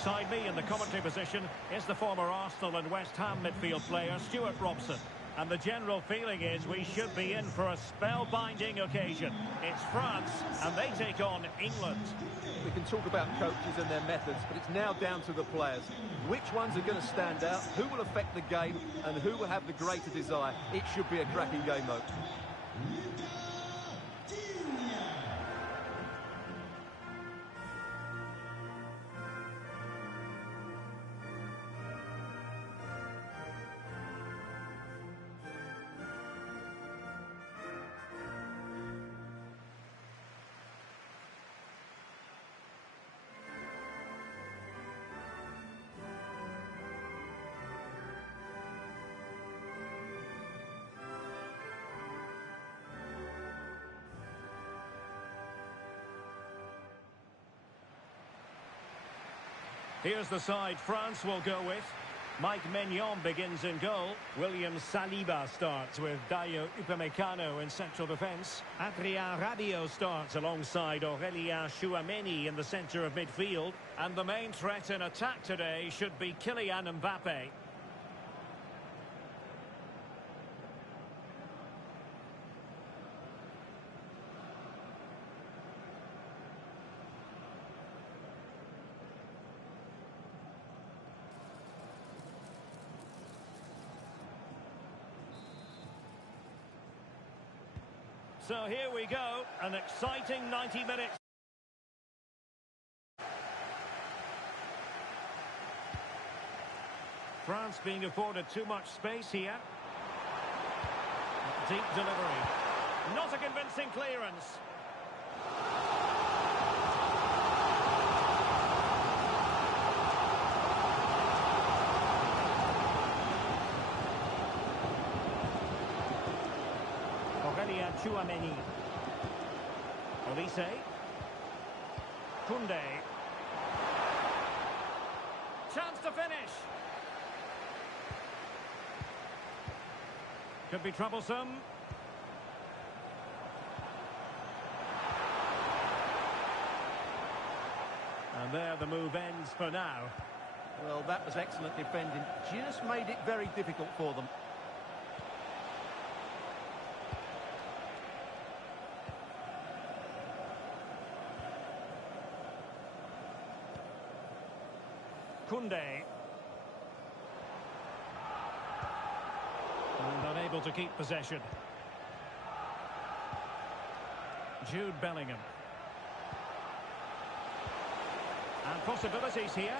Beside me in the commentary position is the former Arsenal and West Ham midfield player Stuart Robson. And the general feeling is we should be in for a spellbinding occasion. It's France, and they take on England. We can talk about coaches and their methods, but it's now down to the players. Which ones are going to stand out, who will affect the game, and who will have the greater desire? It should be a cracking game, though. Here's the side France will go with. Mike Maignan begins in goal. William Saliba starts with Dayo Upamecano in central defence. Adrien Rabiot starts alongside Aurélien Tchouameni in the centre of midfield. And the main threat in attack today should be Kylian Mbappe. So here we go, an exciting 90 minutes. France being afforded too much space here. Deep delivery. Not a convincing clearance. Aurélien Tchouameni. Olise. Koundé. Chance to finish. Could be troublesome. And there the move ends for now. Well, that was excellent defending. Just made it very difficult for them. Koundé. And unable to keep possession. Jude Bellingham. And possibilities here.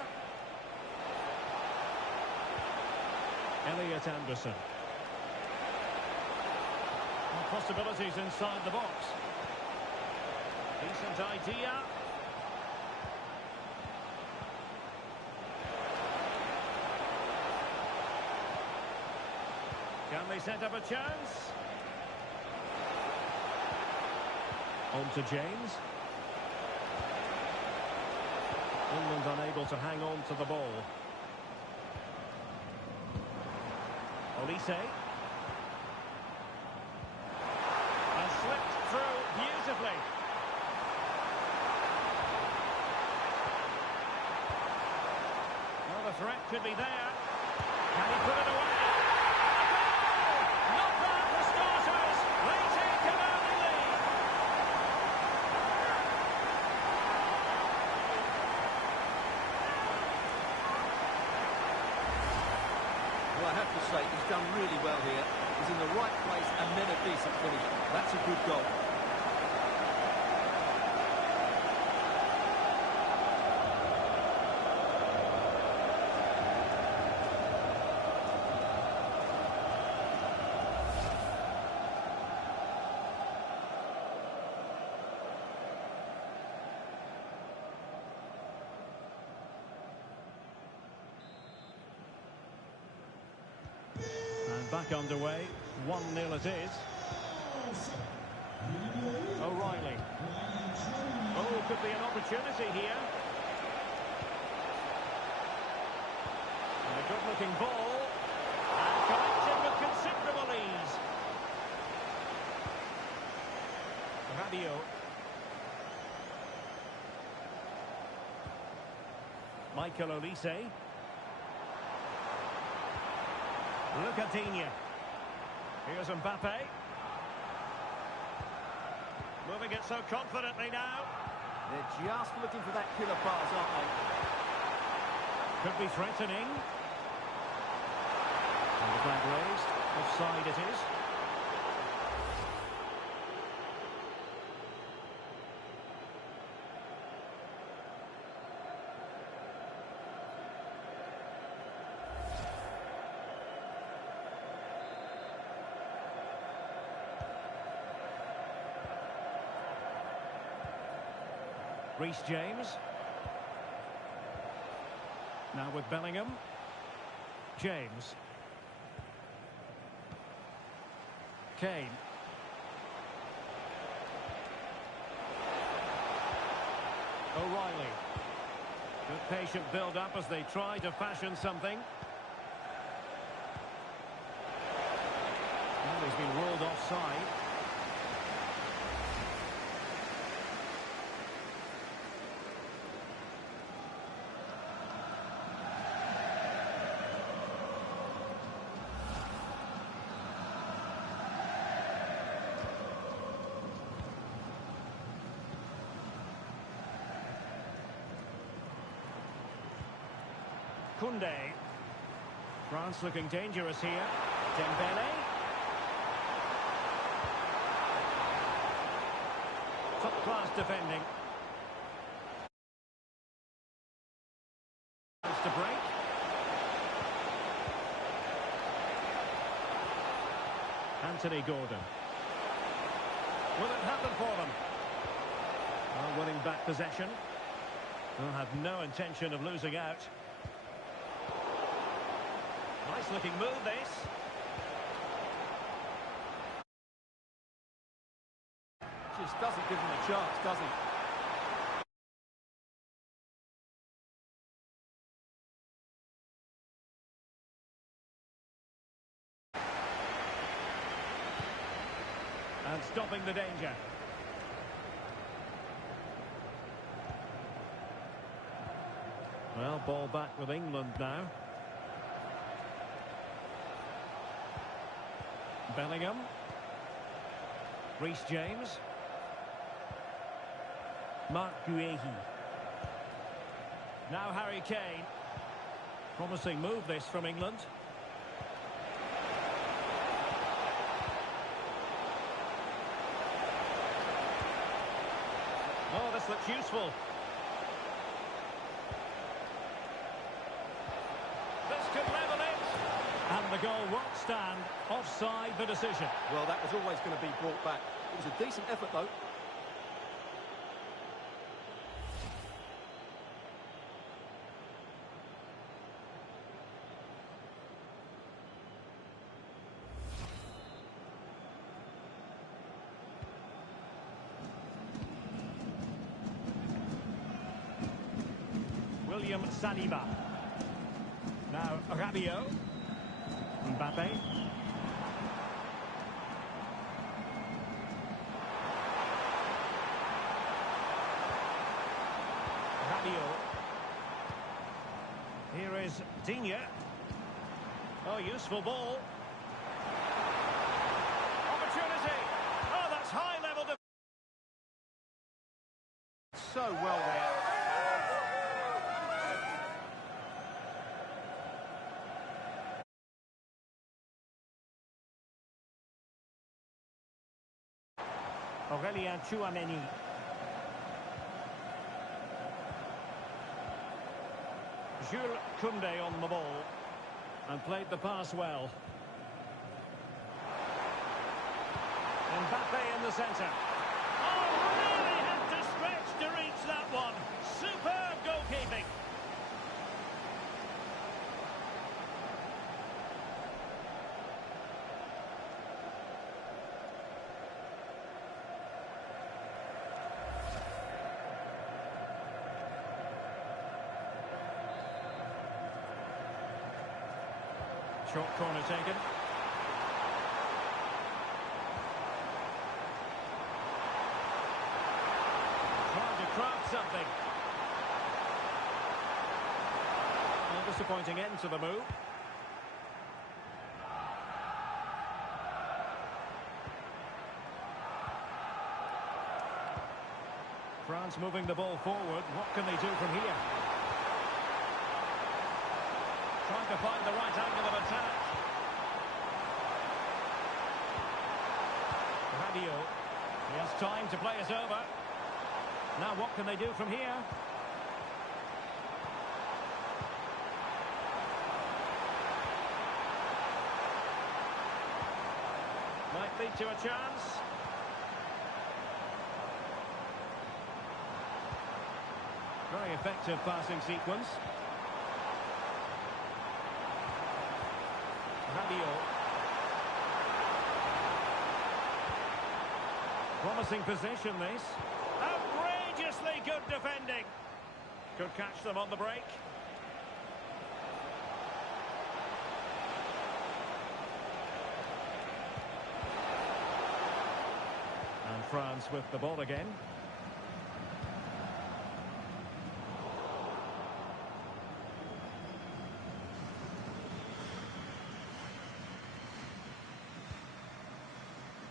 Elliot Anderson. And possibilities inside the box. Decent idea. Can they set up a chance? On to James. England unable to hang on to the ball. Olise. And slipped through beautifully. Well, the threat could be there. Can he put it away? Well, I have to say, he's done really well here. He's in the right place and then a decent finish. That's a good goal. Back underway, 1-0 it is. O'Reilly. Oh, could be an opportunity here. And a good-looking ball. And collected with considerable ease. Rabiot. Michael Olise. Lucadinha. Here's Mbappe. Moving it so confidently now. They're just looking for that killer pass, aren't they? Could be threatening. And the flag raised. Offside it is. Reece James. Now with Bellingham. James. Kane. O'Reilly. Good patient build-up as they try to fashion something. Well, he's been ruled offside. Koundé. France looking dangerous here. Dembele. Top-class defending. To break. Anthony Gordon. Will it happen for them? Well, winning back possession. They'll have no intention of losing out. Nice looking move, this. Just doesn't give them a chance, does he? And stopping the danger. Well, ball back with England now. Bellingham. Reece James. Mark Guehi. Now Harry Kane. Promising move this from England. Oh, this looks useful. This could level it. And the goal won't stand. Offside the decision. Well, that was always going to be brought back. It was a decent effort, though. William Saliba. Now Rabiot. Mbappe. Rabiot. Here is Digne. Oh, useful ball. Opportunity. Oh, that's high level. So well there. Aurélien Tchouameni. Jules Koundé on the ball and played the pass well. Mbappe in the centre. Oh, really had to stretch to reach that one. Superb goalkeeping. Short corner taken. Trying to craft something. disappointing end to the move. France moving the ball forward. What can they do from here? Trying to find the right angle of attack. Rabiot. He has time to play it over. Now what can they do from here? Might lead to a chance. Very effective passing sequence. Rabiot. Promising position, this. Outrageously good defending. Could catch them on the break. And France with the ball again.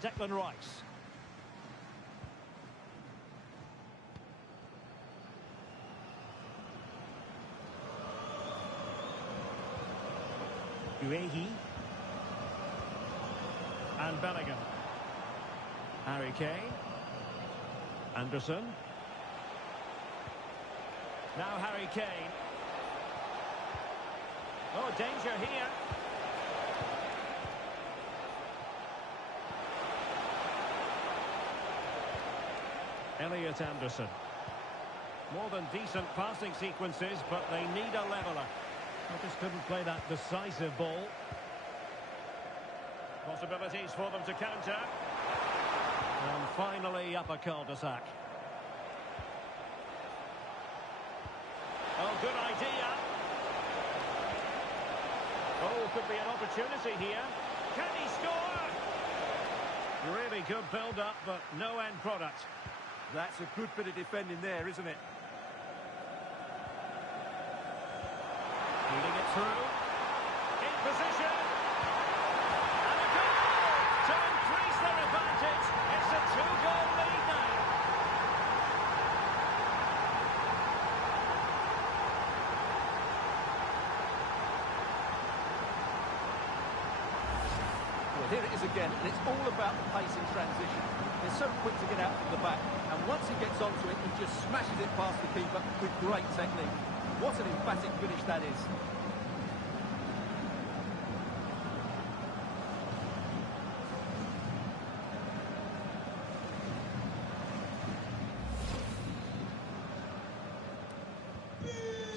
Declan Rice. Guehi. And Bellingham. Harry Kane. Anderson. Now Harry Kane. Oh, danger here. Elliot Anderson. More than decent passing sequences, but they need a leveller. They just couldn't play that decisive ball. Possibilities for them to counter. And finally up a cul-de-sac. Oh, good idea. Oh, could be an opportunity here. Can he score? Really good build-up, but no end product. That's a good bit of defending there, isn't it? Feeding it through. In position. And a goal to increase their advantage. It's a two-goal lead now. Well, here it is again, and it's all about the pace in transition. They're so quick to get out from the back, and once he gets onto it, he just smashes it past the keeper with great technique. What an emphatic finish that is.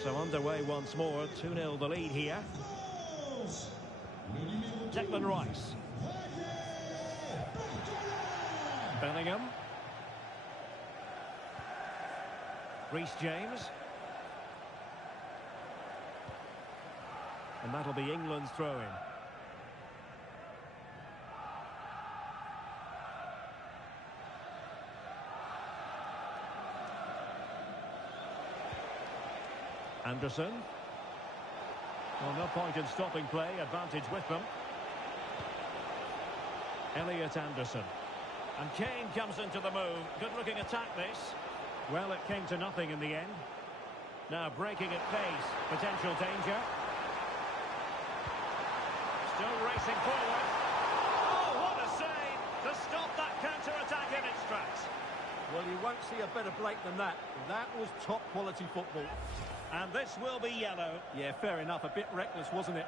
So underway once more, 2-0 the lead here. Declan Rice. Bellingham. Reece James. And that'll be England's throw-in. Anderson. Well, no point in stopping play. Advantage with them. Elliot Anderson. And Kane comes into the move. Good-looking attack, this. Well, it came to nothing in the end. Now breaking at pace. Potential danger. Still racing forward. Oh, what a save to stop that counter-attack in its tracks. Well, you won't see a better break than that. That was top-quality football. And this will be yellow. Yeah, fair enough. A bit reckless, wasn't it?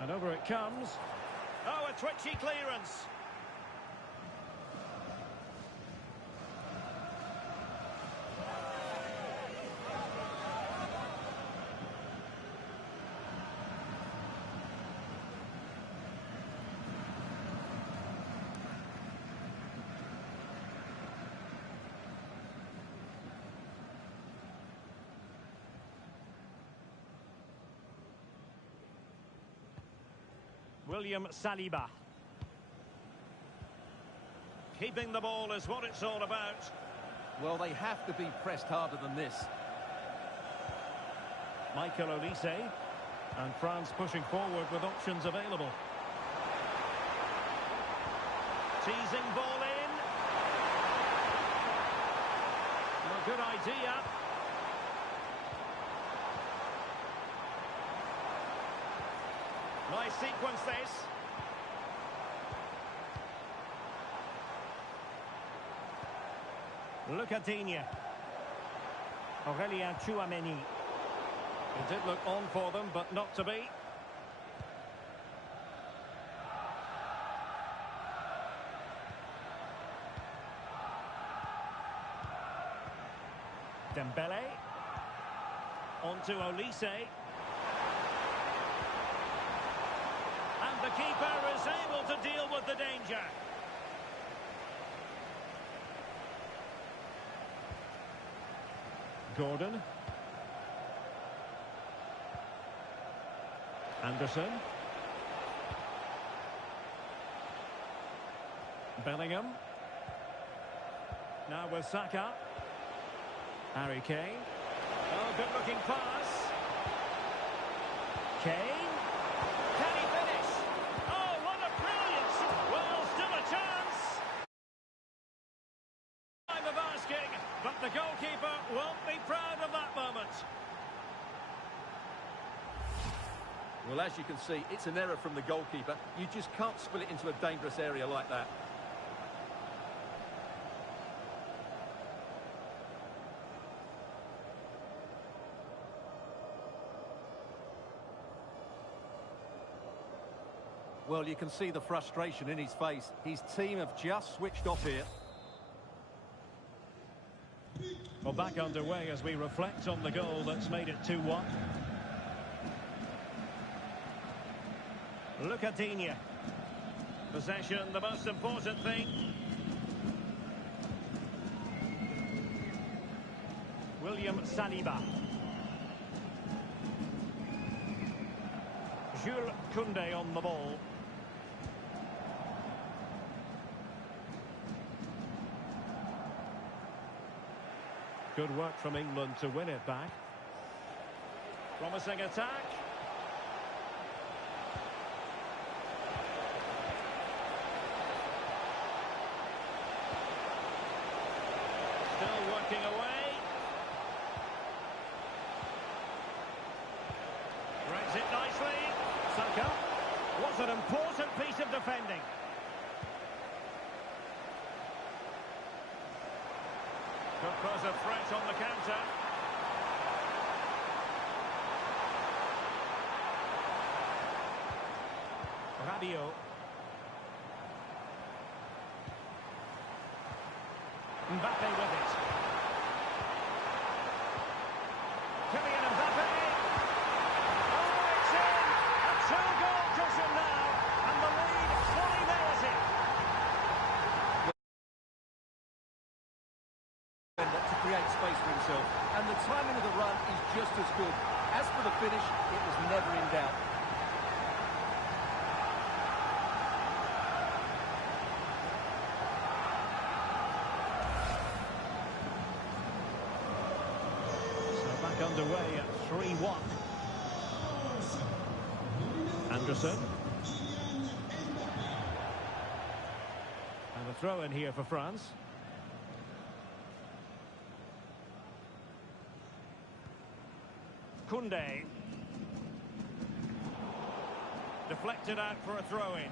And over it comes. Oh, a twitchy clearance. William Saliba. Keeping the ball is what it's all about. Well, they have to be pressed harder than this. Michael Olise. And France pushing forward with options available. Teasing ball in. Well, good idea. Nice sequence this. Look at Digne. Aurélien Tchouameni. It did look on for them, but not to be. Dembele. On to Olise. And the keeper is able to deal with the danger. Gordon. Anderson. Bellingham. Now with Saka. Harry Kane. Oh, good-looking pass. Kane. Can he finish? Oh, what a brilliance! Well, still a chance. Time of asking, but the goalkeeper won't be proud of that moment. Well, as you can see, it's an error from the goalkeeper. You just can't spill it into a dangerous area like that. Well, you can see the frustration in his face. His team have just switched off here. Well, back underway as we reflect on the goal that's made it 2-1. Look at Digne. Possession, the most important thing. William Saliba. Jules Koundé on the ball. Good work from England to win it back. Promising attack. Still working away. Brings it nicely. Saka. What an important piece of defending. Could pose a threat on the counter. Rabiot. Mbappe with it. Kylian Mbappe. Oh, it's in! A two-goal cushion now, and the lead fully merited. To create space for himself, and the timing of the run is just as good. As for the finish, it was never in doubt. Underway at 3-1. Anderson. And a throw in here for France. Koundé. Deflected out for a throw-in.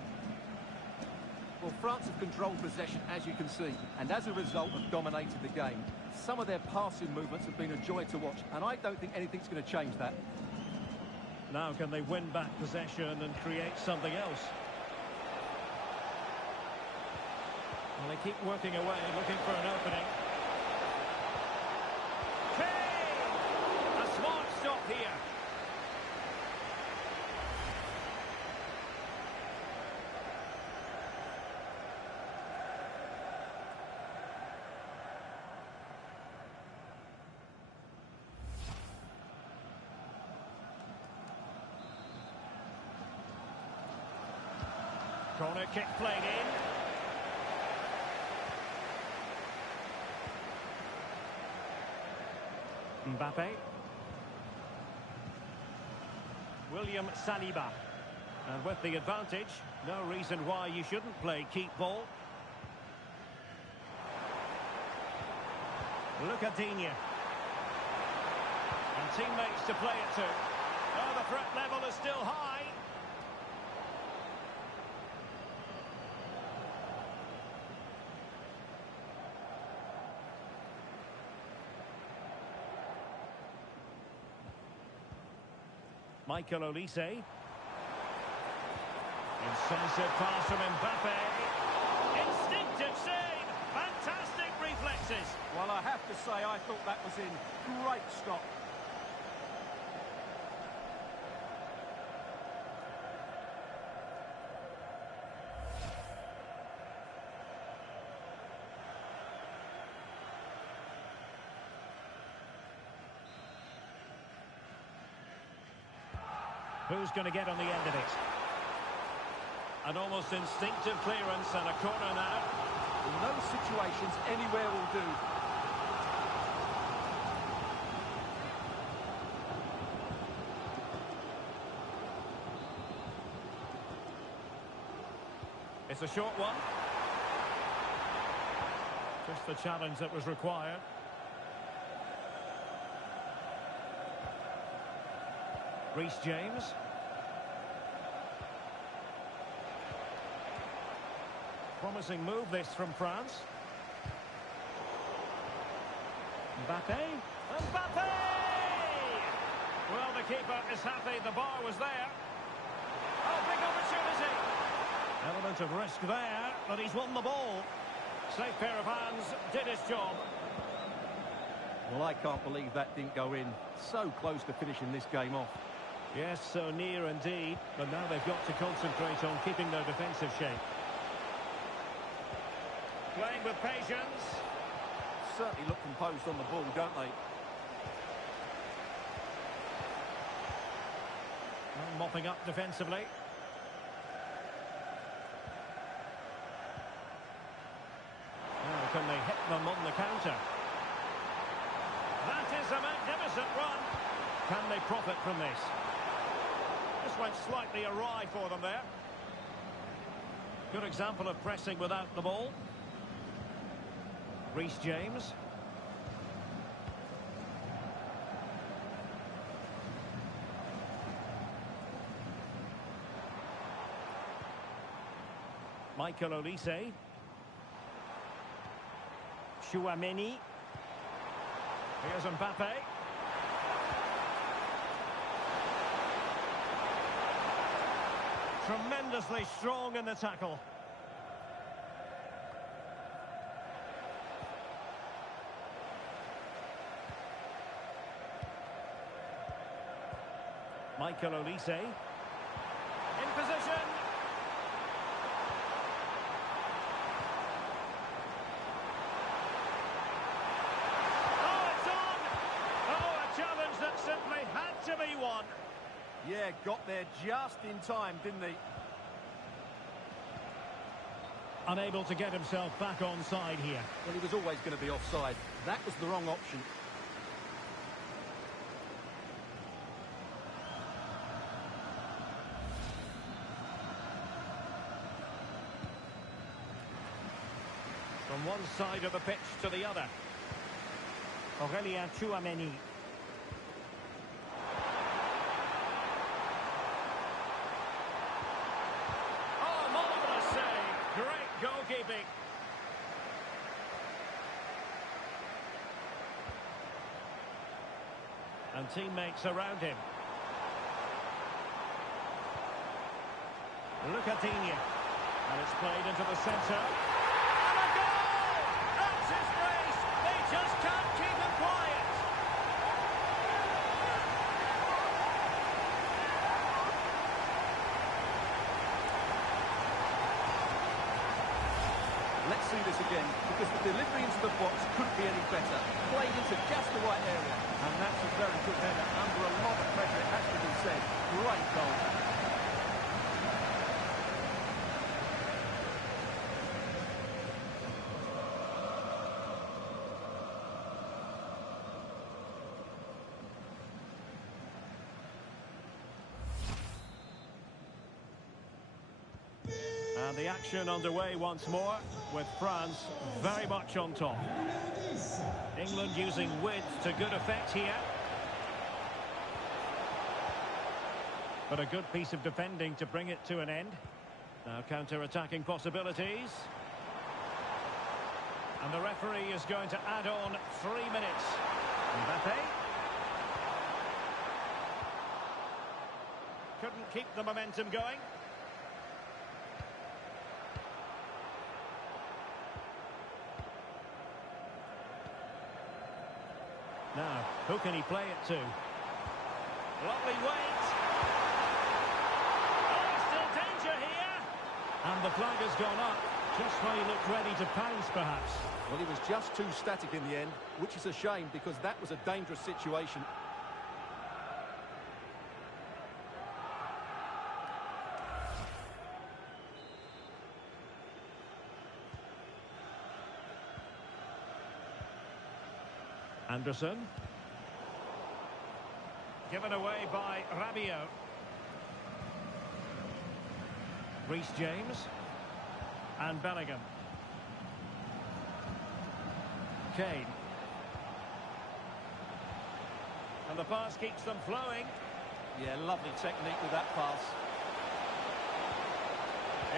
Well, France have controlled possession, as you can see, and as a result have dominated the game. Some of their passing movements have been a joy to watch, and I don't think anything's going to change that. Now can they win back possession and create something else? Well, they keep working away, looking for an opening. Kane! A smart stop here. Corner kick played in. Mbappe. William Saliba. And with the advantage, no reason why you shouldn't play keep ball. Look at Digne. And teammates to play it to. Oh, the threat level is still high. Michael Olise. Incisive pass from Mbappe. Instinctive save. Fantastic reflexes. Well, I have to say, I thought that was in. Great stop. Who's going to get on the end of it? An almost instinctive clearance and a corner now. In those situations, anywhere will do. It's a short one. Just the challenge that was required. Reece James. Promising move this from France. Mbappe. Mbappe! Well, the keeper is happy the bar was there. Oh, big opportunity. Element of risk there, but he's won the ball. Safe pair of hands, did his job. Well, I can't believe that didn't go in. So close to finishing this game off. Yes, so near indeed, but now they've got to concentrate on keeping their defensive shape. Playing with patience. Certainly look composed on the ball, don't they? Well, mopping up defensively. Now can they hit them on the counter? That is a magnificent run. Can they profit from this? Just went slightly awry for them there. Good example of pressing without the ball. Reece James. Michael Olise. Chouameni. Here's Mbappe. Tremendously strong in the tackle. Michael Olise. In position. Oh, it's on! Oh, a challenge that simply had to be won. Yeah, got there just in time, didn't he? Unable to get himself back onside here. Well, he was always going to be offside. That was the wrong option. From one side of the pitch to the other. Aurélien Chouameni. Oh, marvellous save. Great goalkeeping. And teammates around him. Look at Digne. And it's played into the centre. And a goal! That's his brace. They just can't keep him quiet. Let's see this again, because the delivery into the box couldn't be any better. Played into just the right area, and that's a very good header. Under a lot of pressure, it has to be said. Great goal. And the action underway once more, with France very much on top. England using width to good effect here. But a good piece of defending to bring it to an end. Now counter-attacking possibilities. And the referee is going to add on 3 minutes. Mbappe. Couldn't keep the momentum going. Now, who can he play it to? Lovely weight. Oh, still danger here. And the flag has gone up, just when he looked ready to pounce, perhaps. Well, he was just too static in the end, which is a shame because that was a dangerous situation. Anderson. Given away by Rabiot. Reece James. And Bellingham. Kane. And the pass keeps them flowing. Yeah, lovely technique with that pass.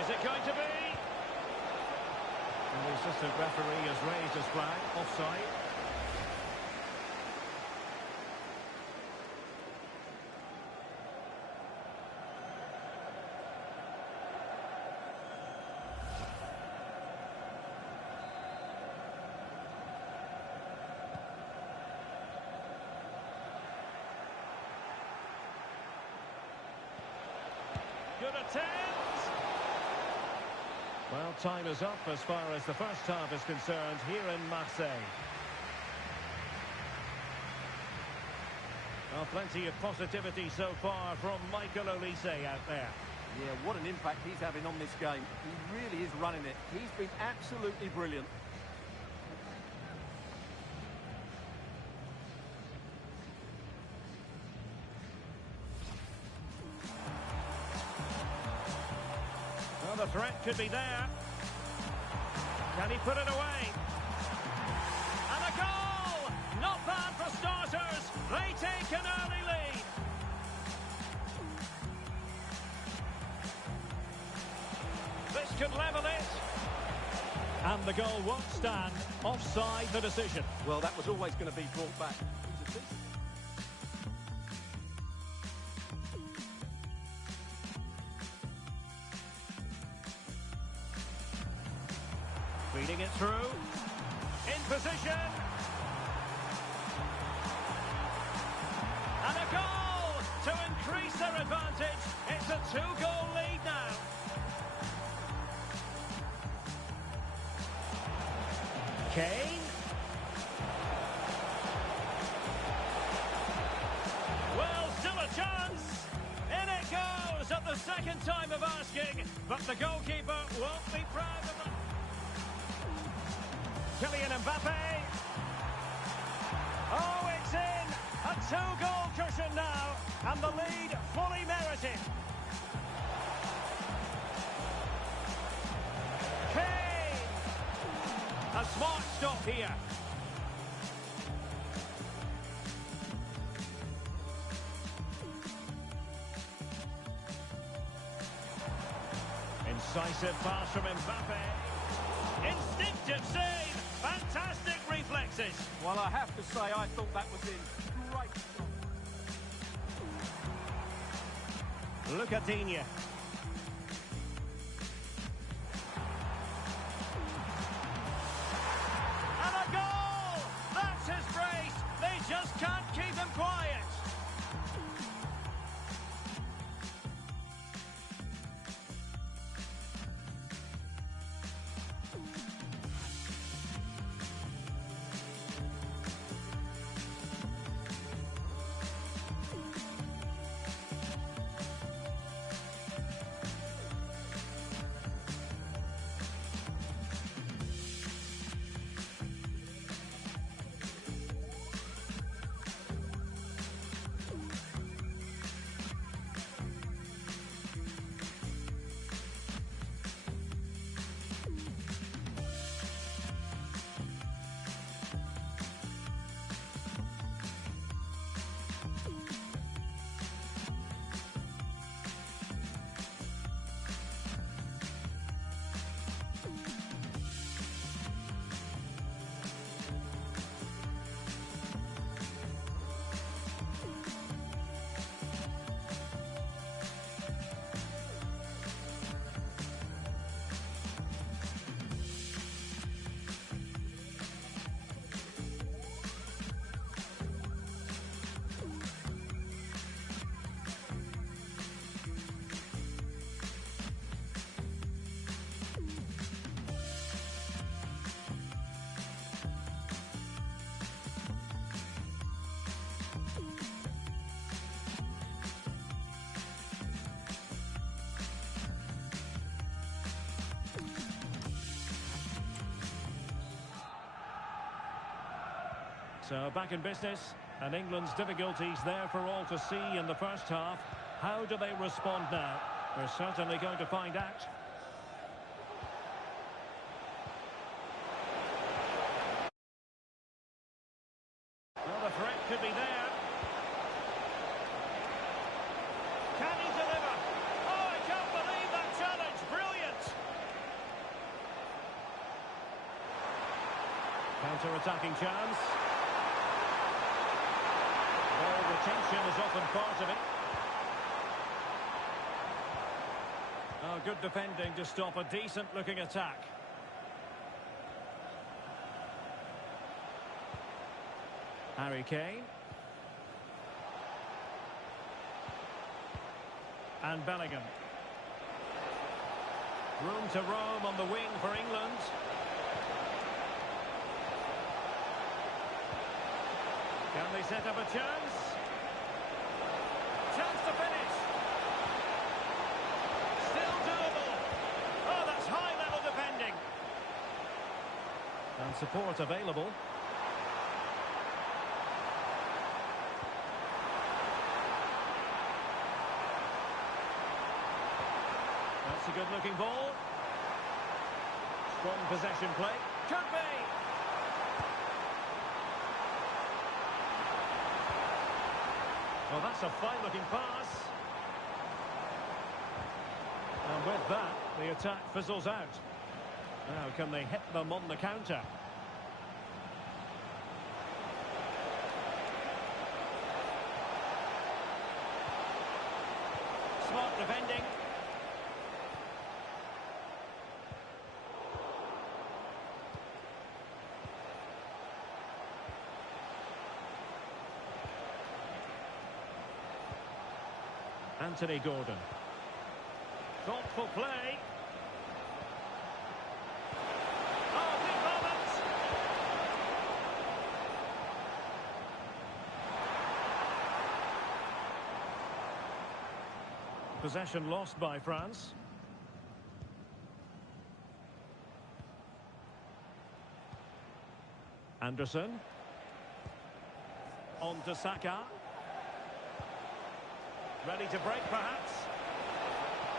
Is it going to be? And the assistant referee has raised his flag. Offside. Good attempt! Well, time is up as far as the first half is concerned here in Marseille. Well, plenty of positivity so far from Michael Olise out there. Yeah, what an impact he's having on this game. He really is running it. He's been absolutely brilliant. Well, the threat could be there. Can he put it away? And a goal! Not bad for starters. They take an early lead. This could level it. And the goal won't stand. Offside the decision. Well, that was always going to be brought back. Feeding it through. In position. And a goal to increase their advantage. It's a 2-goal lead now. Kane. Well, still a chance. In it goes at the second time of asking. But the goalkeeper won't be proud of it. Kylian Mbappe. Oh, it's in. A 2-goal cushion now. And the lead fully merited. Kane. A smart stop here. Incisive pass from Mbappe. Instinctive save. Fantastic reflexes. Well, I have to say, I thought that was in. Great shot. Look at Digne. And a goal! That's his brace. They just can't keep him quiet. So back in business, and England's difficulties there for all to see in the first half. How do they respond now? We're certainly going to find out. Well, the threat could be there. Can he deliver? Oh, I can't believe that challenge. Brilliant. Counter-attacking chance. Ball retention is often part of it. Oh, good defending to stop a decent-looking attack. Harry Kane. And Bellingham. Room to roam on the wing for England. Can they set up a chance? Chance to finish. Still doable. Oh, that's high-level defending. And support available. That's a good-looking ball. Strong possession play. Could be. Well, that's a fine-looking pass. And with that, the attack fizzles out. Now, can they hit them on the counter? Smart defending. Anthony Gordon. Thoughtful play. Oh, big moment! Possession lost by France. Anderson. On to Saka. Ready to break, perhaps.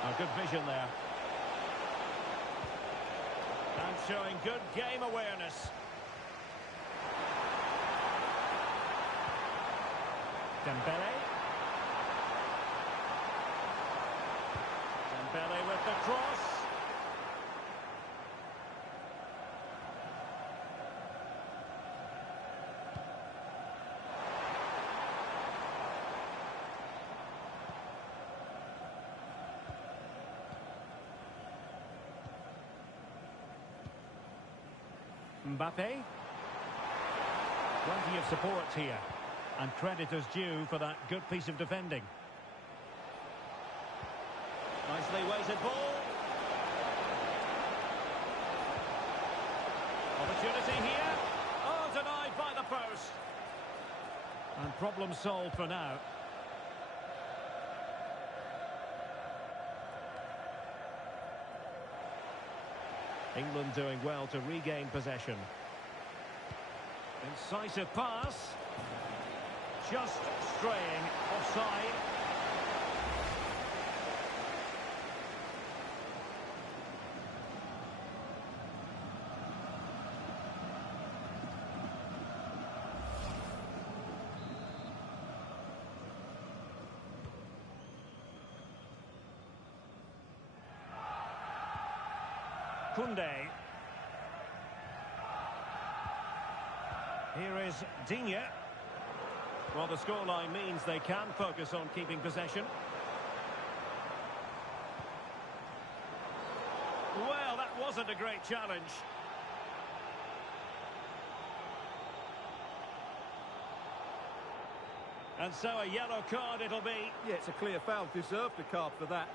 Oh, good vision there. And showing good game awareness. Dembele. Dembele with the cross. Mbappe. Plenty of support here. And credit is due for that good piece of defending. Nicely weighted ball. Opportunity here. Oh, denied by the post. And problem solved for now. England doing well to regain possession. Incisive pass. Just straying offside. Koundé. Here is Digne. Well, the scoreline means they can focus on keeping possession. Well, that wasn't a great challenge. And so a yellow card it'll be. Yeah, it's a clear foul. Deserved a card for that.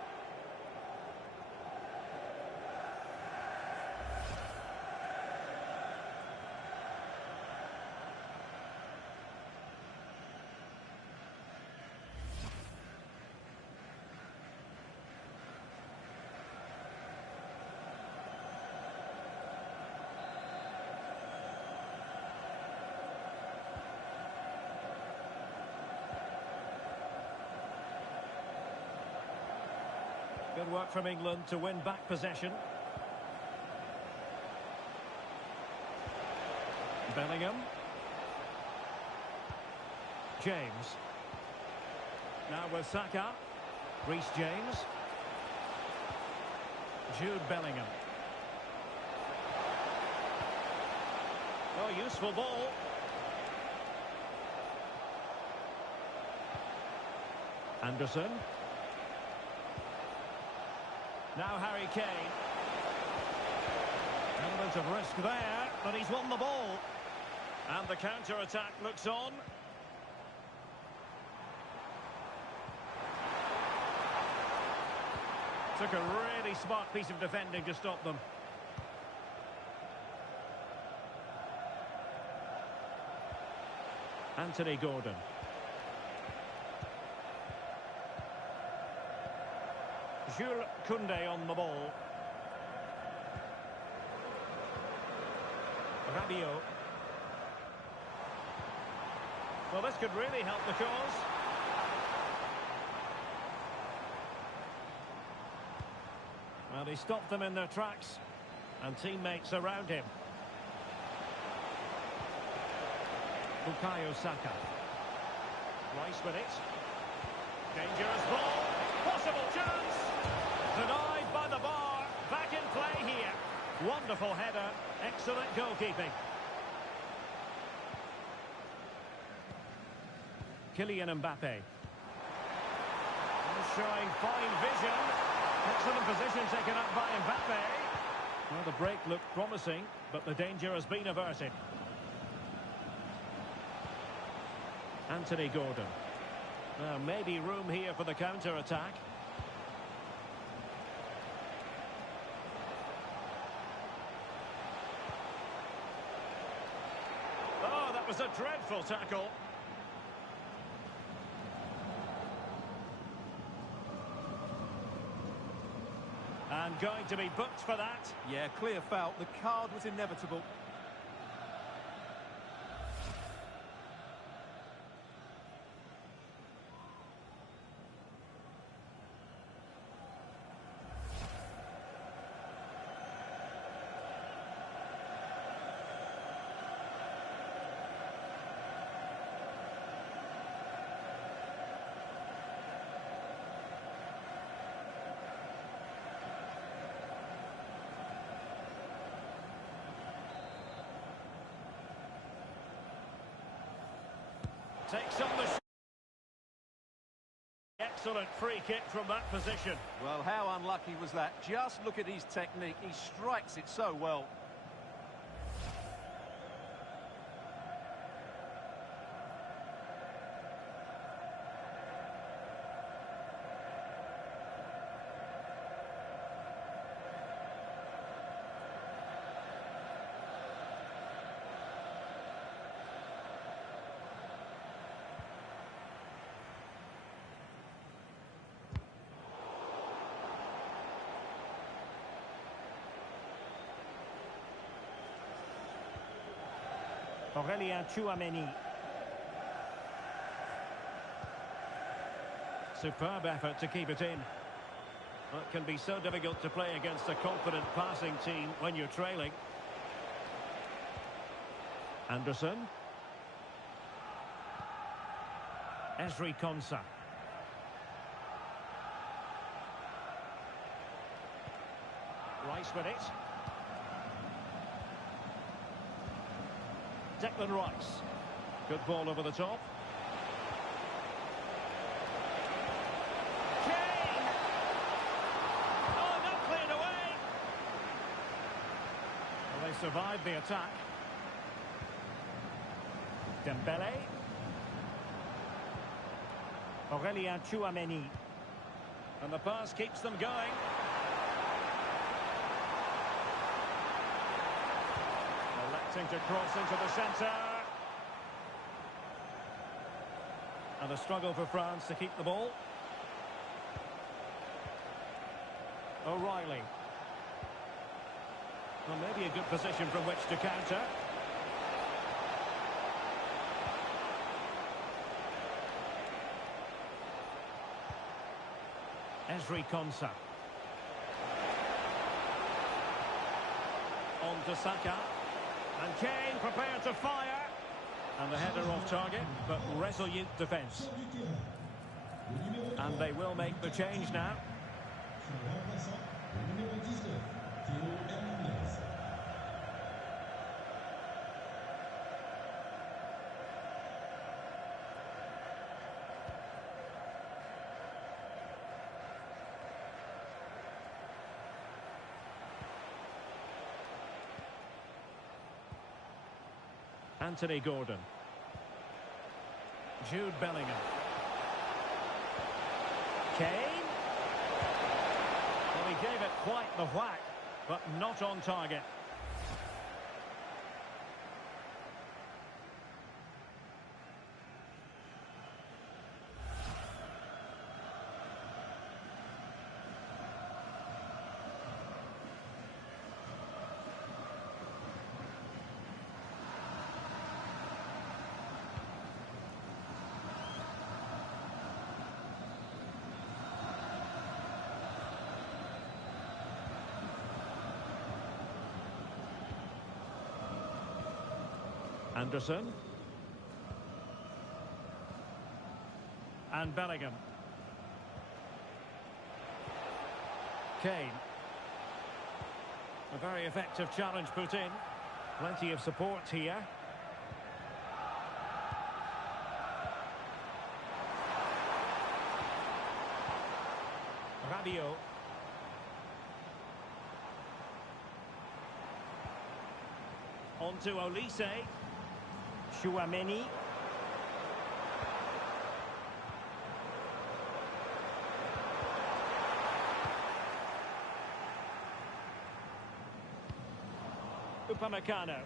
Good work from England to win back possession. Bellingham. James. Now with Saka. Reece James. Jude Bellingham. Oh, useful ball. Anderson. Now Harry Kane. Element of risk there, but he's won the ball. And the counter-attack looks on. Took a really smart piece of defending to stop them. Anthony Gordon. Jules Koundé on the ball. Rabiot. Well, this could really help the cause. Well, he stopped them in their tracks. And teammates around him. Bukayo Saka. Rice with it. Dangerous ball. Possible chance. Denied by the bar. Back in play here. Wonderful header. Excellent goalkeeping. Kylian Mbappe. Showing fine vision. Excellent position taken up by Mbappe. Well, the break looked promising, but the danger has been averted. Anthony Gordon. Now, maybe room here for the counter-attack. Oh, that was a dreadful tackle. And going to be booked for that. Yeah, clear foul. The card was inevitable. Takes on the... Excellent free kick from that position. Well, how unlucky was that? Just look at his technique. He strikes it so well. Aurélien Tchouameni. Superb effort to keep it in. Well, it can be so difficult to play against a confident passing team when you're trailing. Anderson. Ezri Konsa. Rice with it. Declan Rice. Good ball over the top. Kane! Oh, not cleared away! Well, they survived the attack. Dembele. Aurélien Tchouameni. And the pass keeps them going. To cross into the centre. And a struggle for France to keep the ball. O'Reilly. Well, maybe a good position from which to counter. Ezri Konsa. to Saka. And Kane prepared to fire. And the header off target, but resolute defence. And they will make the change now. Anthony Gordon. Jude Bellingham. Kane. Well, he gave it quite the whack, but not on target. Anderson. And Bellingham. Kane. A very effective challenge put in. Plenty of support here. Rabiot. On to Olise. Chouameni. Upamecano.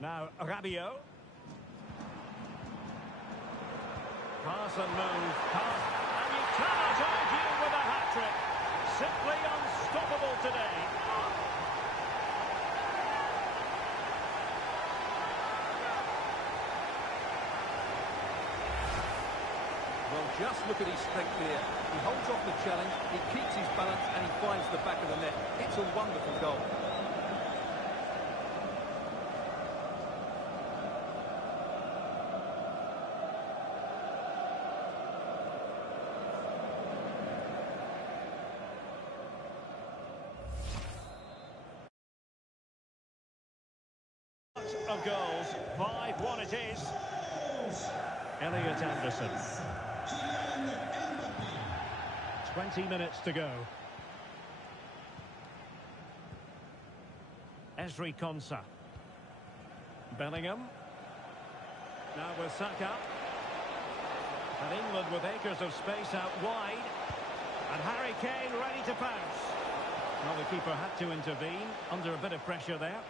Now Rabiot. Pass and move. Pass. And you cannot argue with a hat-trick. Simply unstoppable today. Well, just look at his strength here. He holds off the challenge, he keeps his balance, and he finds the back of the net. It's a wonderful goal. Of goals, 5-1 it is. Elliot Anderson. 20 minutes to go. Ezri Konsa. Bellingham. Now with Saka. And England with acres of space out wide. And Harry Kane ready to pounce. Well, the keeper had to intervene under a bit of pressure there.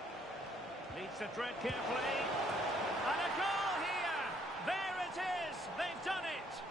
Needs to tread carefully. And a goal here! There it is! They've done it!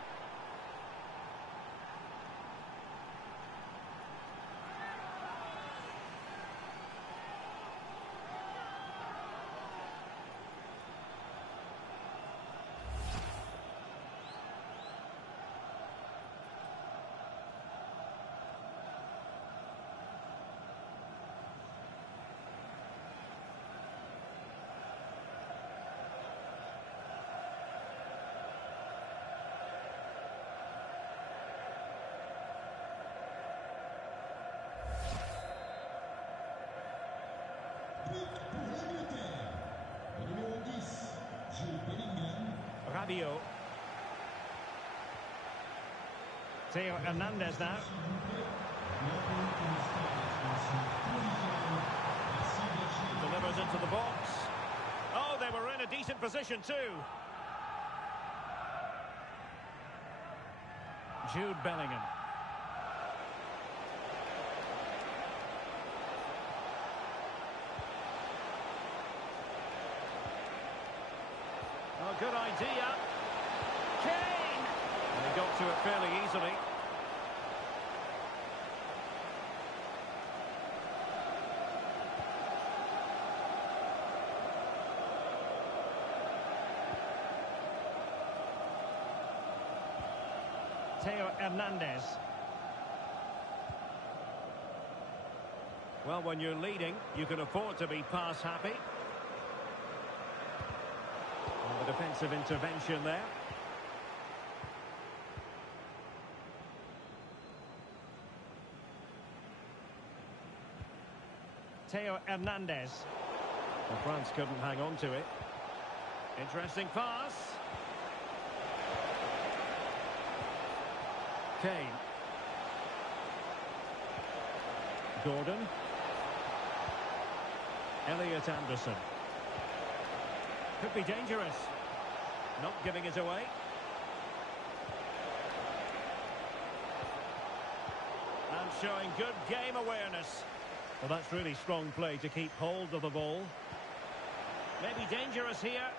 Rabiot. Theo Hernandez now. Delivers into the box. Oh, they were in a decent position too. Jude Bellingham. Oh, good idea. Kane! And he got to it fairly easily. Theo Hernandez. Well, when you're leading, you can afford to be pass happy. And the defensive intervention there. Theo Hernandez. Well, France couldn't hang on to it. Interesting pass. Kane. Gordon. Elliot Anderson. Could be dangerous. Not giving it away. And showing good game awareness. Well, that's really strong play to keep hold of the ball. Maybe dangerous here.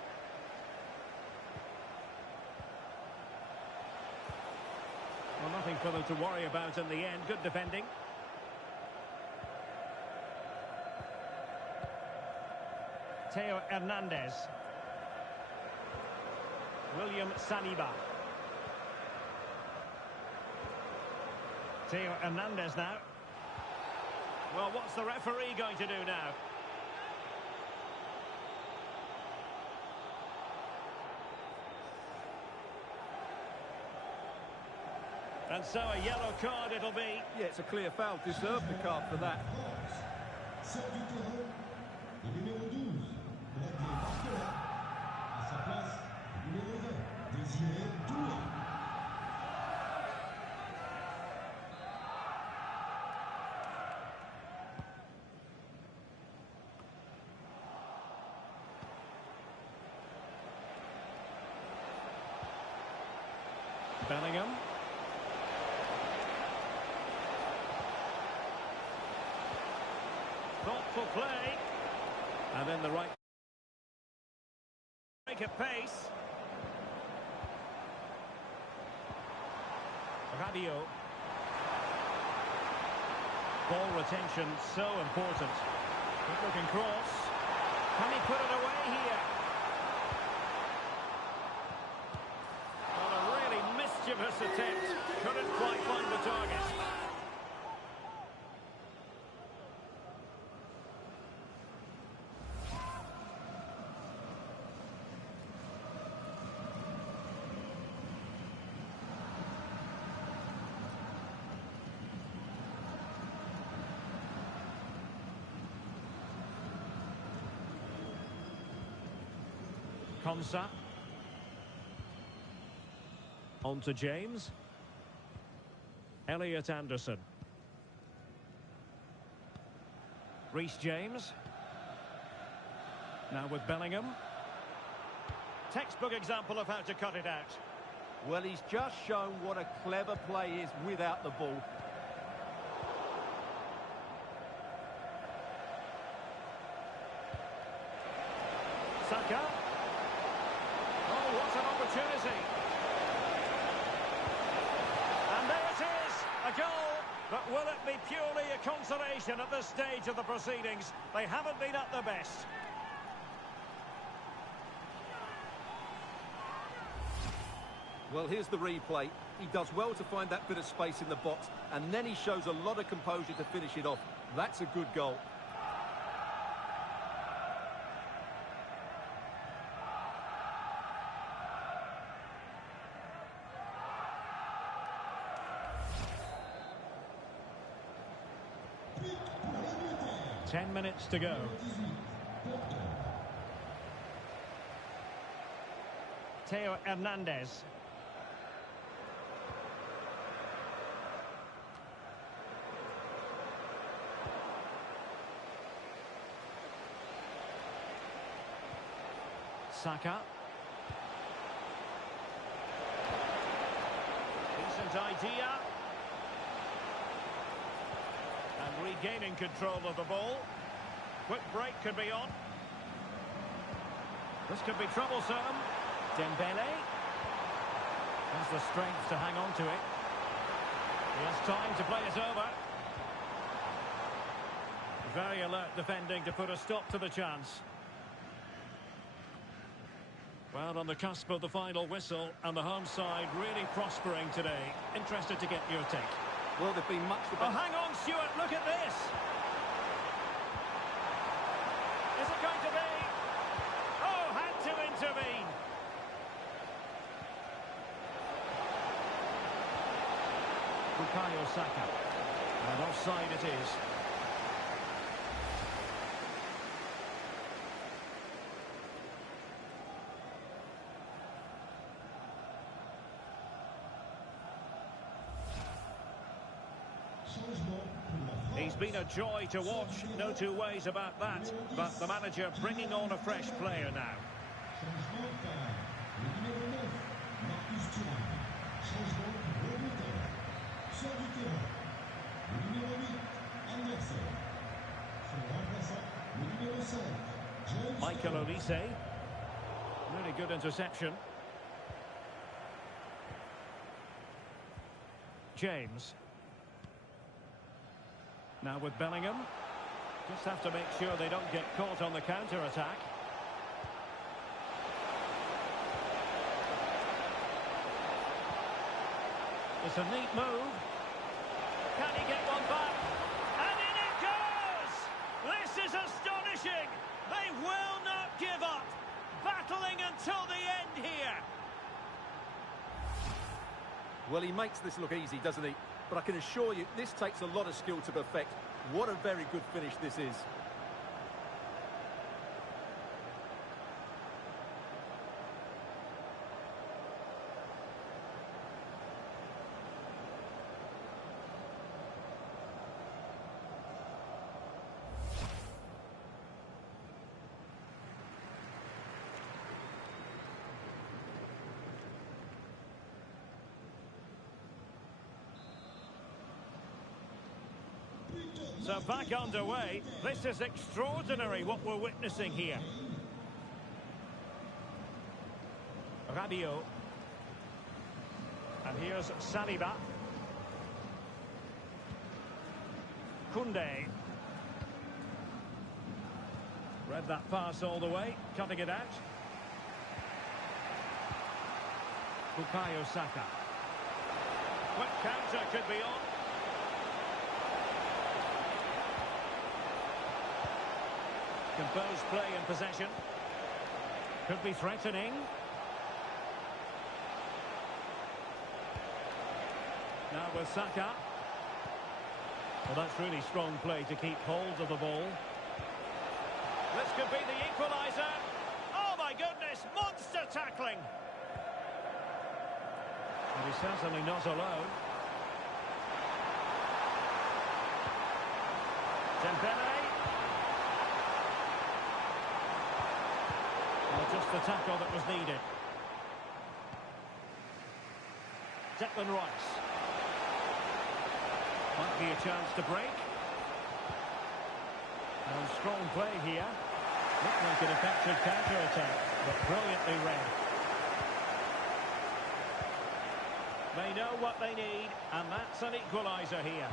Well, nothing for them to worry about in the end. Good defending. Theo Hernandez. William Saliba. Theo Hernandez now. Well, what's the referee going to do now? And so a yellow card it'll be. Yeah, it's a clear foul. Deserved the card for that. Bellingham. Thoughtful play. And then the right. Make a pace. Radio. Ball retention so important. Good looking cross. Can he put it away here? Well, a really mischievous attempt. Couldn't quite find the target. Konsa. On to James. Elliot Anderson. Reece James. Now with Bellingham. Textbook example of how to cut it out. Well, he's just shown what a clever play is without the ball. Saka. Oh, what an opportunity. And there it is, a goal. But will it be purely a consolation at this stage of the proceedings? They haven't been at their best. Well, here's the replay. He does well to find that bit of space in the box, and then he shows a lot of composure to finish it off. That's a good goal. Ten minutes to go. Theo Hernandez. Saka. Decent idea. And regaining control of the ball. Quick break could be on. This could be troublesome. Dembele. Has the strength to hang on to it. He has time to play it over. Very alert defending to put a stop to the chance. Well, on the cusp of the final whistle, and the home side really prospering today. Interested to get your take. Well, they've been much the Oh, better. hang on, Stuart, look at this. Bukayo Saka. And offside it is. He's been a joy to watch, no two ways about that. But the manager bringing on a fresh player now. Michael Olise. Really good interception. James. Now with Bellingham. Just have to make sure they don't get caught on the counter-attack. It's a neat move. Can he get one back? And in it goes! This is astonishing! They will not give up! Battling until the end here! Well, he makes this look easy, doesn't he? But I can assure you, this takes a lot of skill to perfect. What a very good finish this is. So back underway. This is extraordinary what we're witnessing here. Rabiot. And here's Saliba. Koundé. Read that pass all the way, cutting it out. Bukayo Saka. Quick counter could be on. Composed play in possession. Could be threatening. Now with Saka. Well, that's really strong play to keep hold of the ball. This could be the equaliser. Oh my goodness, monster tackling. And he's certainly not alone. Dembele. Well, just the tackle that was needed. Declan Rice. Might be a chance to break. And strong play here. Looked like an effective counter-attack, but brilliantly read. They know what they need, and that's an equaliser here.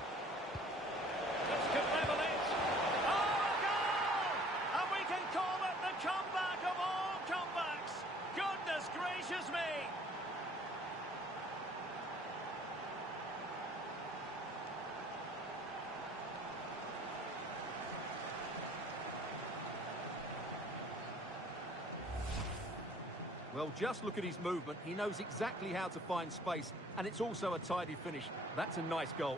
This could level it. Oh, a goal! And we can call it the comeback of all comebacks. Goodness gracious me! Well, just look at his movement. He knows exactly how to find space, and it's also a tidy finish. That's a nice goal.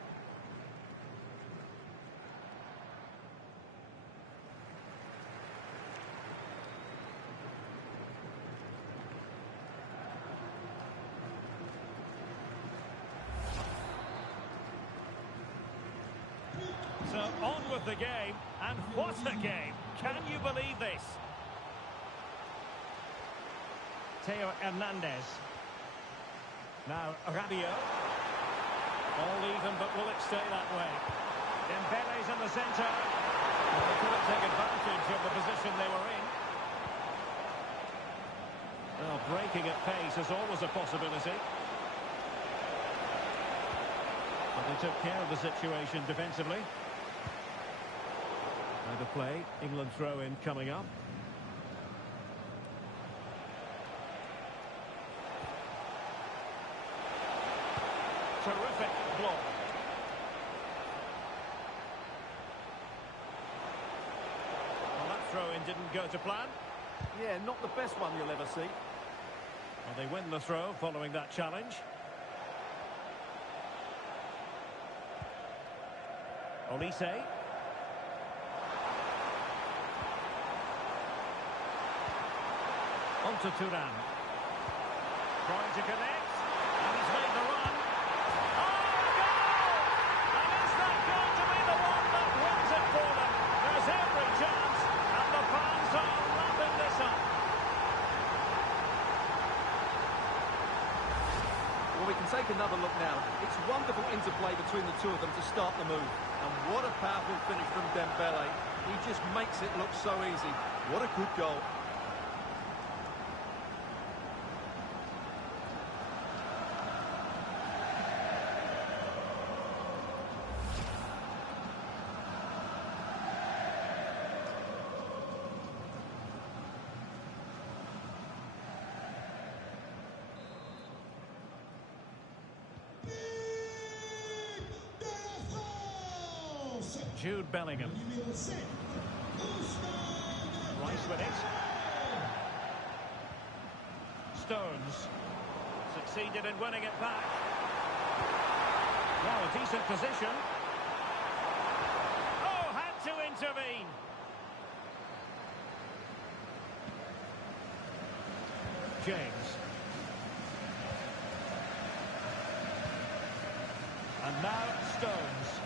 So on with the game, and what a game! Can you believe this? Theo Hernandez. Now Rabiot. All even, but will it stay that way? Dembele's in the centre. Well, they couldn't take advantage of the position they were in. Well, breaking at pace is always a possibility. But they took care of the situation defensively. Now the play, England throw-in coming up. Terrific block. Well, that throw-in didn't go to plan. Yeah, not the best one you'll ever see. Well, they win the throw following that challenge. Olise. On to Turan. Trying to connect. And he's made the run. Oh, a goal! And is that going to be the one that wins it for them? There's every chance, and the fans are lapping this up. Well, we can take another look now. It's wonderful interplay between the two of them to start the move. And what a powerful finish from Dembele. He just makes it look so easy. What a good goal. Jude Bellingham. Rice with it. Stones. Succeeded in winning it back. Well, a decent position. Oh, had to intervene. James. And now Stones.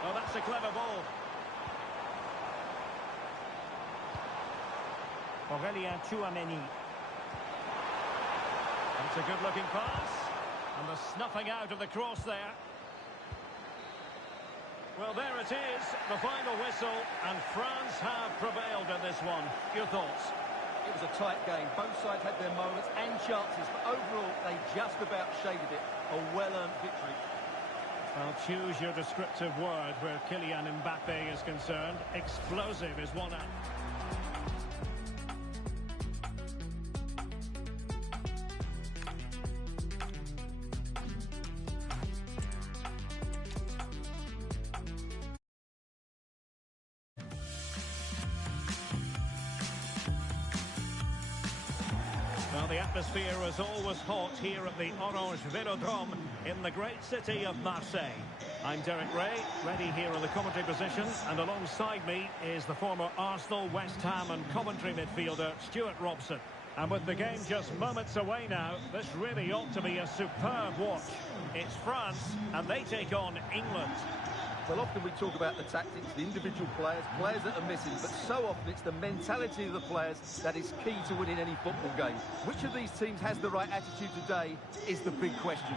Oh, that's a clever ball. Aurelien Tchouameni. That's a good-looking pass. And the snuffing out of the cross there. Well, there it is, the final whistle, and France have prevailed in this one. Your thoughts? It was a tight game. Both sides had their moments and chances, but overall, they just about shaded it. A well-earned victory. Well, choose your descriptive word where Kylian Mbappe is concerned. Explosive is one. Well, the atmosphere is always hot here at the Orange Velodrome in the great city of Marseille. I'm Derek Ray, ready here in the commentary position, and alongside me is the former Arsenal, West Ham and Coventry midfielder Stuart Robson. And with the game just moments away now, this really ought to be a superb watch. It's France, and they take on England. Well, often we talk about the tactics, the individual players, players that are missing, but so often it's the mentality of the players that is key to winning any football game. Which of these teams has the right attitude today is the big question.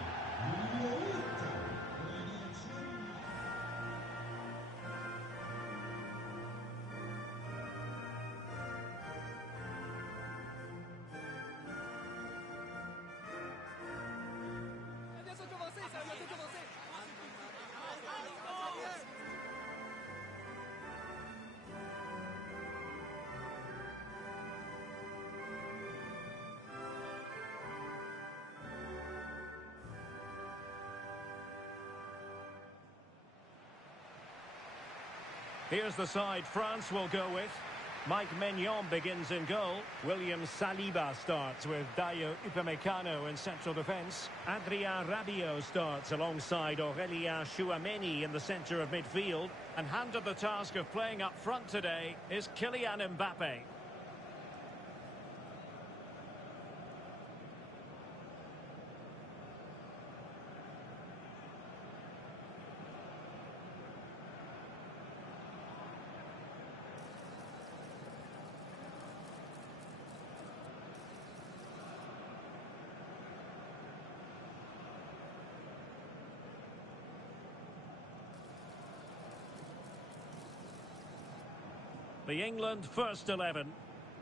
Here's the side France will go with. Mike Maignan begins in goal. William Saliba starts with Dayo Upamecano in central defence. Adrien Rabiot starts alongside Aurelien Tchouameni in the centre of midfield. And handed the task of playing up front today is Kylian Mbappe. The England first 11.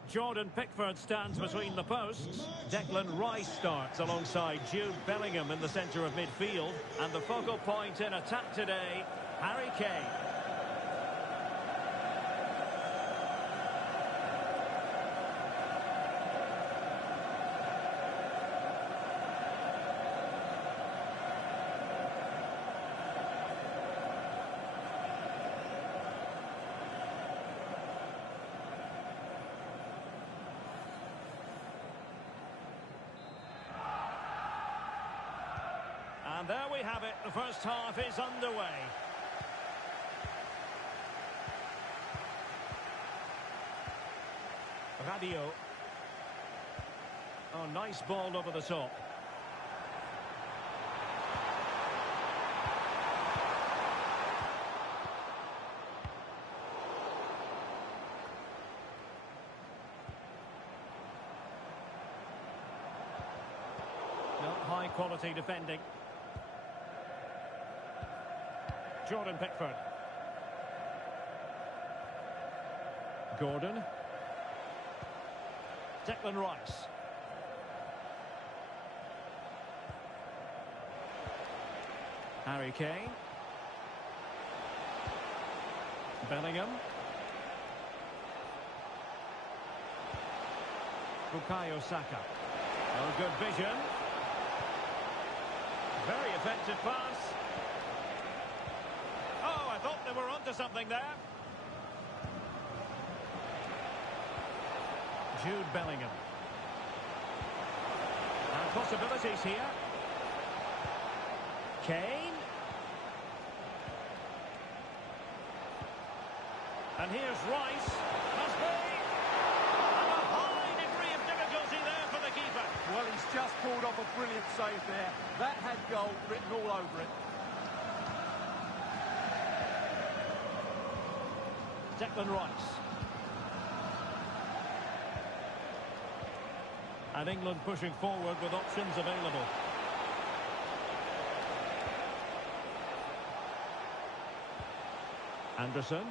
Jordan Pickford stands between the posts. Declan Rice starts alongside Jude Bellingham in the centre of midfield. And the focal point in attack today, Harry Kane. there we have it. The first half is underway. Radio. Oh, nice ball over the top. No, high quality defending. Jordan Pickford. Gordon. Declan Rice. Harry Kane. Bellingham. Bukayo Saka. Oh, good vision. Very effective pass. Oh, I thought they were onto something there. Jude Bellingham. And possibilities here. Kane. And here's Rice. Must be. And a high degree of difficulty there for the keeper. Well, he's just pulled off a brilliant save there. That had goal written all over it. Declan Rice. And England pushing forward with options available. Anderson.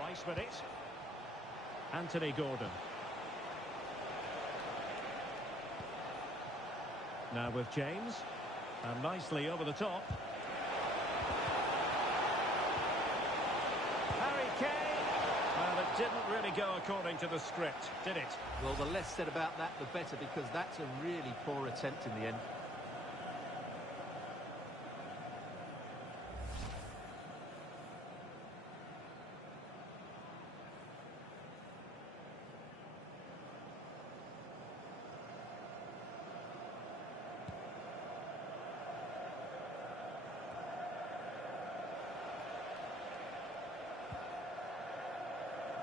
Rice with it. Anthony Gordon. Now with James. And nicely over the top. Harry Kane. Well, it didn't really go according to the script, did it? Well, the less said about that, the better, because that's a really poor attempt in the end.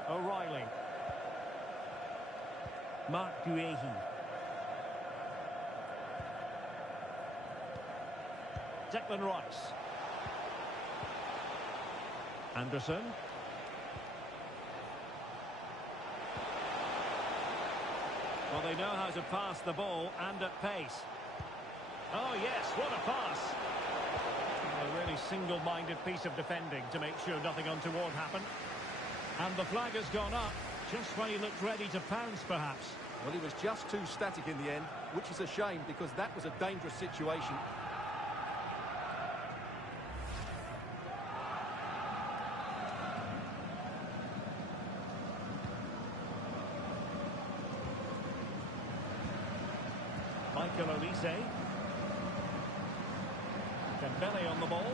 O'Reilly. Mark Guehi. Declan Rice. Anderson. Well, they know how to pass the ball and at pace. Oh, yes, what a pass. A really single-minded piece of defending to make sure nothing untoward happened. And the flag has gone up, just when he looked ready to pounce, perhaps. Well, he was just too static in the end, which is a shame, because that was a dangerous situation. Michael Olise. Dembele on the ball.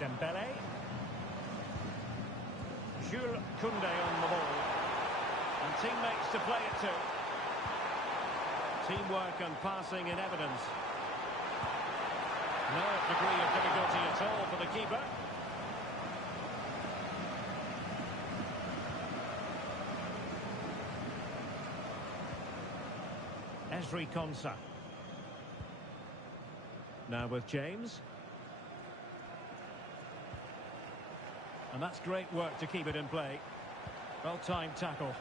Dembele. Jules Koundé on the ball. And teammates to play it to. Teamwork and passing in evidence. No degree of difficulty at all for the keeper. Ezri Konsa. Now with James. And that's great work to keep it in play. Well-timed tackle.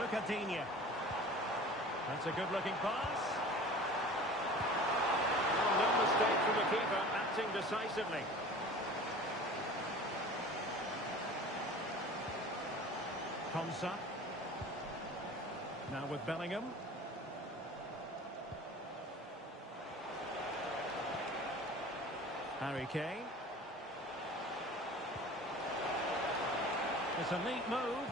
Lucadinha. That's a good-looking pass. Well, no mistake from the keeper, acting decisively. Konsa. Now with Bellingham. Harry Kane. It's a neat move.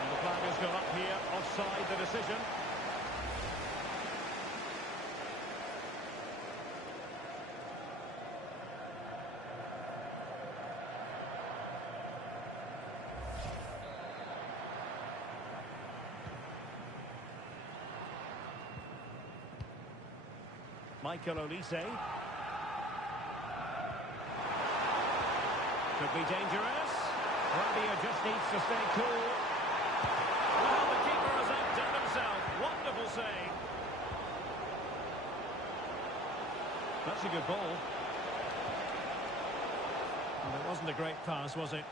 And the flag has gone up here, offside the decision. Michael Olise. Could be dangerous. Rabiot just needs to stay cool. Well, the keeper has outdone himself. Wonderful save. That's a good ball. And it wasn't a great pass, was it?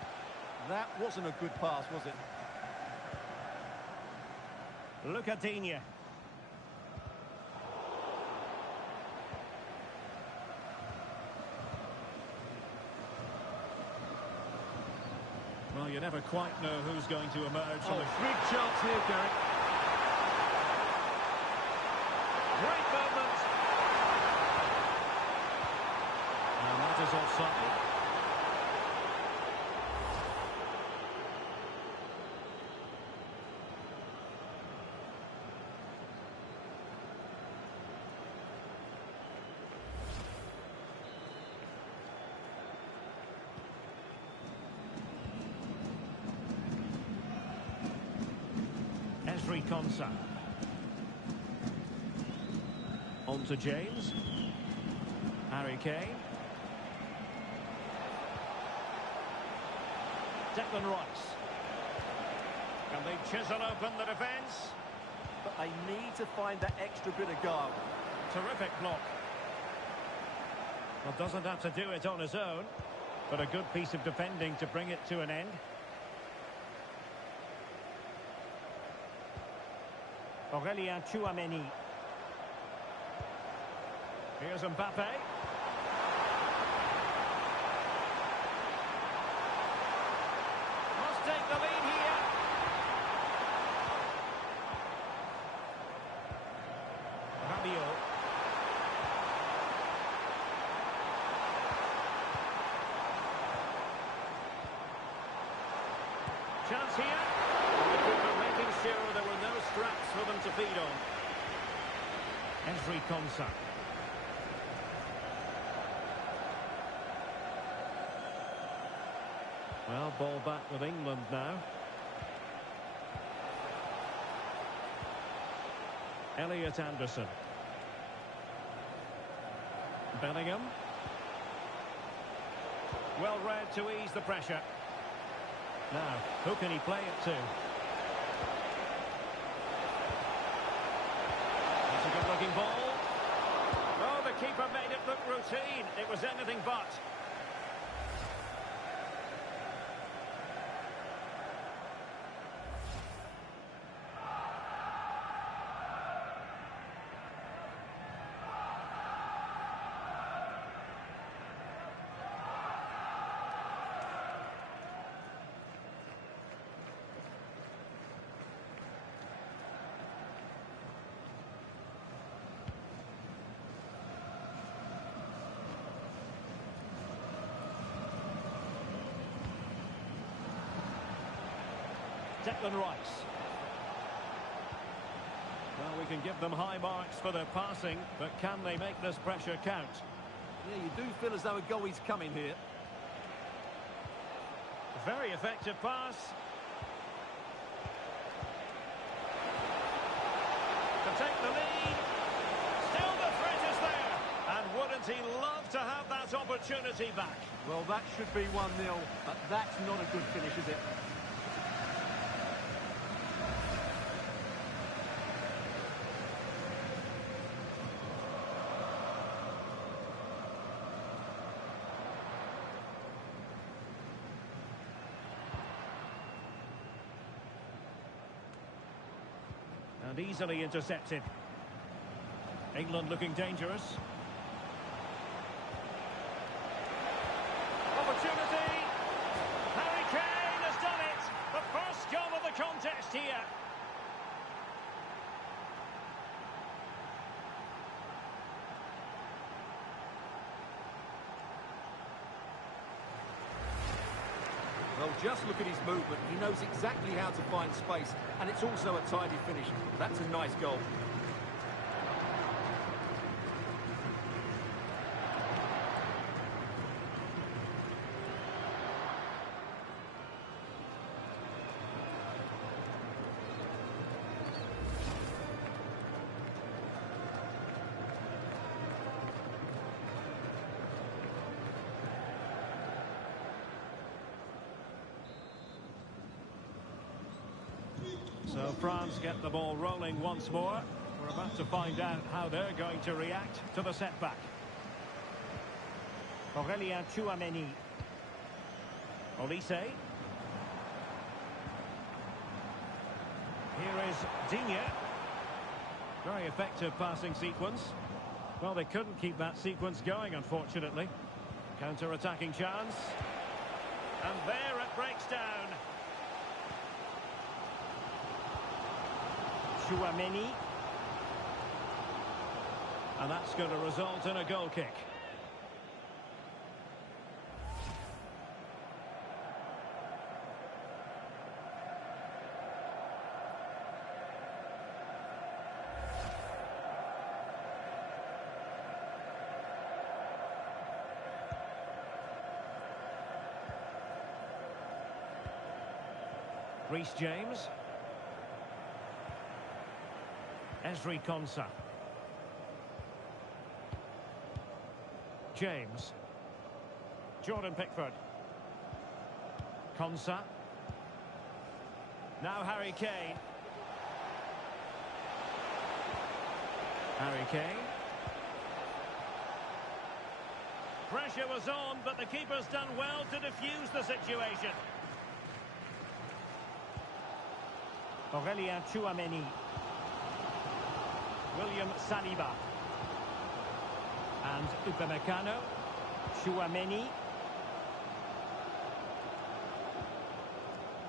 That wasn't a good pass, was it? Look at Digne. Well, you never quite know who's going to emerge from the... Big chance here, Derek. Great moment. And that is offside. Konsa. On to James. Harry Kane. Declan Rice. Can they chisel open the defence? But they need to find that extra bit of guard. Terrific block. Well, doesn't have to do it on his own, but a good piece of defending to bring it to an end. Aurélien Tchouameni. Here's Mbappe. Must take the lead here. Rabiot. Chance here. Making sure there were no straps for them to feed on. Ezri Konsa. Well, ball back with England now. Elliot Anderson. Bellingham. Well read to ease the pressure. Now, who can he play it to? It's a good-looking ball. Oh, the keeper made it look routine. It was anything but. Declan Rice. Well, we can give them high marks for their passing, but can they make this pressure count? Yeah, you do feel as though a goal is coming here. Very effective pass. To take the lead. Still the threat is there. And wouldn't he love to have that opportunity back? Well, that should be 1-0, but that's not a good finish, is it? And easily intercepted. England looking dangerous. Opportunity! Harry Kane has done it! The first goal of the contest here. Well, just look at his movement. He knows exactly how to find space, and it's also a tidy finish. That's a nice goal. So France get the ball rolling once more. We're about to find out how they're going to react to the setback. Aurélien Tchouameni. Olise. Here is Digne. Very effective passing sequence. Well, they couldn't keep that sequence going, unfortunately. Counter-attacking chance. And there it breaks down. Tchouameni. And that's going to result in a goal kick. Reece James. Ezri Konsa. James. Jordan Pickford. Konsa. Now Harry Kane. Harry Kane. Pressure was on, but the keeper's done well to defuse the situation. Aurélien Tchouameni. William Saliba. And Upamecano. Tchouameni.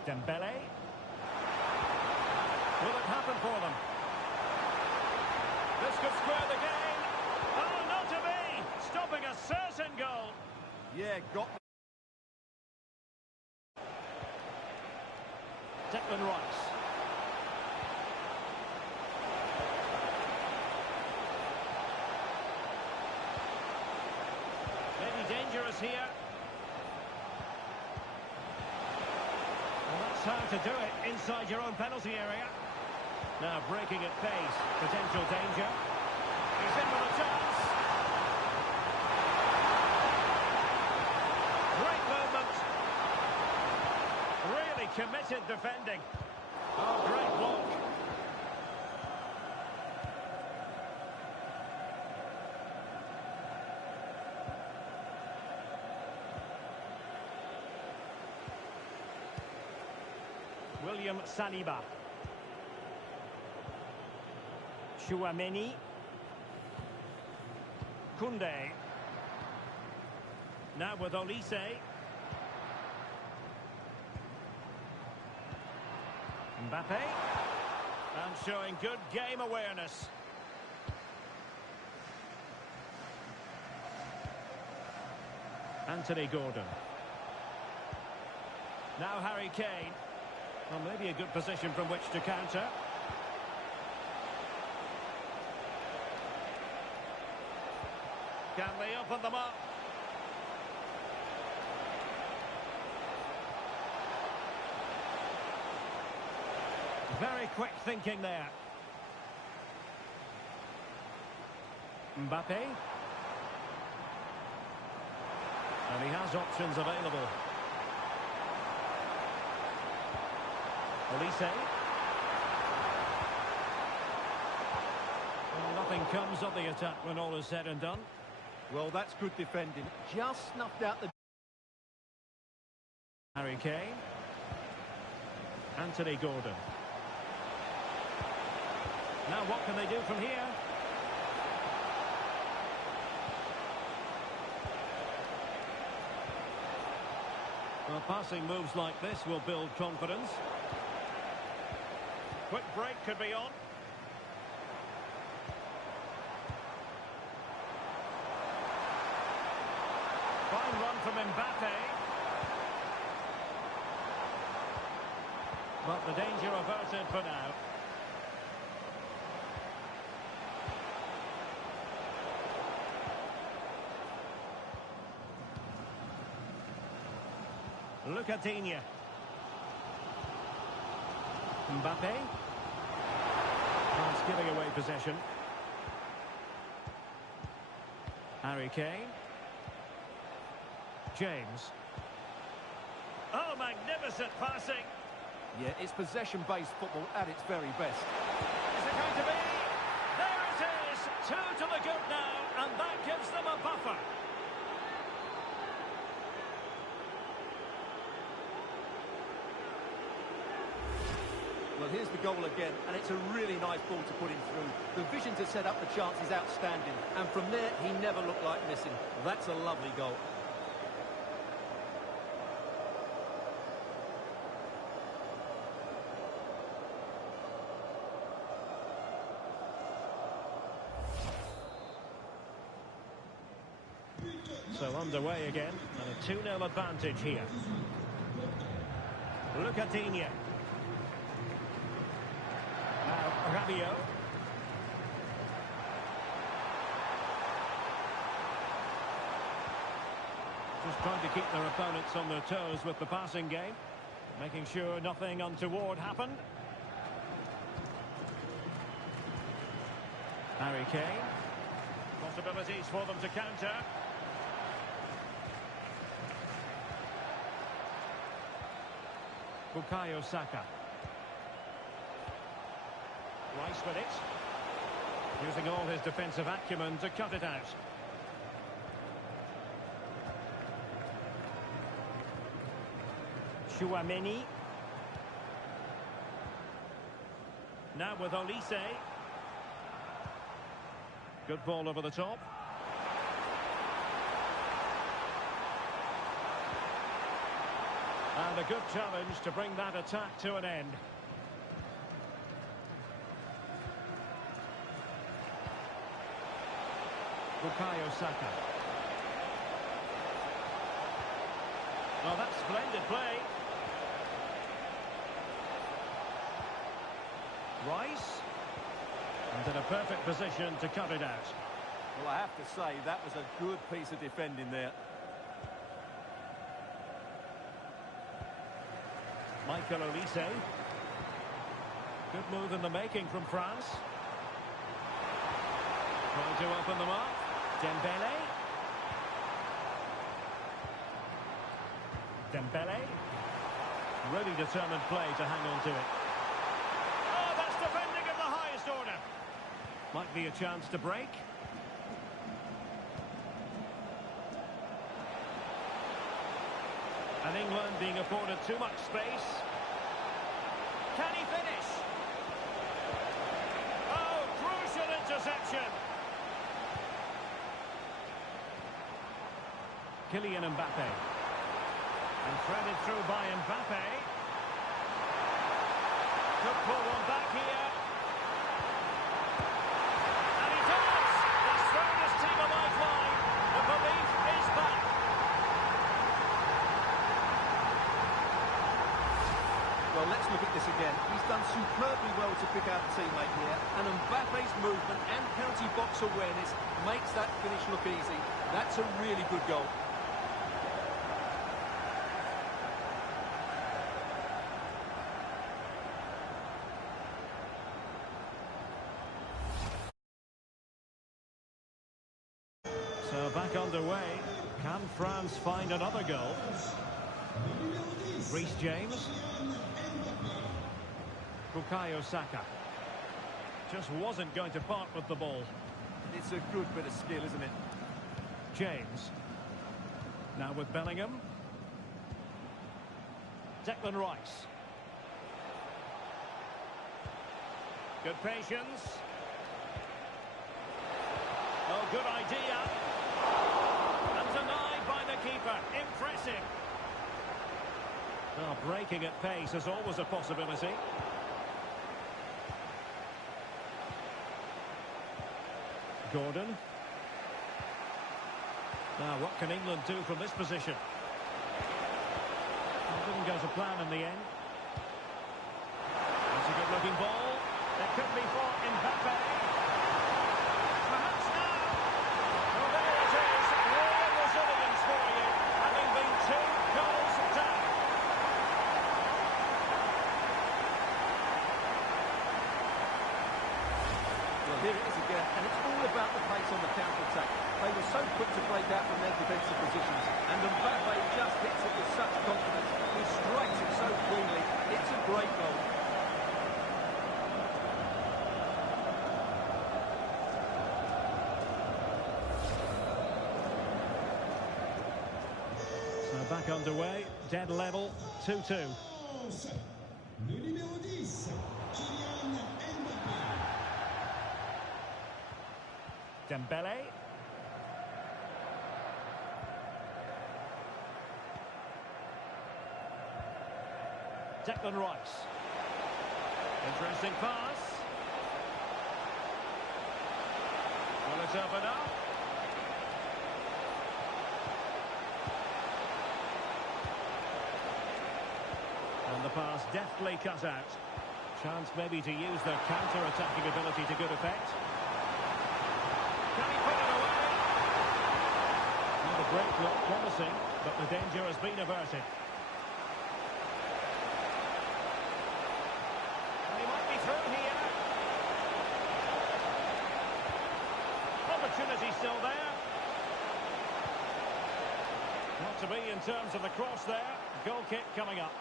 Dembele. Will it happen for them? This could square the game. Oh, not to be! Stopping a certain goal. Yeah, got... Declan Rice. Dangerous here. Well, that's how to do it inside your own penalty area. Now breaking at pace, potential danger. He's in with a chance. Great movement. Really committed defending. Oh, great block. William Saliba. Tchouameni. Koundé. Now with Olise. Mbappe. And showing good game awareness. Anthony Gordon. Now Harry Kane. Well, maybe a good position from which to counter. Can they open them up? Very quick thinking there. Mbappe. And he has options available. Olise. Well, nothing comes of the attack when all is said and done. Well, that's good defending. Just snuffed out the... Harry Kane. Anthony Gordon. Now what can they do from here? Well, passing moves like this will build confidence. Quick break could be on. Fine run from Mbappe. But the danger averted for now. Look at Digne. Mbappe. That's giving away possession. Harry Kane. James. Oh, magnificent passing. Yeah, it's possession-based football at its very best. Is it going to be? There it is! Two to the good now, and that gives them a buffer. Well, here's the goal again, and it's a really nice ball to put him through. The vision to set up the chance is outstanding, and from there, he never looked like missing. That's a lovely goal. So underway again, and a 2-0 advantage here. Lucatinia. Now, Rabiot. Just trying to keep their opponents on their toes with the passing game. Making sure nothing untoward happened. Harry Kane. Possibilities for them to counter. Bukayo Saka. Rice with it. Using all his defensive acumen to cut it out. Chouameni. Now with Olise. Good ball over the top. And a good challenge to bring that attack to an end. Bukayo Saka. Well, that's splendid play. Rice. And in a perfect position to cut it out. Well, I have to say, that was a good piece of defending there. Michael Olise. Good move in the making from France. Trying to open them up. Dembele. Dembele. Really determined play to hang on to it. Oh, that's defending of the highest order. Might be a chance to break. And England being afforded too much space. Can he finish? Oh, crucial interception. Kylian Mbappe. And threaded through by Mbappe. Could pull one back here. And he does! He's thrown his team a lifeline. The belief is back. Well, let's look at this again. He's done superbly well to pick out a teammate here, and Mbappe's movement and penalty box awareness makes that finish look easy. That's a really good goal. So back underway. Can France find another goal? Reece James. Bukayo Saka. Just wasn't going to part with the ball. It's a good bit of skill, isn't it? James. Now with Bellingham. Declan Rice. Good patience. Oh, good idea. And denied by the keeper. Impressive. Well, breaking at pace is always a possibility. Gordon. Now, what can England do from this position? It didn't go to plan in the end. That's a good-looking ball. It could be for Mbappe. Perhaps now. Well, there it is. Real resilience for you, having been 2 goals down. Well, here it is again, and it's all about the pace on the counter-attack. They were so quick to break out from their defensive positions, and Mbappe just hits it with such confidence. He strikes it so cleanly. It's a great back underway. Dead level, 2-2. Dembele. Declan Rice. Interesting pass. Will it open up? And the pass deftly cut out. Chance maybe to use their counter-attacking ability to good effect. Can he put it away? Well, the break looked promising, but the danger has been averted. And he might be through here. Opportunity still there. Not to be in terms of the cross there. Goal kick coming up.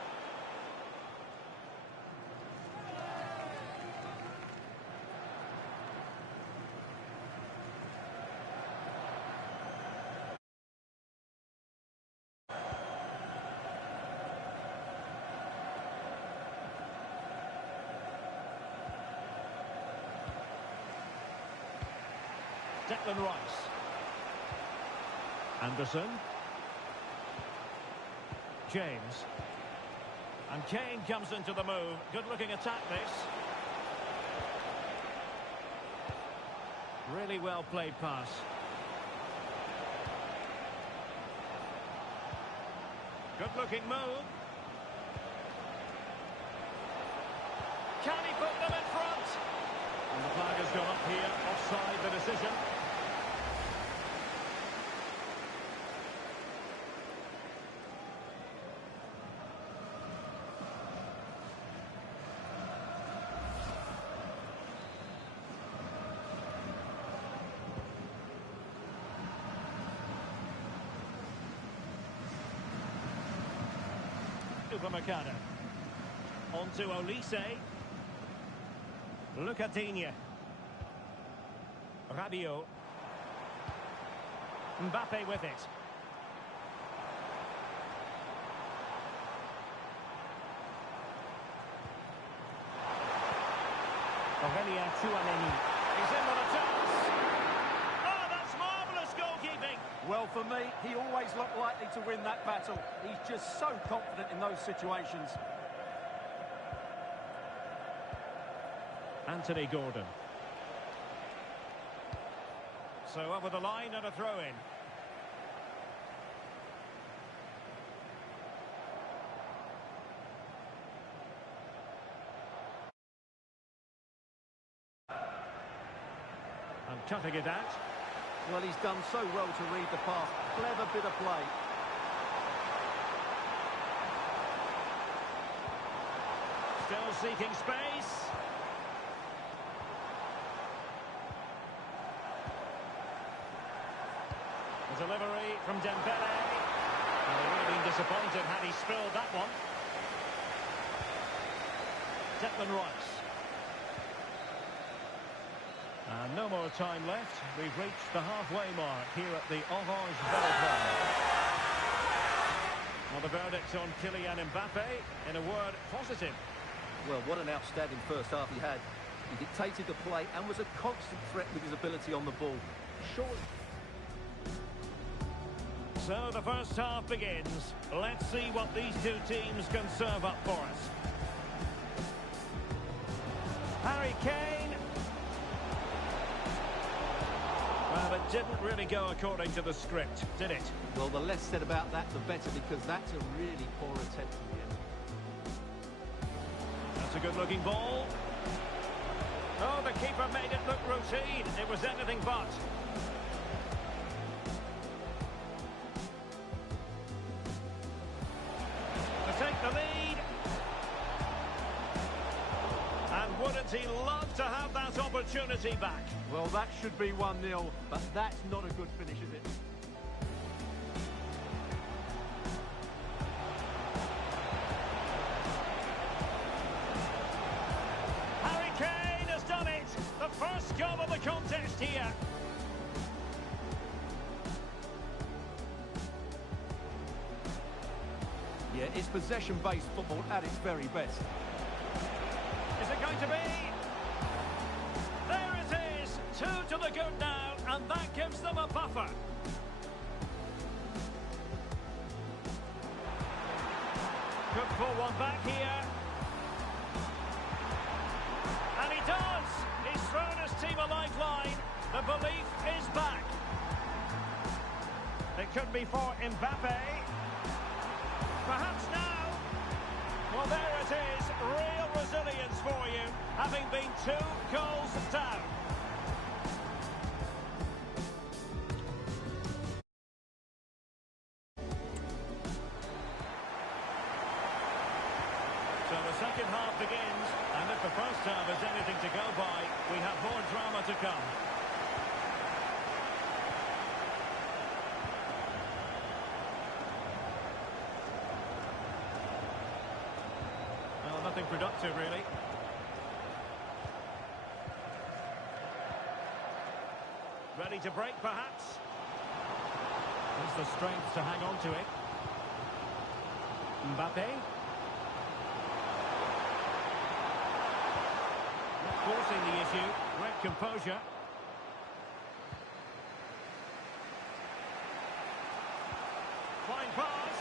Declan Rice. Anderson. James. And Kane comes into the move. Good-looking attack, this. Really well-played pass. Good-looking move. Can he put them in front? And the flag has gone up here, offside the decision. Upamecano. On to Olise. Lucadinha. Rabiot. Mbappe with it. Aurelien Tchouameni. He's in with a chance. Oh, that's marvellous goalkeeping. Well, for me, he always looked likely to win that battle. He's just so confident in those situations. Anthony Gordon. So over the line and a throw-in. And cutting it out. Well, he's done so well to read the pass. Clever bit of play. Still seeking space. The delivery from Dembele. Well, he would have been disappointed had he spilled that one. Declan Rice. And no more time left. We've reached the halfway mark here at the Orange Velodrome. Well, the verdict on Kylian Mbappe, in a word, positive. Well, what an outstanding first half he had. He dictated the play and was a constant threat with his ability on the ball. Surely. So the first half begins. Let's see what these two teams can serve up for us. Harry Kane. Well, it didn't really go according to the script, did it? Well, the less said about that, the better, because that's a really poor attempt in the end. That's a good-looking ball. Oh, the keeper made it look routine. It was anything but. To take the lead. And wouldn't he love to have that opportunity back? Well, that should be 1-0, but that's not a good finish, is it? Harry Kane has done it! The first goal of the contest here. here. It's possession-based football at its very best. Is it going to be? There it is! 2 to the good now, and that gives them a buffer. Could pull one back here. And he does! He's thrown his team a lifeline. The belief is back. It could be for Mbappe. Perhaps now. Well, there it is. Real resilience for you, having been 2 goals down. So the second half begins, and if the first half is anything to go by, we have more drama to come. Well, nothing productive, really. Ready to break, perhaps. There's the strength to hang on to it. Mbappe. Forcing the issue, great composure. Fine pass.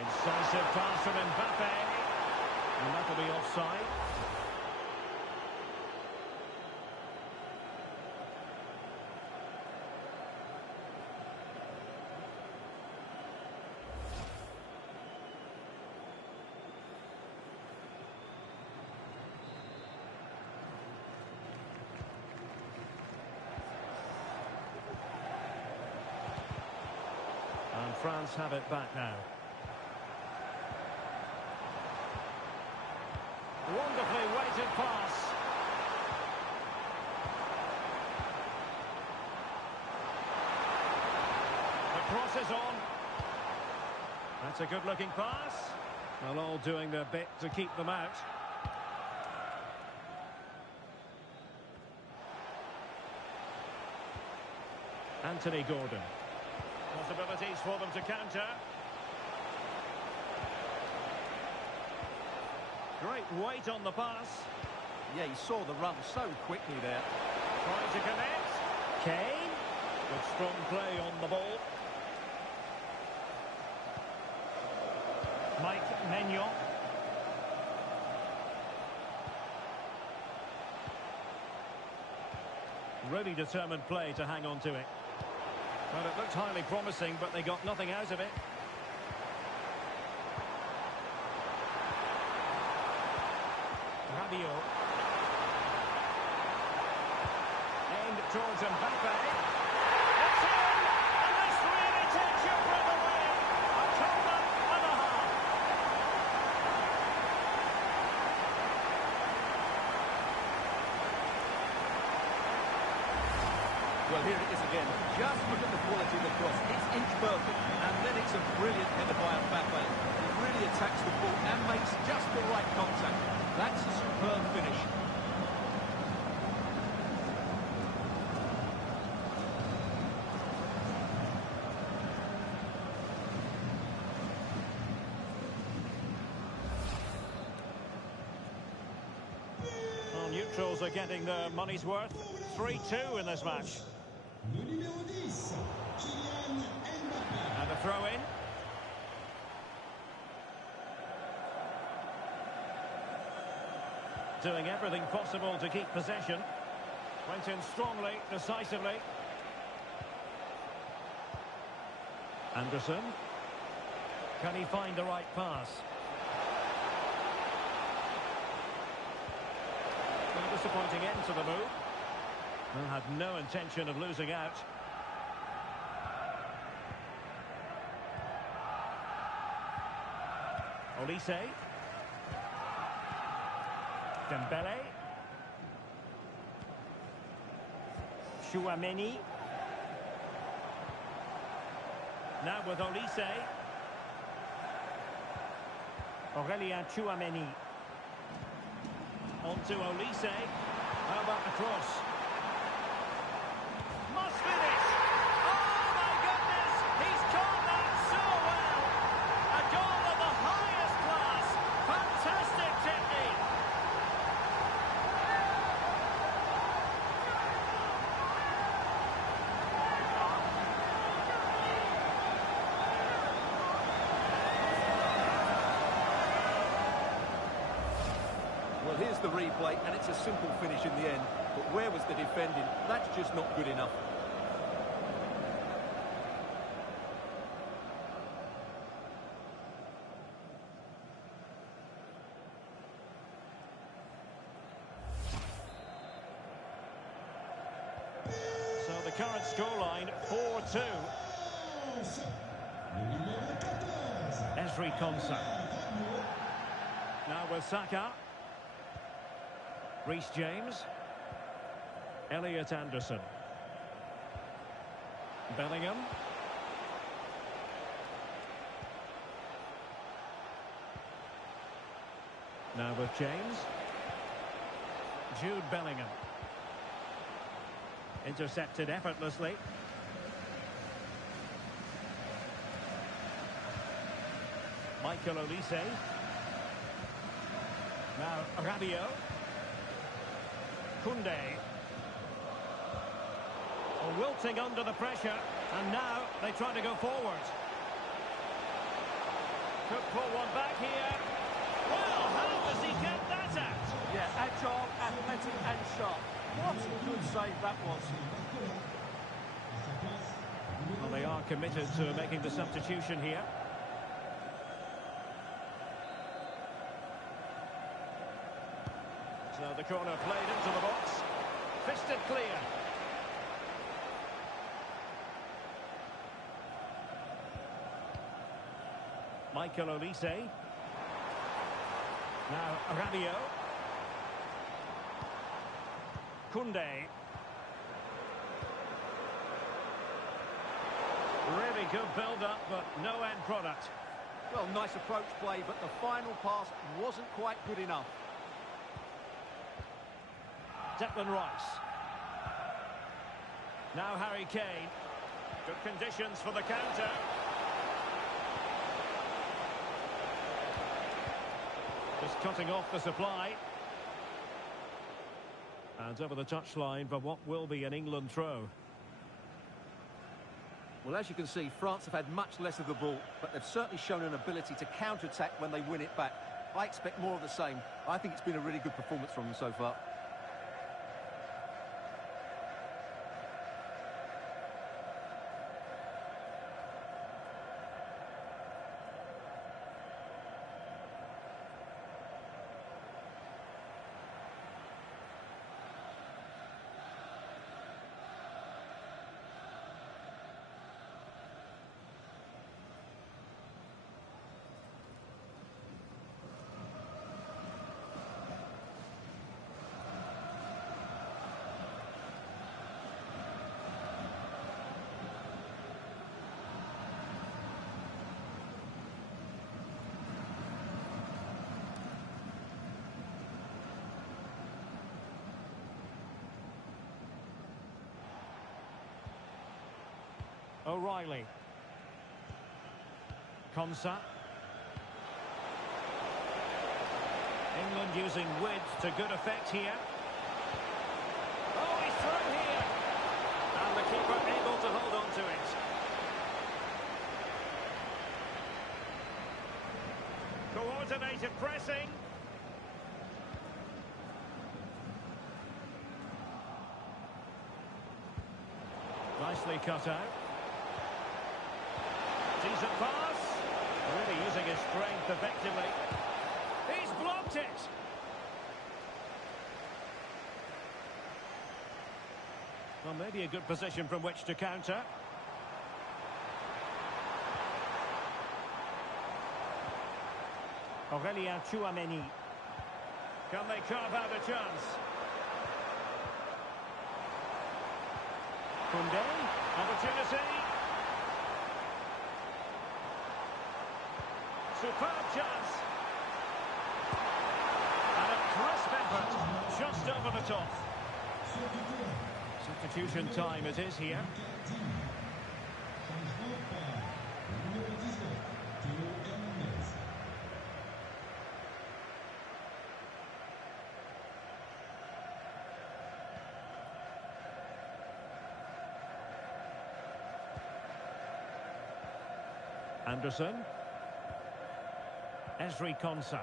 Incisive pass from Mbappe. And that'll be offside. And France have it back now. Wonderfully weighted pass. The cross is on. That's a good-looking pass. Well, all doing their bit to keep them out. Anthony Gordon. Possibilities for them to counter. Great weight on the pass. Yeah, he saw the run so quickly there. Trying to connect. Kane. Good strong play on the ball. Mike Maignan. Really determined play to hang on to it. Well, it looked highly promising, but they got nothing out of it. Rabiot. Aimed towards Mbappe. It's in! And this really takes your breath away. A corner and a half. Well, here it is again. Just look at the quality of the cross. It's inch perfect, and then it's a brilliant header by Mbappe. He really attacks the ball and makes just the right contact. That's a superb finish. Well, neutrals are getting their money's worth. 3-2 in this match. And a throw in. Doing everything possible to keep possession. Went in strongly, decisively. Anderson. Can he find the right pass? A disappointing end to the move. Well, had no intention of losing out. Olise. Dembele. Chouameni. Now with Olise. Aurelien Chouameni. On to Olise. How about the cross? Must finish! Well, here's the replay, and it's a simple finish in the end. But where was the defending? That's just not good enough. So the current scoreline, 4-2. Esri Konsa. Now with Saka. Reece James. Elliot Anderson. Bellingham. Now with James. Jude Bellingham. Intercepted effortlessly. Michael Olise. Now Rabiot. Koundé. Wilting under the pressure, and now they try to go forward. Could pull one back here. Well, how does he get that out? Yeah, agile, athletic and sharp. What a good save that was. Well, they are committed to making the substitution here. So the corner played into the box. Fisted clear. Michael Olise. Now Rabiot. Koundé. Really good build-up, but no end product. Well, nice approach play, but the final pass wasn't quite good enough. Declan Rice. Now Harry Kane. Good conditions for the counter. Just cutting off the supply. And over the touchline for what will be an England throw. Well, as you can see, France have had much less of the ball, but they've certainly shown an ability to counter-attack when they win it back. I expect more of the same. I think it's been a really good performance from them so far. O'Reilly. Konsa. England using width to good effect here. Oh, he's through here. And the keeper able to hold on to it. Coordinated pressing. Nicely cut out. Decent pass. Really using his strength effectively. He's blocked it. Well, maybe a good position from which to counter. Aurélien Tchouameni. Can they carve out a chance? Koundé. Opportunity. Superb chance. And a crisp effort, just over the top. Substitution time it is here. Anderson. Esri Konsa.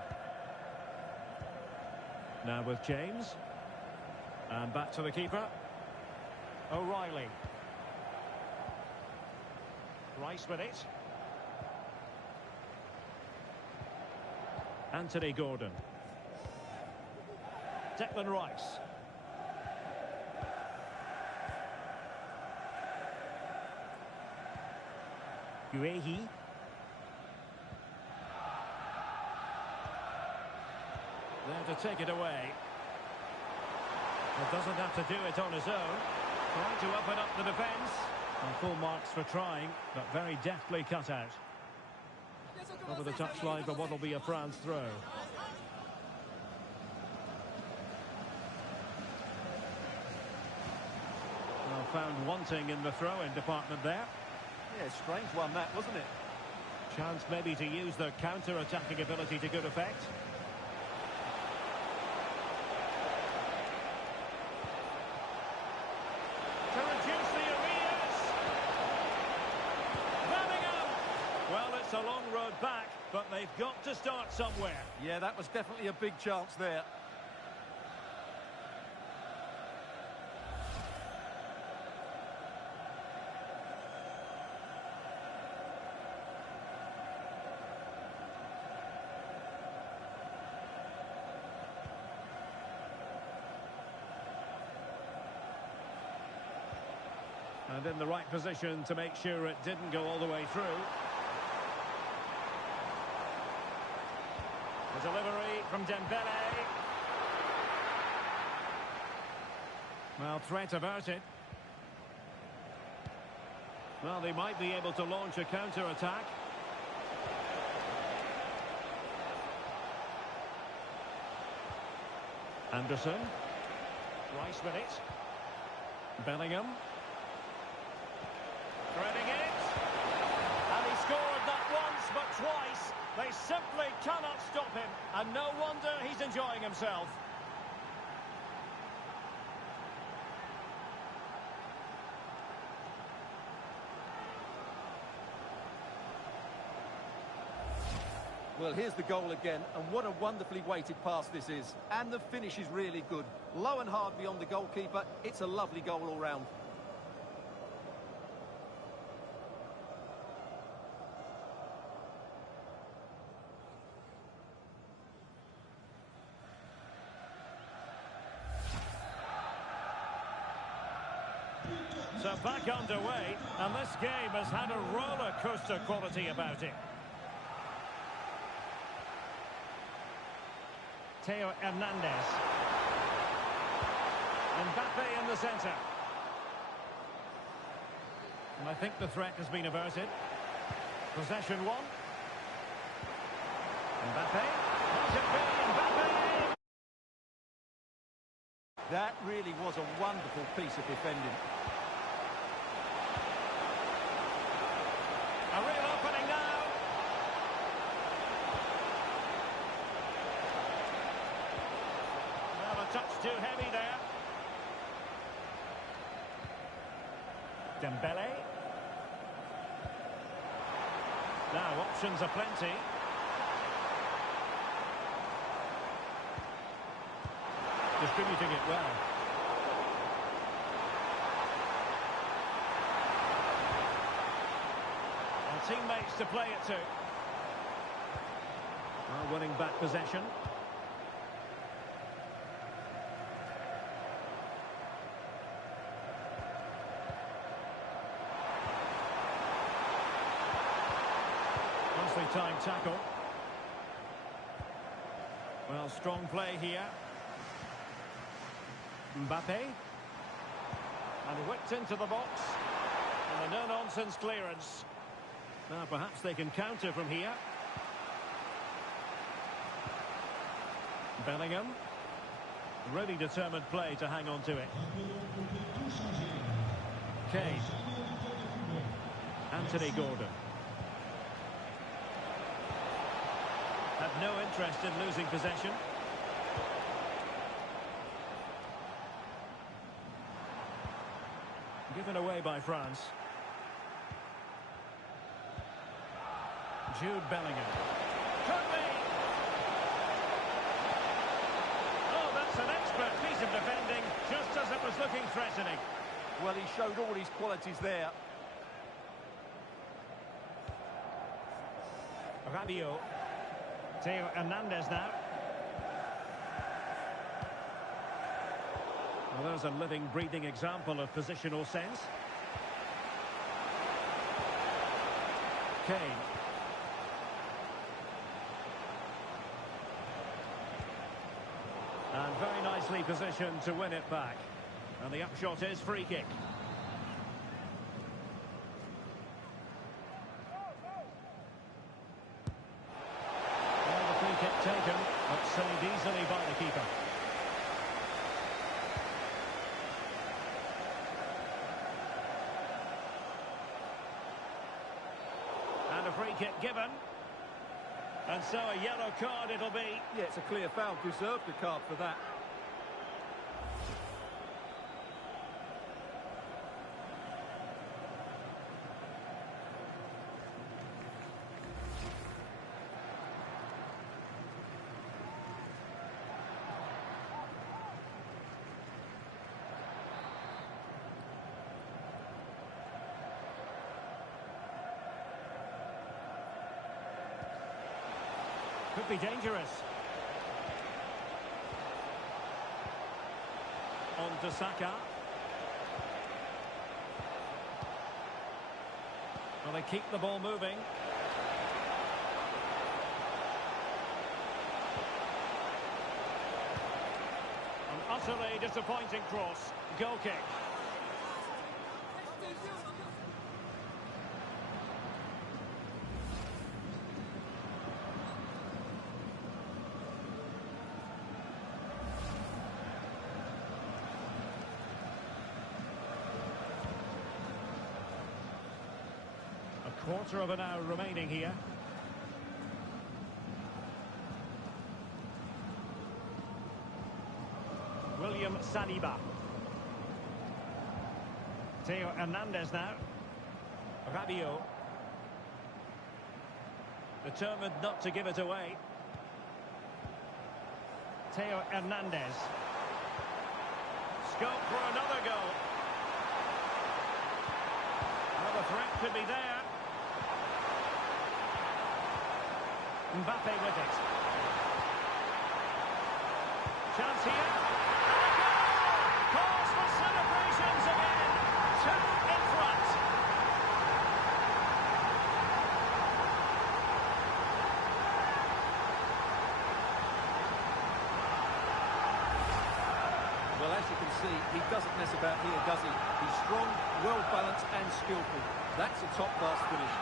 Now with James. And back to the keeper. O'Reilly. Rice with it. Anthony Gordon. Declan Rice. Guehi. There to take it away. He doesn't have to do it on his own. Trying to open up the defence. And full marks for trying, but very deftly cut out. Over the touchline for what will be a France throw. Well, found wanting in the throw-in department there. Yeah, strange one that, wasn't it? Chance maybe to use their counter-attacking ability to good effect. To reduce the arrears. Birmingham! Well, it's a long road back, but they've got to start somewhere. Yeah, that was definitely a big chance there. And in the right position to make sure it didn't go all the way through. The delivery from Dembele. Well, threat averted. Well, they might be able to launch a counter-attack. Anderson. Rice with it. Bellingham. Threading it. And he scored not once, but twice. They simply cannot stop him. And no wonder he's enjoying himself. Well, here's the goal again, and what a wonderfully weighted pass this is. And the finish is really good. Low and hard beyond the goalkeeper. It's a lovely goal all round. So back underway, and this game has had a roller coaster quality about it. Theo Hernandez. Mbappe in the centre. And I think the threat has been averted. Possession one. Mbappe. Let it be Mbappe! That really was a wonderful piece of defending. A real opening now. Well, a touch too heavy there. Dembele. Now, options are plenty. Distributing it well. Teammates to play it to. Well, winning back possession. Nicely timed tackle. Well, strong play here. Mbappe. And whipped into the box. And a no-nonsense clearance. Now, perhaps they can counter from here. Bellingham. Really determined play to hang on to it. Kane. Anthony Gordon. Had no interest in losing possession. Given away by France. Jude Bellingham. Could be! Oh, That's an expert piece of defending, just as it was looking threatening. Well, he showed all his qualities there. Rabiot. Theo Hernandez now. Well, there's a living, breathing example of positional sense. Kane. And very nicely positioned to win it back. And the upshot is free kick. Well, the free kick taken, but saved easily by the keeper. And a free kick given. And so a yellow card it'll be. Yeah, it's a clear foul. Deserved a card for that. Could be dangerous. On to Saka. Well, they keep the ball moving. An utterly disappointing cross. Goal kick. Quarter of an hour remaining here. William Saliba. Theo Hernandez now. Rabiot. Determined not to give it away. Theo Hernandez. Scope for another goal. Well, the threat could be there. Mbappe with it. Chance here. And a goal! Calls for celebrations again. 2 in front. Well, as you can see, he doesn't mess about here, does he? He's strong, well-balanced and skillful. That's a top-class finish.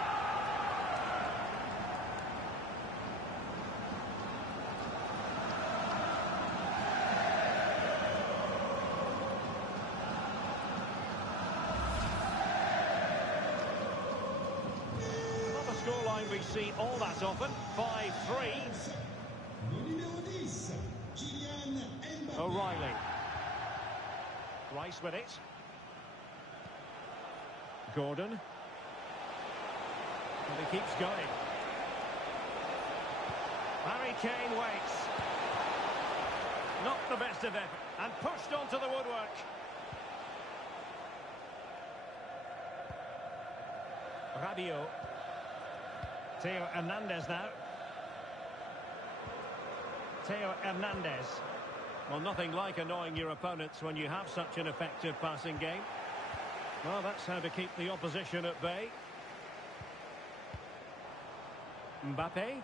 Scoreline we see all that often. 5-3. O'Reilly. Rice with it. Gordon. And he keeps going. Harry Kane waits. Not the best of effort. And pushed onto the woodwork. Rabiot. Theo Hernandez now. Theo Hernandez. Well, nothing like annoying your opponents when you have such an effective passing game. Well, that's how to keep the opposition at bay. Mbappe.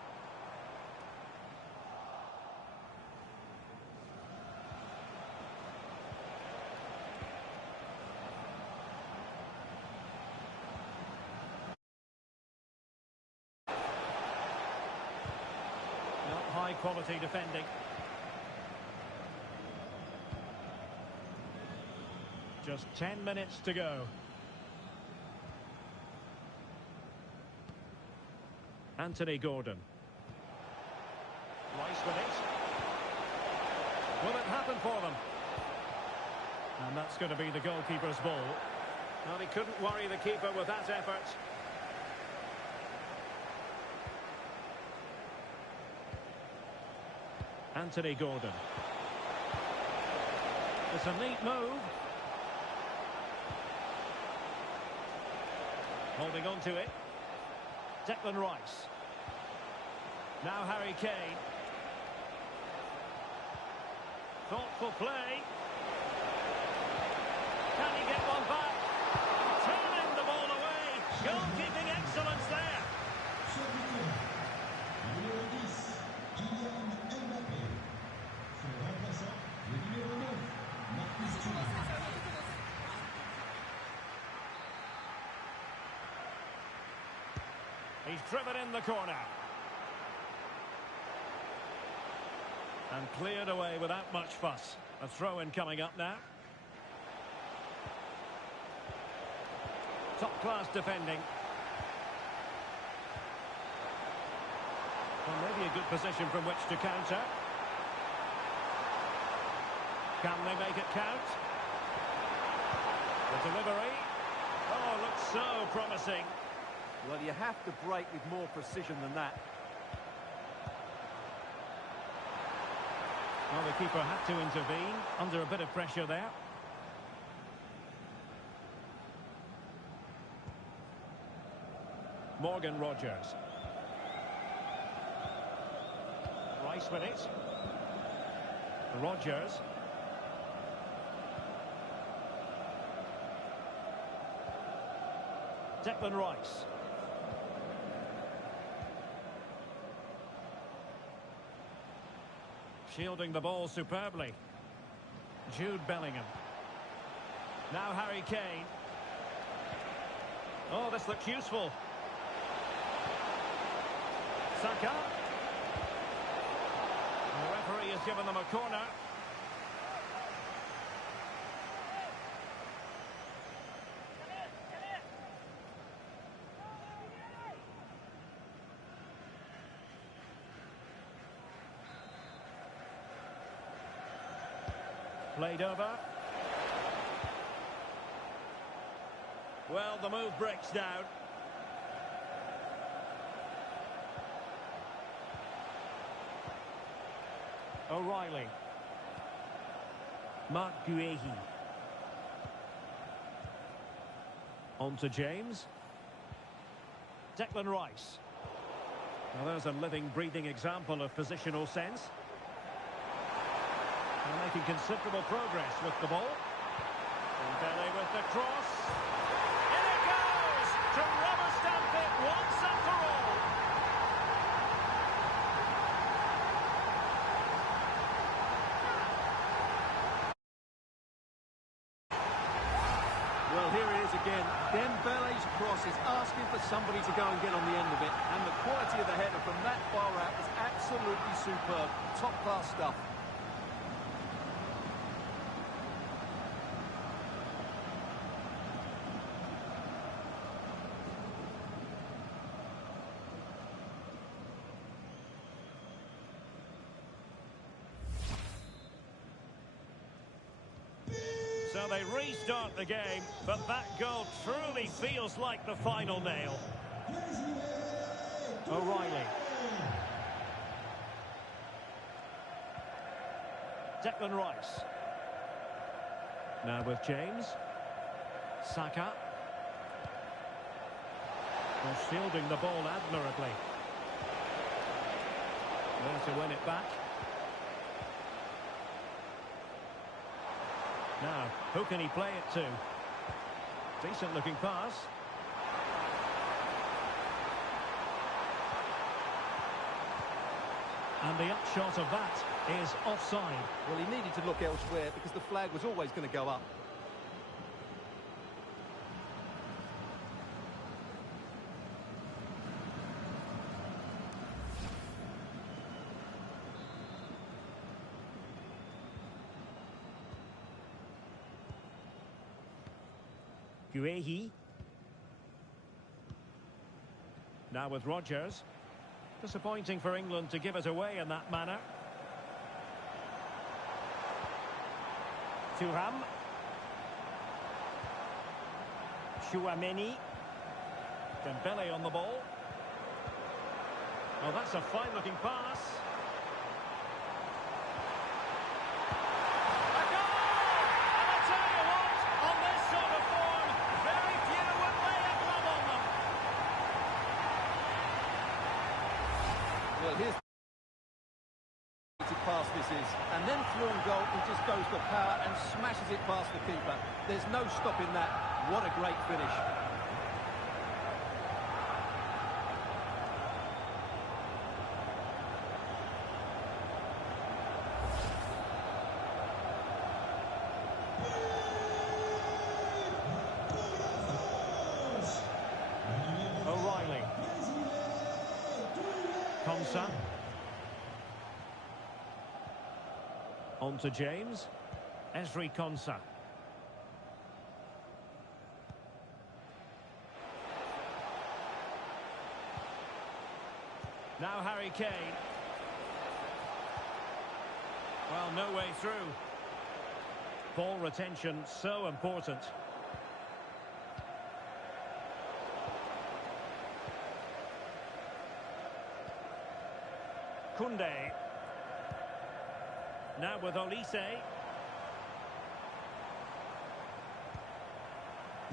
Not high quality defending. Just 10 minutes to go. Anthony Gordon. Rice with it. Will it happen for them? And that's going to be the goalkeeper's ball. Well, he couldn't worry the keeper with that effort. Anthony Gordon. It's a neat move. Holding on to it. Declan Rice. Now Harry Kane. Thoughtful play. Can he get one back? Turning the ball away. Goalkeeping excellence there. He's driven in the corner. And cleared away without much fuss. A throw-in coming up now. Top-class defending. Well, maybe a good position from which to counter. Can they make it count? The delivery. Oh, looks so promising. Well, you have to break with more precision than that. Well, the keeper had to intervene under a bit of pressure there. Morgan Rogers. Rice with it. Rogers. Declan Rice. Shielding the ball superbly. Jude Bellingham. Now Harry Kane. Oh, this looks useful. Saka. And the referee has given them a corner. Played over. Well, the move breaks down. O'Reilly. Mark Guehi. On to James. Declan Rice. Well, there's a living, breathing example of positional sense. They're making considerable progress with the ball. Dembele with the cross. In it goes! To rubber stamp it once and for all. Well, here it is again. Dembele's cross is asking for somebody to go and get on the end of it. And the quality of the header from that far out is absolutely superb. Top-class stuff. So they restart the game, but that goal truly feels like the final nail. O'Reilly. Declan Rice. Now with James. Saka. Well, shielding the ball admirably. There to win it back. Now, who can he play it to? Decent looking pass. And the upshot of that is offside. Well, he needed to look elsewhere because the flag was always going to go up. Guehi. Now with Rogers. Disappointing for England to give it away in that manner. Thuram. Chouameni. Dembele on the ball. Oh, that's a fine-looking pass. A goal! Well, here's the pass this is. And then through on goal, he just goes for power and smashes it past the keeper. There's no stopping that. What a great finish. O'Reilly. Konsa. On to James. Esri Konsa. Now Harry Kane. Well, no way through. Ball retention so important. Koundé. Now with Olise.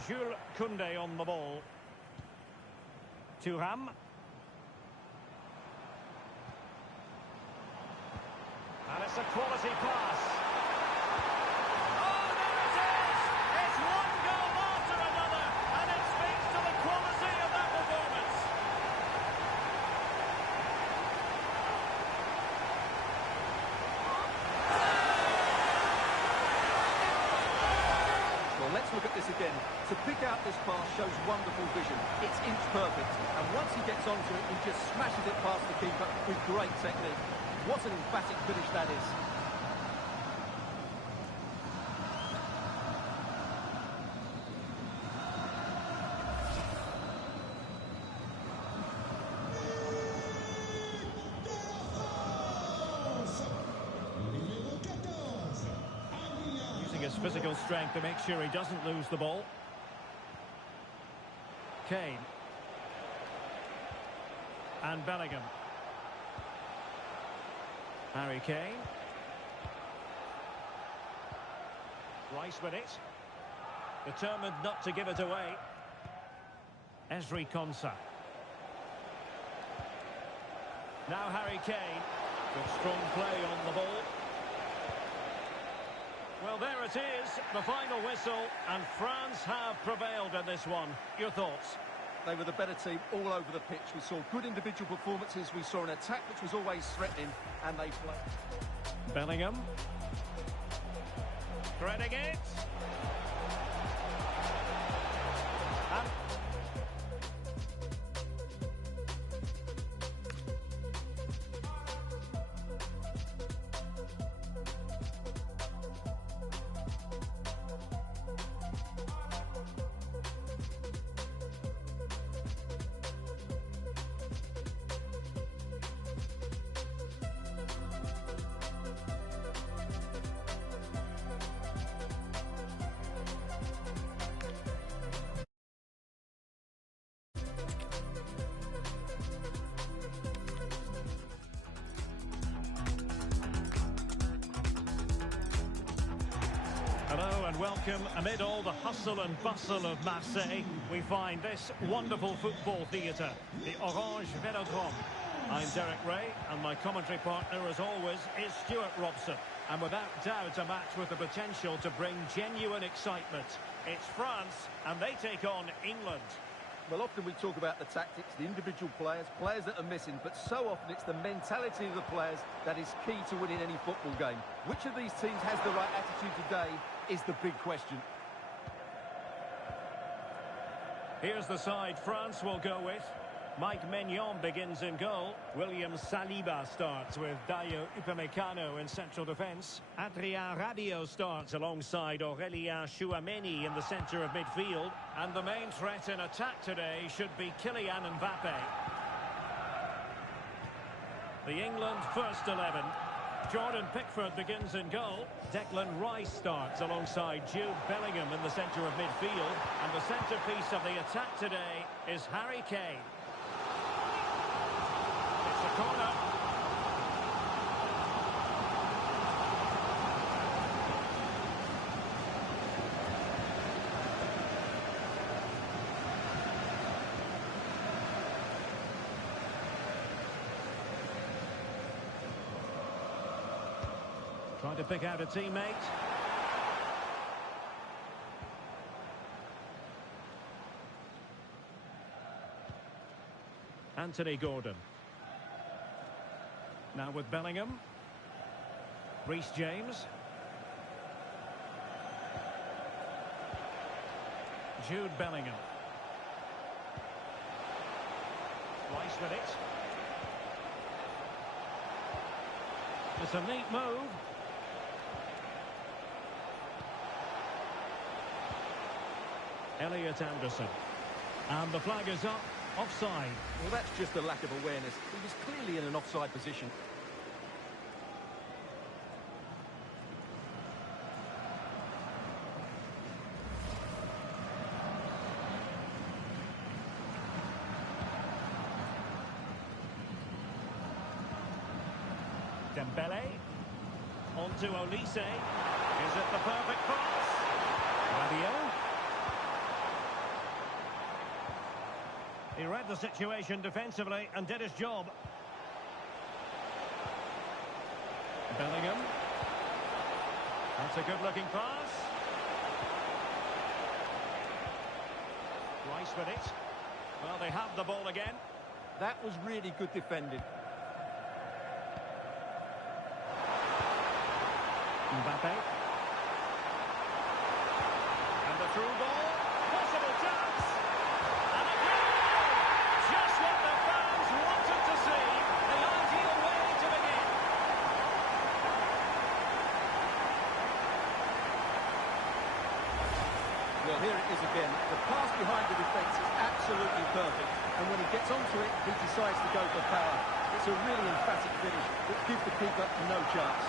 Jules Koundé on the ball. Thuram. And it's a quality pass. Oh, there it is! It's one goal after another, and it speaks to the quality of that performance. Well, let's look at this again. To pick out this pass shows wonderful vision. It's inch perfect, and once he gets onto it, he just smashes it past the keeper with great technique. What an emphatic finish that is. Using his physical strength to make sure he doesn't lose the ball. Kane. And Bellingham. Harry Kane. Rice with it. Determined not to give it away. Esri Konsa. Now Harry Kane. Good strong play on the ball. Well, there it is, the final whistle, and France have prevailed in this one. Your thoughts? They were the better team all over the pitch. We saw good individual performances. We saw an attack which was always threatening, and they played. Bellingham. Threading it. And hello and welcome. Amid all the hustle and bustle of Marseille, we find this wonderful football theatre, the Orange Velodrome. I'm Derek Ray, and my commentary partner, as always, is Stuart Robson. And without doubt, a match with the potential to bring genuine excitement. It's France, and they take on England. Well, often we talk about the tactics, the individual players, players that are missing, but so often it's the mentality of the players that is key to winning any football game. Which of these teams has the right attitude today is the big question. Here's the side France will go with. Mike Maignan begins in goal. William Saliba starts with Dayo Upamecano in central defence. Adrien Rabiot starts alongside Aurélien Tchouameni in the centre of midfield. And the main threat in attack today should be Kylian Mbappe. The England first 11. Jordan Pickford begins in goal. Declan Rice starts alongside Jude Bellingham in the centre of midfield. And the centrepiece of the attack today is Harry Kane. It's a corner. Trying to pick out a teammate. Anthony Gordon. Now with Bellingham. Reece James. Jude Bellingham. Rice with it. It's a neat move. Elliot Anderson. And the flag is up. Offside. Well, that's just a lack of awareness. He was clearly in an offside position. Dembele. On to Olise. Is it the perfect pass? Rabiot. He read the situation defensively and did his job. Bellingham. That's a good-looking pass. Rice with it. Well, they have the ball again. That was really good defending. Mbappe. And the through ball. Possible chance. And a goal! Just what the fans wanted to see. The ideal way to begin. Well, here it is again. The pass behind the defence is absolutely perfect. And when he gets onto it, he decides to go for power. It's a really emphatic finish that gives the keeper no chance.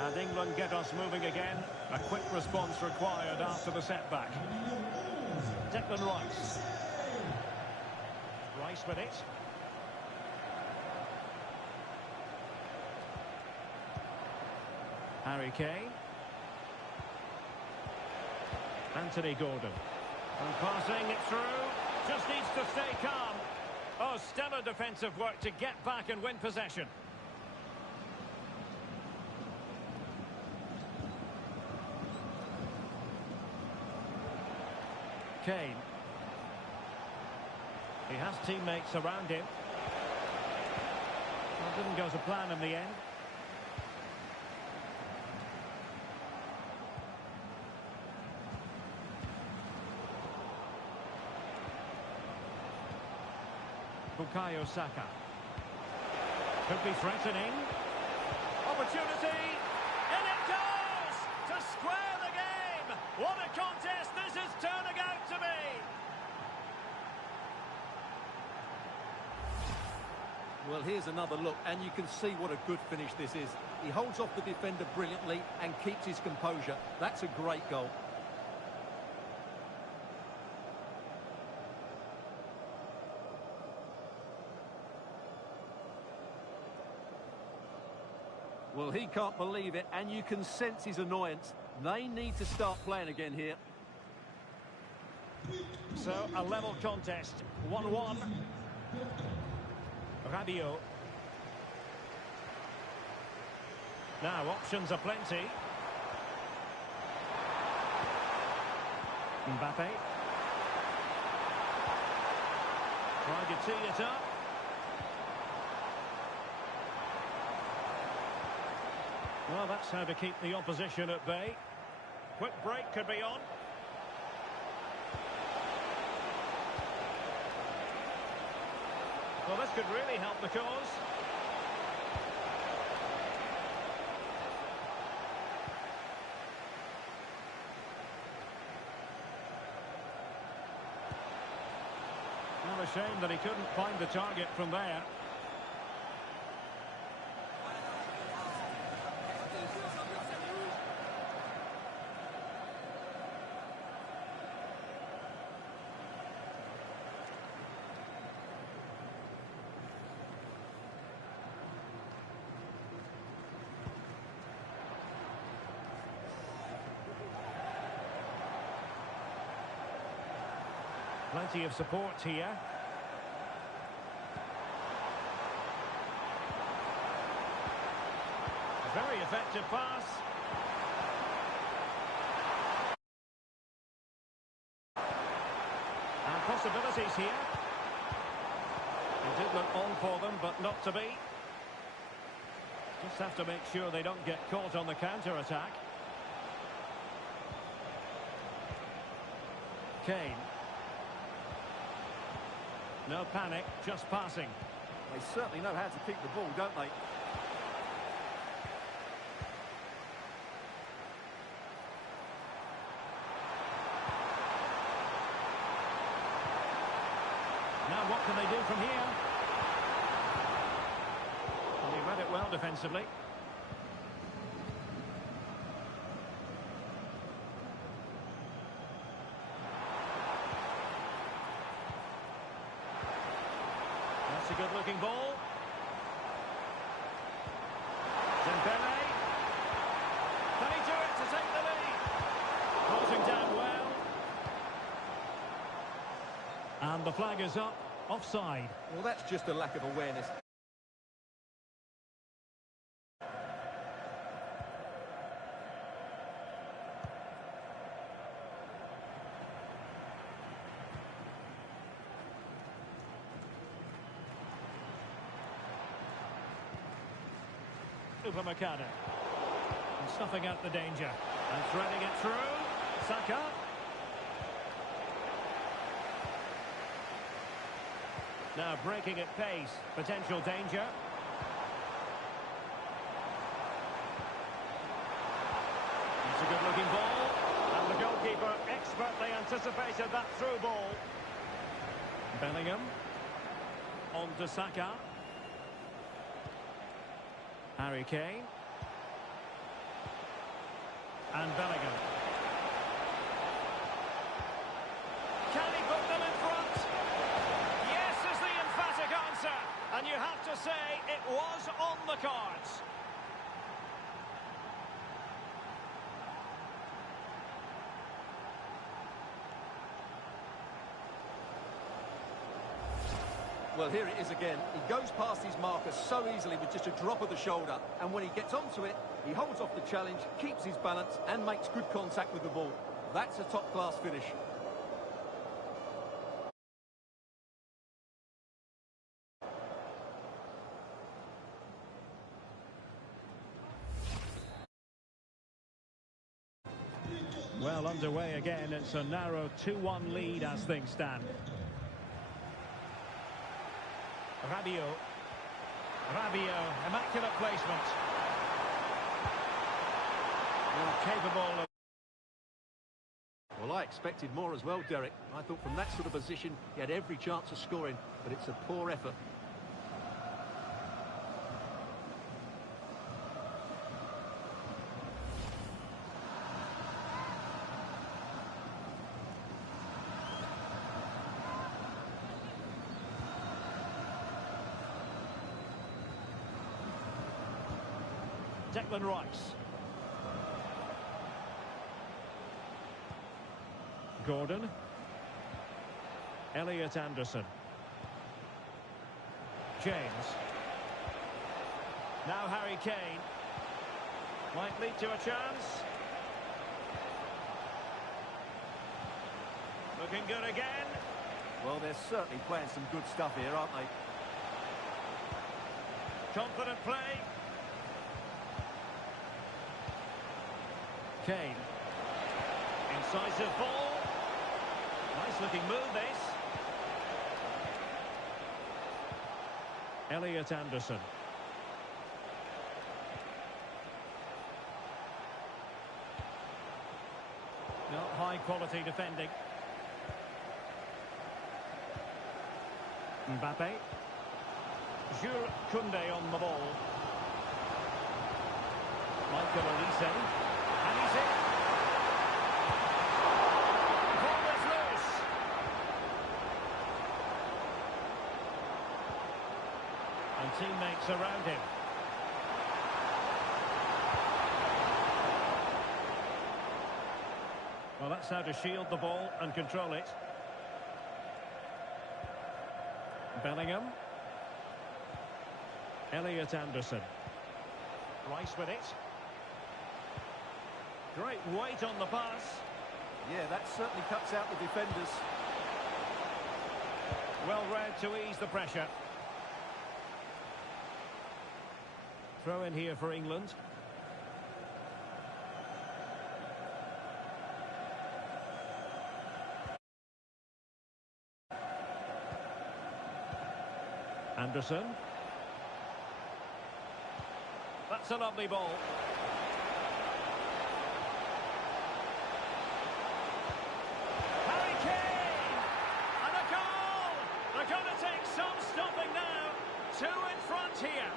And England get us moving again. A quick response required after the setback. Declan Rice. Rice with it. Harry Kane. Anthony Gordon. And passing it through. Just needs to stay calm. Oh, stellar defensive work to get back and win possession. Kane. He has teammates around him. Well, didn't go to plan in the end. Bukayo Saka. Could be threatening. Opportunity. And it goes! To square the game! What a contest this is turning out to be! Well, here's another look, and you can see what a good finish this is. He holds off the defender brilliantly and keeps his composure. That's a great goal. Well, he can't believe it, and you can sense his annoyance. They need to start playing again here. So, a level contest. 1-1. Rabiot. Now, options are plenty. Mbappe. Trying to tee it up. Well, that's how to keep the opposition at bay. Quick break could be on. Well, this could really help the cause. Well, a shame that he couldn't find the target from there. Plenty of support here. Very effective pass. And possibilities here. It did look on for them, but not to be. Just have to make sure they don't get caught on the counter-attack. Kane. No panic, just passing. They certainly know how to keep the ball, don't they? Now what can they do from here? Well, he read it well defensively. That's a good-looking ball. Dembele. Can he do it to take the lead? Closing down well. And the flag is up. Offside. Well, that's just a lack of awareness. Upamecano. And snuffing out the danger. And threading it through. Saka. Now breaking at pace. Potential danger. It's a good-looking ball. And the goalkeeper expertly anticipated that through ball. Bellingham. On to Saka. Harry Kane. And Bellingham. Can he put them in front? Yes is the emphatic answer. And you have to say it was on the cards. Well, here it is again. He goes past his marker so easily with just a drop of the shoulder. And when he gets onto it, he holds off the challenge, keeps his balance and makes good contact with the ball. That's a top-class finish. Well, underway again. It's a narrow 2-1 lead as things stand. Rabiot, immaculate placement. Well, capable of... Well, I expected more as well, Derek. I thought from that sort of position, he had every chance of scoring, but it's a poor effort. Declan Rice. Gordon. Elliot Anderson. James. Now Harry Kane. Might lead to a chance. Looking good again. Well, they're certainly playing some good stuff here, aren't they? Confident play. Kane. Incisive ball. Nice looking move, this. Elliot Anderson. No, high quality defending. Mbappe. Jules Koundé on the ball. Michael Olise. And he's in. The ball is loose. And teammates around him. Well, that's how to shield the ball and control it. Bellingham. Elliot Anderson. Rice with it. Great weight on the pass. Yeah, that certainly cuts out the defenders. Well read to ease the pressure. Throw in here for England. Anderson. That's a lovely ball. Harry Kane! And a goal! They're going to take some stopping now. 2 in front here.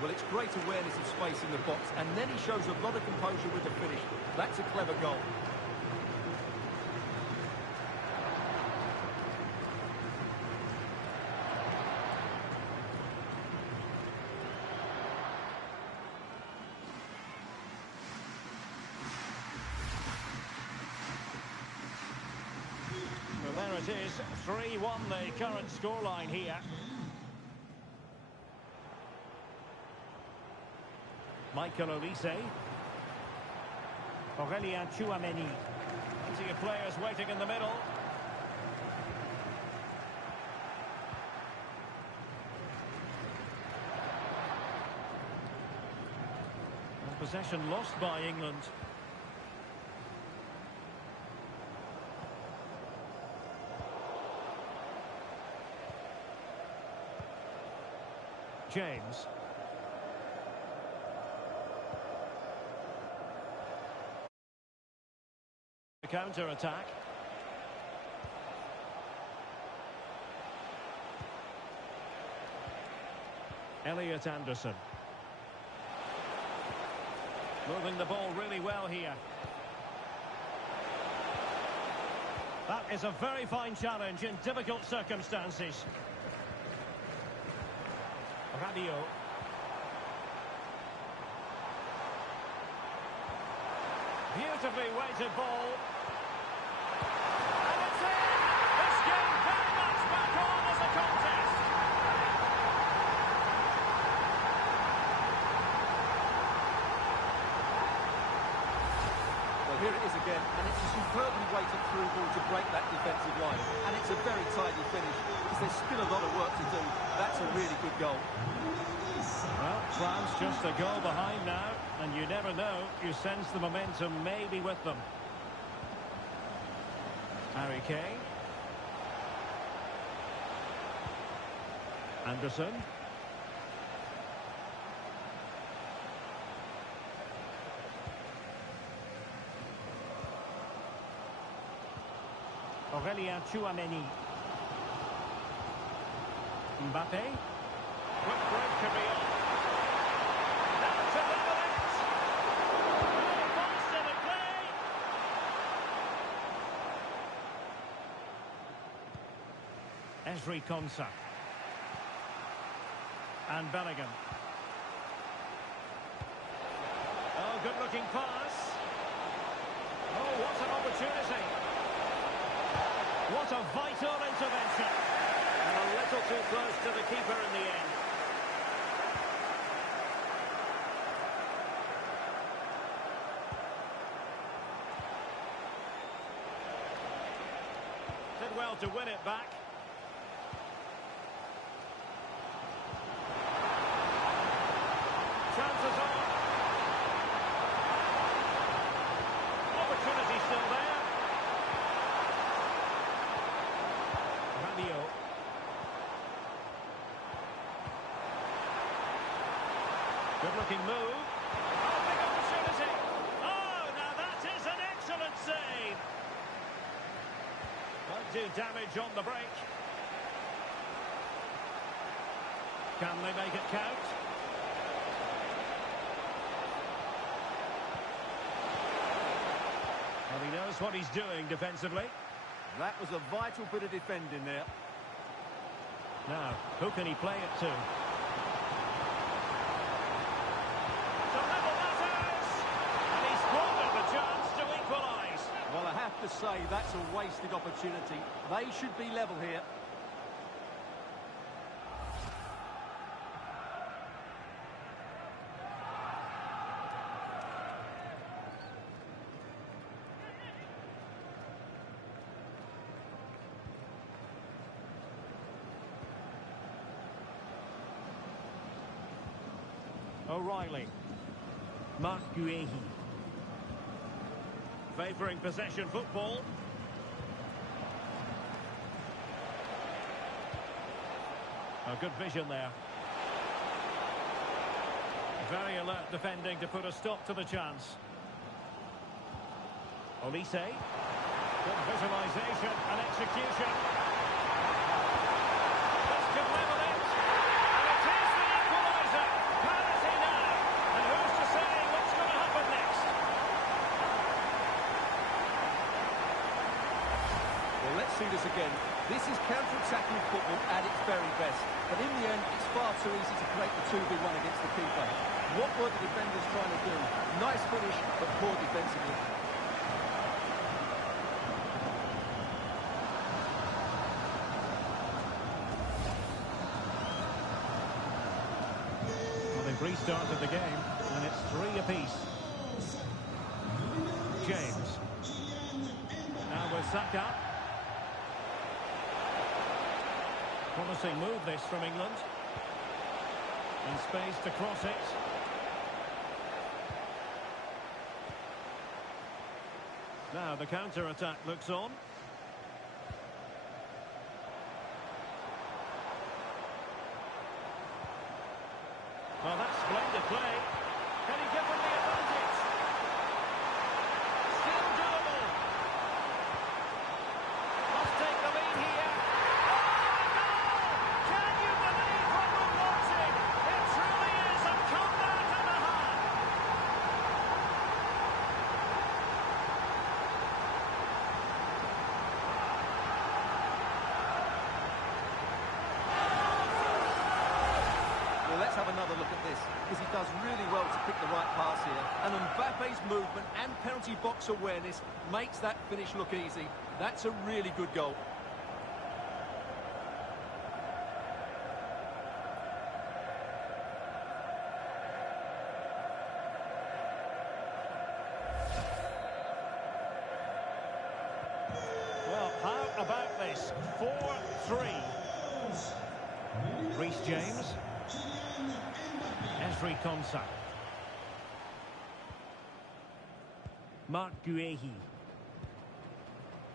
Well, it's great awareness of space in the box, and then he shows a lot of composure with the finish. That's a clever goal. Well, there it is. 3-1 the current scoreline here. Michael Olise. Aurelien Tchouameni. Plenty of players waiting in the middle. And possession lost by England. James. Counter-attack. Elliot Anderson. Moving the ball really well here. That is a very fine challenge in difficult circumstances. Rabiot. Beautifully weighted ball. And it's in! This game very much back on as a contest. Well, here it is again, and it's a superbly weighted through ball to break that defensive line. And it's a very tidy finish, because there's still a lot of work to do. That's a really good goal. Well, France just a goal behind now, and you never know, you sense the momentum may be with them. Harry Kane. Anderson. Aurelien Tchouameni. Mbappe. Quick break could be on. Now to level it. Oh, Boston at play. Ezri Konsa. And Bellingham. Oh, good-looking pass. Oh, what an opportunity. What a vital intervention. And a little too close to the keeper in the end. Did well to win it back. Chances on. Opportunity still there. Rabiot. Good-looking move. Oh, big opportunity. Oh, now that is an excellent save. Won't do damage on the break. Can they make it count? Well, he knows what he's doing defensively. That was a vital bit of defending there. Now, who can he play it to? To level matters! And he's squandered the to say that's a wasted opportunity. They should be level here. O'Reilly. Mark Guehi. Favouring possession football. A good vision there. Very alert defending to put a stop to the chance. Olise. Good visualisation and execution. This could level it. And it is the equaliser. Parity now. And who's to say what's going to happen next? Well, let's see this again. This is counter-attacking football at its very best. But in the end, it's far too easy to create the 2v1 against the keeper. What were the defenders trying to do? Nice finish, but poor defensively. Well, they've restarted the game, and it's 3 apiece. James. Now with Saka. Promising move this from England. And space to cross it. Now the counter-attack looks on. Well, that's splendid play. Can he give them the advantage? Still doable. Must take the lead here. Can you believe what we're watching? It truly is a comeback and a half. Well, let's have another look at this, because he does really well to pick the right pass here. And Mbappe's movement and penalty box awareness makes that finish look easy. That's a really good goal. Well, how about this? 4-3. Reece James. Esri Konsa. Mark Guehi.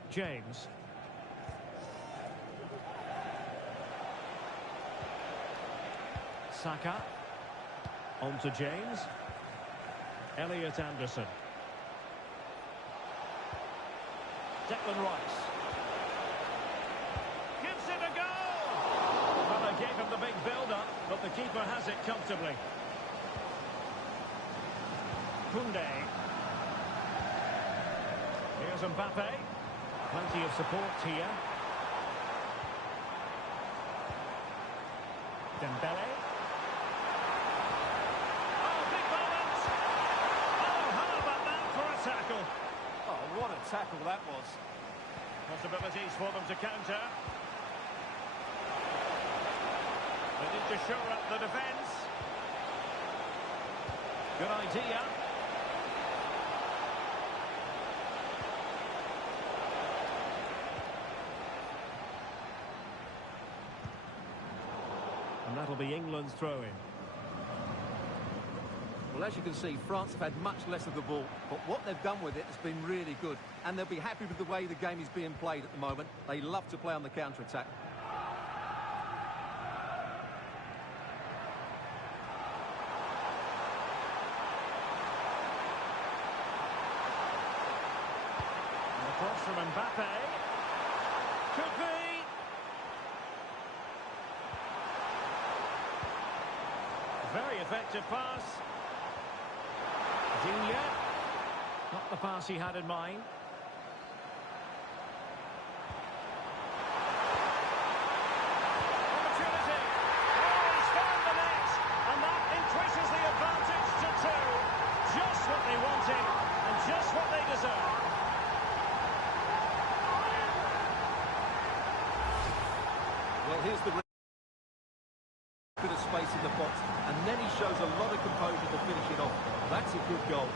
James. Saka. On to James. Elliot Anderson. Declan Rice. Gives it a go! Well, they gave him the big build-up, but the keeper has it comfortably. Koundé. Here's Mbappe. Plenty of support here. Dembele. Oh, big moment! Oh, how about that for a tackle? Oh, what a tackle that was. Possibilities for them to counter. They need to shore up the defence. Good idea. And that'll be England's throw-in. Well, as you can see, France have had much less of the ball, but what they've done with it has been really good. And they'll be happy with the way the game is being played at the moment. They love to play on the counter-attack. And the cross from Mbappe. Could be. Very effective pass. Digne. Not the pass he had in mind. Opportunity. Oh, he's found the net. And that increases the advantage to 2. Just what they wanted and just what they deserve. in the box, and then he shows a lot of composure to finish it off. That's a good goal.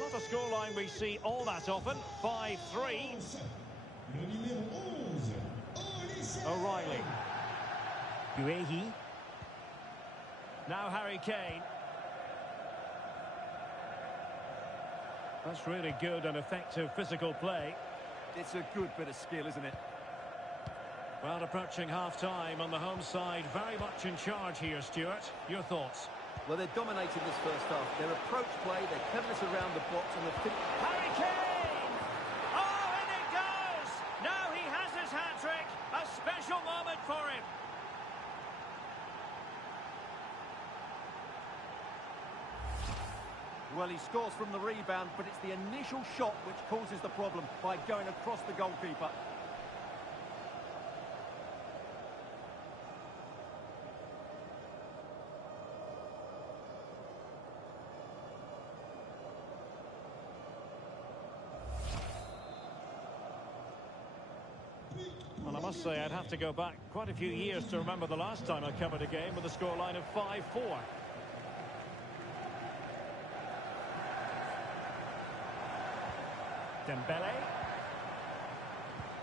Not a scoreline we see all that often. 5-3. O'Reilly. Guehi. Now Harry Kane. That's really good and effective physical play. It's a good bit of skill, isn't it? Well, approaching half-time on the home side, very much in charge here, Stuart. Your thoughts? Well, they're dominating this first half. Their approach play, their cleverness around the box, and the... Harry Kane! Oh, and it goes! Now he has his hat-trick. A special moment for him. Well, he scores from the rebound, but it's the initial shot which causes the problem by going across the goalkeeper. Well, I must say I'd have to go back quite a few years to remember the last time I covered a game with a scoreline of 5-4. Dembele.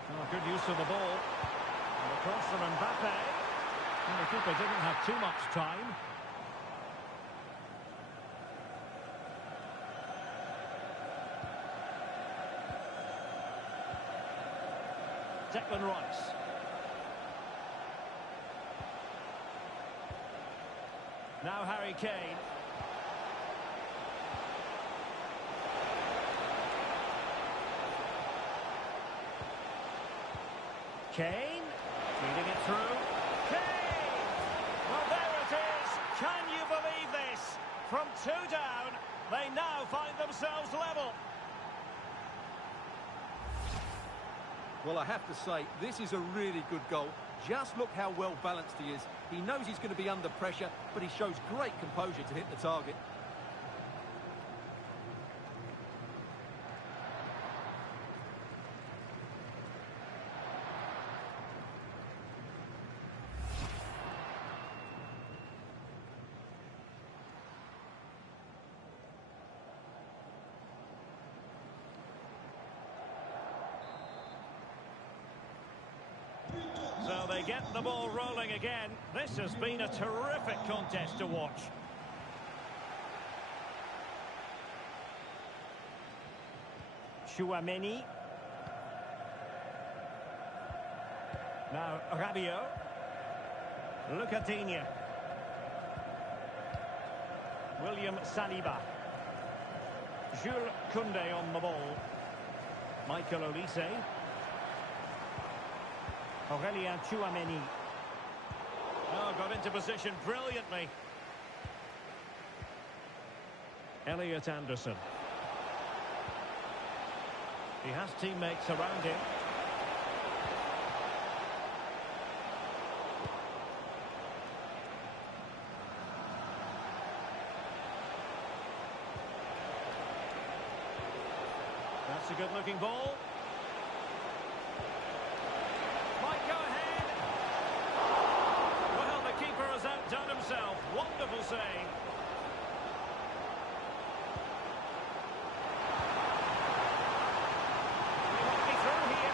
Oh, good use of the ball. And a cross from Mbappe. And the keeper didn't have too much time. Declan Rice. Now Harry Kane. Kane, feeding it through. Kane! Well, there it is. Can you believe this? From 2 down, they now find themselves level. Well, I have to say, this is a really good goal. Just look how well balanced he is. He knows he's going to be under pressure, but he shows great composure to hit the target. So they get the ball rolling again. This has been a terrific contest to watch. Chouameni. Now Rabiot. Lucatinia. William Saliba. Jules Koundé on the ball. Michael Olise. Aurelien Chouameni. Oh, got into position brilliantly. Elliot Anderson. He has teammates around him. That's a good-looking ball. Might go ahead. Well, the keeper has outdone himself. Wonderful save. He might be through here.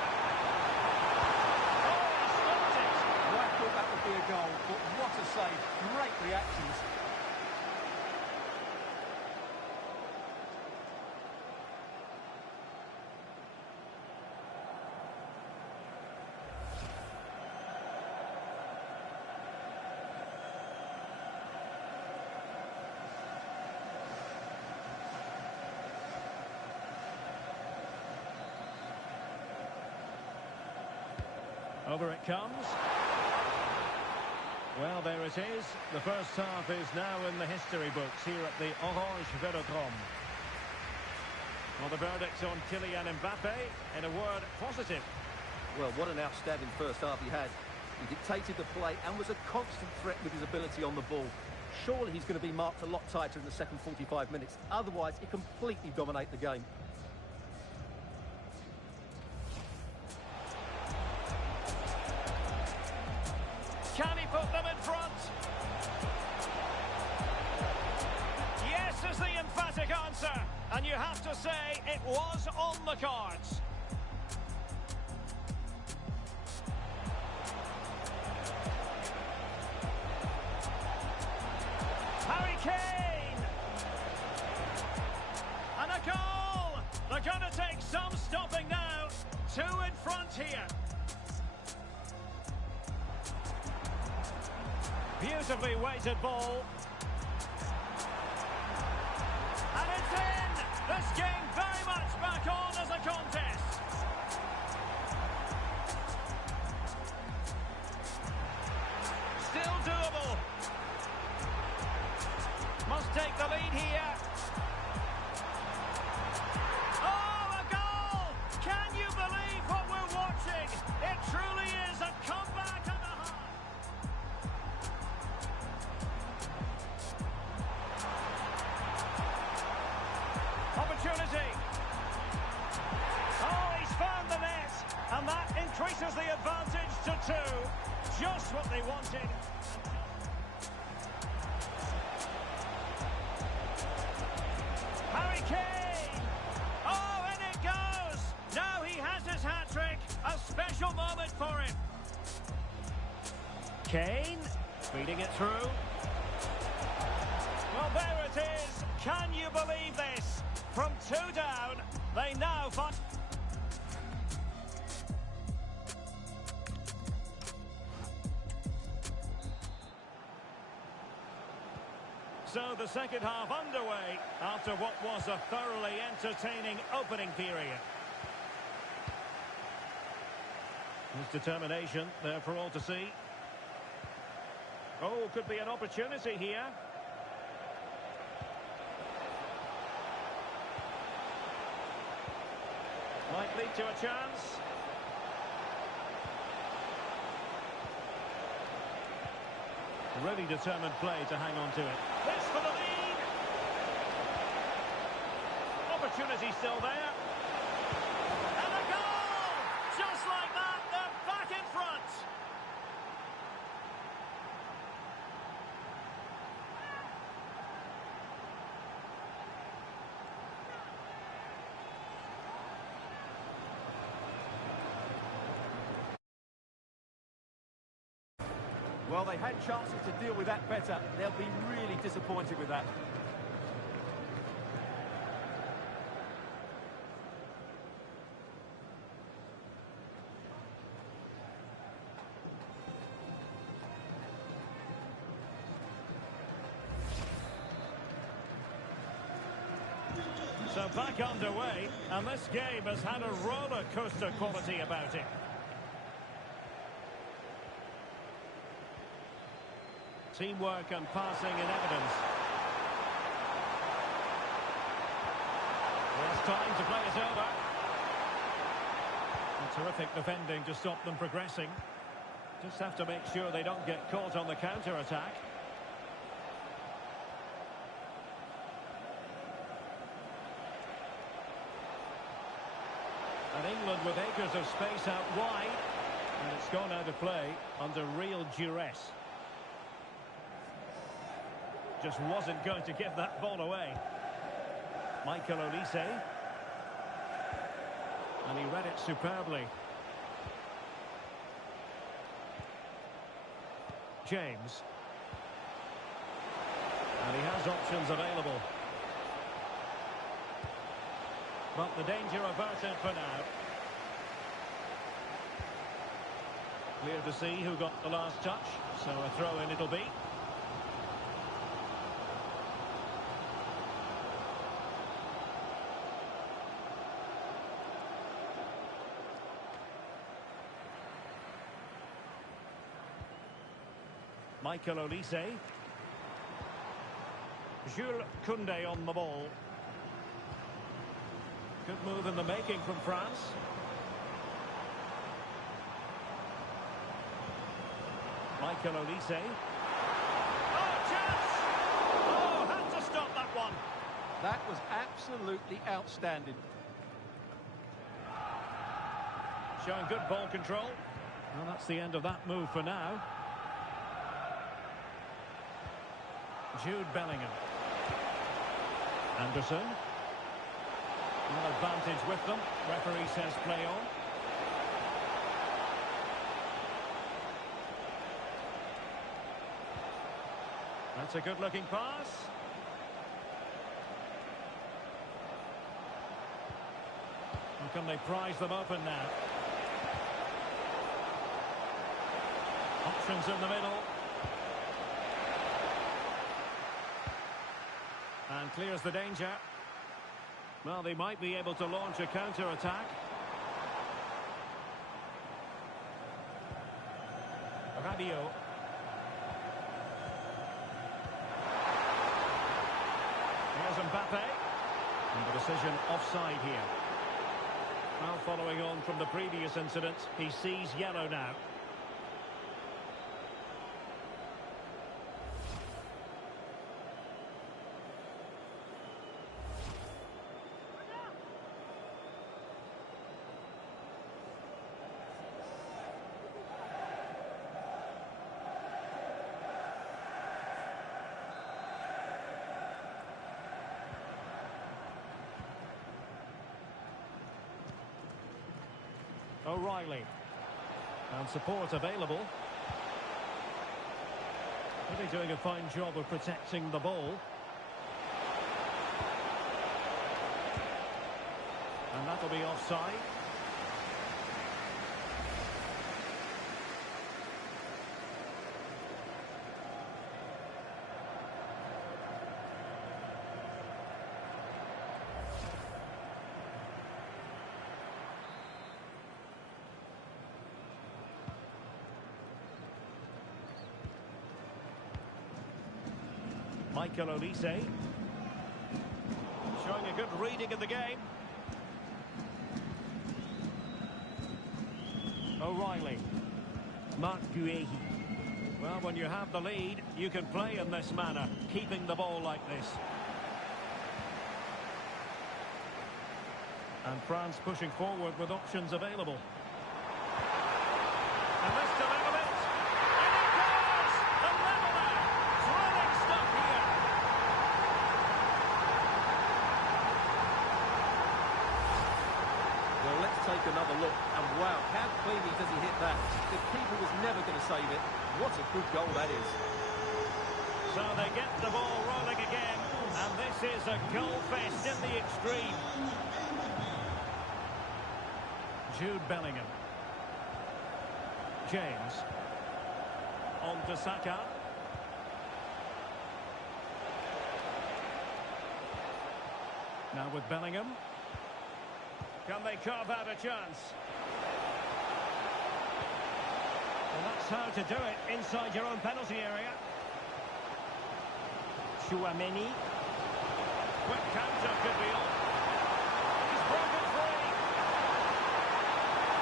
Oh, he stopped it. Well, I thought that would be a goal, but what a save. Great reactions. Over it comes. Well, there it is. The first half is now in the history books here at the Orange Velodrome. Well, the verdict on Kylian Mbappe, in a word, positive. Well, what an outstanding first half he had. He dictated the play and was a constant threat with his ability on the ball. Surely he's going to be marked a lot tighter in the second 45 minutes. Otherwise, he completely dominate the game. Can he put them in front? Yes is the emphatic answer. And you have to say it was on the cards. Harry Kane! And a goal! They're going to take some stopping now. 2 in front here. Beautifully weighted ball. And it's in! This game very much back on as a contest. Still doable. Must take the lead here. Oh, a goal! Can you believe what we're watching? It truly is a comeback and a half. Opportunity. Oh, he's found the net. And that increases the advantage to 2. Just what they wanted. Harry Kane! Oh, and it goes! Now he has his hat-trick. A special moment for him. Kane, feeding it through. Well, there it is. Can you believe this? From 2 down, they now find... So the second half underway after what was a thoroughly entertaining opening period. His determination there for all to see. Oh, could be an opportunity here. Might lead to a chance. Really determined play to hang on to it. This for the lead. Opportunity still there. And a goal! Just like that, they're back in front. Well, they had chances to deal with that better. They'll be really disappointed with that. So back underway, and this game has had a roller coaster quality about it. Teamwork and passing in evidence. It's time to play it over. And terrific defending to stop them progressing. Just have to make sure they don't get caught on the counter-attack. And England with acres of space out wide. And it's gone out of play under real duress. Just wasn't going to give that ball away. Michael Olise. And he read it superbly. James. And he has options available. But the danger averted for now. Clear to see who got the last touch. So a throw-in it'll be. Michael Olise. Jules Koundé on the ball. Good move in the making from France. Michael Olise. Oh, chance! That was absolutely outstanding. Showing good ball control. Well, that's the end of that move for now. Jude Bellingham. Anderson. Well, advantage with them. Referee says play on. That's a good-looking pass. How can they prize them open now? Options in the middle. And clears the danger. Well, they might be able to launch a counter-attack. Rabiot. Here's Mbappe. And the decision offside here. Well, following on from the previous incident, he sees yellow now. O'Reilly. And support available. Really doing a fine job of protecting the ball. And that'll be offside. Michael Olise. Showing a good reading of the game. O'Reilly. Marc Guéhi. Well, when you have the lead, you can play in this manner, keeping the ball like this. And France pushing forward with options available. And this delivers it. And it goes! A leveller! Thrilling stuff here. Well, let's take another look. And wow, how cleanly does he hit that? The keeper was never going to save it. What a good goal that is. So they get the ball rolling again. And this is a goal fest in the extreme. Jude Bellingham. James. On to Saka. Now with Bellingham. Can they carve out a chance? Well, that's how to do it inside your own penalty area. Chouameni. Quick counter could be on. He's broken free.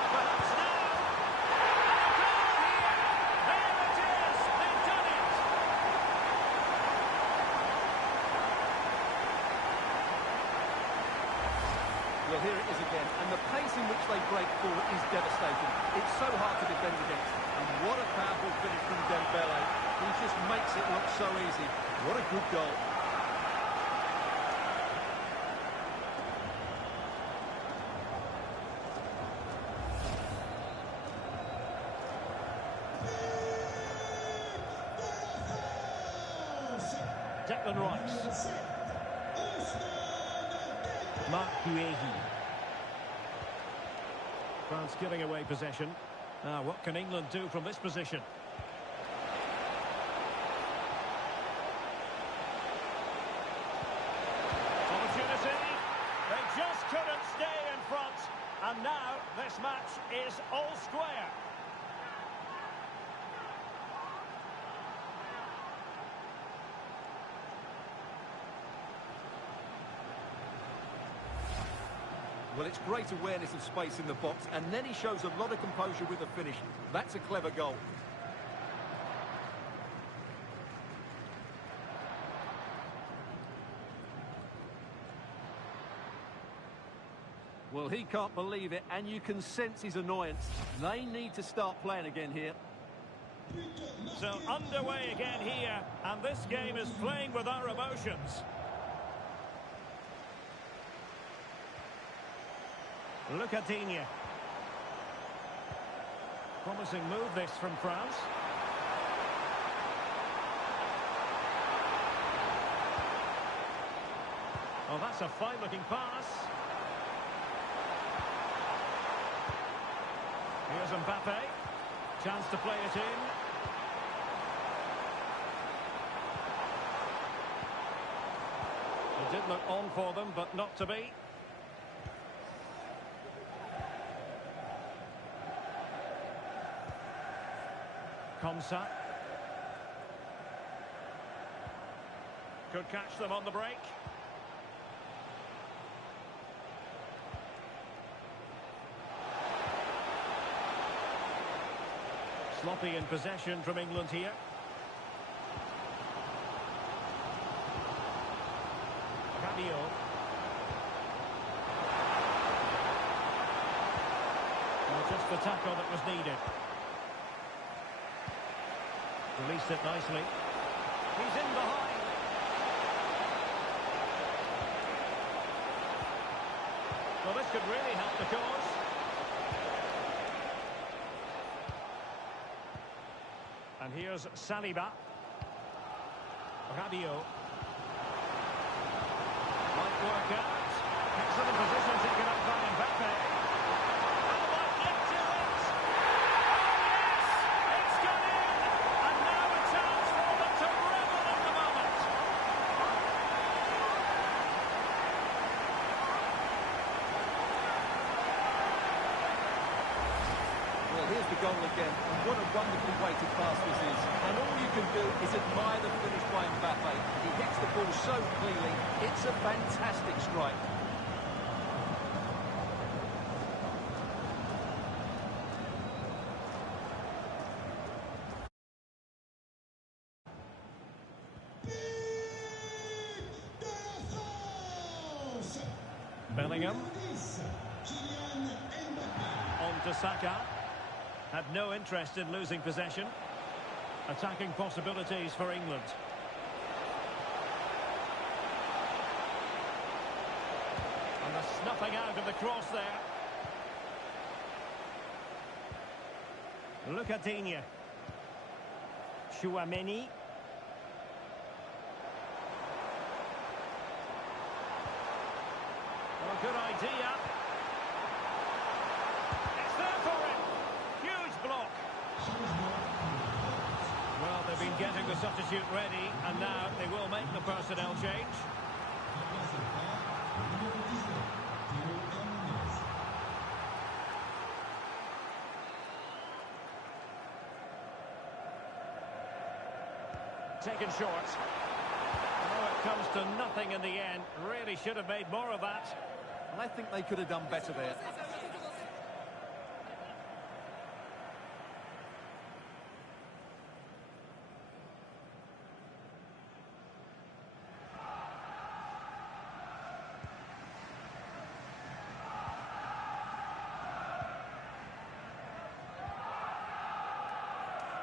Perhaps now. And a goal here. There it is. They've done it. Well, here it is again, and the pace in which they break forward is devastating. It's so hard to defend against. And what a powerful finish from Dembele. He just makes it look so easy. What a good goal. Declan Rice. Marc Guéhi. France giving away possession. Now, what can England do from this position? Opportunity. They just couldn't stay in front. And now this match is all square. Well, it's great awareness of space in the box, and then he shows a lot of composure with the finish. That's a clever goal. Well, he can't believe it, and you can sense his annoyance. They need to start playing again here. So underway again here, and this game is playing with our emotions. Look at Digne. Promising move this from France. Oh, that's a fine-looking pass. Here's Mbappe. Chance to play it in. It did look on for them, but not to be. Konsa. Could catch them on the break. Sloppy in possession from England here. Rabiot. Well, just the tackle that was needed. Released it nicely. He's in behind. Well, this could really help the cause. And here's Saliba. Rabiot. Might work out. Excellent position taken up by Mbappe. And might get to it. Oh yes! It's gone in! And now a chance for them to revel in the moment. Well, here's the goal again. And what a wonderfully weighted pass this is. And all you can do is admire the finish by Mbappe. He hits the ball so cleanly. It's a fantastic strike. Bellingham. On to Saka. Had no interest in losing possession. Attacking possibilities for England. And the snuffing out of the cross there. Look at Digne. Chouameni. Well, good idea. It's there for him. Huge block. Well, they've been getting the substitute ready, and now they will make the personnel change. Taken short. Oh, it comes to nothing in the end. Really should have made more of that. I think they could have done better there.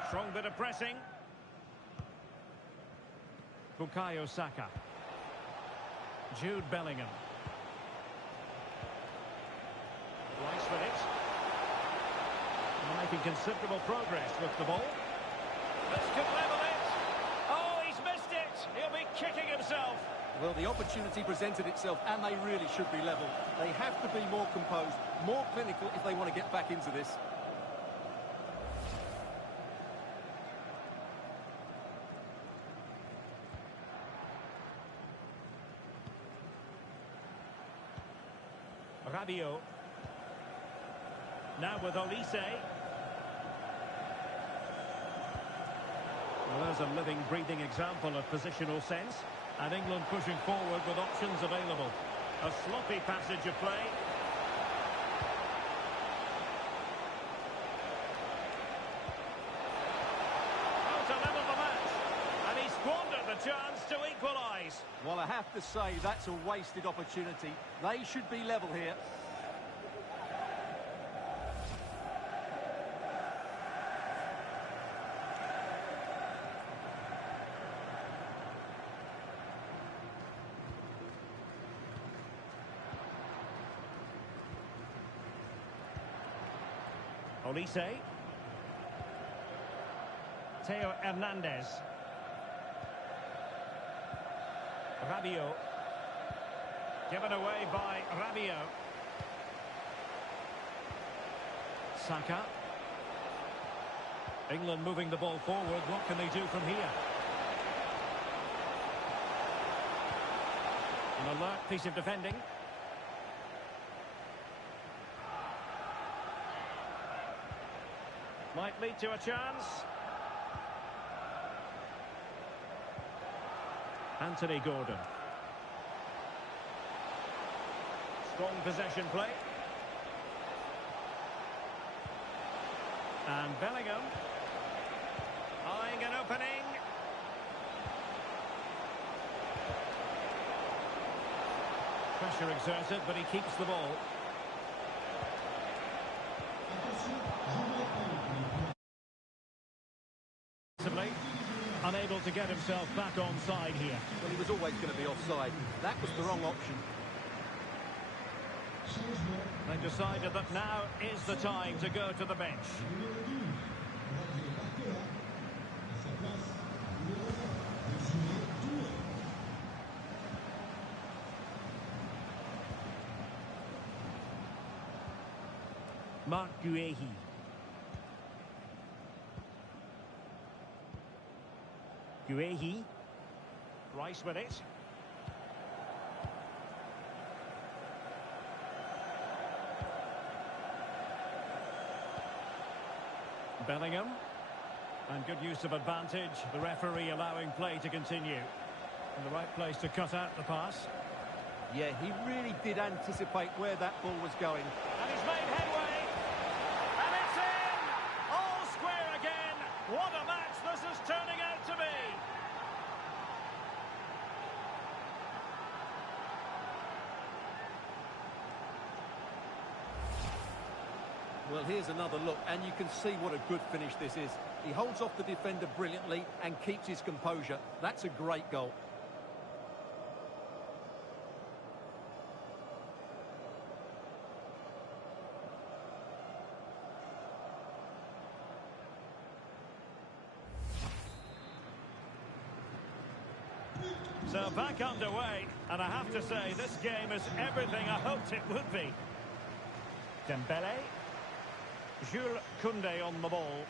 Strong bit of pressing. Bukayo Saka. Jude Bellingham. Rice with it. They're making considerable progress with the ball. This could level it. Oh, he's missed it. He'll be kicking himself. Well, the opportunity presented itself, and they really should be level. They have to be more composed, more clinical if they want to get back into this. Rabiot. Now with Olise. Well, there's a living, breathing example of positional sense. And England pushing forward with options available. A sloppy passage of play. Oh, to level the match. And he squandered the chance to equalise. Well, I have to say, that's a wasted opportunity. They should be level here. Olise. Theo Hernandez. Rabiot. Given away by Rabiot. Saka. England moving the ball forward. What can they do from here? An alert piece of defending. Might lead to a chance. Anthony Gordon. Strong possession play. And Bellingham. Eyeing an opening. Pressure exerted, but he keeps the ball. Unable to get himself back onside here. Well, he was always going to be offside. That was the wrong option. They decided that now is the time to go to the bench. Marc Guehi. Guehi. Rice with it. Bellingham. And good use of advantage. The referee allowing play to continue. And the right place to cut out the pass. Yeah, he really did anticipate where that ball was going. And he's made headway. And it's in! All square again. What a match this is turning out to be. Well, here's another look, and you can see what a good finish this is. He holds off the defender brilliantly and keeps his composure. That's a great goal. So back underway, and I have to say, this game is everything I hoped it would be. Dembele. Jules Koundé on the ball.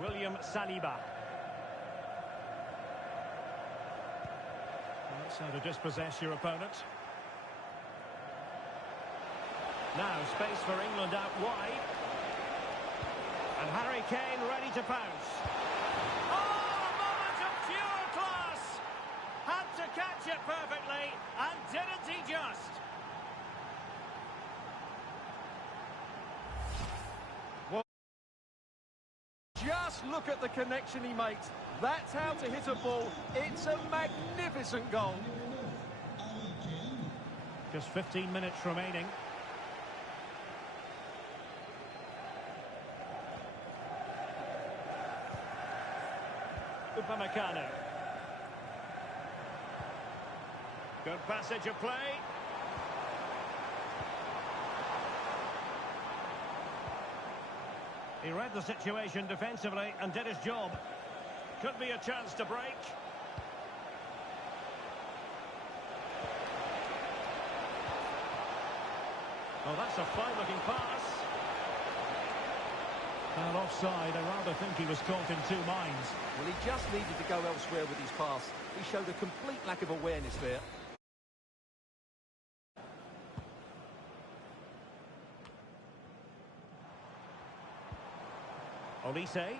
William Saliba. That's how to dispossess your opponent. Now space for England out wide. And Harry Kane ready to pounce. Oh, a moment of pure class! Had to catch it perfectly, and didn't he just? Just look at the connection he makes. That's how to hit a ball. It's a magnificent goal. Just 15 minutes remaining. Upamecano. Good passage of play. He read the situation defensively and did his job. Could be a chance to break. Oh, that's a fine-looking pass. And offside, I rather think he was caught in two minds. Well, he just needed to go elsewhere with his pass. He showed a complete lack of awareness there. Olise.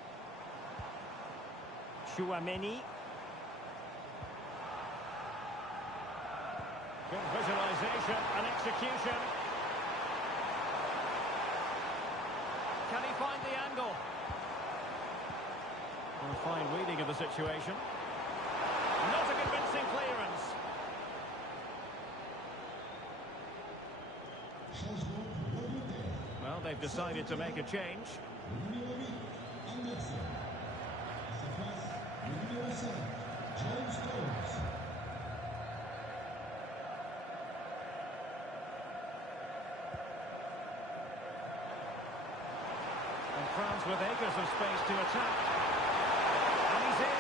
Chouameni. Good visualization and execution. Can he find the angle? Well, fine reading of the situation. Not a convincing clearance. Well, they've decided to make a change. defence with acres of space to attack. And he's in.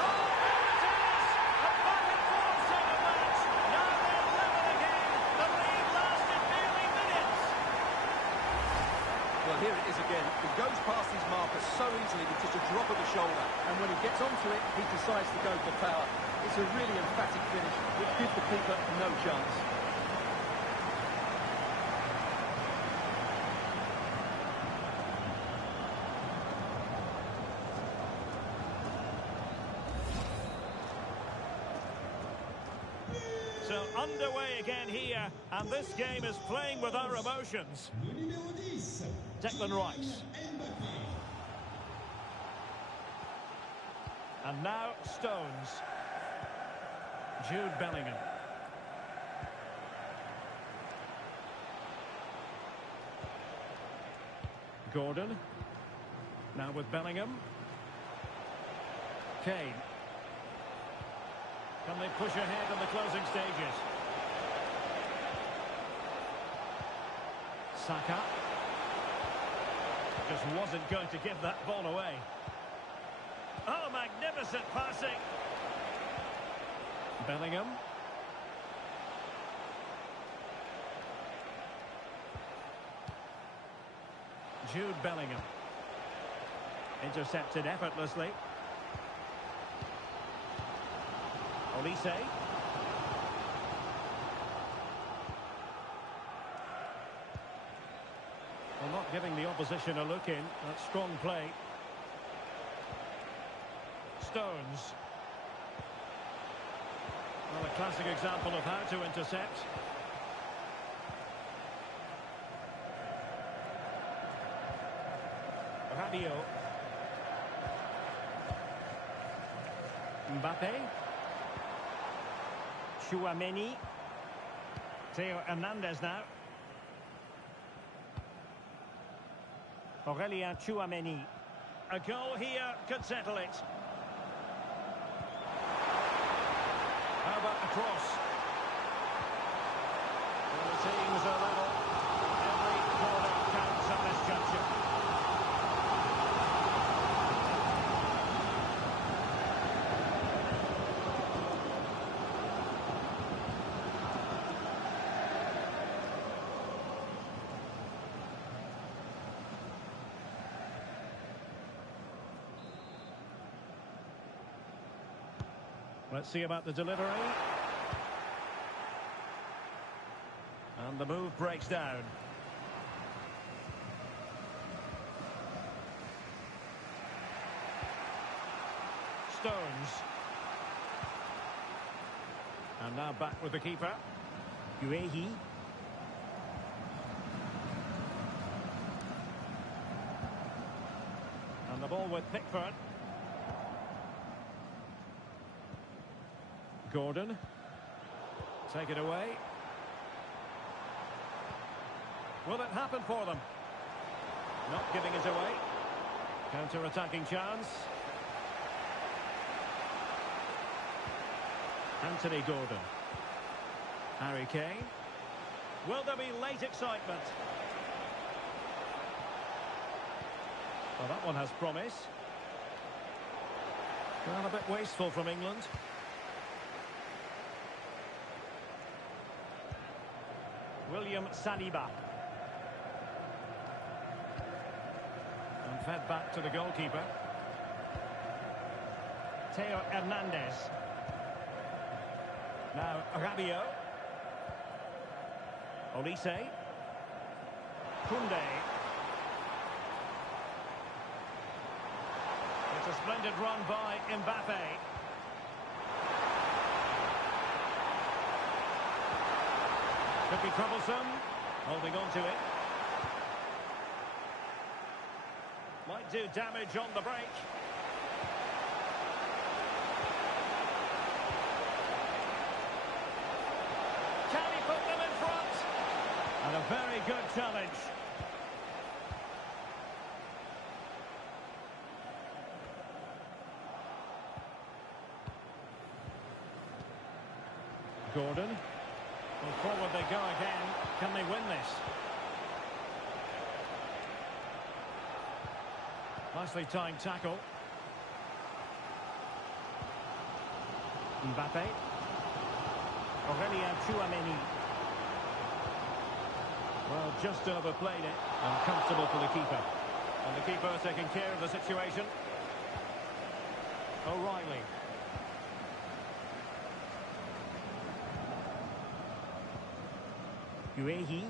Oh, there it is! A back-and-forth sort of match. Now they're level again. The lead lasted merely minutes. Well, here it is again. He goes past his marker so easily with just a drop of the shoulder. And when he gets onto it, he decides to go for power. It's a really emphatic finish, which gives the keeper no chance. So underway again here, and this game is playing with our emotions. Declan Rice. And now Stones. Jude Bellingham. Gordon. Now with Bellingham. Kane. Can they push ahead in the closing stages? Saka. Just wasn't going to give that ball away. Oh, magnificent passing. Bellingham. Jude Bellingham. Intercepted effortlessly. Olise. Well, not giving the opposition a look in. That's strong play. Stones. Well, a classic example of how to intercept. Rabiot. Mbappe. Tchouaméni. Theo Hernandez now. Aurelien Tchouaméni. A goal here could settle it. How about the cross? Well, the teams are level. Every corner counts at this juncture. Let's see about the delivery. And the move breaks down. Stones. And now back with the keeper. Guehi. And the ball with Pickford. Gordon. Take it away. Will it happen for them? Not giving it away. Counter-attacking chance. Anthony Gordon. Harry Kane. Will there be late excitement? Well, that one has promise. Well, a bit wasteful from England. William Saliba. And fed back to the goalkeeper. Theo Hernandez. Now Rabiot. Olise. Koundé. It's a splendid run by Mbappe. Could be troublesome. Holding on to it. Might do damage on the break. Can he put them in front? And a very good challenge. Gordon. Well, forward they go again. Can they win this? Nicely timed tackle. Mbappe. Aurelien Tchouameni. Well, just overplayed it. Uncomfortable for the keeper. And the keeper taking care of the situation. O'Reilly. Guehi.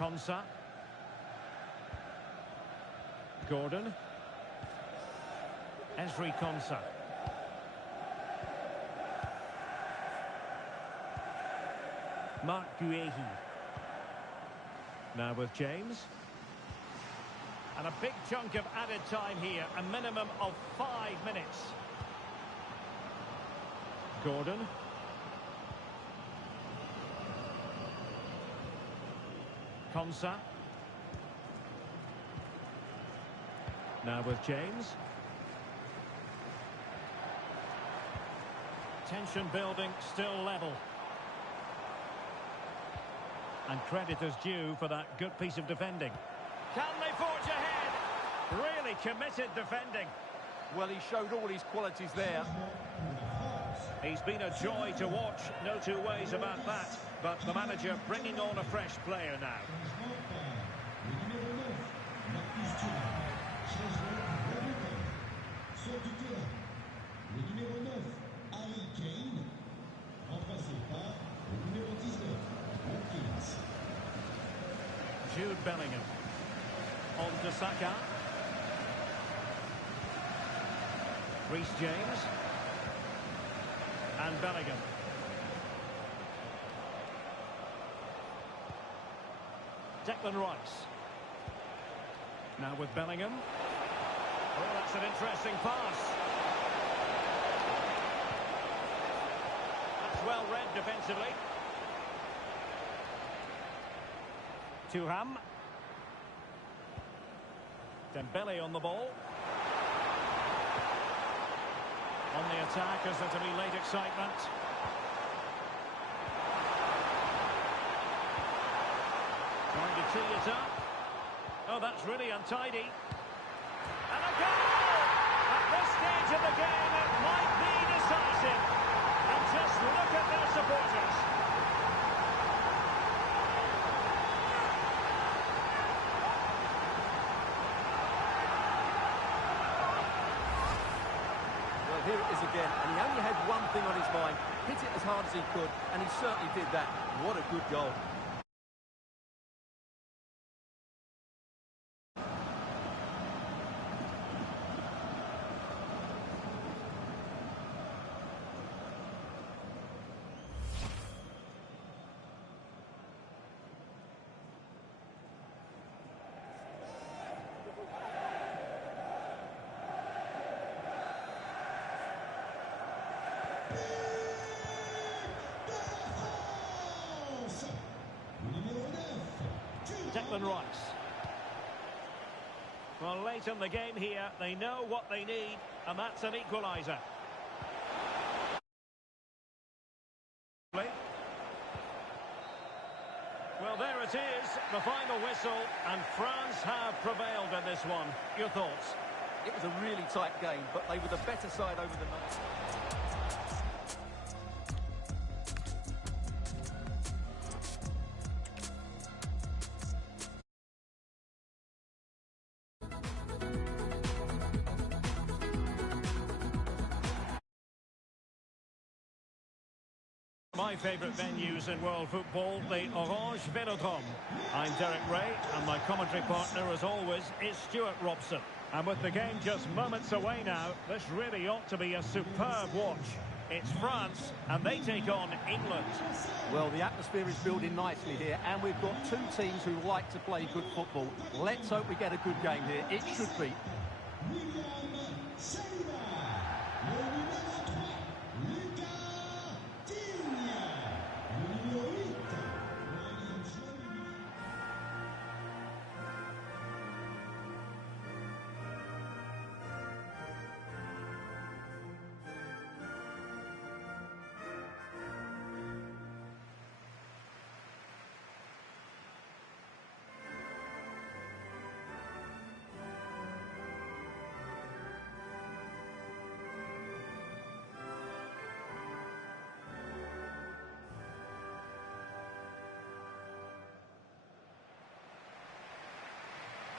Konsa. Gordon. Ezri Konsa. Mark Guehi. Now with James. And a big chunk of added time here, a minimum of 5 minutes. Gordon. Konsa. Now with James. Tension building, still level. And credit is due for that good piece of defending. Can they forge ahead? Really committed defending. Well, he showed all his qualities there. He's been a joy to watch, no two ways about that. But the manager bringing on a fresh player now. Jude Bellingham. On to Saka. Reece James. And Bellingham. Declan Rice. Now with Bellingham. Oh, that's an interesting pass. That's well read defensively. Thuram. Dembele on the ball. On the attack, as there to be late excitement. Trying to tee it up. Oh, that's really untidy. And a goal! At this stage of the game, it might be decisive. And just look at their supporters. Well, here it is again, and he only had one thing on his mind. Hit it as hard as he could, and he certainly did that. What a good goal. Declan Rice. Well, late in the game here, they know what they need, and that's an equaliser. Well, there it is, the final whistle, and France have prevailed in this one. Your thoughts? It was a really tight game, but they were the better side over the night. My favourite venues in world football, the Orange Velodrome. I'm Derek Ray, and my commentary partner, as always, is Stuart Robson. And with the game just moments away now, this really ought to be a superb watch. It's France, and they take on England. Well, the atmosphere is building nicely here, and we've got two teams who like to play good football. Let's hope we get a good game here. It should be.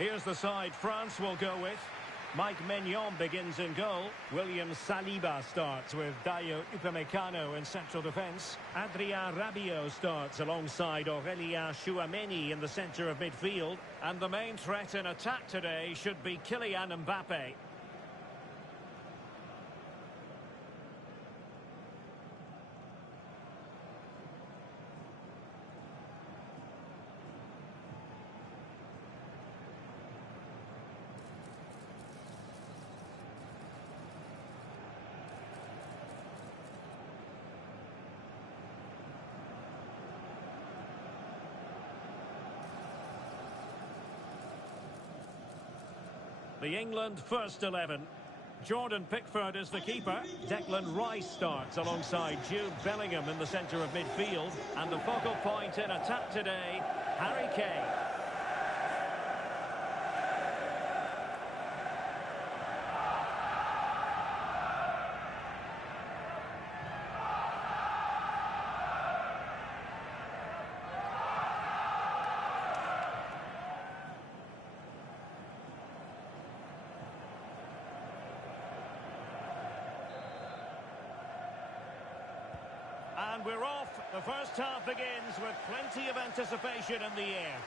Here's the side France will go with. Mike Maignan begins in goal. William Saliba starts with Dayo Upamecano in central defence. Adrien Rabiot starts alongside Aurélien Tchouameni in the centre of midfield. And the main threat in attack today should be Kylian Mbappe. The England first 11. Jordan Pickford is the keeper. Declan Rice starts alongside Jude Bellingham in the centre of midfield. And the focal point in attack today, Harry Kane. And we're off. The first half begins with plenty of anticipation in the air.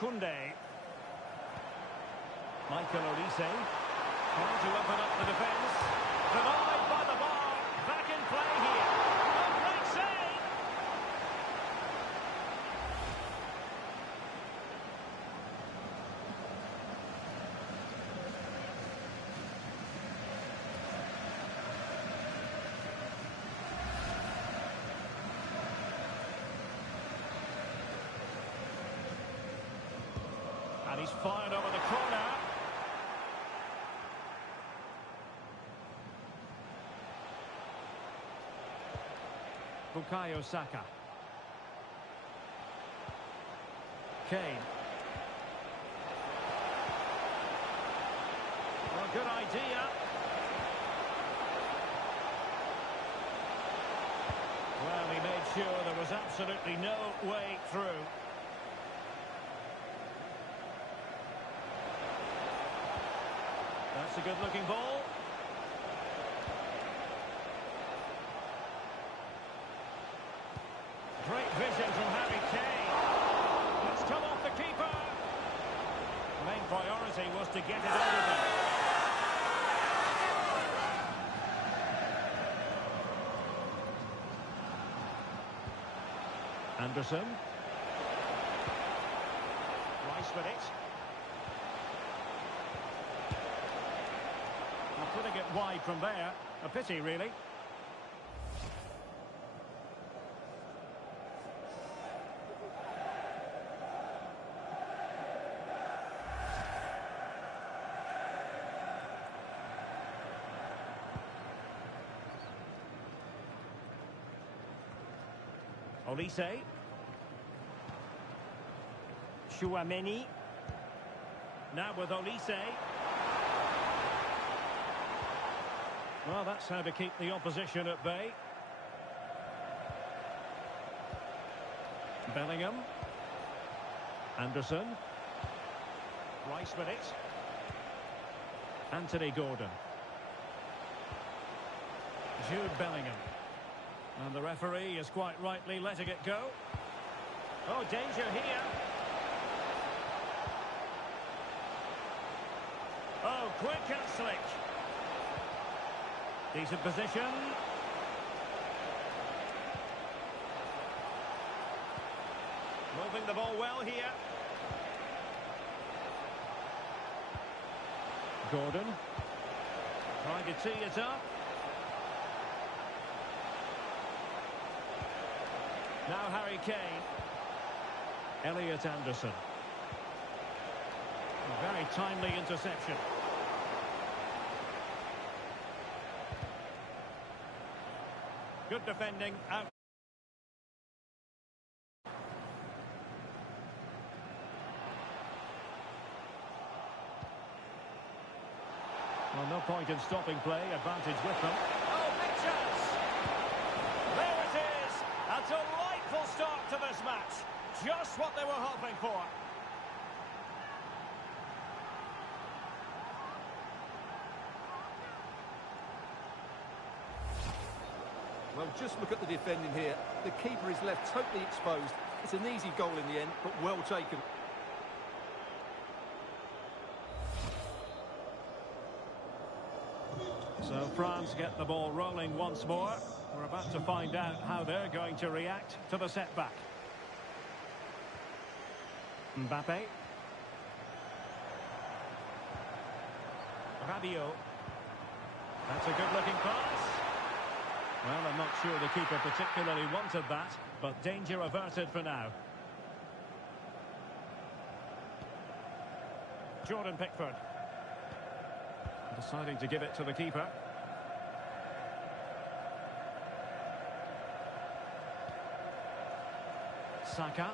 Koundé. Michael Olise. Trying to open up the defence. Denied by the bar. Back in play here. A great save. And he's fired over the corner. Bukayo Saka. Kane. Well, good idea. Well, he made sure there was absolutely no way through. That's a good-looking ball. Great vision from Harry Kane. It's come off the keeper. The main priority was to get it over there. Anderson. Rice with it. Putting it wide from there. A pity, really. Olise. Tchouameni. Now with Olise. Well, that's how to keep the opposition at bay. Bellingham. Anderson. Rice with it. Anthony Gordon. Jude Bellingham. And the referee is quite rightly letting it go. Oh, danger here. Oh, quick and slick. Decent position. Moving the ball well here. Gordon. Trying to tee it up. Now Harry Kane. Elliot Anderson. A very timely interception. Good defending out. Well, no point in stopping play. Advantage with them. Oh, big chance! There it is! A delightful start match. Just what they were hoping for. Well, just look at the defending here. The keeper is left totally exposed. It's an easy goal in the end, but well taken. So France get the ball rolling once more. We're about to find out how they're going to react to the setback. Mbappe. Rabiot. That's a good-looking pass. Well, I'm not sure the keeper particularly wanted that, but danger averted for now. Jordan Pickford. Deciding to give it to the keeper. Saka.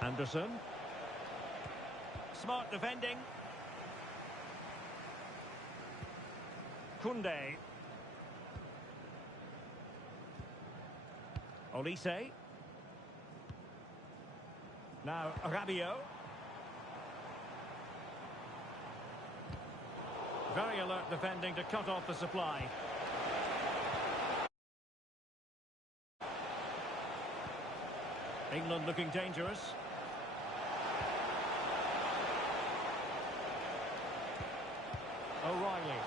Anderson. Smart defending. Koundé. Olise. Now Rabiot. Very alert defending to cut off the supply. England looking dangerous. O'Reilly.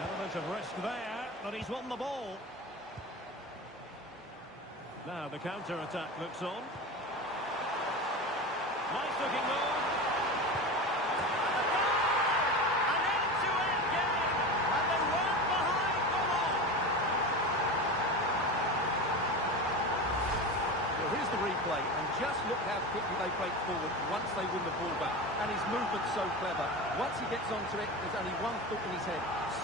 Element of risk there, but he's won the ball. Now the counter-attack looks on. Nice looking move. An end-to-end game, and they weren't behind for long. Well, here's the replay, and just look how quickly they break forward once they win the ball back. And his movement's so clever. Once he gets onto it, there's only one thought in his head.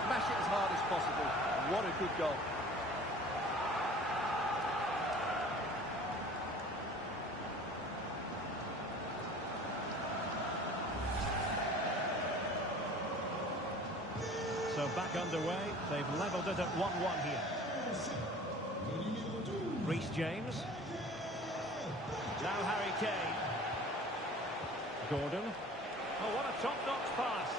Smash it as hard as possible. What a good goal. So back underway. They've levelled it at 1-1 here. Reece James. Now Harry Kane. Gordon. Oh, what a top-notch pass.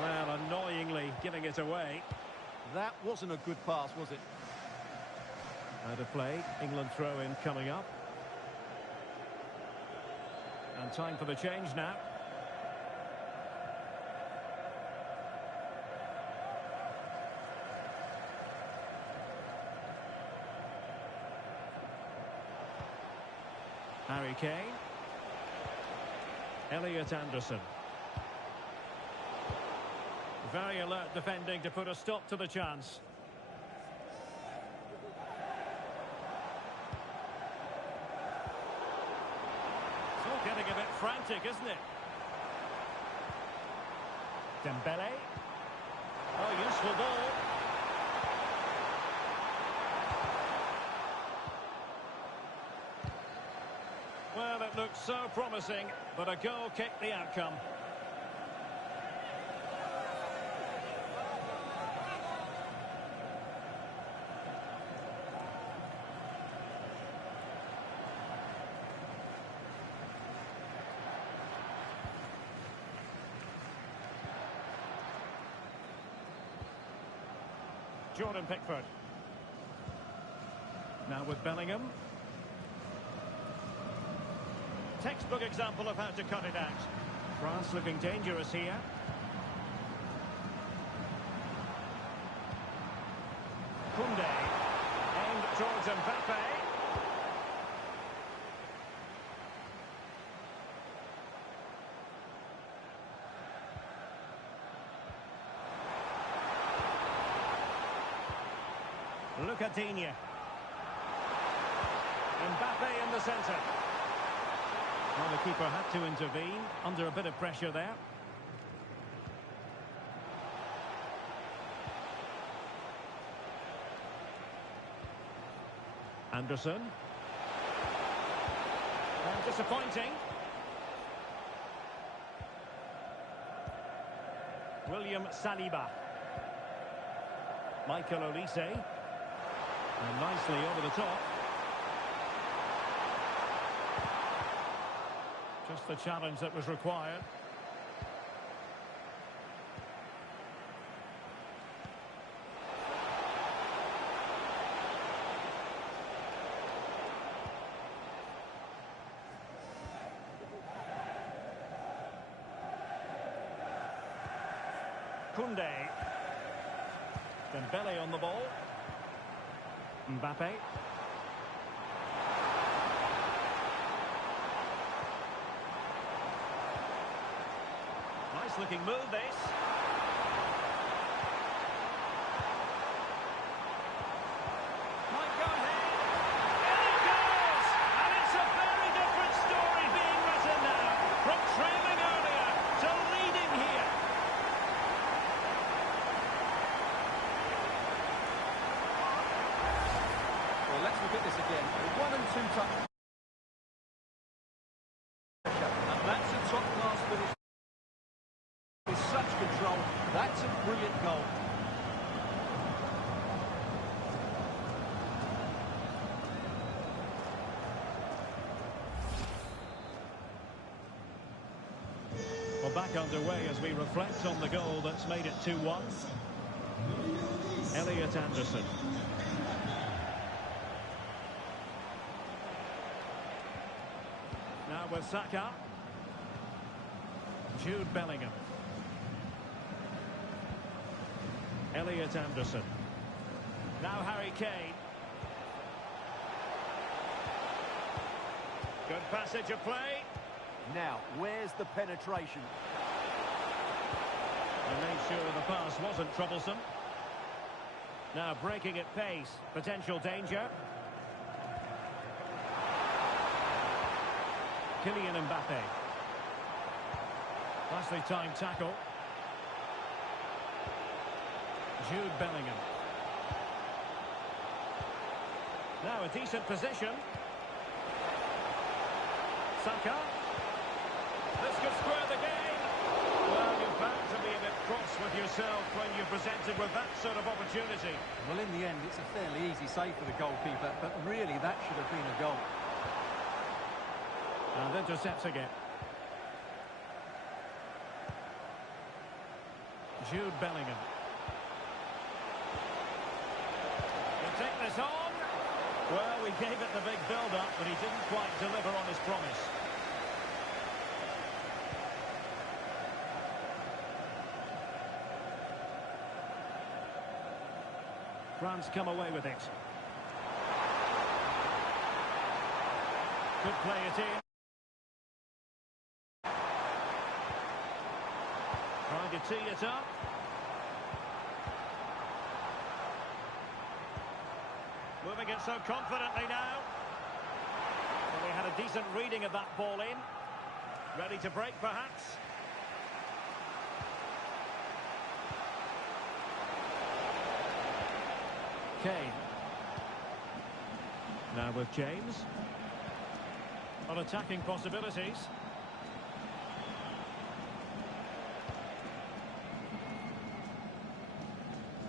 Well, annoyingly giving it away. That wasn't a good pass, was it? Out of play. England throw-in coming up. And time for the change now. Harry Kane. Elliot Anderson. Very alert defending to put a stop to the chance. It's all getting a bit frantic, isn't it? Dembele. Oh, useful ball. Well, it looked so promising, but a goal kicked the outcome. Jordan Pickford. Now with Bellingham. Textbook example of how to cut it out. France looking dangerous here. Koundé. Aimed towards Mbappe. Look at Digne. Mbappe in the centre. Well, the keeper had to intervene under a bit of pressure there. Anderson. And disappointing. William Saliba. Michael Olise. And nicely over the top. Just the challenge that was required. Koundé. Dembele on the ball. Mbappe. Nice looking move this. Might go ahead. In it goes! And it's a very different story being written now. From trailing earlier to leading here. Well, let's look at this again. A 1 and 2 touch. And that's a top-class finish. With such control, that's a brilliant goal. Well, back underway as we reflect on the goal that's made it 2-1. Elliot Anderson. Now with Saka. Jude Bellingham. Elliot Anderson. Now Harry Kane. Good passage of play. Now, where's the penetration? And made sure the pass wasn't troublesome. Now breaking at pace. Potential danger. Kylian Mbappe. Nicely timed tackle. Jude Bellingham. Now a decent position. Saka. This could square the game. Well, you're bound to be a bit cross with yourself when you're presented with that sort of opportunity. Well, in the end, it's a fairly easy save for the goalkeeper, but really that should have been a goal. And intercepts again. Jude Bellingham. Take this on. Well, we gave it the big build-up, but he didn't quite deliver on his promise. France come away with it. Could play it in. Trying to tee it up. Moving it so confidently now. Well, we had a decent reading of that ball in. Ready to break, perhaps. Kane. Now with James. On attacking possibilities.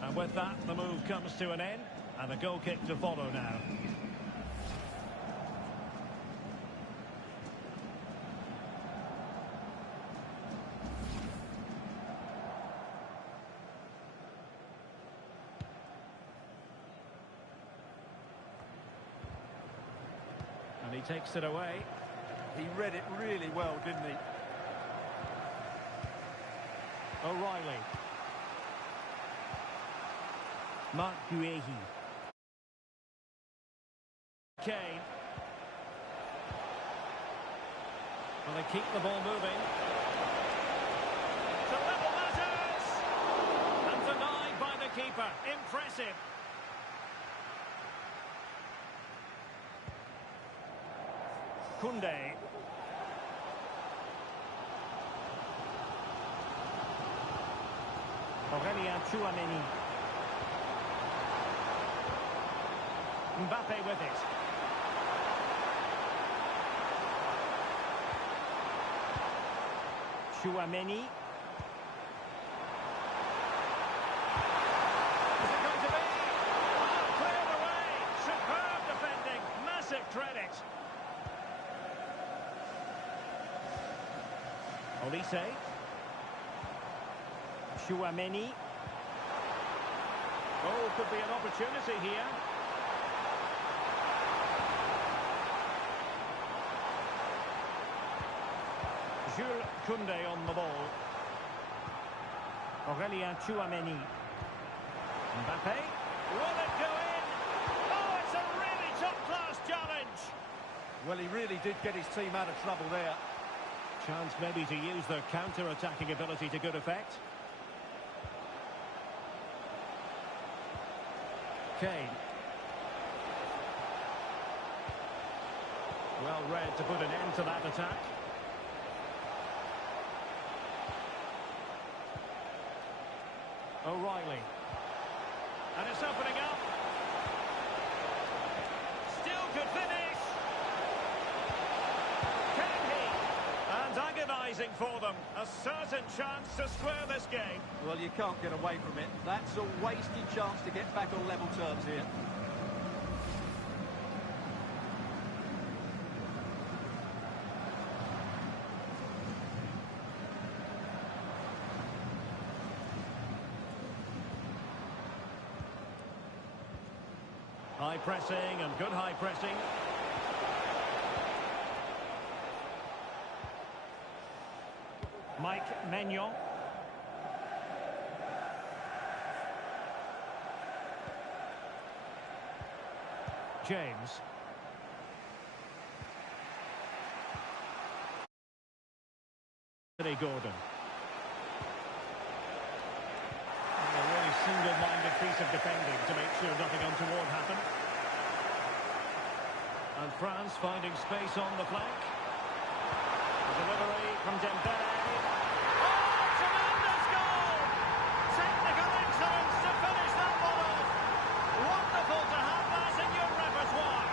And with that, the move comes to an end. And a goal kick to follow now. And he takes it away. He read it really well, didn't he? O'Reilly. Mark Guehi. Kane. Well, they keep the ball moving. To level matters! And denied by the keeper. Impressive. Koundé. Aurélien Tchouameni. Mbappe with it. Tchouameni. credit. Olise. Chouameni. Oh, could be an opportunity here. Jules Koundé on the ball. Aurelien Chouameni. Mbappe. Will it go in? Oh, it's a really top-class challenge. Well, he really did get his team out of trouble there. Chance maybe to use their counter-attacking ability to good effect. Kane. Well read to put an end to that attack. O'Reilly. And it's opening up. Still could finish. Can he? And agonising for them. A certain chance to square this game. Well, you can't get away from it. That's a wasted chance to get back on level terms here. High pressing and good high pressing. Mike Maignan. James. Gordon. A really single-minded piece of defending to make sure nothing untoward happened. And France finding space on the flank. The delivery from Dembele. Oh, tremendous goal! Technical excellence to finish that one off. Wonderful to have that in your repertoire.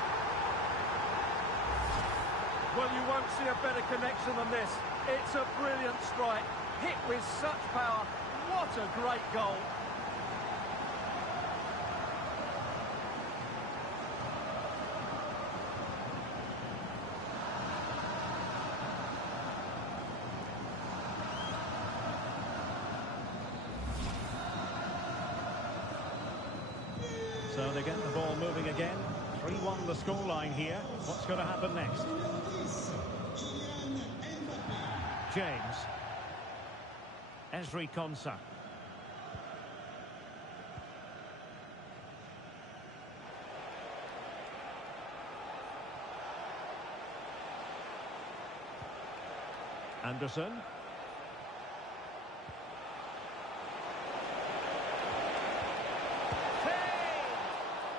Well, you won't see a better connection than this. It's a brilliant strike, hit with such power. What a great goal. So they get the ball moving again. 3-1 the scoreline here. What's going to happen next? James. Ezri Konsa. Anderson.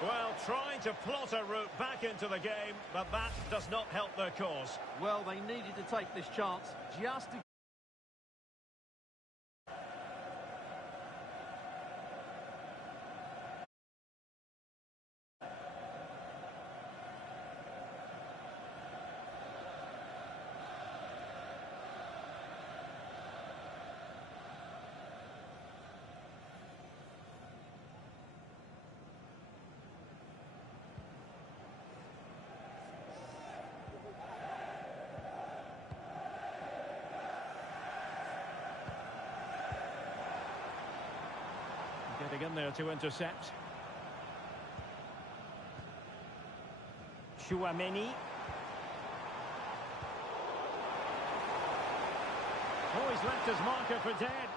Well, trying to plot a route back into the game, but that does not help their cause. Well, they needed to take this chance just to... Getting in there to intercept. Chouameni. Oh, he's left his marker for dead.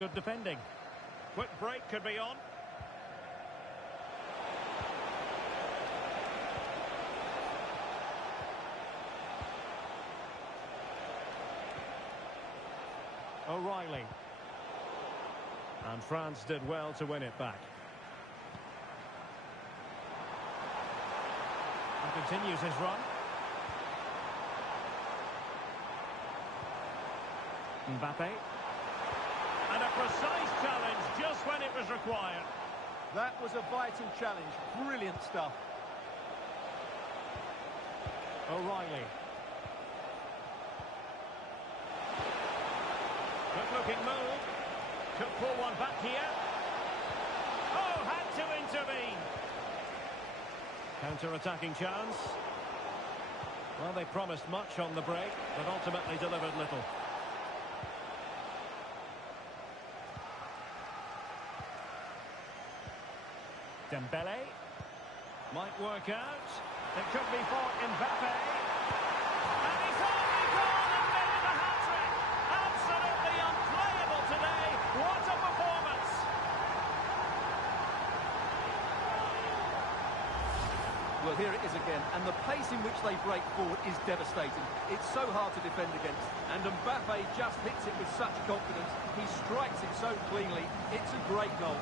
Good defending. Quick break could be on. O'Reilly. And France did well to win it back. And continues his run. Mbappe. And a precise challenge just when it was required. That was a vital challenge. Brilliant stuff. O'Reilly. Good-looking move. Could pull one back here. Oh, had to intervene. Counter-attacking chance. Well, they promised much on the break, but ultimately delivered little. Dembele. Might work out. It could be for Mbappe. And he's only gone and made the hat-trick. Absolutely unplayable today. What a performance. Well, here it is again, and the pace in which they break forward is devastating. It's so hard to defend against, and Mbappe just hits it with such confidence. He strikes it so cleanly. It's a great goal.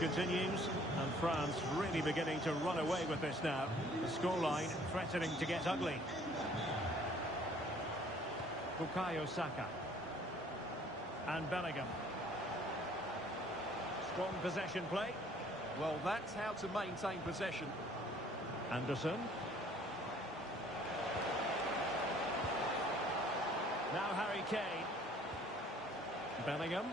Continues, and France really beginning to run away with this now. The scoreline threatening to get ugly. Bukayo Saka. And Bellingham. Strong possession play. Well, that's how to maintain possession. Anderson. Now Harry Kane. Bellingham.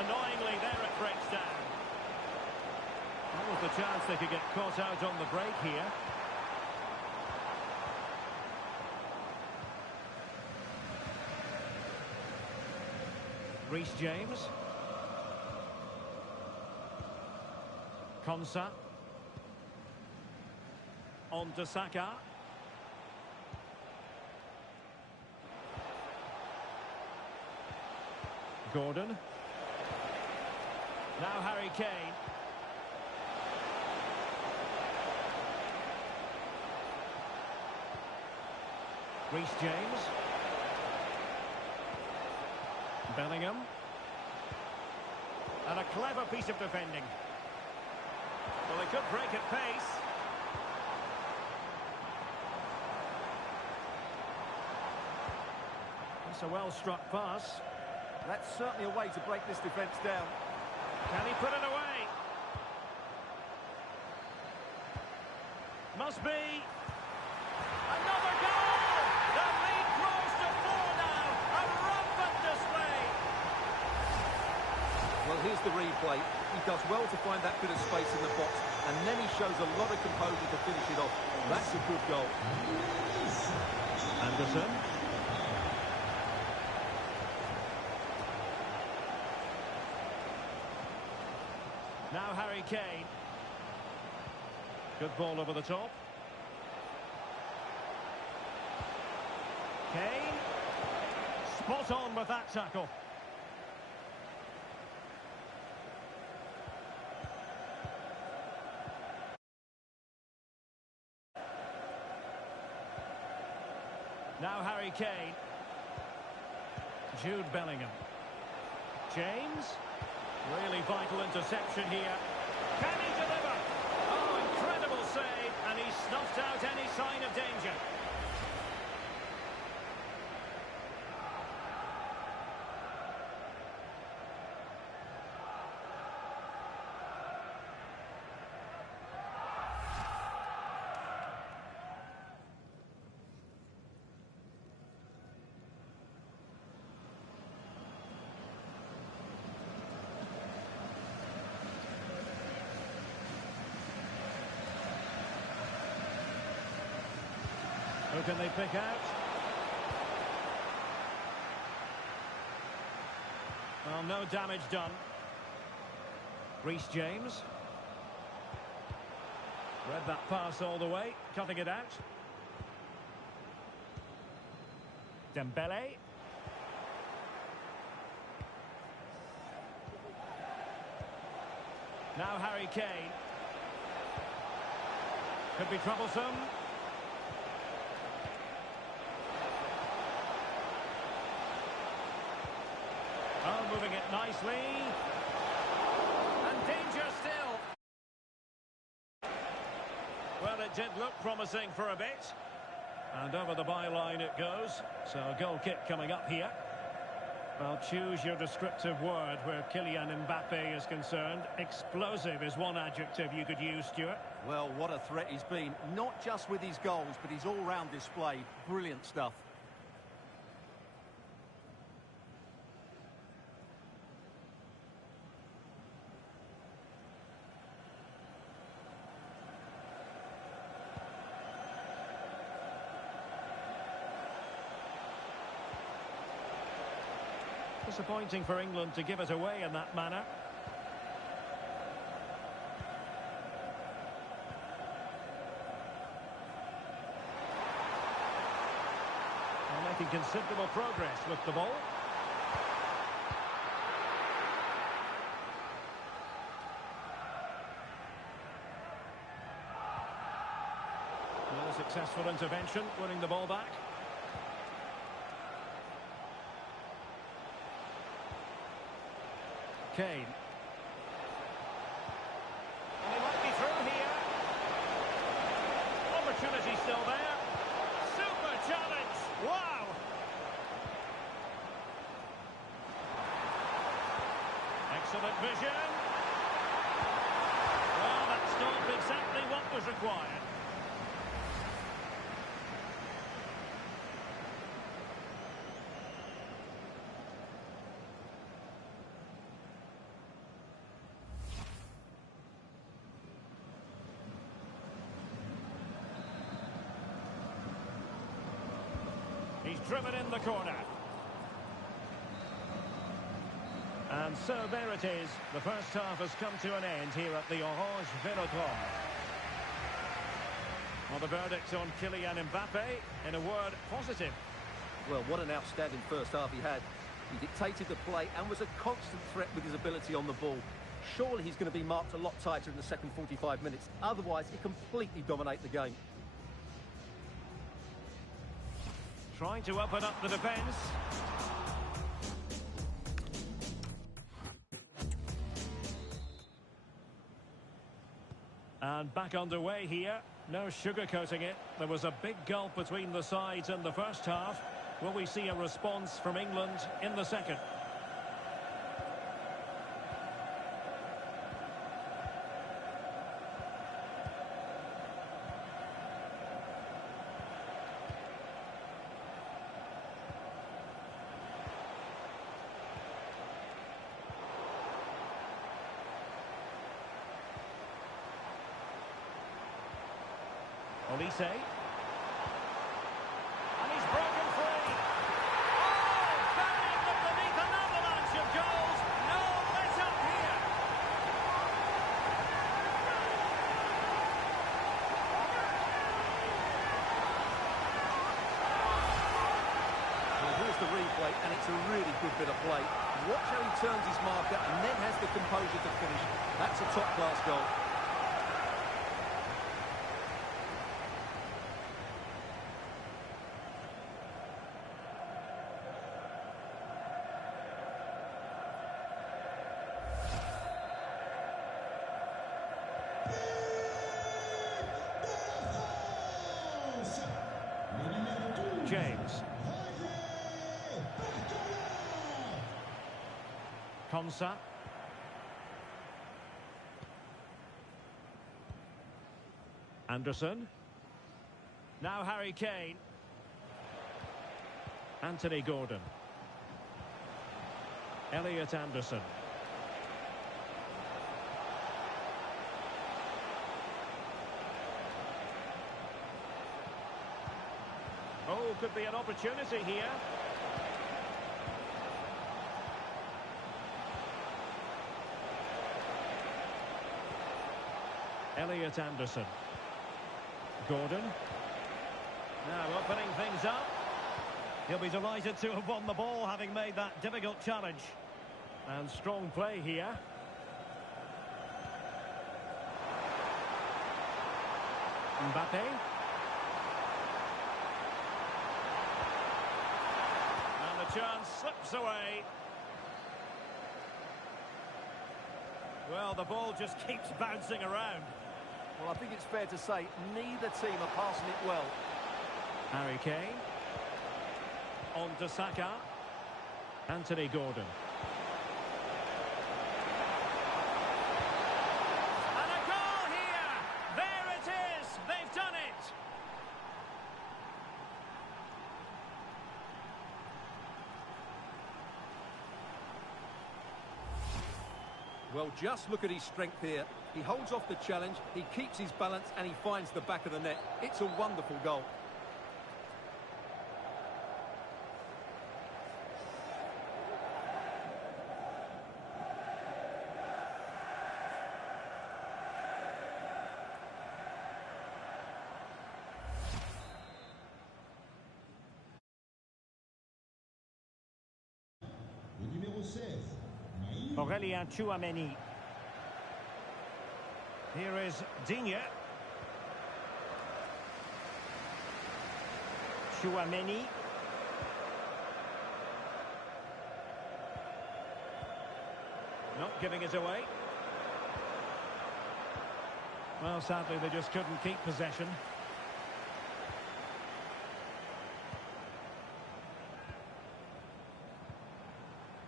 Annoyingly, there it breaks down. That was the chance they could get caught out on the break here. Reece James. Konsa. On to Saka. Gordon. Now Harry Kane. Reece James. Bellingham. And a clever piece of defending. Well, they could break at pace. It's a well-struck pass. That's certainly a way to break this defence down. Can he put it away? Must be. Another goal! The lead grows to 4 now. A rampant display. Well, here's the replay. He does well to find that bit of space in the box, and then he shows a lot of composure to finish it off. That's a good goal. Anderson. Now Harry Kane. Good ball over the top. Kane. Spot on with that tackle. Now Harry Kane. Jude Bellingham. James. Really vital interception here. Can he deliver? Oh, incredible save, and he snuffed out any sign of danger. Who can they pick out? Well, no damage done. Reece James. Read that pass all the way, cutting it out. Dembele. Now Harry Kane. Could be troublesome. Oh, moving it nicely. And danger still. Well, it did look promising for a bit. And over the byline it goes. So a goal kick coming up here. Well, choose your descriptive word where Kylian Mbappe is concerned. Explosive is one adjective you could use, Stuart. Well, what a threat he's been. Not just with his goals, but his all-round display. Brilliant stuff. Disappointing for England to give it away in that manner. They're making considerable progress with the ball. A successful intervention, winning the ball back. Kane. And he might be through here. Opportunity still there. Super challenge. Wow. Excellent vision. Well, that stopped exactly what was required. He's driven in the corner. And so there it is. The first half has come to an end here at the Orange Velodrome. Well, the verdict on Kylian Mbappe, in a word, positive. Well, what an outstanding first half he had. He dictated the play and was a constant threat with his ability on the ball. Surely he's going to be marked a lot tighter in the second 45 minutes. Otherwise, he completely dominate the game. Trying to open up the defence. And back underway here. No sugarcoating it. There was a big gulf between the sides in the first half. Will we see a response from England in the second? Olise. And he's broken free. Oh, burying them beneath an avalanche of goals. No let up here. Well, here's the replay, and it's a really good bit of play. Watch how he turns his marker and then has the composure to finish. That's a top-class goal. James. Konsa. Anderson. Now Harry Kane. Anthony Gordon. Elliot Anderson. Oh, could be an opportunity here. Elliot Anderson. Gordon. Now opening things up. He'll be delighted to have won the ball, having made that difficult challenge. And strong play here. Mbappe. And the chance slips away. Well, the ball just keeps bouncing around. Well, I think it's fair to say neither team are passing it well. Harry Kane. On to Saka. Anthony Gordon. And a goal here! There it is! They've done it! Well, just look at his strength here. He holds off the challenge, he keeps his balance, and he finds the back of the net. It's a wonderful goal. Aurélien Tchouameni. Here is Digne. Tchouameni. Not giving it away. Well, sadly, they just couldn't keep possession.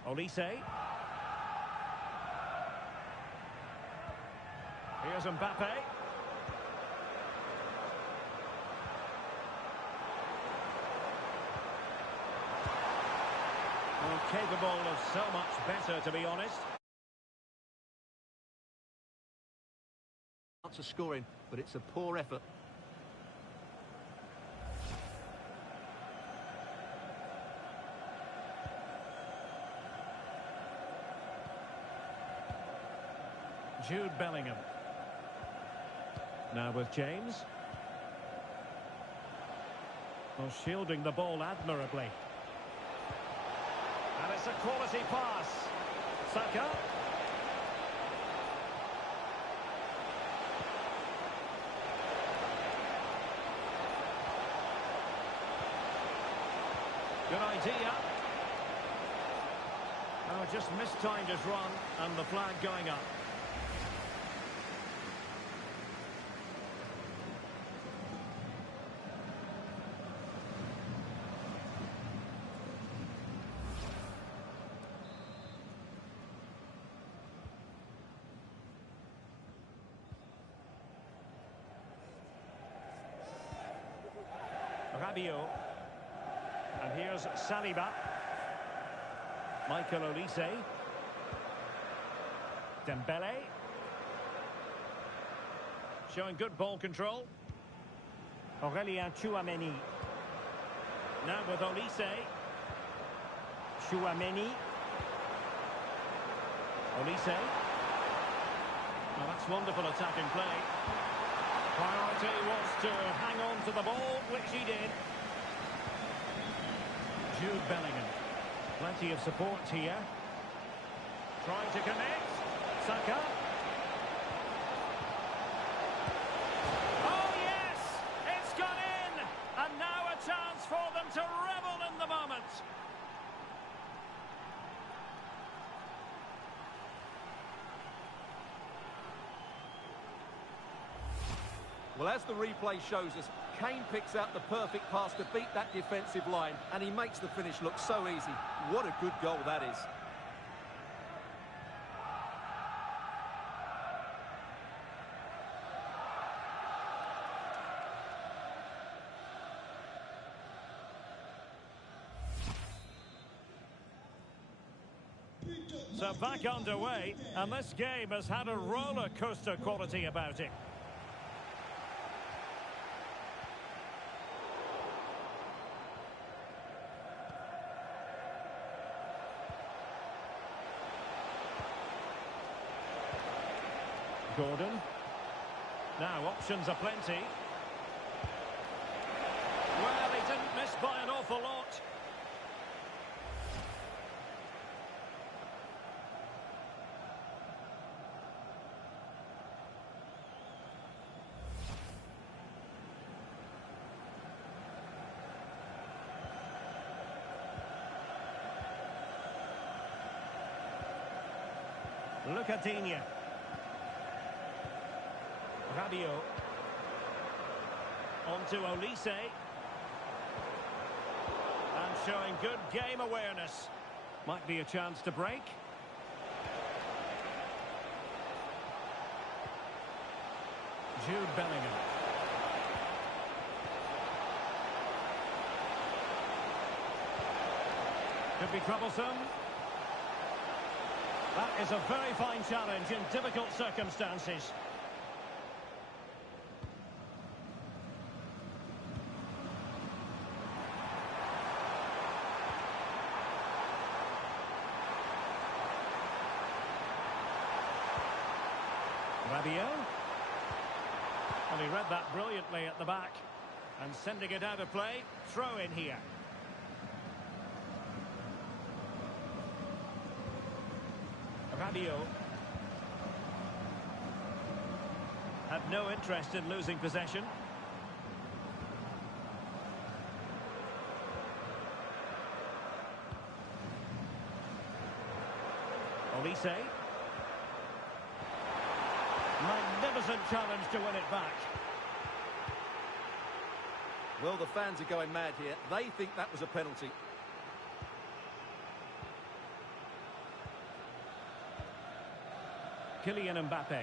Olise. Here's Mbappe. Well, capable of so much better, to be honest. Chance of scoring, but it's a poor effort. Jude Bellingham. Now with James. Well, shielding the ball admirably. And it's a quality pass. Saka. Good idea. Oh, just mistimed his run, and the flag going up. Rabiot. And here's Saliba. Michael Olise. Dembele. Showing good ball control. Aurélien Tchouameni. Now with Olise. Tchouameni. Olise. Well, that's wonderful attacking play. Priority was to hang on to the ball, which he did. Jude Bellingham. Plenty of support here. Trying to connect. Saka. Oh, yes! It's gone in! And now a chance for them to revel in the moment. Well, as the replay shows us, Kane picks out the perfect pass to beat that defensive line, and he makes the finish look so easy. What a good goal that is. So back underway, and this game has had a roller coaster quality about it. Gordon. Now options are plenty. Well, he didn't miss by an awful lot. Look at Digne. Rabiot. On to Olise. And showing good game awareness. Might be a chance to break. Jude Bellingham. Could be troublesome. That is a very fine challenge in difficult circumstances. Rabiot. Well, he read that brilliantly at the back. And sending it out of play. Throw in here. Rabiot. Had no interest in losing possession. Olise. Magnificent challenge to win it back. Well, the fans are going mad here. They think that was a penalty. Kylian Mbappe.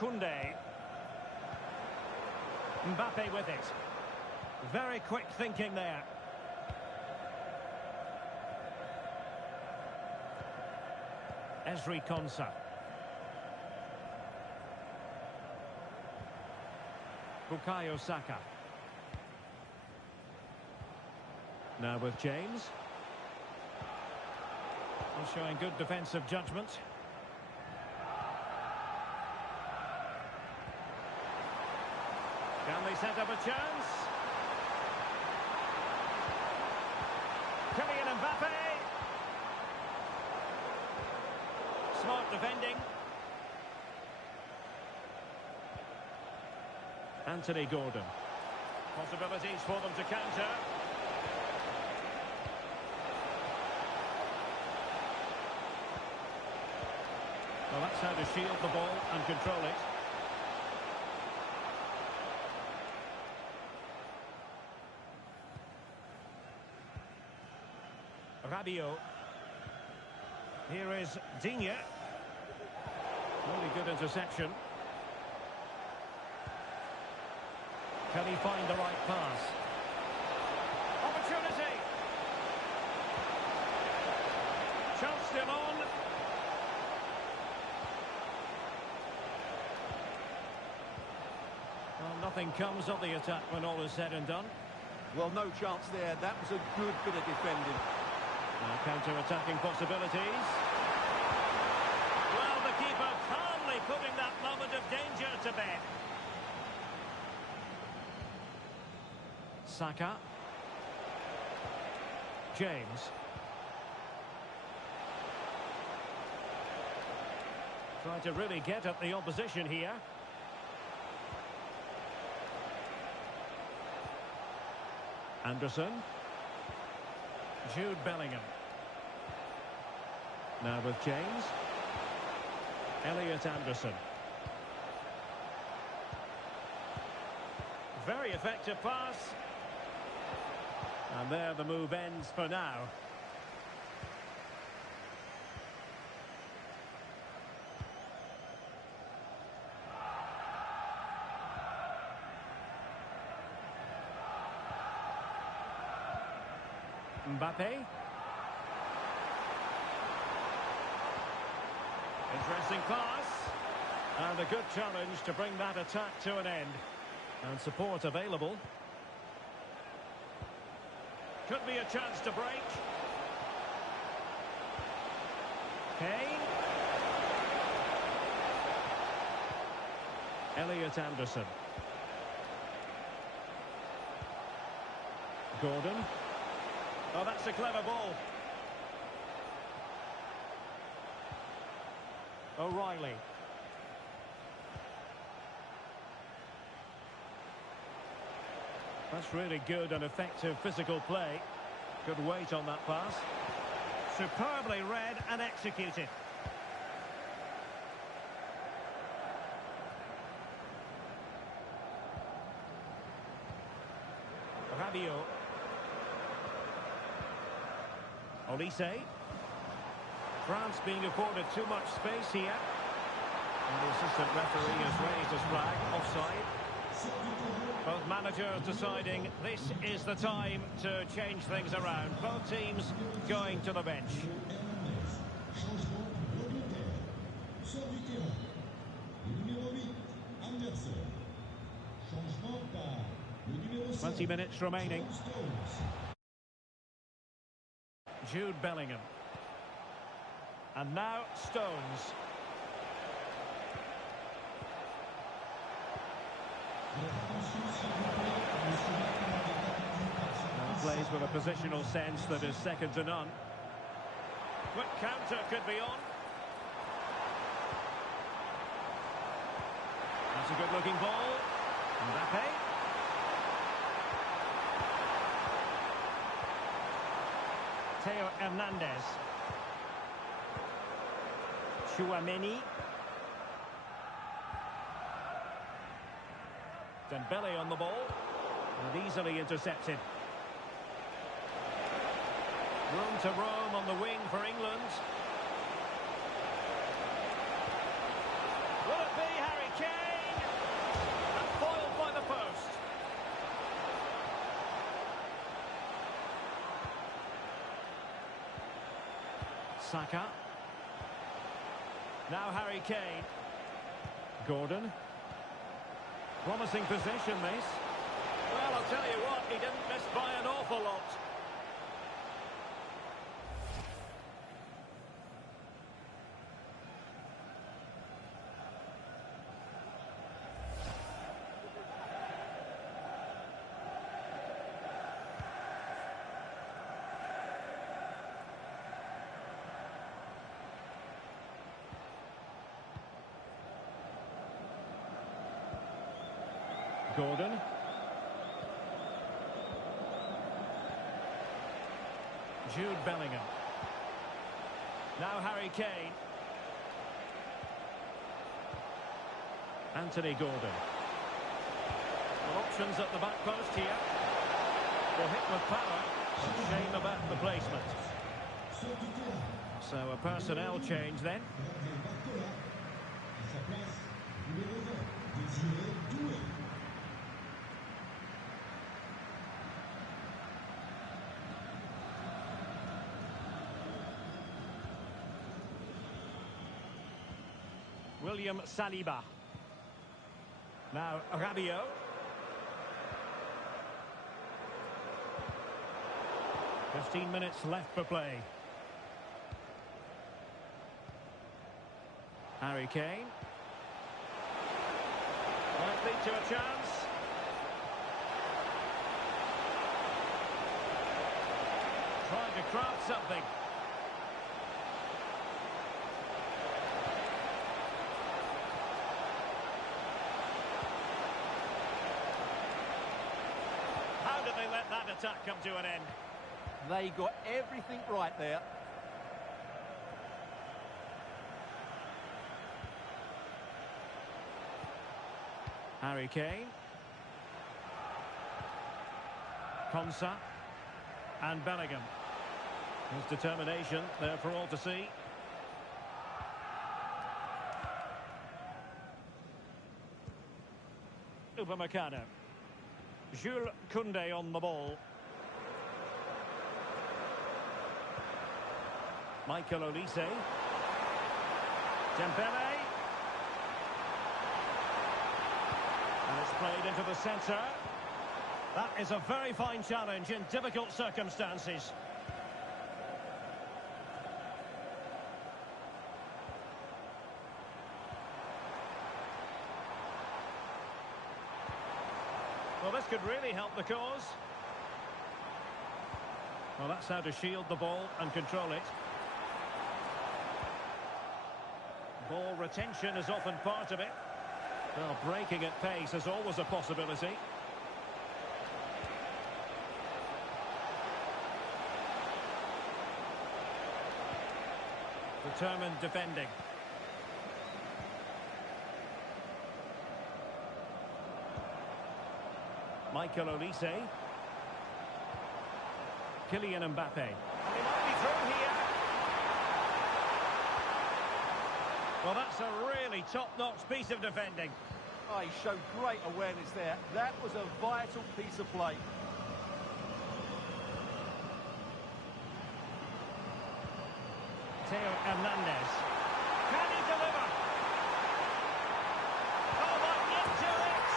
Koundé. Mbappe with it. Very quick thinking there. Ezri Konsa. Bukayo Saka. Now with James. He's showing good defensive judgment. Can they set up a chance? Kylian Mbappe. Smart defending. Anthony Gordon. Possibilities for them to counter. Well, that's how to shield the ball and control it. Rabiot. Here is Digne. Really good interception. Can he find the right pass? Opportunity! Chance still on. Well, nothing comes of the attack when all is said and done. Well, no chance there. That was a good bit of defending. Counter-attacking possibilities. Well, the keeper calmly putting that moment of danger to bed. Saka. James. Trying to really get at the opposition here. Anderson. Jude Bellingham. Now with James. Elliot Anderson. Very effective pass. And there the move ends for now. Mbappe. Interesting pass. And a good challenge to bring that attack to an end. And support available. Could be a chance to break. Kane. Elliot Anderson. Gordon. Oh, that's a clever ball. O'Reilly. That's really good and effective physical play. Good weight on that pass. Superbly read and executed. Rabiot. Olise. France being afforded too much space here. And the assistant referee has raised his flag, offside. Both managers deciding this is the time to change things around. Both teams going to the bench. 20 minutes remaining. Jude Bellingham. And now Stones. And plays with a positional sense that is second to none. Quick counter could be on. That's a good-looking ball. Mbappe. Theo Hernandez. Chouameni. Dembele on the ball. And easily intercepted. Room to roam on the wing for England. Will it be Harry Kane? And foiled by the post. Saka. Now Harry Kane. Gordon. Promising possession, this. Well, I'll tell you what, he didn't miss by an awful lot. Gordon. Jude Bellingham. Now Harry Kane. Anthony Gordon. Well, options at the back post here. Will hit with power. Shame about the placement. So a personnel change then. William Saliba. Now Rabiot. "15 minutes left for play. Harry Kane. Might lead to a chance. Trying to craft something. How did they let that attack come to an end? They got everything right there. Harry Kane. Konsa. And Bellingham. His determination there for all to see. Upamecano. Jules Koundé on the ball. Michael Olise. Dembele. And it's played into the centre. That is a very fine challenge in difficult circumstances. Well, this could really help the cause. Well, that's how to shield the ball and control it. Ball retention is often part of it. Well, breaking at pace is always a possibility. Determined defending. Michael Olise. Kylian Mbappe. He might be through here. Well, that's a really top-notch piece of defending. Oh, he showed great awareness there. That was a vital piece of play. Theo Hernandez. Can he deliver? Oh, might get to it.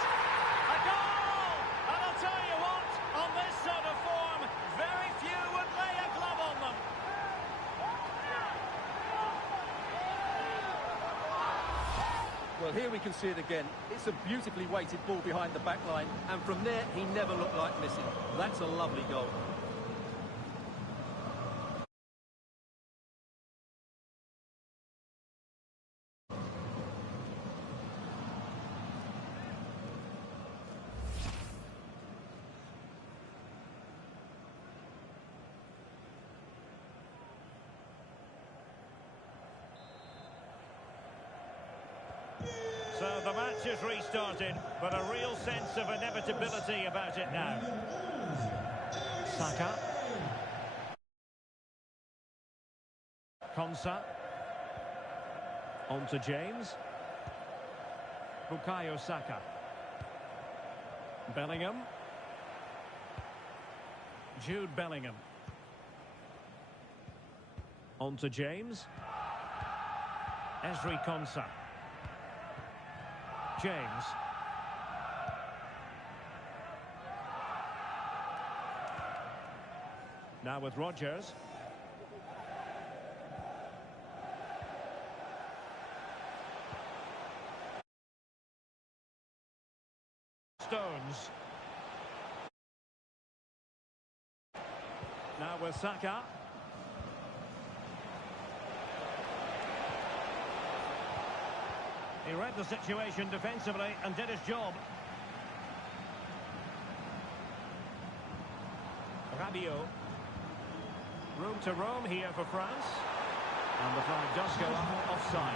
A goal! And I'll tell you what, on this sort of form, very few would lay a glove on them. Well, here we can see it again. It's a beautifully weighted ball behind the back line, and from there, he never looked like missing. That's a lovely goal. So the match is restarted, but a real sense of inevitability about it now. Saka. Konsa. On to James. Bukayo Saka. Bellingham. Jude Bellingham. On to James. Ezri Konsa. James. Now with Rodgers. Stones. Now with Saka. He read the situation defensively and did his job. Rabiot. Room to roam here for France. And the flag does go up offside.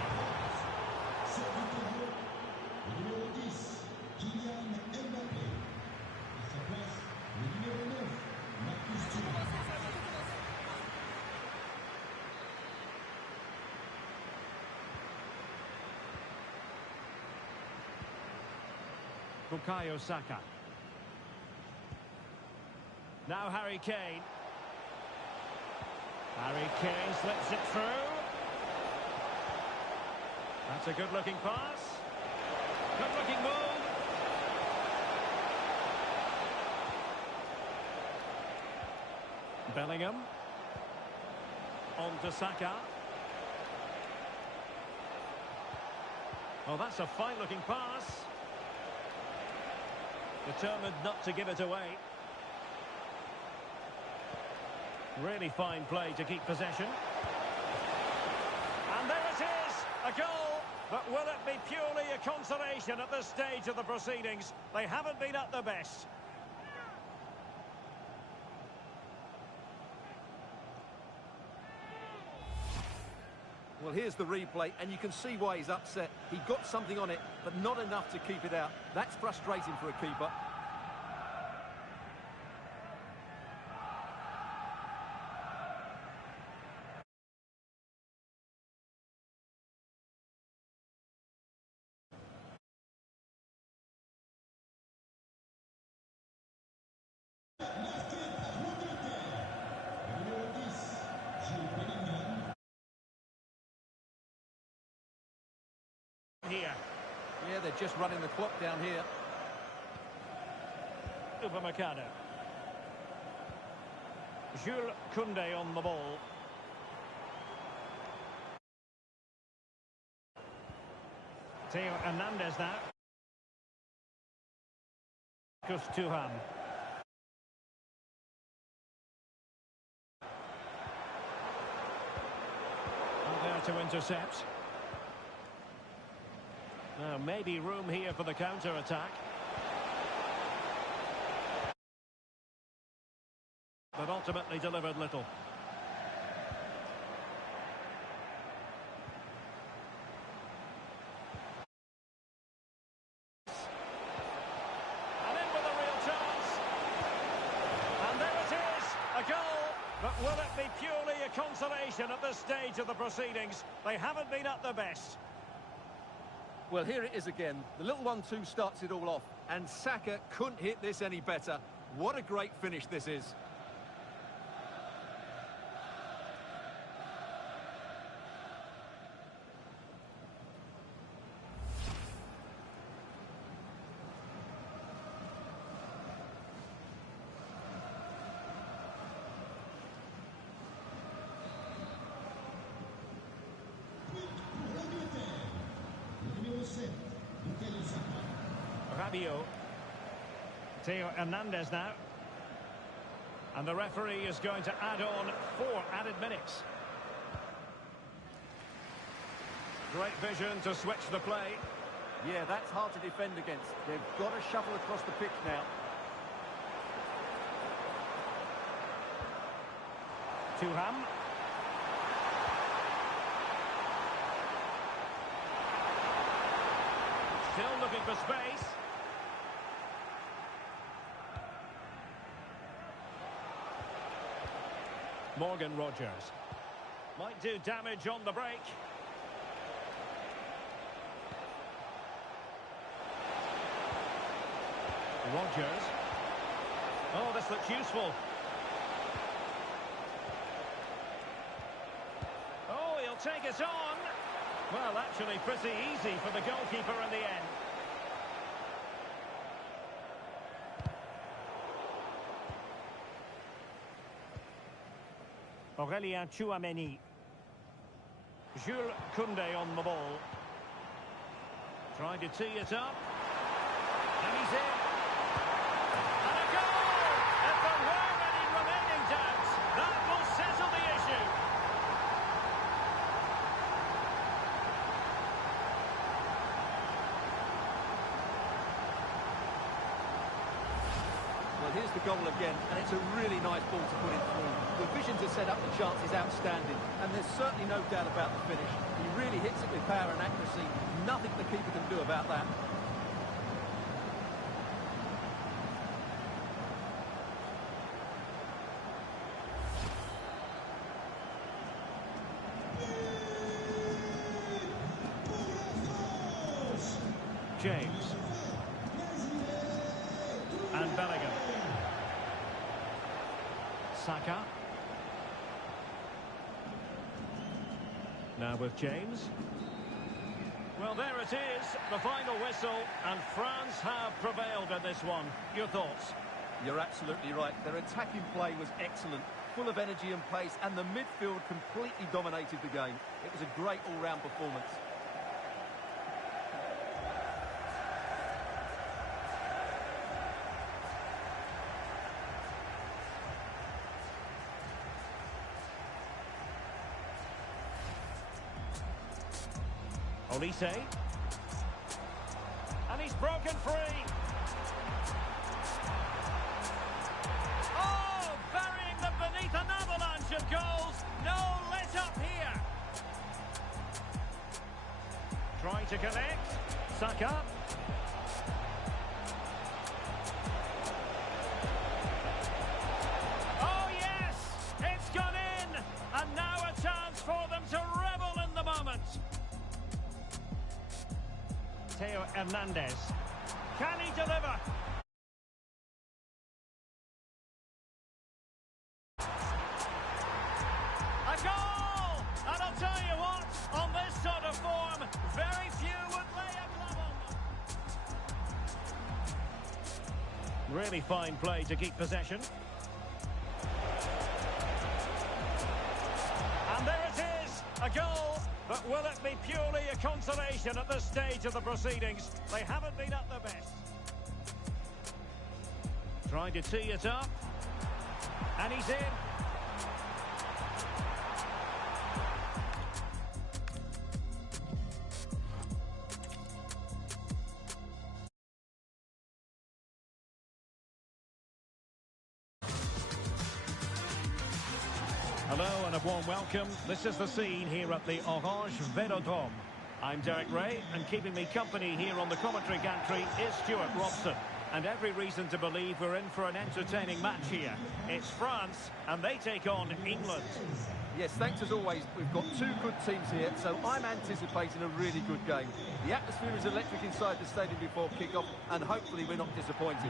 Bukayo Saka. Now Harry Kane. Harry Kane slips it through. That's a good-looking pass. Good-looking move. Bellingham. On to Saka. Oh, that's a fine-looking pass. Determined not to give it away. Really fine play to keep possession. And there it is, a goal. But will it be purely a consolation at this stage of the proceedings? They haven't been at their best. Well, here's the replay, and you can see why he's upset. He got something on it, but not enough to keep it out. That's frustrating for a keeper. Here. Yeah, they're just running the clock down here. Upamecano. Jules Koundé on the ball. Theo Hernandez now. Marcus Thuram. There to intercept. Now, maybe room here for the counter-attack. But ultimately delivered little. And in with a real chance. And there it is, a goal. But will it be be purely a consolation at this stage of the proceedings? They haven't been at their best. Well, here it is again. The little 1-2 starts it all off. And Saka couldn't hit this any better. What a great finish this is. Rabiot. Theo Hernandez now. And the referee is going to add on 4 added minutes. Great vision to switch the play. Yeah, that's hard to defend against. They've got to shuffle across the pitch now. Thuram. Still looking for space. Morgan Rogers. Might do damage on the break. Rogers. Oh, this looks useful. Oh, he'll take it on. Well, actually pretty easy for the goalkeeper in the end. Aurélien Tchouaméni. Jules Koundé on the ball. Trying to tee it up. And he's in. And a goal! If there were any remaining doubts, that will settle the issue. Well, here's the goal again, and it's a really nice ball to put it through. The vision to set up the chance is outstanding, and there's certainly no doubt about the finish. He really hits it with power and accuracy. Nothing the keeper can do about that. James. And Bellingham. Saka. Now with James. Well, there it is, the final whistle, and France have prevailed in this one. Your thoughts? You're absolutely right. Their attacking play was excellent, full of energy and pace, and the midfield completely dominated the game. It was a great all-round performance. Olise. And he's broken free. Oh, burying them beneath an avalanche of goals. No let up here. Trying to connect. Saka. Oh, yes! It's gone in! And now a chance for them to revel in the moment. Theo Hernandez. Can he deliver? A goal! And I'll tell you what, on this sort of form, very few would lay a glove on them. Really fine play to keep possession. And there it is, a goal. But will it be purely a consolation at this stage of the proceedings? They haven't been at their best. Trying to tee it up. And he's in. Hello and a warm welcome. This is the scene here at the Orange Velodrome. I'm Derek Ray, and keeping me company here on the commentary gantry is Stuart Robson. And every reason to believe we're in for an entertaining match here. It's France, and they take on England. Yes, thanks as always. We've got two good teams here, so I'm anticipating a really good game. The atmosphere is electric inside the stadium before kick-off, and hopefully we're not disappointed.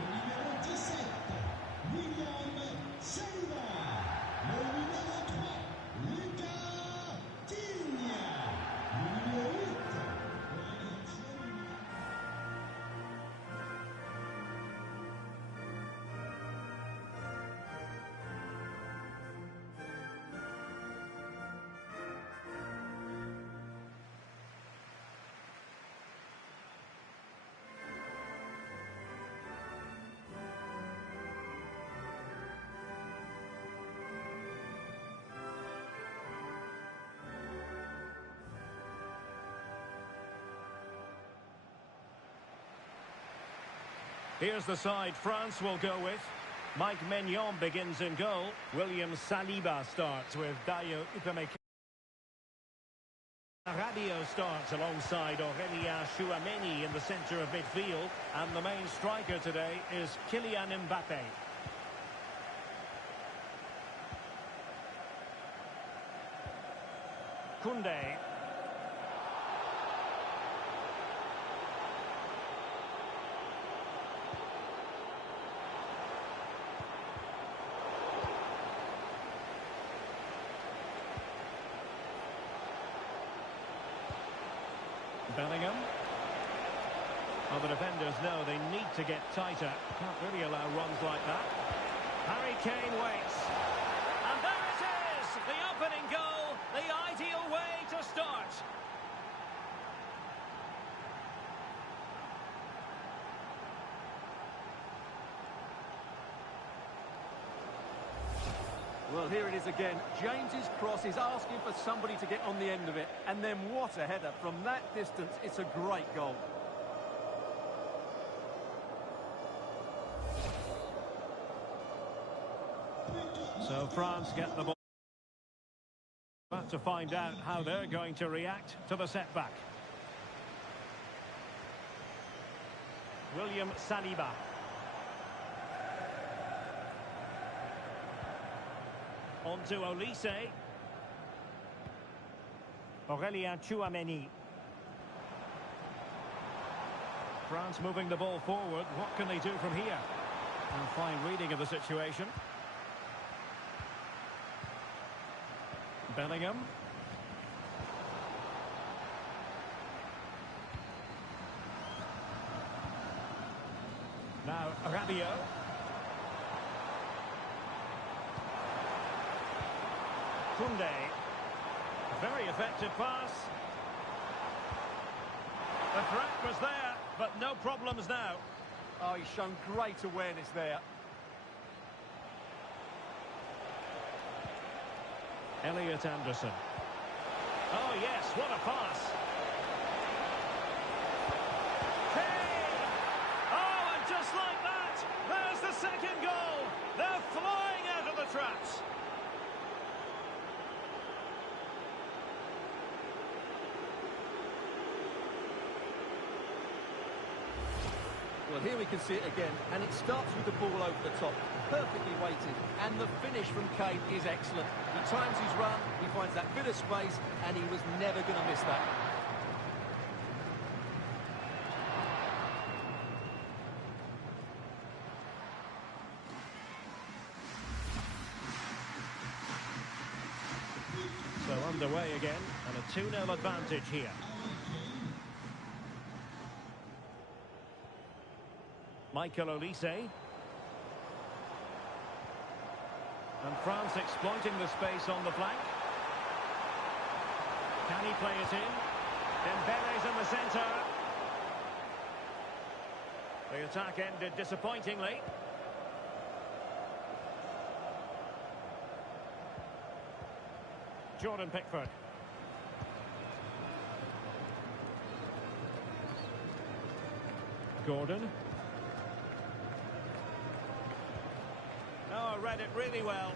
Here's the side France will go with. Mike Maignan begins in goal. William Saliba starts with Dayo Upamecano. Rabiot starts alongside Aurélien Tchouameni in the centre of midfield. And the main striker today is Kylian Mbappé. Koundé. Bellingham. Well, the defenders know they need to get tighter. Can't really allow runs like that. Harry Kane waits. And there it is! The opening goal, the ideal way to start. Well, here it is again. James's cross is asking for somebody to get on the end of it. And then what a header. From that distance, it's a great goal. So France get the ball. But to find out how they're going to react to the setback. William Saliba. On to Olise. Aurélien Tchouameni. France moving the ball forward. What can they do from here? And fine reading of the situation. Bellingham. Now Rabiot. Koundé. Very effective pass. The threat was there, but no problems now. Oh, he's shown great awareness there. Elliot Anderson. Oh, yes, what a pass. Kane! Oh, and just like that, there's the second goal. They're flying out of the traps. Well, here we can see it again, and it starts with the ball over the top, perfectly weighted, and the finish from Kane is excellent. He times his run, he finds that bit of space, and he was never going to miss that. So underway again, and a 2-0 advantage here. Michael Olise. And France exploiting the space on the flank. Can he play it in? Dembele's in the centre. The attack ended disappointingly. Jordan Pickford. Gordon. Oh, read it really well.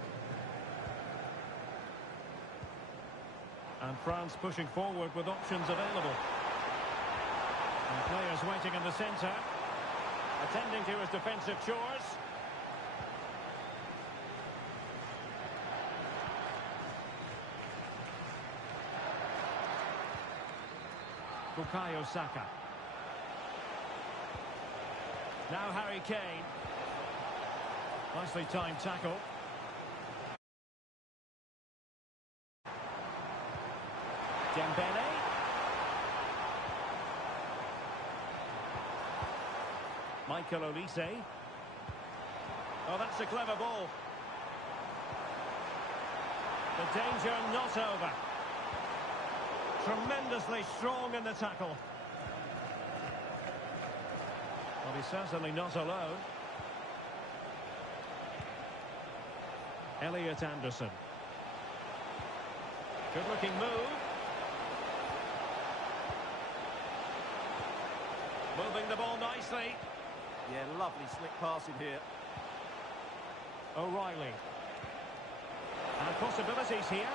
And France pushing forward with options available. And players waiting in the centre. Attending to his defensive chores. Bukayo Saka. Now Harry Kane. Nicely timed tackle. Dembele. Michael Olise. Oh, that's a clever ball. The danger not over. Tremendously strong in the tackle. Well, he's certainly not alone. Elliot Anderson. Good-looking move. Moving the ball nicely. Yeah, lovely slick passing here. O'Reilly. And possibilities here.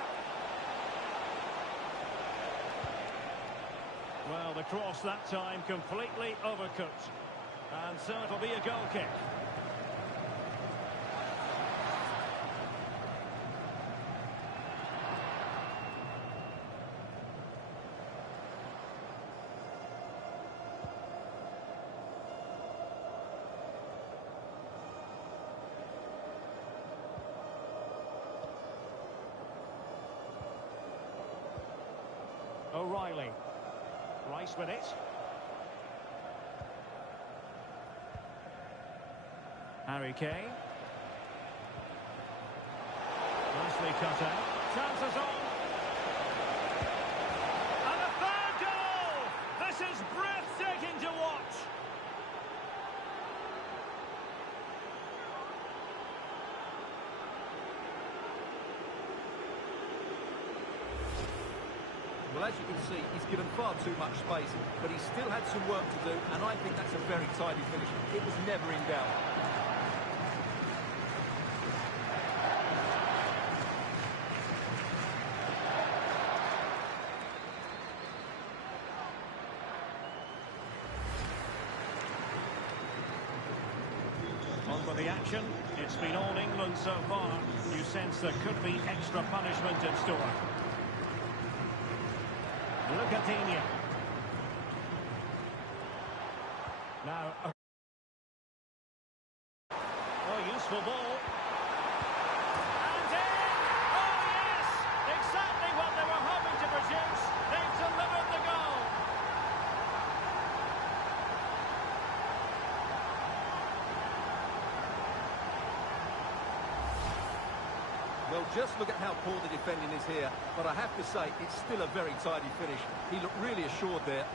Well, the cross that time completely overcooked. And so it'll be a goal kick. O'Reilly. Rice with it. Harry Kane. Nicely cut out. Chances on. And a third goal! This is breathtaking to watch. Well, as you can see, he's given far too much space, but he still had some work to do, and I think that's a very tidy finish. It was never in doubt. On for the action. It's been all England so far. You sense there could be extra punishment in store. Look at Dini. Now, oh, useful ball. And in! Oh, yes! Exactly what they were hoping to produce. They've delivered the goal. Well, just look at how poor the defending is here. But I have to say, it's still a very tidy finish. He looked really assured there.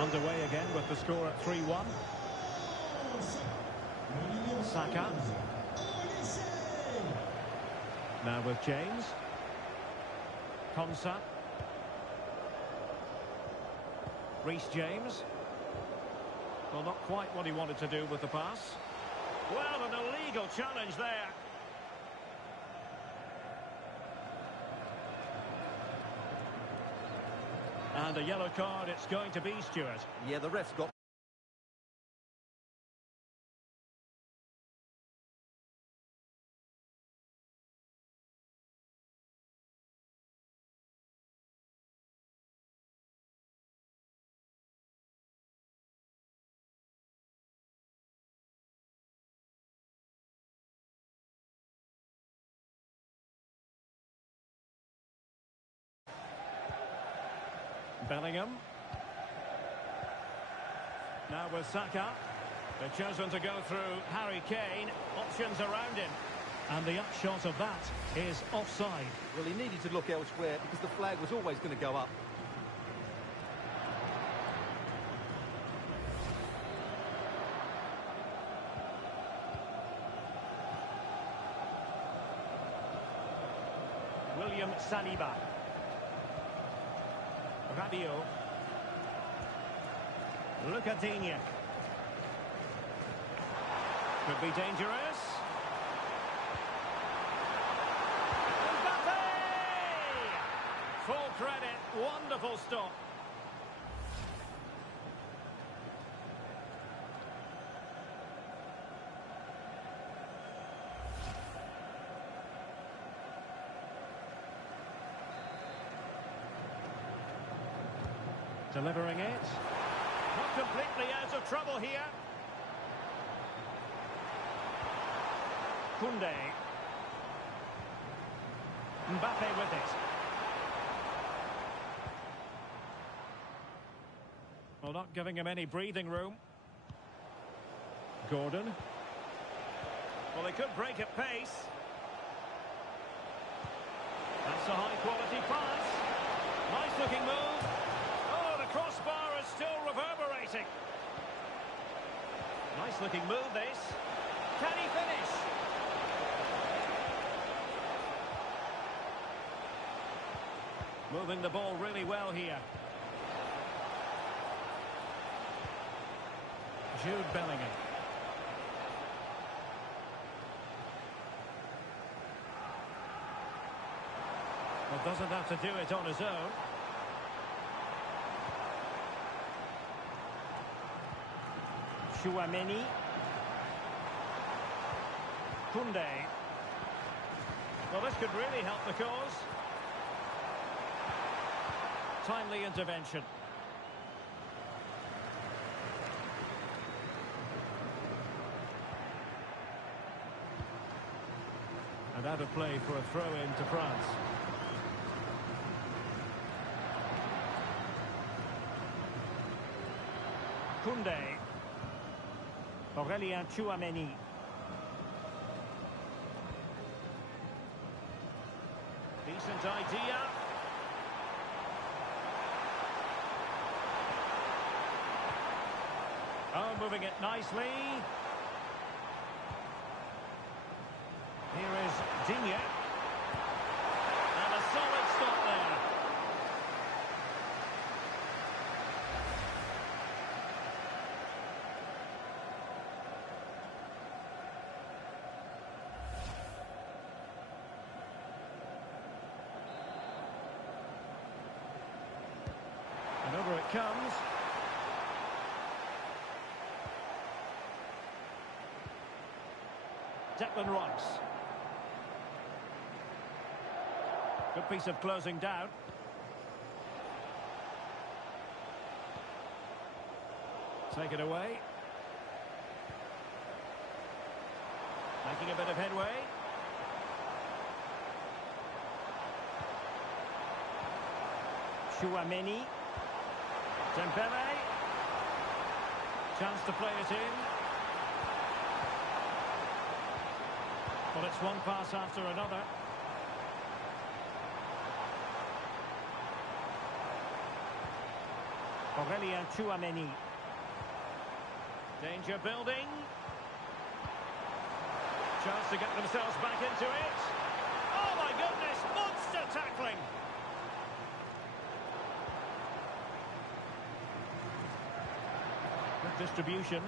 Underway again with the score at 3-1. Saka. Now with James. Konsa. Reece James. Well, not quite what he wanted to do with the pass. Well, an illegal challenge there. And a yellow card it's going to be, Stuart. Yeah, the ref's got... Bellingham. Now with Saka. They've chosen to go through Harry Kane. Options around him. And the upshot of that is offside. Well, he needed to look elsewhere because the flag was always going to go up. William Saliba. Rabiot. Look at Dini. Could be dangerous. Mbappe! Full credit. Wonderful stop. Delivering it. Not completely out of trouble here. Koundé. Mbappe with it. Well, not giving him any breathing room. Gordon. Well, they could break at pace. That's a high-quality pass. Nice-looking move. Oh, the crossbar is still reverberating. Nice-looking move, this. Can he finish? Moving the ball really well here. Jude Bellingham. Well, doesn't have to do it on his own. Chouameni. Koundé. Well, this could really help the cause. Timely intervention. And out of play for a throw-in to France. Koundé. Aurélien Chouameni. Decent idea. Oh, moving it nicely. Here is Digne. And a solid stop there. And over it comes. Declan Rice. Good piece of closing down. Take it away. Making a bit of headway. Chouameni. Dembele. Chance to play it in. Well, it's one pass after another. Aurélien Chouameni. Danger building. Chance to get themselves back into it. Oh my goodness, monster tackling. Good distribution.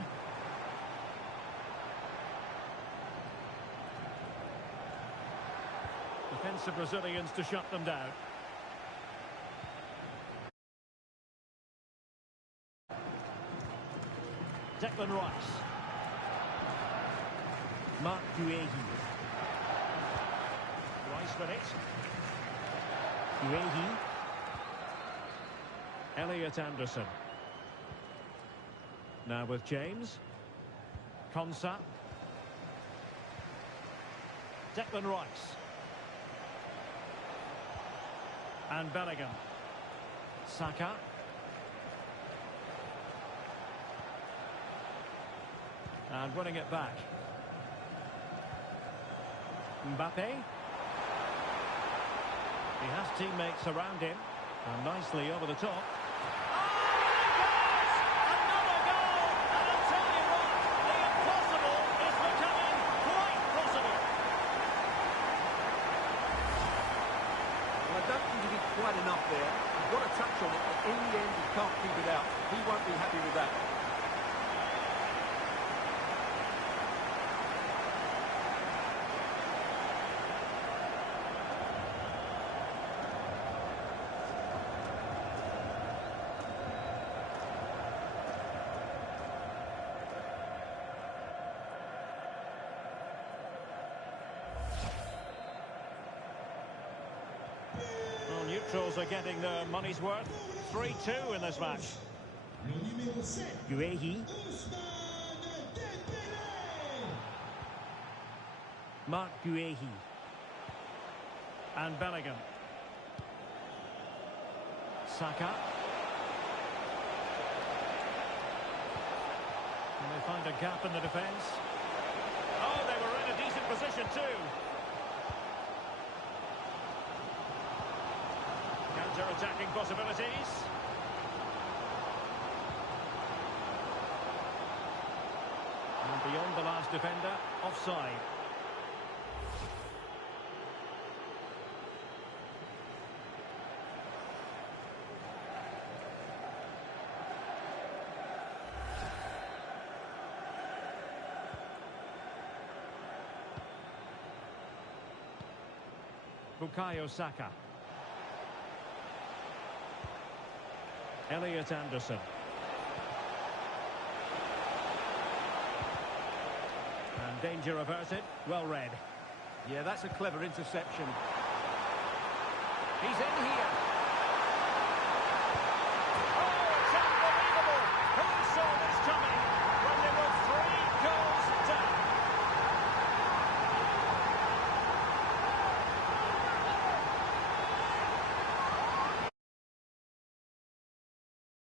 Defensive Brazilians to shut them down. Declan Rice. Marc Guéhi. Rice with it. Guéhi. Elliot Anderson. Now with James. Konsa. Declan Rice. And Bellingham. Saka. And winning it back. Mbappe. He has teammates around him. And nicely over the top. Quite enough there. He's got a touch on it, but in the end he can't keep it out. He won't be happy with that. neutrals are getting their money's worth. 3-2 in this match. Guehi. Mark Guehi. And Bellingham. Saka. And they find a gap in the defence. Oh, they were in a decent position too. Counter-attacking possibilities. And beyond the last defender, offside. Bukayo Saka. Elliot Anderson. And danger averted. Well read. Yeah, that's a clever interception. He's in here. Oh, it's unbelievable! Who saw this coming when there were 3 goals down?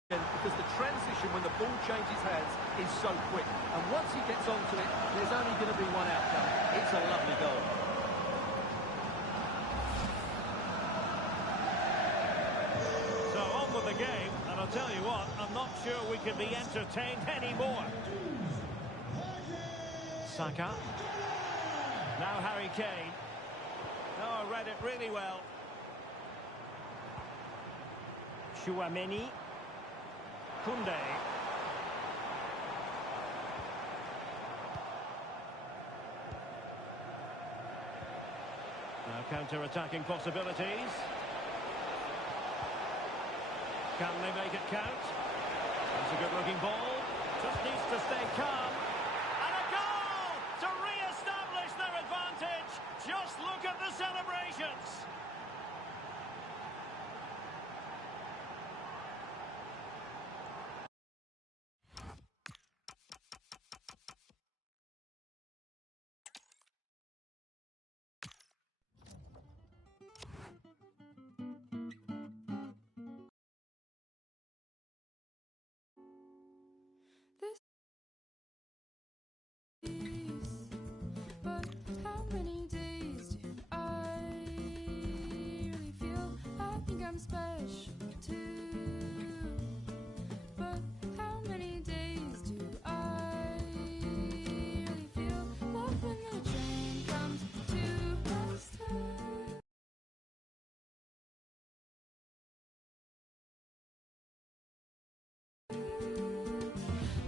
Because the transition when the ball changes hands is so quick. And once he gets onto it, there's only going to be one outcome. It's a lovely goal. So on with the game, and I'll tell you what, I'm not sure we can be entertained anymore. Saka. Now Harry Kane. Oh, read it really well. Chouameni. Koundé. Now counter-attacking possibilities. Can they make it count? That's a good-looking ball. Just needs to stay calm. And a goal to re-establish their advantage. Just look at the celebrations. But how many days do I really feel? I think I'm special too. But how many days do I really feel? Love when the train comes to a stop.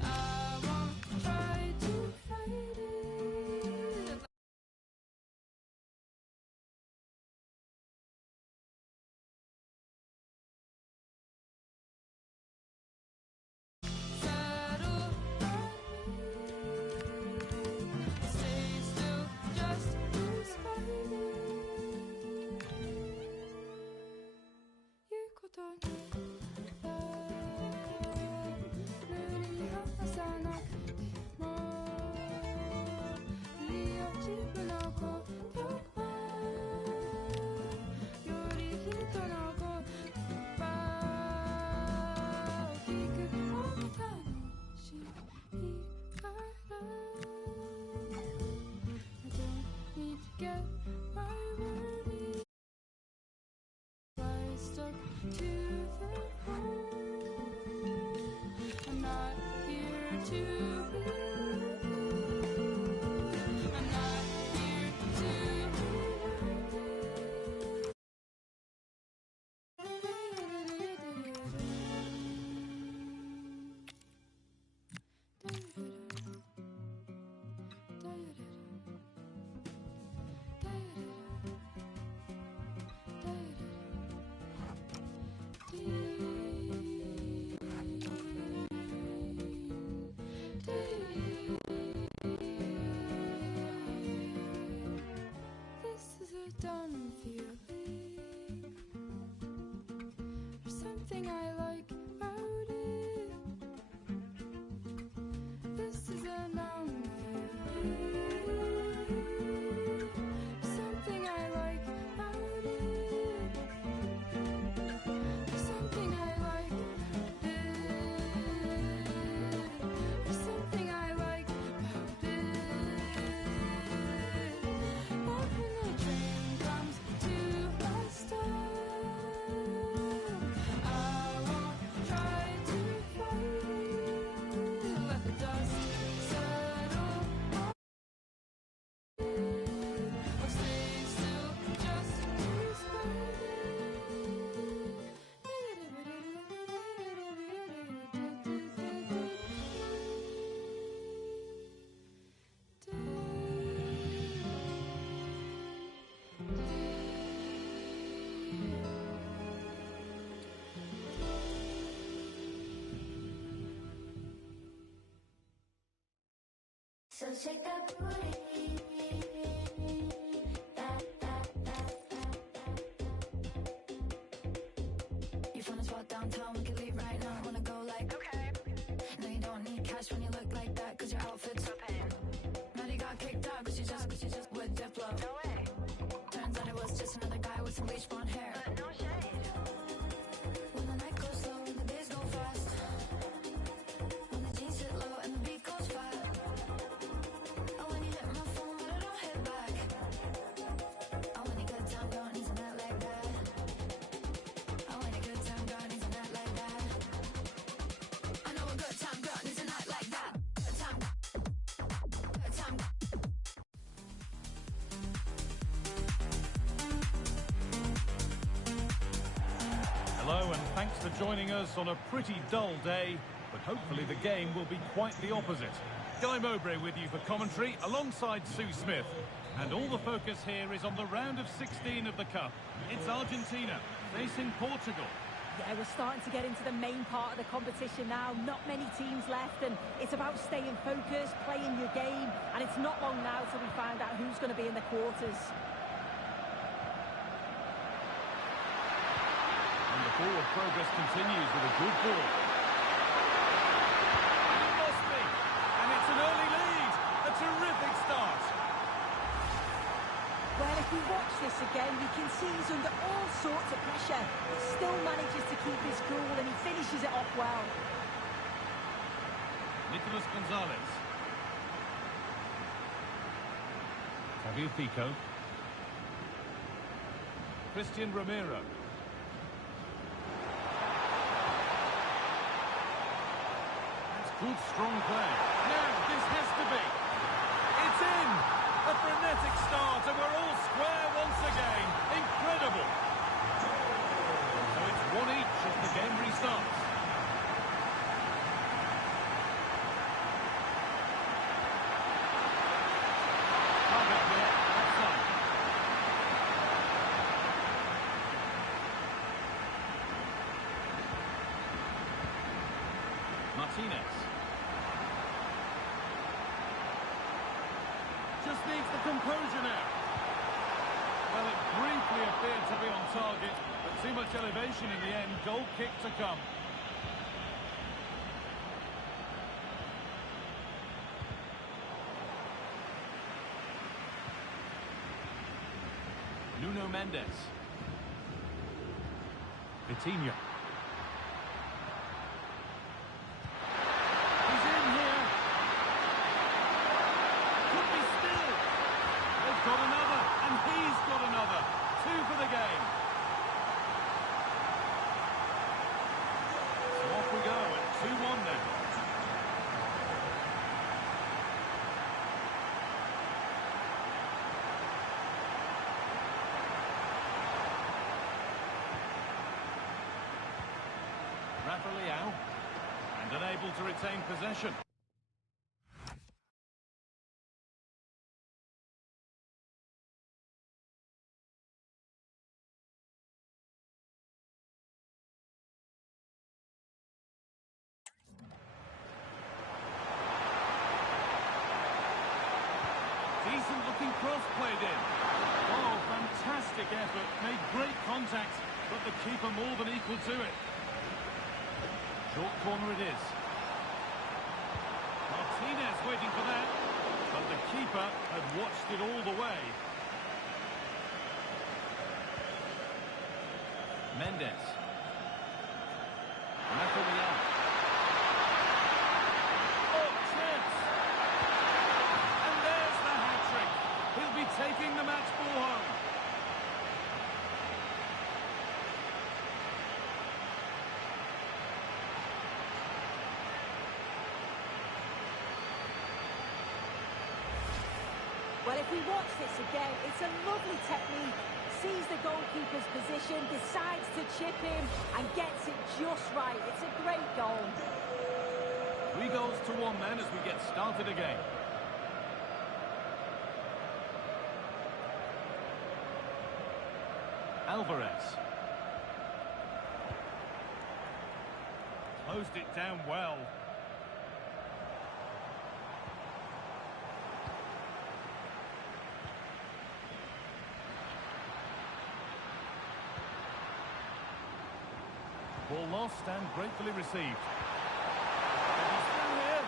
I won't try to fight it. Settle by me. Stay still just to spite it. 言うことに無理に話さなくてもいいよ自分のことはより人の言葉を聞くのが楽しいから I don't need to get my word I stuck to the home. I'm not here to be with you. I'm not here to be with you. shake that booty. You find a spot downtown, we can leave right now. Wanna go like, okay. No, you don't need cash when you look like that, cause your outfit's so pain. Maddie got kicked out cause she just with Diplo. No way. Turns out it was just another guy with some bleach blonde hair. But no shade. When the night goes slow and the days go fast. When the jeans hit low and the beat goes fat. Oh, when you hit my phone, but I don't hit back. Oh, when a good time girl needs a night like that. Oh, when a good time girl needs a night like that. I know a good time girl needs a night like that. A time. Hello, and thanks for joining us on a pretty dull day, but hopefully the game will be quite the opposite. Guy Mowbray with you for commentary, alongside Sue Smith. And all the focus here is on the round of 16 of the Cup. It's Argentina facing Portugal. Yeah, we're starting to get into the main part of the competition now. Not many teams left, and it's about staying focused, playing your game, and it's not long now till we find out who's going to be in the quarters. And the forward progress continues with a good ball. It must be, and it's an early lead. A terrific start. Well, if we watch this again, we can see he's under all sorts of pressure. He still manages to keep his cool, and he finishes it off well. Nicolas Gonzalez. Fabio Pico. Christian Romero. That's good, strong play. Now, this has to be. It's in! A frenetic start, and we're all square once again. Incredible! So it's 1 each as the game restarts. Target there, offside. Martinez. Just needs the composure now. Well, it briefly appeared to be on target, but too much elevation in the end. Goal kick to come. Nuno Mendes. Vitinha. He's in here. Could be still. They've got another, and he's got another. 2 for the game. So off we go at 2-1 now. Rafa Leao, and unable to retain possession. Decent looking cross played in. Oh, fantastic effort, made great contact, but the keeper more than equal to it. Short corner it is. Martinez waiting for that, but the keeper had watched it all the way. Mendes. Rafa Leao. Oh, Trent! And there's the hat-trick. He'll be taking the match ball home. Well, if we watch this again, it's a lovely technique. Sees the goalkeeper's position, decides to chip him, and gets it just right. It's a great goal. 3 goals to 1 then as we get started again. Alvarez. Closed it down well. Ball lost and gratefully received. And he's through here.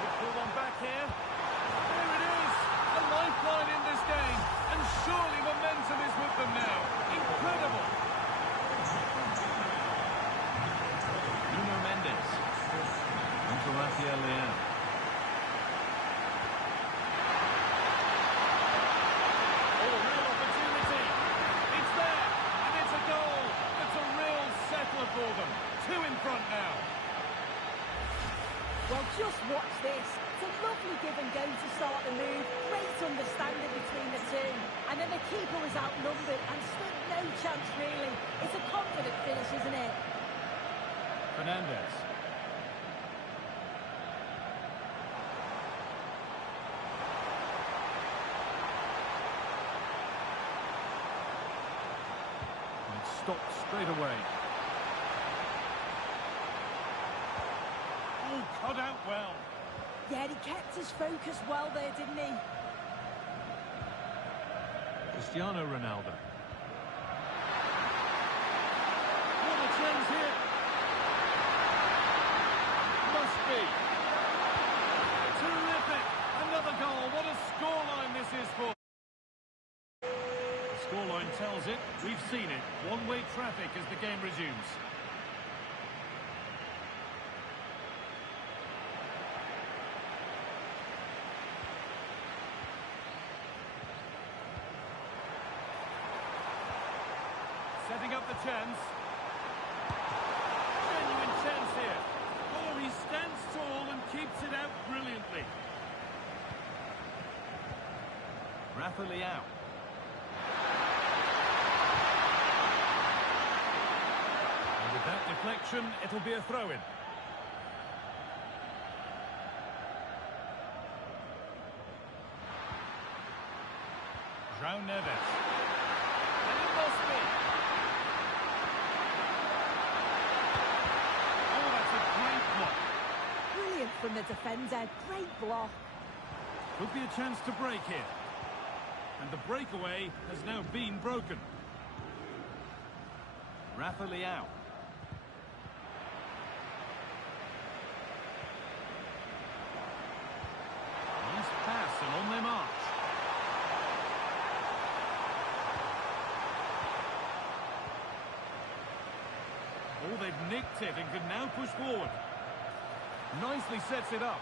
Good pull one back here. There it is! A lifeline in this game. And surely momentum is with them now. Incredible! Nuno Mendes. Into Rafael Leão. Oh, a real opportunity. It's there, and it's a goal. It's a real settler for them. 2 in front now. Well, just watch this. It's a lovely give and go to start the move. Great understanding between the two. And then the keeper was outnumbered and stood no chance, really. It's a confident finish, isn't it? Fernandes. And it stopped straight away. Oh, cut out well. Yeah, he kept his focus well there, didn't he? Cristiano Ronaldo. What a chance here. Must be. Terrific. Another goal. What a scoreline this is for. The scoreline tells it. We've seen it. One-way traffic as the game resumes. Setting up the chance. Genuine chance here. Oh, he stands tall and keeps it out brilliantly. Rafa Leão. And with that deflection, it'll be a throw-in. João Neves. And it must be. Brilliant from the defender. Great block. Could be a chance to break here. And the breakaway has now been broken. Rafa Leão. Nice pass and on their march. Oh, they've nicked it and can now push forward. Nicely sets it up.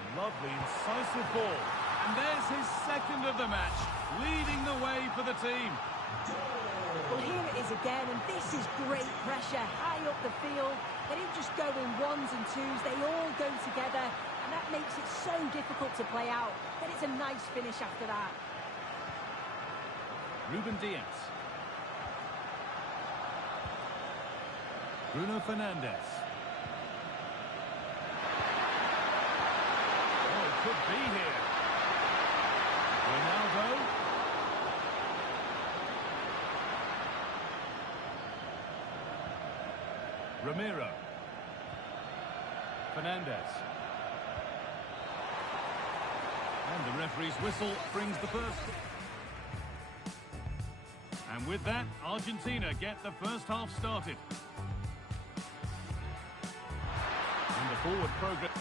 A lovely, incisive ball. And there's his second of the match, leading the way for the team. Well, here it is again, and this is great pressure high up the field. They didn't just go in ones and twos, they all go together, and that makes it so difficult to play out. But it's a nice finish after that. Ruben Dias. Bruno Fernandes. Oh, it could be here. Ronaldo. Ramiro. Fernandes. And the referee's whistle brings the first. And with that, Argentina get the first half started. And the forward progress.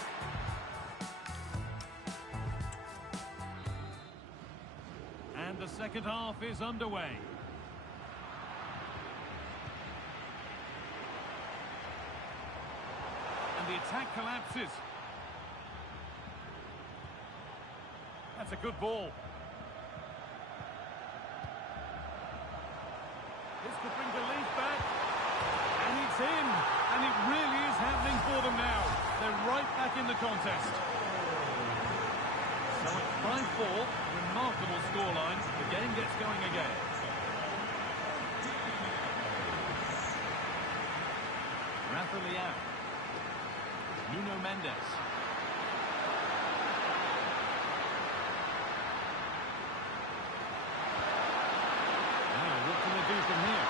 And the second half is underway. And the attack collapses. That's a good ball. This could bring belief back. And it's in. And it really is happening for them now. They're right back in the contest. So at 5-4, remarkable scoreline. The game gets going again. Rafa Leão. Nuno Mendes. What can they do from here?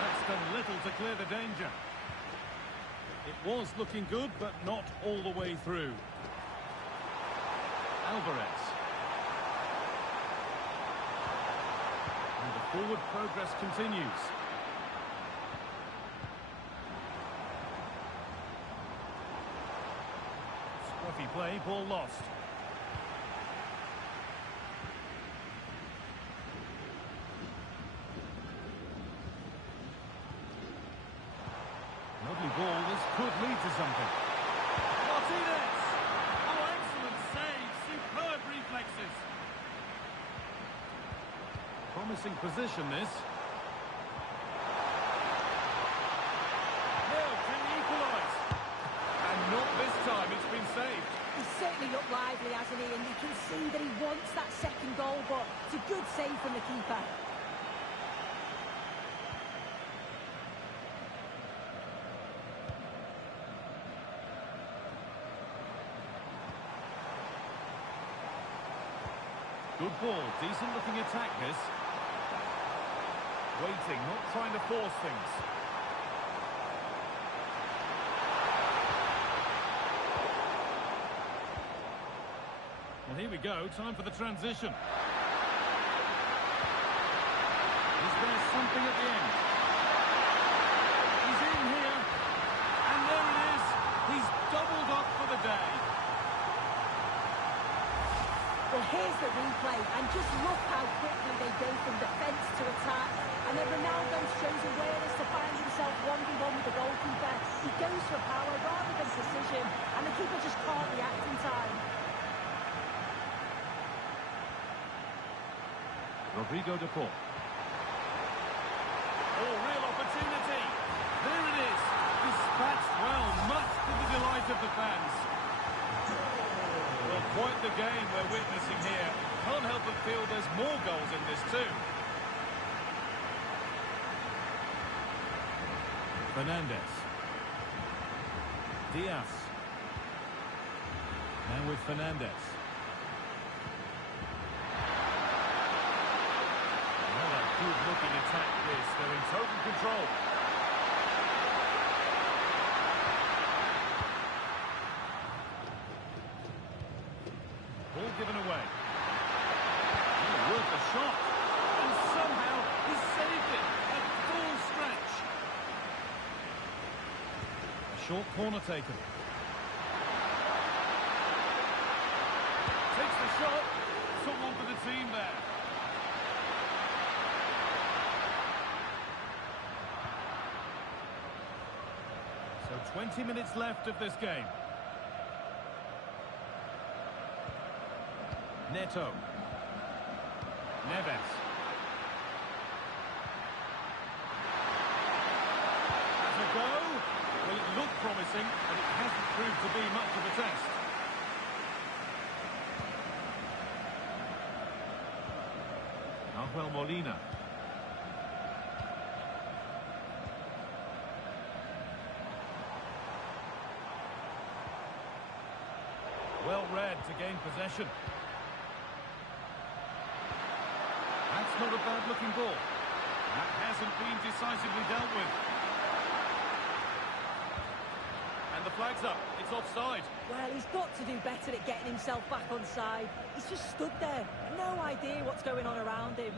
That's done little to clear the danger. It was looking good, but not all the way through. Alvarez. And the forward progress continues. Scruffy play, ball lost. Lovely ball, this could lead to something. Martinez! Oh, excellent save, superb reflexes. Promising position, this. Now, can he equalise? And not this time, it's been saved. He's certainly looked lively, hasn't he? And you can see that he wants that second goal, but it's a good save from the keeper. Good ball, decent looking attack this. Waiting, not trying to force things. Well, here we go, time for the transition. Is there something at the end? He's in here, and there it is. He's doubled up for the day. Well, here's the replay, and just look how quickly they go from defence to attack. And then Ronaldo shows awareness to find himself 1v1 with the goalkeeper. He goes for power rather than precision, and the keeper just can't react in time. Rodrigo de Paul. Oh, real opportunity. There it is. Dispatched well, much to the delight of the fans. Well, quite the game we're witnessing here. Can't help but feel there's more goals in this too. Fernandez. Diaz. Now with Fernandez. Well, a good-looking attack this. They're in total control. Ball given away. Oh, worth a shot. And somehow he saved it. A full stretch. A short corner taken. Takes the shot. Someone for the team there. So 20 minutes left of this game. Neto. Neves. Has a go. Well, it looked promising, but it hasn't proved to be much of a test. Nahuel Molina. Well read to gain possession. That's not a bad-looking ball. That hasn't been decisively dealt with. And the flag's up. It's offside. Well, he's got to do better at getting himself back on side. He's just stood there. No idea what's going on around him.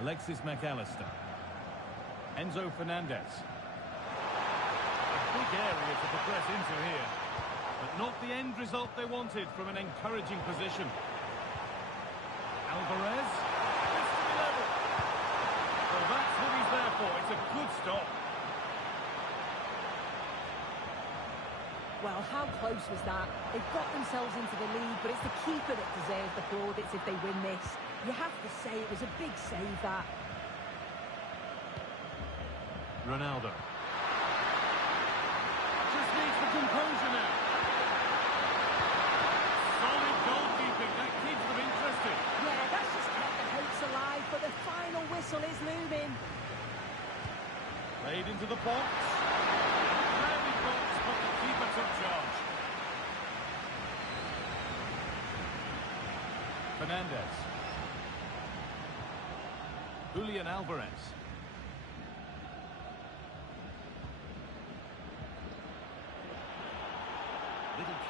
Alexis McAllister. Enzo Fernandez. A big area to progress into here. But not the end result they wanted from an encouraging position. Alvarez. This to be level. Well, that's what he's there for. It's a good stop. Well, how close was that? They've got themselves into the lead, but it's the keeper that deserves the plaudits if they win this. You have to say it was a big save, that. Ronaldo. Just needs the composure now. Solid goalkeeping. That keeps them interested. Yeah, that's just kept the hopes alive, but the final whistle is looming. Played into the box. Rarely box, but the keeper took charge. Fernandez. Julian Alvarez.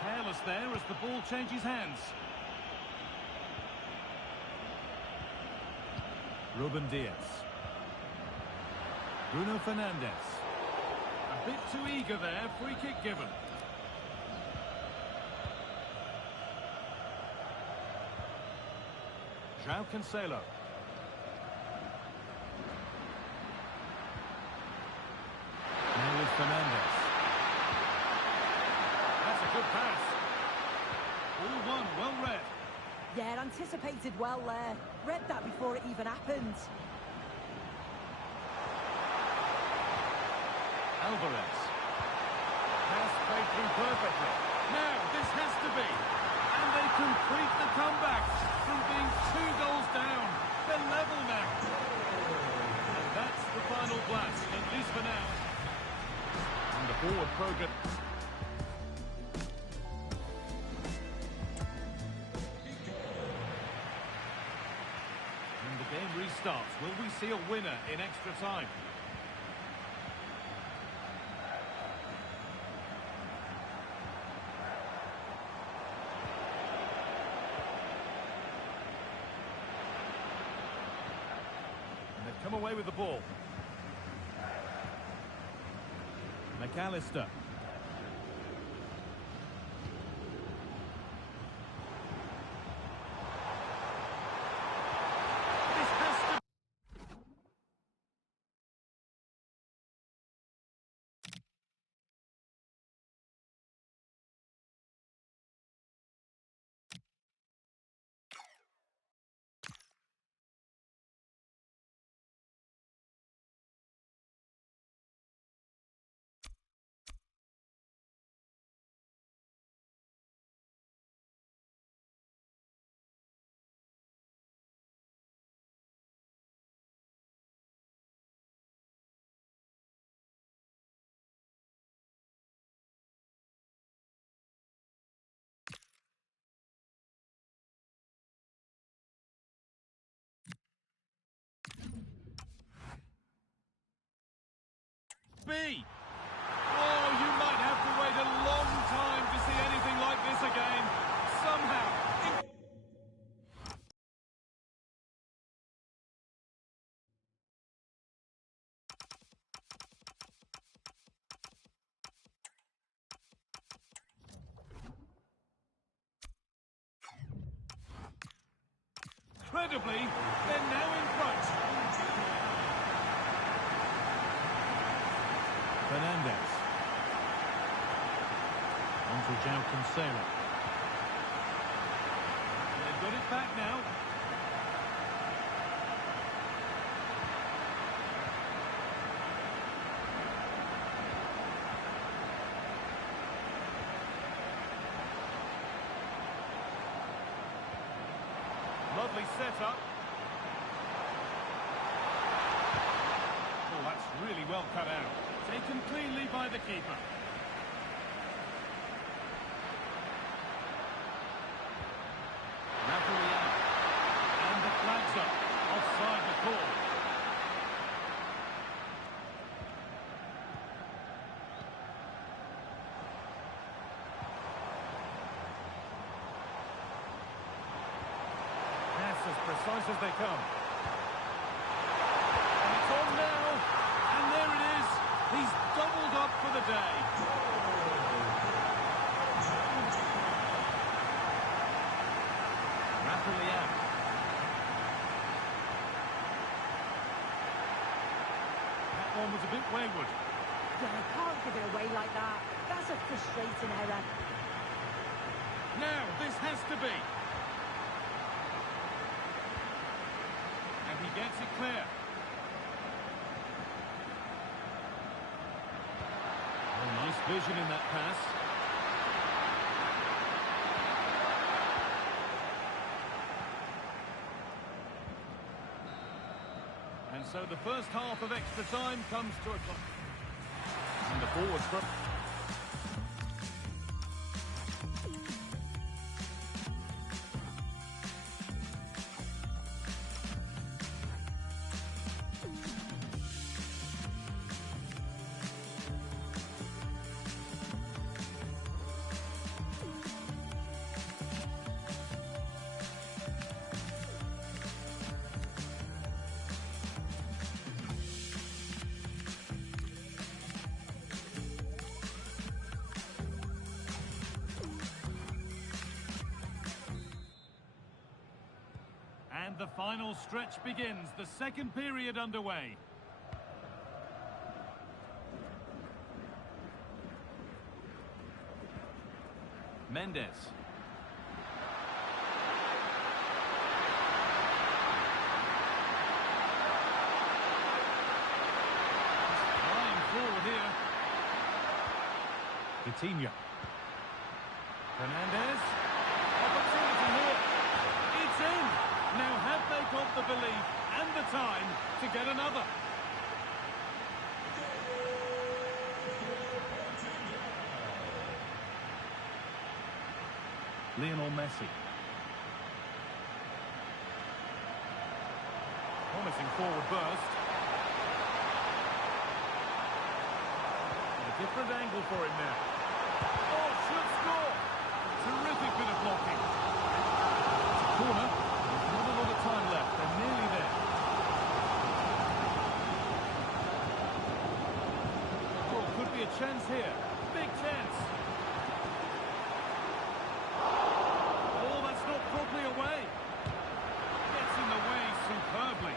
Careless there as the ball changes hands. Ruben Diaz. Bruno Fernandes. A bit too eager there, free kick given. João Cancelo. Now with Fernandes. That's a good pass. All one, well read. Yeah, anticipated well there. Read that before it even happened. Alvarez. Pass played through perfectly. Now, this has to be. And they complete the comeback from being 2 goals down. They're level now. And that's the final blast, at least for now. And the forward progress. And the game restarts. Will we see a winner in extra time? Come away with the ball. McAllister. This has to... B. Oh, you might have to wait a long time to see anything like this again. Somehow. Incredibly, they're now in front. Fernandes. On to João Cancelo. They've got it back now. Lovely setup. Oh, that's really well cut out. Taken cleanly by the keeper. Referee out. And the flag's up. Offside the call. Pass as precise as they come. And it's on now. And there it is. He's doubled up for the day. Referee out. That one was a bit wayward. Yeah, I can't give it away like that. That's a frustrating error. Now, this has to be. And he gets it clear. Oh, nice vision in that pass. And so the first half of extra time comes to a close. And the forward throw. The final stretch begins. The second period underway. Mendes. Flying forward here. Coutinho. Fernandez. Opportunity here. It's in. Now have they got the belief and the time to get another? Lionel Messi. Promising forward burst. And a different angle for him now. Oh, should score! Terrific bit of blocking. It's a corner. There's not a lot of time left. They're nearly there. Oh, could be a chance here. Big chance. Properly away. Gets in the way superbly.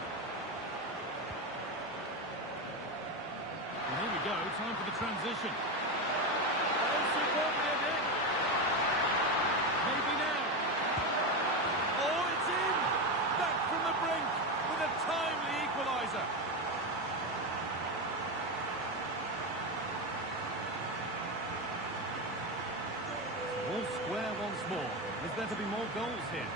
And here we go, time for the transition. Oh, superbly again. Maybe now. Oh, it's in. Back from the brink with a timely equaliser. All square once more. Is there to be more goals here?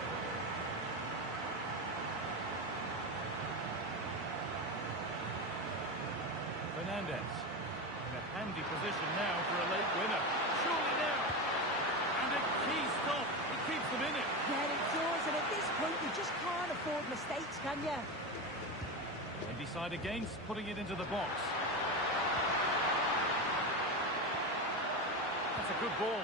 Fernandez in a handy position now for a late winner. Surely now. And a key stop. It keeps them in it. Yeah, it does, and at this point you just can't afford mistakes, can you? They decide against putting it into the box. That's a good ball.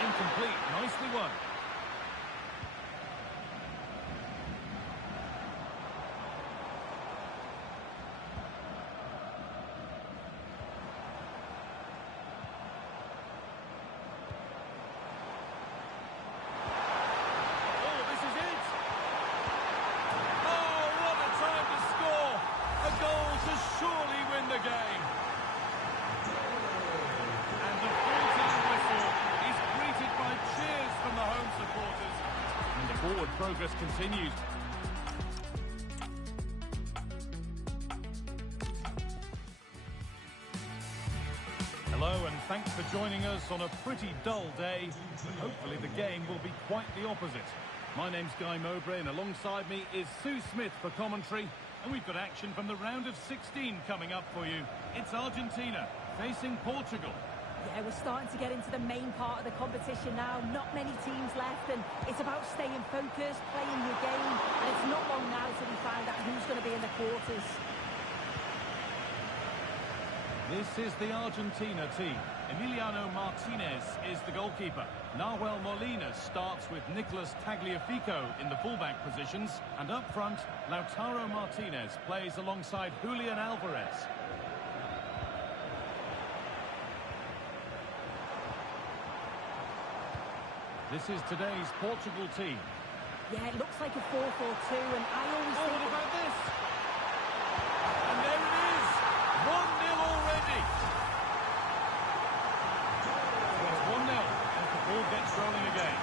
Incomplete. Nicely won. Oh, this is it. Oh, what a time to score. A goal to surely win the game. And the full-time whistle is greeted by cheers from the home supporters. And the forward progress continues. Hello and thanks for joining us on a pretty dull day. But hopefully the game will be quite the opposite. My name's Guy Mowbray and alongside me is Sue Smith for commentary. And we've got action from the round of 16 coming up for you. It's Argentina facing Portugal. Yeah, we're starting to get into the main part of the competition now. Not many teams left, and it's about staying focused, playing your game, and it's not long now till we find out who's going to be in the quarters. This is the Argentina team. Emiliano Martinez is the goalkeeper. Nahuel Molina starts with Nicolas Tagliafico in the fullback positions, and up front, Lautaro Martinez plays alongside Julian Alvarez. This is today's Portugal team. Yeah, it looks like a 4-4-2, and I always Oh, think... what about this? And there it is! 1-0 already! So it's 1-0 as the ball gets rolling again.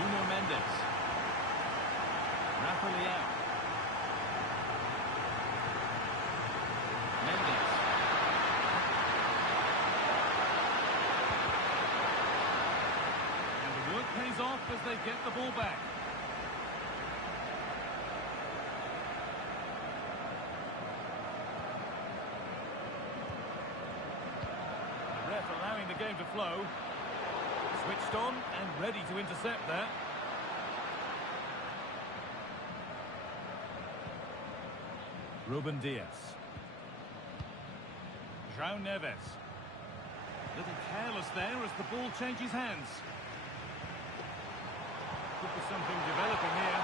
Nuno Mendes. Rafa Leao. Mendes. Pays off as they get the ball back. The ref allowing the game to flow. Switched on and ready to intercept there. Ruben Diaz. João Neves. Little careless there as the ball changes hands. Could be something developing here.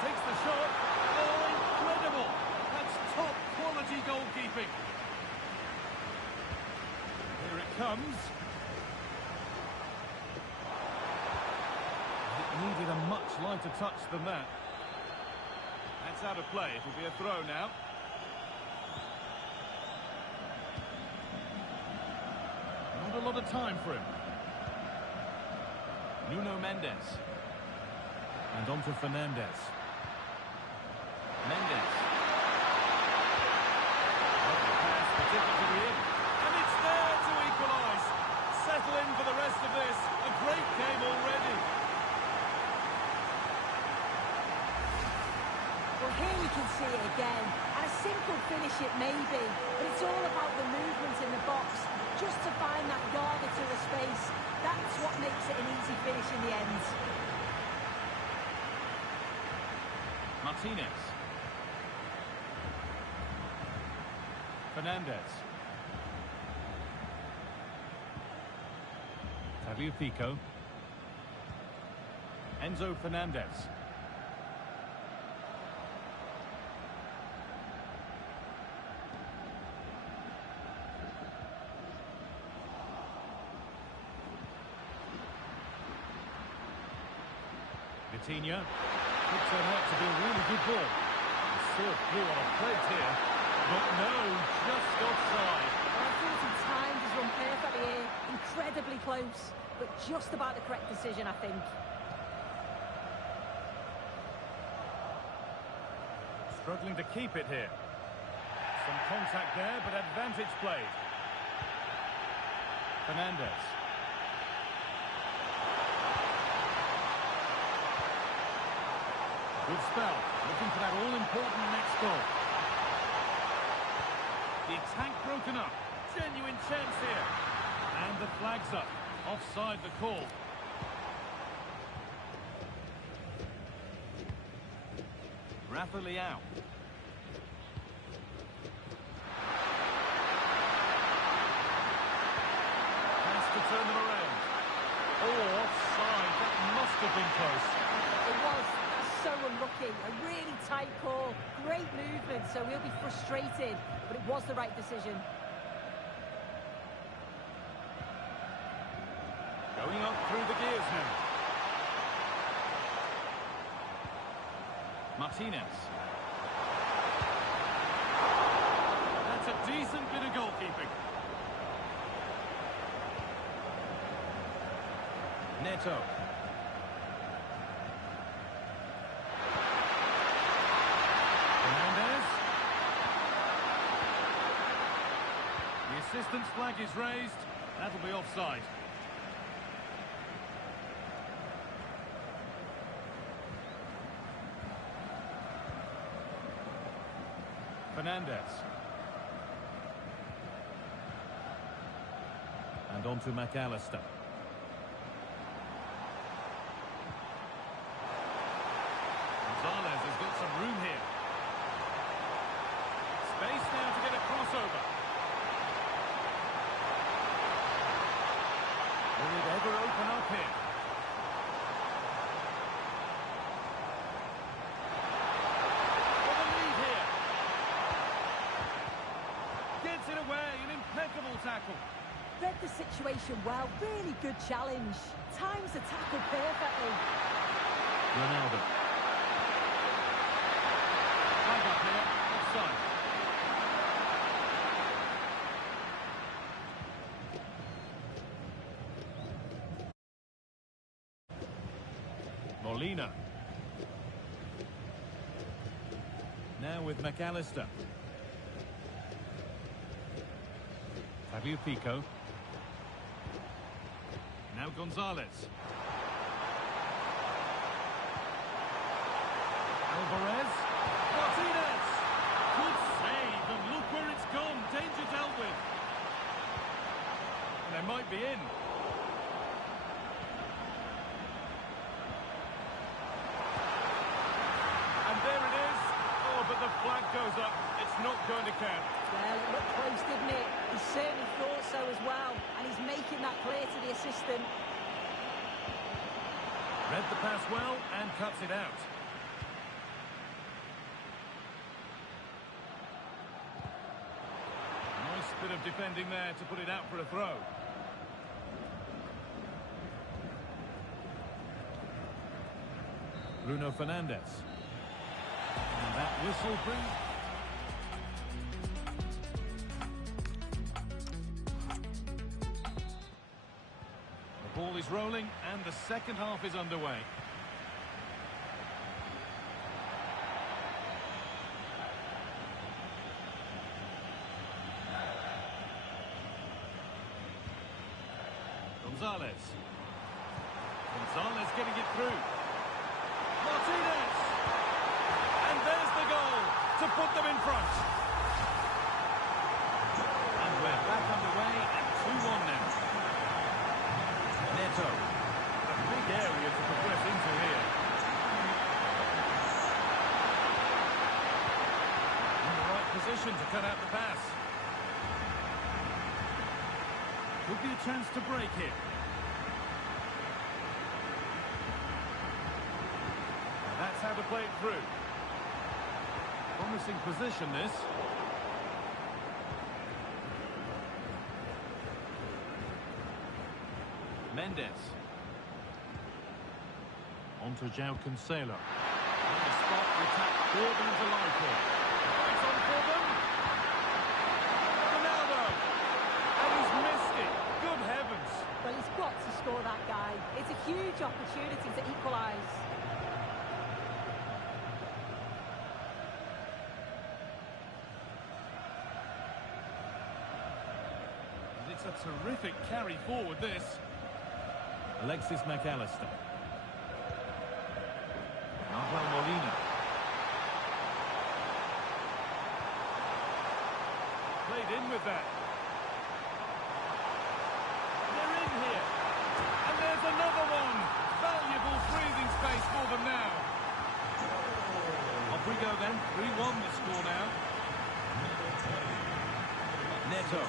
Takes the shot. Oh, incredible! That's comes. It needed a much lighter touch than that. That's out of play. It'll be a throw now. Not a lot of time for him. Nuno Mendes. And on to Fernandez. Mendes. Lovely pass, particularly in. And it's there to equalise. Settle in for the rest of this. A great game already. Well, here we can see it again. And a simple finish it may be, but it's all about the movement in the box. Just to find that yard or two of space. That's what makes it an easy finish in the end. Martinez. Fernandez. Tagliafico. Enzo Fernandez. Vitinha. Could turn out to be a really good ball. He sort of blew on a plate here. But no, just offside. Well, I think he timed his run perfectly here. Incredibly close, but just about the correct decision, I think. Struggling to keep it here. Some contact there, but advantage played. Fernandez. Good spell. Looking for that all-important next goal. The attack broken up. Genuine chance here. And the flag's up. Offside the call. Rafa Leao. Has to turn them around. Oh, offside. That must have been close. It was. That's so unlucky. A really tight call. Great movement, so he'll be frustrated, but it was the right decision. Going up through the gears now. Martinez. That's a decent bit of goalkeeping. Neto. Fernandez. The assistant's flag is raised. That'll be offside. Fernandez. And on to McAllister. Gonzalez has got some room here. Space now to get a crossover. Will it ever open up here? For the lead here. Gets it away, an impeccable tackle. Read the situation well. Really good challenge. Times the tackle perfectly. Ronaldo. Flag up here, offside. Molina. Now with McAllister. Tagliafico. Now Gonzalez. Alvarez. Martinez. Good save, and look where it's gone. Danger dealt with. And they might be in. And there it is. Oh, but the flag goes up. It's not going to count. Well, it looked close, didn't it? He certainly thought so as well. And he's making that clear to the assistant. Read the pass well and cuts it out. Nice bit of defending there to put it out for a throw. Bruno Fernandes. And that whistle brings... The ball is rolling and the second half is underway. Gonzalez. Gonzalez getting it through. Martinez! And there's the goal to put them in front. And we're back underway at 2-1 now. Neto. A big area to progress into here. In the right position to cut out the pass. Could be a chance to break here. And that's how to play it through. Promising position, this. Mendes. On to João Cancelo. On the spot, the attack brought them into life here. It's on for them. Ronaldo. And he's missed it. Good heavens. Well, he's got to score that guy. It's a huge opportunity to equalise. And it's a terrific carry forward, this. Alexis McAllister. Manuel Molina. Played in with that. They're in here. And there's another one. Valuable breathing space for them now. Off we go then. 3-1 the score now. Neto.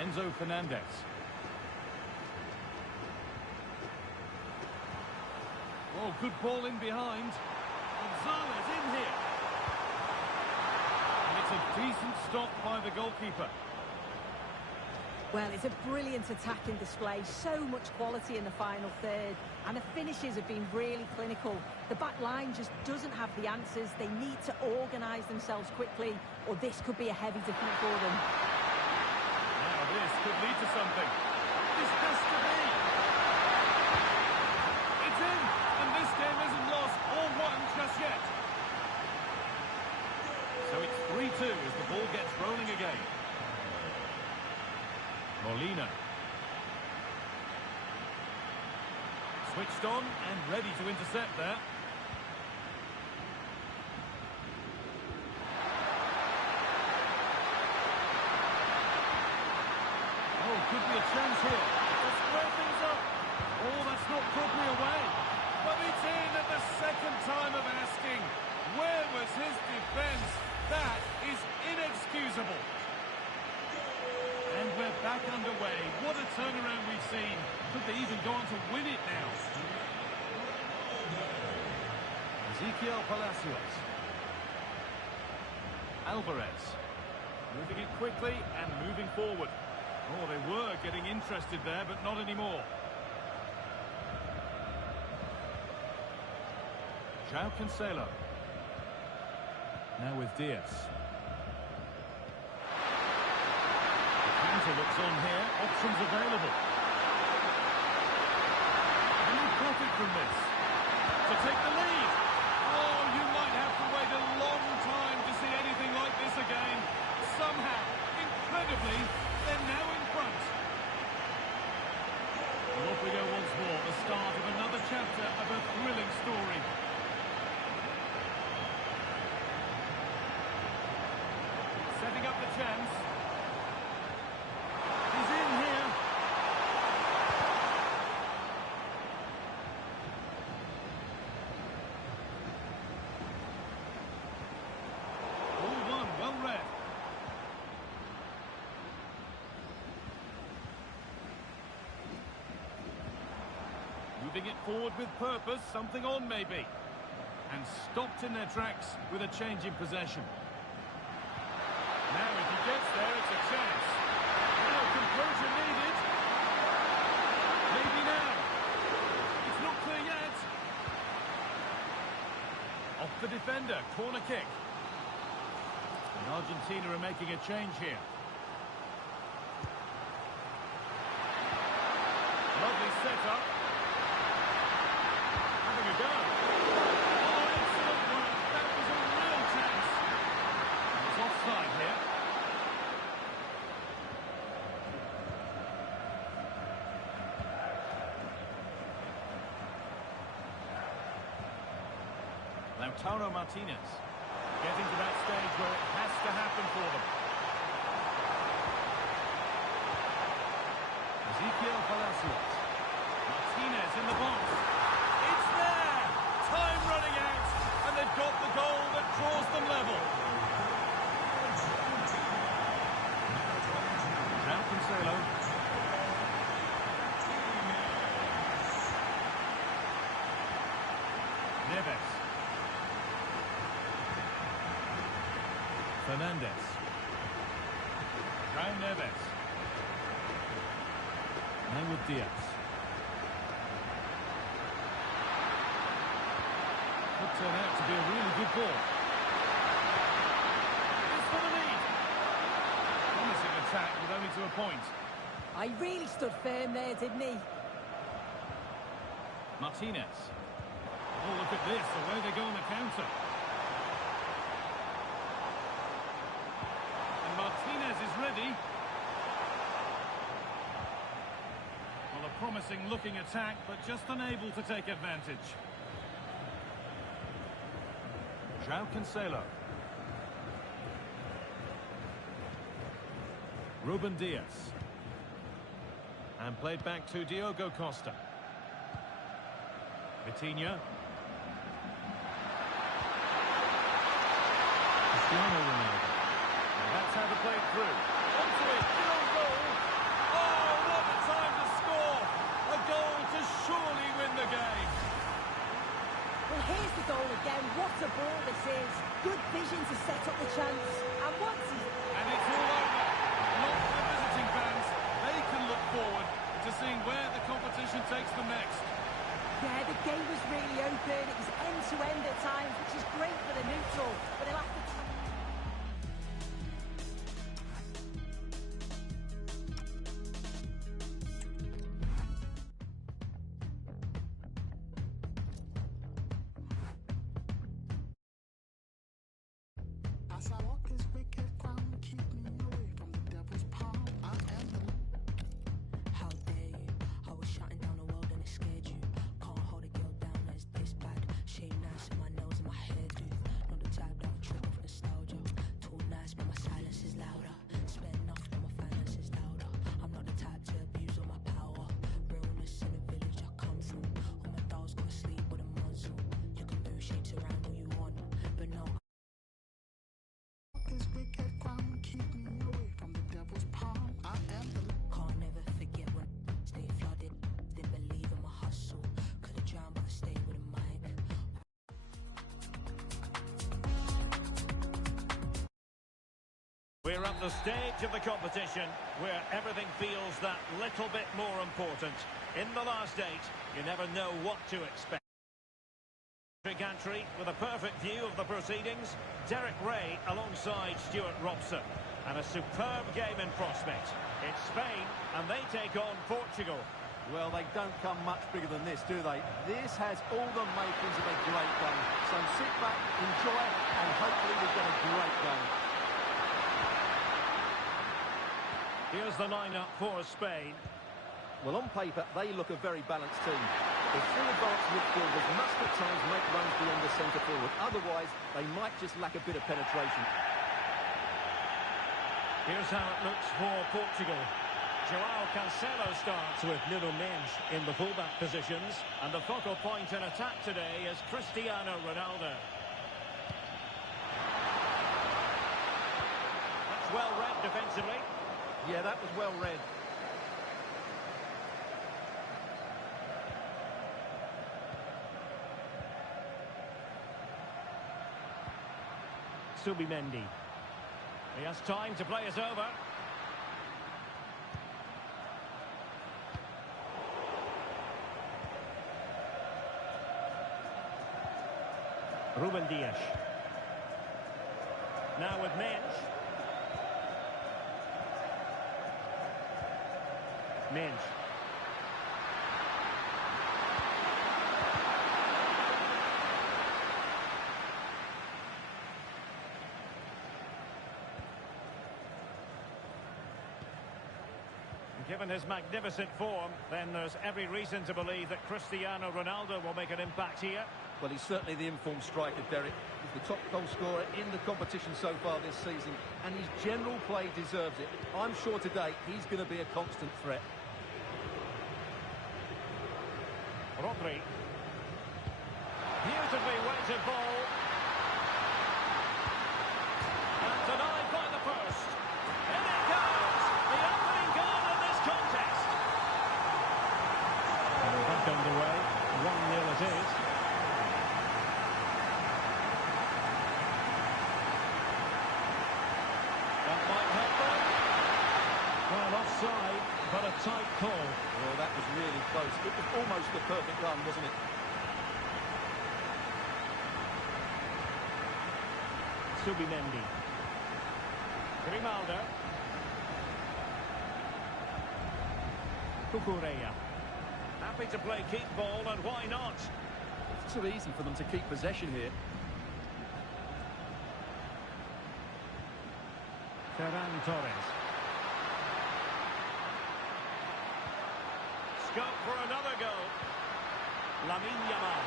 Enzo Fernandez. Oh, good ball in behind. Gonzalez in here. And it's a decent stop by the goalkeeper. Well, it's a brilliant attacking display. So much quality in the final third. And the finishes have been really clinical. The back line just doesn't have the answers. They need to organise themselves quickly, or this could be a heavy defeat for them. Now this could lead to something. This has to be. It's in, and this game isn't lost or won just yet. So it's 3-2 as the ball gets rolling again. Molina. Switched on and ready to intercept there. Oh, could be a chance here to square things up. Oh, that's not properly away. But it's in at the second time of asking. Where was his defence? That is inexcusable. And we're back underway. What a turnaround we've seen. Could they even go on to win it now? Ezequiel Palacios. Alvarez. Moving it quickly and moving forward. Oh, they were getting interested there, but not anymore. João Cancelo. Now with Diaz. Counter looks on here. Options available. Can you profit from this? To take the lead. Oh, you might have to wait a long time to see anything like this again. Somehow, incredibly, they're now in front. And off we go once more. The start of another chapter of a thrilling story. Setting up the chance. He's in here. All one, well read. Moving it forward with purpose, something on maybe. And stopped in their tracks with a change in possession. Now if he gets there, it's a chance. Now, composure needed. Maybe now. It's not clear yet. Off the defender, corner kick. And Argentina are making a change here. Lovely setup. Having a go. Oh, excellent work. That was a real chance. It's offside here. Lautaro Martinez getting to that stage where it has to happen for them. Ezequiel Palacios. Martinez in the box. It's there! Time running out, and they've got the goal that draws them level. Now Cancelo. Neves. Fernandez. Raul Neves. Now with Diaz. Could turn out to be a really good ball. It's for the lead. Promising attack with only to a point. I really stood firm there, didn't he? Martinez. Oh, look at this. Away they go on the counter. And Martinez is ready. Well, a promising looking attack, but just unable to take advantage. João Cancelo. Ruben Diaz. And played back to Diogo Costa. Vitinha. Cristiano Ronaldo. And that's how to play it through. Onto it, still goal. Oh, what a time to score! A goal to surely win the game. Well, here's the goal again. What a ball this is. Good vision to set up the chance. And once he's... And it's all over. Not for the visiting fans. They can look forward to seeing where the competition takes them next. Yeah, the game was really open. It was end-to-end at times, which is great for the neutral. But they'll have to... As I walk this wicked ground, keep me away from the devil's palm. I am the... How dare you? I was shutting down the world and it scared you. Can't hold a girl down as this bad. Shave nice with my nails and my hairdo. Not the type that would trip off nostalgia. Too nice but my silence is louder. Spend enough but my finances louder. I'm not the type to abuse all my power. Realness in the village I come from. All my dolls go to sleep with a muzzle. You can do shapes around all you want, but no. This wicked ground, keep me away from the devil's palm. I am the... Can't never forget when stay flooded. Didn't believe in my hustle. Could've drowned but I stayed with a mic. We're at the stage of the competition where everything feels that little bit more important. In the last 8, you never know what to expect. Gantry with a perfect view of the proceedings. Derek Ray alongside Stuart Robson. And a superb game in prospect. It's Spain and they take on Portugal. Well, they don't come much bigger than this, do they? This has all the makings of a great game. So sit back, enjoy it, and hopefully we get a great game. Here's the lineup for Spain. Well, on paper, they look a very balanced team. The three advanced midfielders must at times make runs beyond the centre forward. Otherwise, they might just lack a bit of penetration. Here's how it looks for Portugal. João Cancelo starts with Nuno Mendes in the fullback positions. And the focal point in attack today is Cristiano Ronaldo. That's well read defensively. Yeah, that was well read. Subimendi. He has time to play us over. Ruben Dias. Now with Mensch. Mensch. Given his magnificent form, then there's every reason to believe that Cristiano Ronaldo will make an impact here. Well, he's certainly the informed striker, Derek. He's the top goal scorer in the competition so far this season, and his general play deserves it. I'm sure today he's going to be a constant threat. Rodri. Beautifully weighted ball. And denied by the post. In it goes! The opening goal of this contest. And back underway. 1-0 it is. That might help them. Well, offside, but a tight call. Well, that was really close. It was almost the perfect run, wasn't it? Subimendi. Grimaldo. Cucurella. Happy to play keep ball, and why not? It's too easy for them to keep possession here. Ferran Torres. Scope for another goal. Lamine Yamal.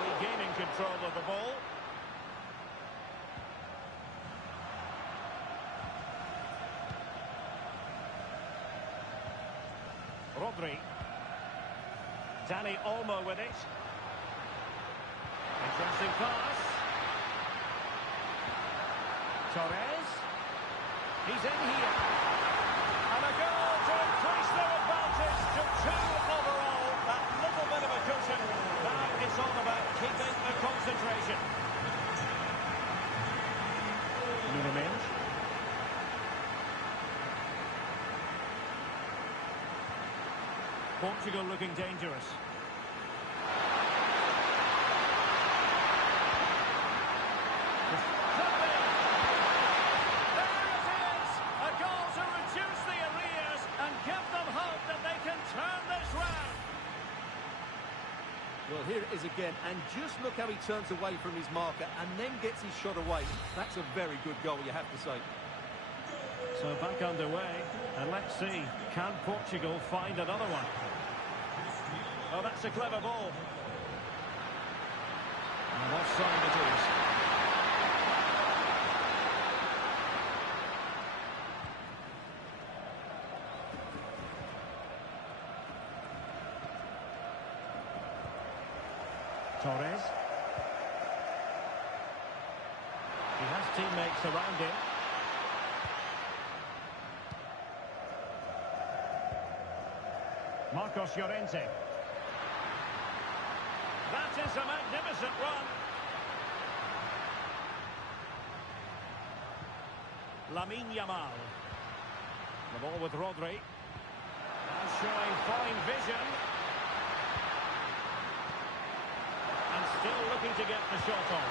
Regaining control of the ball. Rodri. Dani Olmo with it. Interesting pass. Torres. He's in here. And a goal to increase their advantage to 2 overall. That little bit of a cushion. Now it's all about keeping the concentration. Nuno Mendes. Portugal looking dangerous. Well, here it is again, and just look how he turns away from his marker and then gets his shot away. That's a very good goal, you have to say. So back underway, and let's see, can Portugal find another one? Oh, that's a clever ball. And offside it is. Torres. He has teammates around him. Marcos Llorente. That is a magnificent run. Lamine Yamal. The ball with Rodri. And showing fine vision. And still looking to get the shot on.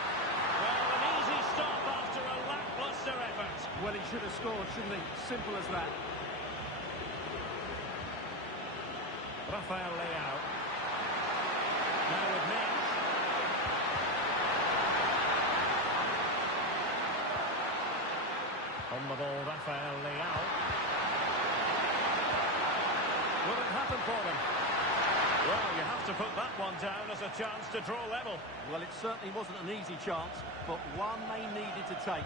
Well, an easy stop after a lacklustre effort. Well, he should have scored, shouldn't he? Simple as that. Rafael Leao. Now with Mensch. On the ball, Rafael Leao. Will it happen for them? Well, you have to put that one down as a chance to draw level. Well, it certainly wasn't an easy chance, but one they needed to take.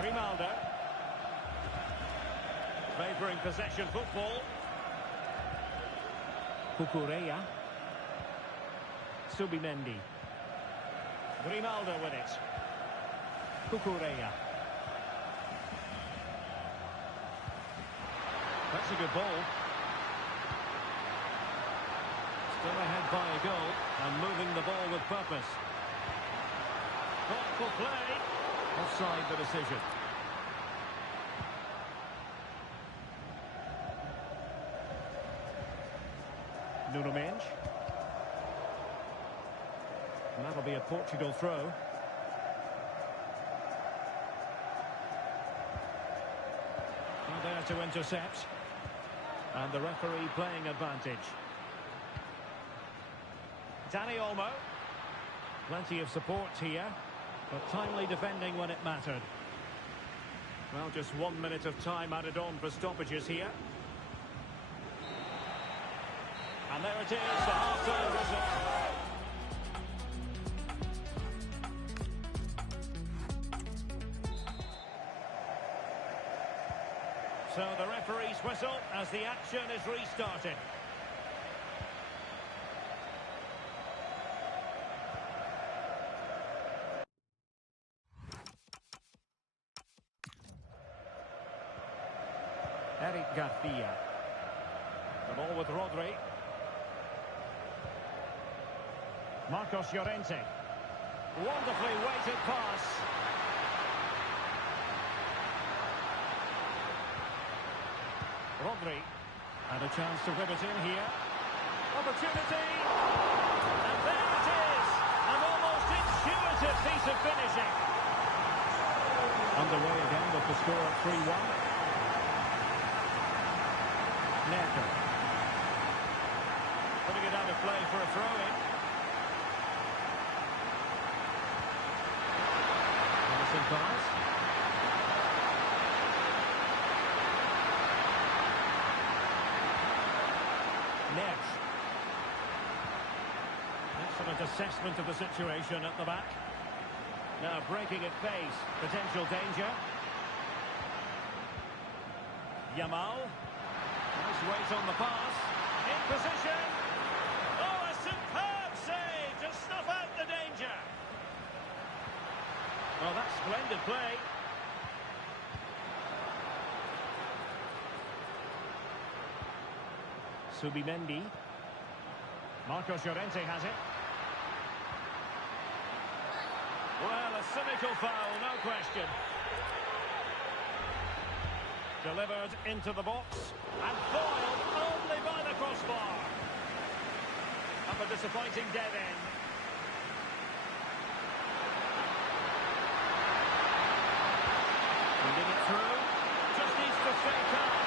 Grimaldo. Favouring possession football. Cucurella. Subimendi. Grimaldo with it. Cucurella. That's a good ball. Still ahead by a goal and moving the ball with purpose. Thoughtful play. Offside the decision. Nuno Mendes. And that'll be a Portugal throw. Well, there to intercept. And the referee playing advantage. Dani Olmo. Plenty of support here, but timely defending when it mattered. Well, just 1 minute of time added on for stoppages here. And there it is, the half-time whistle. So the referee's whistle as the action is restarted. Eric Garcia. The ball with Rodri. Marcos Llorente. Wonderfully weighted pass. Rodri. And a chance to whip it in here. Opportunity. And there it is. An almost intuitive piece of finishing. Underway again with the score of 3-1. Neto. Putting it out of play for a throw-in. Passing pass. Next. Excellent assessment of the situation at the back. Now breaking at pace. Potential danger. Yamal. Nice weight on the pass. In position. Oh, a superb save to snuff out the danger. Oh, that's splendid play. Subimendi. Marcos Llorente has it. Well, a cynical foul, no question. Delivered into the box and foiled only by the crossbar. Up a disappointing dead end. Feeding it through. Just needs to stay calm.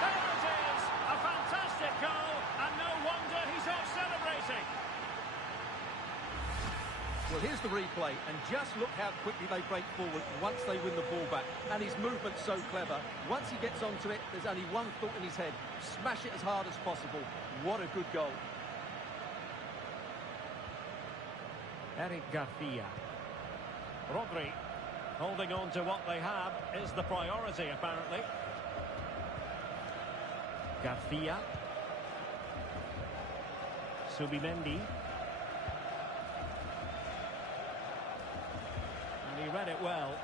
There it is. A fantastic goal, and no wonder he's off celebrating. Well, here's the replay, and just look how quickly they break forward once they win the ball back. And his movement's so clever. Once he gets onto it, there's only one thought in his head. Smash it as hard as possible. What a good goal. Eric Garcia. Rodri. Holding on to what they have is the priority, apparently. Garcia. Subimendi. And he read it well.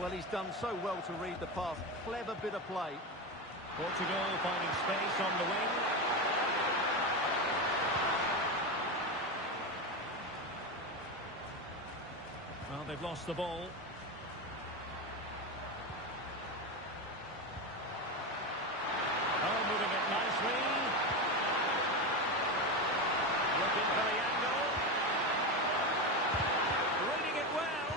Well, he's done so well to read the pass. Clever bit of play. Portugal finding space on the wing. Well, they've lost the ball. Oh, moving it nicely. Looking for the angle. Reading it well.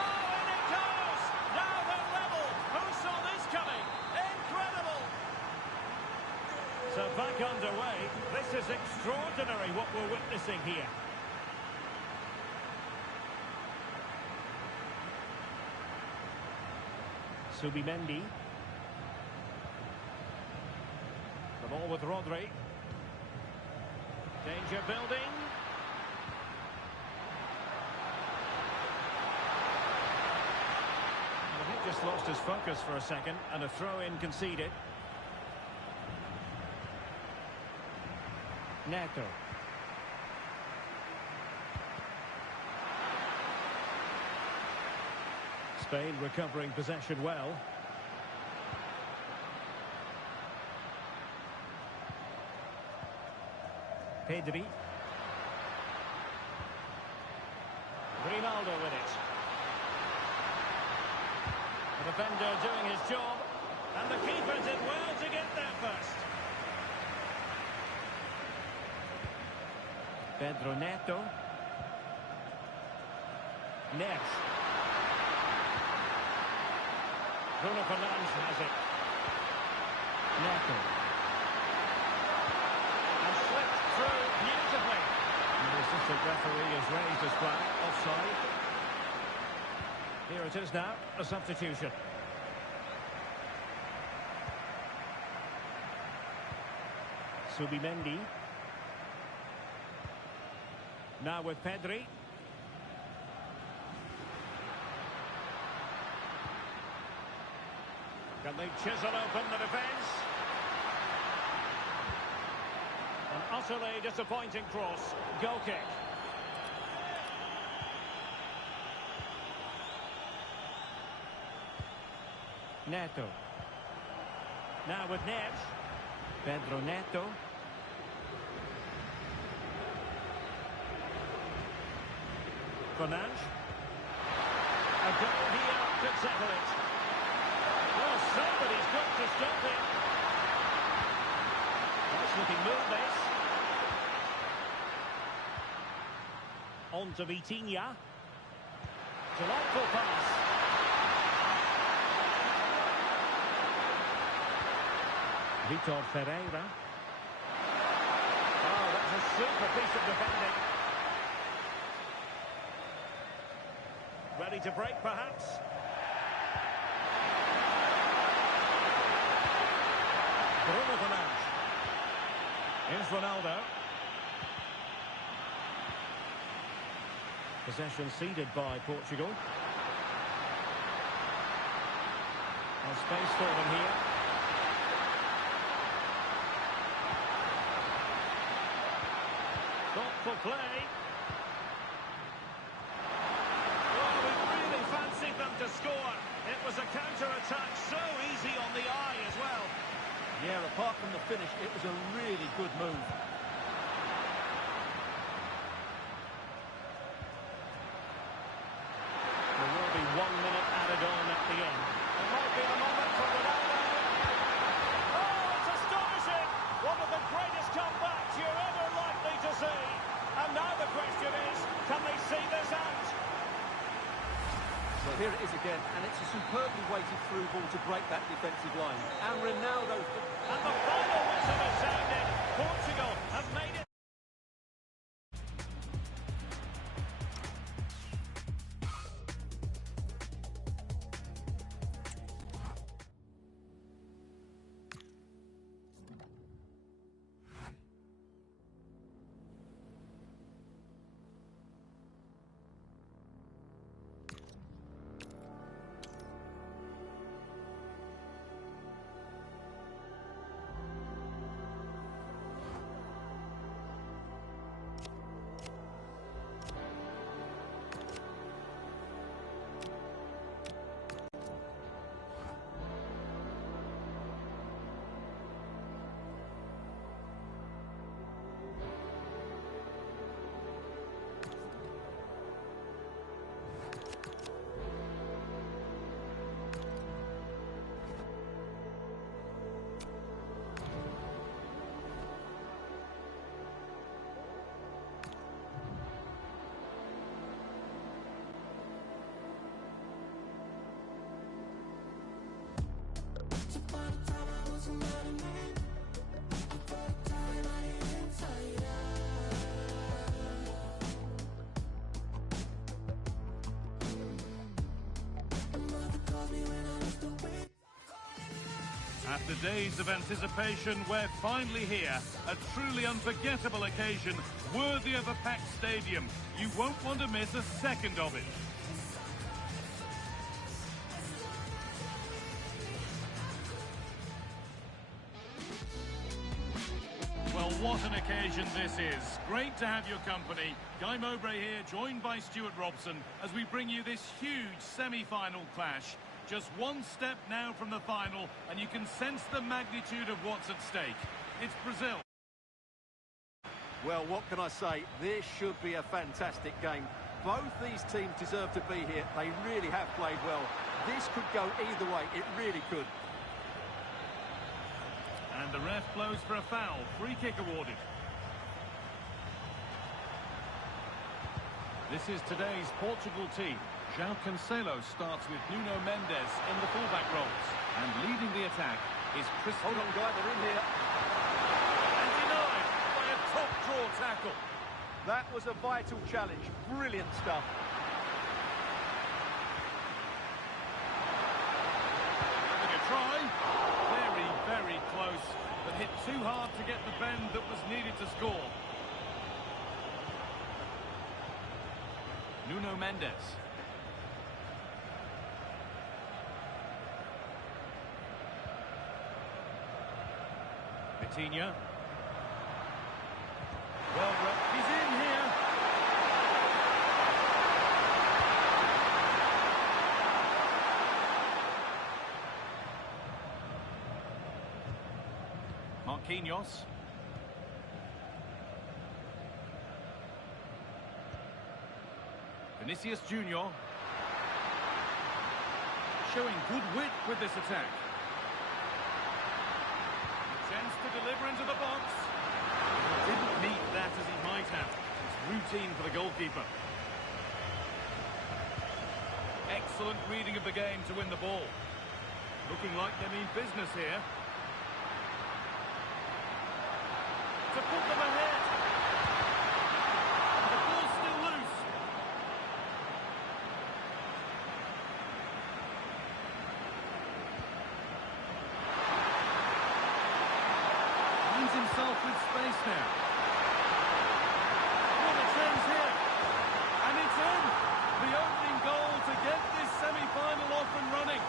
Oh, and it goes! Now they're level. Who saw this coming? Incredible! So back underway. This is extraordinary what we're witnessing here. Subimendi. The ball with Rodri. Danger building. Well, he just lost his focus for a second and a throw-in conceded. Neto. Spain recovering possession well. Pedri. Grimaldo with it. The defender doing his job. And the keeper did well to get there first. Pedro Neto. Neves. Bruno Fernandes has it. Neto. And slipped through beautifully. And the assistant referee has raised his flag. Offside. Here it is now, a substitution. Subimendi. Now with Pedri. Can they chisel open the defence? An utterly disappointing cross. Goal kick. Neto. Now with Neves. Pedro Neto. Fernandes. A goal here could settle it. Well, somebody's got to stop him. Nice looking move, this. On to Vitinha. Delightful pass. Vitor Ferreira. Oh, that's a super piece of defending. Ready to break, perhaps? Bruno Fernandes. Here's Ronaldo. Possession ceded by Portugal. And space for them here. Thoughtful play. Oh, we really fancied them to score. It was a counter-attack, so easy on the eye as well. Yeah, apart from the finish, it was a really good move. There will be 1 minute added on at the end. It might be the moment for Ronaldo. Oh, it's astonishing! One of the greatest comebacks you're ever likely to see. And now the question is, can they see this out? Well, here it is again, and it's a superbly weighted through ball to break that defensive line. And Ronaldo... And the final whistle has sounded. Portugal have made it. After days of anticipation, we're finally here. A truly unforgettable occasion, worthy of a packed stadium. You won't want to miss a second of it. Well, what an occasion this is. Great to have your company. Guy Mowbray here, joined by Stuart Robson, as we bring you this huge semi-final clash. Just one step now from the final, and you can sense the magnitude of what's at stake. It's Brazil. Well, what can I say? This should be a fantastic game. Both these teams deserve to be here. They really have played well. This could go either way. It really could. And the ref blows for a foul. Free kick awarded. This is today's Portugal team. João Cancelo starts with Nuno Mendes in the fullback roles. And leading the attack is Cristiano. Hold on, guy, they're in here. And denied by a top draw tackle. That was a vital challenge. Brilliant stuff. Having a try. Very, very close. But hit too hard to get the bend that was needed to score. Nuno Mendes. Vitinha. Well, he's in here. Marquinhos. Vinicius Junior. Showing good wit with this attack. Chance to deliver into the box. Didn't meet that as he might have. It's routine for the goalkeeper. Excellent reading of the game to win the ball. Looking like they mean business here. To put them ahead. The ball's still loose. Finds himself with space now. What a chance here. And it's in. The opening goal to get this semi-final off and running.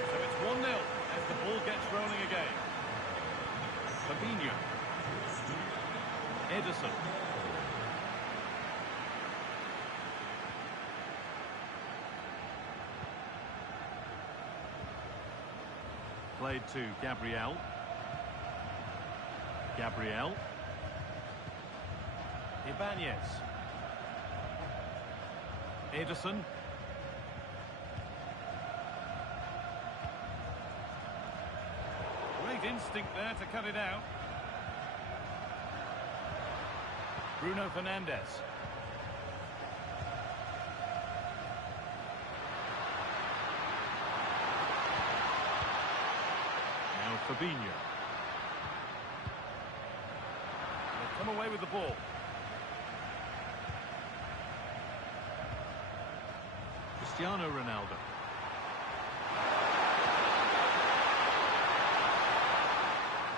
So it's 1-0 as the ball gets rolling again. Fabinho. Ederson. Played to Gabriel. Gabriel. Ibanez. Ederson. Great instinct there to cut it out. Bruno Fernandes. Now Fabinho. They've come away with the ball. Cristiano Ronaldo.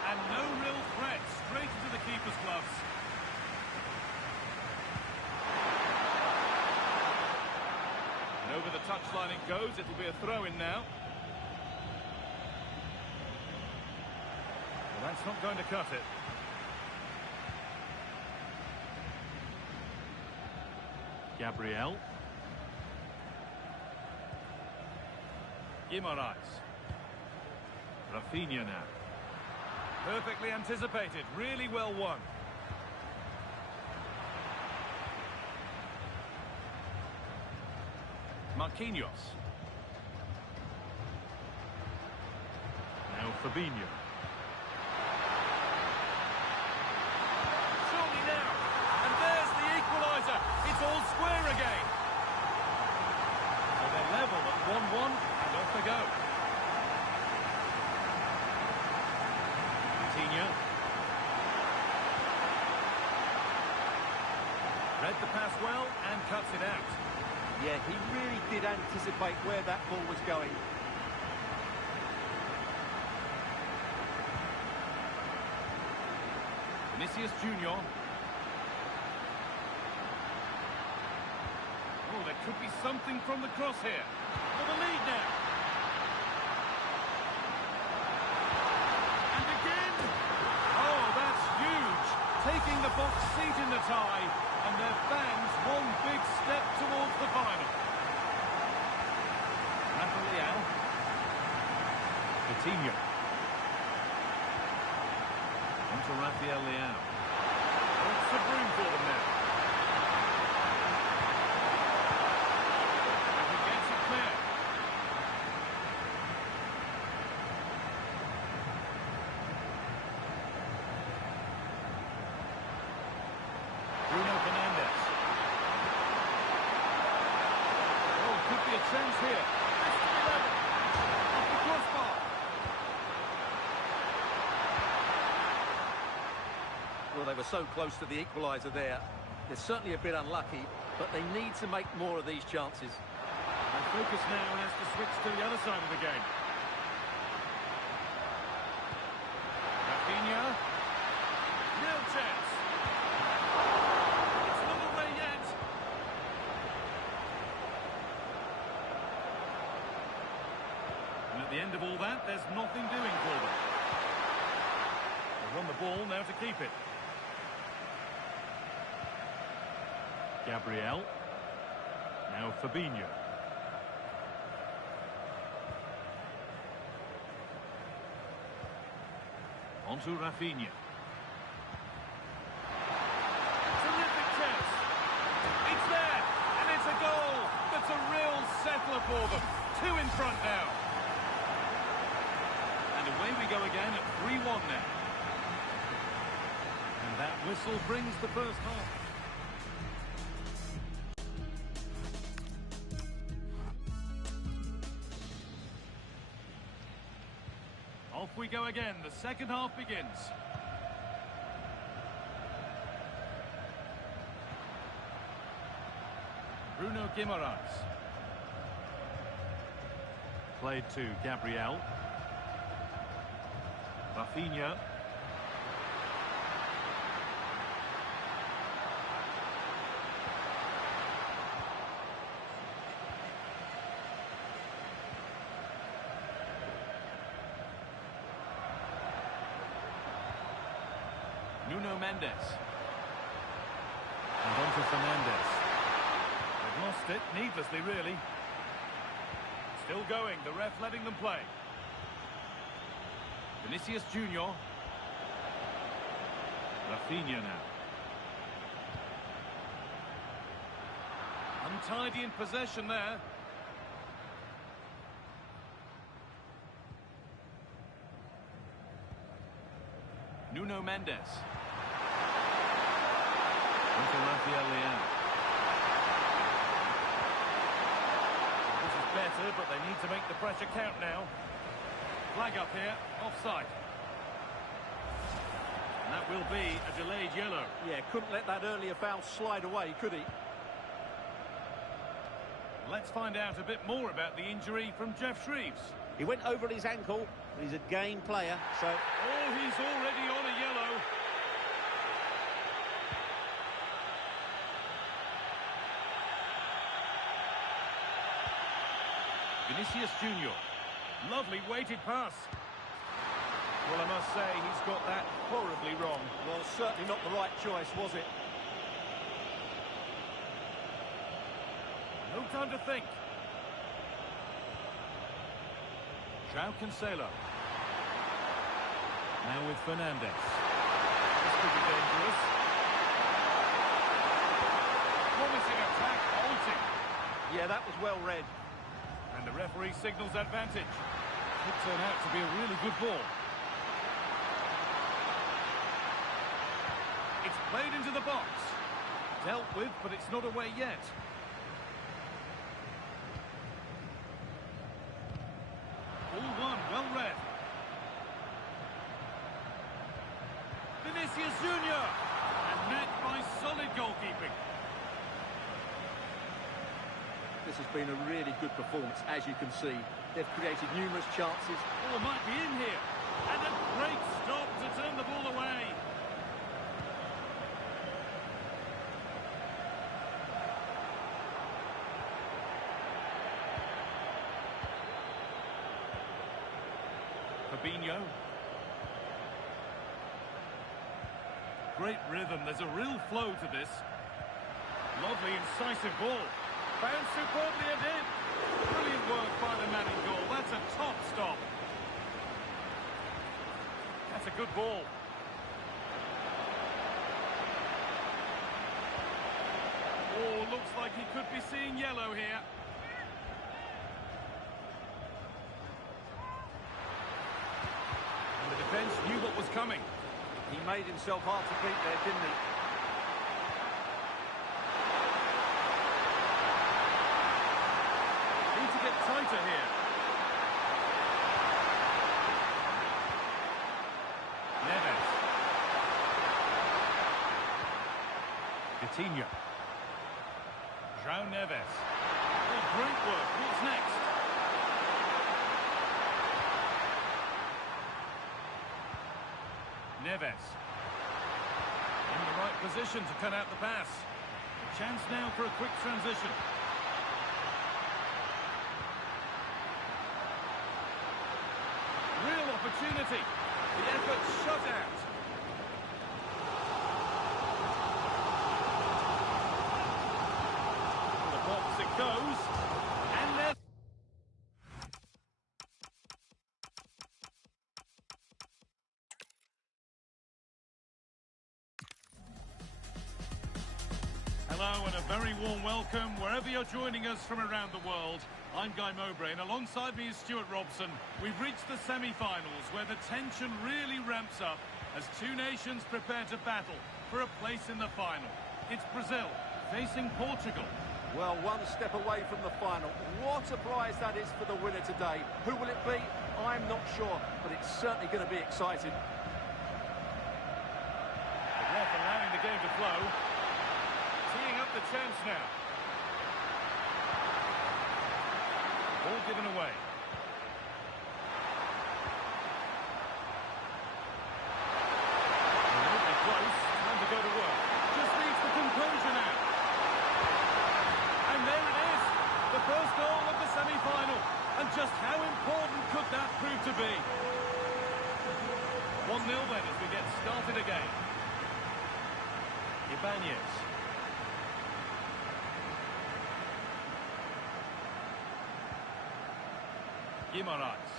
And no real threat, straight into the keeper's gloves. And over the touchline it goes, it'll be a throw-in now. Well, that's not going to cut it. Gabriel. Guimaraes. Rafinha now. Perfectly anticipated, really well won. Marquinhos. Now Fabinho. Surely now. And there's the equaliser. It's all square again. So they're level at 1-1 and off they go. Vitinha. Read the pass well and cuts it out. Yeah, he really did anticipate where that ball was going. Vinicius Junior. Oh, there could be something from the cross here. For the lead now. And again. Oh, that's huge. Taking the box seat in the tie. And their fans one big step towards the final. Rafael. Vitinha. Rafael Leao. Lots of room for them now. And he gets it clear. Bruno Fernandes. Oh, could be a chance here. This could be level. Off the crossbar. Well, they were so close to the equaliser there. They're certainly a bit unlucky, but they need to make more of these chances. And focus now has to switch to the other side of the game. Rafinha. Real chance. It's not away yet. And at the end of all that, there's nothing doing for them. They've won the ball, now to keep it. Gabriel. Now Fabinho. On to Rafinha. Terrific chance. It's there, and it's a goal. That's a real settler for them. 2 in front now. And away we go again at 3-1 now. And that whistle brings the first half. Off we go again. The second half begins. Bruno Guimaraes. Played to Gabriel. Rafinha. Nuno Mendes. And on to Fernandes. They've lost it, needlessly really. Still going, the ref letting them play. Vinicius Junior. Rafinha now. Untidy in possession there. Nuno Mendes. Into Rafael Leao. This is better, but they need to make the pressure count now. Flag up here, offside. And that will be a delayed yellow. Yeah, couldn't let that earlier foul slide away, could he? Let's find out a bit more about the injury from Jeff Shreves. He went over his ankle. He's a game player, so... Oh, he's already on a yellow. Vinicius Junior. Lovely weighted pass. Well, I must say, he's got that horribly wrong. Well, certainly not the right choice, was it? No time to think. João Cancelo. Now with Fernandes. This could be dangerous. Promising attack, halting. Yeah, that was well read. And the referee signals advantage. Could turn out to be a really good ball. It's played into the box. Dealt with, but it's not away yet. All one, well read. Vinicius Junior. And met by solid goalkeeping. This has been a really good performance, as you can see. They've created numerous chances. Oh, might be in here. And a great stop to turn the ball away. Fabinho. Great rhythm. There's a real flow to this. Lovely, incisive ball. Bounced superbly and in. Brilliant work by the man in goal. That's a top stop. That's a good ball. like he could be seeing yellow here. And the defence knew what was coming. He made himself hard to beat there, didn't he? Need to get tighter here. Neves. Coutinho. João Neves. Oh, great work. What's next? Neves. In the right position to cut out the pass. A chance now for a quick transition. Real opportunity. The effort shut out. The box it goes. And there's... Hello and a very warm welcome wherever you're joining us from around the world. I'm Guy Mowbray and alongside me is Stuart Robson. We've reached the semi-finals where the tension really ramps up as two nations prepare to battle for a place in the final. It's Brazil facing Portugal. Well, one step away from the final. What a prize that is for the winner today. Who will it be? I'm not sure, but it's certainly going to be exciting. The ref allowing the game to flow. Teeing up the chance now. Ball given away. Remotely close. Time to go to work. Just needs the composure now. And there it is. The first goal of the semi-final. And just how important could that prove to be? 1-0 then as we get started again. Ibanez. Guimaraes.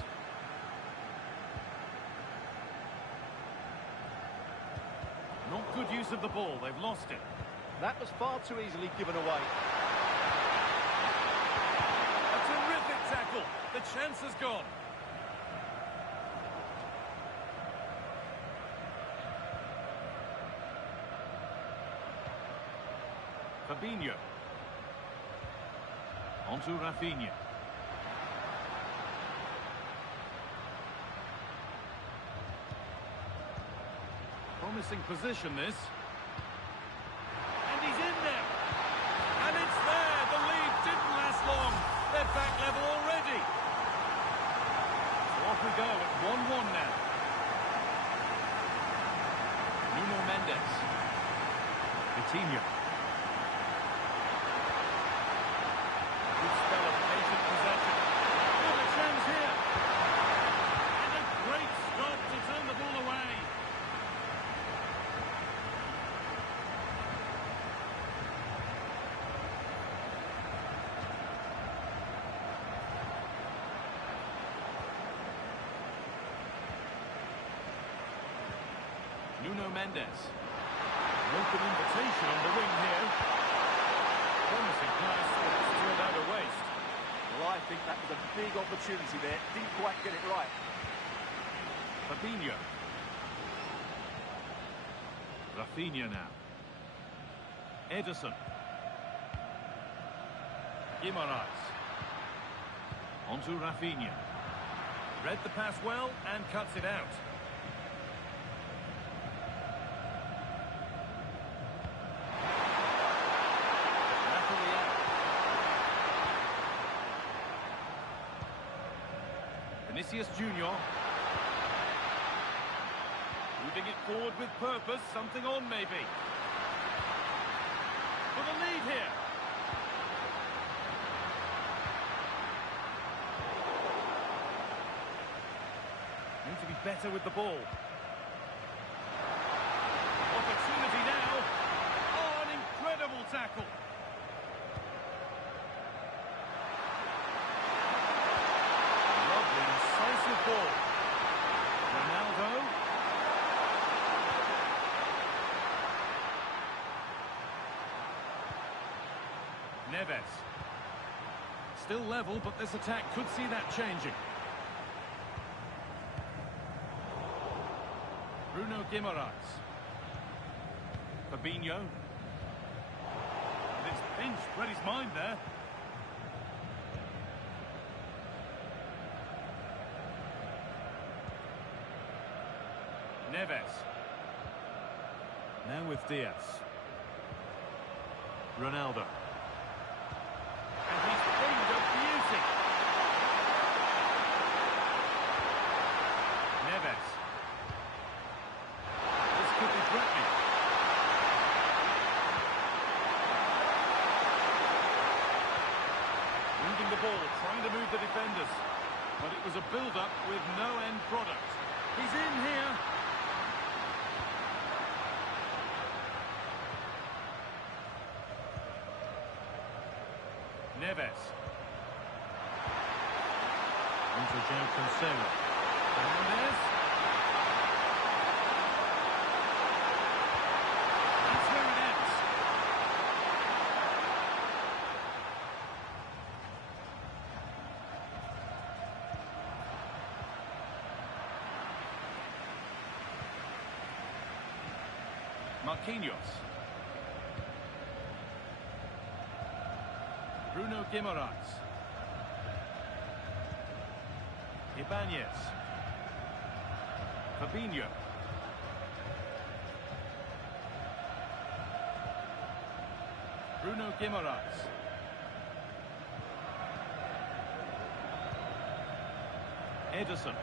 Not good use of the ball, they've lost it. That was far too easily given away. A terrific tackle, the chance has gone. Fabinho. On to Rafinha. Promising position, this. And he's in there. And it's there. The lead didn't last long. They're back level already. So off we go at 1-1 now. Nuno Mendes. Coutinho. Good spell of patient possession. Got a chance here. And a great stop to turn the ball away. Nuno Mendes. An open invitation on the wing here. Promising pass, but it's turned out a waste. Well, I think that was a big opportunity there. Didn't quite get it right. Fabinho. Rafinha now. Ederson. Guimaraes. On to Rafinha. Read the pass well and cuts it out. Vinicius Junior. Moving it forward with purpose, something on maybe. For the lead here. Need to be better with the ball. Opportunity now. Oh, an incredible tackle. Incisive ball. Ronaldo. Neves. Still level, but this attack could see that changing. Bruno Guimaraes. Fabinho. And it's pinched, read his mind there. Neves. Now with Diaz. Ronaldo. And he's pinned a beauty. Neves. This could be threatening. Moving the ball, trying to move the defenders. But it was a build-up with no end product. He's in here. Neves. Into João Cancelo. Fernandes. That's where it ends. Marquinhos. Bruno Guimaraes. Ibanez. Fabinho. Bruno Guimaraes. Ederson.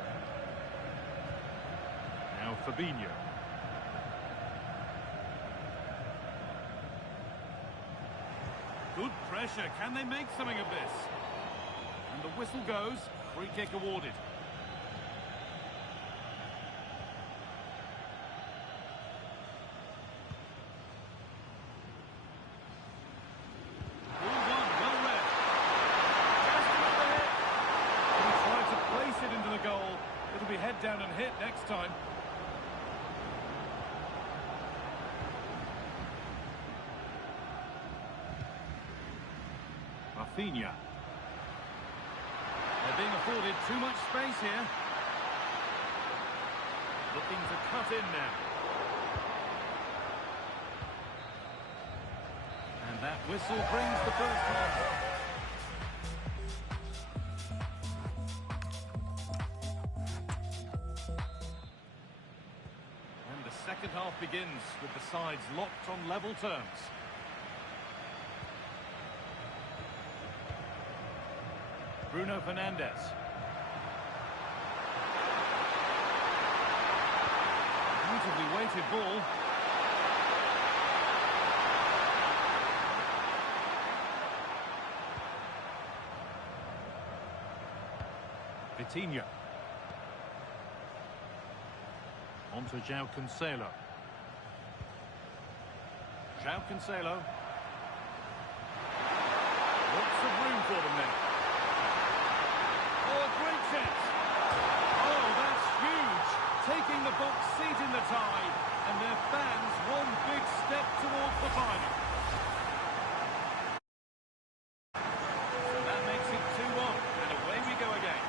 Now Fabinho. Good pressure. Can they make something of this? And the whistle goes. Free kick awarded. Ball one, well read. Just with the hit. He tried to place it into the goal. It'll be head down and hit next time. Rafinha. They're being afforded too much space here. Looking to cut in now. And that whistle brings the first half. And the second half begins with the sides locked on level terms. Bruno Fernandes. Beautifully weighted ball. Vitinha. On to João Cancelo. João Cancelo. Lots of room for them there. Oh, a great chance. Oh, that's huge. Taking the box seat in the tie. And their fans one big step towards the final. So that makes it 2-1. And away we go again.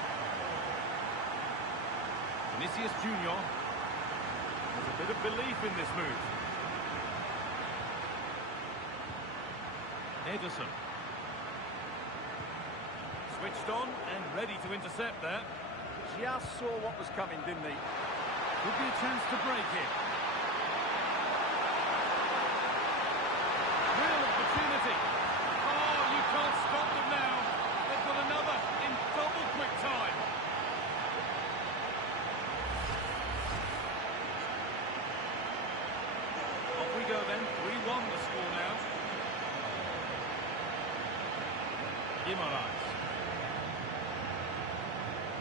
Vinicius Junior. There's a bit of belief in this move. Ederson. Switched on and ready to intercept there. Just saw what was coming, didn't he? Could be a chance to break here. Real opportunity. Oh, you can't stop them now. They've got another in double quick time. Off we go then. 3-1 the score now. Guimaraes.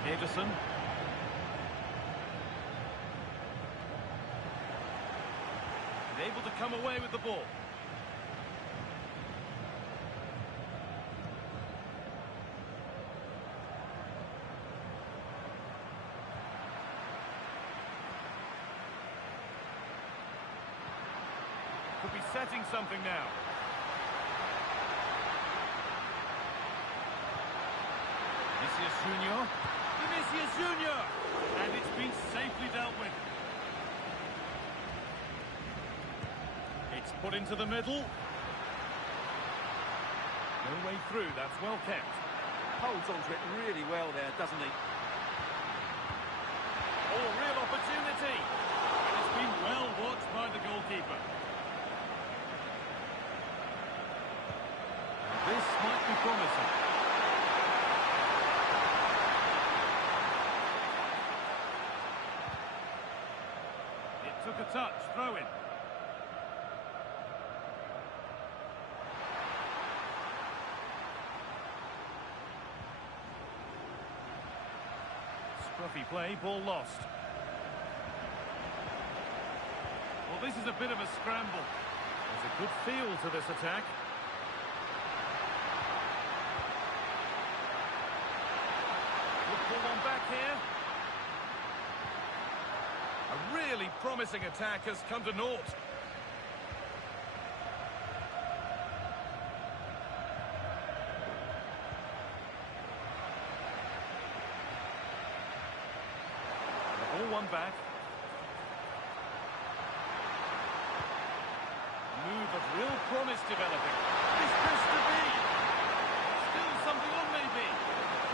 Ederson. Able to come away with the ball. Could be setting something now. Junior. Vinicius Junior. And it's been safely dealt with. It's put into the middle. No way through, that's well kept. Holds onto it really well there, doesn't he? Oh, real opportunity. And it's been well watched by the goalkeeper. This might be promising. It took a touch, throw in. Scruffy play, ball lost. Well, this is a bit of a scramble. There's a good feel to this attack. Good ball on back here. A really promising attack has come to naught. All one back. Move of real promise developing. This has to be. Still something on maybe.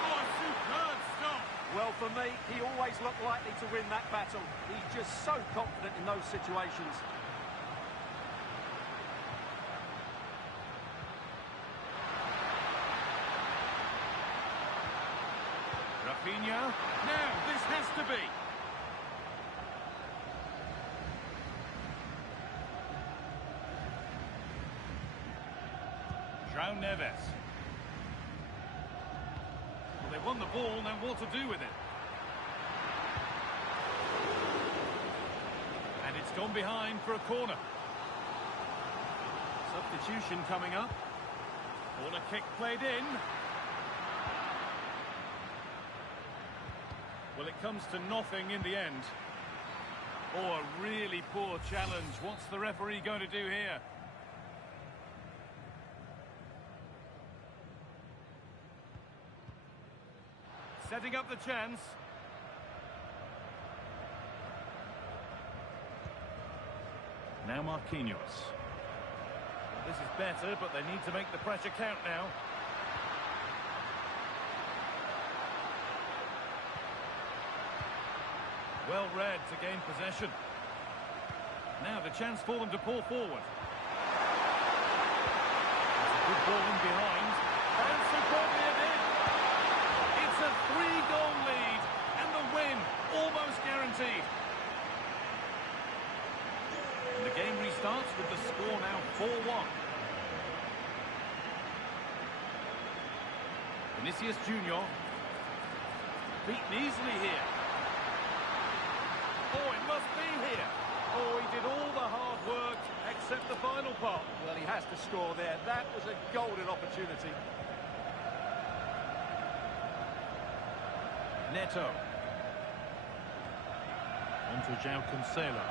Oh, a superb stop. Well, for me, he always looked likely to win that battle. He's just so confident in those situations. Rafinha. Now, this has to be. João Neves. Well, they won the ball, now what to do with it? And it's gone behind for a corner. Substitution coming up. Corner kick played in. Well, it comes to nothing in the end. Oh, a really poor challenge. What's the referee going to do here? Setting up the chance. Now Marquinhos. This is better, but they need to make the pressure count now. Well read to gain possession. Now the chance for them to pull forward. That's a good ball in behind. And superbly it is. It's a 3-goal lead, and the win almost guaranteed. And the game restarts with the score now 4-1. Vinicius Junior. Beaten easily here. Oh, it must be here. Oh, he did all the hard work except the final part. Well, he has to score there. That was a golden opportunity. Neto. On to João Cancelo.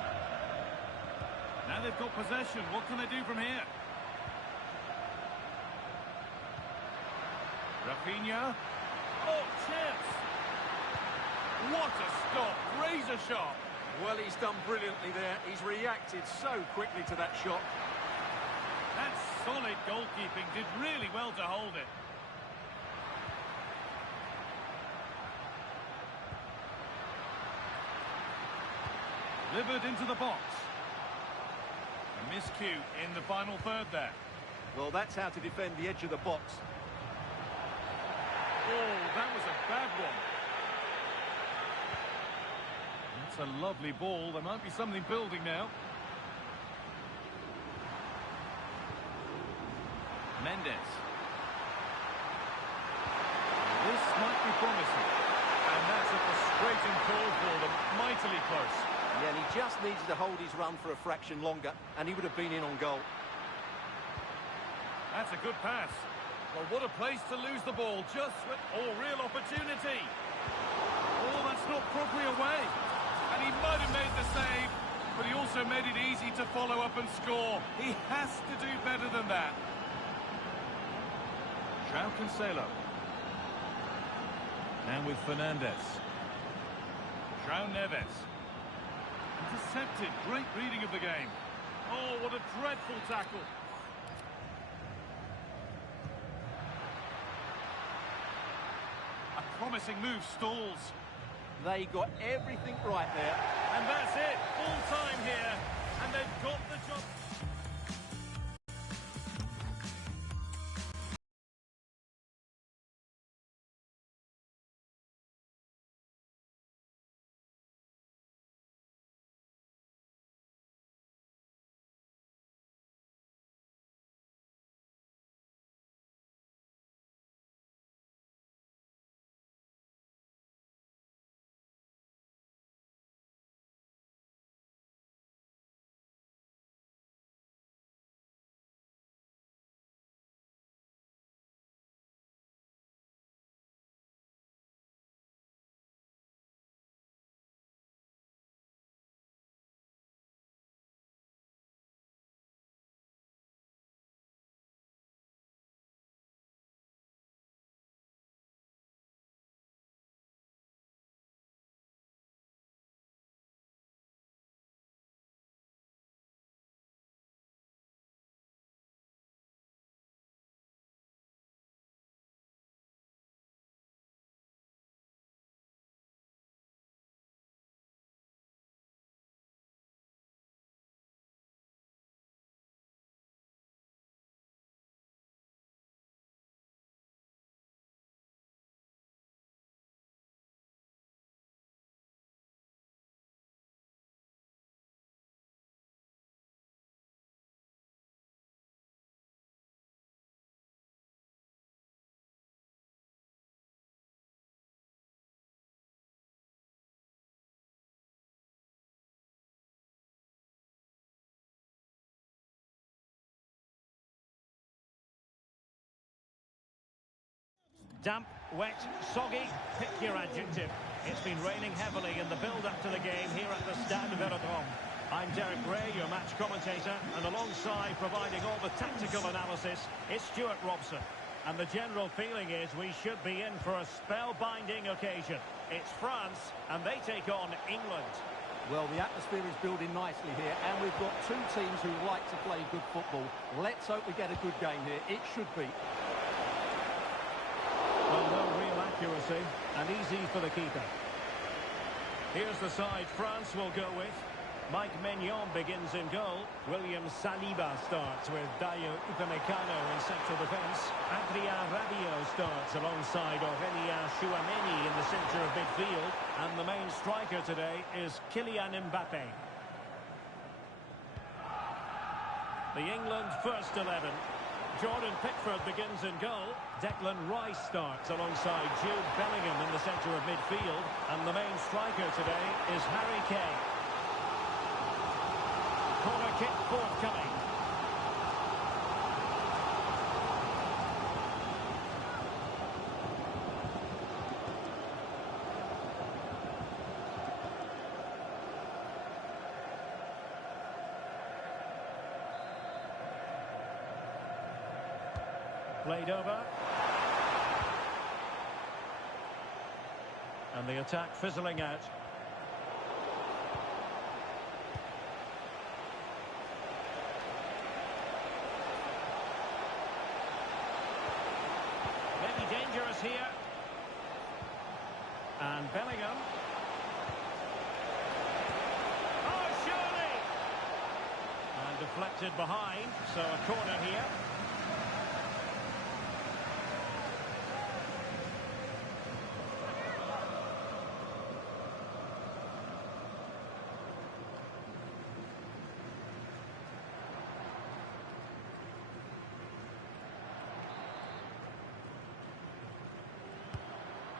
Now they've got possession. What can they do from here? Rafinha. Oh, chance. What a stop. Razor sharp. Well, he's done brilliantly there. He's reacted so quickly to that shot. That's solid goalkeeping. Did really well to hold it. Delivered into the box. A miscue in the final third there. Well, that's how to defend the edge of the box. Oh, that was a bad one. That's a lovely ball. There might be something building now. Mendes. This might be promising. And that's a frustrating call for them. Mightily close. Yeah, and he just needed to hold his run for a fraction longer, and he would have been in on goal. That's a good pass. Well, what a place to lose the ball. Just with... Oh, real opportunity. Oh, that's not properly away. And he might have made the save, but he also made it easy to follow up and score. He has to do better than that. João Cancelo. Now with Fernandez. João Neves. Intercepted. Great reading of the game. Oh, what a dreadful tackle. A promising move stalls. They got everything right there. And that's it. Full time here. And they've got the job. Damp, wet, soggy, pick your adjective. It's been raining heavily in the build-up to the game here at the Stade Velodrome. I'm Derek Ray, your match commentator, and alongside providing all the tactical analysis is Stuart Robson. And the general feeling is we should be in for a spellbinding occasion. It's France, and they take on England. Well, the atmosphere is building nicely here, and we've got two teams who like to play good football. Let's hope we get a good game here. It should be. Well, no real accuracy, and easy for the keeper. Here's the side France will go with. Mike Maignan begins in goal. William Saliba starts with Dayo Upamecano in central defence. Adrien Rabiot starts alongside Aurélien Chouameni in the centre of midfield. And the main striker today is Kylian Mbappe. The England first 11. Jordan Pickford begins in goal. Declan Rice starts alongside Jude Bellingham in the centre of midfield. And the main striker today is Harry Kane. Corner kick forthcoming. Played over. And the attack fizzling out. Maybe dangerous here. And Bellingham. Oh, surely! And deflected behind, so a corner here.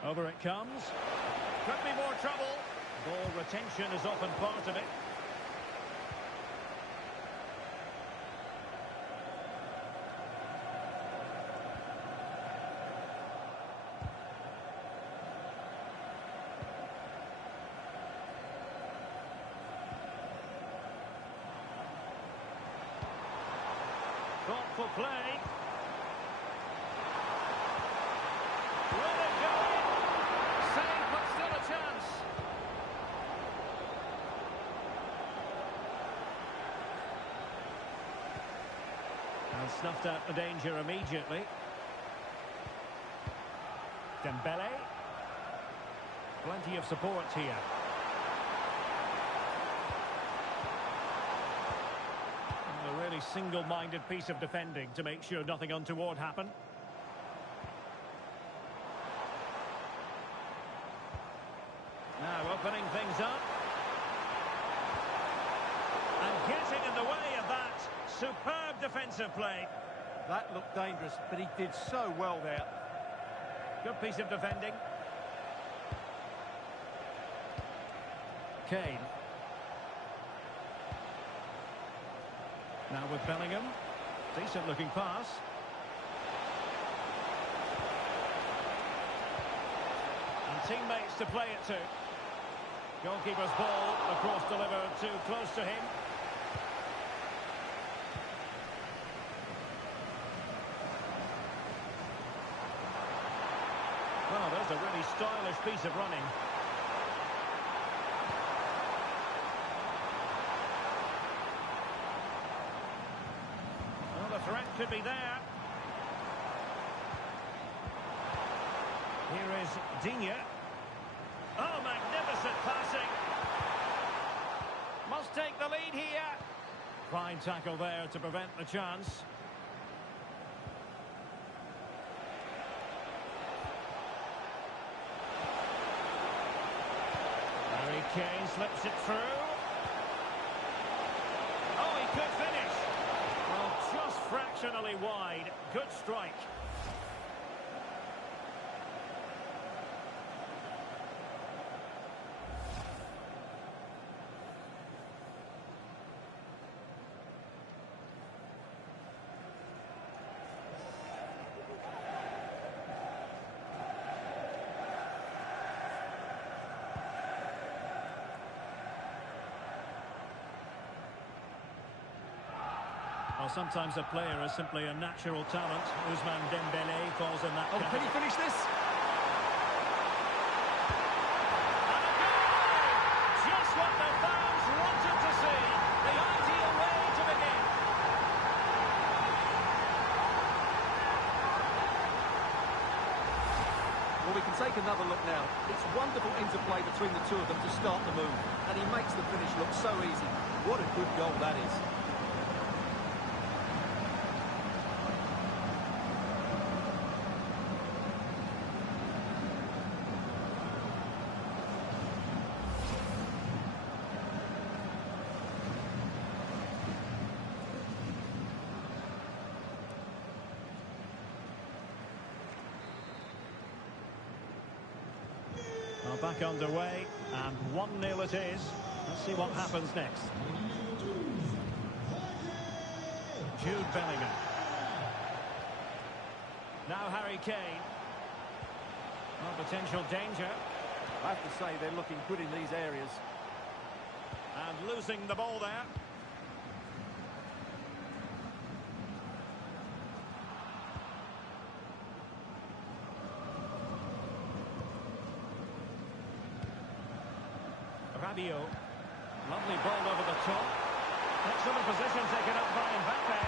Over it comes. Could be more trouble. Ball retention is often part of it. Thoughtful play. Will it go in? at the danger immediately. Dembele. Plenty of support here. And a really single-minded piece of defending to make sure nothing untoward happened. Now opening things up. And getting in the way of that. Superb defensive play. That looked dangerous, but he did so well there. Good piece of defending. Kane. Now with Bellingham. Decent looking pass. And teammates to play it to. Goalkeeper's ball, across delivered too close to him. Well, there's a really stylish piece of running. Well, the threat could be there. Here is Digne. Oh, magnificent passing. Must take the lead here. Fine tackle there to prevent the chance. Harry Kane slips it through. Oh, he could finish. Well, just fractionally wide. Good strike. Well, sometimes a player is simply a natural talent. Ousmane Dembele falls in that Oh, can he finish this? And a goal! Just what the fans wanted to see. The ideal way to begin. Well, we can take another look now. It's wonderful interplay between the two of them to start the move. And he makes the finish look so easy. What a good goal that is. Well, back underway, and 1-0 it is. Let's see what happens next. Jude Bellingham. Now Harry Kane. Well, potential danger. I have to say they're looking good in these areas. And losing the ball there. Rabiot. Lovely ball over the top. Excellent position taken up by Mbappe.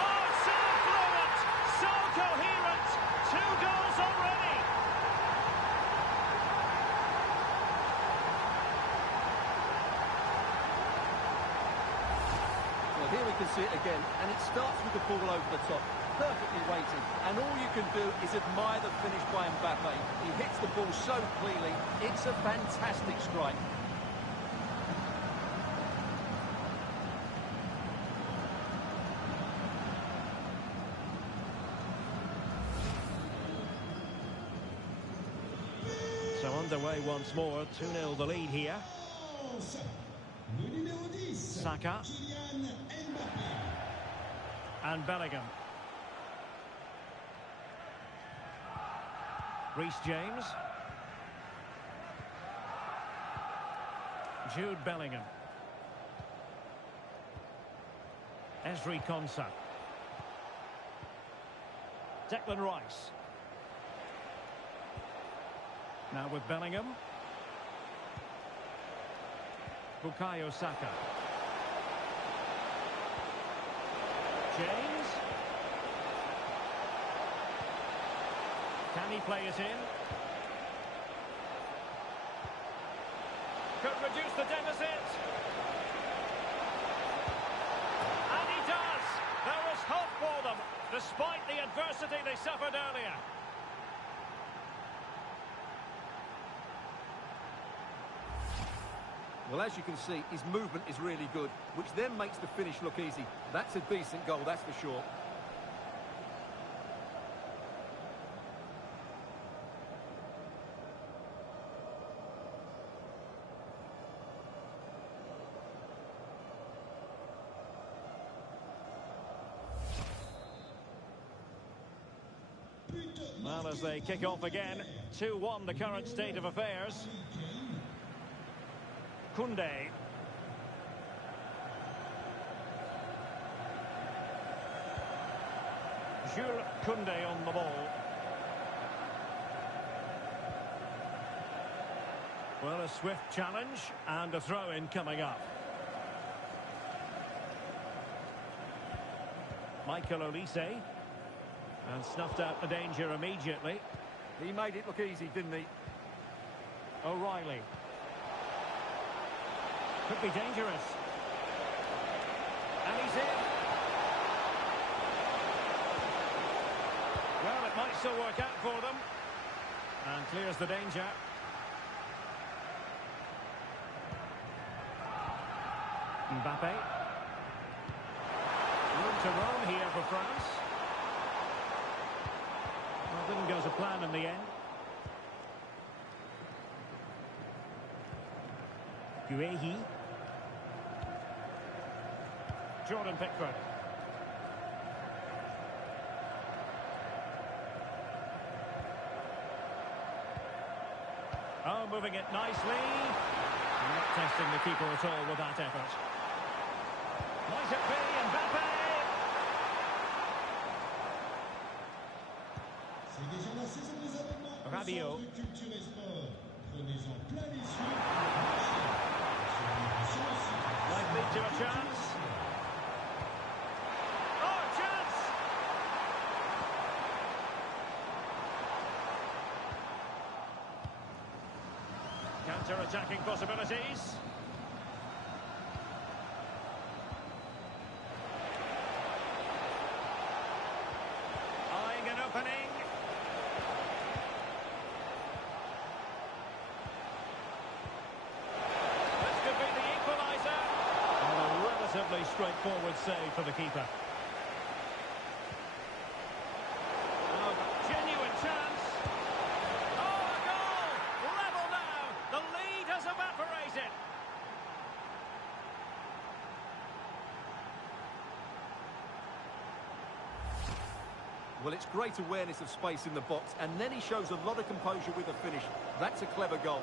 Oh, so fluent! So coherent! 2 goals already! Well, here we can see it again, and it starts with the ball over the top. Perfectly weighted, and all you can do is admire the finish by Mbappe. He hits the ball so cleanly, it's a fantastic strike. So underway once more, 2-0 the lead here. Saka. And Bellingham. Reece James. Jude Bellingham. Ezri Konsa. Declan Rice. Now with Bellingham. Bukayo Saka. James. Can he play it in? Could reduce the deficit. And he does. There is hope for them, despite the adversity they suffered earlier. Well, as you can see, his movement is really good, which then makes the finish look easy. That's a decent goal, that's for sure. Well, as they kick off again, 2-1 the current state of affairs. Koundé. Jules Koundé on the ball. Well, a swift challenge and a throw-in coming up. Michael Olise. And snuffed out the danger immediately. He made it look easy, didn't he? O'Reilly. Could be dangerous. And he's in. Well, it might still work out for them. And clears the danger. Mbappe. Room to roam here for France. Well, didn't go to plan in the end. Guehi. Jordan Pickford. Oh, moving it nicely. Not testing the keeper at all with that effort. Might it be Mbappe? C'est déjà la saison des abonnements au Rabiot. Centre de Culture et Sport. Prenez-en plein les yeux. Might lead to a chance. Oh, chance! Counter-attacking possibilities. Eyeing an opening. This could be the equaliser. And a relatively straightforward save for the keeper. Oh, genuine chance. Oh, a goal! Level now. The lead has evaporated. Well, it's great awareness of space in the box, and then he shows a lot of composure with the finish. That's a clever goal.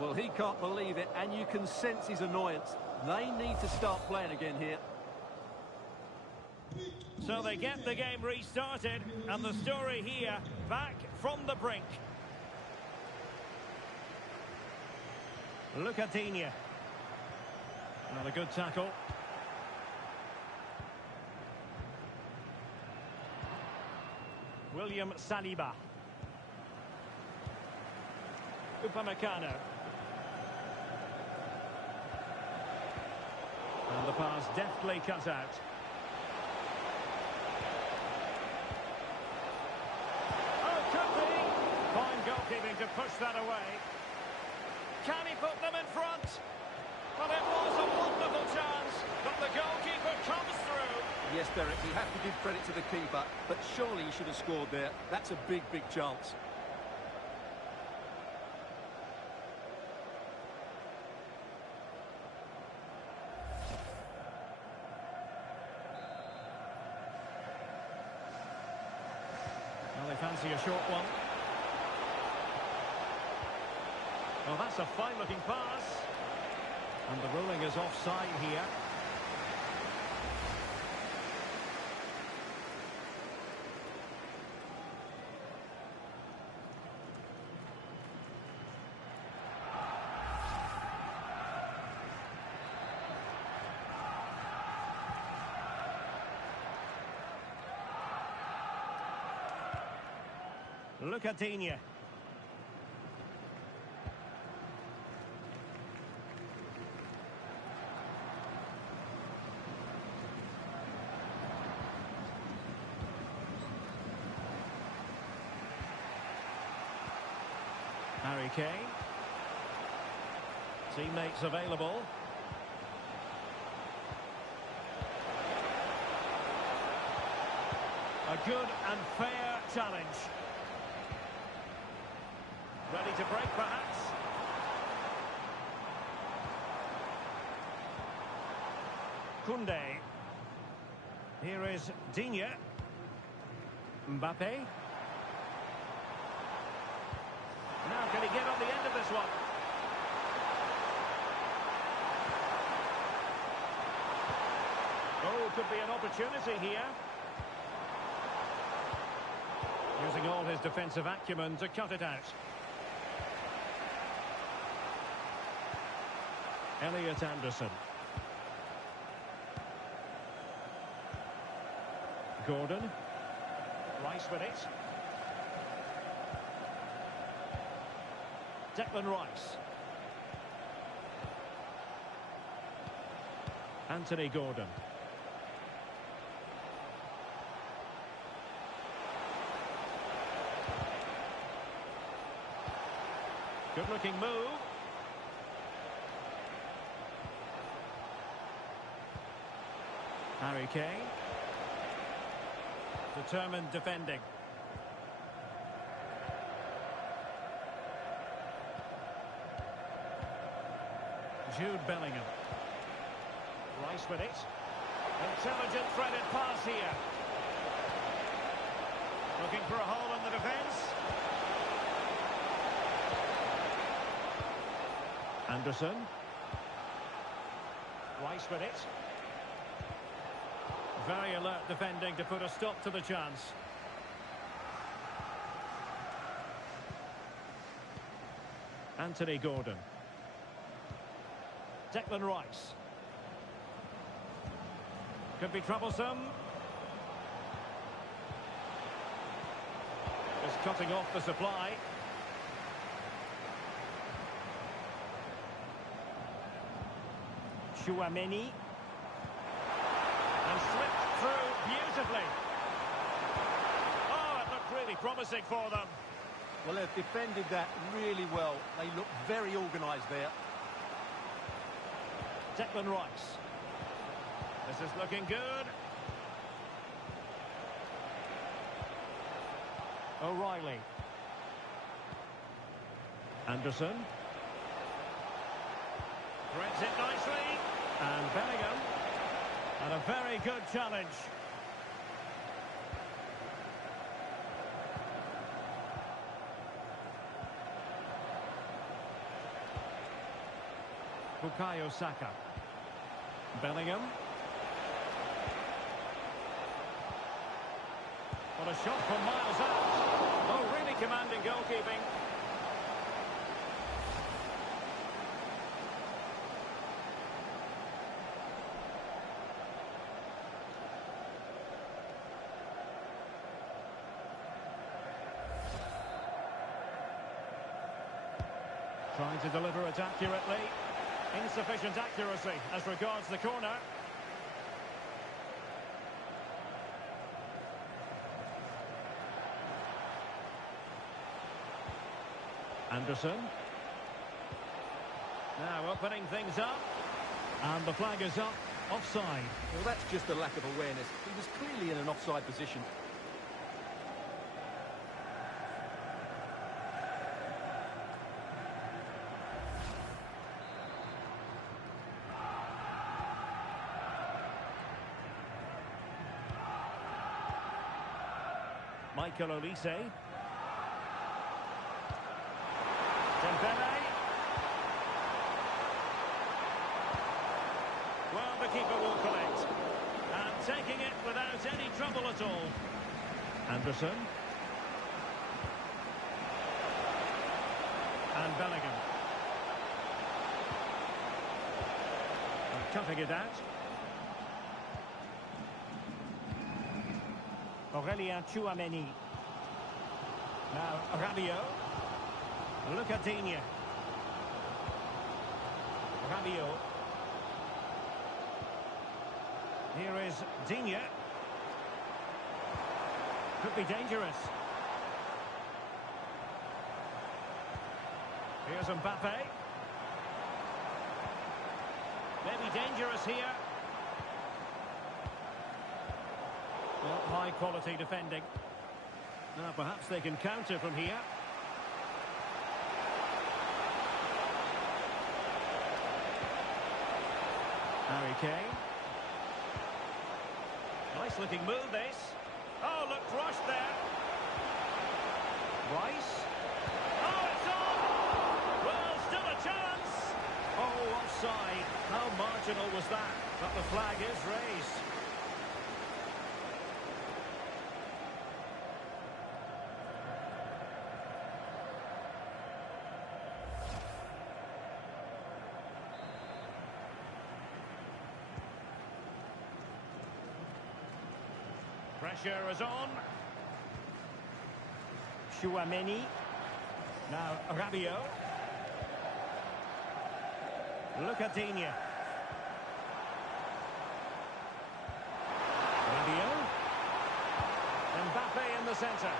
Well, he can't believe it, and you can sense his annoyance. They need to start playing again here. So they get the game restarted, and the story here, back from the brink. Look at Digne. Another good tackle. William Saliba. Upamecano. And the pass deftly cut out. Oh, could be! Fine goalkeeping to push that away. Can he put them in front? Well, it was a wonderful chance, but the goalkeeper comes through. Yes, Derek, we have to give credit to the keeper, but surely he should have scored there. That's a big, big chance. Well, they fancy a short one. Well, that's a fine-looking pass. And the ruling is offside here. Look at Digne. Harry Kane. Teammates available. A good and fair challenge. Ready to break, perhaps. Koundé. Here is Digne. Mbappe. Now, can he get on the end of this one? Oh, could be an opportunity here. Using all his defensive acumen to cut it out. Elliot Anderson. Gordon. Rice with it. Declan Rice. Anthony Gordon. Good looking move. Harry Kane. Determined defending. Jude Bellingham. Rice with it. Intelligent threaded pass here. Looking for a hole in the defence. Anderson. Rice with it. Very alert defending to put a stop to the chance. Anthony Gordon. Declan Rice. Could be troublesome. Just cutting off the supply. Chouameni. And slipped through beautifully. Oh, it looked really promising for them. Well, they've defended that really well. They look very organised there. Declan Rice. This is looking good. O'Reilly. Anderson. Threads it nicely. And Bellingham. And a very good challenge. Bukayo Saka. Bellingham. What a shot from miles out. Oh, really commanding goalkeeping. Trying to deliver it accurately. Insufficient accuracy as regards the corner. Anderson. Now opening things up. And the flag is up. Offside. Well, that's just a lack of awareness. He was clearly in an offside position. Michael Olise. Dembele. Well, the keeper will collect. And taking it without any trouble at all. Anderson. And Bellingham. And cutting it out. Aurelien Chouameni. Now, Rabiot. Look at Digne. Rabiot. Here is Digne. Could be dangerous. Here's Mbappe. Maybe dangerous here. Well, high quality defending. Now perhaps they can counter from here. Harry Kane. Nice looking move this. Oh, looked rushed there. Rice. Oh, it's on! Well, still a chance. Oh, offside. How marginal was that? But the flag is raised. Pressure is on. Chouameni. Now Rabiot. Look at Digne. Rabiot. Mbappe in the centre.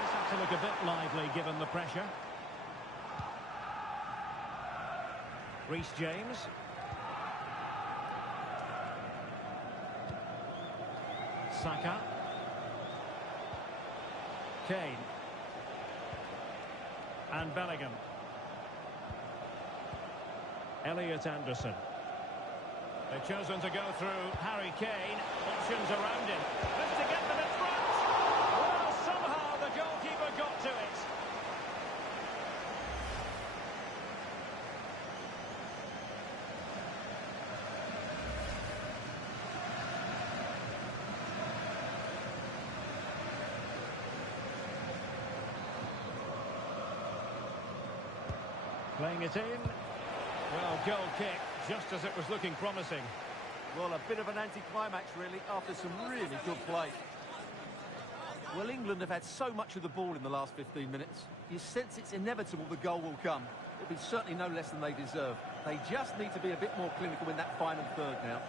This has to look a bit lively given the pressure. Reece James. Saka. Kane. And Bellingham. Elliot Anderson. They've chosen to go through Harry Kane. Options around him. This to get them in front. Well, somehow the goalkeeper got to it. Playing it in. Well, goal kick, just as it was looking promising. Well, a bit of an anticlimax, really, after some really good play. Well, England have had so much of the ball in the last 15 minutes. You sense it's inevitable the goal will come. It'll be certainly no less than they deserve. They just need to be a bit more clinical in that final third now.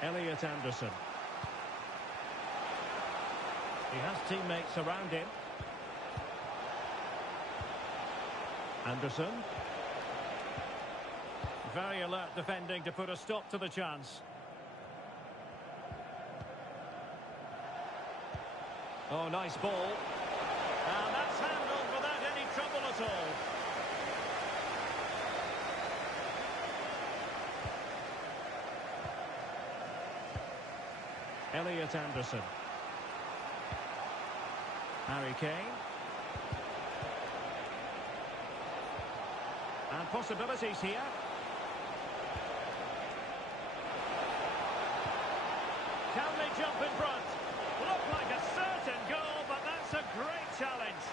Elliot Anderson. He has teammates around him. Anderson. Very alert defending to put a stop to the chance. Oh, nice ball. And that's handled without any trouble at all. Elliot Anderson. Harry Kane. And possibilities here. Can they jump in front? Look like a certain goal, but that's a great challenge.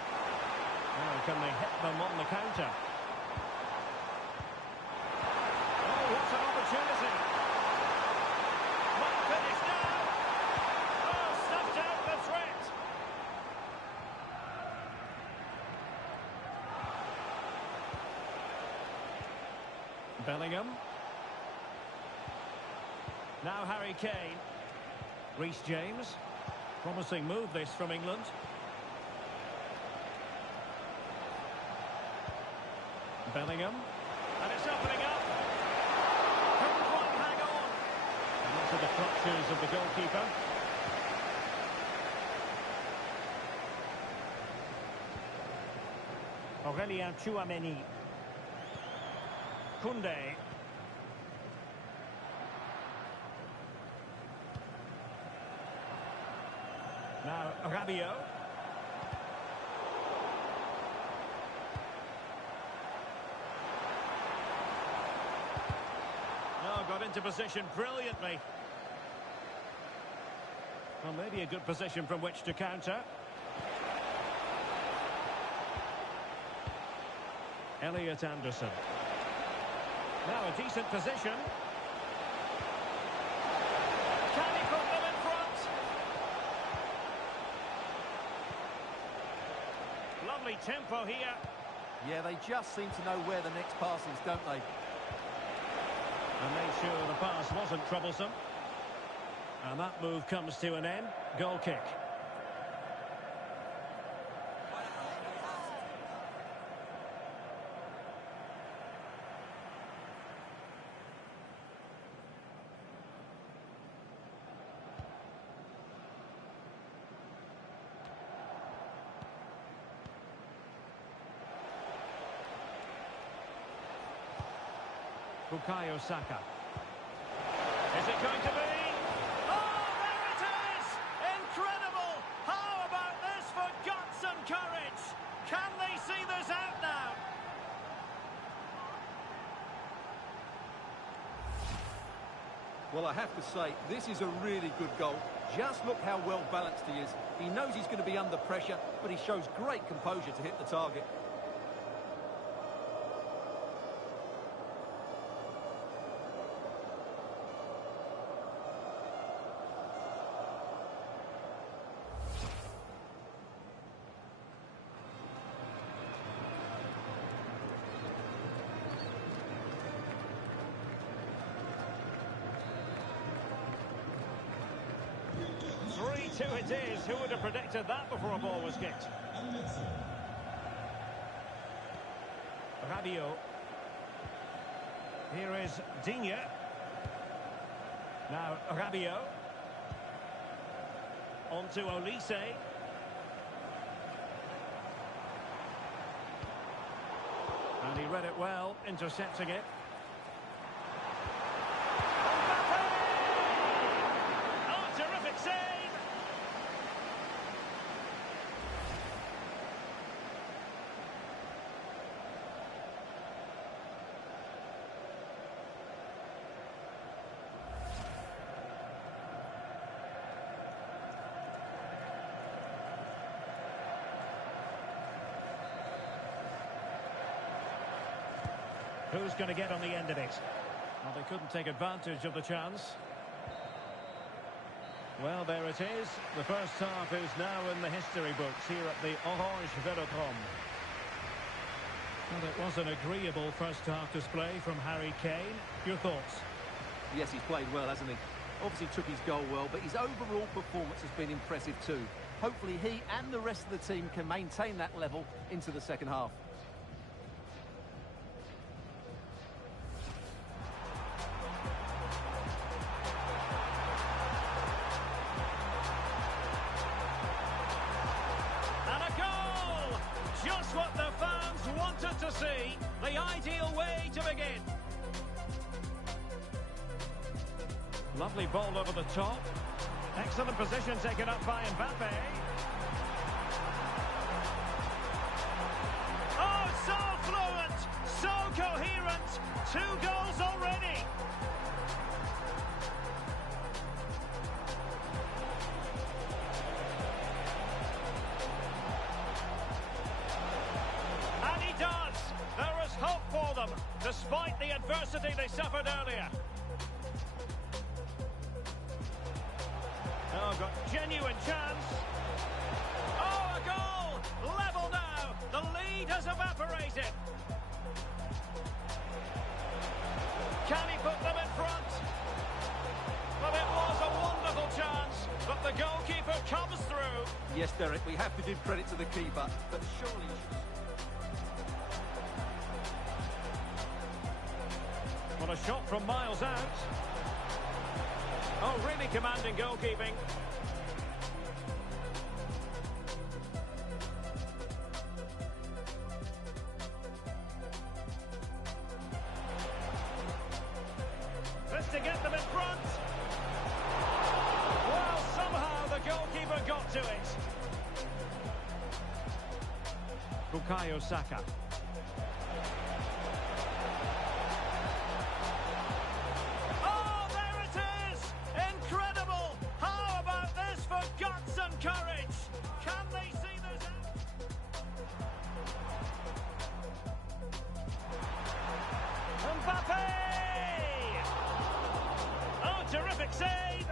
Oh, can they hit them on the counter? Oh, what an opportunity. Might finish now. Oh, snuffed out the threat. Bellingham. Now Harry Kane. Reece James. Promising move this from England. Bellingham. And it's opening up. Couldn't quite hang on. And into the clutches of the goalkeeper. Aurelien Chouameni. Koundé. Now Rabiot. Oh, got into position brilliantly. Well, maybe a good position from which to counter. Elliot Anderson. Now a decent position. Can he put them in front? Lovely tempo here. Yeah, they just seem to know where the next pass is, don't they? And made sure the pass wasn't troublesome. And that move comes to an end. Goal kick. Bukayo Saka. Is it going to be? Oh, there it is! Incredible! How about this for guts and courage? Can they see this out now? Well, I have to say, this is a really good goal. Just look how well balanced he is. He knows he's going to be under pressure, but he shows great composure to hit the target. Two it is. Who would have predicted that before a ball was kicked? Rabiot. Here is Digne. Now Rabiot. On to Olise. And he read it well, intercepting it. Oh, terrific save! Who's going to get on the end of it? Well, they couldn't take advantage of the chance. Well, there it is. The first half is now in the history books here at the Orange Velodrome. Well, it was an agreeable first half display from Harry Kane. Your thoughts? Yes, he's played well, hasn't he? Obviously took his goal well, but his overall performance has been impressive too. Hopefully he and the rest of the team can maintain that level into the second half. Just what the fans wanted to see. The ideal way to begin. Lovely ball over the top. Excellent position taken up by Mbappe. Oh, so fluent, so coherent. 2 goals already. Hope for them, despite the adversity they suffered earlier. Oh, got genuine chance. Oh, a goal! Level now. The lead has evaporated. Can he put them in front? Well, it was a wonderful chance, but the goalkeeper comes through. Yes, Derek, we have to give credit to the keeper, but surely you should... Well, a shot from miles out. Oh, really commanding goalkeeping. This to get them in front. Well, somehow the goalkeeper got to it. Bukayo Saka. Courage! Can they see this out? Save!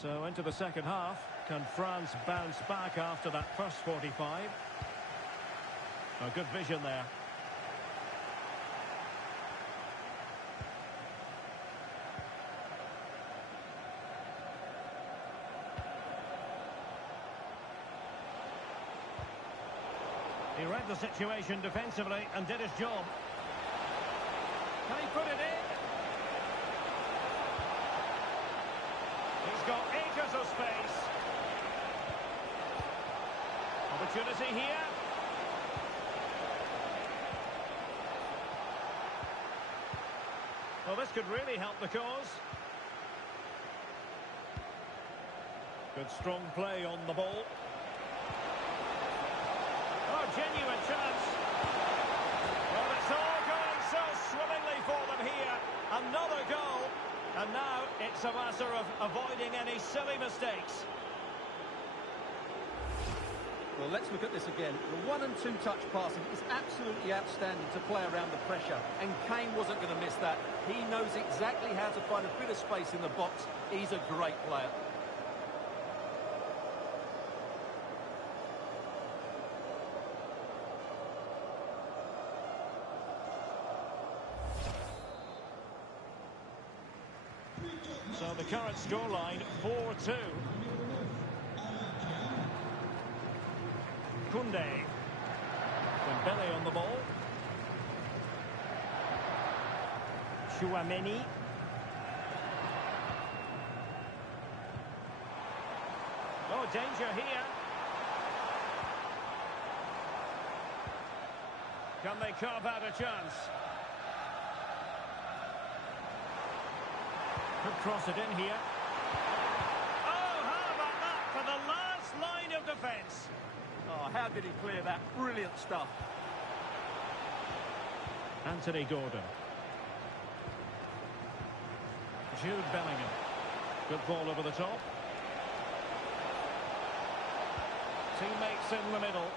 So into the second half. Can France bounce back after that first 45? A good vision there. He read the situation defensively and did his job. Can he put it in? He's got acres of space. Opportunity here. Well, this could really help the cause. Good strong play on the ball. Oh, genuine chance. Well, it's all going so swimmingly for them here. Another goal. And now it's a matter of avoiding any silly mistakes. Well, let's look at this again. The 1- and 2-touch passing is absolutely outstanding to play around the pressure. And Kane wasn't going to miss that. He knows exactly how to find a bit of space in the box. He's a great player. So the current scoreline, 4-2. Koundé. Dembele on the ball. Chouameni. Oh, danger here. Can they carve out a chance? Could cross it in here. Oh, how about that for the last line of defence? Oh, how did he clear that? Brilliant stuff. Anthony Gordon. Jude Bellingham. Good ball over the top. Teammates in the middle.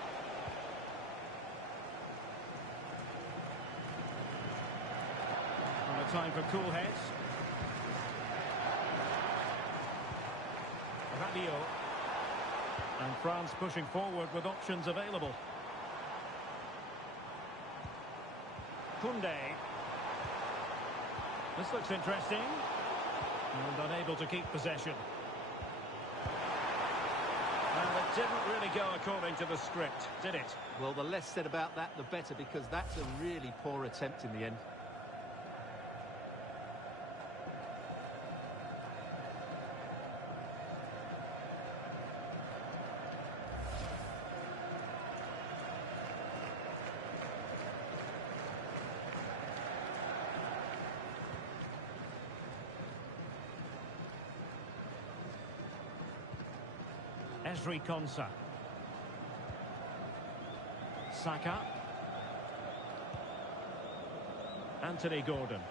And a time for cool heads. Rabiot. And France pushing forward with options available. Koundé. This looks interesting. And unable to keep possession. Well, it didn't really go according to the script, did it? Well, the less said about that, the better, because that's a really poor attempt in the end. Ezri Konsa. Saka. Anthony Gordon.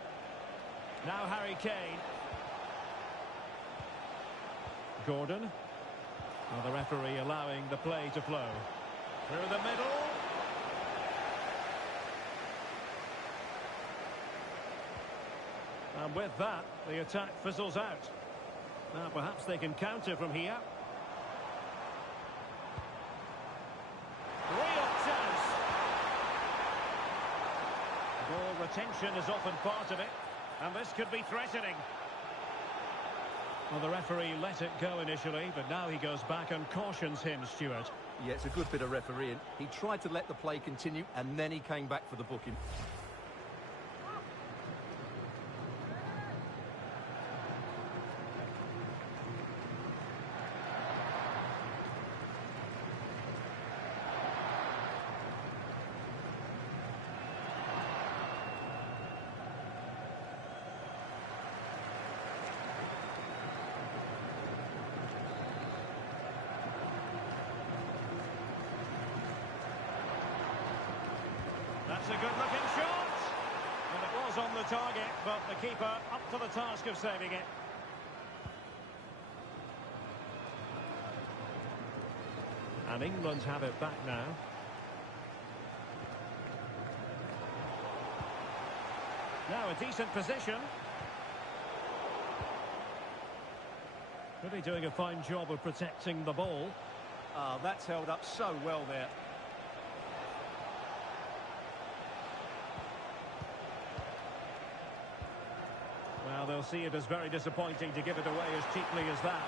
Now Harry Kane. Gordon. Well, the referee allowing the play to flow. Through the middle. And with that, the attack fizzles out. Now perhaps they can counter from here. Ball retention is often part of it, and this could be threatening. Well, the referee let it go initially, but now he goes back and cautions him, Stuart. Yeah, it's a good bit of refereeing. He tried to let the play continue, and then he came back for the booking. That's a good-looking shot. And it was on the target, but the keeper up to the task of saving it. And England have it back now. Now a decent position. Really doing a fine job of protecting the ball. Ah, that's held up so well there. Well, they'll see it as very disappointing to give it away as cheaply as that.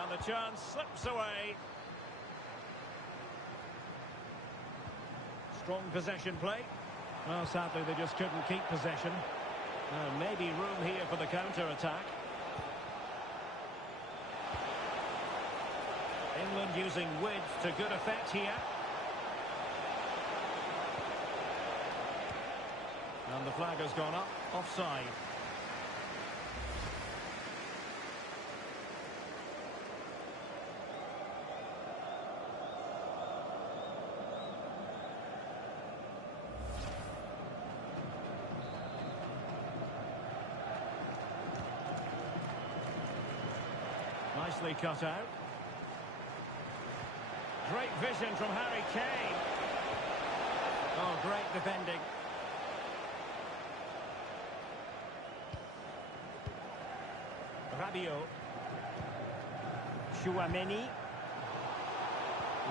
And the chance slips away. Strong possession play. Well, sadly, they just couldn't keep possession. Maybe room here for the counter-attack. England using width to good effect here. And the flag has gone up, offside. Nicely cut out. Great vision from Harry Kane. Oh, great defending. Rabiot. Chouameni.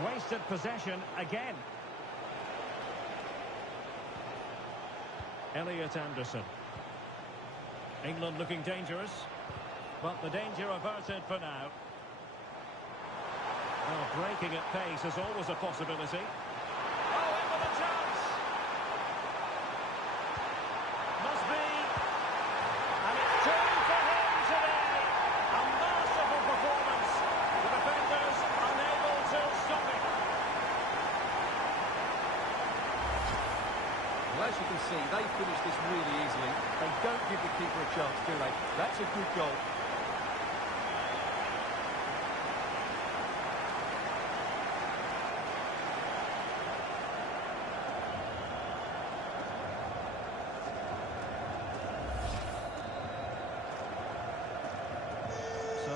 Wasted possession again. Elliot Anderson. England looking dangerous. But the danger averted for now. Oh, breaking at pace is always a possibility. Oh, in with a chance! Must be. And it's two for him today. A masterful performance. The defenders unable to stop it. Well, as you can see, they finished this really easily. They don't give the keeper a chance, do they? That's a good goal.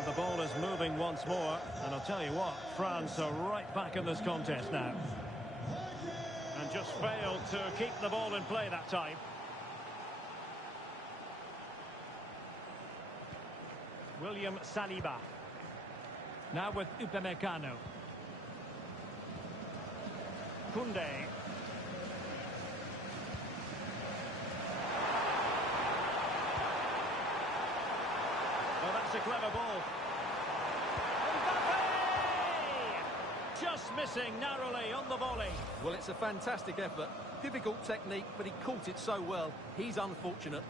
The ball is moving once more, and I'll tell you what, France are right back in this contest now. And just failed to keep the ball in play that time. William Saliba. Now with Upamecano. Koundé. Oh, that's a clever ball. Just missing narrowly on the volley. Well, it's a fantastic effort. Difficult technique, but he caught it so well. He's unfortunate.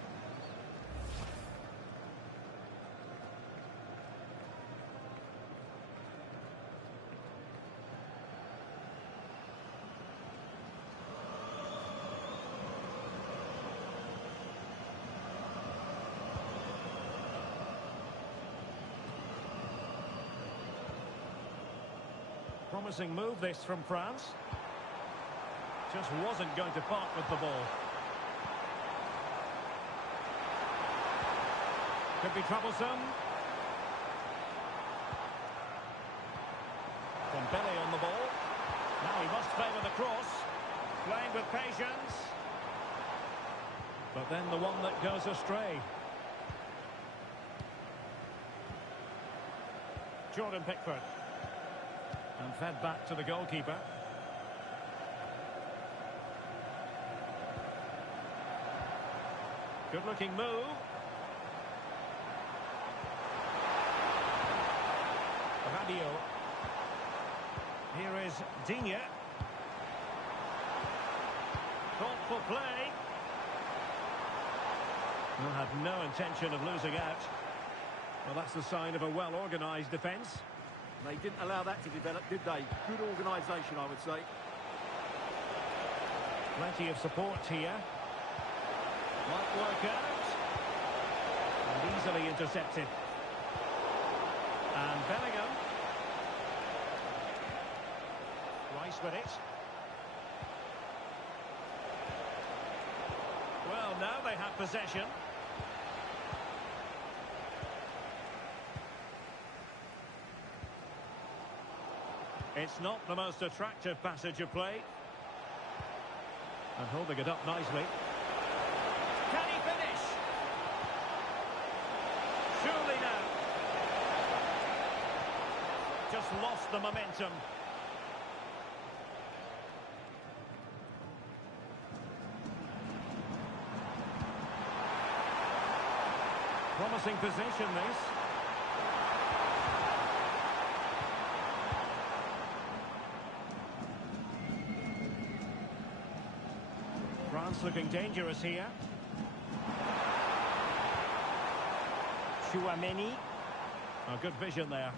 Promising move this from France. Just wasn't going to part with the ball. Could be troublesome. Dembele on the ball. Now he must favour the cross. Playing with patience. But then the one that goes astray. Jordan Pickford. And fed back to the goalkeeper. Good looking move. Rabiot. Here is Digne. Thoughtful play. Well, had no intention of losing out. Well, that's the sign of a well-organised defence. They didn't allow that to develop, did they? Good organisation, I would say. Plenty of support here. Might work out. And easily intercepted. And Bellingham. Rice with it. Well, now they have possession. It's not the most attractive passage of play. And holding it up nicely. Can he finish? Surely now. Just lost the momentum. Promising position, this. France looking dangerous here. Chouameni. Oh, good vision there.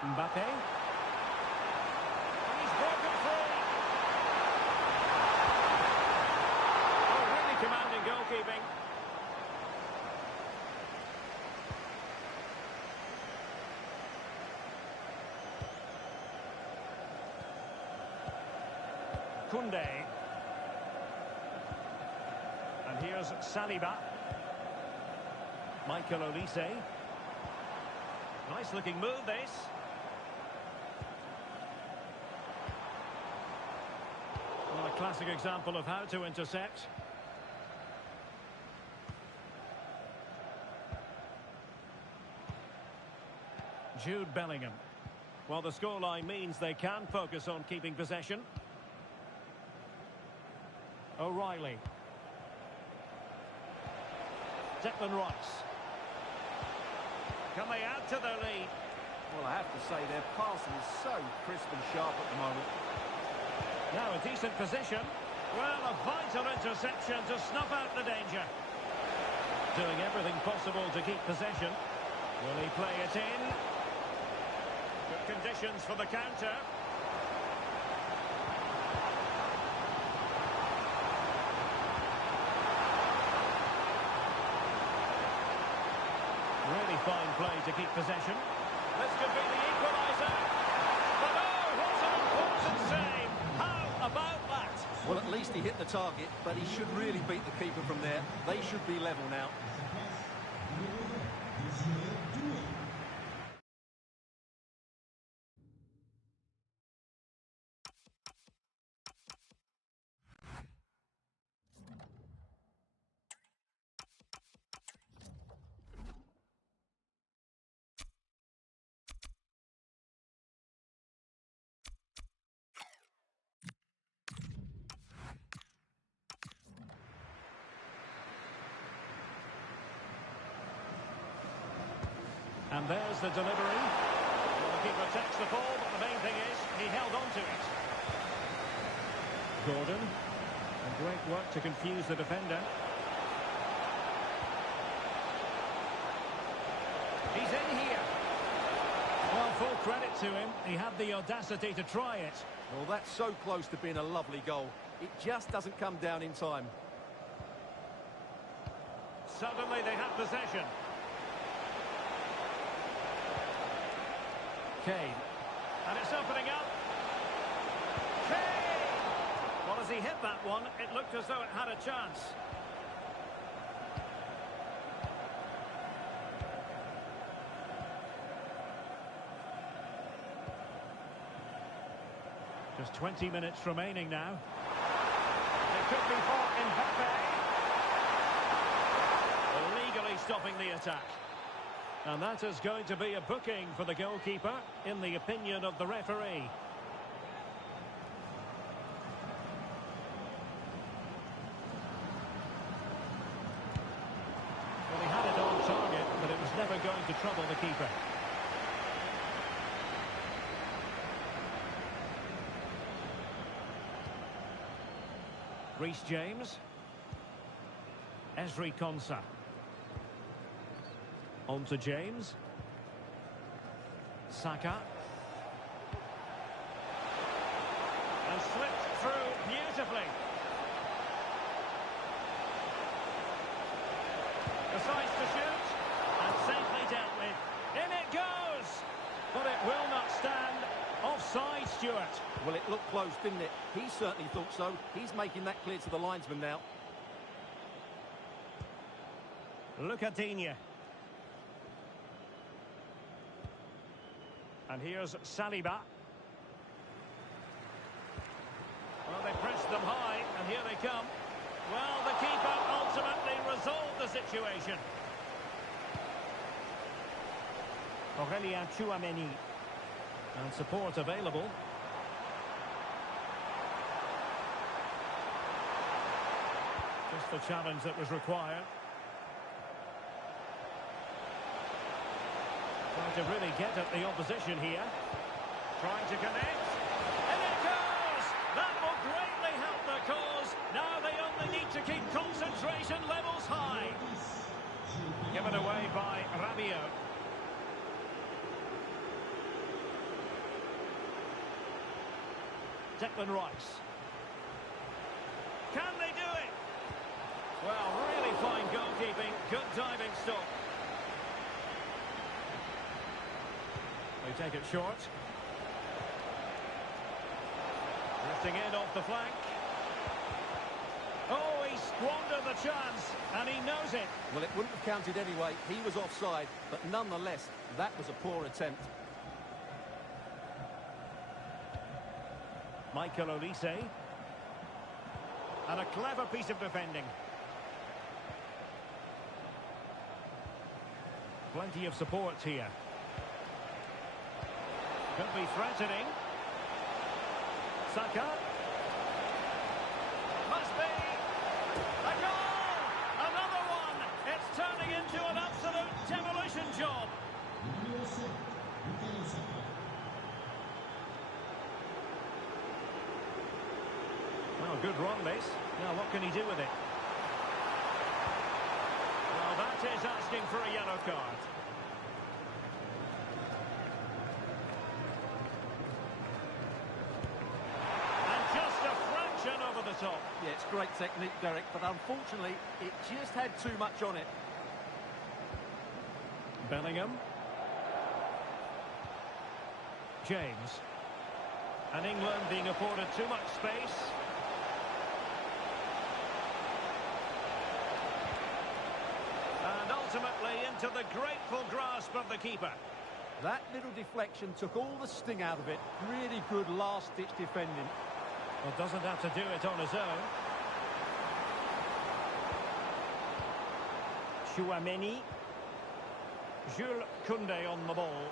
Mbappe. He's broken free. Oh, really commanding goalkeeping. Koundé. And here's Saliba. Michael Olise. Nice looking move, this. Well, a classic example of how to intercept. Jude Bellingham. Well, the scoreline means they can focus on keeping possession. O'Reilly. Declan Rice. Can they add to their lead? Well, I have to say their passing is so crisp and sharp at the moment. Now a decent position. Well, a vital interception to snuff out the danger. Doing everything possible to keep possession. Will he play it in? Good conditions for the counter. Really fine play to keep possession. This could be the equaliser. But oh, what an important save! How about that? Well, at least he hit the target, but he should really beat the keeper from there. They should be level now. And there's the delivery. Well, the keeper takes the ball, but the main thing is he held on to it. Gordon. And great work to confuse the defender. He's in here. Well, full credit to him. He had the audacity to try it. Well, that's so close to being a lovely goal. It just doesn't come down in time. Suddenly they have possession. Kane. And it's opening up. Kane! Well, as he hit that one, it looked as though it had a chance. Just 20 minutes remaining now. It could be for Mbappe. Illegally stopping the attack. And that is going to be a booking for the goalkeeper, in the opinion of the referee. Well, he had it on target, but it was never going to trouble the keeper. Reece James. Ezri Konsa. On to James. Saka. And slipped through beautifully. Decides to shoot. And safely dealt with. In it goes! But it will not stand. Offside, Stuart. Well, it looked close, didn't it? He certainly thought so. He's making that clear to the linesman now. Lucadinha. And here's Saliba. Well, they pressed them high, and here they come. Well, the keeper ultimately resolved the situation. Aurelien Chouameni. And support available. Just the challenge that was required. Trying to really get at the opposition here. Trying to connect. And it goes! That will greatly help the cause. Now they only need to keep concentration levels high. Given away by Rabiot. Declan Rice. Can they do it? Well, really fine goalkeeping. Good diving stop. They take it short. Drifting in off the flank. Oh, he squandered the chance, and he knows it. Well, it wouldn't have counted anyway. He was offside, but nonetheless, that was a poor attempt. Michael Olise. And a clever piece of defending. Plenty of support here. Could be threatening. Saka. Must be. A goal! Another one! It's turning into an absolute demolition job. Well, good run this. Now what can he do with it? Well, that is asking for a yellow card. And just a fraction over the top. Yeah, it's great technique, Derek, but unfortunately, it just had too much on it. Bellingham. James. And England being afforded too much space. And ultimately into the grateful grasp of the keeper. That little deflection took all the sting out of it. Really good last-ditch defending. Well, doesn't have to do it on his own. Chouameni. Jules Koundé on the ball.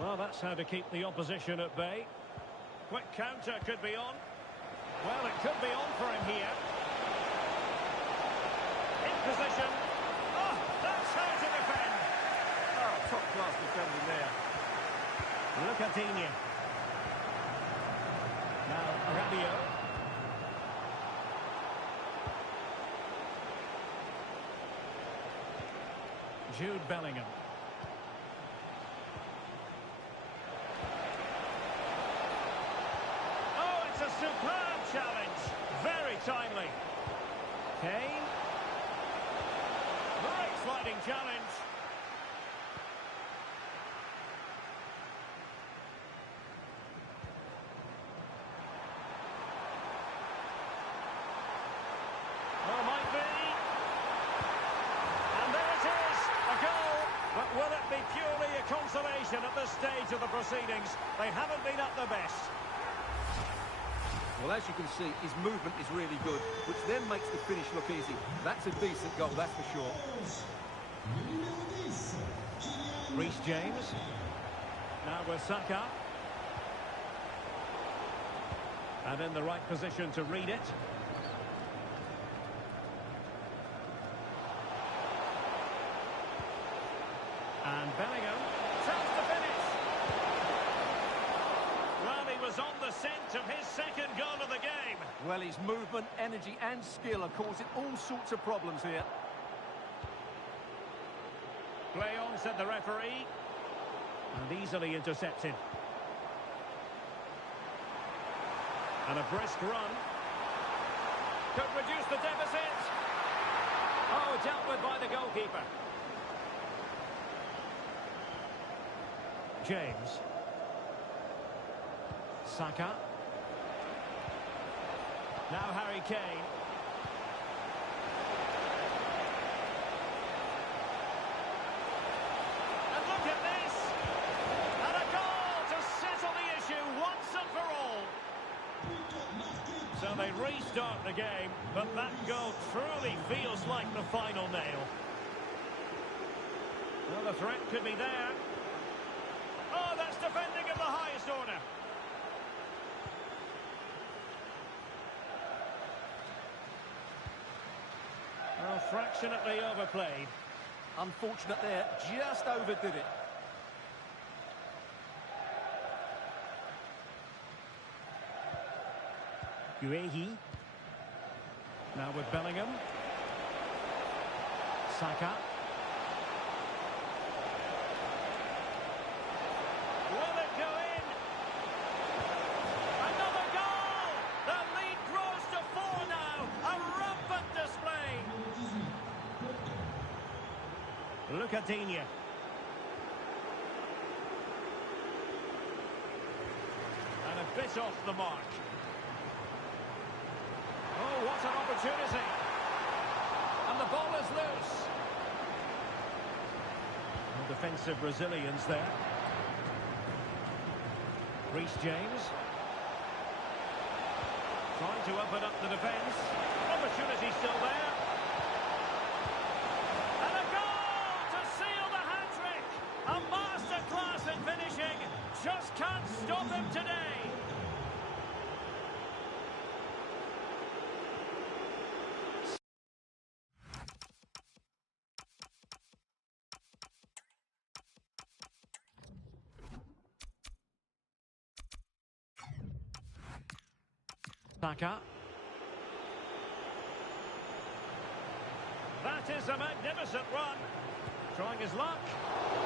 Well, that's how to keep the opposition at bay. Quick counter could be on. Well, it could be on for him here. In position. Oh, that's how to defend. Oh, top-class defending there. Look at Digne. Now, Rabiot. Jude Bellingham. Oh, it's a superb challenge. Very timely. Kane. Great sliding challenge. Well, might be. And there it is, a goal. But will it be purely a consolation at this stage of the proceedings? They haven't been at their best. Well, as you can see, his movement is really good, which then makes the finish look easy. That's a decent goal, that's for sure. Reece James. Now with Saka. And in the right position to read it. And Bellingham turns to finish. Well, he was on the scent of his second goal of the game. Well, his movement, energy and skill are causing all sorts of problems here. Play on, said the referee. And easily intercepted. And a brisk run. Could reduce the deficit. Oh, dealt with by the goalkeeper. James. Saka. Now Harry Kane. And look at this! And a goal to settle the issue once and for all. So they restart the game, but that goal truly feels like the final nail. Well, the threat could be there. Oh, that's defending of the highest order. fractionately overplayed. Unfortunate there, just overdid it. Guehi. Now with Bellingham. Saka. Will it go in? Another goal! The lead grows to 4 now. A rampant display. Lucadinha. And a bit off the mark. Oh, what an opportunity. And the ball is loose. And defensive resilience there. Reece James. Trying to open up the defence. Opportunity still there. And a goal to seal the hat-trick. A masterclass in finishing. Just can't stop him today. Saka. That is a magnificent run. Trying his luck.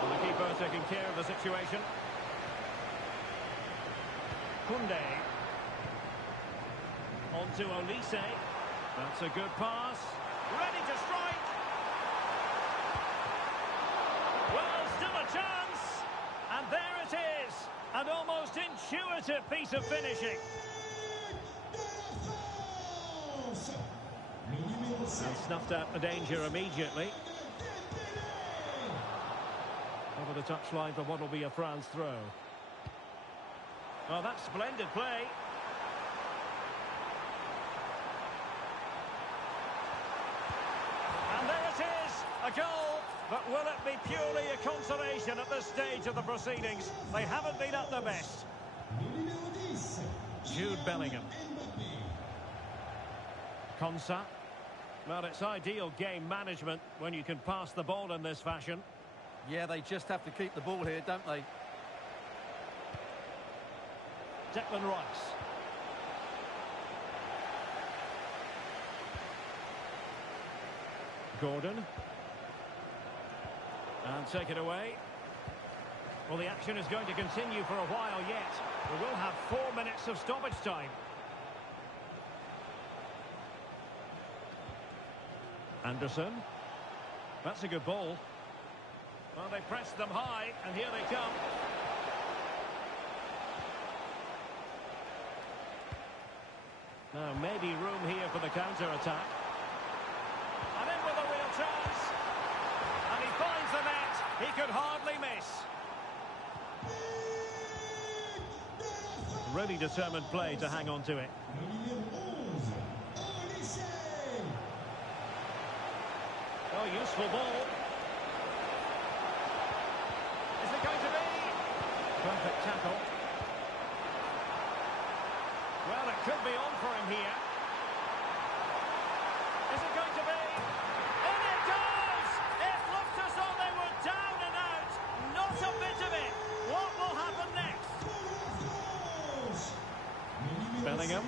And the keeper taking care of the situation. Kunde. On to Olise. That's a good pass. Ready to strike. Well, still a chance. And there it is. An almost intuitive piece of finishing. And snuffed out the danger immediately. Over the touchline for what will be a France throw. Well, that's splendid play. And there it is, a goal. But will it be purely a consolation at this stage of the proceedings? They haven't been at their best. Jude Bellingham. Konsa. Well, it's ideal game management when you can pass the ball in this fashion. Yeah, they just have to keep the ball here, don't they? Declan Rice. Gordon. And take it away. Well, the action is going to continue for a while yet. We will have 4 minutes of stoppage time. Anderson. That's a good ball. Well, they pressed them high, and here they come. Now, maybe room here for the counter-attack. And in with a real chance. And he finds the net. He could hardly miss. Really determined play to hang on to it. Oh, useful ball. Is it going to be? Perfect tackle. Well, it could be on for him here. Is it going to be? In it goes! It looked as though they were down and out. Not a bit of it. What will happen next? Bellingham.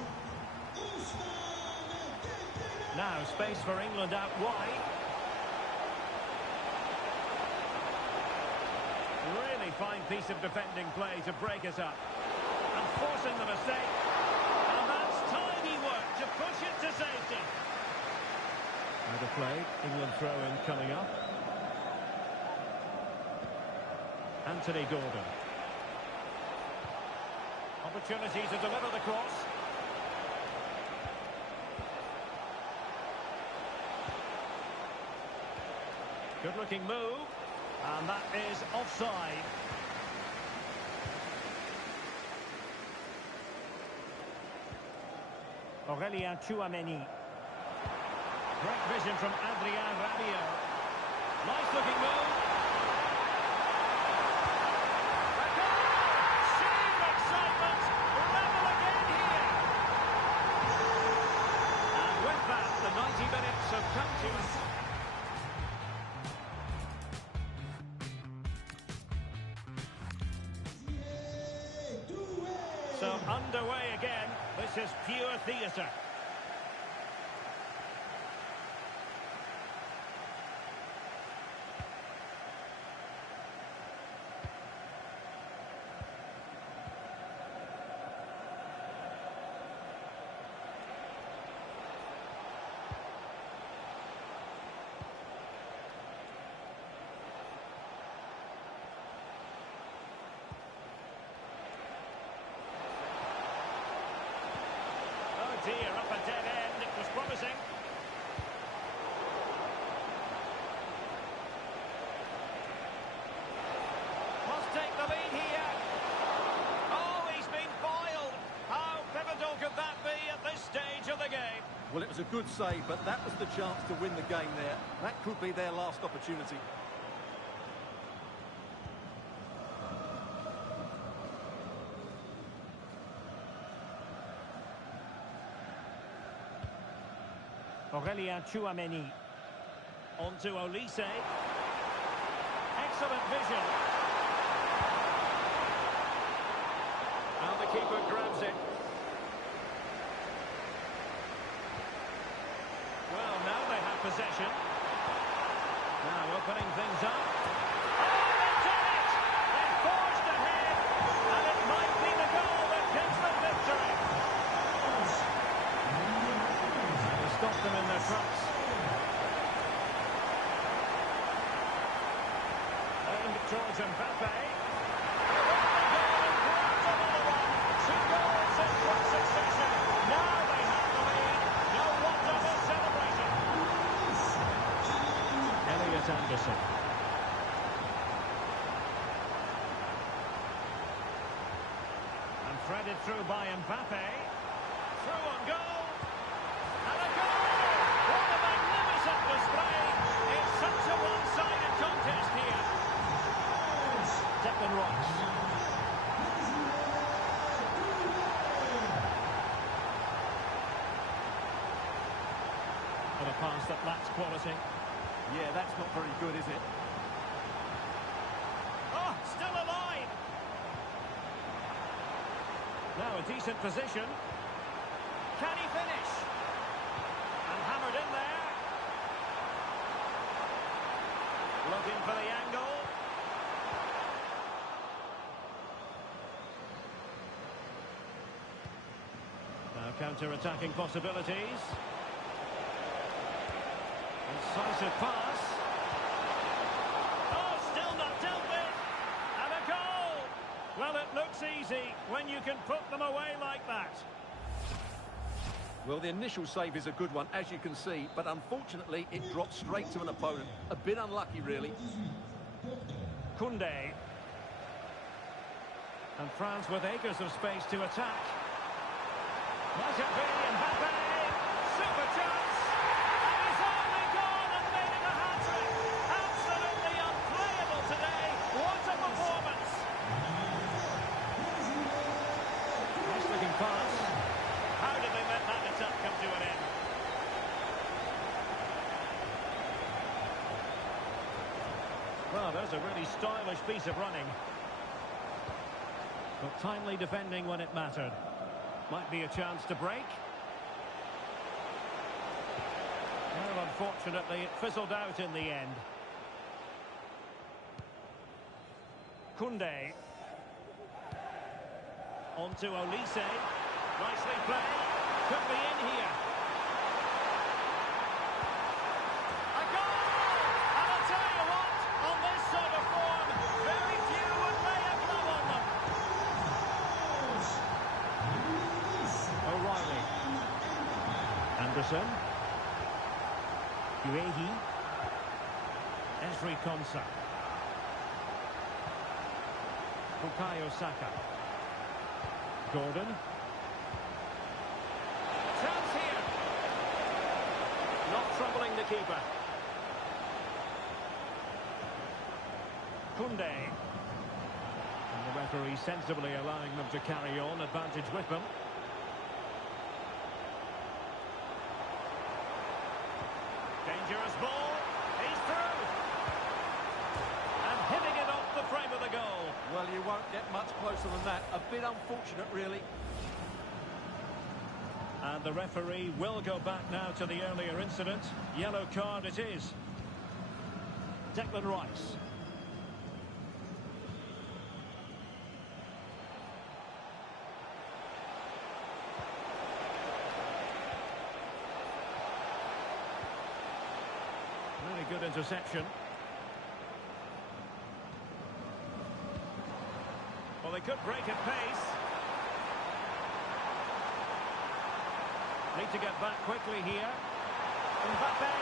Now, space for England out wide. Really fine piece of defending play to break us up. And forcing the mistake. And that's tidy work to push it to safety. Out of play. England throw-in coming up. Anthony Gordon. Opportunity to deliver the cross. Good-looking move. And that is offside. Aurelien Tchouameni. Great vision from Adrien Rabiot. Nice looking move. A goal! Sheer excitement. Level again here. And with that, the 90 minutes have come to us. underway again. This is pure theatre. Dear, up a dead end. It was promising. Must take the lead here. Oh, he's been foiled. How pivotal could that be at this stage of the game? Well, it was a good save, but that was the chance to win the game there. That could be their last opportunity. Aurélien Tchouameni. On to Olise. Excellent vision. And the keeper grabs it. Well, now they have possession. Now opening things up. Oh, they've done it! They've forged ahead. And it might be the goal that gets them victory. Stop them in their tracks. Aimed towards Mbappe. Two goals in quick succession. Now they have the lead. No wonder they're celebrating. Elliot Anderson. And threaded through by Mbappe. Through on goal. And a goal! What a magnificent display! It's such a one-sided contest here. Declan Rice. And a pass that lacks quality. Yeah, that's not very good, is it? Oh, still alive! Now a decent position. Can he finish? And hammered in there. Looking for the angle. Now counter-attacking possibilities. Incisive pass. Oh, still not dealt with. And a goal. Well, it looks easy when you can put them away like that. Well, the initial save is a good one, as you can see, but unfortunately it dropped straight to an opponent. A bit unlucky, really. Koundé. And France with acres of space to attack. Might it be Mbappe? Super chance! And he's only gone and made it a hat-trick! Absolutely unplayable today! What a performance! Nice-looking pass. How did they let that attack come to an end? Well, there's a really stylish piece of running. But timely defending when it mattered. Might be a chance to break. Well, unfortunately, it fizzled out in the end. Koundé. On to Olise. Nicely played. Could be in here. A goal! And I'll tell you what, on this sort of form, very few would lay a glove on them. O'Reilly. Anderson. Guehi. Ezri Konsa. Bukayo Saka. Gordon. Chance here. Not troubling the keeper. Koundé. And the referee sensibly allowing them to carry on, advantage with them. Dangerous ball. He's through. And hitting it off the frame of the goal. Well, you won't get much closer than that. A bit unfortunate, really. And the referee will go back now to the earlier incident. Yellow card it is. Declan Rice. Really good interception. Well, they could break at pace. Need to get back quickly here. Mbappe.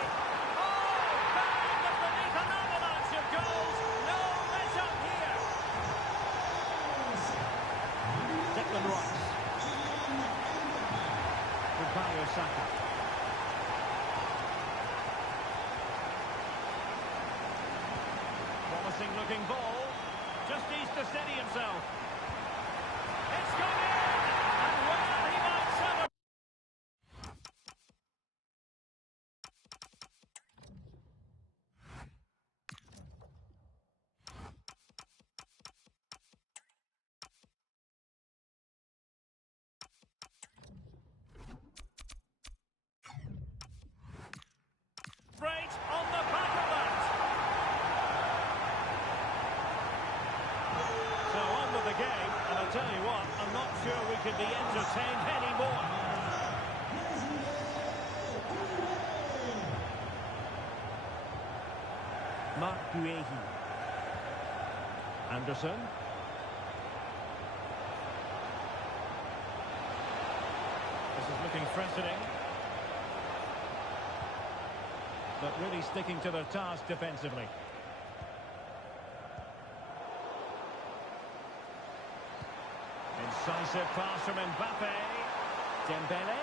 Oh, bang! Beneath an avalanche of goals. No let up here. Declan Rice. Bukayo Saka. Promising looking ball. Just needs to steady himself. It's gone in! And well, he might celebrate. Great on the back of that. So on with the game, and I'll tell you what, I'm not sure we could be entertained anymore. Mark Guehi. Anderson. This is looking threatening. But really sticking to their task defensively. Incisive pass from Mbappe. Dembele.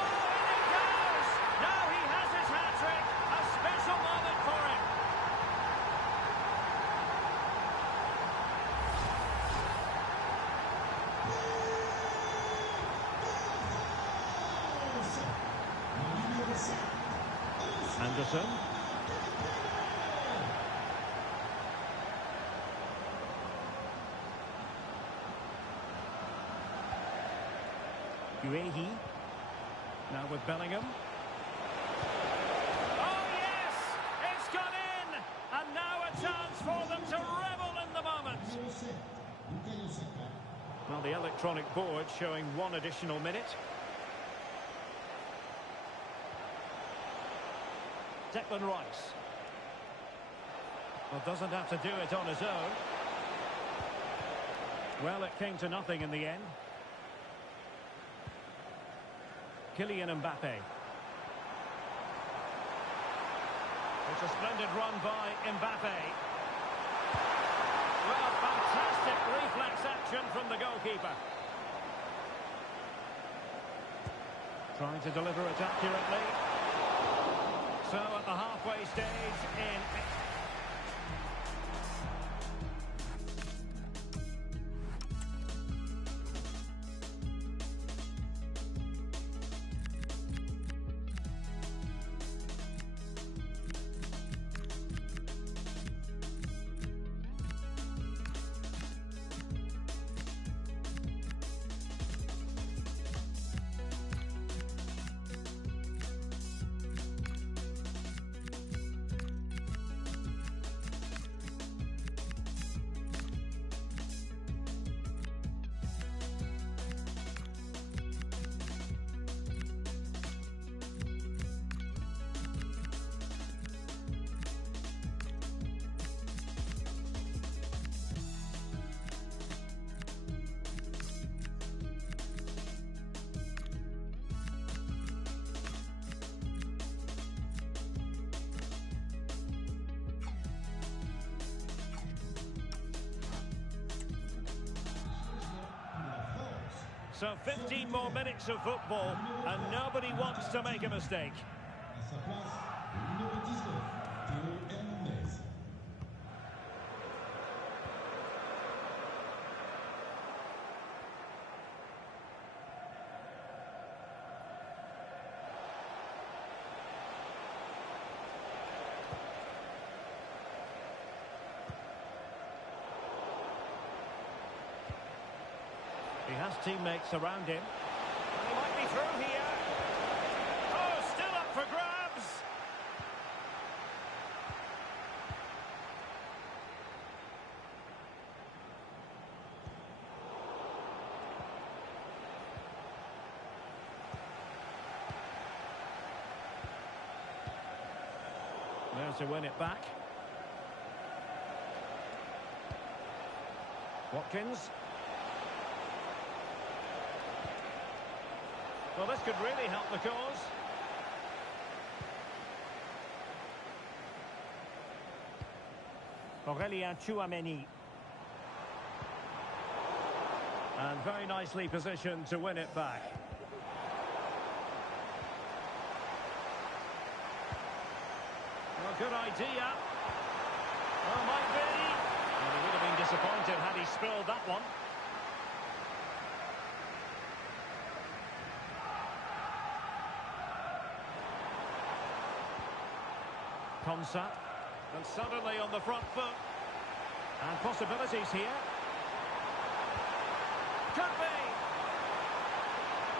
Oh, in it goes! Now he has his hat-trick. A special moment for him. Anderson. Guehi. Now with Bellingham. Oh yes! It's gone in! And now a chance for them to revel in the moment. Well, the electronic board showing one additional minute. Declan Rice. Well, doesn't have to do it on his own. Well, it came to nothing in the end. Kylian Mbappe. It's a splendid run by Mbappe. Well, fantastic reflex action from the goalkeeper. Trying to deliver it accurately. So at the halfway stage in... So 15 more minutes of football, and nobody wants to make a mistake. À sa place, le numéro 19, Théo Hernandez. He has teammates around him. through here. Oh, still up for grabs. There to win it back. Watkins. Well, this could really help the cause. Aurelien Tchouameni. And very nicely positioned to win it back. Well, good idea. Well, might be. And he would have been disappointed had he spilled that one. Konsa. And suddenly on the front foot. And possibilities here. Could be.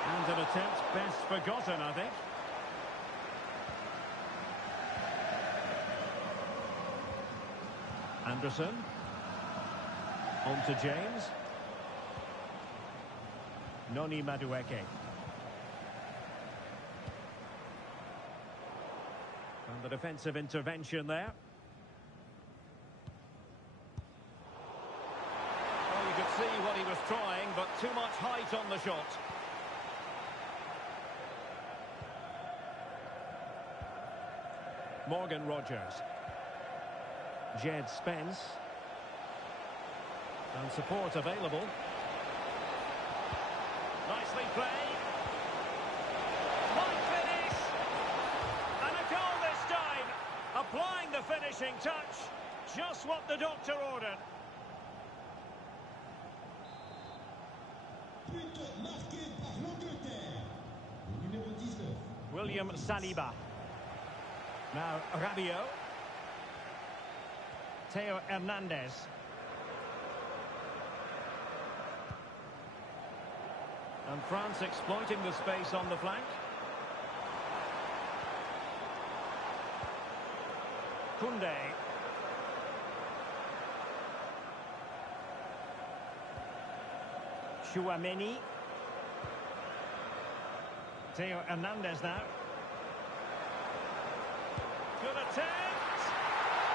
And an attempt best forgotten, I think. Anderson. On to James. Noni Madueke. And the defensive intervention there. Well, you could see what he was trying, but too much height on the shot. Morgan Rogers. Jed Spence. And support available. Nicely played. Might finish. And a goal this time. Applying the finishing touch. Just what the doctor ordered. But marqué par l'Angleterre. Le numéro 19. William Saliba. Now Rabiot. Theo Hernandez. And France exploiting the space on the flank. Koundé. Tchouameni. Theo Hernandez now. Good attempt!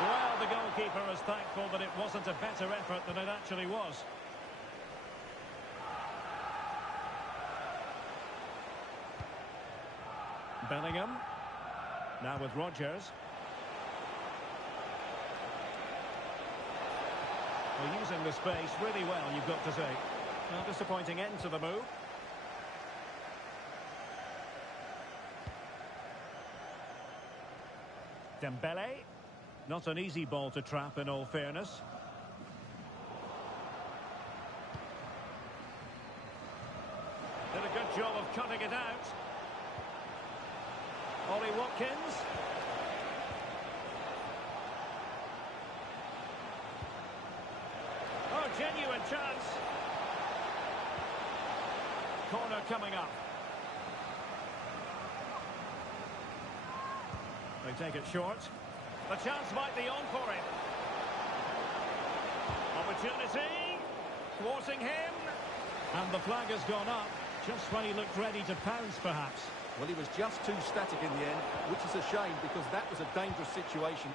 Well, the goalkeeper is thankful that it wasn't a better effort than it actually was. Bellingham. Now with Rogers. Well, using the space really well, you've got to say. A disappointing end to the move. Dembele. Not an easy ball to trap, in all fairness. Did a good job of cutting it out. Ollie Watkins. Oh, genuine chance. Corner coming up. They take it short. The chance might be on for it. Opportunity. Thwarting him. And the flag has gone up just when he looked ready to pounce, perhaps. Well, he was just too static in the end, which is a shame because that was a dangerous situation.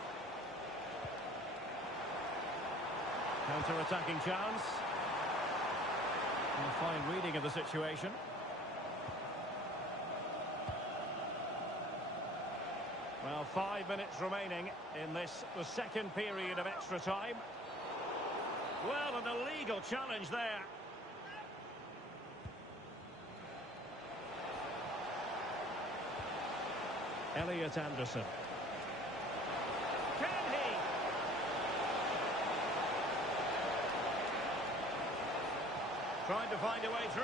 Counter-attacking chance. And a fine reading of the situation. Well, 5 minutes remaining in this, the second period of extra time. Well, an illegal challenge there. Elliot Anderson. Can he? Trying to find a way through.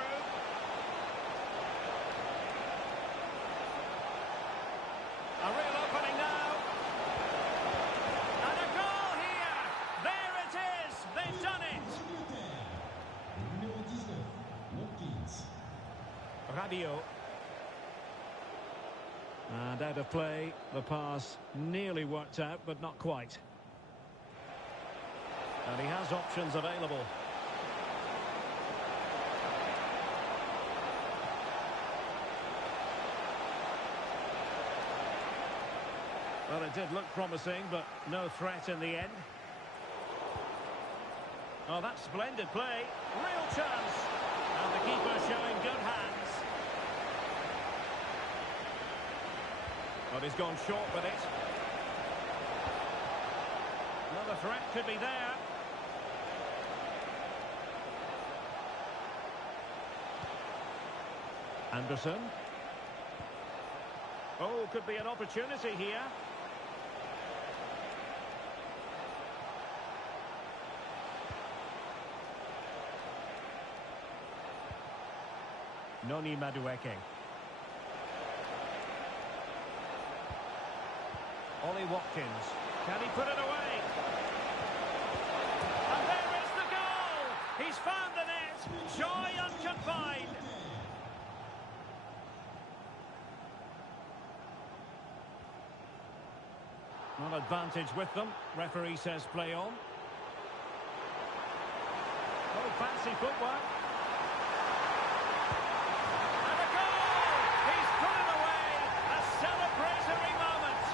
A real opening now. And a goal here. There it is. They've done it. Le numéro 19, Watkins. Rabiot. And out of play, the pass nearly worked out, but not quite. And he has options available. Well, it did look promising, but no threat in the end. Oh, that's splendid play. Real chance. And the keeper showing good hands. But he's gone short with it. Well, the threat could be there. Anderson. Oh, could be an opportunity here. Noni Madueke. Ollie Watkins. Can he put it away? And there is the goal! He's found the net! Joy unconfined! Not advantage with them. Referee says play on. Oh, fancy footwork. And a goal! He's put it away! A celebratory moment!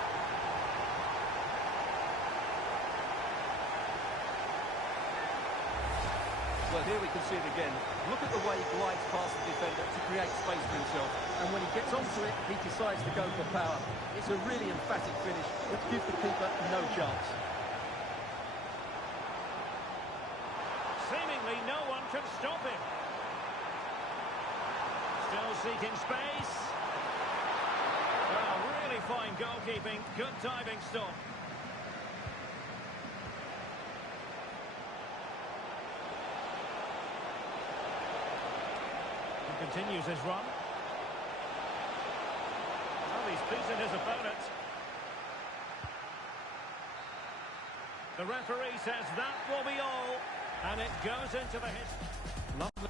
Well, here we can see it again. Look at the way he glides past the defender to create space for himself. And when he gets onto it, he decides to go for power. It's a really emphatic finish, which gives the keeper no chance. Seemingly no one can stop him. Still seeking space. Well, really fine goalkeeping. Good diving stop. He continues his run. Well, he's beaten his opponent. The referee says that will be all. And it goes into the hit. Lovely.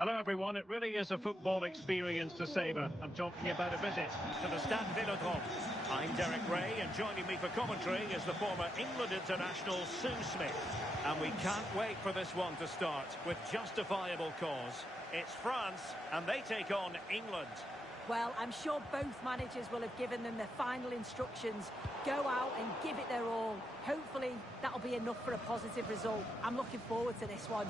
Hello everyone, it really is a football experience to savour. I'm talking about a visit to the Stade Vélodrome. I'm Derek Ray, and joining me for commentary is the former England international Sue Smith. And we can't wait for this one to start with justifiable cause. It's France, and they take on England. Well, I'm sure both managers will have given them their final instructions. Go out and give it their all. Hopefully, that'll be enough for a positive result. I'm looking forward to this one.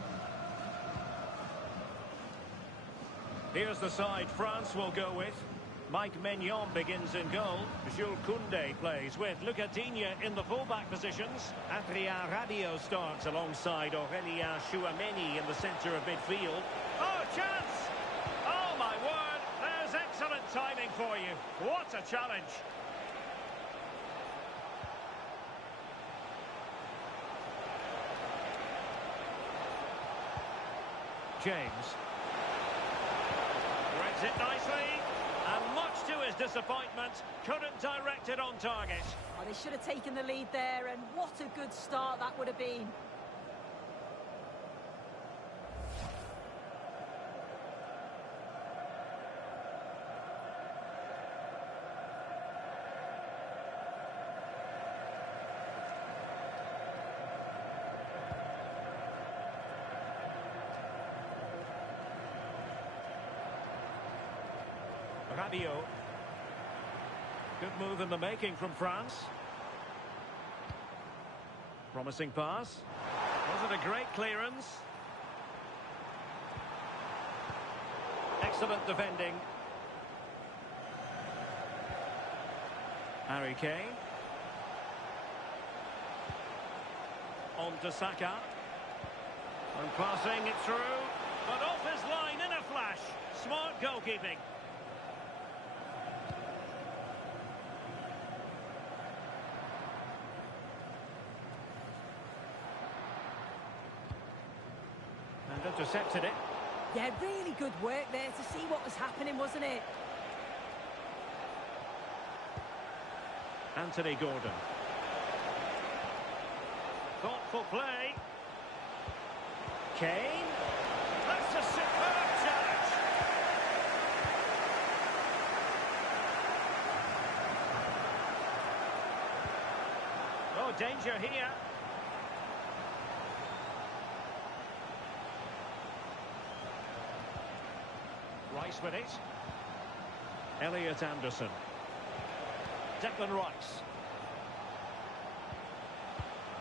Here's the side France will go with. Mike Maignan begins in goal. Jules Koundé plays with Lucas Digne in the fullback positions. Adrien Rabiot starts alongside Aurélien Chouameni in the centre of midfield. Oh, chance! Oh, my word! There's excellent timing for you. What a challenge! James. Reads it nicely, and much to his disappointment, couldn't direct it on target. Oh, they should have taken the lead there, and what a good start that would have been. Rabiot. Good move in the making from France. Promising pass. Wasn't a great clearance. Excellent defending. Harry Kane. On to Saka. And passing it through. But off his line in a flash. Smart goalkeeping. And intercepted it. Yeah, really good work there to see what was happening, wasn't it? Anthony Gordon. Thoughtful play. Kane. That's a superb challenge. Oh, danger here. Rice with it. Elliot Anderson. Declan Rice.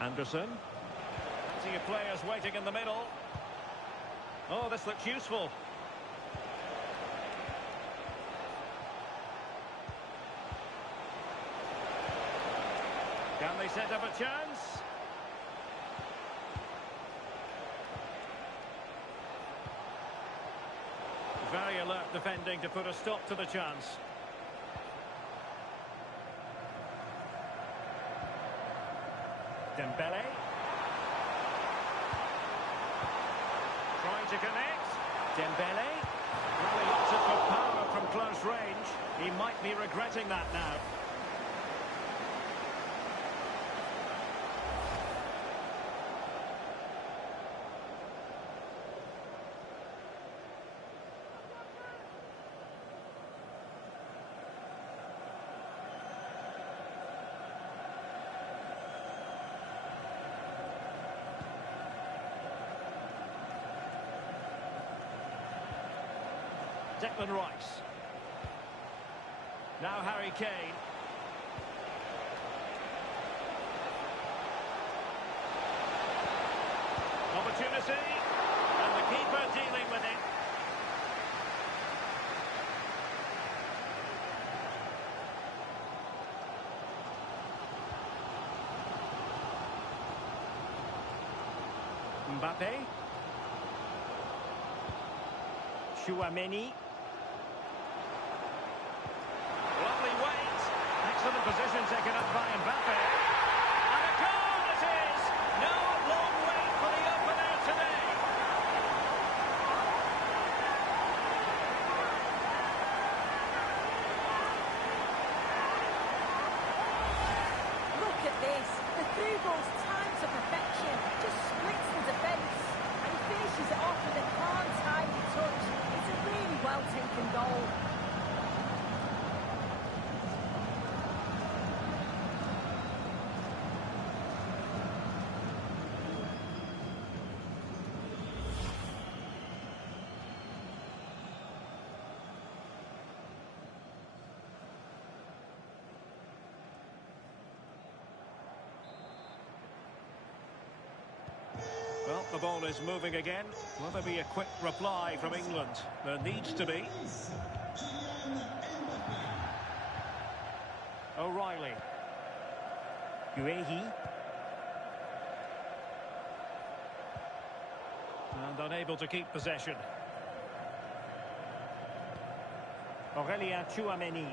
Anderson. Plenty of players waiting in the middle. Oh, this looks useful. Can they set up a chance? Very alert defending to put a stop to the chance. Dembele. Trying to connect. Dembele. Really lots of power from close range. He might be regretting that now. Declan Rice. Now Harry Kane. Opportunity. And the keeper dealing with it. Mbappe. Chouameni. Lovely weight. Excellent position taken up by Mbappe. And a goal it is! No long wait for the opener today. Look at this. The through ball's timed to perfection. Just splits the defence. And he finishes it off with a calm, tidy touch. It's a really well-taken goal. Well, the ball is moving again. Will there be a quick reply from England? There needs to be. O'Reilly. Guehi. And unable to keep possession. Aurelien Chouameni.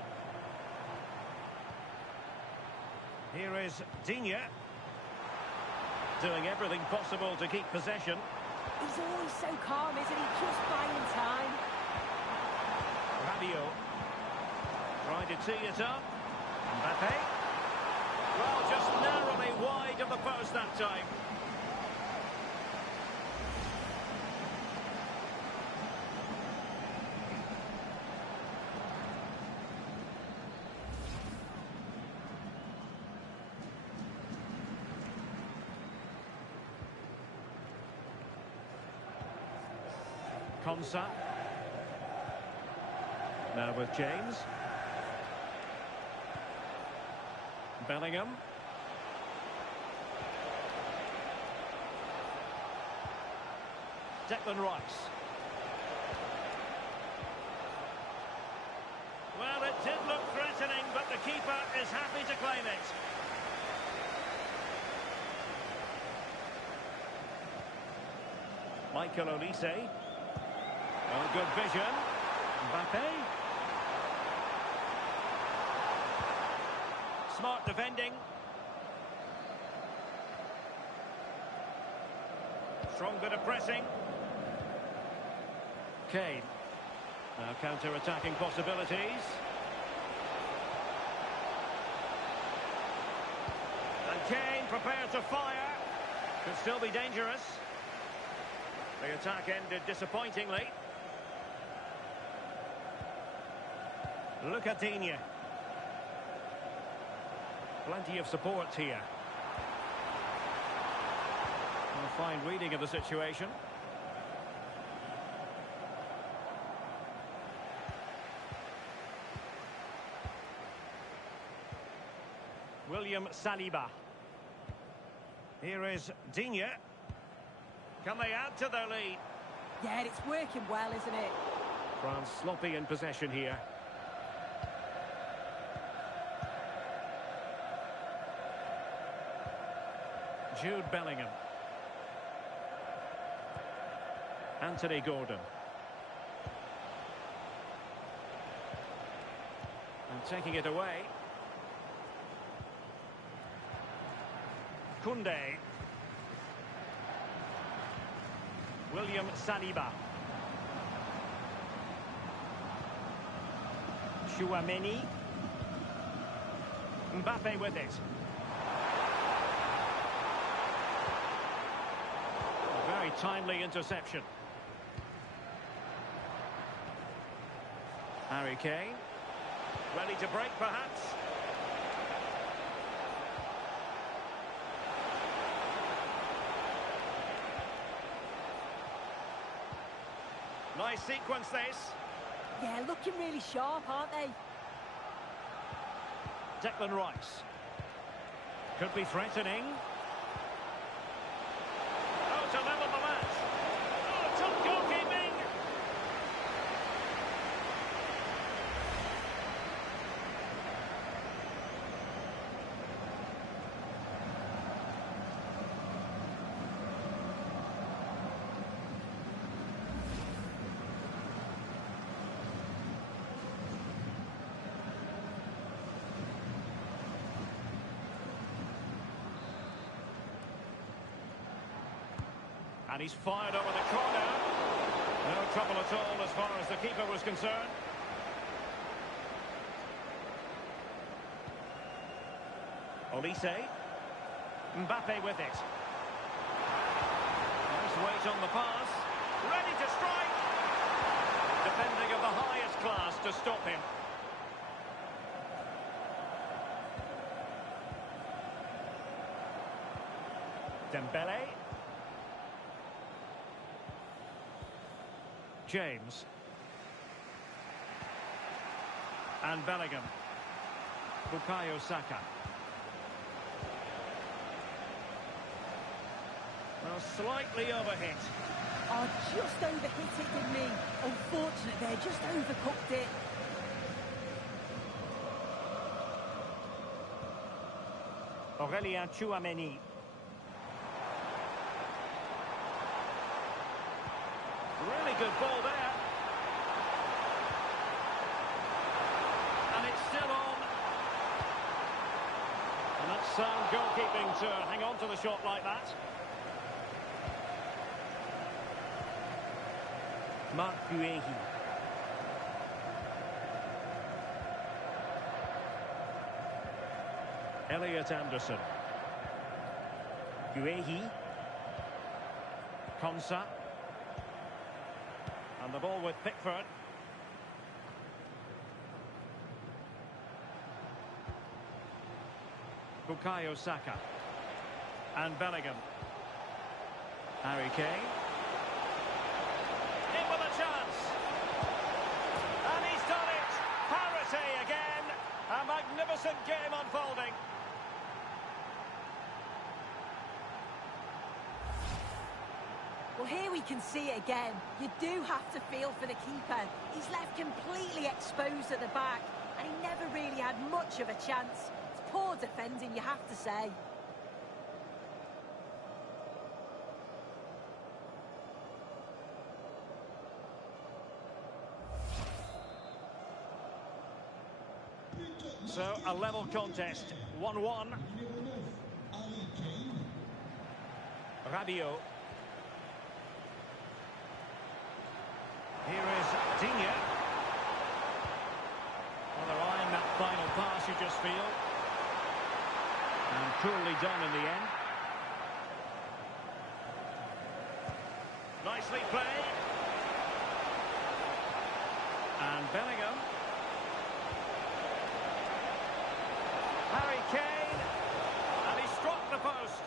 Here is Digne. Doing everything possible to keep possession. He's always so calm, isn't he? Just buying time. Rabiot. Trying to tee it up. Mbappe. Well, just narrowly wide of the post that time. Konsa. Now with James. Bellingham. Declan Rice. Well, it did look threatening, but the keeper is happy to claim it. Michael Olise. Oh, good vision. Mbappe. Smart defending. Strong bit of pressing. Kane. Now counter-attacking possibilities. And Kane prepared to fire. Could still be dangerous. The attack ended disappointingly. Look at Digne. Plenty of support here. A fine reading of the situation. William Saliba. Here is Digne. Can they add to their lead? Yeah, it's working well, isn't it? France sloppy in possession here. Jude Bellingham. Anthony Gordon. And taking it away. Koundé. William Saliba. Chouameni. Mbappe with it. A very timely interception. Harry Kane. Ready to break, perhaps. Nice sequence, this. Yeah, looking really sharp, aren't they? Declan Rice. Could be threatening. Oh, to level the match. Oh, top goalkeeping. And he's fired over the corner. No trouble at all as far as the keeper was concerned. Olise. Mbappe with it. Nice weight on the pass. Ready to strike. Defending of the highest class to stop him. Dembele. James. And Bellingham. Bukayo Saka. Well, slightly overhit. Oh, just overhit it, didn't he? Unfortunate there, just overcooked it. Aurelien Chouameni. Really good ball there. And it's still on. And that's sound goalkeeping to hang on to the shot like that. Marc Guehi. Elliot Anderson. Guehi. Konsa. And the ball with Pickford. Bukayo Saka. And Bellingham. Harry Kane. In with a chance. And he's done it. decent game unfolding. Well, here we can see it again. You do have to feel for the keeper. He's left completely exposed at the back, and he never really had much of a chance. It's poor defending, you have to say. So, a level contest, 1-1. Rabiot. Here is Digne. Well, they're eyeing that final pass, you just feel. And coolly done in the end. Nicely played. And Bellingham. Harry Kane. And he struck the post.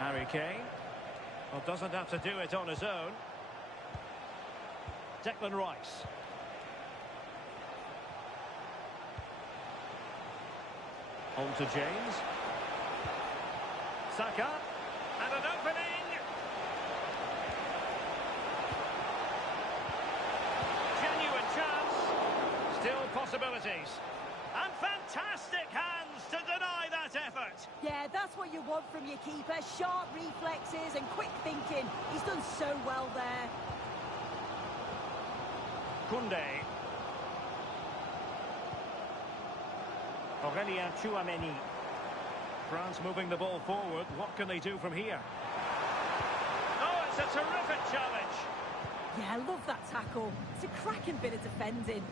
Harry Kane. Well, doesn't have to do it on his own. Declan Rice. On to James. Saka. And an opening. Genuine chance. Still possibilities. And fantastic hands to deny that effort. Yeah, that's what you want from your keeper. Sharp reflexes and quick thinking. He's done so well there. Koundé. Aurélien Tchouameni. France moving the ball forward. What can they do from here? Oh, it's a terrific challenge. Yeah, I love that tackle. It's a cracking bit of defending.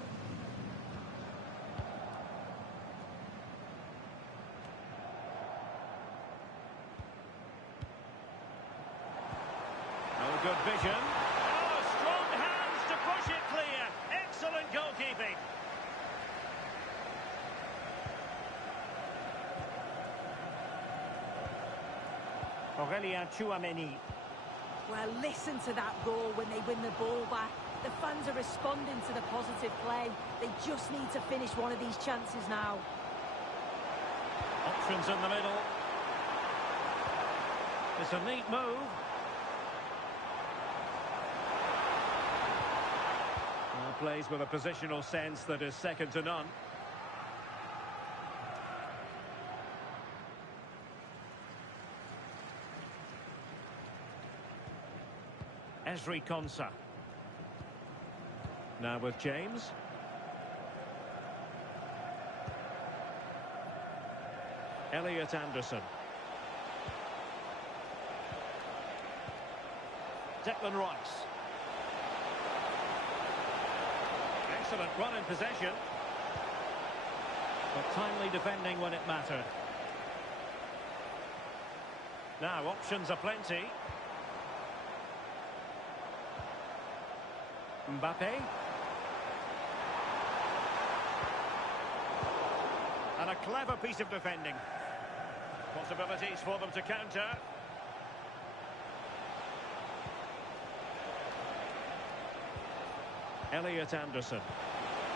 Oh, good vision. Oh, strong hands to push it clear. Excellent goalkeeping. Aurélien Tchouameni. Well, listen to that roar when they win the ball back. The fans are responding to the positive play. They just need to finish one of these chances now. Options in the middle. It's a neat move. Well, plays with a positional sense that is second to none. Ezri Konsa. Now with James. Elliot Anderson. Declan Rice. Excellent run in possession. But timely defending when it mattered. Now options are plenty. Mbappe. And a clever piece of defending. Possibilities for them to counter. Elliot Anderson.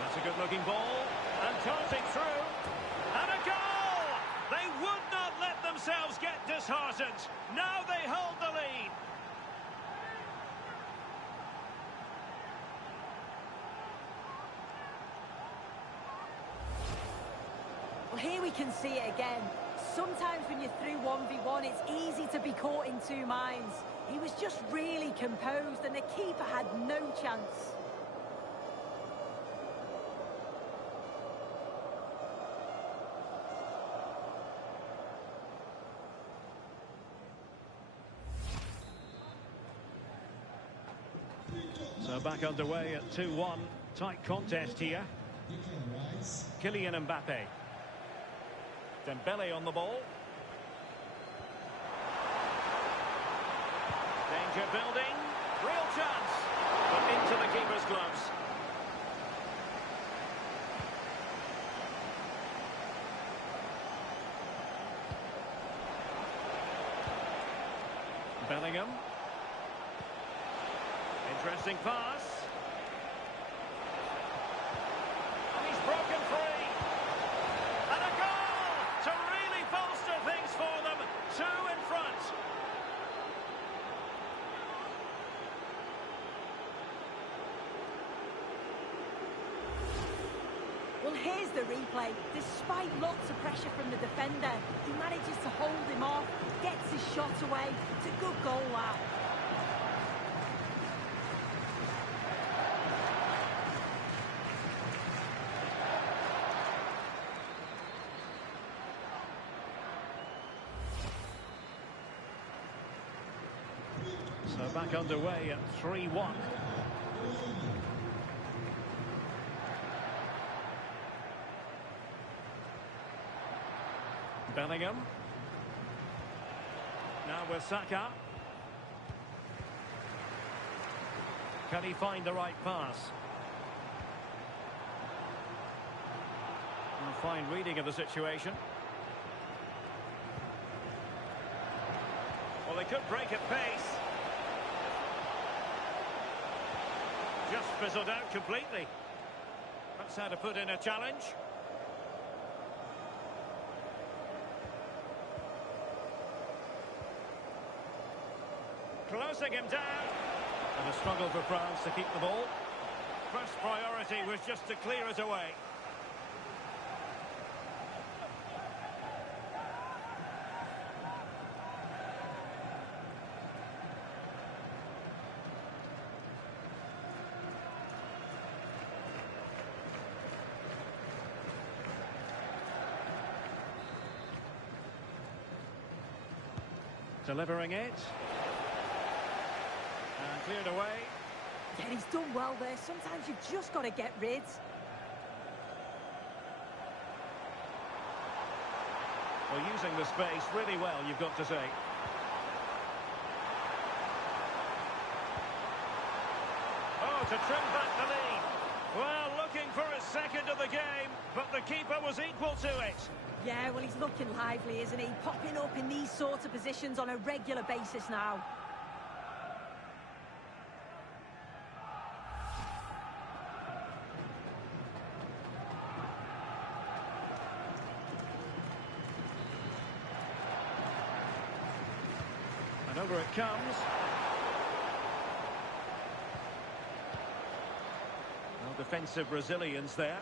That's a good-looking ball. And darting through. And a goal! They would not let themselves get disheartened. Now they hold the lead. Well, here we can see it again. Sometimes when you're through 1v1, it's easy to be caught in two minds. He was just really composed and the keeper had no chance. So back underway at 2-1. Tight contest here. Declan Rice. Kylian Mbappe. Dembele on the ball. Danger building. Real chance. But into the keeper's gloves. Bellingham. Interesting pass. And he's broken free. And a goal to really bolster things for them. Two in front. Well, here's the replay. Despite lots of pressure from the defender, he manages to hold him off, gets his shot away. It's a good goal, that. So back underway at 3-1. Bellingham. Now with Saka. Can he find the right pass? A fine reading of the situation. Well, they could break at pace. Just fizzled out completely. That's how to put in a challenge. Closing him down. And a struggle for France to keep the ball. First priority was just to clear it away. Delivering it. And cleared away. Yeah, he's done well there. Sometimes you've just got to get rid. Well, using the space really well, you've got to say. Oh, to trim back the lead. Well, looking for his second of the game, but the keeper was equal to it. Yeah, well, he's looking lively, isn't he? Popping up in these sorts of positions on a regular basis now. And over it comes. Well, defensive resilience there.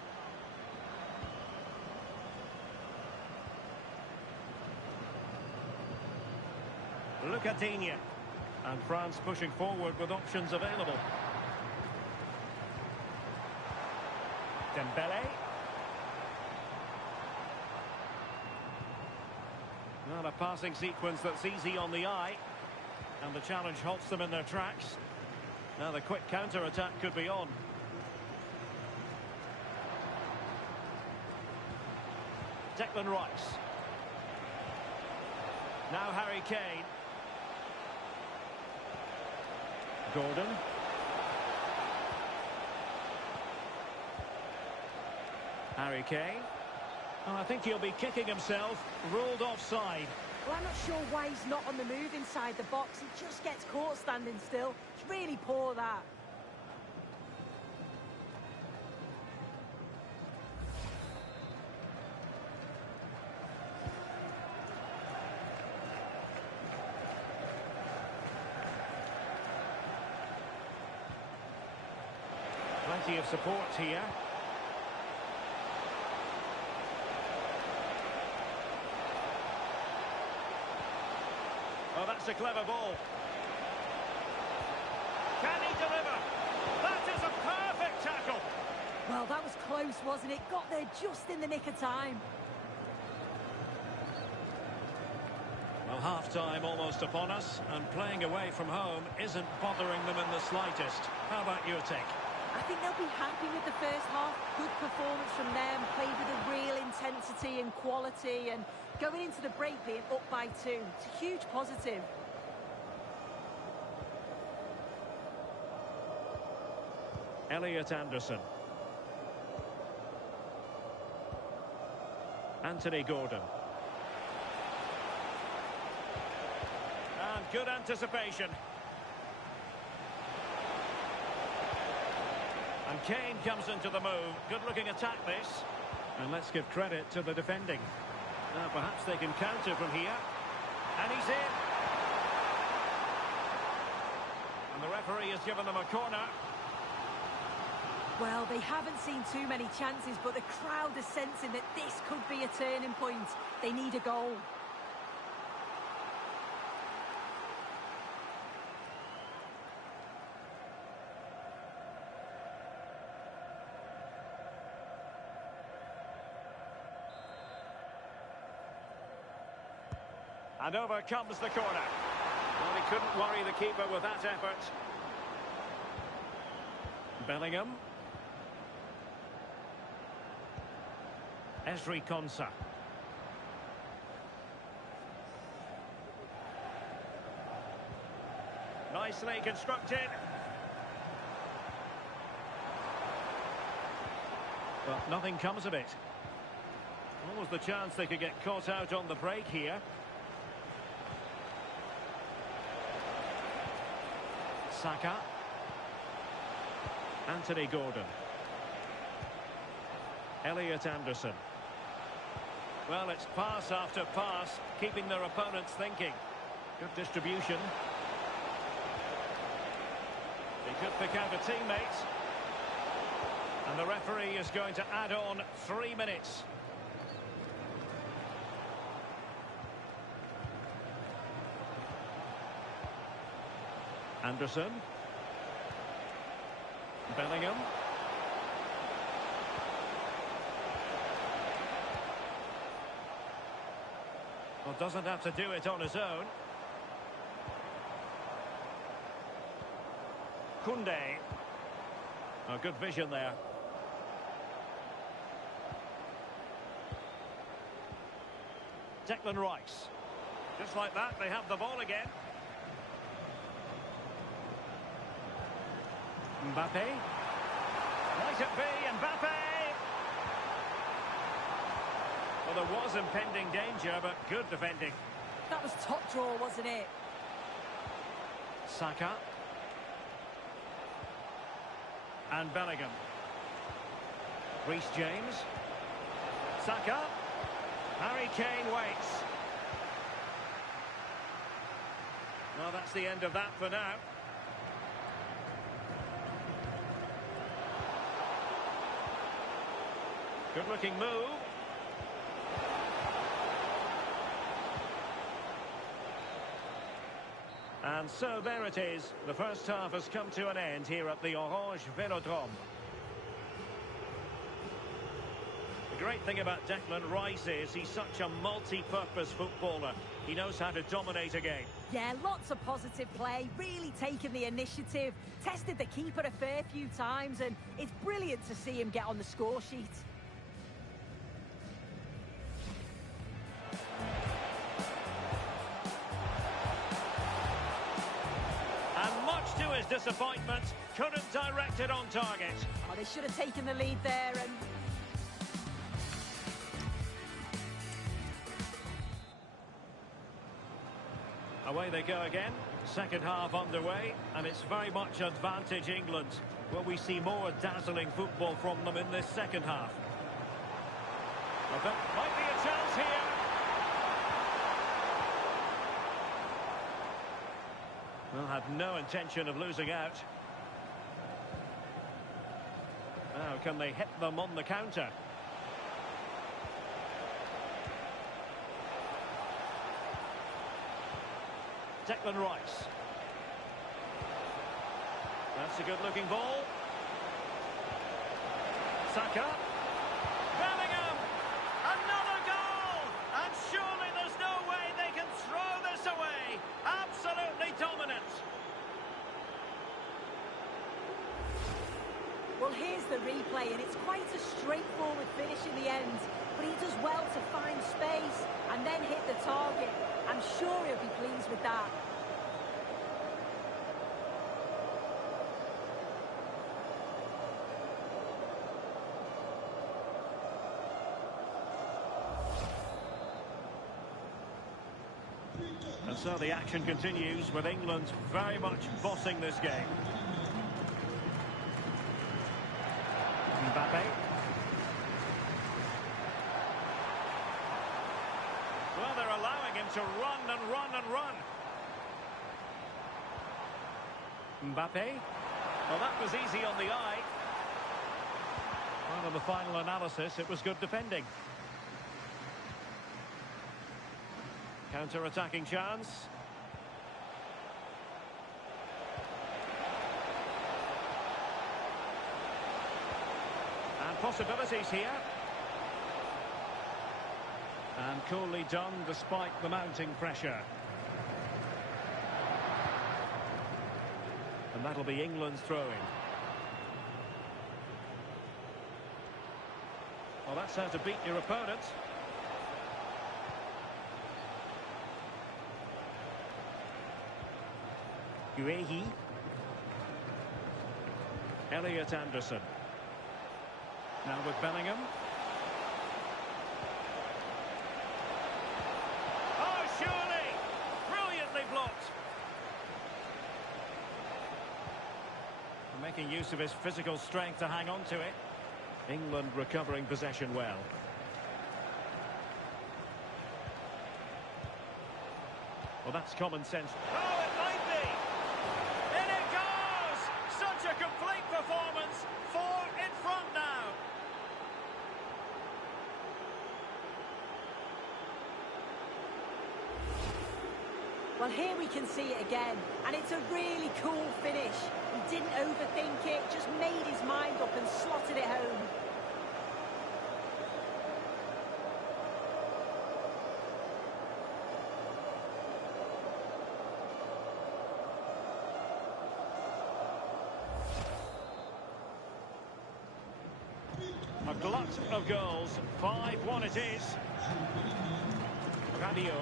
Look at Digne. And France pushing forward with options available. Dembele. Not a passing sequence that's easy on the eye. And the challenge halts them in their tracks. Now the quick counter-attack could be on. Declan Rice. Now Harry Kane. Gordon. Harry Kane. And I think he'll be kicking himself. Ruled offside. Well, I'm not sure why he's not on the move inside the box. He just gets caught standing still. It's really poor, that. Plenty of support here. Oh, that's a clever ball. Can he deliver? That is a perfect tackle. Well, that was close, wasn't it? Got there just in the nick of time. Well, half-time almost upon us, and playing away from home isn't bothering them in the slightest. How about your take? I think they'll be happy with the first half. Good performance from them, played with a real intensity and quality, and going into the break being up by 2. It's a huge positive. Elliot Anderson. Anthony Gordon. And good anticipation. And Kane comes into the move. Good-looking attack, this. And let's give credit to the defending. Now, perhaps they can counter from here. And he's in. And the referee has given them a corner. Well, they haven't seen too many chances, but the crowd is sensing that this could be a turning point. They need a goal. And over comes the corner. Well, he couldn't worry the keeper with that effort. Bellingham. Esri Konsa. Nicely constructed. But nothing comes of it. Almost the chance they could get caught out on the break here. Saka. Anthony Gordon. Elliot Anderson. Well, it's pass after pass, keeping their opponents thinking. Good distribution. They could pick out a teammate. And the referee is going to add on 3 minutes. Anderson. Bellingham. Well, doesn't have to do it on his own. Koundé. Oh, good vision there. Declan Rice. Just like that, they have the ball again. Mbappe. Might it be Mbappe? Well, there was impending danger, but good defending. That was top draw, wasn't it? Saka. And Bellingham. Reece James. Saka. Harry Kane waits. Well, that's the end of that for now. Good-looking move. And so there it is. The first half has come to an end here at the Orange Velodrome. The great thing about Declan Rice is he's such a multi-purpose footballer. He knows how to dominate a game. Yeah, lots of positive play, really taking the initiative, tested the keeper a fair few times, and it's brilliant to see him get on the score sheet. And much to his disappointment, couldn't direct it on target. Oh, they should have taken the lead there and... Away they go again. Second half underway, and it's very much advantage England. Will we see more dazzling football from them in this second half? Well, there might be a chance here. Well, had no intention of losing out. Now, can they hit them on the counter? Declan Rice. That's a good-looking ball. Saka. Bellingham. Another goal! And surely there's no way they can throw this away. Absolutely dominant. Well, here's the replay, and it's quite a straightforward finish in the end. But he does well to find space and then hit the target. I'm sure he'll be pleased with that. And so the action continues with England very much bossing this game. Mbappe. Well, they're allowing him to run and run and run. Mbappe. Well, that was easy on the eye. Well, in the final analysis, it was good defending. Counter-attacking chance. And possibilities here. And coolly done despite the mounting pressure. And that'll be England's throw-in. Well, that's how to beat your opponent. Guehi. Elliot Anderson. Now with Bellingham. Oh, surely! Brilliantly blocked. Making use of his physical strength to hang on to it. England recovering possession well. Well, that's common sense. Oh, it might be! In it goes! Such a complete performance. 4 in front now. Well, here we can see it again, and it's a really cool finish. He didn't overthink it, just made his mind up and slotted it home. A glut of goals. 5-1 it is. Radio.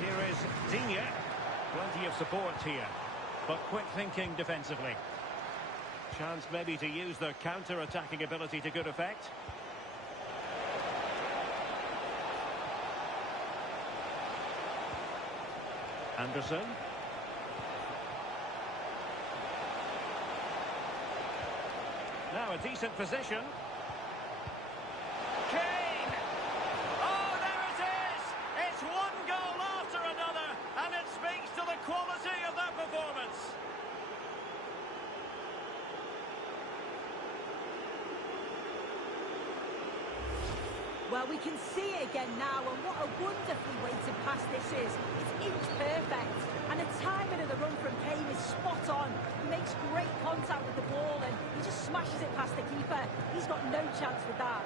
Here is Digne. Plenty of support here, but quick thinking defensively. Chance maybe to use their counter-attacking ability to good effect. Anderson. Now a decent position. Kane! Oh, there it is! It's one goal after another, and it speaks to the quality of that performance. Well, we can see it again now, and what a wonderfully weighted pass this is. It's inch perfect, and the timing of the run from Kane is spot on. He makes great contact with the ball, and he just smashes it past the keeper. He's got no chance with that.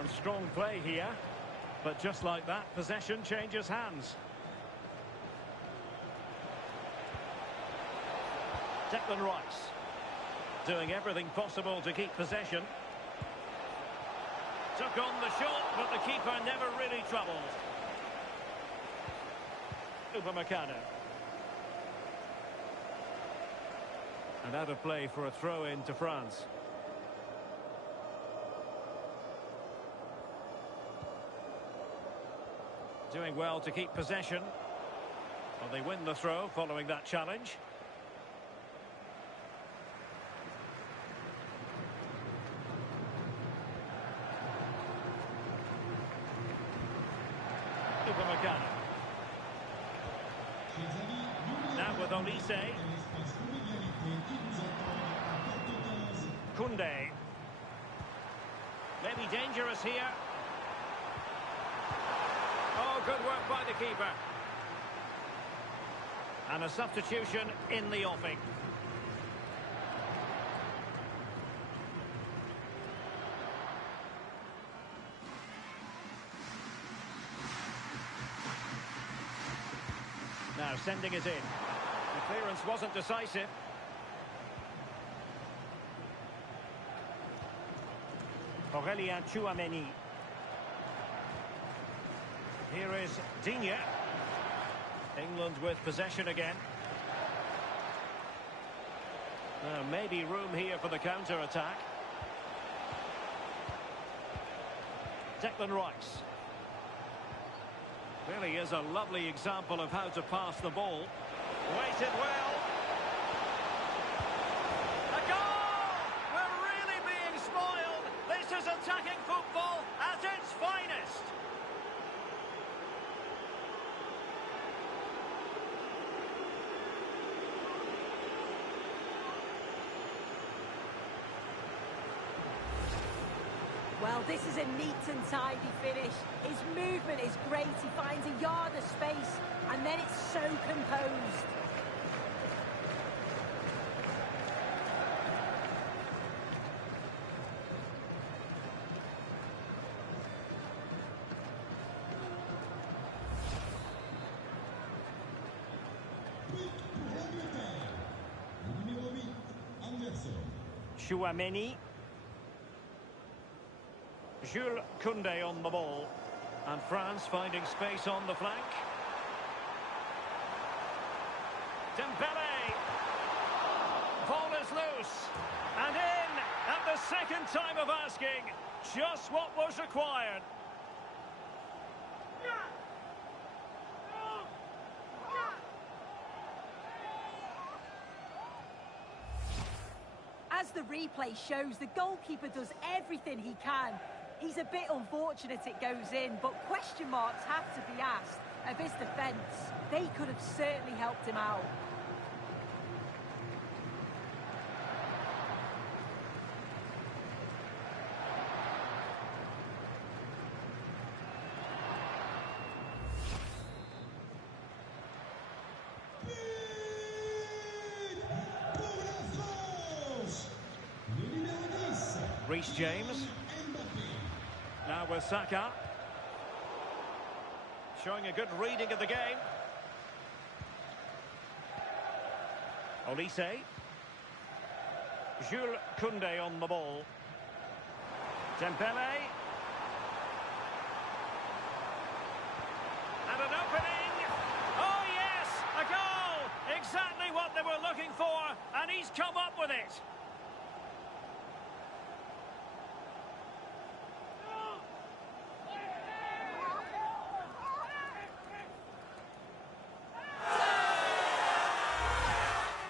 And strong play here, but just like that, possession changes hands. Declan Rice doing everything possible to keep possession. Took on the shot, but the keeper never really troubled. Upamecano. And out of play for a throw-in to France. Doing well to keep possession. Well, they win the throw following that challenge. Upamecano. Now with Olise. Koundé. Maybe dangerous here. Oh, good work by the keeper. And a substitution in the offing. Now sending it in. The clearance wasn't decisive. Aurelien Tchouameni. Here is Digne. England with possession again. Maybe room here for the counter-attack. Declan Rice. Really is a lovely example of how to pass the ball. Waited well. A goal! We're really being spoiled. This is attacking football at its finest. Well, this is a neat and tidy finish. His movement is great. He finds a yard of space, and then it's so composed. Numéro 8, Anderson. Tchouameni. Jules Koundé on the ball. And France finding space on the flank. Dembele. Ball is loose. And in at the second time of asking. Just what was required. As the replay shows, the goalkeeper does everything he can. He's a bit unfortunate it goes in, but question marks have to be asked of his defence. They could have certainly helped him out. Reece James. Now with Saka. Showing a good reading of the game. Olise. Jules Koundé on the ball. Dembele. And an opening. Oh yes, a goal. Exactly what they were looking for, and he's come up with it.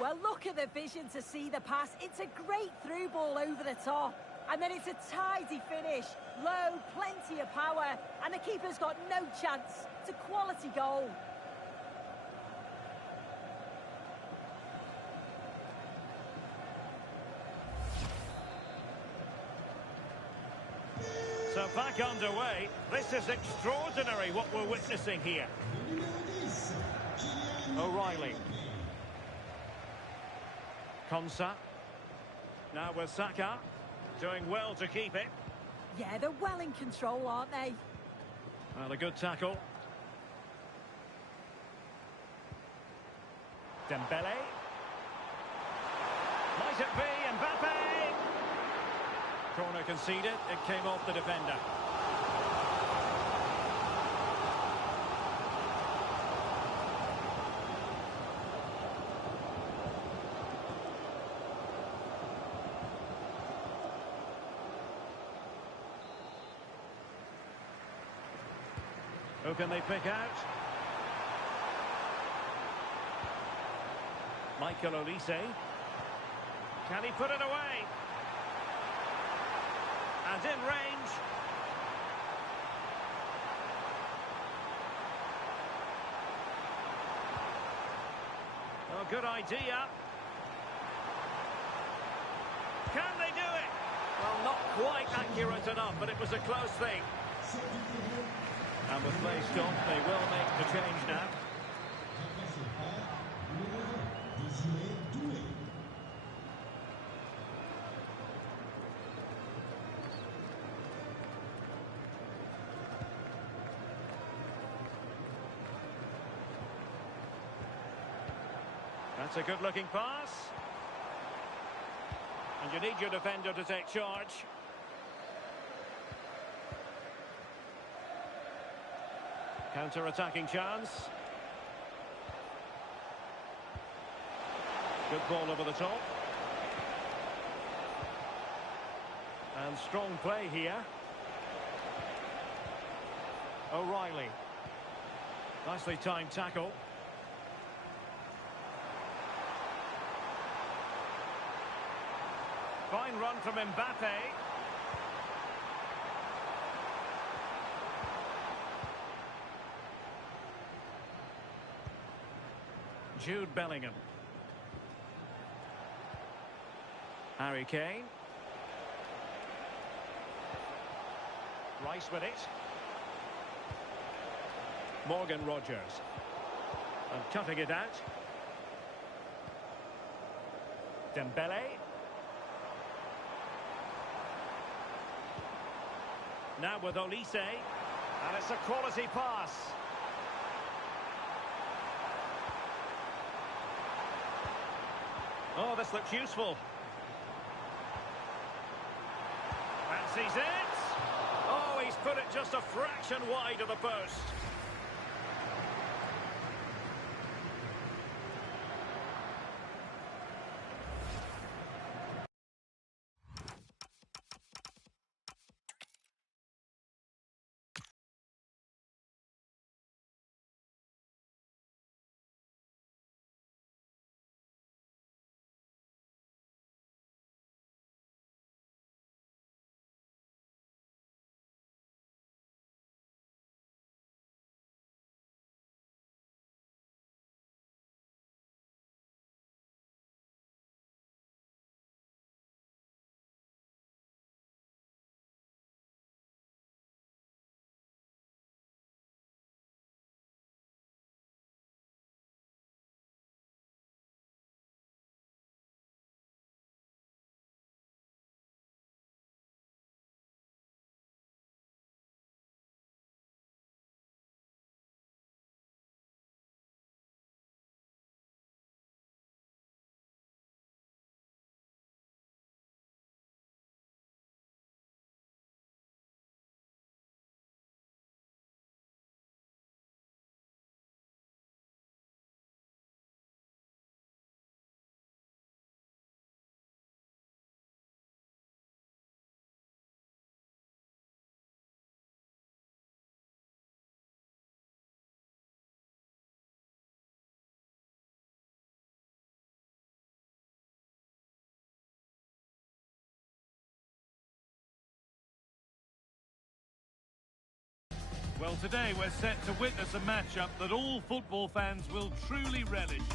Well, look at the vision to see the pass. It's a great through ball over the top. And then it's a tidy finish. Low, plenty of power. And the keeper's got no chance. It's a quality goal. So back underway. This is extraordinary what we're witnessing here. O'Reilly. Konsa. Now with Saka. Doing well to keep it. Yeah, they're well in control, aren't they? Well, a good tackle. Dembele. Might it be Mbappe? Corner conceded. It came off the defender. Who can they pick out? Michael Olise. Can he put it away? And in range. Oh, good idea. Can they do it? Well, not quite accurate enough, but it was a close thing. And with play stopped, they will make the change now. Numéro 20, Désiré Doué. That's a good-looking pass. And you need your defender to take charge. Counter-attacking chance. Good ball over the top. And strong play here. O'Reilly. Nicely timed tackle. Fine run from Mbappe. Jude Bellingham. Harry Kane. Rice with it. Morgan Rogers. And cutting it out. Dembele. Now with Olise. And it's a quality pass. Oh, this looks useful. Fancies it. Oh, he's put it just a fraction wide of the post. Well, today we're set to witness a matchup that all football fans will truly relish.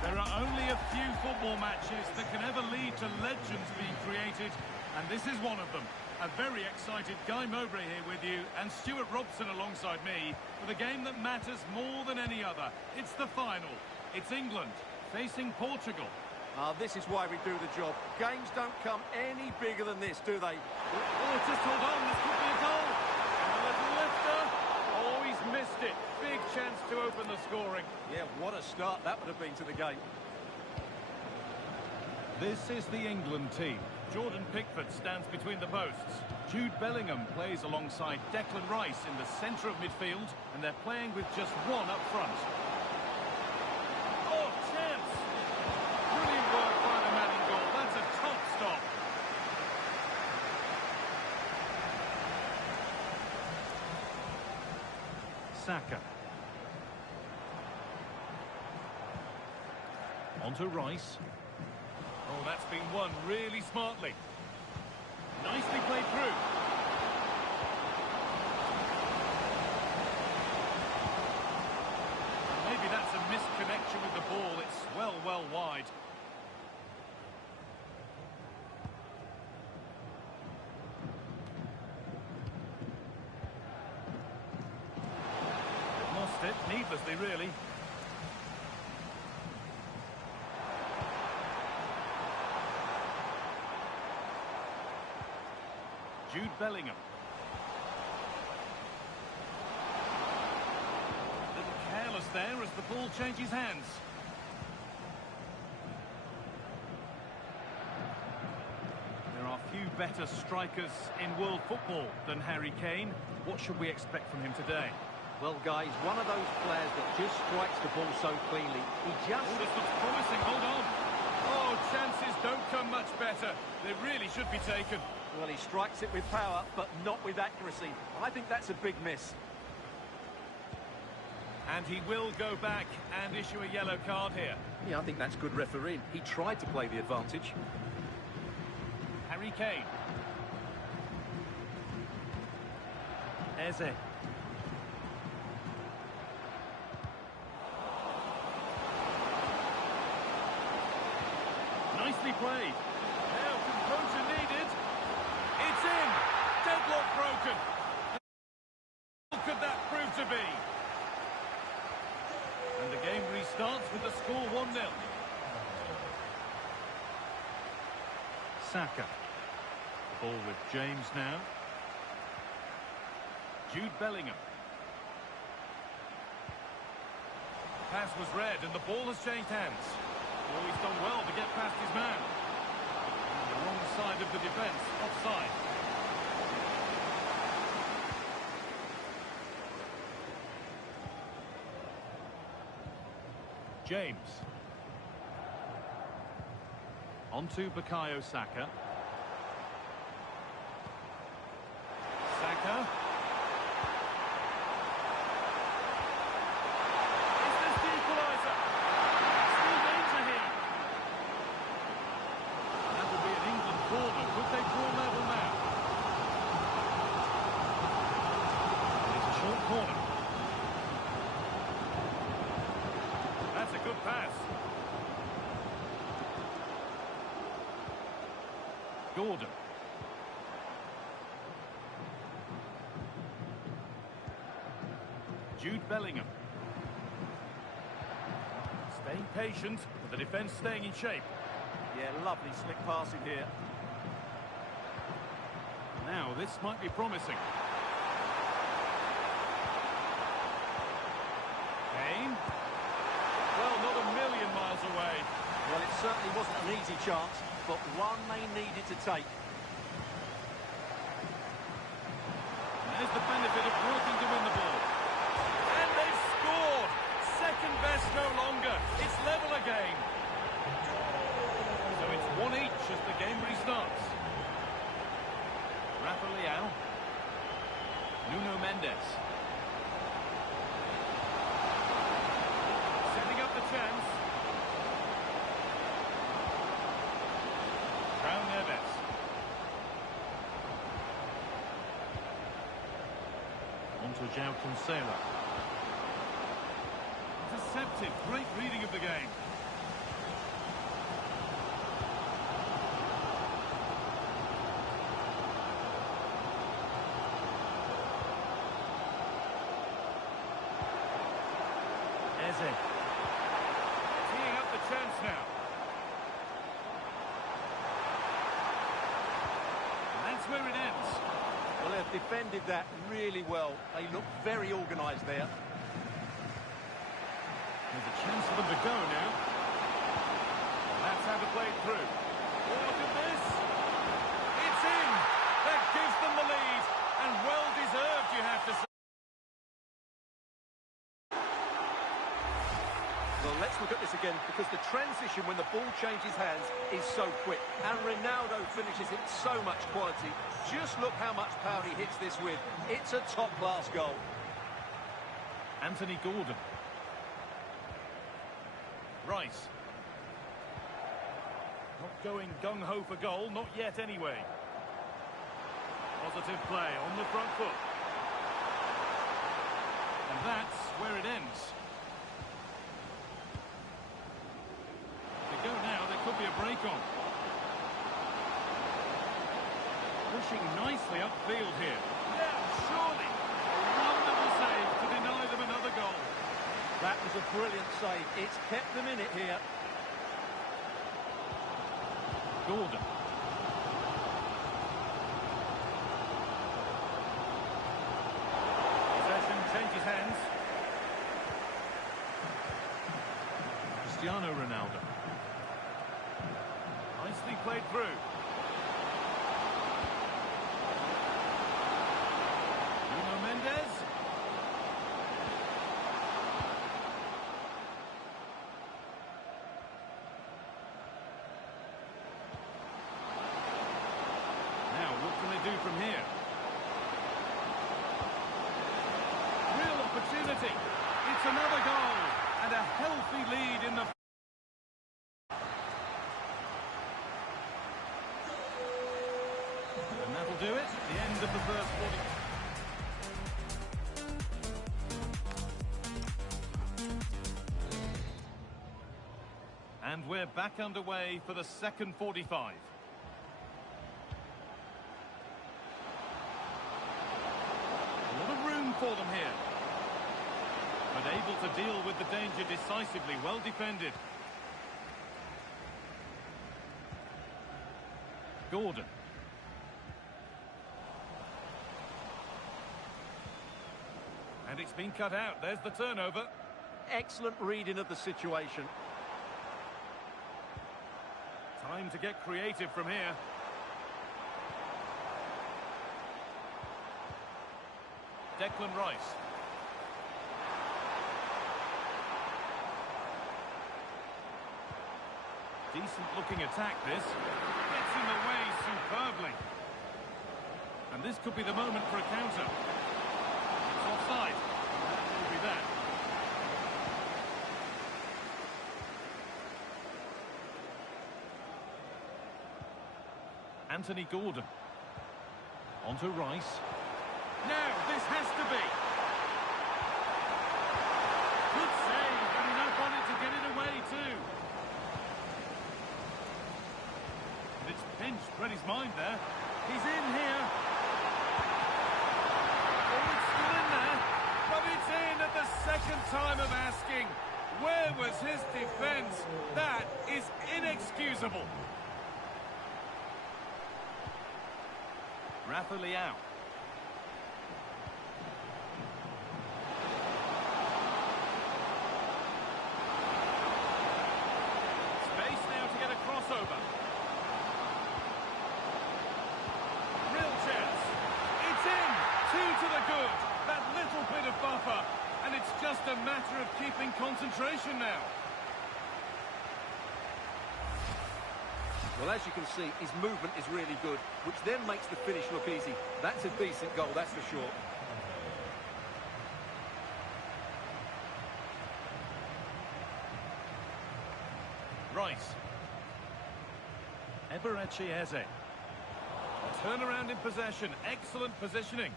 There are only a few football matches that can ever lead to legends being created, and this is one of them. A very excited Guy Mowbray here with you, and Stuart Robson alongside me, for the game that matters more than any other. It's the final. It's England facing Portugal. This is why we do the job. Games don't come any bigger than this, do they? Oh, just hold on. This could be a goal. And a little lifter. Oh, he's missed it. Big chance to open the scoring. Yeah, what a start that would have been to the game. This is the England team. Jordan Pickford stands between the posts. Jude Bellingham plays alongside Declan Rice in the centre of midfield, and they're playing with just one up front. Oh, chance! Brilliant work by the man in goal. That's a top stop. Saka. Onto Rice. Oh, that's been won really smartly. Nicely played through. Maybe that's a misconnection with the ball. It's well wide. They've lost it, needlessly, really. Jude Bellingham. A little careless there as the ball changes hands. There are few better strikers in world football than Harry Kane. What should we expect from him today? Well, guys, one of those players that just strikes the ball so cleanly. He just... Oh, this looks promising. Hold on. Oh, chances don't come much better. They really should be taken. Well, he strikes it with power, but not with accuracy. I think that's a big miss. And he will go back and issue a yellow card here. Yeah, I think that's good refereeing. He tried to play the advantage. Harry Kane. Eze. Nicely played. Now composure needed. It's in. Deadlock broken. What could that prove to be? And the game restarts with the score 1-0. Saka. The ball with James now. Jude Bellingham. Pass was read and the ball has changed hands. Oh, he's done well to get past his man. The wrong side of the defence, offside. James. On to Bukayo Saka. Saka. Is this the equaliser? Still danger here. That will be an England corner. Could they draw level now? It's a short corner. That's a good pass. Gordon. Jude Bellingham. Staying patient, but the defence staying in shape. Yeah, lovely slick passing here. Now, this might be promising. Kane. Well, not a million miles away. Well, it certainly wasn't an easy chance, but one they needed to take. There's the benefit of working to win the ball. And they've scored! Second best no longer. It's level again. So it's 1 each as the game restarts. Rafa Leao. Nuno Mendes. Setting up the chance. Brown Neves. On to João Cancelo. Intercepted. Great reading of the game. Eze. Teeing up the chance now. And that's where it ends. Well, they've defended that really well. They look very organised there. There's a chance for them to go now. That's how to play it through. Oh, look at this. It's in. That gives them the lead. And well deserved, you have to say. Well, let's look at this again, because the transition when the ball changes hands is so quick. And Ronaldo finishes it so much quality. Just look how much power he hits this with. It's a top-class goal. Anthony Gordon. Rice. Not going gung-ho for goal, not yet anyway. Positive play on the front foot. And that's where it ends. They go now, there could be a break on. Pushing nicely upfield here. Yeah, surely. A wonderful save to deny them another goal. That was a brilliant save. It's kept them in it here. Gordon. Cristiano Ronaldo. Nicely played through. Nuno Mendes. Now, what can they do from here? Real opportunity. It's another goal and a healthy lead in the... And that'll do it. The end of the first 40. And we're back underway for the second 45. A lot of room for them here. But able to deal with the danger decisively, well defended. Gordon. And it's been cut out. There's the turnover. Excellent reading of the situation. Time to get creative from here. Declan Rice. Decent looking attack this. Gets in the way superbly. And this could be the moment for a counter. It's offside. That will be that. Anthony Gordon. On to Rice. Now, this has to be. Good save, and enough on it to get it away too. And it's pinched Freddie's mind there. He's in here. Oh, it's still in there. But it's in at the second time of asking. Where was his defence? That is inexcusable. Rafa Leao. Space now to get a crossover. Real chance. It's in. 2 to the good. That little bit of buffer. And it's just a matter of keeping concentration now. Well, as you can see, his movement is really good, which then makes the finish look easy. That's a decent goal, that's for sure. Rice. Eberechi Eze. A turnaround in possession. Excellent positioning.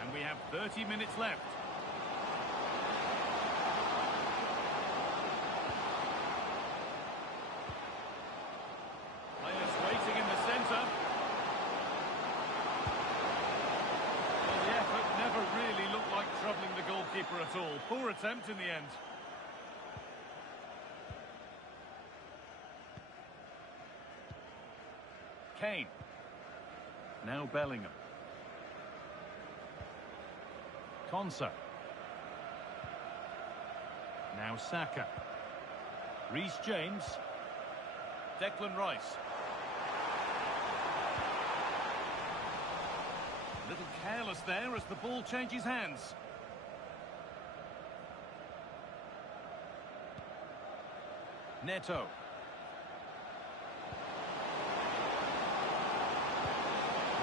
And we have 30 minutes left. Players waiting in the centre. Well, the effort never really looked like troubling the goalkeeper at all. Poor attempt in the end. Kane. Now Bellingham. Konsa. Now Saka. Reece James. Declan Rice. A little careless there as the ball changes hands. Neto.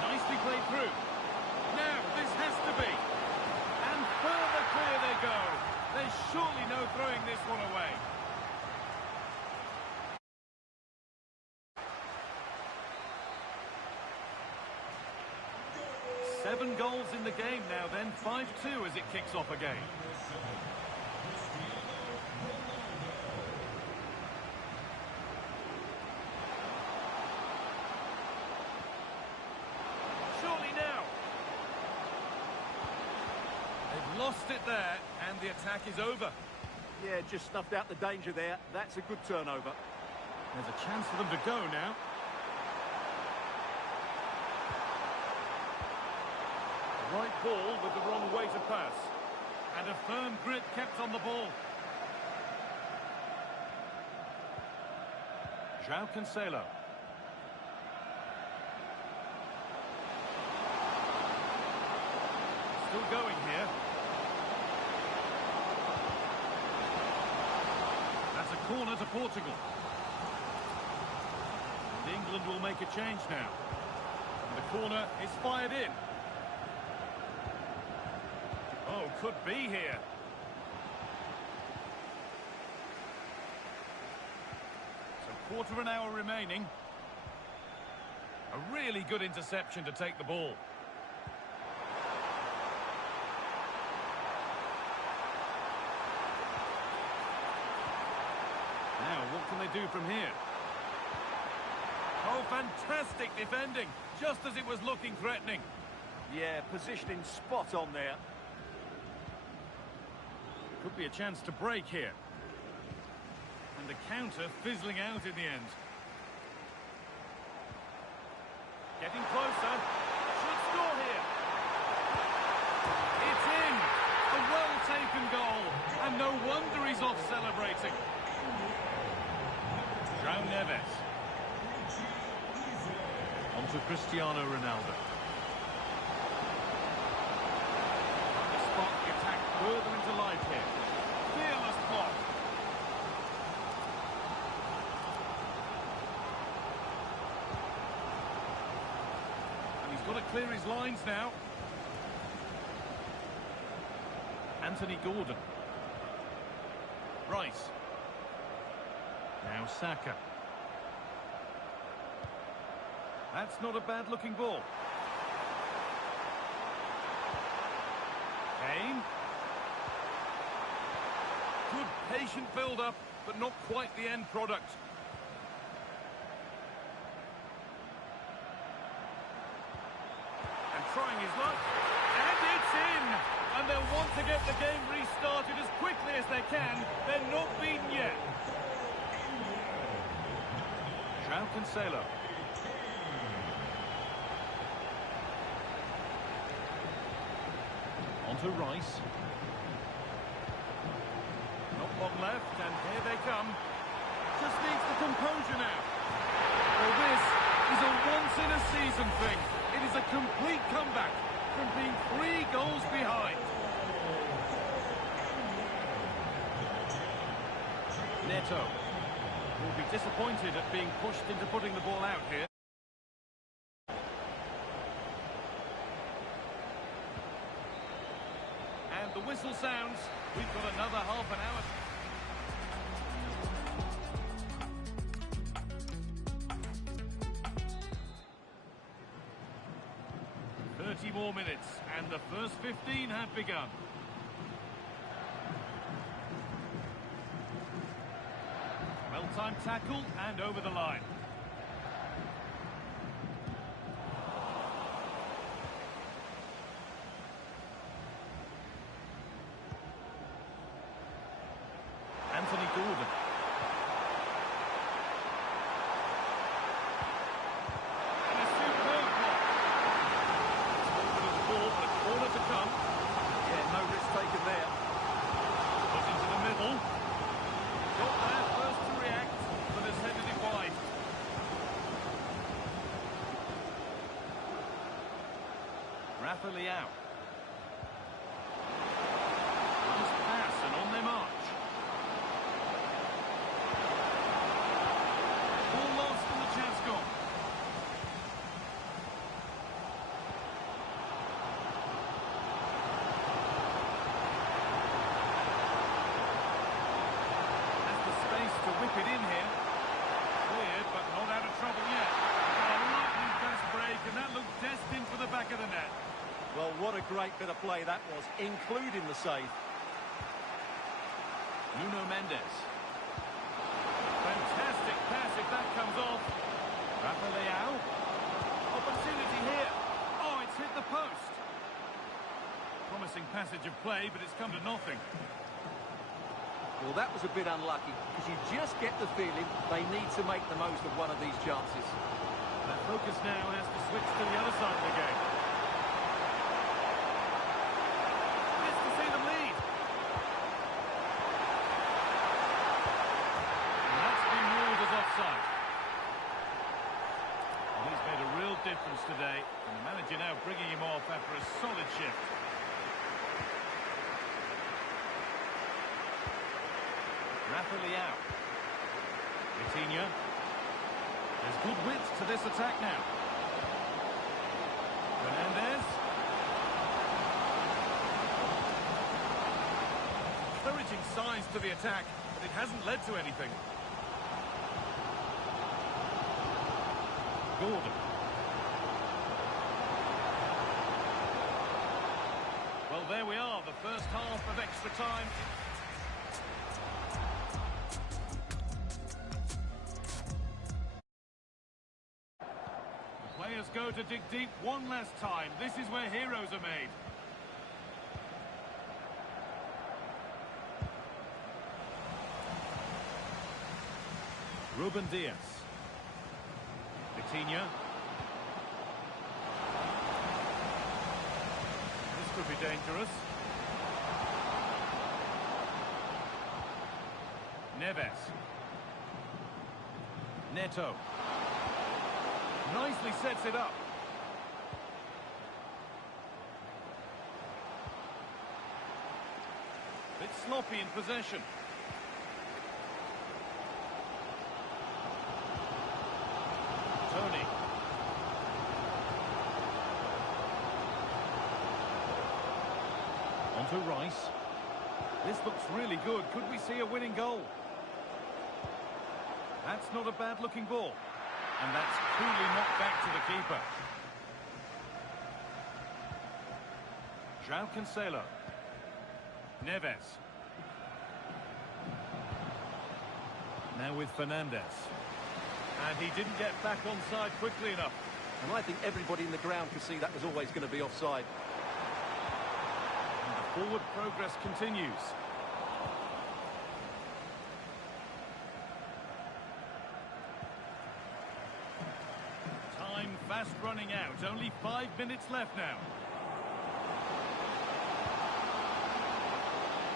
Nicely played through. Now, this has to be. And further clear they go. There's surely no throwing this one away. Seven goals in the game now then, 5-2 as it kicks off again. Surely now. They've lost it there, and the attack is over. Yeah, just snuffed out the danger there. That's a good turnover. There's a chance for them to go now. Right ball with the wrong way to pass. And a firm grip kept on the ball. João Cancelo. Still going here. That's a corner to Portugal. And England will make a change now. And the corner is fired in. Oh, could be here. So quarter of an hour remaining. A really good interception to take the ball. Now, what can they do from here? Oh, fantastic defending, just as it was looking threatening. Yeah, positioning spot on there. Could be a chance to break here. And the counter fizzling out in the end. Getting closer. Should score here. It's in. A well-taken goal. And no wonder he's off celebrating. João Neves. On to Cristiano Ronaldo. To spark the attack further into life here. Fearless block. And he's got to clear his lines now. Anthony Gordon. Rice. Now Saka. That's not a bad-looking ball. Kane. Good patient build-up, but not quite the end product. And trying his luck. And it's in! And they'll want to get the game restarted as quickly as they can. They're not beaten yet. João Cancelo. On to Rice. Not long left, and here they come. Just needs the composure now. Well, this is a once-in-a-season thing. It is a complete comeback from being 3 goals behind. Neto will be disappointed at being pushed into putting the ball out here. And the whistle sounds. We've got another half an hour. More minutes, and the first 15 have begun. Well-timed tackle and over the line. Anthony Gordon. Leao. Nice pass and on they march. Ball lost and the chance gone. Has the space to whip it in here. Cleared but not out of trouble yet. A lightning fast break and that looked destined for the back of the net. Well, what a great bit of play that was, including the save. Nuno Mendes. Fantastic pass if that comes off. Rafa Leao. Opportunity here. Oh, it's hit the post. Promising passage of play, but it's come to nothing. Well, that was a bit unlucky, because you just get the feeling they need to make the most of one of these chances. Their focus now has to switch to the other side of the game. chance today, and the manager now bringing him off after a solid shift. Rafa Leao. Vitinha. There's good width to this attack now. Fernandez. Encouraging signs to the attack, but it hasn't led to anything. Gordon. Well, there we are, the first half of extra time. The players go to dig deep one last time. This is where heroes are made. Ruben Diaz. Vitinha. This could be dangerous. Neves. Neto. Nicely sets it up. Bit sloppy in possession. Tony. On to Rice. This looks really good. Could we see a winning goal? That's not a bad-looking ball. And that's coolly knocked back to the keeper. João Cancelo. Neves. Now with Fernandez. And he didn't get back onside quickly enough. And I think everybody in the ground could see that was always going to be offside. And the forward progress continues. Time fast running out. Only 5 minutes left now.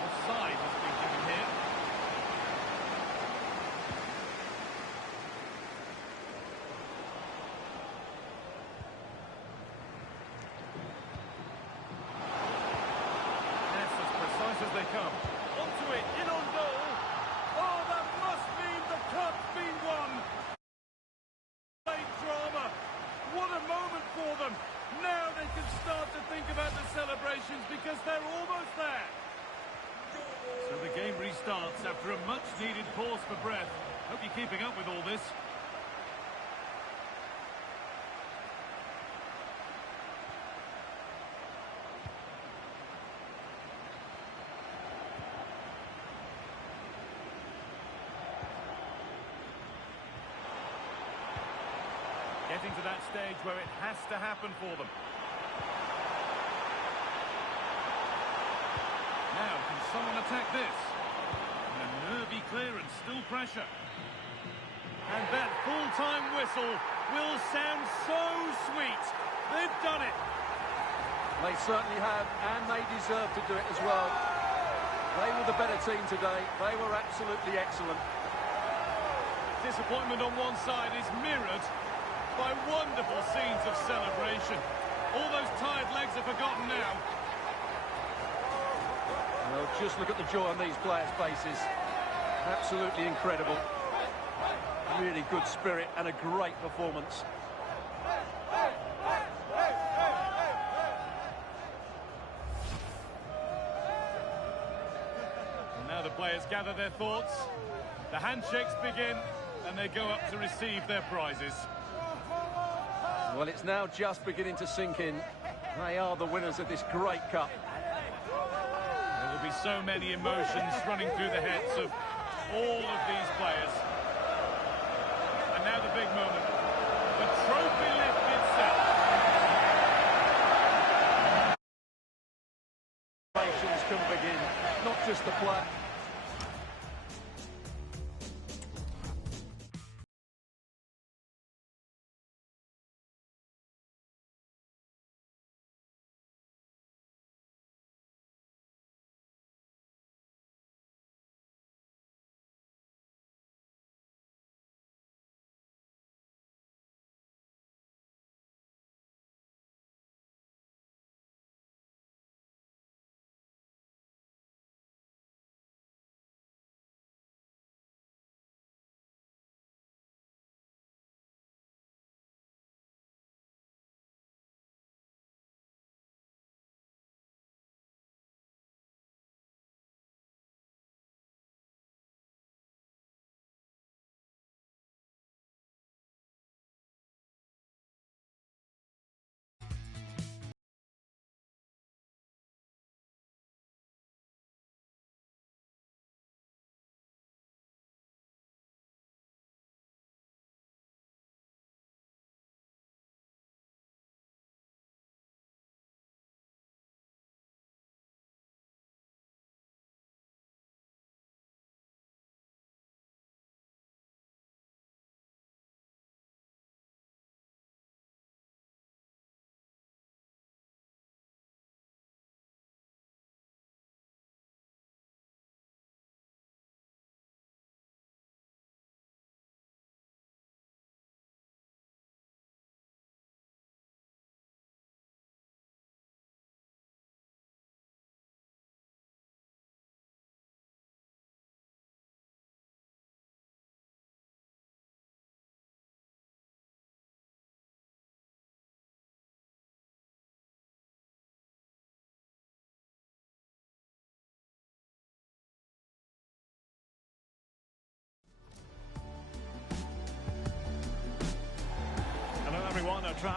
Offside has been given here. As they come. Onto it, in on goal. Oh, that must mean the cup's been won. Great drama. What a moment for them. Now they can start to think about the celebrations because they're almost there. So the game restarts after a much-needed pause for breath. Hope you're keeping up with all this. Getting to that stage where it has to happen for them. Now, can someone attack this? And a nervy clearance, still pressure. And that full-time whistle will sound so sweet. They've done it. They certainly have, and they deserve to do it as well. They were the better team today. They were absolutely excellent. Disappointment on one side is mirrored by wonderful scenes of celebration. All those tired legs are forgotten now. Well, just look at the joy on these players' faces. Absolutely incredible. Really good spirit and a great performance. And now the players gather their thoughts. The handshakes begin, and they go up to receive their prizes. Well, it's now just beginning to sink in. They are the winners of this great cup. There will be so many emotions running through the heads of all of these players. And now the big moment. The trophy lift itself. Celebrations can begin, not just the play.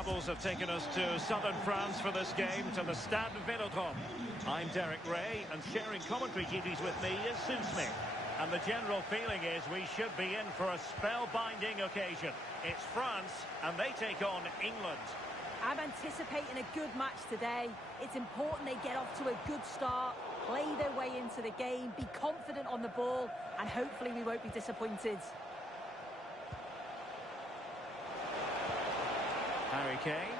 travels have taken us to southern France for this game, to the Stade Vélodrome. I'm Derek Ray, and sharing commentary duties with me is Sue Smith. And the general feeling is we should be in for a spellbinding occasion. It's France, and they take on England. I'm anticipating a good match today. It's important they get off to a good start, play their way into the game, be confident on the ball, and hopefully we won't be disappointed. Harry Kane.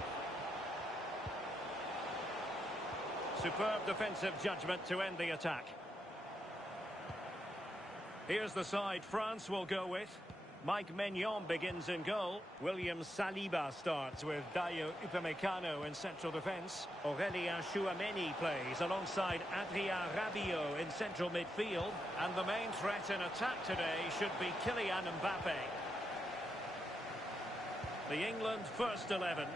Superb defensive judgment to end the attack. Here's the side France will go with. Mike Maignan begins in goal. William Saliba starts with Dayo Upamecano in central defence. Aurélien Tchouameni plays alongside Adrien Rabiot in central midfield. And the main threat in attack today should be Kylian Mbappe. The England first 11.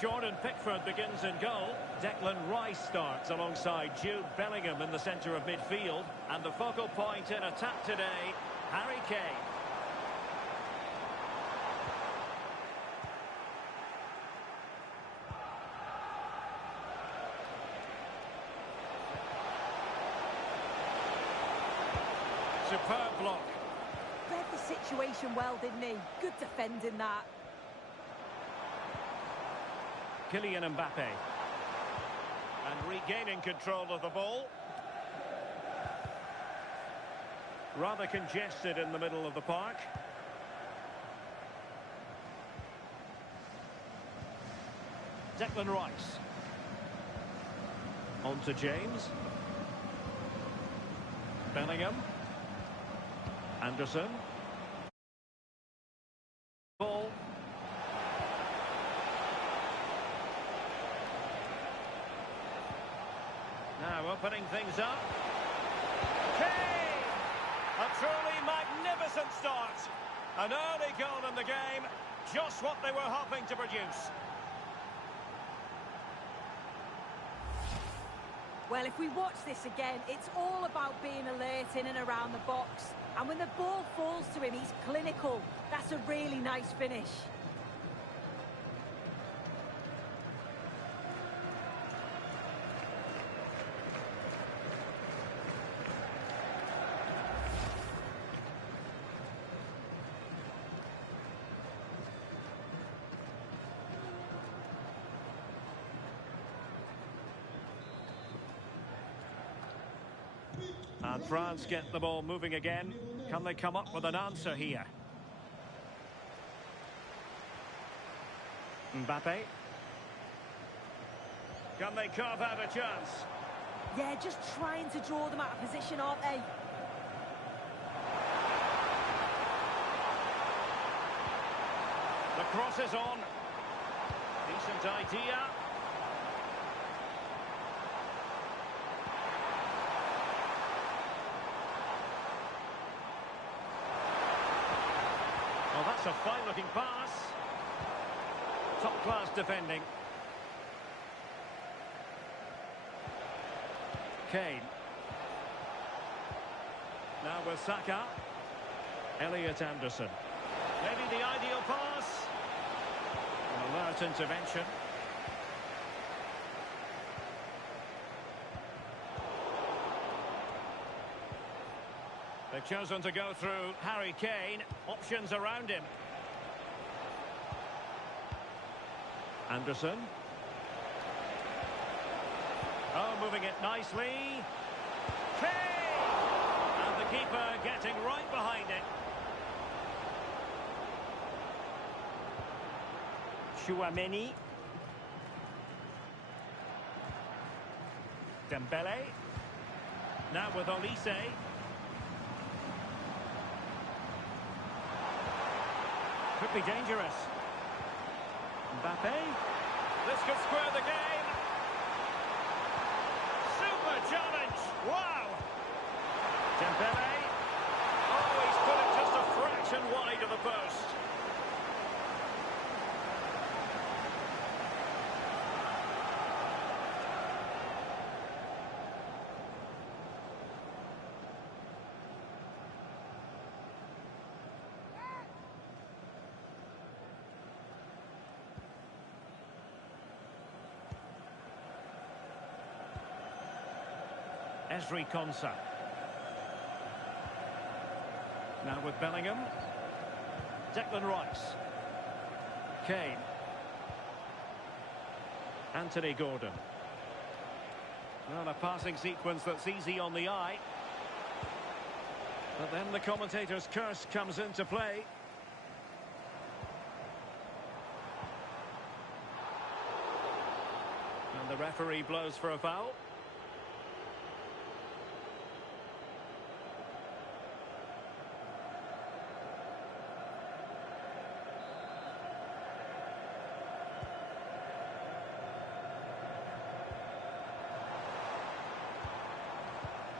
Jordan Pickford begins in goal. Declan Rice starts alongside Jude Bellingham in the centre of midfield. And the focal point in attack today, Harry Kane. Superb block. Read the situation well, didn't he? Good defending that. Kylian Mbappe. And regaining control of the ball. Rather congested in the middle of the park. Declan Rice. On to James. Bellingham. Anderson. Ball. Now opening things up. Kane! A truly magnificent start. An early goal in the game. Just what they were hoping to produce. Well, if we watch this again, it's all about being alert in and around the box. And when the ball falls to him, he's clinical. That's a really nice finish. And France get the ball moving again. Can they come up with an answer here? Mbappe. Can they carve out a chance? Yeah, just trying to draw them out of position, aren't they? The cross is on. Decent idea. Well, that's a fine-looking pass. Top-class defending. Kane. Now with Saka. Elliot Anderson. Maybe the ideal pass. An alert intervention. They've chosen to go through Harry Kane. Options around him. Anderson. Oh, moving it nicely. Kane! And the keeper getting right behind it. Tchouameni. Dembele. Now with Olise. Could be dangerous. Mbappe. This could square the game. Super challenge. Wow. Dembele. Oh, he's put it just a fraction wide of the post. Esri Konsa. Now with Bellingham. Declan Rice. Kane. Anthony Gordon. Well, a passing sequence that's easy on the eye. But then the commentator's curse comes into play. And the referee blows for a foul.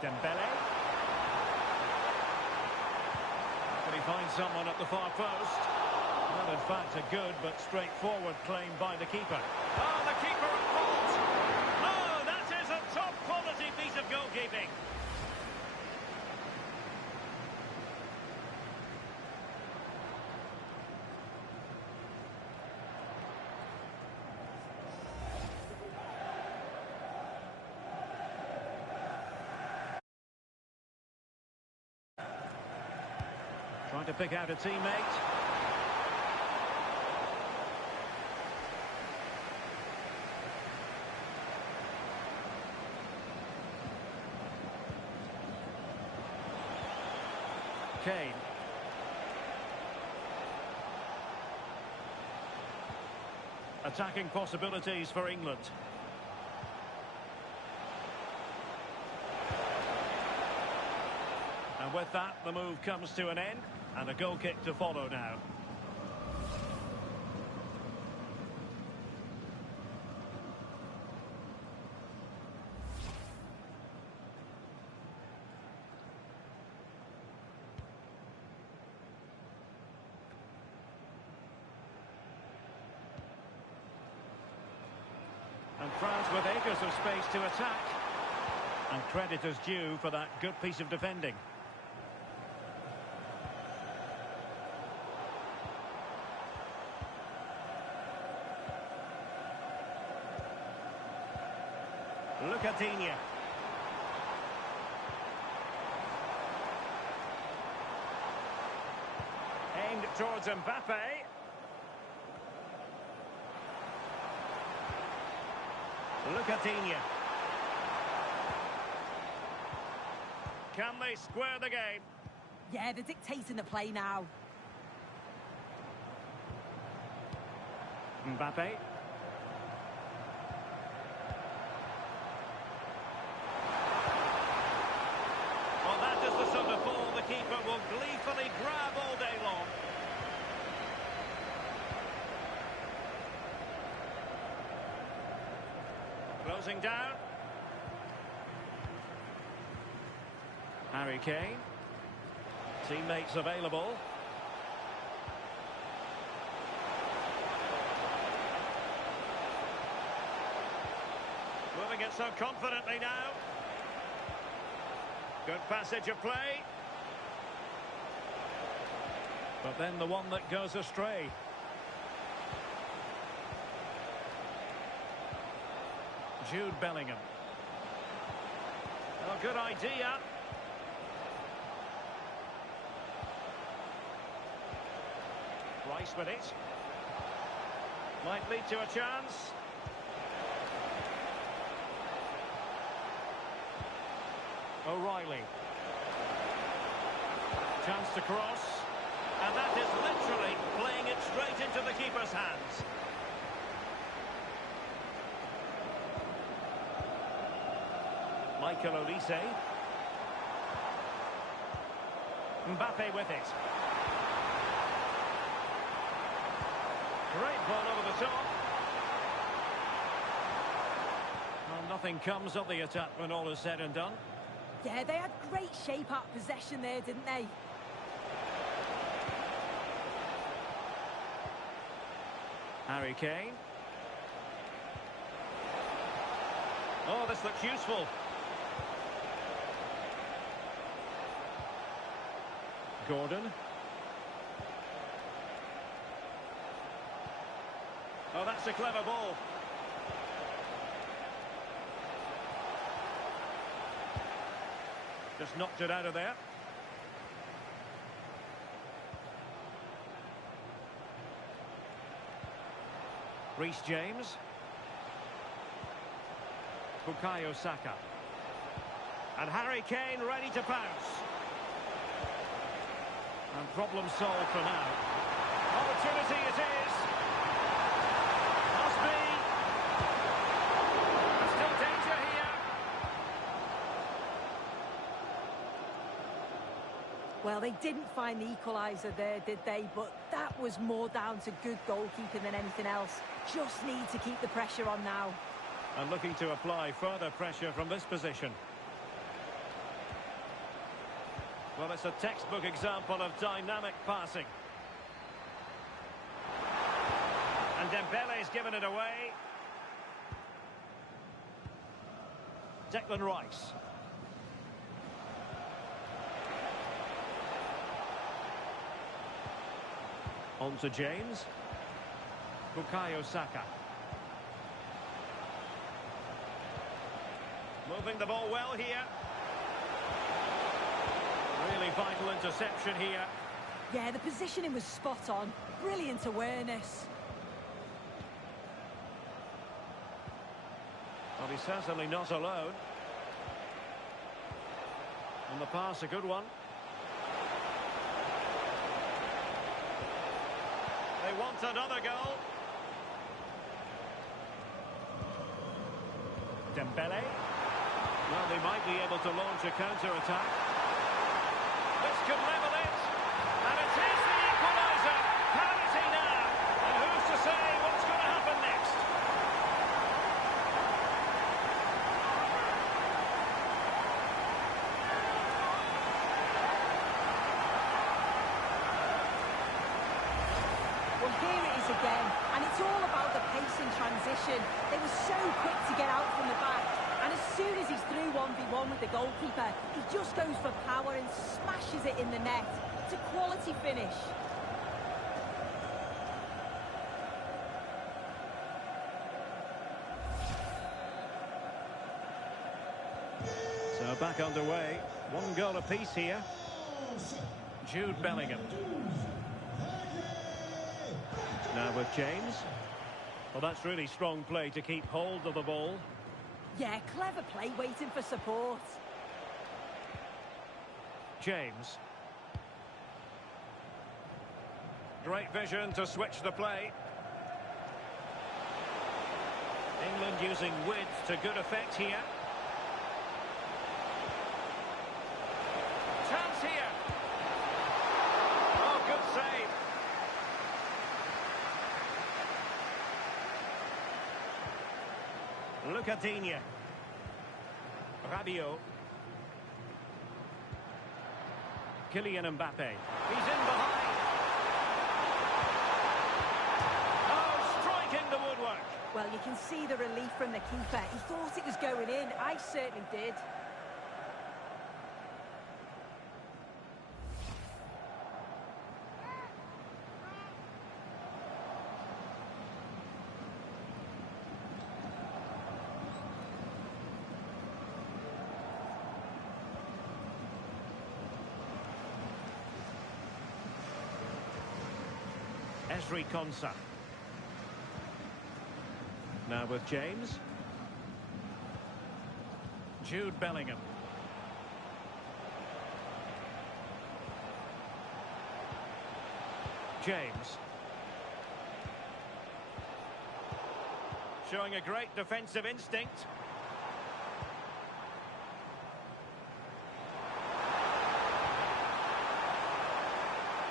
Dembele. Can he find someone at the far post? Well, in fact, a good but straightforward claim by the keeper. Oh, the keeper at fault! Oh, that is a top-quality piece of goalkeeping. Trying to pick out a teammate. Kane. Attacking possibilities for England. And with that, the move comes to an end. And a goal kick to follow now. And France with acres of space to attack. And credit is due for that good piece of defending. Look at Digne. Aimed towards Mbappe. Look at Digne. Can they square the game? Yeah, they're dictating the play now. Mbappe. Well, that is the sort of ball the keeper will gleefully grab all day long. Closing down. Harry Kane. Teammates available. Moving it so confidently now. Good passage of play. But then the one that goes astray. Jude Bellingham. Oh, good idea. Rice with it. Might lead to a chance. O'Reilly. Chance to cross. And that is literally playing it straight into the keeper's hands. Michael Olise. Mbappe with it. Great ball over the top. Well, nothing comes of the attack when all is said and done. Yeah, they had great shape up possession there, didn't they? Harry Kane. Oh, this looks useful. Gordon. Oh, that's a clever ball. Just knocked it out of there. Reece James. Bukayo Saka. And Harry Kane ready to pounce. And problem solved for now. Opportunity it is. Must be. There's still danger here. Well, they didn't find the equaliser there, did they? But that was more down to good goalkeeping than anything else. Just need to keep the pressure on now. And looking to apply further pressure from this position. Well, it's a textbook example of dynamic passing. And Dembele's given it away. Declan Rice. On to James. Bukayo Saka. Moving the ball well here. Really vital interception here. Yeah, the positioning was spot on. Brilliant awareness. Well, he's certainly not alone. And the pass, a good one. They want another goal. Dembele. Well, they might be able to launch a counter-attack. This could level it. And it is the equaliser. Penalty now. And who's to say what's going to happen next? Well, here it is again. And it's all about the pace in transition. They were so quick to get out from the back. And as soon as he's through 1v1 with the goalkeeper, he just goes for power and smashes it in the net. It's a quality finish. So back underway. One goal apiece here. Jude Bellingham. Now with James. Well, that's really strong play to keep hold of the ball. Yeah, clever play, waiting for support. James. Great vision to switch the play. England using width to good effect here. Chance here. Oh, good save. Lucadinha. Rabiot. Kylian Mbappe. He's in behind. Oh, striking the woodwork. Well, you can see the relief from the keeper. He thought it was going in. I certainly did. Ezri Konsa. Now with James. Jude Bellingham. James. Showing a great defensive instinct.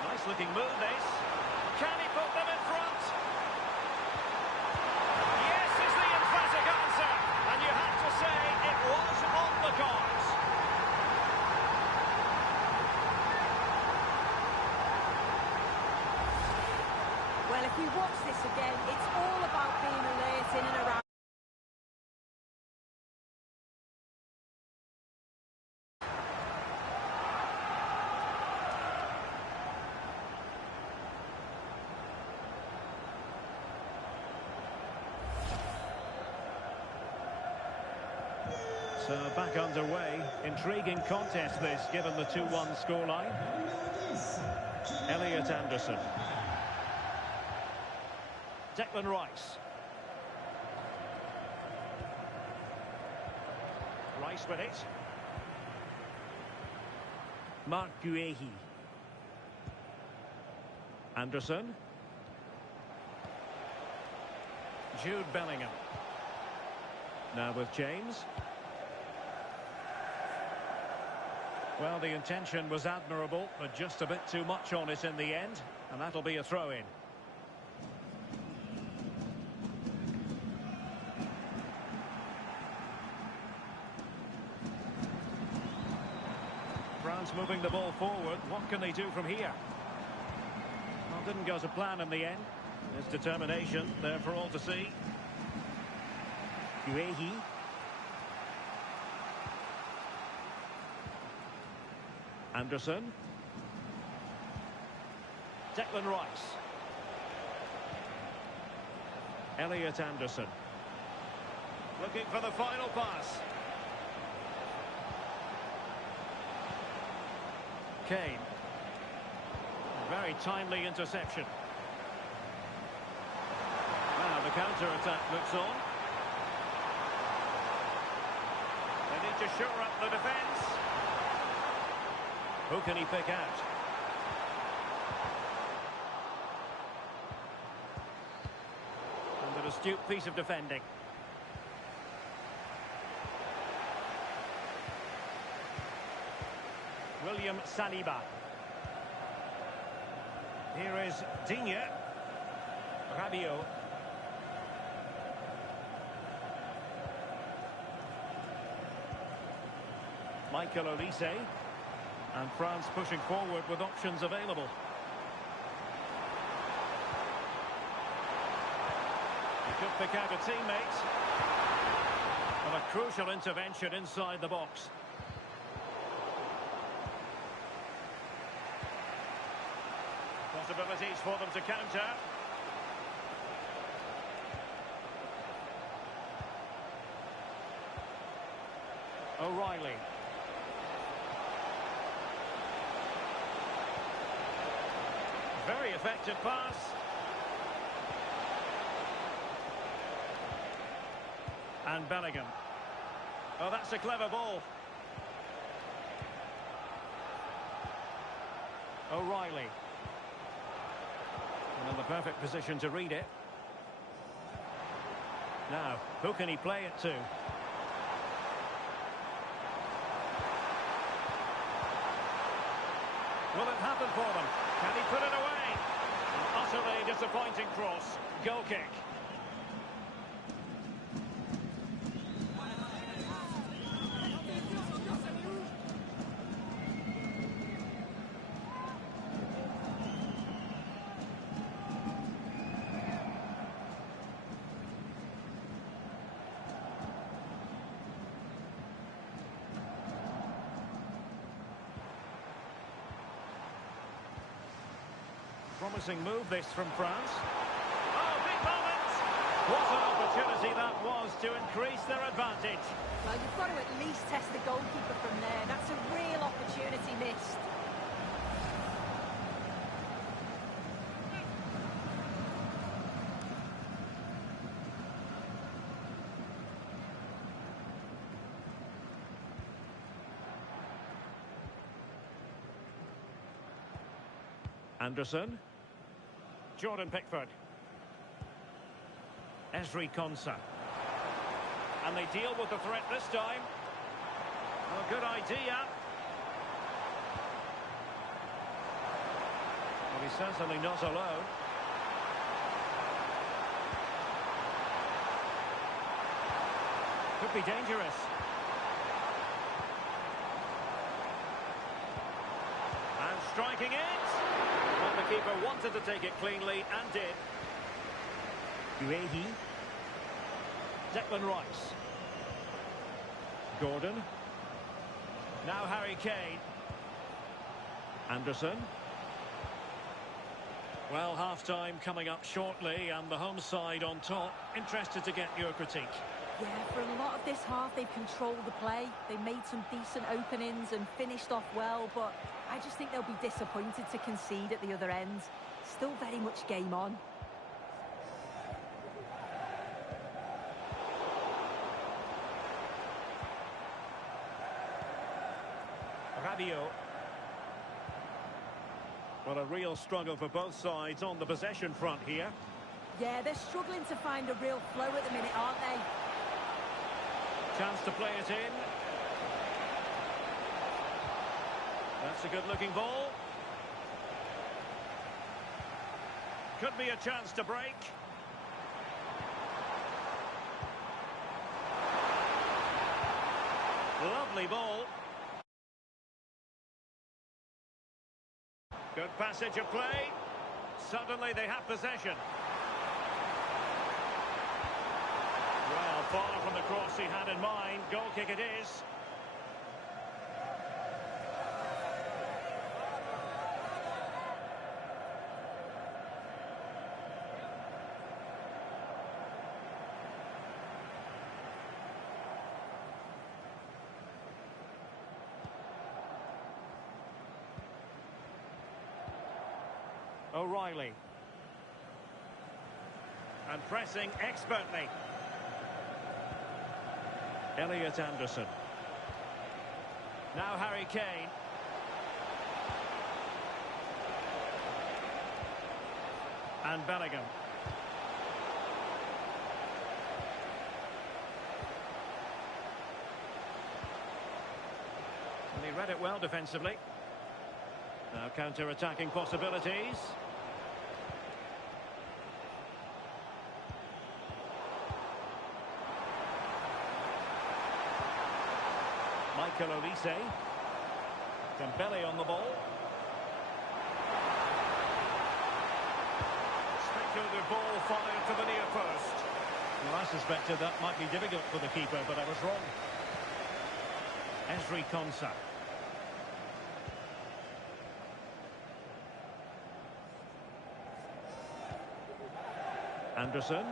Nice looking move this. Can he put them in front? Yes is the emphatic answer. And you have to say it was on the cards. Well, if we watch this again, it's all about being alert in and around. So So back underway. Intriguing contest this, given the 2-1 scoreline. Elliot Anderson. Declan Rice. Rice with it. Mark Guehi. Anderson. Jude Bellingham. Now with James. Well, the intention was admirable, but just a bit too much on it in the end, and that'll be a throw-in. France moving the ball forward. What can they do from here? Well, didn't go to plan in the end. There's determination there for all to see. Guehi. Anderson. Declan Rice. Elliot Anderson. Looking for the final pass. Kane. Very timely interception. Now the counter-attack looks on. They need to shore up the defence. Who can he pick out? And an astute piece of defending. William Saliba. Here is Digne. Rabiot. Michael Olise. And France pushing forward with options available. He could pick out a teammate. And a crucial intervention inside the box. Possibilities for them to counter. O'Reilly. Very effective pass. And Bellingham. Oh, that's a clever ball. O'Reilly. And in the perfect position to read it. Now, who can he play it to? Will it happen for them? Can he put it away? An utterly disappointing cross. Goal kick. Promising move this from France. Oh, big moment! What an opportunity that was to increase their advantage. Well, you've got to at least test the goalkeeper from there. That's a real opportunity missed. Anderson. Jordan Pickford. Ezri Konsa. And they deal with the threat this time. Well, good idea. Well, he's certainly not alone. Could be dangerous. And striking it. Well, the keeper wanted to take it cleanly and did. Guehi. Declan Rice. Gordon. Now Harry Kane. Anderson. Well, half-time coming up shortly and the home side on top. Interested to get your critique. Yeah, for a lot of this half, they've controlled the play. They made some decent openings and finished off well, but I just think they'll be disappointed to concede at the other end. Still very much game on. Rabiot. Well, a real struggle for both sides on the possession front here. Yeah, they're struggling to find a real flow at the minute, aren't they? Chance to play it in. That's a good-looking ball. Could be a chance to break. Lovely ball. Good passage of play. Suddenly they have possession. Well, far from the cross he had in mind. Goal kick it is. O'Reilly. And pressing expertly. Elliot Anderson. Now Harry Kane. And Bellingham. And he read it well defensively. Now counter-attacking possibilities. Michael Olise. Dembele on the ball. Speculative ball fired to the near post. Well, I suspected that might be difficult for the keeper, but I was wrong. Ezri Konsa. Anderson.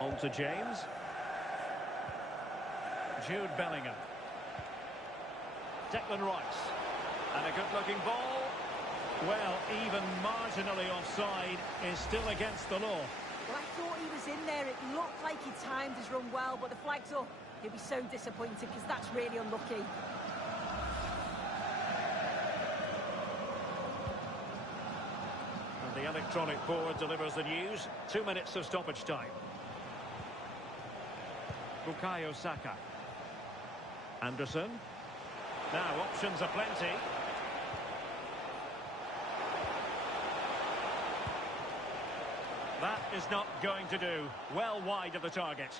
On to James. Jude Bellingham. Declan Rice. And a good-looking ball. Well, even marginally offside is still against the law. Well, I thought he was in there. It looked like he timed his run well, but the flag's up. He'll be so disappointed because that's really unlucky. And the electronic board delivers the news. 2 minutes of stoppage time. Bukayo Saka. Anderson. Now, options are plenty. That is not going to do. Well wide of the target.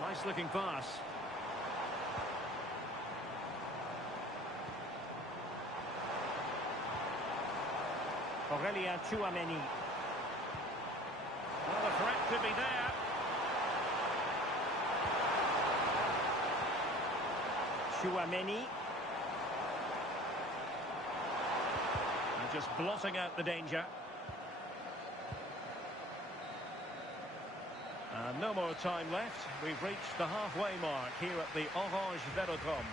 Nice looking pass. Aurelien Tchouameni. Well, the threat could be there. Tchouameni. And just blotting out the danger. And no more time left. We've reached the halfway mark here at the Orange Velodrome.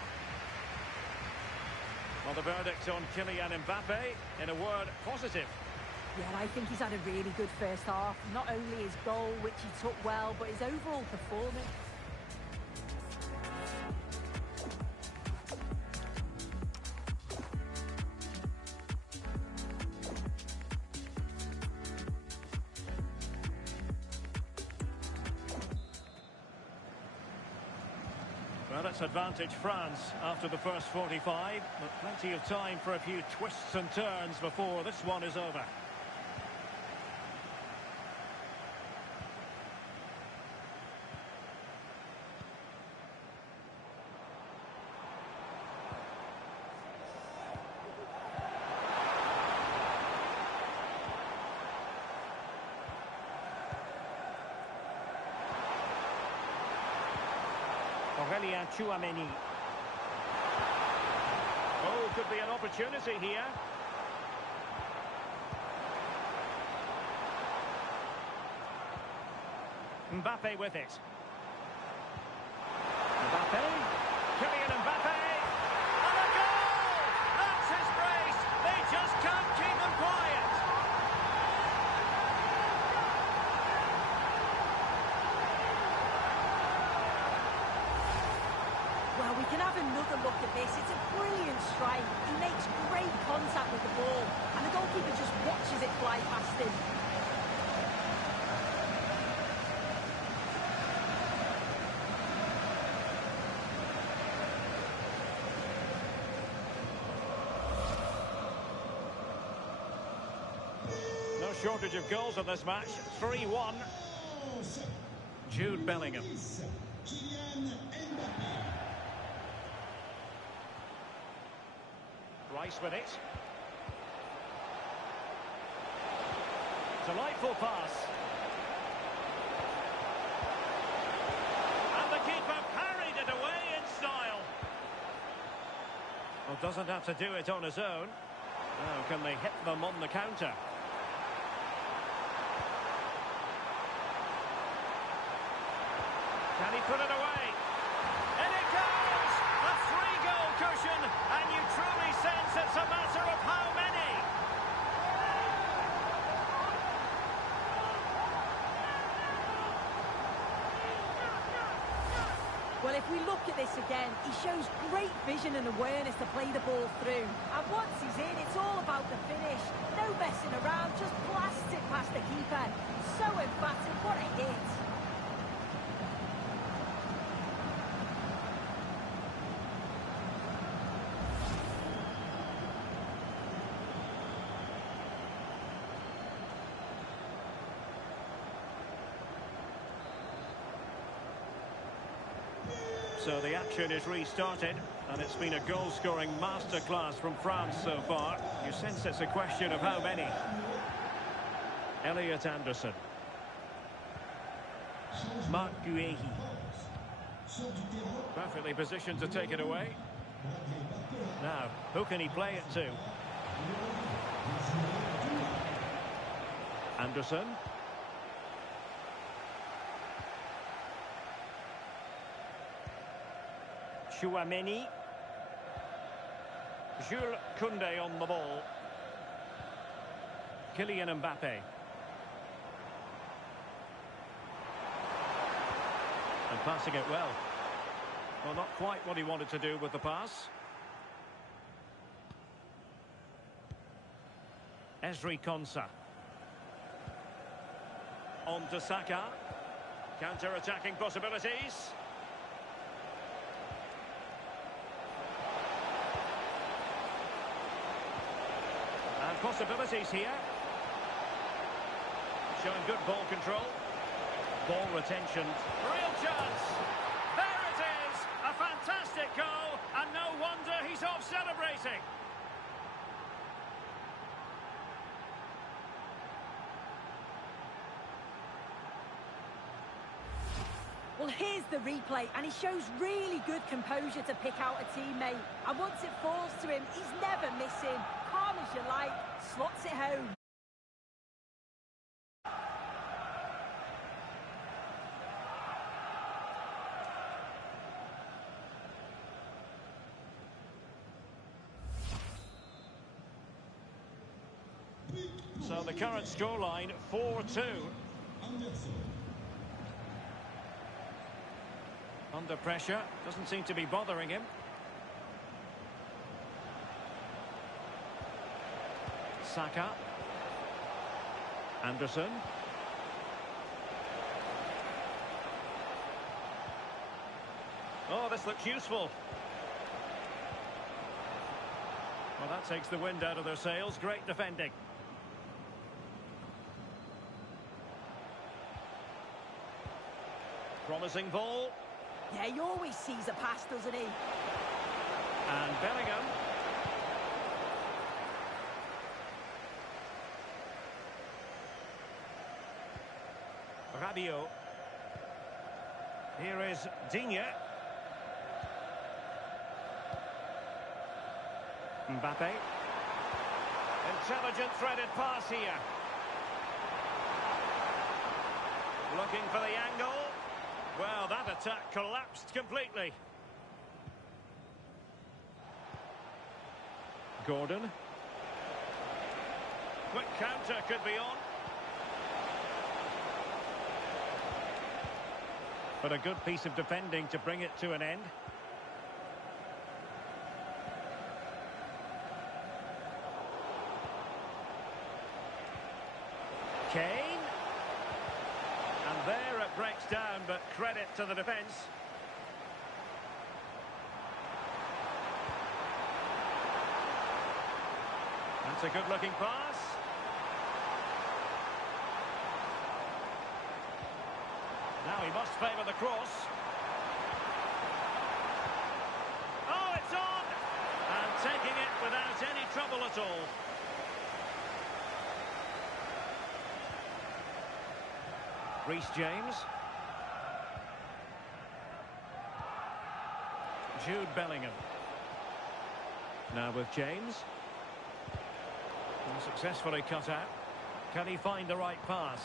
Well, the verdict on Kylian Mbappe, in a word, positive. Yeah, I think he's had a really good first half. Not only his goal, which he took well, but his overall performance. Well, it's advantage France after the first 45, but plenty of time for a few twists and turns before this one is over. Aurelien Tchouameni. Oh, could be an opportunity here. Mbappe with it. Mbappe. Kylian Mbappe. And a goal! That's his brace. They just can't keep him quiet. Well, we can have another look at this. It's a brilliant strike. He makes great contact with the ball, and the goalkeeper just watches it fly past him. No shortage of goals in this match. 3-1. Jude Bellingham. Rice with it. Delightful pass. And the keeper parried it away in style. Well, doesn't have to do it on his own. Now, can they hit them on the counter? Can he put it away? And it goes! A 3-goal cushion, and you truly sense it's a matter of how many. Well, if we look at this again, he shows great vision and awareness to play the ball through. And once he's in, it's all about the finish. No messing around, just blasts it past the keeper. So emphatic, what a hit. So the action is restarted, and it's been a goal-scoring masterclass from France so far. You sense it's a question of how many. Elliot Anderson. Marc Guéhi. Perfectly positioned to take it away. Now, who can he play it to? Anderson. Tchouameni. Jules Koundé on the ball. Kylian Mbappe. And passing it well. Well, not quite what he wanted to do with the pass. Ezri Konsa. On to Saka. Counter-attacking possibilities. And possibilities here. Showing good ball control. Ball retention. Real chance. There it is. A fantastic goal. And no wonder he's off celebrating. Well, here's the replay, and he shows really good composure to pick out a teammate. And once it falls to him, he's never missing. Calm as you like, slots it home. So the current scoreline, 4-2. Under pressure, doesn't seem to be bothering him. Saka. Anderson. Oh, this looks useful. Well, that takes the wind out of their sails. Great defending. Promising ball. Yeah, he always sees a pass, doesn't he? And Bellingham. Rabiot. Here is Digne. Mbappe. Intelligent threaded pass here. Looking for the angle. Well, that attack collapsed completely. Gordon. Quick counter could be on. But a good piece of defending to bring it to an end. Kane. And there it breaks down, but credit to the defence. That's a good-looking pass. Now he must favour the cross. Oh, it's on! And taking it without any trouble at all. Reece James. Jude Bellingham. Now with James. And successfully cut out. Can he find the right pass?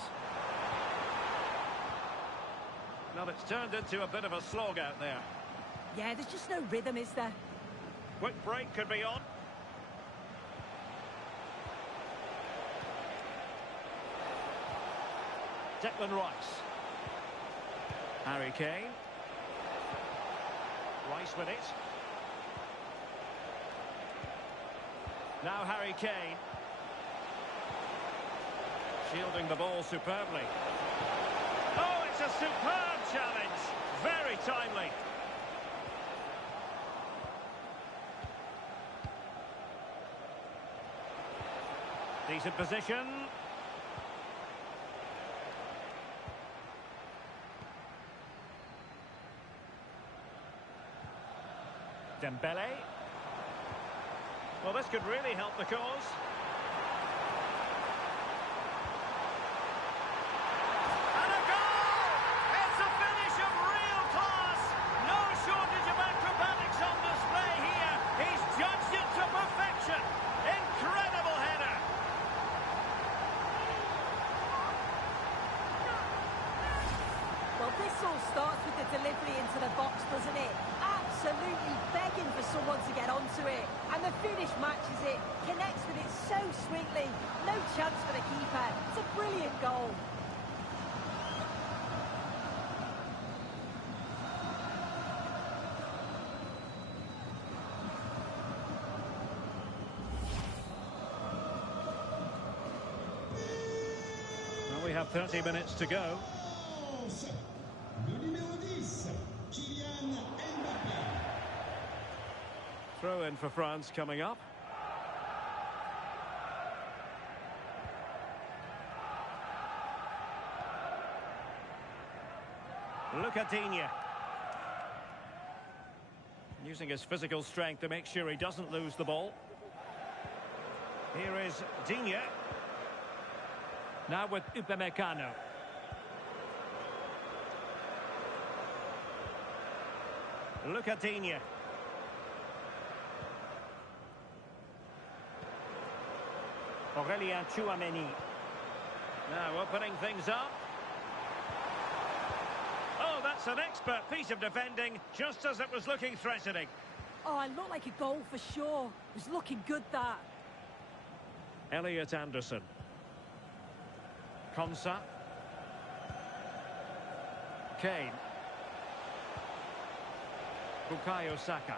Well, it's turned into a bit of a slog out there. Yeah, there's just no rhythm, is there? Quick break could be on. Declan Rice. Harry Kane. Rice with it. Now Harry Kane. Shielding the ball superbly. Oh, it's a superb challenge. Very timely. Decent position. Dembele. Well, this could really help the cause. And a goal! It's a finish of real class. No shortage of acrobatics on display here. He's judged it to perfection. Incredible header. Well, this all starts with the delivery into the box, doesn't it? Absolutely begging for someone to get onto it. And the finish matches it, connects with it so sweetly. No chance for the keeper. It's a brilliant goal. Well, we have 30 minutes to go. Le numéro 10, Kylian Mbappé. Throw in for France coming up. Look at Digne. Using his physical strength to make sure he doesn't lose the ball. Here is Digne. Now with Upamecano. Look at Digne. Aurélien Tchouameni. Now opening things up. Oh, that's an expert piece of defending, just as it was looking threatening. Oh, it looked like a goal for sure. It was looking good, that. Elliot Anderson. Konsa. Kane. Bukayo Saka.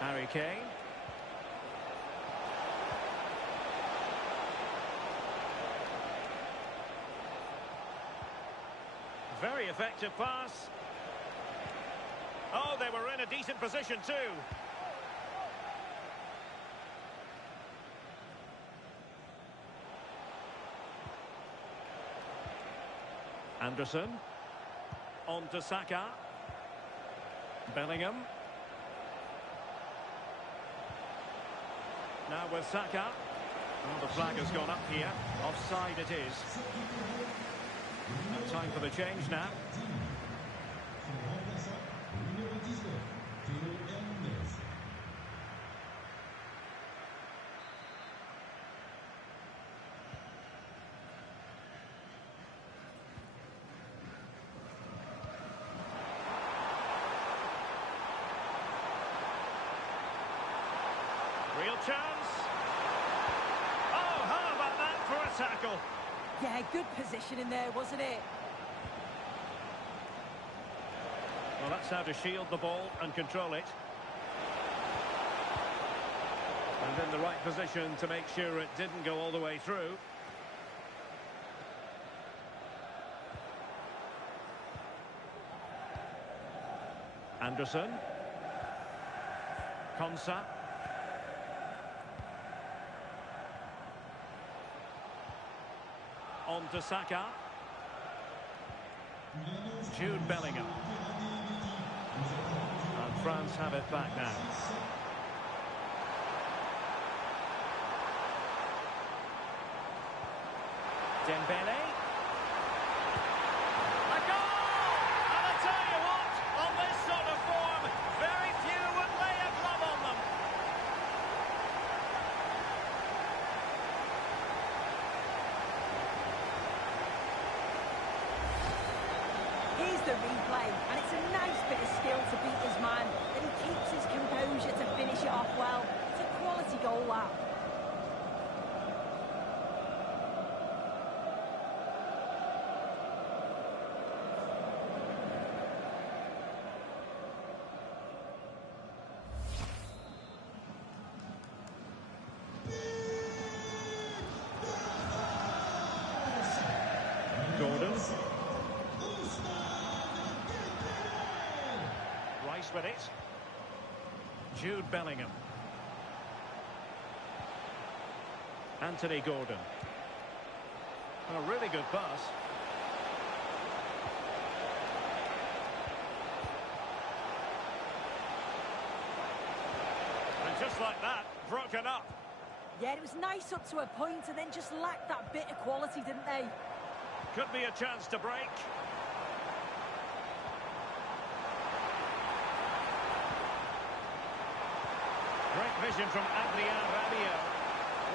Harry Kane. Very effective pass. Oh, they were in a decent position too. Anderson. On to Saka. Bellingham. Now with Saka. Oh, the flag has gone up here. Offside it is. And time for the change now. Theo Hernandez. Real chance. Oh, how about that for a tackle? Yeah, good position in there, wasn't it? Well, that's how to shield the ball and control it. And in the right position to make sure it didn't go all the way through. Anderson. Konsa. On to Saka. Jude Bellingham. And France have it back now. Dembele. A goal! And I tell you what, on this sort of form, very few would lay a glove on them. Here's the replay, and it's a nice bit of skill to beat his man. Then he keeps his composure to finish it off well. It's a quality goal, that. Gordon. Rice with it. Jude Bellingham. Anthony Gordon. A really good pass. And just like that, broken up. Yeah, it was nice up to a point and then just lacked that bit of quality, didn't they? Could be a chance to break. Great vision from Adrian Rabiot.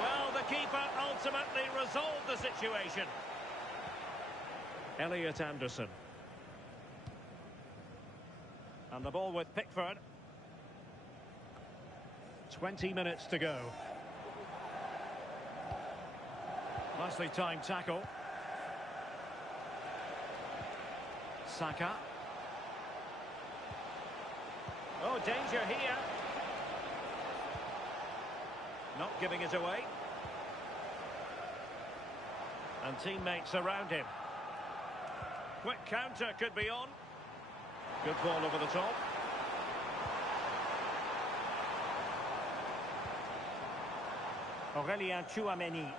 Well, the keeper ultimately resolved the situation. Elliot Anderson. And the ball with Pickford. 20 minutes to go. Nicely timed tackle. Saka. Oh, danger here. Not giving it away. And teammates around him. Quick counter could be on. Good ball over the top. Aurelien Tchouameni.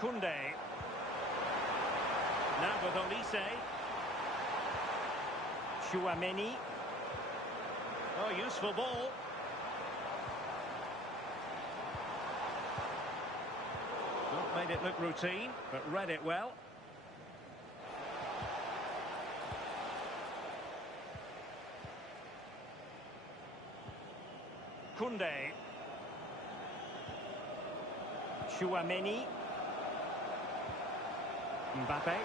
Koundé. Now with Olise. Tchouameni. Oh, useful ball. Not made it look routine, but read it well. Koundé. Tchouameni. Mbappe.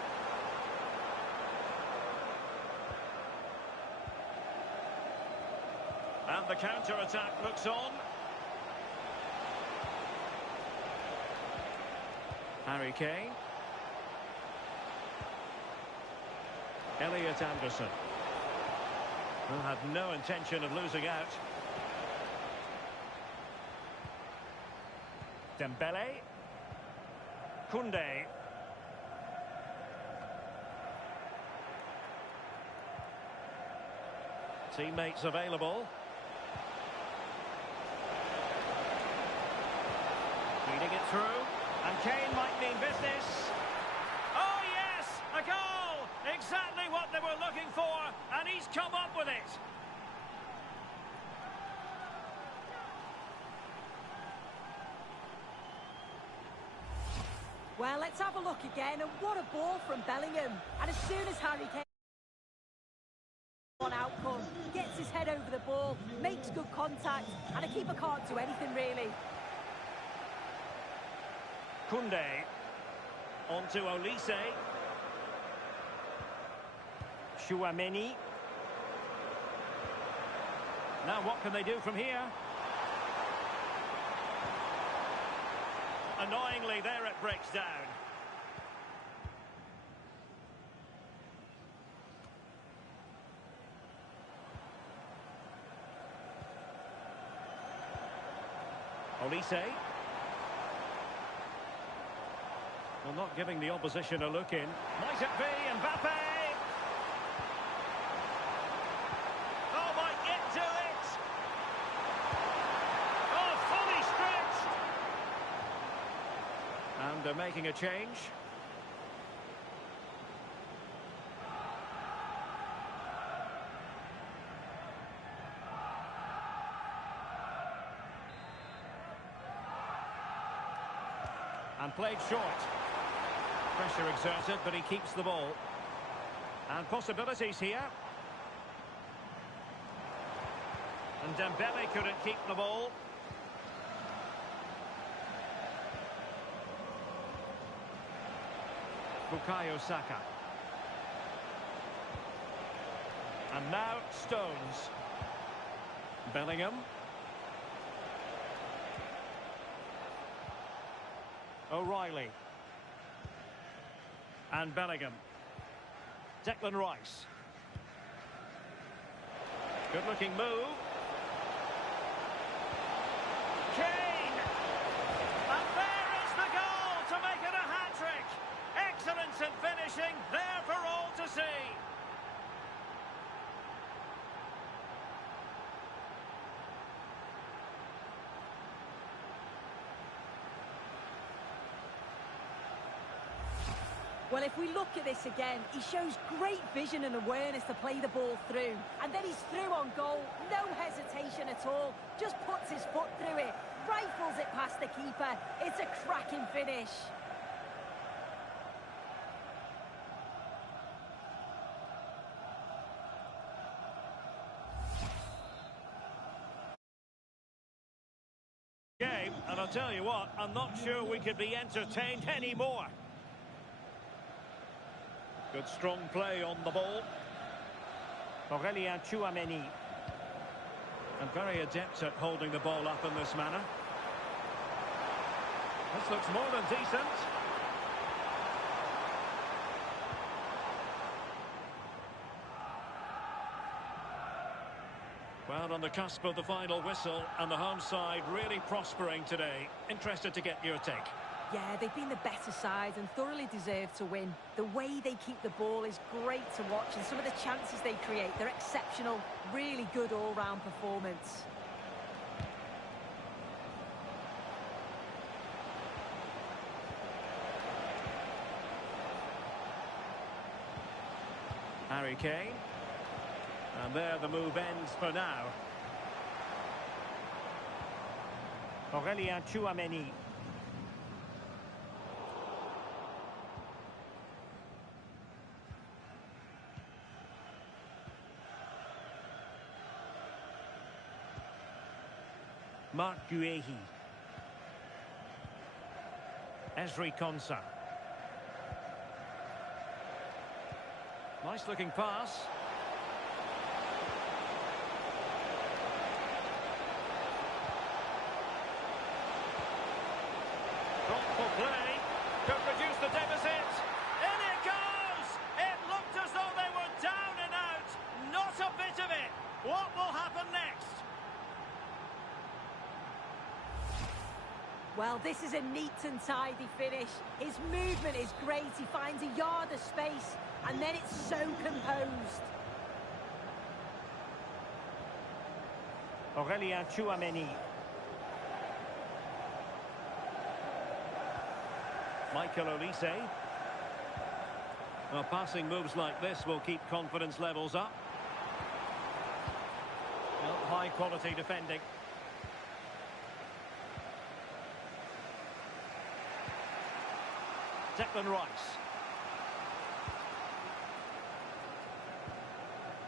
And the counter-attack looks on. Harry Kane. Elliot Anderson. Will have no intention of losing out. Dembele. Koundé. Teammates available. Feeding it through. And Kane might mean business. Oh, yes! A goal! Exactly what they were looking for. And he's come up with it. Well, let's have a look again. And what a ball from Bellingham. And as soon as Harry Kane... on outcome, gets his head head over the ball, makes good contact, and a keeper can't do anything really. Koundé. On to Olise. Chouameni. Now what can they do from here? Annoyingly, there it breaks down. Olise. Well, not giving the opposition a look in. Might it be Mbappe? Oh, might get to it! Oh, fully stretched! And they're making a change. And played short. Pressure exerted, but he keeps the ball. And possibilities here. And Dembele couldn't keep the ball. Bukayo Saka. And now Stones. Bellingham. O'Reilly. And Bellingham. Declan Rice. Good looking move. Kane! And there is the goal to make it a hat-trick. Excellence in finishing, there for all to see. Well, if we look at this again, he shows great vision and awareness to play the ball through. And then he's through on goal, no hesitation at all. Just puts his foot through it, rifles it past the keeper. It's a cracking finish. Game, and I'll tell you what, I'm not sure we could be entertained anymore. Good strong play on the ball. Aurelien Chouameni. And very adept at holding the ball up in this manner. This looks more than decent. Well, on the cusp of the final whistle, and the home side really prospering today. Interested to get your take. Yeah, they've been the better side and thoroughly deserve to win. The way they keep the ball is great to watch, and some of the chances they create, they're exceptional. Really good all-round performance. Harry Kane. And there the move ends for now. Aurelien Chouameni. Marc Guehi. Ezri Konsa. Nice looking pass. Thoughtful play. Could reduce the deficit. In it goes! It looked as though they were down and out. Not a bit of it. What will happen next? Well, this is a neat and tidy finish. His movement is great. He finds a yard of space, and then it's so composed. Aurelien Chouameni. Michael Olise. Well, passing moves like this will keep confidence levels up. Well, high quality defending. Declan Rice.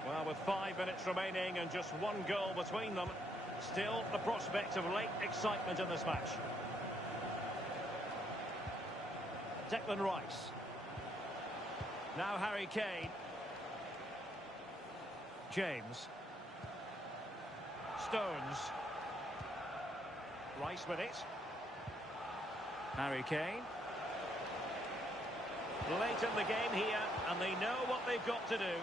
Well, Well, with 5 minutes remaining and just one goal between them, still the prospect of late excitement in this match. Declan Rice. Now Harry Kane. James. Stones. Rice with it. Harry Kane. Late in the game here, and they know what they've got to do.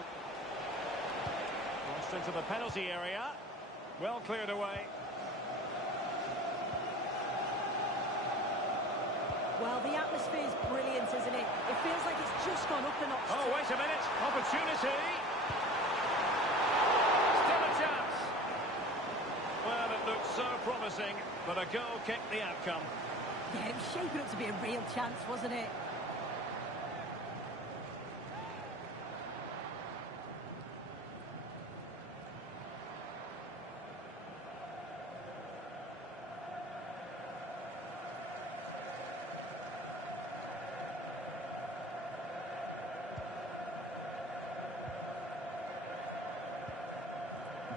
Crossed into the penalty area. Well cleared away. Well, the atmosphere is brilliant, isn't it? It feels like it's just gone up a notch. Oh, wait a minute. Opportunity. Still a chance. Well, it looked so promising, but a goal kicked the outcome. Yeah, it was shaping up to be a real chance, wasn't it?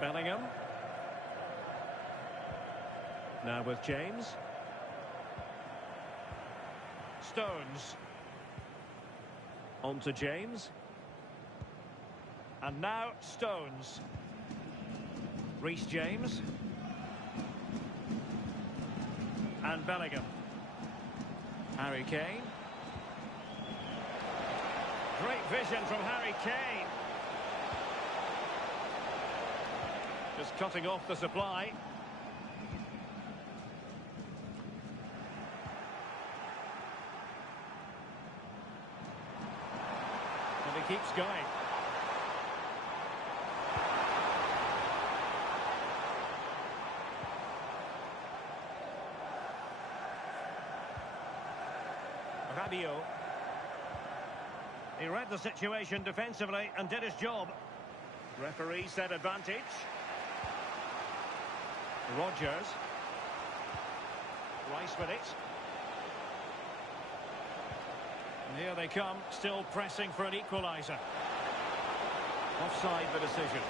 Bellingham. Now with James. Stones. On to James. And now Stones. Reece James. And Bellingham. Harry Kane. Great vision from Harry Kane. Just cutting off the supply. And he keeps going. Rabiot. He read the situation defensively and did his job. Referee said advantage. Rodgers. Rice with it. And here they come, still pressing for an equaliser. Offside the decision.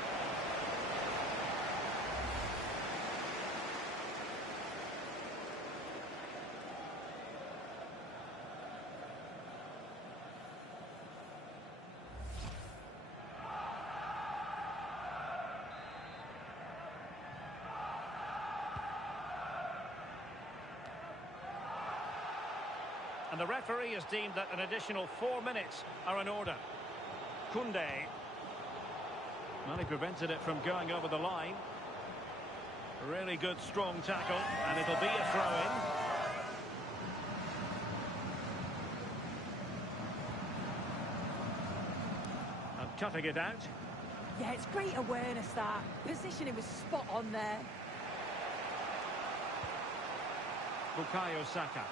And the referee has deemed that an additional 4 minutes are in order. Koundé. Well, he prevented it from going over the line. Really good, strong tackle, and it'll be a throw-in. And cutting it out. Yeah, it's great awareness, that. Positioning was spot on there. Bukayo Saka.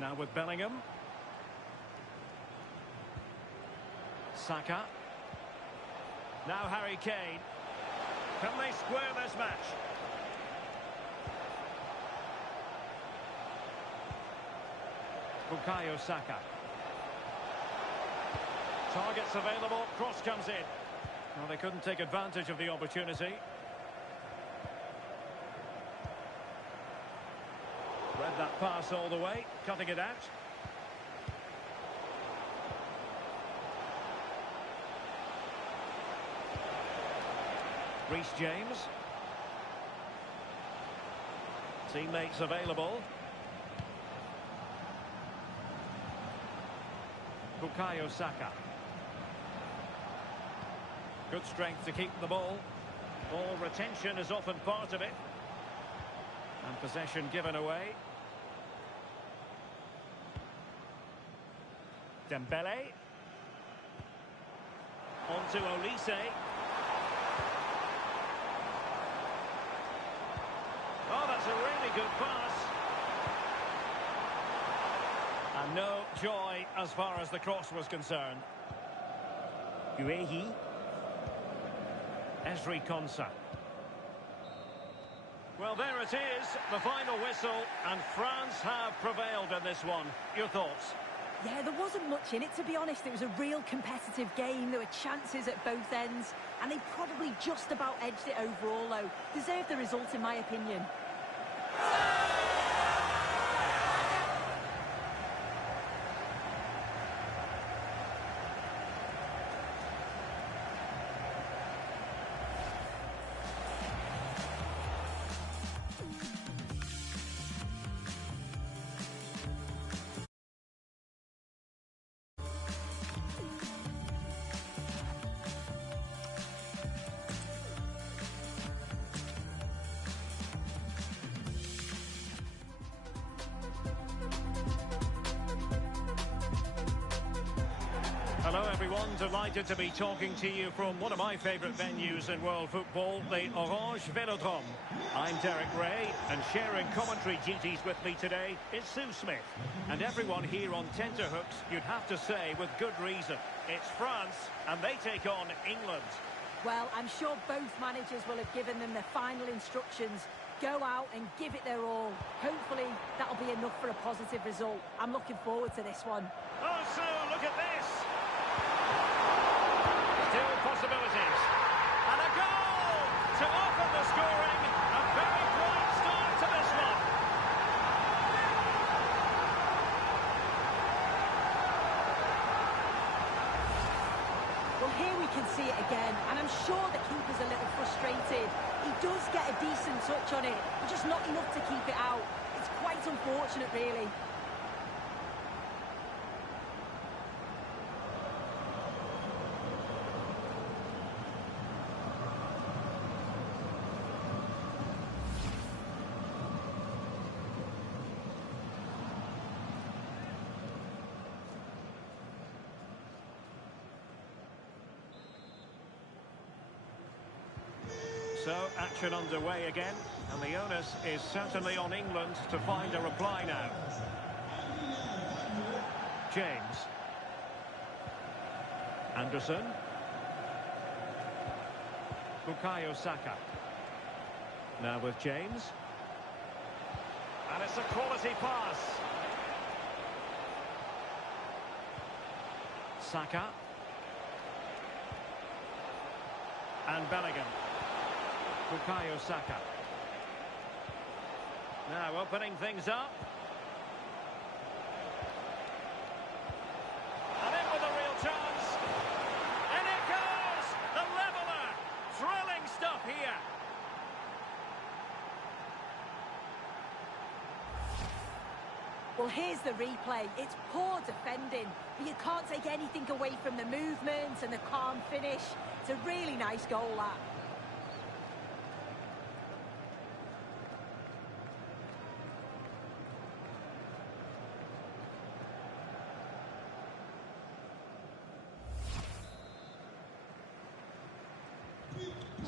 Now with Bellingham. Saka. Now Harry Kane. Can they square this match? Bukayo Saka. Targets available. Cross comes in. Well, they couldn't take advantage of the opportunity. Read that pass all the way, cutting it out. Reece James. Teammates available. Bukayo Saka. Good strength to keep the ball. Ball retention is often part of it. And possession given away. Dembele. On to Olise. Oh, that's a really good pass. And no joy as far as the cross was concerned. Guehi. Ezri Konsa. Well, there it is, the final whistle, and France have prevailed in this one. Your thoughts? Yeah, there wasn't much in it, to be honest. It was a real competitive game. There were chances at both ends, and they probably just about edged it overall, though. Deserved the result, in my opinion. Hello everyone, delighted to be talking to you from one of my favourite venues in world football, the Orange Velodrome. I'm Derek Ray, and sharing commentary duties with me today is Sue Smith. And everyone here on tenterhooks, you'd have to say with good reason. It's France, and they take on England. Well, I'm sure both managers will have given them their final instructions. Go out and give it their all. Hopefully, that'll be enough for a positive result. I'm looking forward to this one. Oh, Sue, look at this! Still possibilities. And a goal to open the scoring. A very bright start to this one. Well, here we can see it again, and I'm sure the keeper's a little frustrated. He does get a decent touch on it, but just not enough to keep it out. It's quite unfortunate, really. So, action underway again, and the onus is certainly on England to find a reply now. James. Anderson. Bukayo Saka. Now with James. And it's a quality pass. Saka. And Bellingham. Bukayo Saka. Now opening things up. And in with a real chance. And it goes! The leveller! Thrilling stuff here. Well, here's the replay. It's poor defending, but you can't take anything away from the movement and the calm finish. It's a really nice goal, that.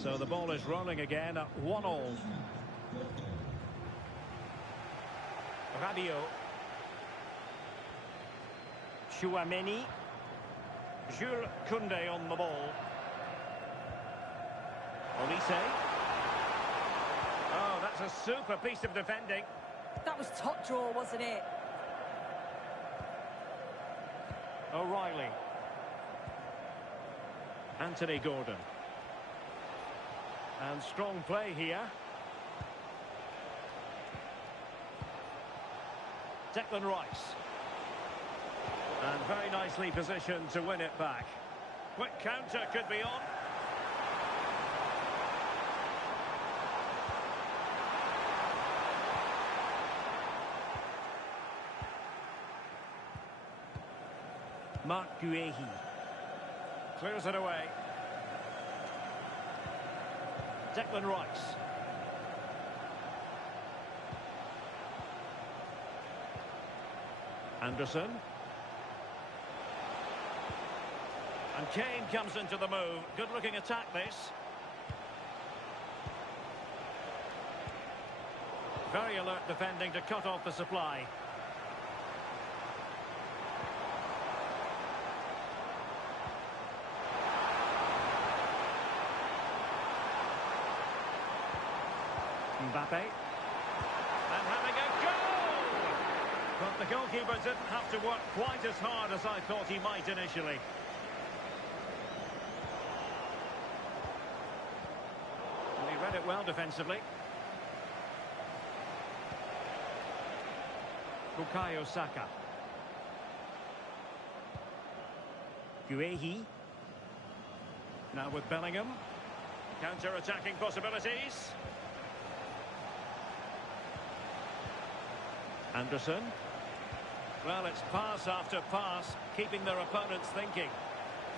So the ball is rolling again at 1-1. Rabiot. Chouameni. Jules Koundé on the ball. Olise. Oh, that's a super piece of defending. That was top draw, wasn't it? O'Reilly. Anthony Gordon. And strong play here. Declan Rice. And very nicely positioned to win it back. Quick counter could be on. Marc Guehi. Clears it away. Declan Rice. Anderson. And Kane comes into the move. Good-looking attack, this. Very alert defending to cut off the supply. Mbappe. And having a goal! But The goalkeeper didn't have to work quite as hard as I thought he might initially. And he read it well defensively. Bukayo Saka. Guehi. Now with Bellingham. Counter-attacking possibilities. Anderson. Well, it's pass after pass, keeping their opponents thinking.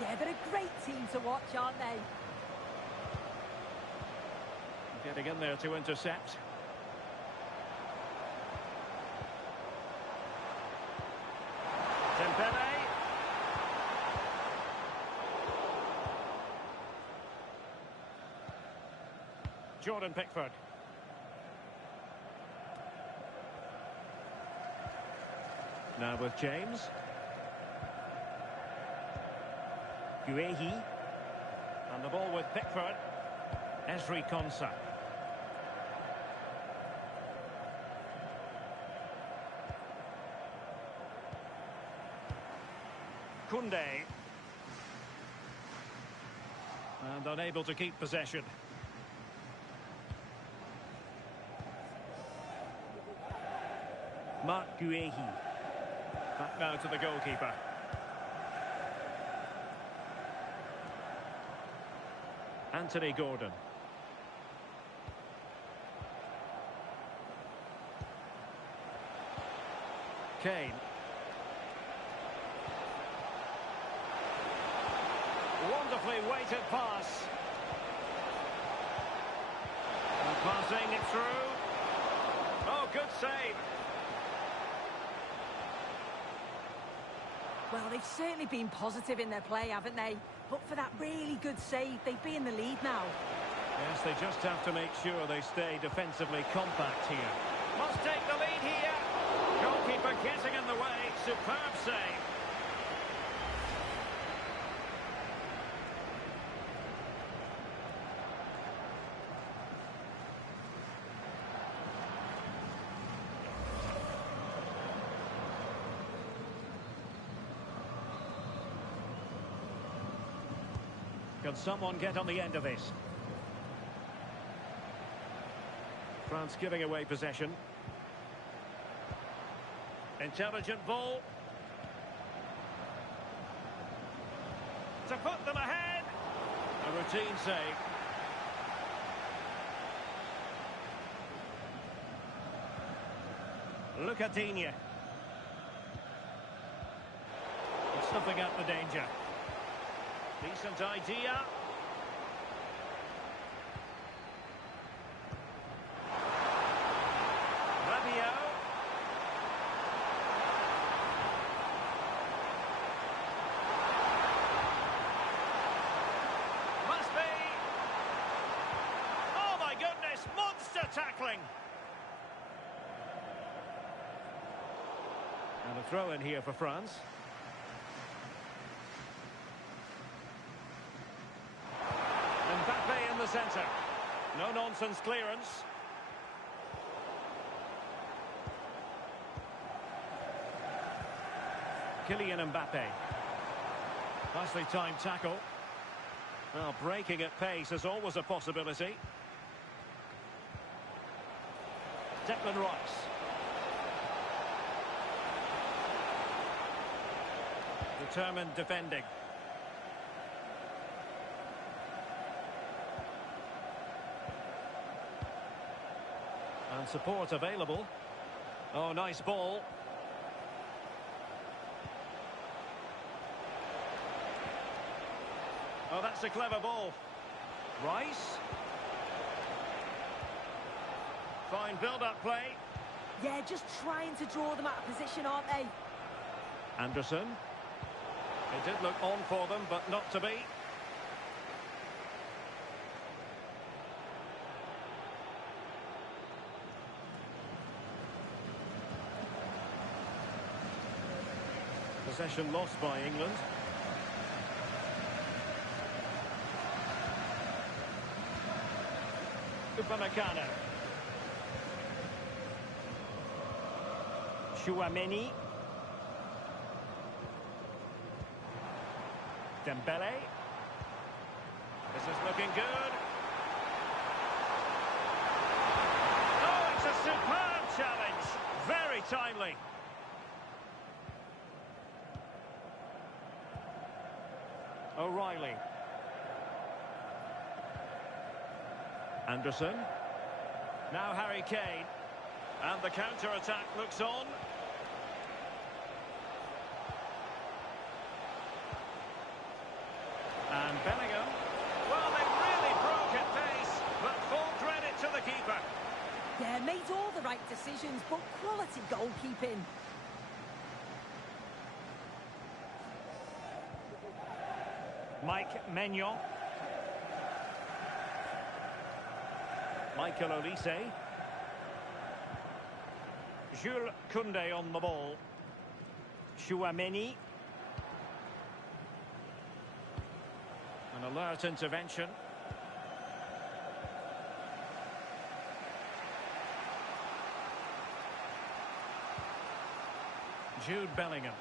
Yeah, they're a great team to watch, aren't they? Getting in there to intercept. Dembele. Jordan Pickford. Now with James. Guehi. And the ball with Pickford. Esri Konsa. Koundé. And unable to keep possession. Mark Guehi. Back now to the goalkeeper. Anthony Gordon. Kane. Wonderfully weighted pass. And passing it through. Oh, good save. Well, they've certainly been positive in their play, haven't they? But for that really good save, they'd be in the lead now. Yes, they just have to make sure they stay defensively compact here. Must take the lead here. Goalkeeper getting in the way. Superb save. Can someone get on the end of this? France giving away possession. Intelligent ball. To put them ahead. A routine save. Look at Digne. Snuffing out the danger. Decent idea. Rabiot. Must be. Oh my goodness, monster tackling. And a throw in here for France. Mbappe in the centre. No-nonsense clearance. Kylian Mbappe. Nicely timed tackle. Well, breaking at pace is always a possibility. Declan Rice. Determined defending. And support available. Oh, nice ball. Oh, that's a clever ball. Rice. Fine build-up play. Yeah, just trying to draw them out of position, aren't they? Anderson. It did look on for them, but not to be. Possession lost by England. Upamecano. Chouameni. Dembele. This is looking good. Oh, it's a superb challenge. Very timely. O'Reilly. Anderson. Now Harry Kane. And the counter-attack looks on. And Bellingham. Well, they really broke at pace, but full credit to the keeper. Yeah, made all the right decisions, but quality goalkeeping. Mike Maignan. Michael Olise. Jules Koundé on the ball. Chouameni. An alert intervention. Jude Bellingham.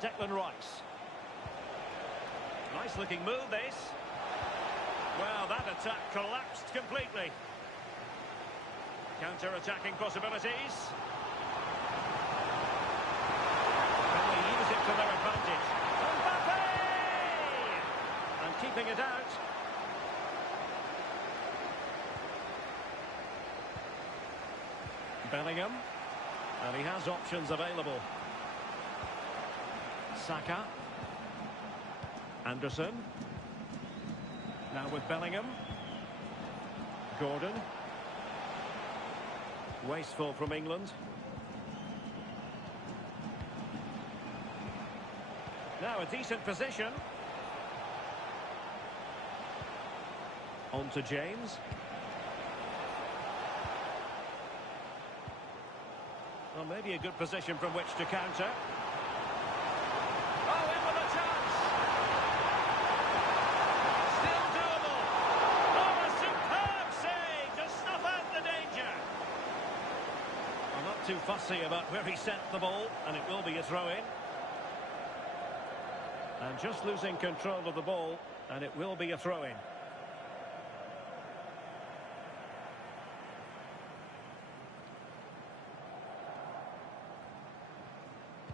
Declan Rice. Nice looking move this. Well, that attack collapsed completely. Counter-attacking possibilities. Can they use it to their advantage? Mbappe! And keeping it out. Bellingham. And he has options available. Saka. Anderson. Now with Bellingham. Gordon. Wasteful from England. Now a decent position. On to James. Well, maybe a good position from which to counter. Oh, in with a chance. Still doable. Oh, a superb save to snuff out the danger. Well, not too fussy about where he sent the ball, and it will be a throw-in. And just losing control of the ball, and it will be a throw-in.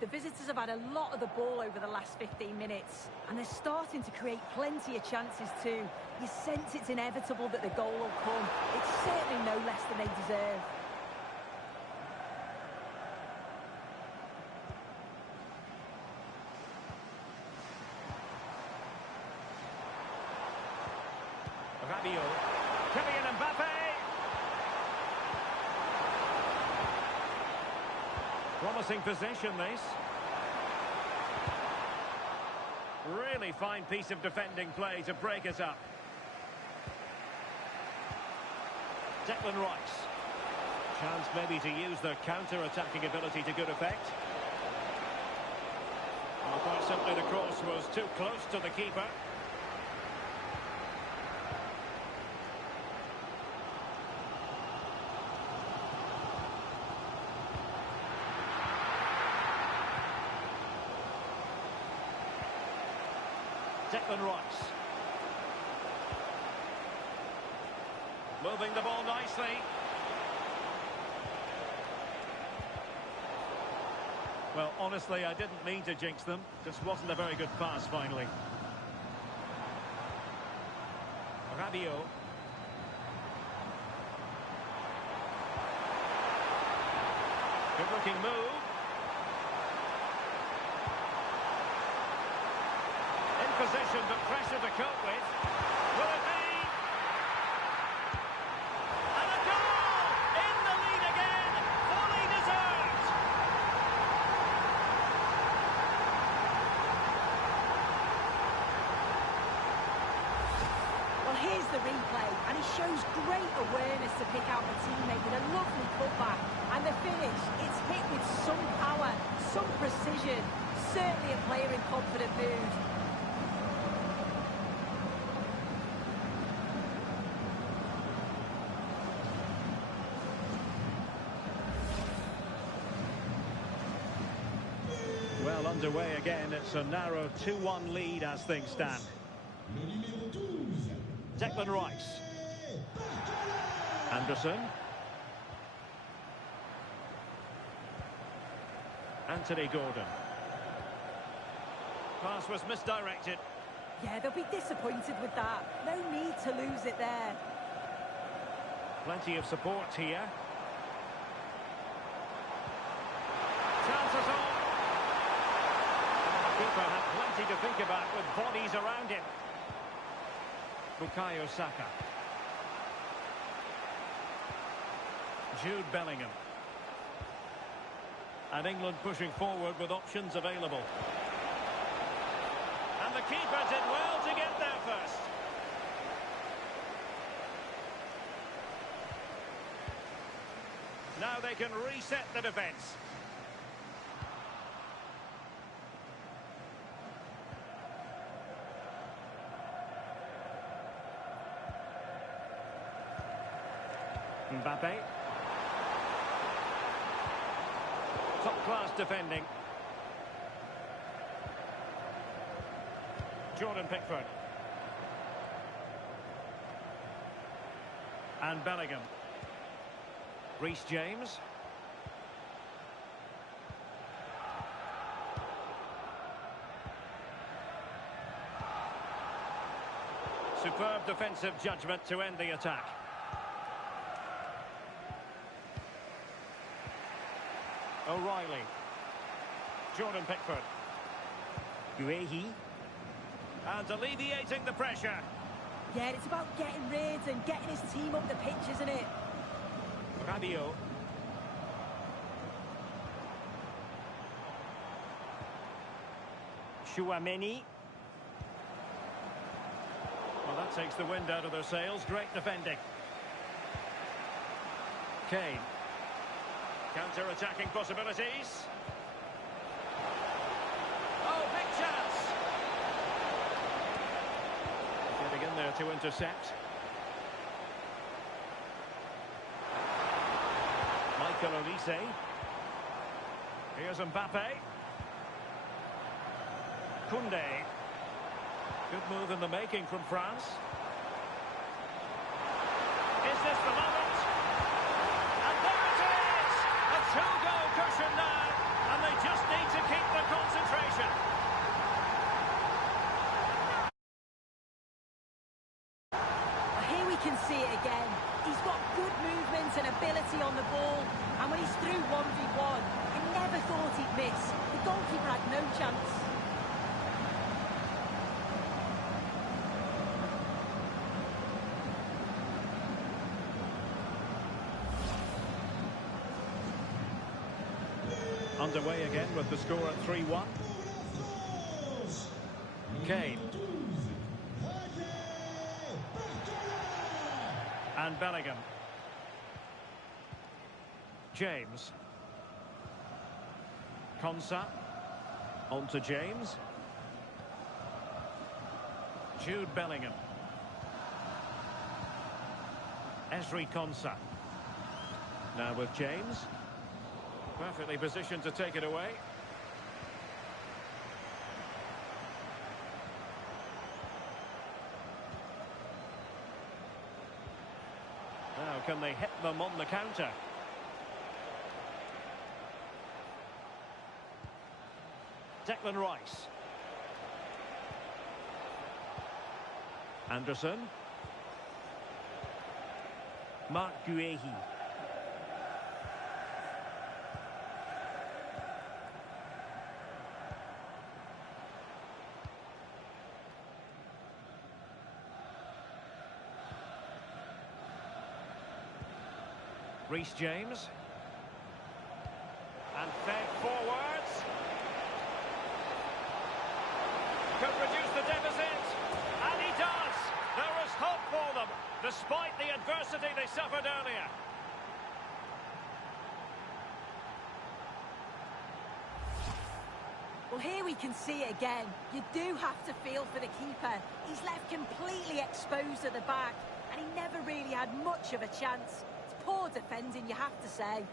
The visitors have had a lot of the ball over the last 15 minutes, and they're starting to create plenty of chances too. You sense it's inevitable that the goal will come. It's certainly no less than they deserve. Rabiot. Kylian Mbappe. Promising possession, this. Really fine piece of defending play to break it up. Declan Rice. Chance maybe to use the counter-attacking ability to good effect. Well, quite simply the cross was too close to the keeper. Declan Rice. Moving the ball nicely. Well, honestly, I didn't mean to jinx them. Just wasn't a very good pass, finally. Rabiot. Good-looking move. Position, but pressure to cope with. Will it be? And a goal! In the lead again! Fully deserved! Well, here's the replay, and he shows great awareness to pick out the teammate with a lovely cutback. And the finish, it's hit with some power, some precision. Certainly a player in confident mood. Well, underway again. It's a narrow 2-1 lead as things stand. Le numéro 12. Declan Rice. Anderson. Anthony Gordon. Pass was misdirected. Yeah, they'll be disappointed with that. No need to lose it there. Plenty of support here. Chances on. The keeper had plenty to think about with bodies around him. Bukayo Saka. Jude Bellingham. And England pushing forward with options available. And the keeper did well to get there first. Now they can reset the defence. Mbappe. Top-class defending. Jordan Pickford. And Bellingham. Reece James. Superb defensive judgment to end the attack. O'Reilly. Jordan Pickford. Guehi. And alleviating the pressure. Yeah, it's about getting rid and getting his team up the pitch, isn't it? Rabiot. Chouameni. Well, that takes the wind out of their sails. Great defending. Kane. Counter-attacking possibilities. Oh, big chance. Getting in there to intercept. Michael Olise. Here's Mbappe. Koundé. Good move in the making from France. Is this the moment? And there it is! A two-goal cushion now, and they just need to keep the concentration. Here we can see it again. He's got good movement and ability on the ball, and when he's through 1v1, I never thought he'd miss. The goalkeeper had no chance. Underway again with the score at 3-1. Kane. And Bellingham. James. Konsa. On to James. Jude Bellingham. Ezri Konsa. Now with James. Perfectly positioned to take it away. Now, can they hit them on the counter? Declan Rice. Anderson. Marc Guehi. Reece James. And fed forwards. Could reduce the deficit. And he does. There is hope for them, despite the adversity they suffered earlier. Well, here we can see it again. You do have to feel for the keeper. He's left completely exposed at the back, and he never really had much of a chance. It's poor defending, you have to say.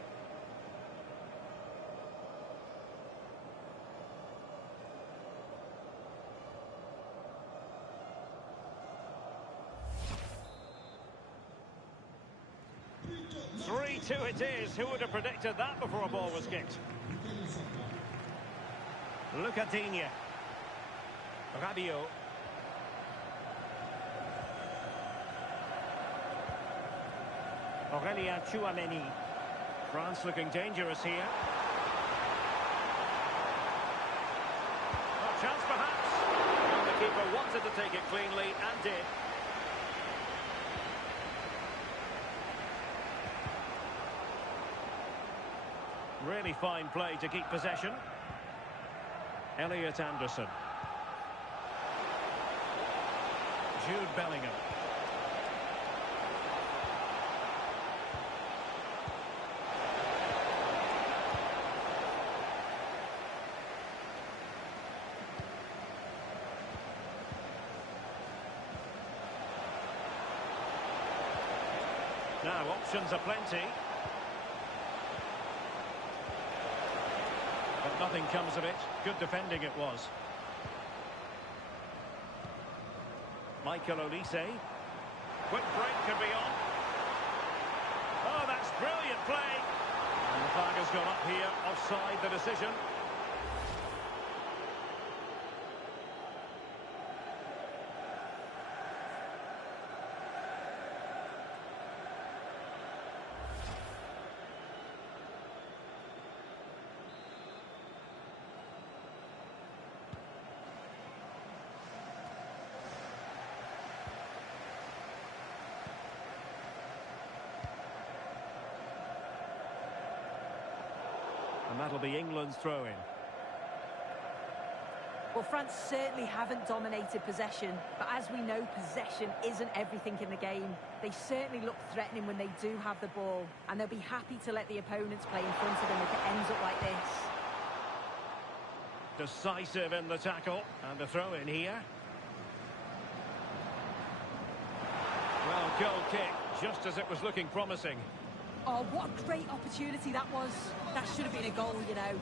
3-2 it is. Who would have predicted that before a ball was kicked? Lucadinha. Rabiot. Aurélien Tchouameni. France looking dangerous here. A chance perhaps. And the keeper wanted to take it cleanly and did. Really fine play to keep possession. Elliot Anderson. Jude Bellingham. Now options are plenty. But nothing comes of it. Good defending it was. Michael Olise. Quick break could be on. Oh, that's brilliant play. And the flag has gone up here. Offside the decision. And that'll be England's throw-in. Well, France certainly haven't dominated possession, but as we know, possession isn't everything in the game. They certainly look threatening when they do have the ball, and they'll be happy to let the opponents play in front of them if it ends up like this. Decisive in the tackle, and the throw-in here. Well, goal kick, just as it was looking promising. Oh, what a great opportunity that was. That should have been a goal, you know.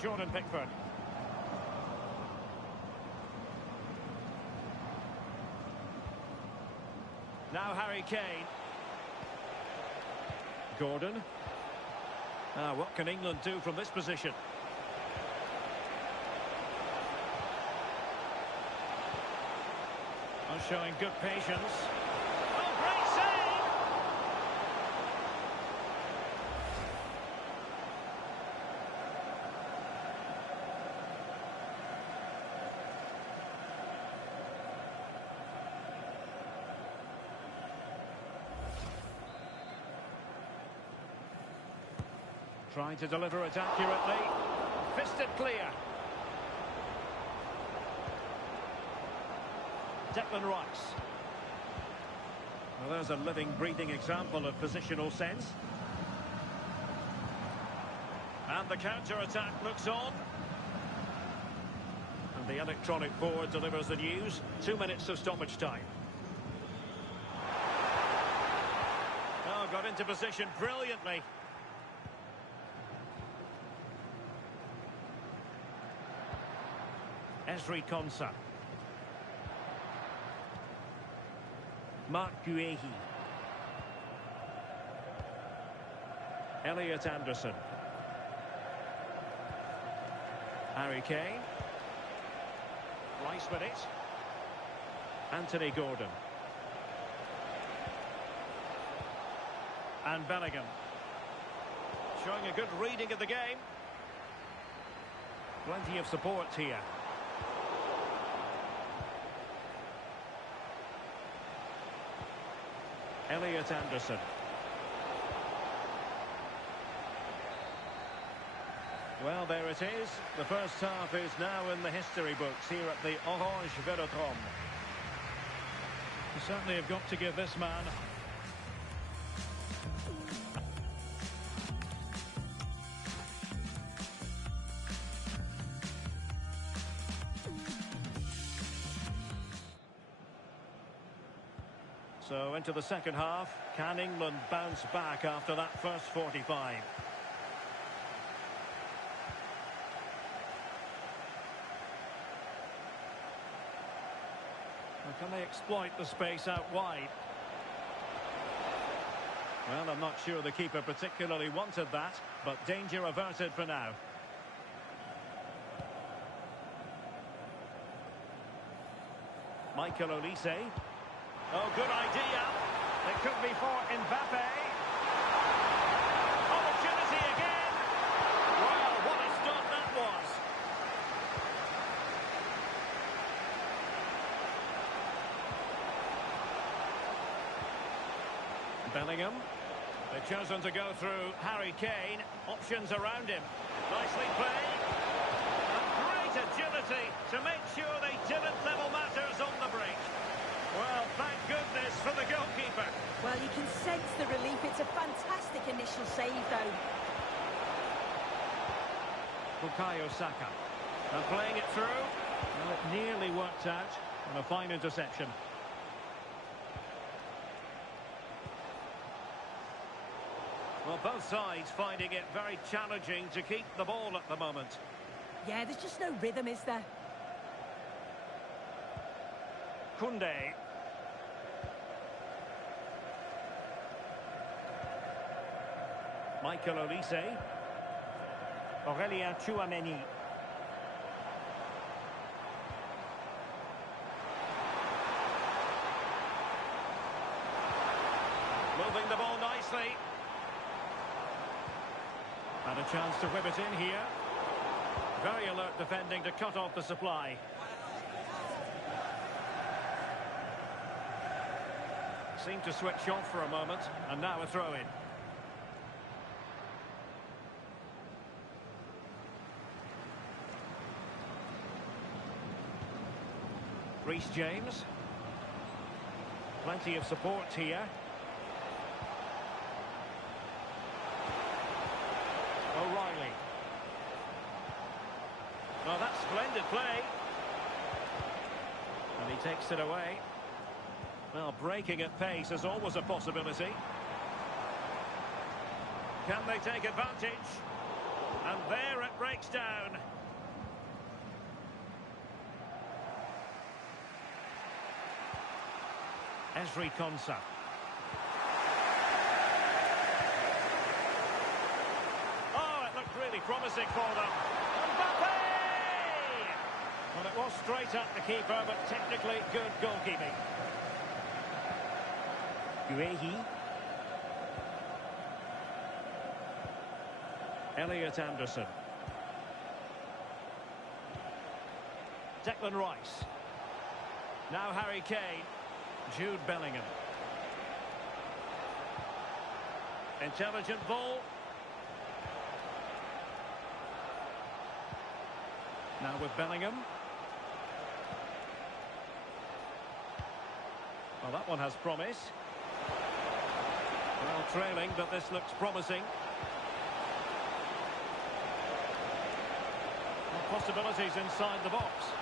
Jordan Pickford. Now Harry Kane. Gordon. Now, what can England do from this position? Oh, showing good patience. Oh, great save! Trying to deliver it accurately. Fisted clear. Declan Rice. Well, there's a living, breathing example of positional sense. And the counter-attack looks on. And the electronic board delivers the news. 2 minutes of stoppage time. Oh, got into position brilliantly. Esri Konsa. Mark Guehi. Elliot Anderson. Harry Kane. Rice with it. Anthony Gordon. And Bellingham. Showing a good reading of the game. Plenty of support here. Elliot Anderson. Well, there it is. The first half is now in the history books here at the Orange Velodrome. You certainly have got to give this man... So into the second half, can England bounce back after that first 45? Can they exploit the space out wide? Well, I'm not sure the keeper particularly wanted that, but danger averted for now. Michael Olise. Oh, good idea. It could be for Mbappe. Opportunity again. Wow, what a stop that was. Bellingham. They've chosen to go through Harry Kane. Options around him. Nicely played. And great agility to make sure they didn't level matters on the break. Well, thank goodness for the goalkeeper. Well, you can sense the relief. It's a fantastic initial save, though. Bukayo Saka. And playing it through. Well, it nearly worked out. And a fine interception. Well, both sides finding it very challenging to keep the ball at the moment. Yeah, there's just no rhythm, is there? Koundé. Michael Olise. Aurelien Tchouameni. Moving the ball nicely. And a chance to whip it in here. Very alert defending to cut off the supply. Seemed to switch off for a moment, and now a throw-in. Reece James. Plenty of support here. O'Reilly. Well, that's splendid play. And he takes it away. Well, breaking at pace is always a possibility. Can they take advantage? And there it breaks down. Ezri Konsa. Oh, it looked really promising for them. Mbappe! Well, it was straight at the keeper, but technically good goalkeeping. Guehi. Elliot Anderson. Declan Rice. Now Harry Kane. Jude Bellingham. Intelligent ball. Now with Bellingham. Well, that one has promise. Well, trailing, but this looks promising. Well, possibilities inside the box.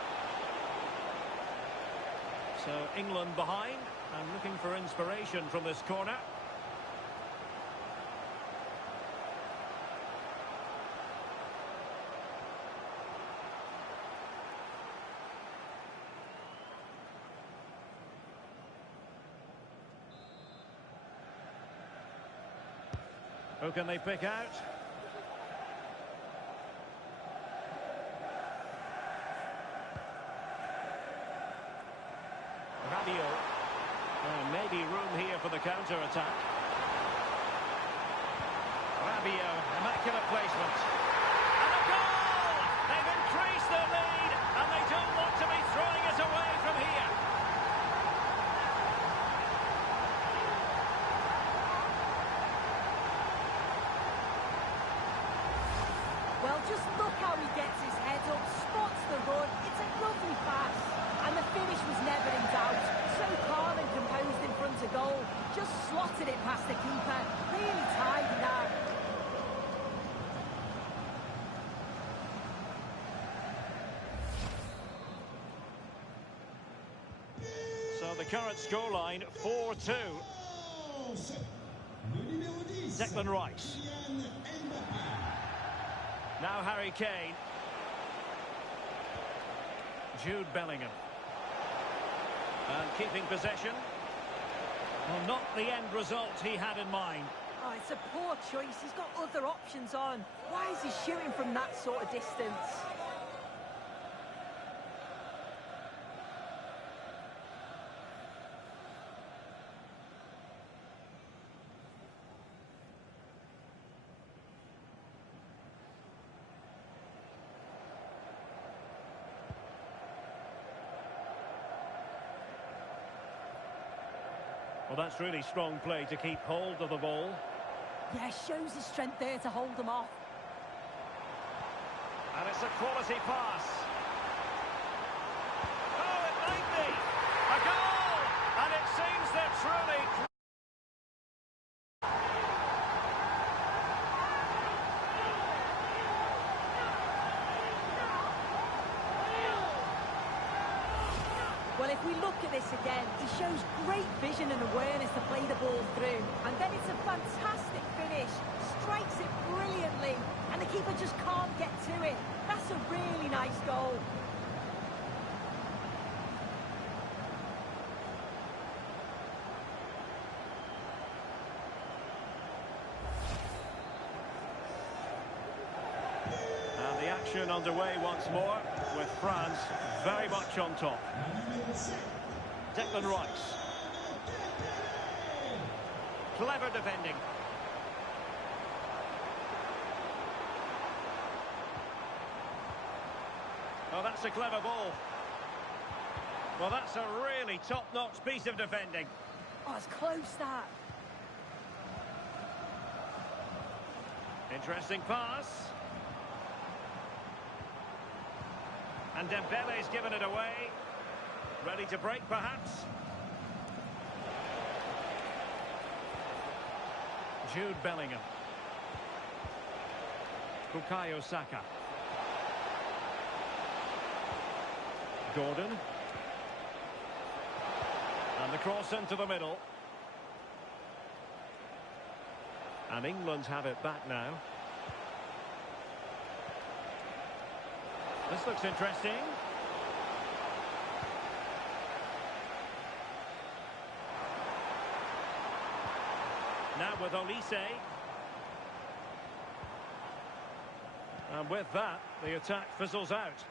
So England behind and looking for inspiration from this corner. Who can they pick out? Rabiot. Well, maybe room here for the counter-attack. Rabiot, immaculate placement. And a goal! They've increased their lead, and they don't want to be throwing it away from here. Well, just look how he gets his head up, spots the run. It's a lovely pass. And the finish was never in doubt. So calm and composed in front of goal. Just slotted it past the keeper. Really tidy now. So the current scoreline, 4-2. Declan Rice. Now Harry Kane. Jude Bellingham. And keeping possession. Well, not the end result he had in mind. Oh, it's a poor choice. He's got other options on. Why is he shooting from that sort of distance? Well, that's really strong play to keep hold of the ball. Yeah, shows his strength there to hold them off. And it's a quality pass. Oh, it might be! A goal! And it seems they're truly... Well, if we look at this again, he shows great vision and awareness to play the ball through. And then it's a fantastic finish. Strikes it brilliantly. And the keeper just can't get to it. That's a really nice goal. And the action underway once more, with France very much on top. Declan Rice. Clever defending. Oh, that's a clever ball. Well, that's a really top-notch piece of defending. Oh, it's close, that. Interesting pass. And Dembele's given it away. Ready to break, perhaps? Jude Bellingham. Bukayo Saka. Gordon. And the cross into the middle. And England have it back now. This looks interesting. Now with Olise. And with that, the attack fizzles out.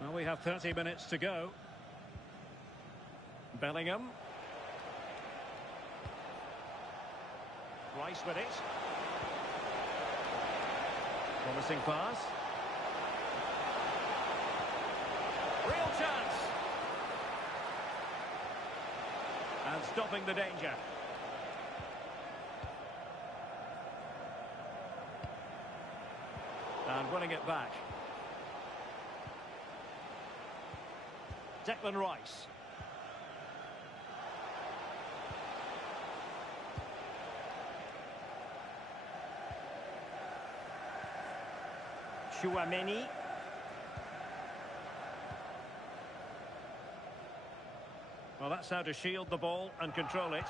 Well, we have 30 minutes to go. Bellingham. Rice with it. Promising pass. Real chance. And stopping the danger. And winning it back. Declan Rice. Chouameni. Well, that's how to shield the ball and control it.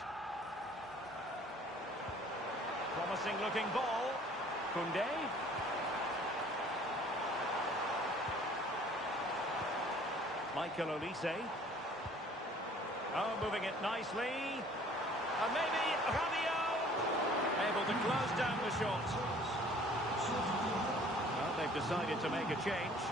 Promising looking ball. Koundé. Michael Olise. Oh, moving it nicely. And maybe Rabiot able to close down the shot. Well, they've decided to make a change.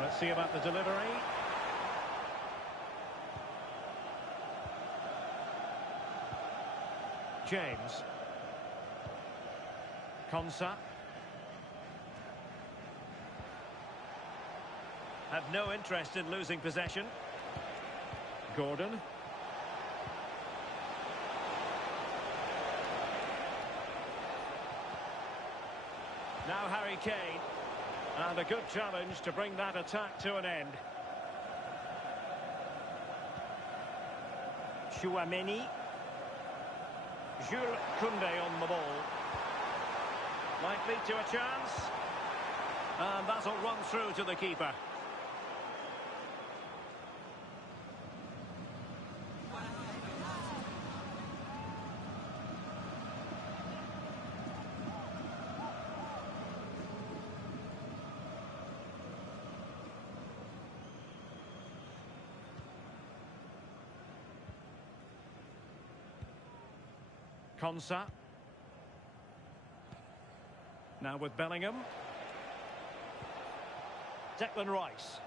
Let's see about the delivery. James. Konsa. Had no interest in losing possession. Gordon. Now Harry Kane. And a good challenge to bring that attack to an end. Chouameni. Jules Koundé on the ball. Might lead to a chance. And that'll run through to the keeper. Konsa. Now with Bellingham. Declan Rice.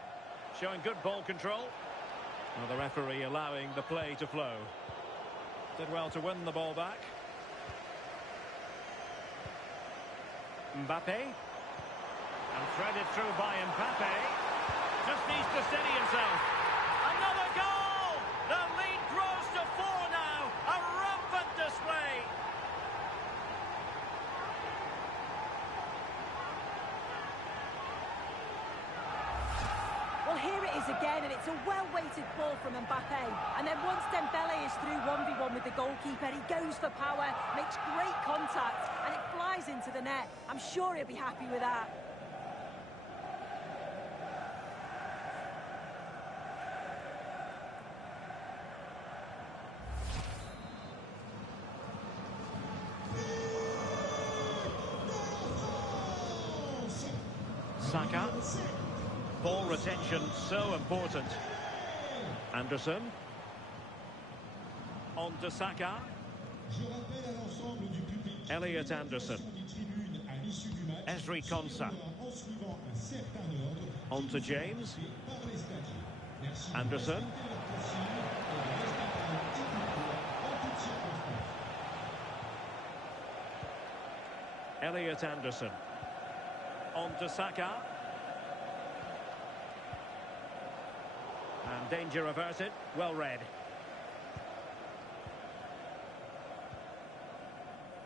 Showing good ball control. Well, the referee allowing the play to flow. Did well to win the ball back. Mbappe. And threaded through by Mbappe. Just needs to steady himself. Another goal! The lead grows to 4 now. A rampant display. Well, here it is again, and it's a well-weighted ball from Mbappe. And then once Dembele is through 1v1 with the goalkeeper, he goes for power, makes great contact, and it flies into the net. I'm sure he'll be happy with that. Saka. Ball retention so important. Anderson. On to Saka. Elliot Anderson. Esri Konsa. On to James. Anderson. Elliot Anderson. On to Saka. And danger averted. Well read.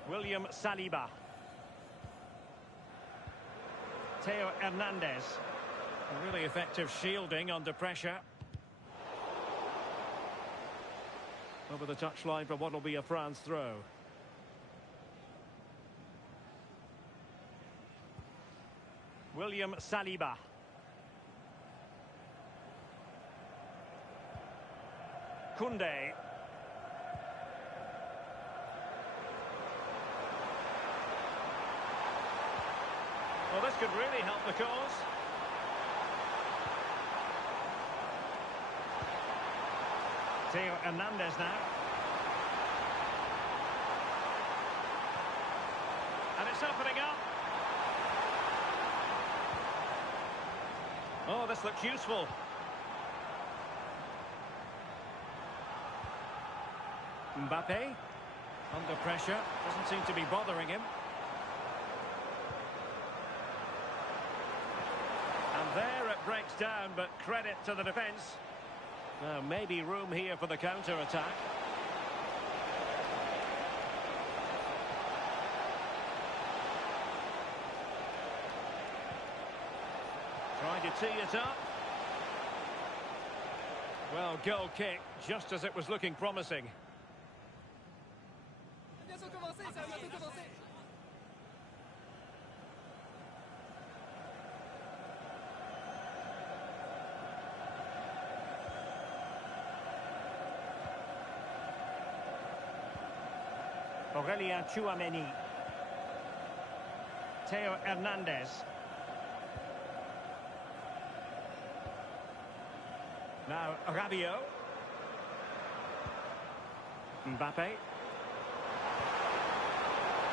William Saliba. Theo Hernandez. A really effective shielding under pressure. Over the touchline for what will be a France throw. William Saliba. Koundé. Well, this could really help the cause. Theo Hernandez now. And it's opening up. Oh, this looks useful. Mbappe. Under pressure. Doesn't seem to be bothering him. And there it breaks down, but credit to the defence. Now, maybe room here for the counter-attack. Trying to tee it up. Well, goal kick, just as it was looking promising. Aurelien Tchouameni. Theo Hernandez. Now Rabiot. Mbappe.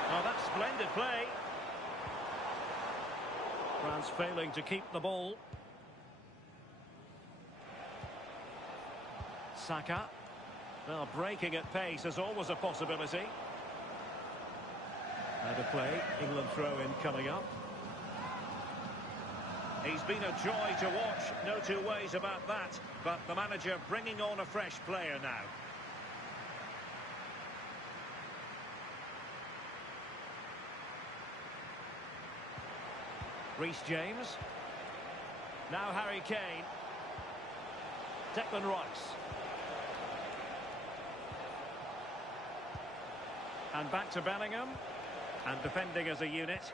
Oh, that's splendid play. France failing to keep the ball. Saka. Well, breaking at pace is always a possibility. Out of play, England throw-in coming up. He's been a joy to watch, no two ways about that. But the manager bringing on a fresh player now. Reece James. Now Harry Kane. Declan Rice. And back to Bellingham. And defending as a unit.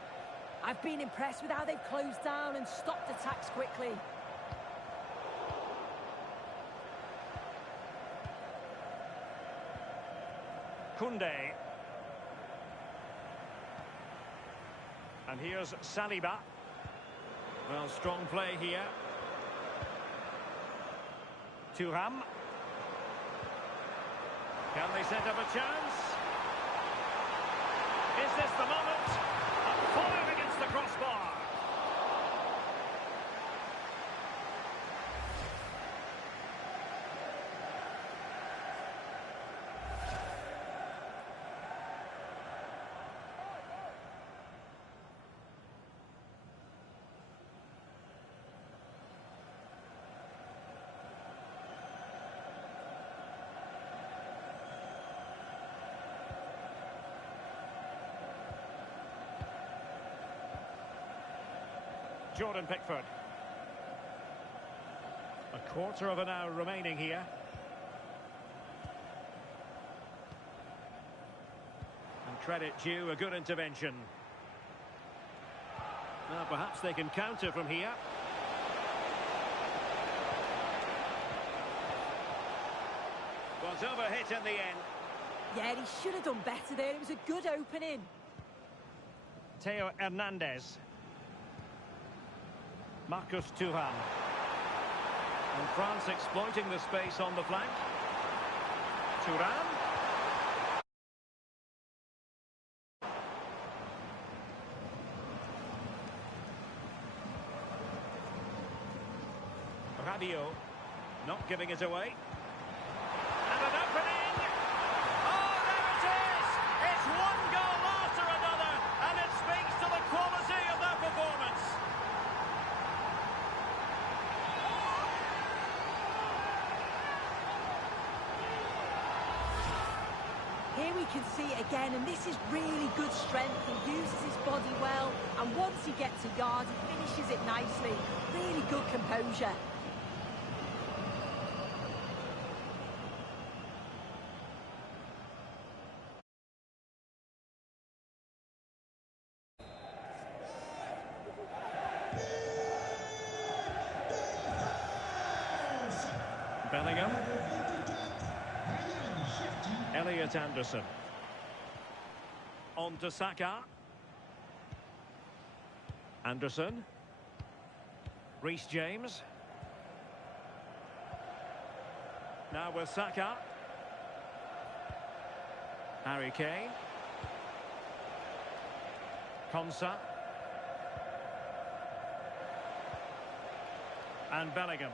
I've been impressed with how they've closed down and stopped attacks quickly. Koundé. And here's Saliba. Well, strong play here. Thuram. Can they set up a chance? Is this the moment? Fired against the crossbar. Jordan Pickford. A quarter of an hour remaining here. And credit due, a good intervention. Now perhaps they can counter from here. Was overhit in the end. Yeah, he should have done better there. It was a good opening. Theo Hernandez. Marcus Thuram. And France exploiting the space on the flank. Thuram. Rabiot. Not giving it away. And an opening. Oh, there it is! It's one goal after another, and it speaks to the quality of their performance. Here we can see it again, and this is really good strength. He uses his body well, and once he gets a yard, he finishes it nicely. Really good composure. Bellingham. Elliot Anderson. On to Saka. Anderson. Reece James. Now with Saka. Harry Kane. Konsa. And Bellingham.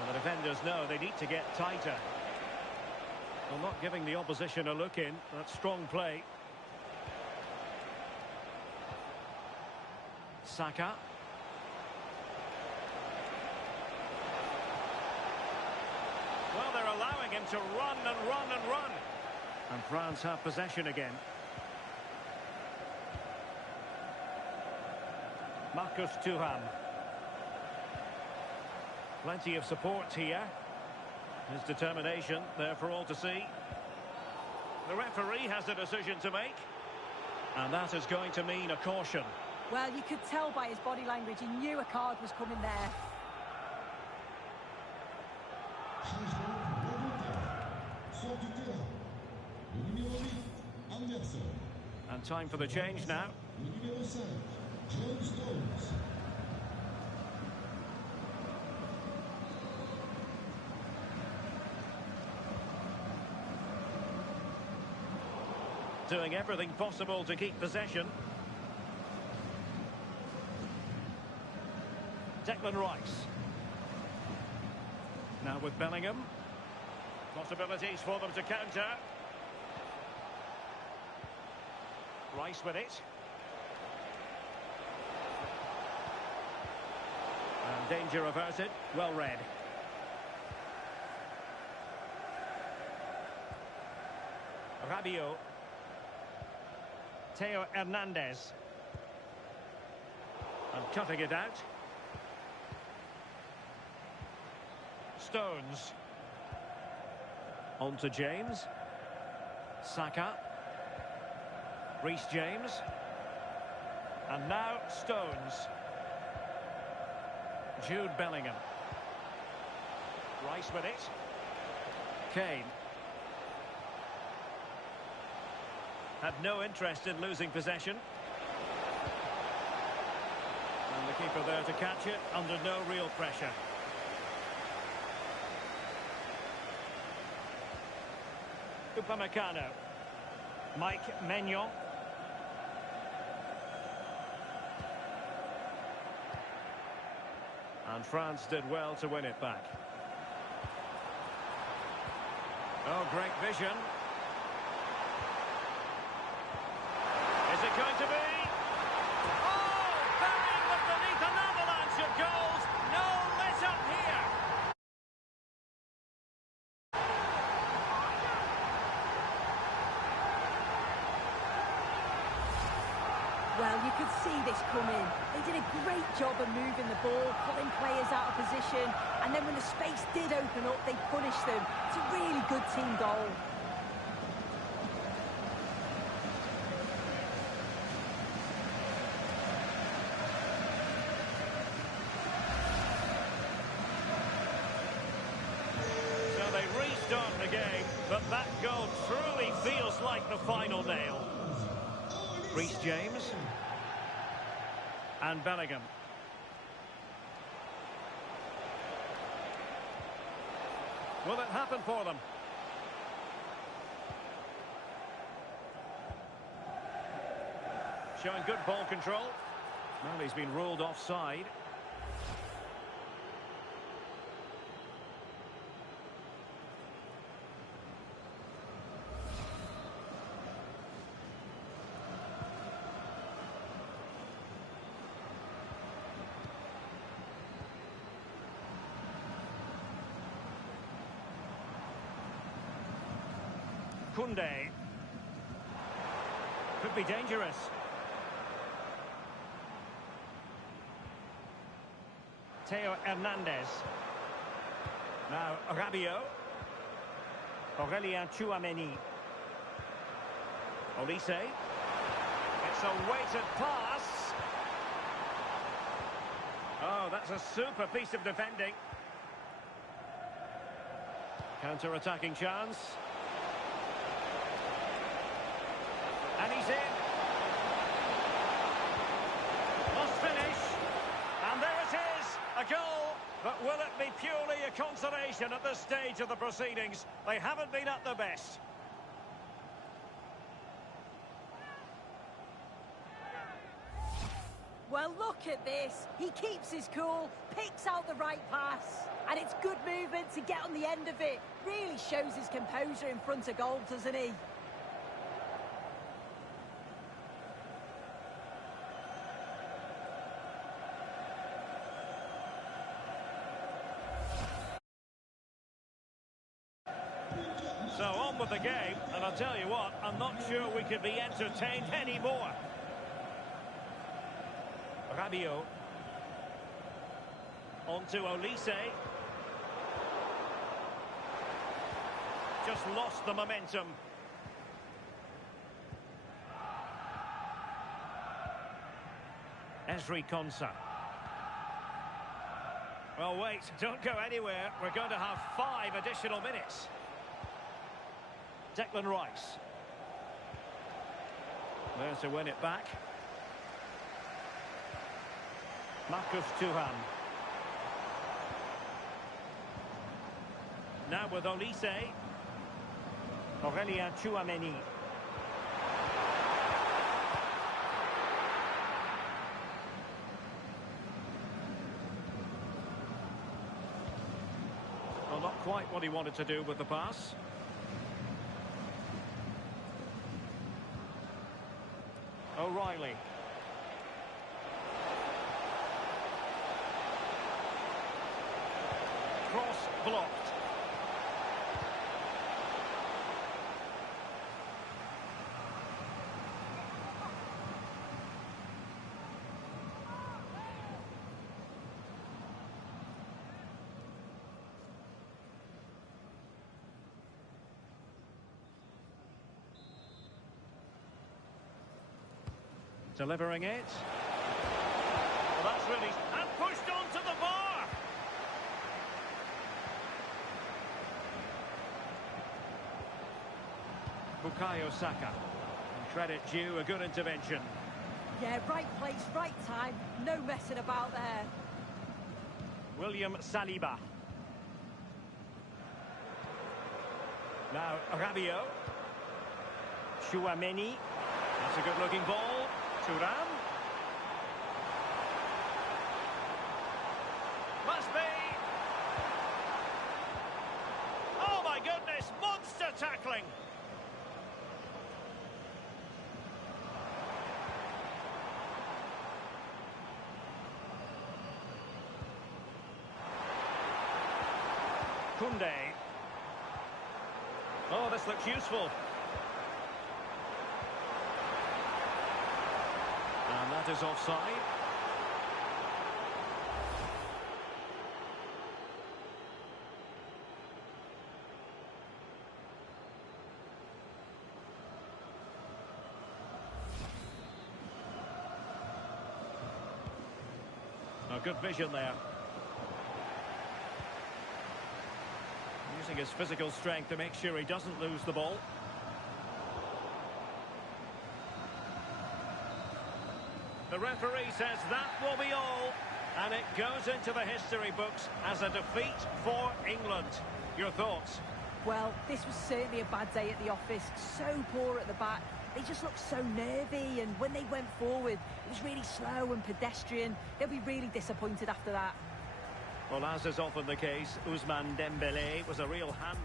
And the defenders know they need to get tighter. Well, not giving the opposition a look in. That's strong play. Saka. Well, they're allowing him to run and run and run. And France have possession again. Marcus Thuram. Plenty of support here. His determination there for all to see. The referee has a decision to make. And that is going to mean a caution. Well, you could tell by his body language he knew a card was coming there. And time for the change now. Doing everything possible to keep possession. Declan Rice. Now with Bellingham. Possibilities for them to counter. Rice with it. And danger averted. Well read. Rabiot. Theo Hernandez. And cutting it out. Stones. On to James. Saka. Reece James. And now Stones. Jude Bellingham. Rice with it. Kane. Had no interest in losing possession. And the keeper there to catch it under no real pressure. Upamecano. Mike Maignan. And France did well to win it back. Oh, great vision. Is it going to be? Oh, buried beneath an avalanche of goals. No let up here. Well, you could see this coming. They did a great job of moving the ball, pulling players out of position, and then when the space did open up, they punished them. It's a really good team goal. So they restart the game, but that goal truly feels like the final nail. Reece James. And Bellingham. Will it happen for them? Showing good ball control. Well, he's been ruled offside. Koundé. Could be dangerous. Theo Hernandez. Now Rabiot. Aurélien Tchouameni. Olise. It's a weighted pass. Oh, that's a super piece of defending. Counter-attacking chance. And he's in. Must finish. And there it is, a goal. But will it be purely a consolation at this stage of the proceedings? They haven't been at their best. Well, look at this. He keeps his cool, picks out the right pass. And it's good movement to get on the end of it. Really shows his composure in front of goal, doesn't he? So on with the game, and I'll tell you what, I'm not sure we could be entertained anymore. Rabiot. On to Olise. Just lost the momentum. Ezri Konsa. Well, wait, don't go anywhere. We're going to have 5 additional minutes. Declan Rice. There to win it back. Marcus Thuram. Now with Olise. Aurélien Tchouameni. Well, not quite what he wanted to do with the pass. O'Reilly. Cross blocked. Delivering it. Well, that's really... And pushed onto the bar! Bukayo Saka. Credit due, a good intervention. Yeah, right place, right time. No messing about there. William Saliba. Now Rabiot. Chouameni. That's a good-looking ball. Thuram. Must be. Oh, my goodness. Monster tackling. Kunde. Oh, this looks useful. And that is offside. A good vision there. Using his physical strength to make sure he doesn't lose the ball. The referee says that will be all, and it goes into the history books as a defeat for England. Your thoughts? Well, this was certainly a bad day at the office. So poor at the back. They just looked so nervy, and when they went forward, it was really slow and pedestrian. They'll be really disappointed after that. Well, as is often the case, Ousmane Dembélé was a real hand.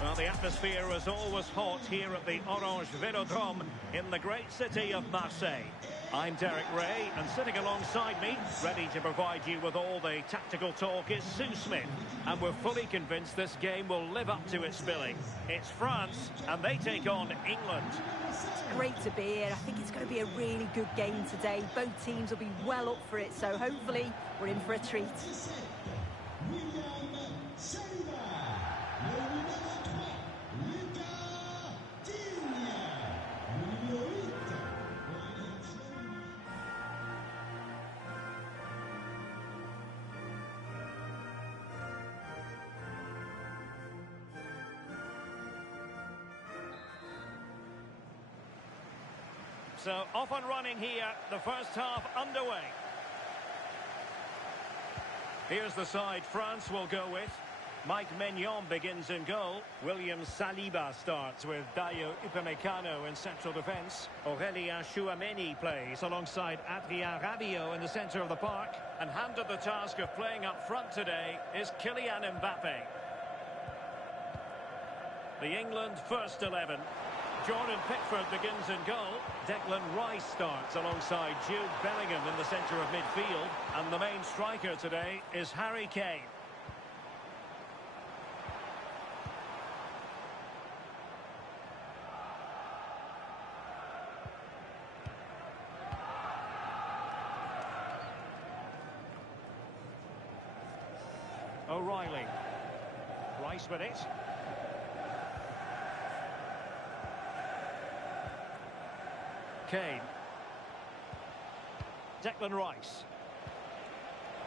Well, the atmosphere is always hot here at the Orange Velodrome in the great city of Marseille. I'm Derek Ray, and sitting alongside me, ready to provide you with all the tactical talk, is Sue Smith. And we're fully convinced this game will live up to its billing. It's France, and they take on England. It's great to be here. I think it's going to be a really good game today. Both teams will be well up for it, so hopefully we're in for a treat. So off and running here, the first half underway. Here's the side France will go with. Mike Maignan begins in goal. William Saliba starts with Dayo Upamecano in central defence. Aurélien Chouameni plays alongside Adrien Rabiot in the centre of the park. And handed the task of playing up front today is Kylian Mbappe. The England first 11. Jordan Pickford begins in goal. Declan Rice starts alongside Jude Bellingham in the centre of midfield. And the main striker today is Harry Kane. O'Reilly. Rice with it. Kane. Declan Rice.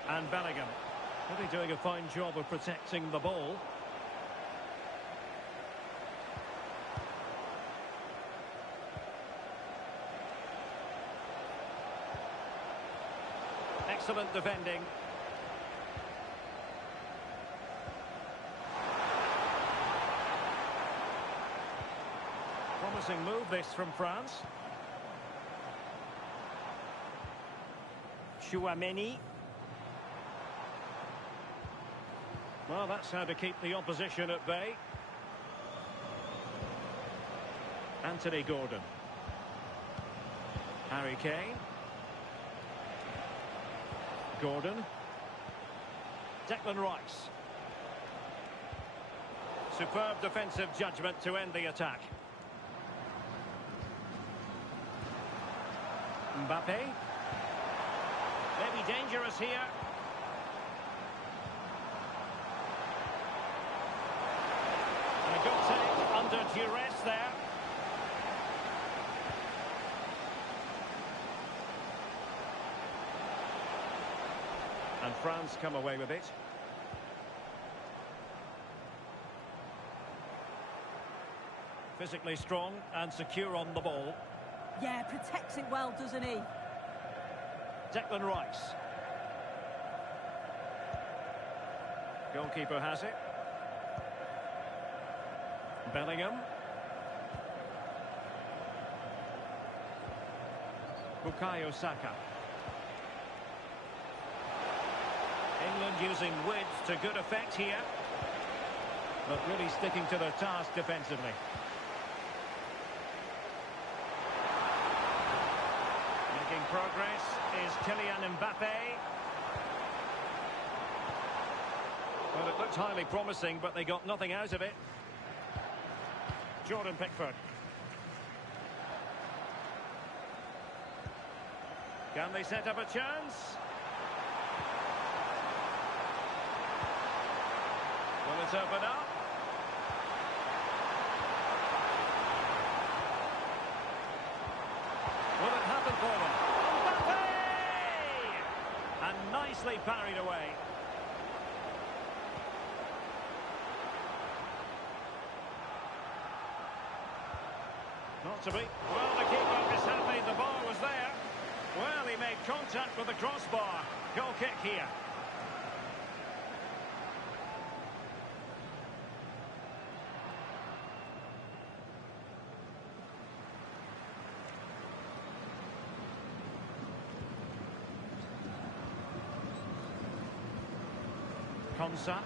And Bellingham. Really doing a fine job of protecting the ball. Excellent defending. Promising move this from France. Chouameni. Well, that's how to keep the opposition at bay. Anthony Gordon. Harry Kane. Gordon. Declan Rice. Superb defensive judgment to end the attack. Mbappe. Maybe dangerous here. And a good take under duress there. And France come away with it. Physically strong and secure on the ball. Yeah, protects it well, doesn't he? Declan Rice. Goalkeeper has it. Bellingham. Bukayo Saka. England using width to good effect here, but really sticking to their task defensively. Making progress is Kylian Mbappe. Well, it looked highly promising, but they got nothing out of it. Jordan Pickford. Can they set up a chance? Will it open up? Will it happen for them? Mbappe! And nicely parried away. Not to be. Well, the keeper is happy the ball was there. Well, he made contact with the crossbar. Goal kick here. Konsa.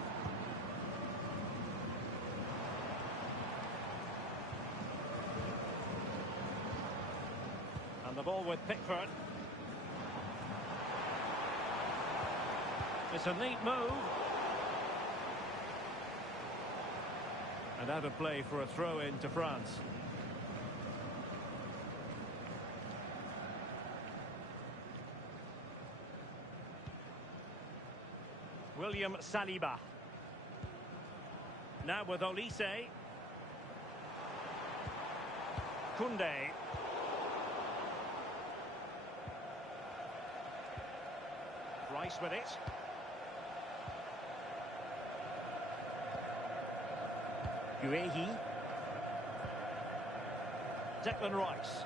And the ball with Pickford. It's a neat move. And out of play for a throw in to France. William Saliba. Now with Olise. Koundé. Rice with it. Guehi. Declan Rice.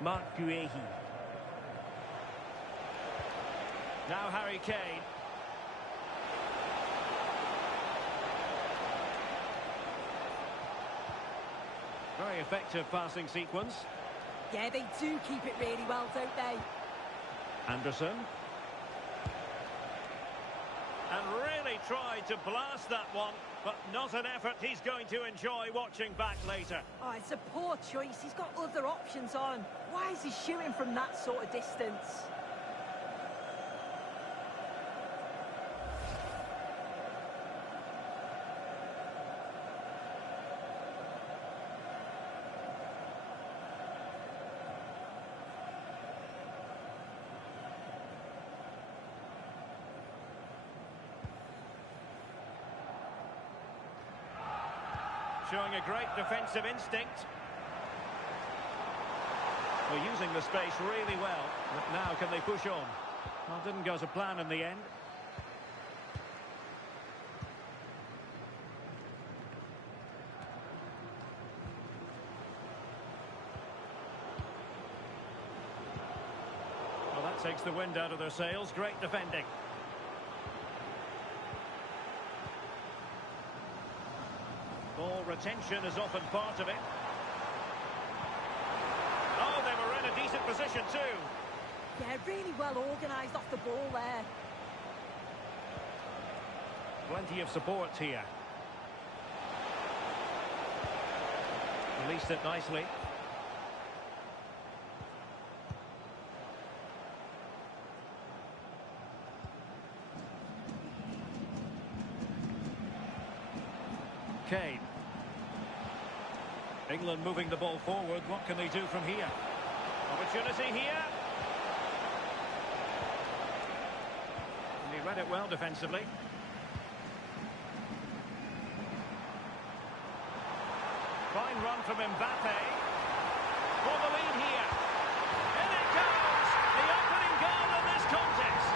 Mark Guehi. Now Harry Kane. Very effective passing sequence. Yeah, they do keep it really well, don't they? Anderson. And really tried to blast that one, but not an effort he's going to enjoy watching back later. Oh, it's a poor choice. He's got other options on. Why is he shooting from that sort of distance? Showing a great defensive instinct. Well, using the space really well. But now can they push on? Well, didn't go to plan in the end. Well, that takes the wind out of their sails. Great defending. Ball retention is often part of it. Oh, they were in a decent position too. Yeah, really well organised off the ball there. Plenty of support here. Released it nicely. Kane. England moving the ball forward. What can they do from here? Opportunity here. And he read it well defensively. Fine run from Mbappe. For the lead here. In it goes! The opening goal in this contest.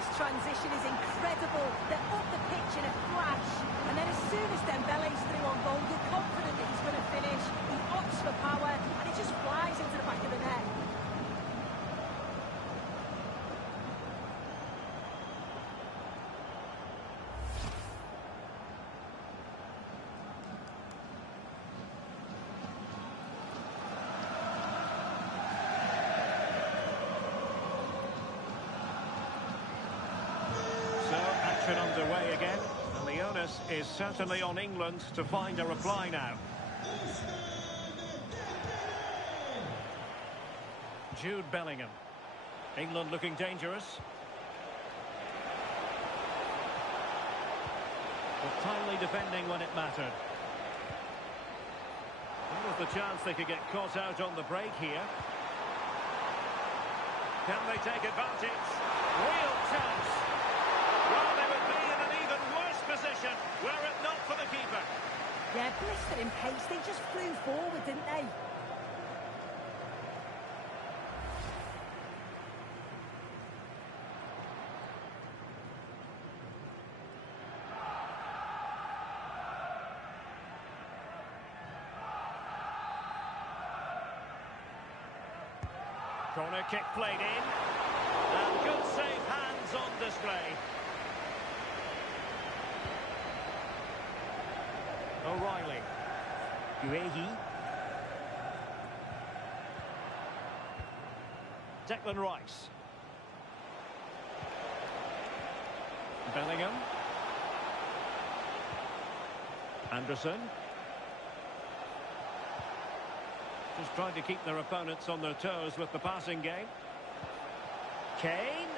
This transition is incredible. They're up the pitch in a flash. And then as soon as Dembele's through on goal, you're confident that he's going to finish. He opts for power, and it just flies into the back of the net. Underway again, and the onus is certainly on England to find a reply now. Jude Bellingham. England looking dangerous. But timely defending when it mattered. There was the chance they could get caught out on the break here. Can they take advantage? Real chance. Well, they would be in an even worse position were it not for the keeper. Yeah, blistered in pace. They just flew forward, didn't they? Corner kick played in. And good safe hands on display. O'Reilly. Guehi. Declan Rice. Bellingham. Anderson. Just trying to keep their opponents on their toes with the passing game. Kane.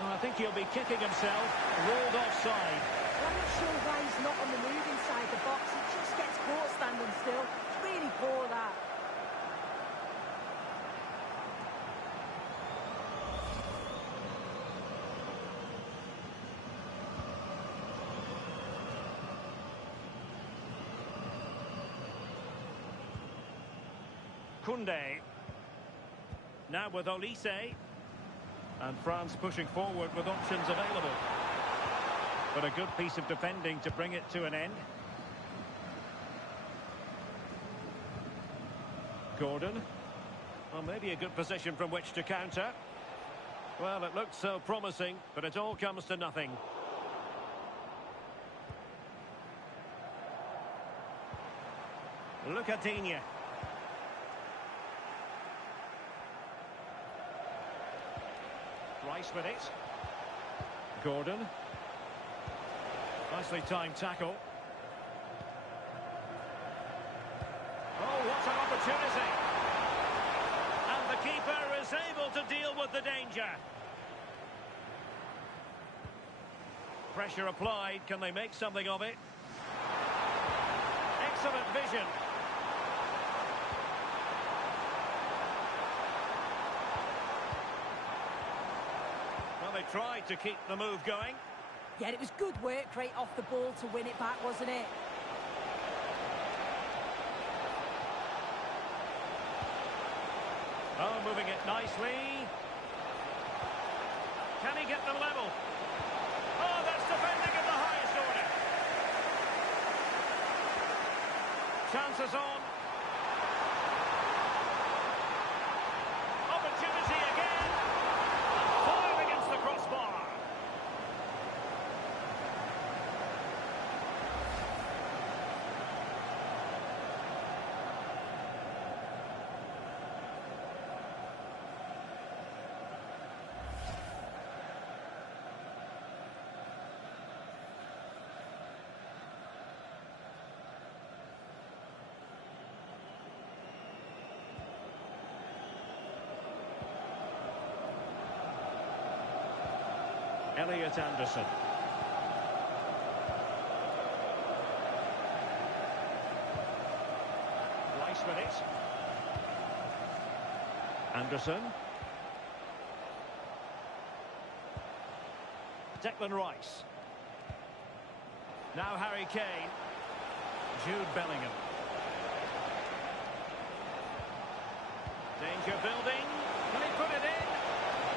Well, I think he'll be kicking himself. Rolled offside. Well, I'm not sure why he's not on the move inside the box. He just gets caught standing still. It's really poor, that. Koundé. Now with Olise. And France pushing forward with options available. But a good piece of defending to bring it to an end. Gordon. Well, maybe a good position from which to counter. Well, it looked so promising, but it all comes to nothing. Look at Digne. Rice with it. Gordon. Nicely timed tackle. Oh, what an opportunity. And the keeper is able to deal with the danger. Pressure applied. Can they make something of it? Excellent vision. They tried to keep the move going. Yeah, it was good work right off the ball to win it back, wasn't it? Oh, moving it nicely. Can he get them level? Oh, that's defending at the highest order. Chances on. Opportunity again. Fired against the crossbar. Elliot Anderson. Rice with it. Anderson. Declan Rice. Now Harry Kane. Jude Bellingham. Danger building. put it in.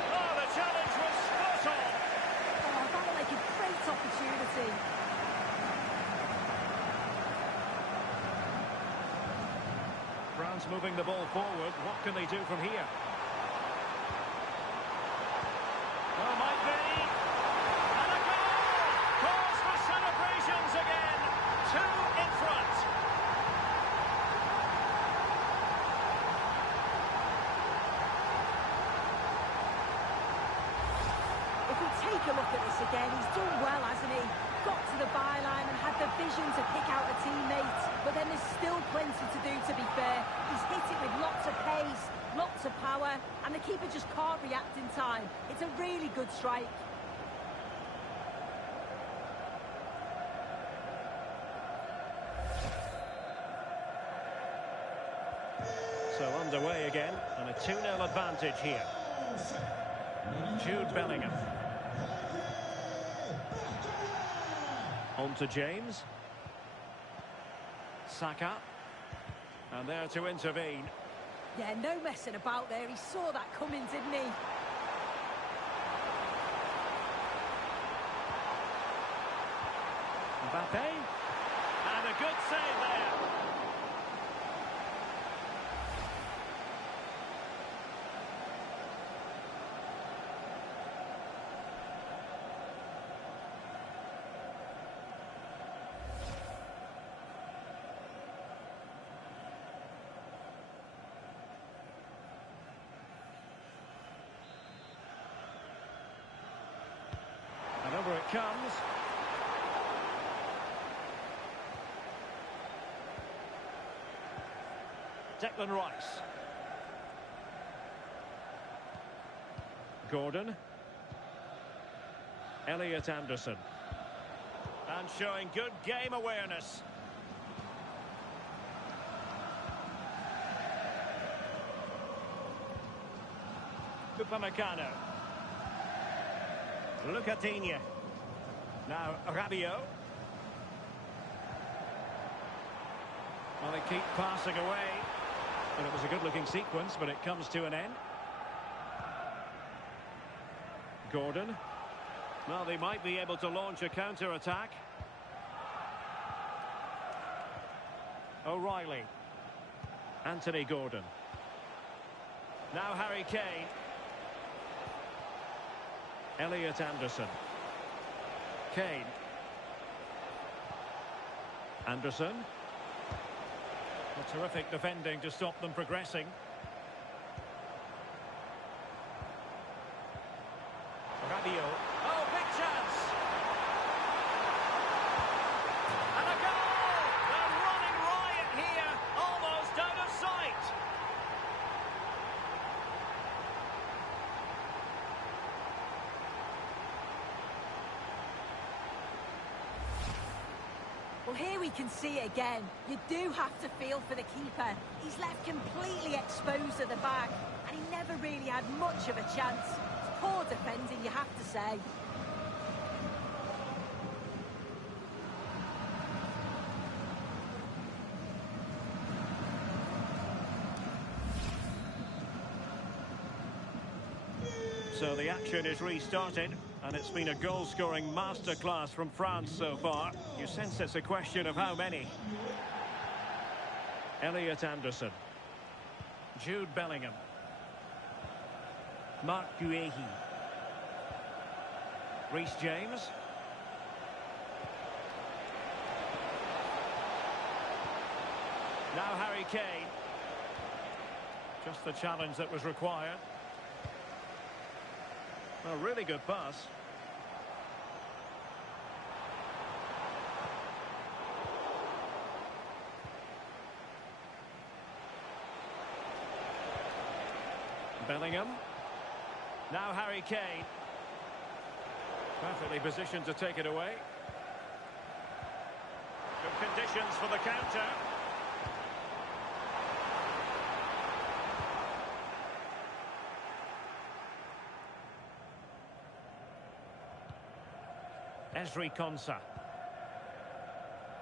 Oh, the challenge was spot on. Oh, that looked like a great opportunity. France moving the ball forward. What can they do from here? Oh, might be. And a goal! Cause for celebrations again. 2 in front. If we take a look at this again, he's done well, hasn't he? Got to the byline and had the vision to pick out a teammate. But then there's still plenty to do, to be fair. He's hit it with lots of pace, lots of power, and the keeper just can't react in time. It's a really good strike. So underway again, and a 2-0 advantage here. Jude Bellingham. On to James. Saka. And there to intervene. Yeah, no messing about there. He saw that coming, didn't he? Mbappe. And a good save there. And over it comes. Declan Rice. Gordon. Elliot Anderson. And showing good game awareness. Upamecano. Lucatinia. Now Rabiot. Well, they keep passing away. And it was a good-looking sequence, but it comes to an end. Gordon. Well, they might be able to launch a counter-attack. O'Reilly. Anthony Gordon. Now Harry Kane. Elliot Anderson. Kane. Anderson. A terrific defending to stop them progressing. Rabiot. Oh, big chance! And a goal! They're running riot here, almost out of sight. Well, here we can see it again. You do have to feel for the keeper. He's left completely exposed at the back, and he never really had much of a chance. It's poor defending, you have to say. So the action is restarted, and it's been a goal-scoring masterclass from France so far. You sense it's a question of how many. Elliot Anderson. Jude Bellingham. Marc Guehi. Reece James. Now Harry Kane. Just the challenge that was required. A really good pass. Bellingham. Now Harry Kane. Perfectly positioned to take it away. Good conditions for the counter. Ezri Konsa.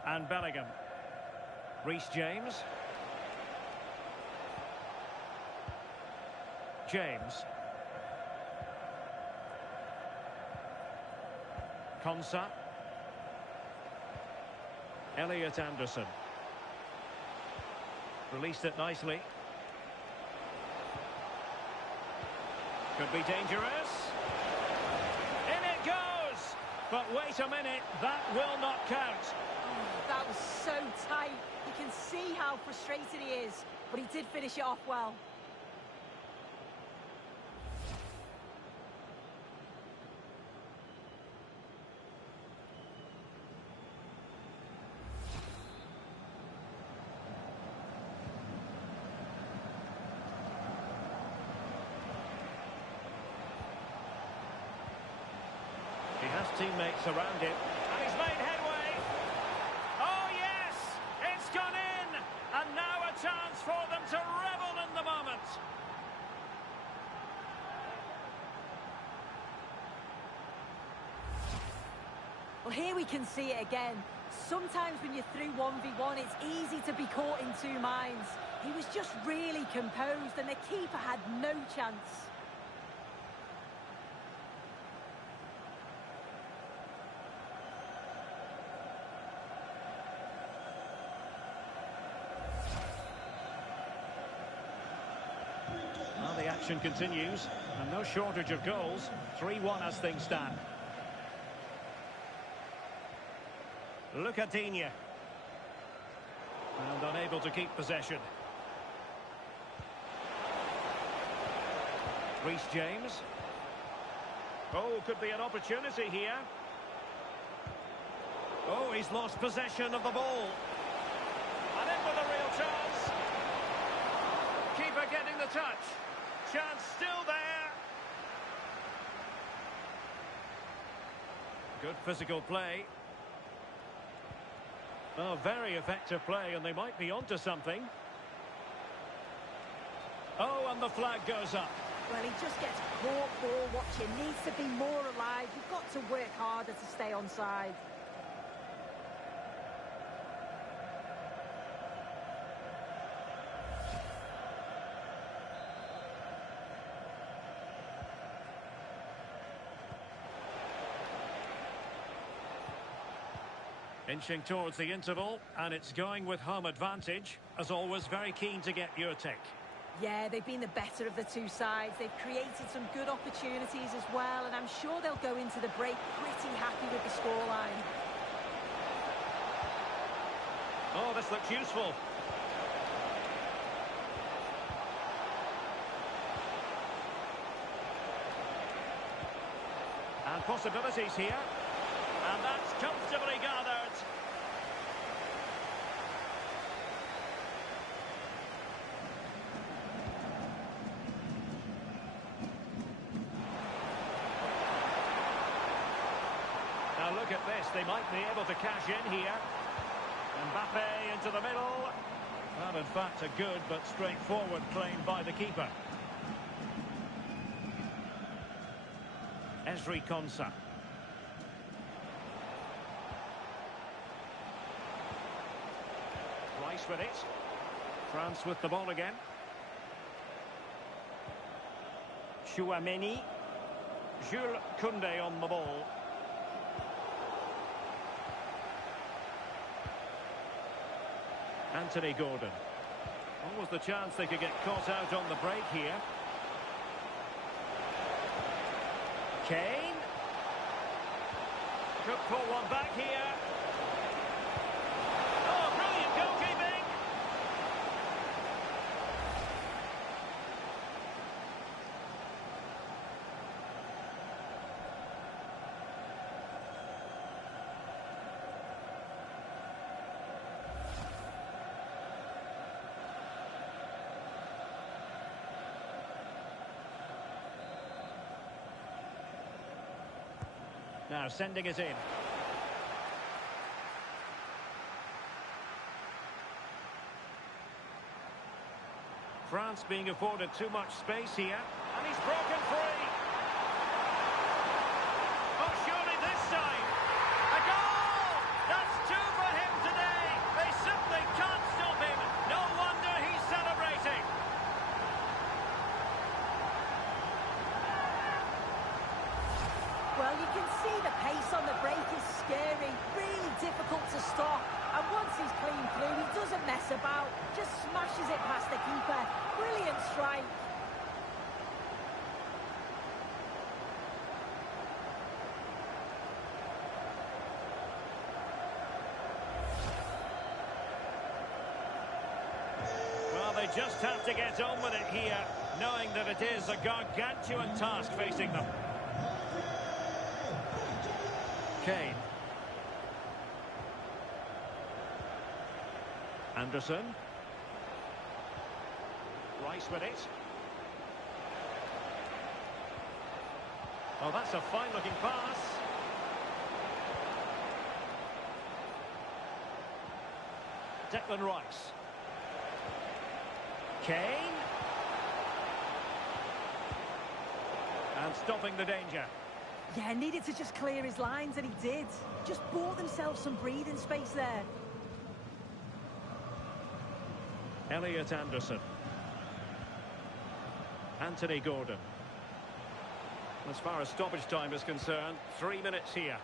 And Bellingham. Reece James. James. Konsa. Elliot Anderson. Released it nicely. Could be dangerous. In it goes! But wait a minute, that will not count. Oh, that was so tight. You can see how frustrated he is, but he did finish it off well. He has teammates around him, and he's made headway. Oh, yes! It's gone in! And now a chance for them to revel in the moment. Well, here we can see it again. Sometimes when you're through 1v1, it's easy to be caught in two minds. He was just really composed, and the keeper had no chance. Well, the action continues, and no shortage of goals. 3-1 as things stand. Lucadinha. And unable to keep possession. Reece James. Oh, could be an opportunity here. Oh, he's lost possession of the ball. And in with a real chance. Keeper getting the touch. Chance still there. Good physical play. Oh, very effective play, and they might be onto something. Oh, and the flag goes up. Well, he just gets caught ball watching. Needs to be more alive. You've got to work harder to stay onside. Inching towards the interval, and it's going with home advantage. As always, very keen to get your take. Yeah, they've been the better of the two sides. They've created some good opportunities as well, and I'm sure they'll go into the break pretty happy with the scoreline. Oh, this looks useful. And possibilities here. And that's comfortably gathered. Now look at this, they might be able to cash in here. Mbappe into the middle. Well, in fact, a good but straightforward claim by the keeper. Ezri Konsa. Rice with it. France with the ball again. Chouameni. Jules Koundé on the ball. Anthony Gordon. What was the chance they could get caught out on the break here? Kane. Could pull one back here. Oh, brilliant goalkeeping! Now sending it in. France being afforded too much space here, and he's broken free. Oh, surely this time. A goal! That's two for him today. They simply can't stop him. No wonder he's celebrating. scary, really difficult to stop. And once he's clean through, he doesn't mess about, just smashes it past the keeper. Brilliant strike. Well, they just have to get on with it here, knowing that it is a gargantuan task facing them. Kane. Anderson. Rice with it. Oh, that's a fine-looking pass. Declan Rice. Kane. And stopping the danger. Yeah, needed to just clear his lines, and he did. Just bought themselves some breathing space there. Elliot Anderson. Anthony Gordon. As far as stoppage time is concerned, 3 minutes here.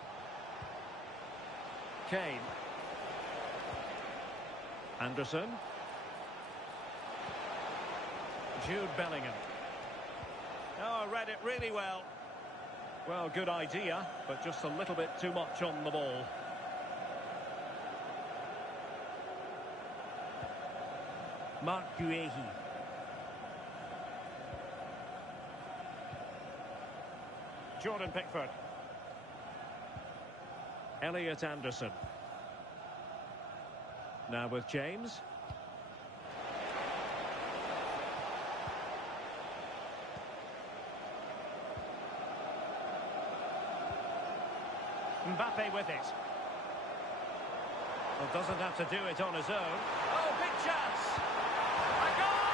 Kane. Anderson. Jude Bellingham. Oh, read it really well. Well, good idea, but just a little bit too much on the ball. Mark Guehi. Jordan Pickford. Elliot Anderson. Now with James. Mbappe with it. Well, doesn't have to do it on his own. Oh, big chance. A goal!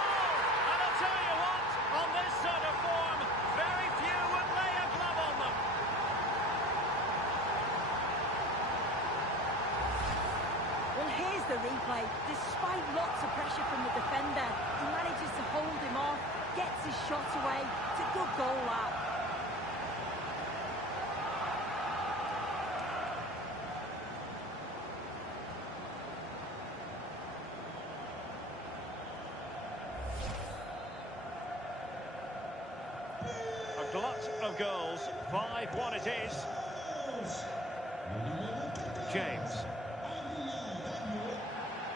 And I'll tell you what, on this sort of form, very few would lay a glove on them. Well, here's the replay. Despite lots of pressure from the defender, he manages to hold him off, gets his shot away. It's a good goal, that. A glut of goals. 5-1 it is. James.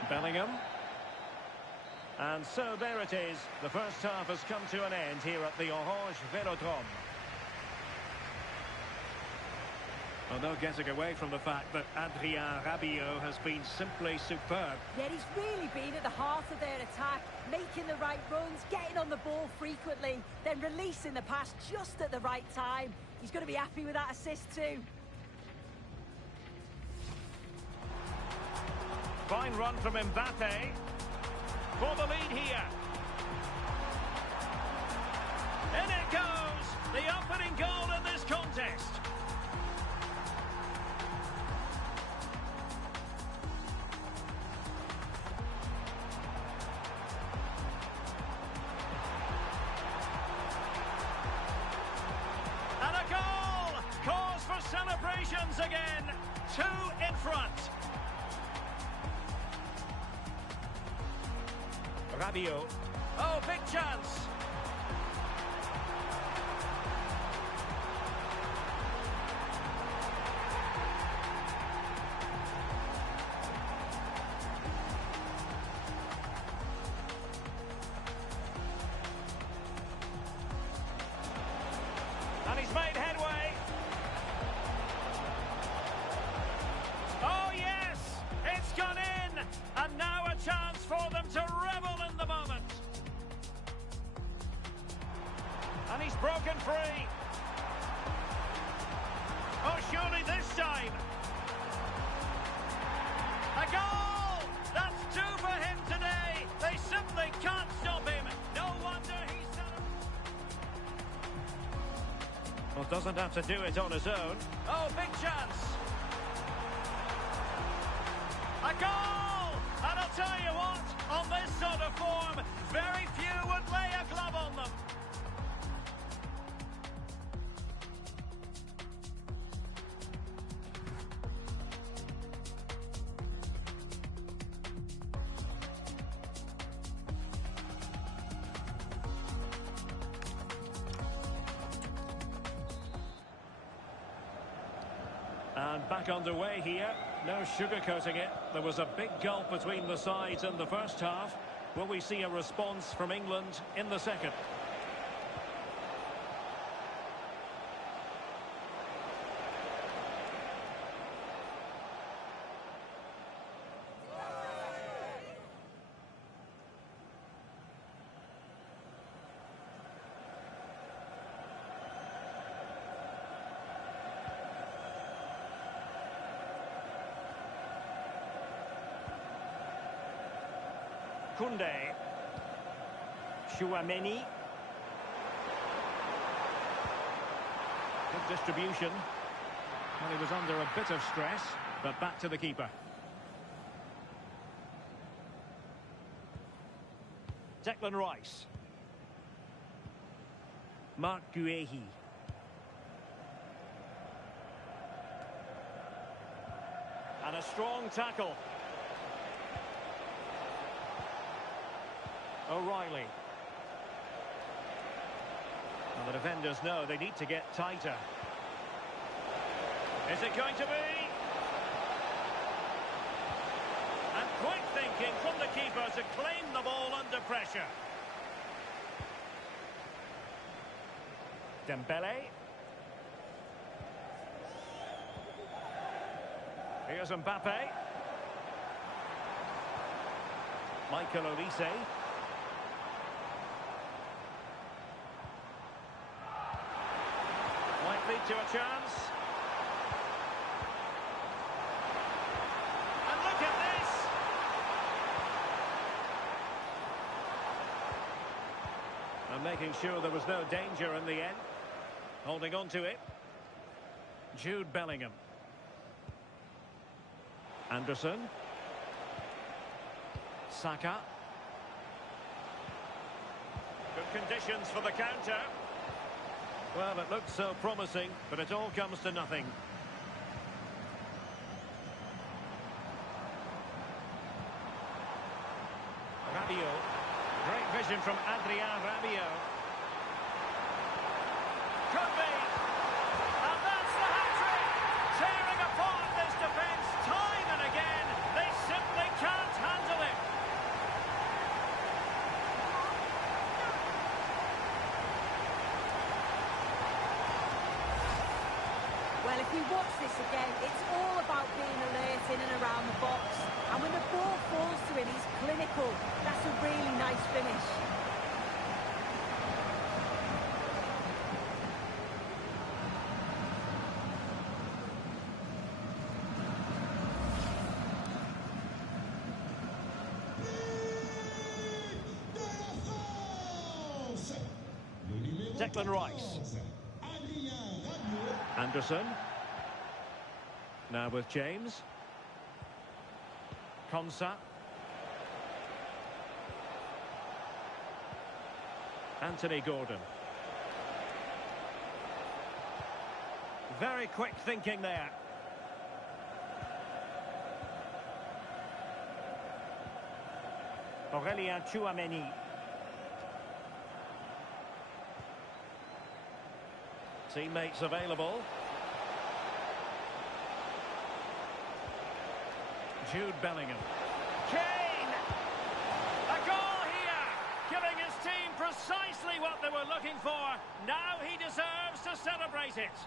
Bellingham. And so there it is. The first half has come to an end here at the Orange Velodrome. Well, no getting away from the fact that Adrien Rabiot has been simply superb. Yeah, he's really been at the heart of their attack, making the right runs, getting on the ball frequently, then releasing the pass just at the right time. He's going to be happy with that assist too. Fine run from Mbappe for the lead here. In it goes, the opening goal in this contest. And a goal! Cause for celebrations again. 2 in front. Rabiot. Oh, big chance. And he's made headway. Oh, yes! It's gone in! And now a chance for them to revel in the moment. And he's broken free. Oh, surely this time. A goal! That's 2 for him today. They simply can't stop him. No wonder he's... Well, doesn't have to do it on his own. Oh, big chance. A goal! And I'll tell you what, on this sort of form, very few would lay a glove on them. And back underway here. No sugarcoating it. There was a big gulf between the sides in the first half. Will we see a response from England in the second? Koundé. Chouameni. Good distribution. Well, he was under a bit of stress, but back to the keeper. Declan Rice. Marc Guehi. And a strong tackle. O'Reilly. Well, the defenders know they need to get tighter. Is it going to be? And quick thinking from the keeper to claim the ball under pressure. Dembele. Here's Mbappe. Michael Olise. Might lead to a chance. And look at this! And making sure there was no danger in the end. Holding on to it. Jude Bellingham. Anderson. Saka. Good conditions for the counter. Well, it looked so promising, but it all comes to nothing. Rabiot. Great vision from Adrien Rabiot. Could be. And that's the hat-trick. Tearing apart this defence time and again. They simply can't handle it. Well, if you watch this again, it's all about being alert in and around the box. And when the ball falls to him, he's clinical. That's a really nice finish. Declan Rice. Anderson. Now with James. Konsa. Anthony Gordon. Very quick thinking there. Aurelien Chouameni. Teammates available. Jude Bellingham. Kane! A goal here! Giving his team precisely what they were looking for. Now he deserves to celebrate it.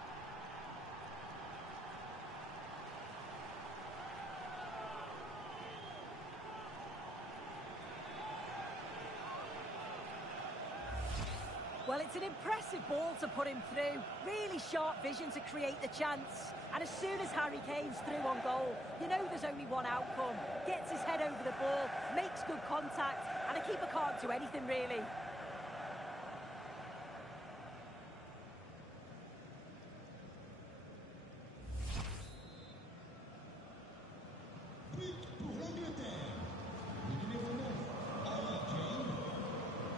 Well, it's an impressive ball to put him through. Really sharp vision to create the chance. And as soon as Harry Kane's through on goal, you know there's only one outcome. Gets his head over the ball, makes good contact, and a keeper can't do anything really.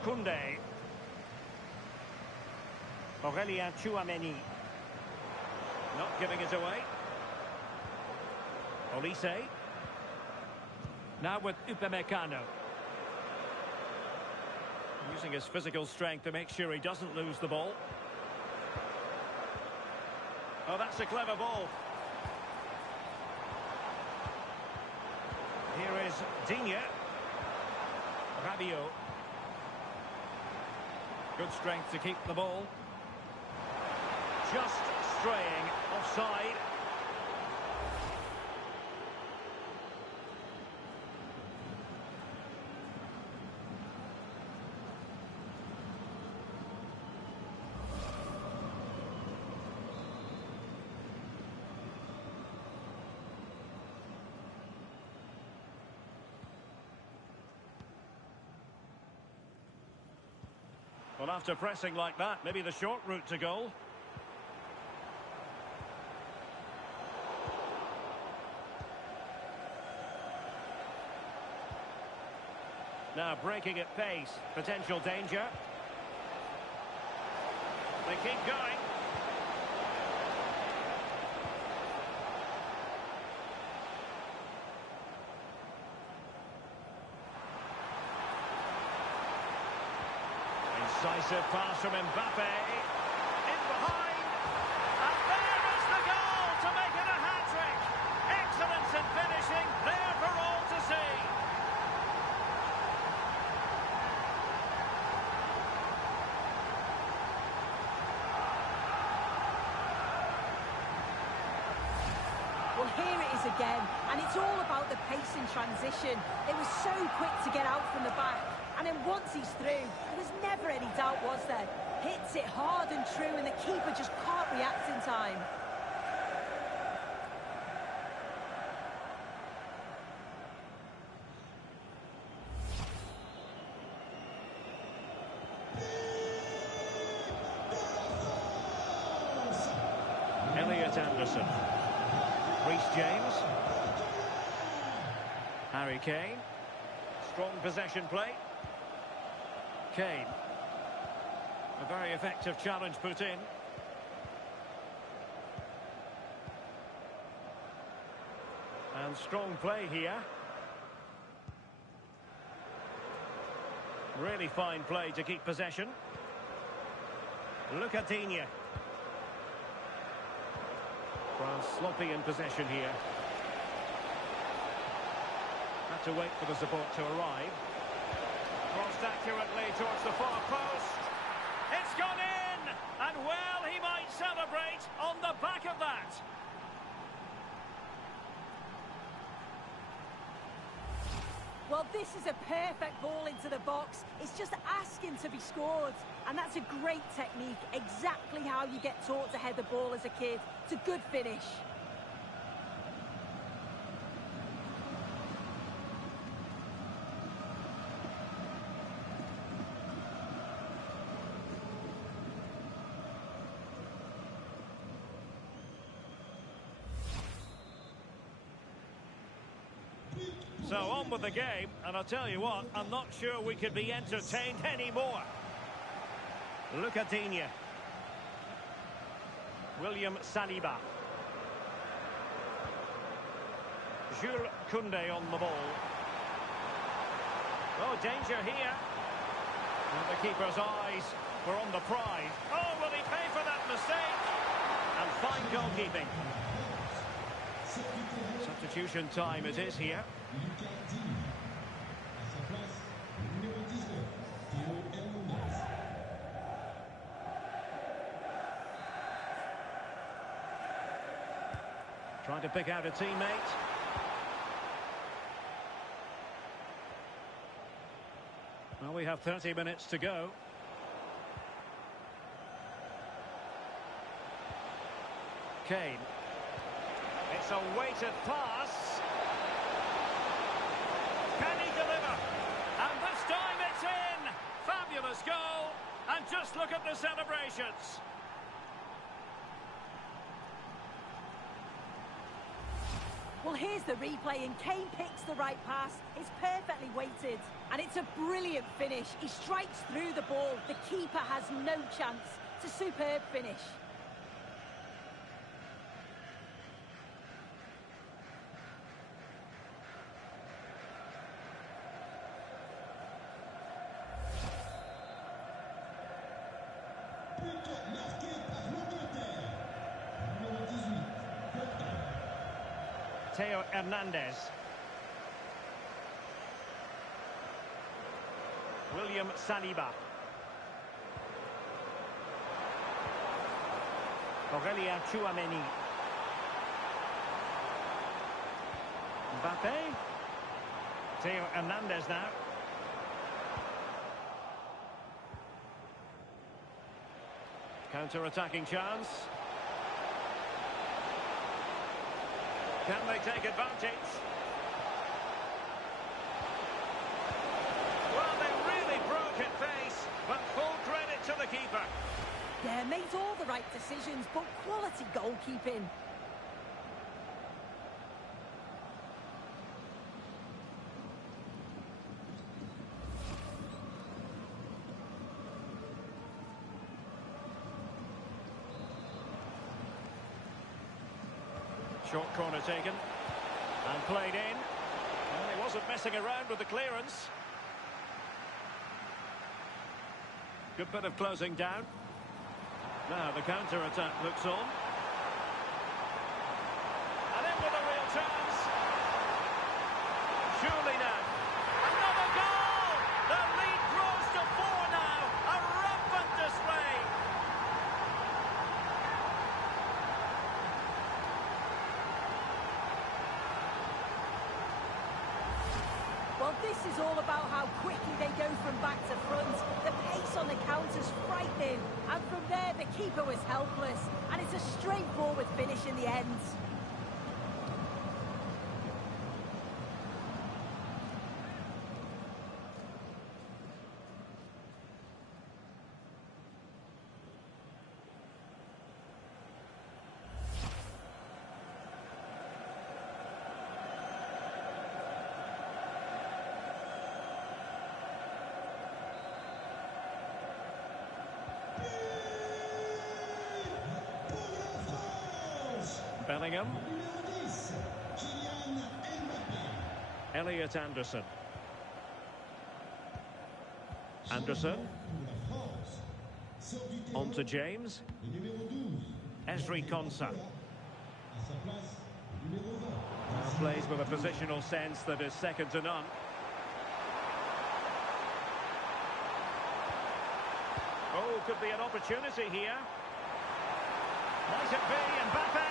Koundé. Aurelien Chouameni. Not giving it away. Olise. Now with Upamecano. Using his physical strength to make sure he doesn't lose the ball. Oh, that's a clever ball. is Digne. Rabiot. Good strength to keep the ball. Just straying offside. Well, after pressing like that, maybe the short route to goal. Now breaking at pace, potential danger. They keep going. Incisive pass from Mbappe. In behind. And there is the goal to make it a hat-trick. Excellence in finishing, there for all to see. Well, here it is again, and it's all about the pace in transition. It was so quick to get out from the back, and then once he's through, there was never any doubt, was there? Hits it hard and true, and the keeper just can't react in time. Elliot Anderson. Reece James. Harry Kane. Strong possession play. Kane. A very effective challenge put in. And strong play here. Really fine play to keep possession. Look at Digne. France sloppy in possession here. Had to wait for the support to arrive. Crossed accurately towards the far post. It's gone in! And well, he might celebrate on the back of that. Well, this is a perfect ball into the box. It's just asking to be scored. And that's a great technique. Exactly how you get taught to head the ball as a kid. It's a good finish. So on with the game, and I'll tell you what, I'm not sure we could be entertained anymore. Look at Digne. William Saliba. Jules Koundé on the ball. Oh, danger here. And the keeper's eyes were on the prize. Oh, will he pay for that mistake? And fine goalkeeping. Substitution time it is here. Trying to pick out a teammate. Well, we have 30 minutes to go. Kane. It's a weighted pass. Can he deliver? And this time it's in! Fabulous goal! And just look at the celebrations. Well, here's the replay, and Kane picks the right pass. It's perfectly weighted, and it's a brilliant finish. He strikes through the ball. The keeper has no chance. It's a superb finish. Theo Hernandez. William Saliba. Aurelien Tchouameni. Mbappe. Theo Hernandez now. Counter-attacking chance. Can they take advantage? Well, they really broke at pace, but full credit to the keeper. Yeah, made all the right decisions, but quality goalkeeping. Short corner taken and played in. Well, he wasn't messing around with the clearance. Good bit of closing down. Now the counter-attack looks on. And in with a real chance. Surely now. Another goal! The lead grows to 4 now. A rampant display. Well, this is all about how quickly they go from back to front. The pace on the counter's frightening. And from there, the keeper was helpless. And it's a straightforward finish in the end. Bellingham. Elliot Anderson. Anderson. On to James. Esri Konsa. Now plays with a positional sense that is second to none. Oh, could be an opportunity here. Might it be Mbappe?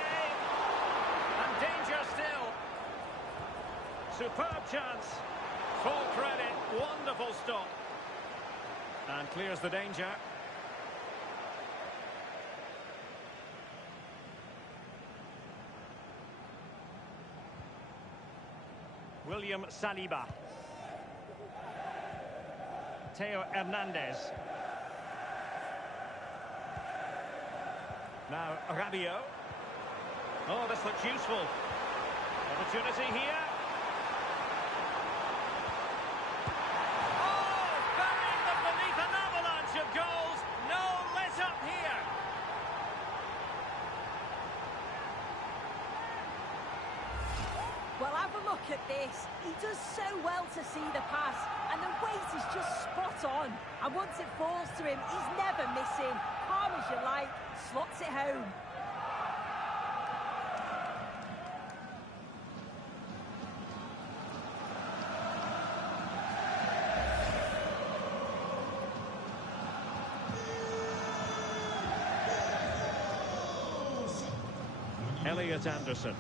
And danger still. Superb chance. Full credit. Wonderful stop. And clears the danger. William Saliba. Theo Hernandez. Now Rabiot. Oh, this looks useful. Opportunity here. Oh, burying them beneath an avalanche of goals. No let up here. Well, have a look at this. He does so well to see the pass, and the weight is just spot on. And once it falls to him, he's never missing. Calm as you like, slots it home. Elliot Anderson.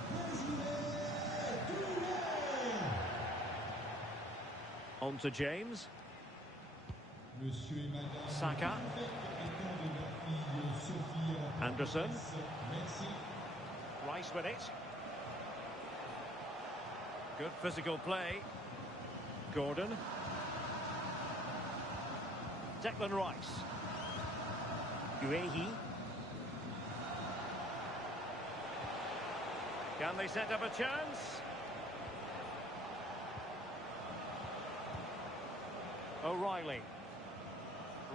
On to James. Saka. Anderson. Rice with it. Good physical play. Gordon. Declan Rice. Guehi. Can they set up a chance? O'Reilly.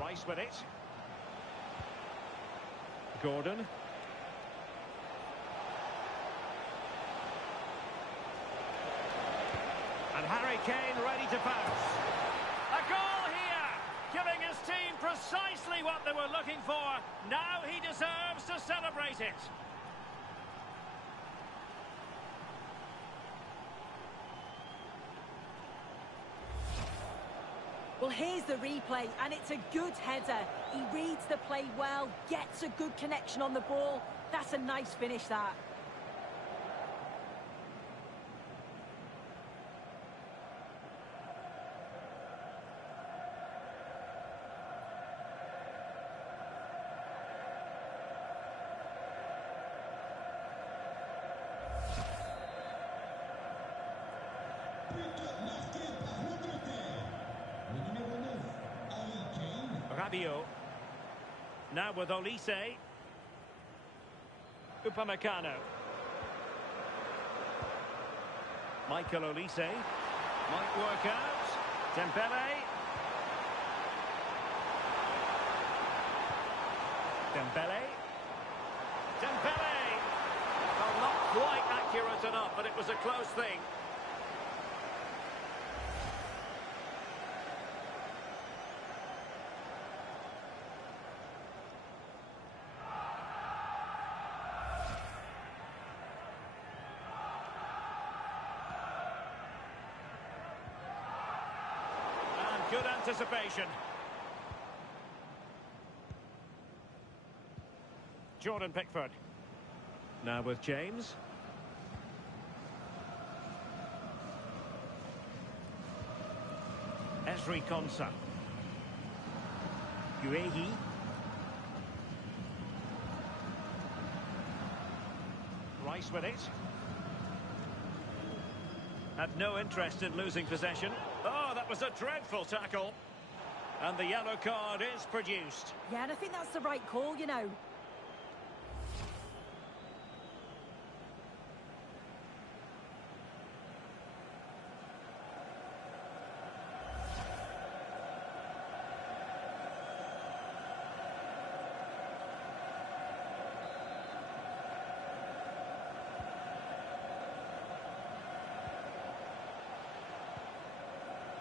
Rice with it. Gordon. And Harry Kane ready to pounce. A goal here, giving his team precisely what they were looking for. Now he deserves to celebrate it. Well, here's the replay, and it's a good header. He reads the play well, gets a good connection on the ball. That's a nice finish, that. Rabiot. Now with Olise. Upamecano. Michael Olise. Might work out. Dembele. Dembele. Dembele! Well, not quite accurate enough, but it was a close thing. Good anticipation. Jordan Pickford. Now with James. Esri Konsa. Uehi. Rice with it. Had no interest in losing possession. Oh, that was a dreadful tackle. And the yellow card is produced. Yeah, and I think that's the right call, you know.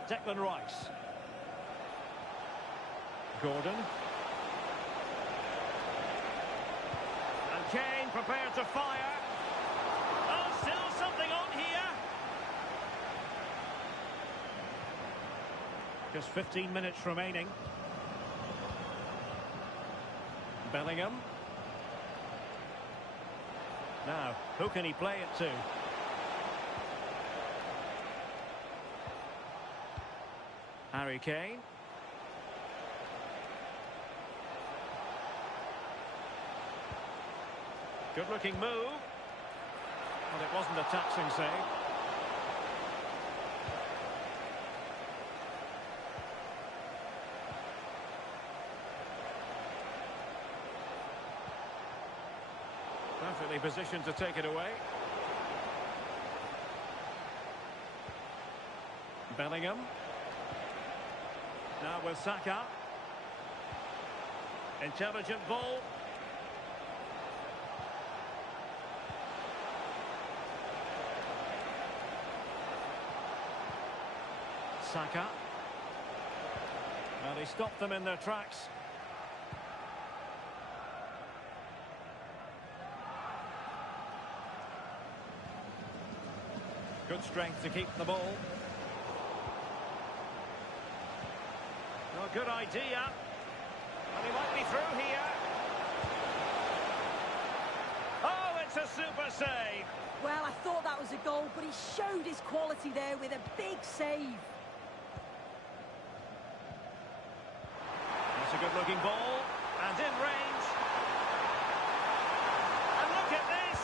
Declan Rice. Gordon. And Kane prepared to fire. Oh, still something on here. Just 15 minutes remaining. Bellingham. Now, who can he play it to? Harry Kane. Good-looking move. But it wasn't a taxing save. Perfectly positioned to take it away. Bellingham. Now with Saka. Intelligent ball. Saka. Well, he stopped them in their tracks. Good strength to keep the ball. No, good idea. And he might be through here. Oh, it's a super save. Well, I thought that was a goal, but he showed his quality there with a big save. That's a good-looking ball. And in range. And look at this.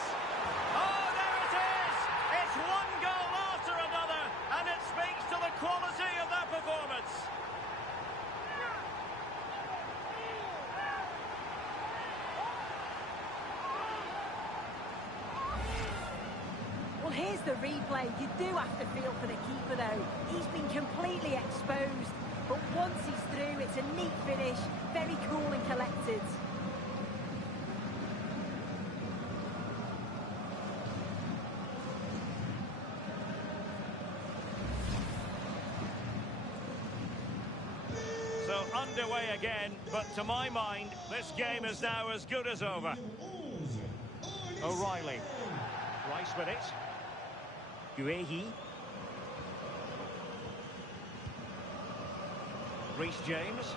Oh, there it is. It's one goal after another. And it speaks to the quality of their performance. Well, here's the replay. You do have to feel for the keeper, though. He's been completely exposed. But once he's through, it's a neat finish. Very cool and collected. So underway again, but to my mind, this game is now as good as over. O'Reilly. Rice with it. Uehi. Reece James.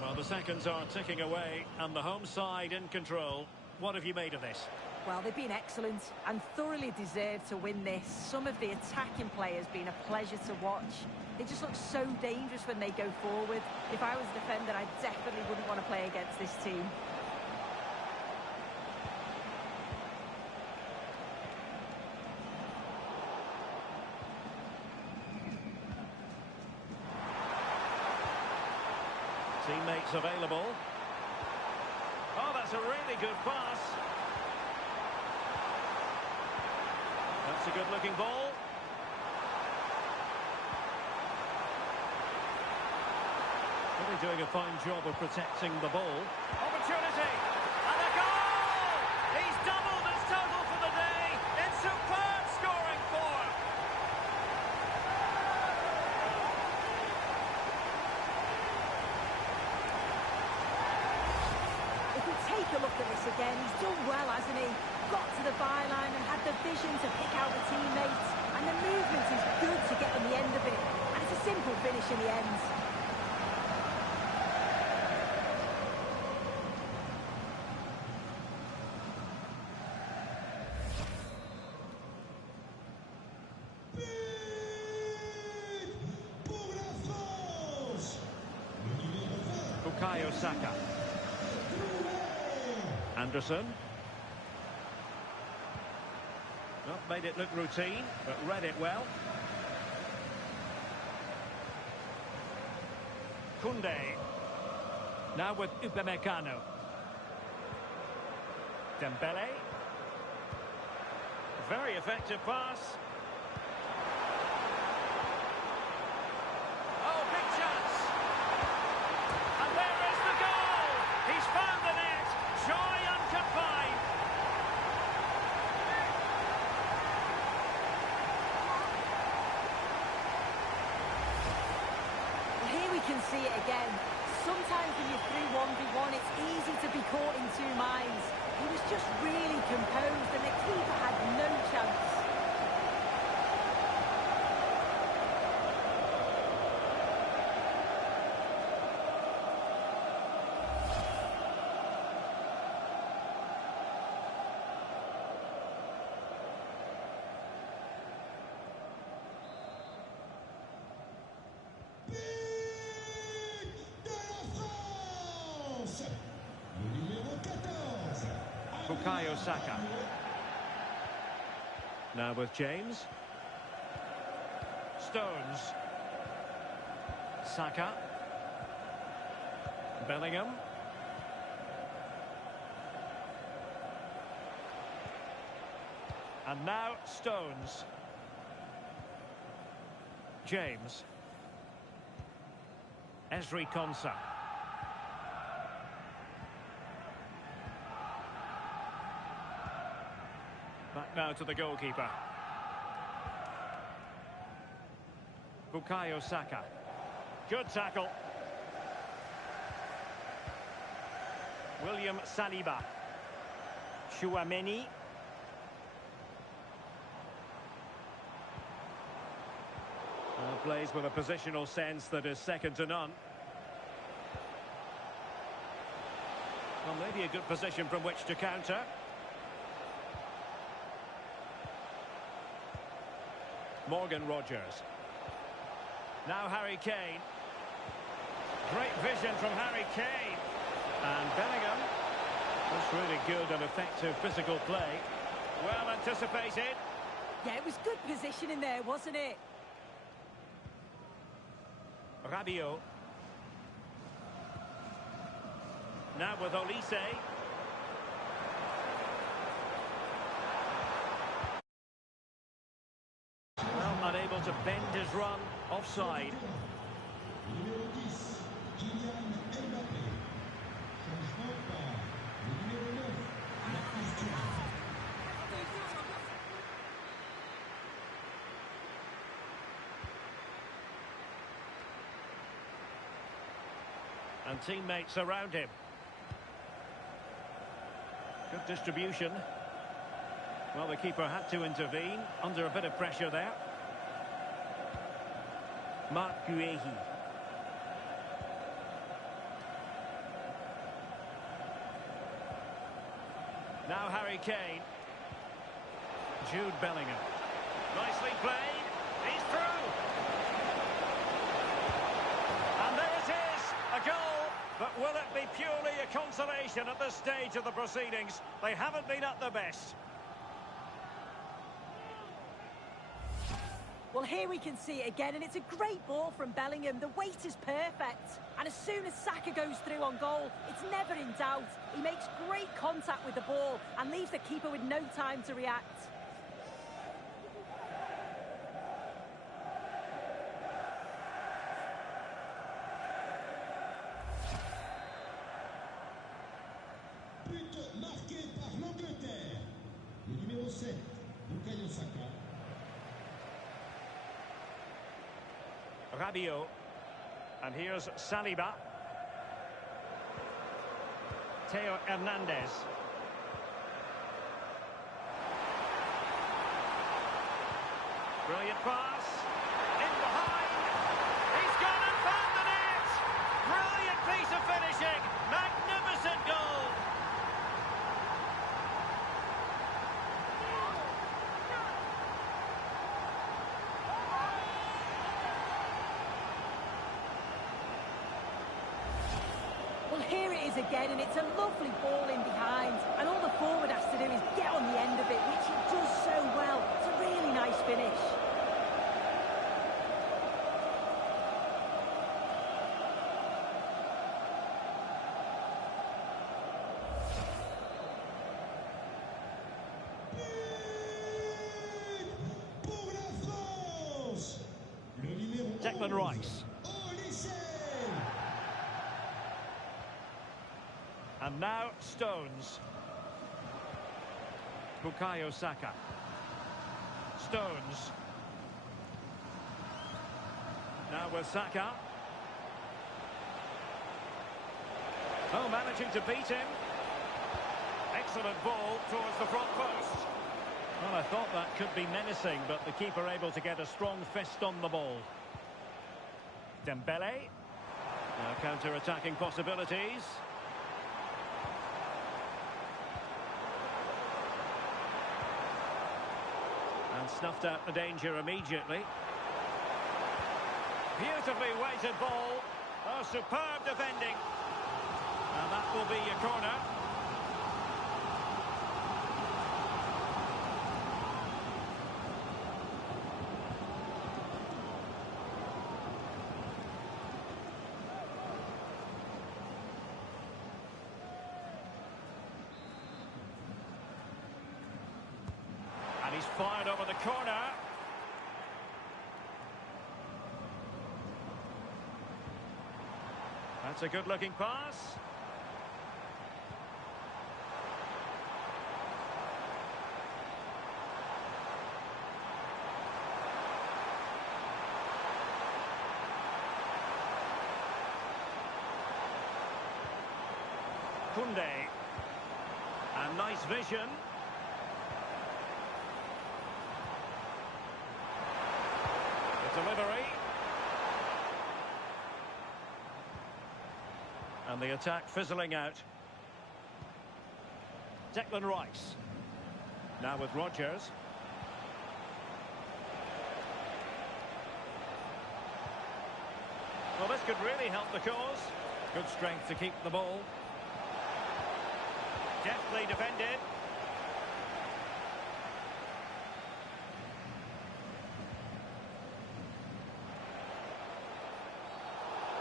Well, the seconds are ticking away, and the home side in control. What have you made of this? Well, they've been excellent and thoroughly deserved to win this. Some of the attacking players been a pleasure to watch. They just look so dangerous when they go forward. If I was a defender, I definitely wouldn't want to play against this team. Teammates available. Oh, that's a really good pass. That's a good-looking ball. Really doing a fine job of protecting the ball. Opportunity! And a goal! He's doubled his total for the day in superb scoring form. If we take a look at this again, he's done well, hasn't he? Got to the byline and had the vision to pick out the teammates. And the movement is good to get on the end of it. And it's a simple finish in the end. Bukayo Saka. Anderson. Not made it look routine, but read it well. Koundé. Now with Upamecano. Dembele. Very effective pass. Oh, big chance. And there is the goal. He's found the net. Joy unconfined. Here we can see it again. Sometimes when you're through 1v1, it's easy to be caught in two minds. He was just really composed and the keeper had no chance. Bukayo Saka. Now with James. Stones. Saka. Bellingham. And now Stones. James. Ezri Konsa. Back now to the goalkeeper. Bukayo Saka. Good tackle. William Saliba. Chouameni. Plays with a positional sense that is second to none. Well, maybe a good position from which to counter. Morgan Rogers. Now Harry Kane. Great vision from Harry Kane. And Bellingham. That's really good and effective physical play. Well anticipated. Yeah, it was good positioning there, wasn't it? Rabiot. Now with Olise. Well, unable to bend his run. Offside. Numéro 10, Kylian Mbappé. Changement par le numéro 9, Marcus Thuram. And teammates around him. Good distribution. Well, the keeper had to intervene under a bit of pressure there. Marc Guehi. Now Harry Kane. Jude Bellingham. Nicely played. He's through. And there it is, a goal. But will it be purely a consolation at this stage of the proceedings? They haven't been at their best. Well, here we can see it again, and it's a great ball from Bellingham. The weight is perfect. And as soon as Saka goes through on goal, it's never in doubt. He makes great contact with the ball and leaves the keeper with no time to react. But marqué par l'Angleterre. Le numéro 7, Bukayo Saka. Rabiot. And here's Saliba. Theo Hernandez. Brilliant pass. In behind. He's gone and found the net. Brilliant piece of finishing. Magnificent goal. Well, here it is again, and it's a lovely ball in behind. And all the forward has to do is get on the end of it, which he does so well. It's a really nice finish. Pour la France. Le numéro Declan 11, Rice. Olise. And now Stones. Bukayo Saka. Stones. Now with Saka. Oh, managing to beat him. Excellent ball towards the front post. Well, I thought that could be menacing, but the keeper able to get a strong fist on the ball. Dembele. Now counter-attacking possibilities. And snuffed out the danger immediately. Beautifully weighted ball. Oh, superb defending. And that will be your corner. And he's fired over the corner. That's a good-looking pass. Koundé. And nice vision. The delivery. And the attack fizzling out. Declan Rice. Now with Rodgers. Well, this could really help the cause. Good strength to keep the ball. Deftly defended.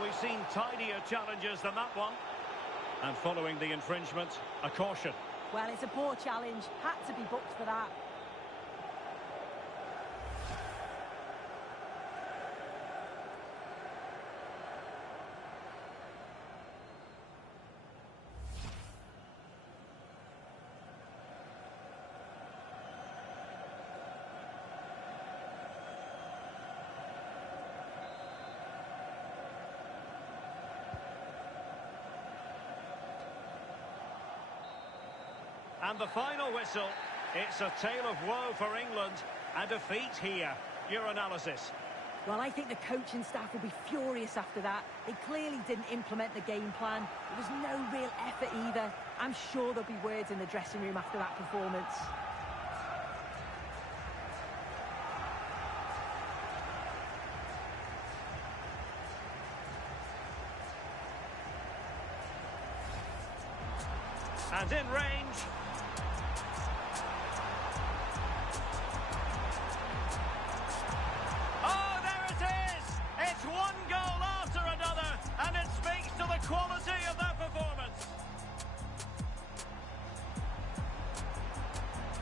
We've seen tidier challenges than that one. And following the infringement, a caution. Well, it's a poor challenge. Had to be booked for that. And the final whistle. It's a tale of woe for England. A defeat here. Your analysis. Well, I think the coaching staff will be furious after that. They clearly didn't implement the game plan. There was no real effort either. I'm sure there'll be words in the dressing room after that performance. And in range. Oh, there it is! It's one goal after another, and it speaks to the quality of that performance.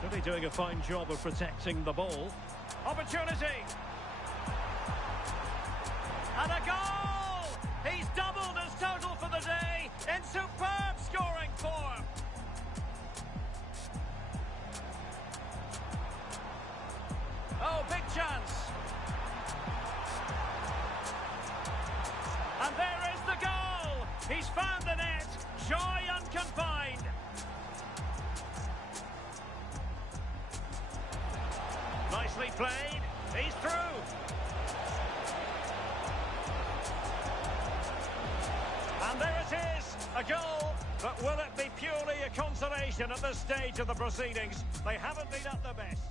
Really doing a fine job of protecting the ball. Opportunity! And a goal! He's doubled his total for the day in superb scoring form. Oh, big chance. And there is the goal. He's found the net. Joy unconfined. Nicely played. He's through. And there it is, a goal. But will it be purely a consolation at this stage of the proceedings? They haven't been at their best.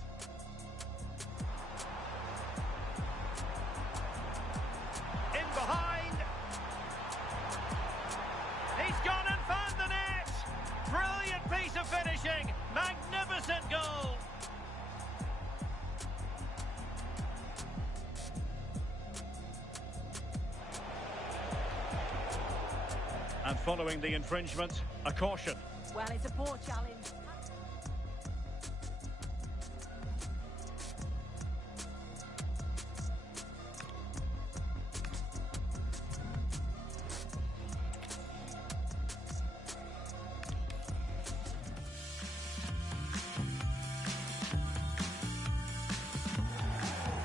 In behind. He's gone and found the net. Brilliant piece of finishing. Magnificent goal. And following the infringement, a caution. Well, it's a poor challenge.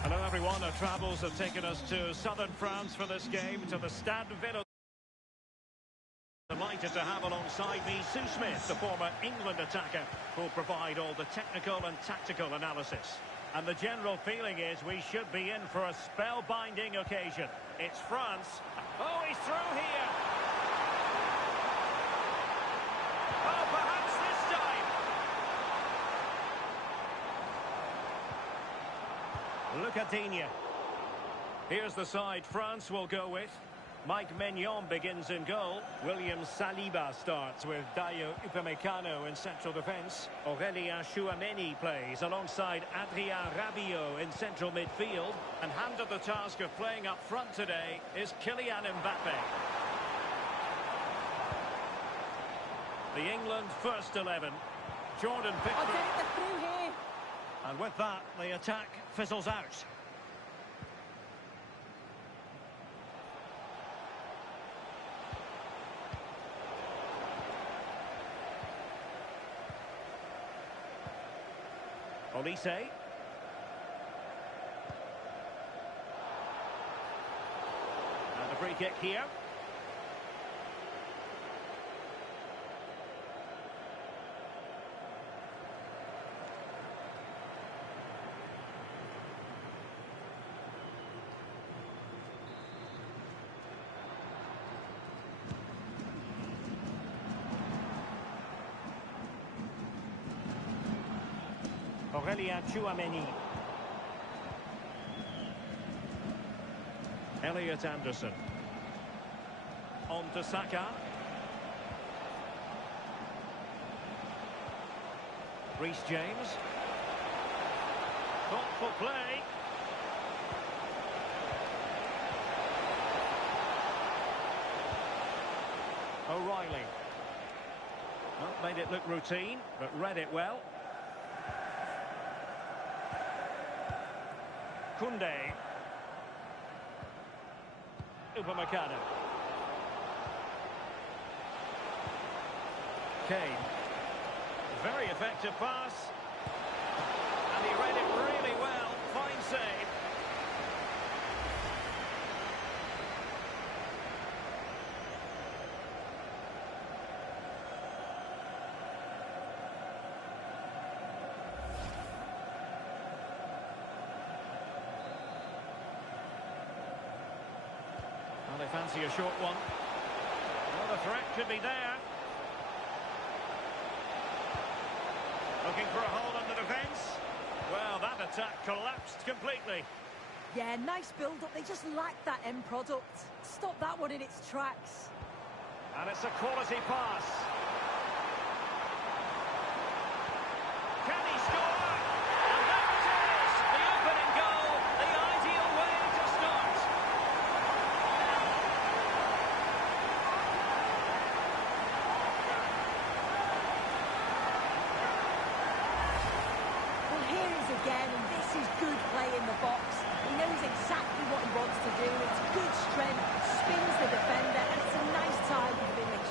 Hello everyone, our travels have taken us to southern France for this game, to the Stade Vélodrome. Delighted to have alongside me Sue Smith, the former England attacker, who'll provide all the technical and tactical analysis. And the general feeling is we should be in for a spellbinding occasion. It's France. Oh, he's through here. Oh, perhaps this time. Lucadinha. Here's the side France will go with. Mike Maignan begins in goal. William Saliba starts with Dayo Upamecano in central defence. Aurélien Tchouameni plays alongside Adrien Rabiot in central midfield. And handed the task of playing up front today is Kylian Mbappe. The England first 11. Jordan I Pickford. think they're through here. And with that, the attack fizzles out. Olise. And a free kick here. Aurélien Tchouameni. Elliot Anderson. On to Saka. Reece James. Thoughtful play. O'Reilly. Well, made it look routine, but read it well. Koundé. Upamecano. Kane. Very effective pass. And he read it really well. Fine save. fancy a short one. Well, the threat could be there. Looking for a hole in the defence. Well, that attack collapsed completely. Yeah, nice build-up. They just lacked that end product. Stop that one in its tracks. And it's a quality pass. Can he score? And there it is! The opening goal, the ideal way to start. Well, here he is again, and this is good play in the box. He knows exactly what he wants to do. It's good strength, spins the defender, and it's a nice time to finish.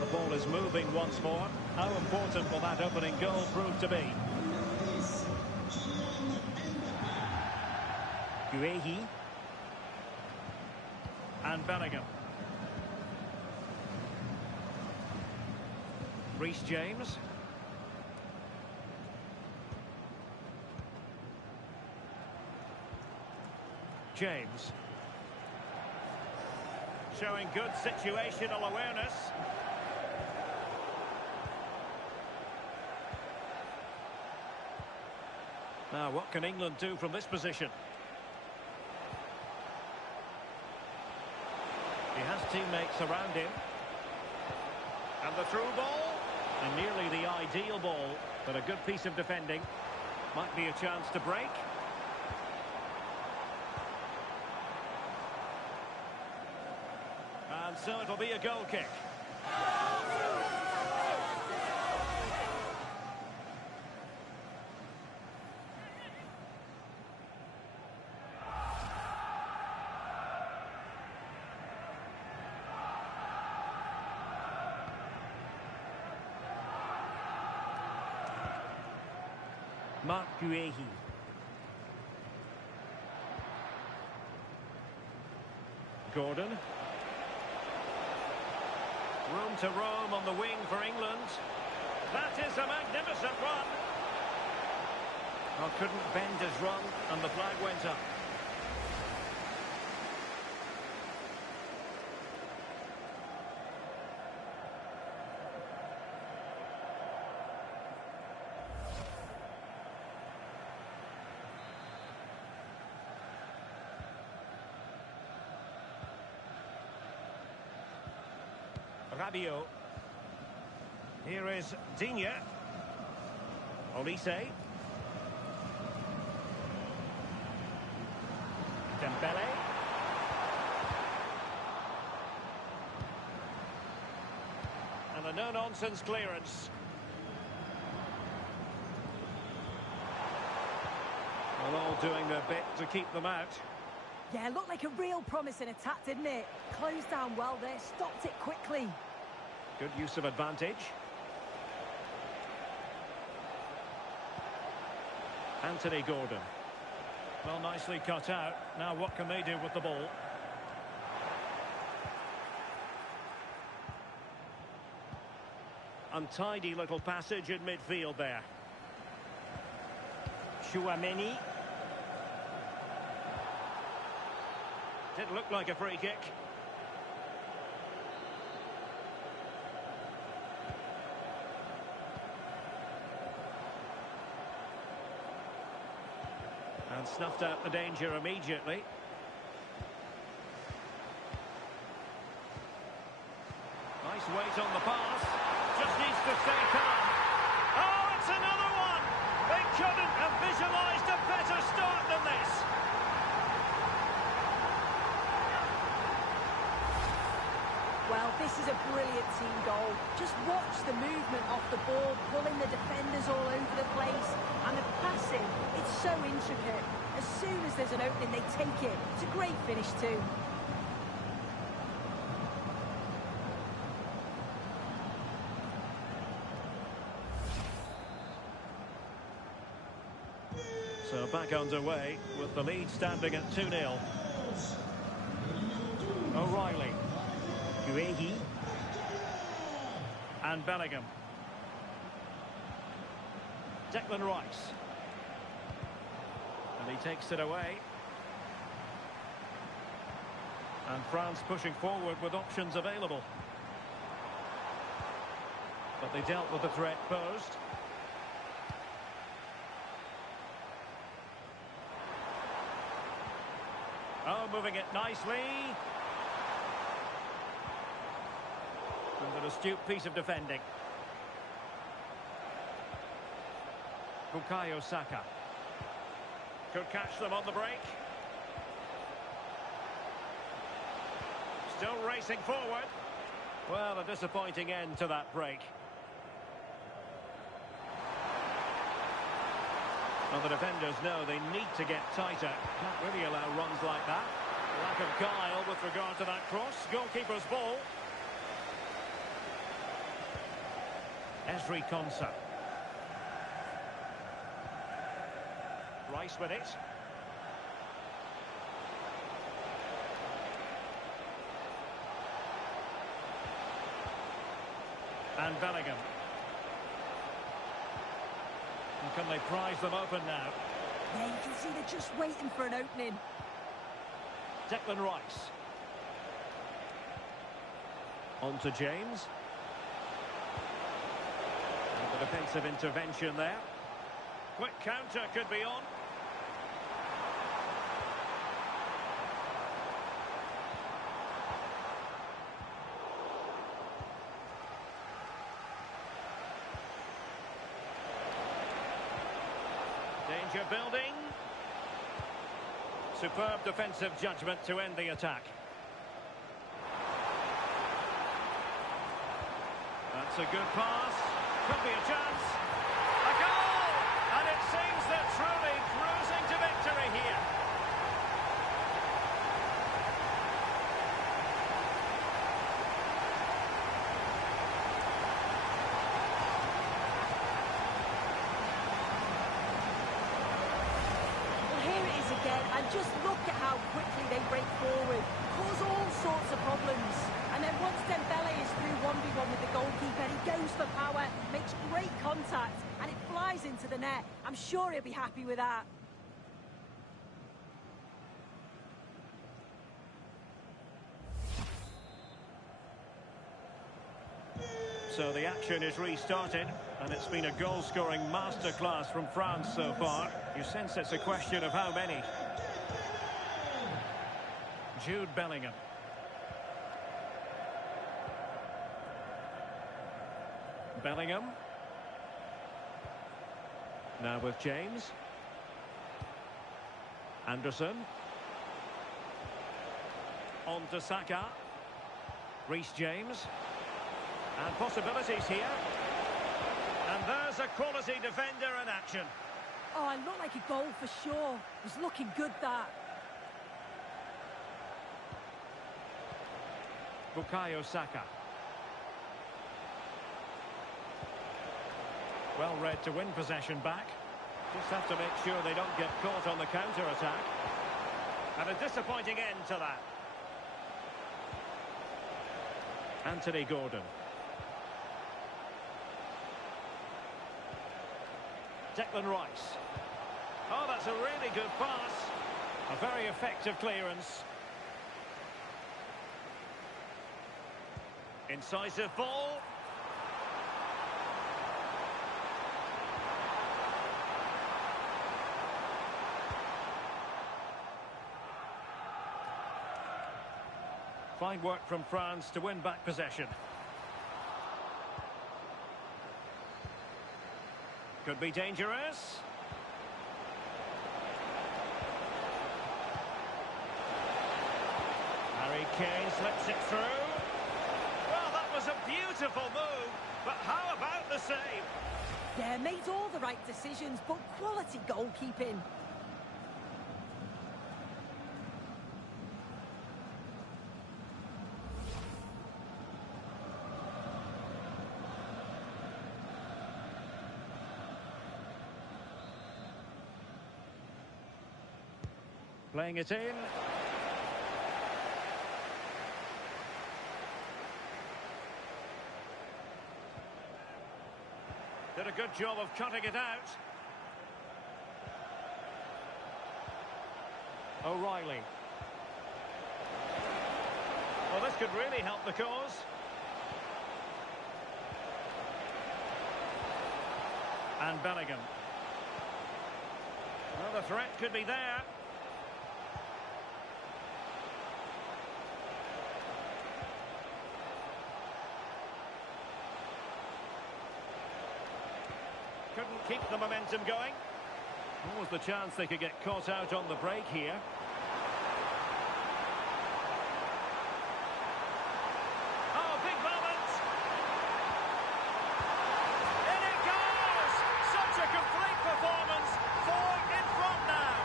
The ball is moving once more. How important will that opening goal prove to be? Guehi. And Bellingham. Reece James. James. Showing good situational awareness. Now, what can England do from this position? He has teammates around him. And the through ball. And nearly the ideal ball, but a good piece of defending. Might be a chance to break. And so it'll be a goal kick. Mark Guehi. Gordon. Room to roam on the wing for England. That is a magnificent run. Well, couldn't bend his run, and the flag went up. Rabiot. Here is Digne. Olise. Dembele. And a no-nonsense clearance. Well, all doing their bit to keep them out. Yeah, looked like a real promising attack, didn't it? Closed down well there, stopped it quickly. Good use of advantage. Anthony Gordon. Well, nicely cut out. Now what can they do with the ball? Untidy little passage in midfield there. Chouameni. Did look like a free kick. And snuffed out the danger immediately. Nice weight on the pass. Just needs to stay calm. Oh, it's another one! They couldn't have visualised a better start than this. Well, this is a brilliant team goal. Just watch the movement off the ball, pulling the defenders all over the place. And the passing, it's so intricate. As soon as there's an opening, they take it. It's a great finish too. So back underway with the lead standing at 2-0. O'Reilly. Guehi. And Bellingham. Declan Rice. And he takes it away. And France pushing forward with options available. But they dealt with the threat posed. Oh, moving it nicely. And an astute piece of defending. Bukayo Saka. Could catch them on the break. Still racing forward. Well, a disappointing end to that break. Well, the defenders know they need to get tighter. Can't really allow runs like that. Lack of guile with regard to that cross. Goalkeeper's ball. Ezri Konsa. Rice with it. And Bellingham. And can they prise them open now? Yeah, you can see they're just waiting for an opening. Declan Rice. On to James. And the defensive intervention there. Quick counter could be on. Danger building. Superb defensive judgment to end the attack. That's a good pass. Could be a chance. A goal! And it seems they're truly cruising to victory here. Well, here it is again, and just look at how quickly they break forward. Cause all sorts of problems. And then once Dembele is through 1v1 with the goalkeeper, he goes for power, makes great contact, and it flies into the net. I'm sure he'll be happy with that. So the action is restarted, and it's been a goal-scoring masterclass from France so far. You sense it's a question of how many. Jude Bellingham. Bellingham. Now with James. Anderson. On to Saka. Reece James. And possibilities here. And there's a quality defender in action. Oh, it looked like a goal for sure. It was looking good, that. Bukayo Saka. Well read to win possession back. Just have to make sure they don't get caught on the counter-attack. And a disappointing end to that. Anthony Gordon. Declan Rice. Oh, that's a really good pass. A very effective clearance. Incisive ball. Fine work from France to win back possession. Could be dangerous. Harry Kane slips it through. Well, that was a beautiful move, but how about the save? Yeah, made all the right decisions, but quality goalkeeping. Playing it in. Did a good job of cutting it out. O'Reilly. Well, this could really help the cause. And Bellingham. Well, the threat could be there. Couldn't keep the momentum going. What was the chance they could get caught out on the break here? Oh, big moment! In it goes! Such a complete performance. 4 in front now.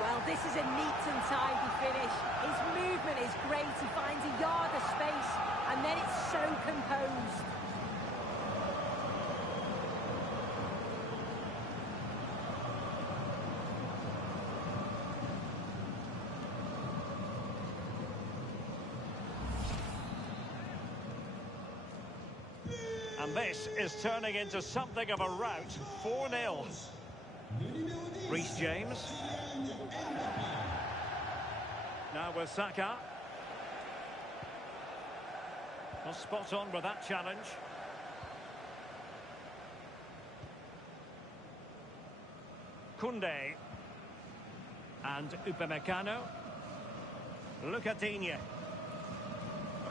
Well, this is a neat and tidy finish. His movement is great. He finds a yard of space, and then it's so composed. And this is turning into something of a rout. 4-0. Reece James. Now with Saka. Well, spot on with that challenge. Koundé. And Upamecano. Look at Digne.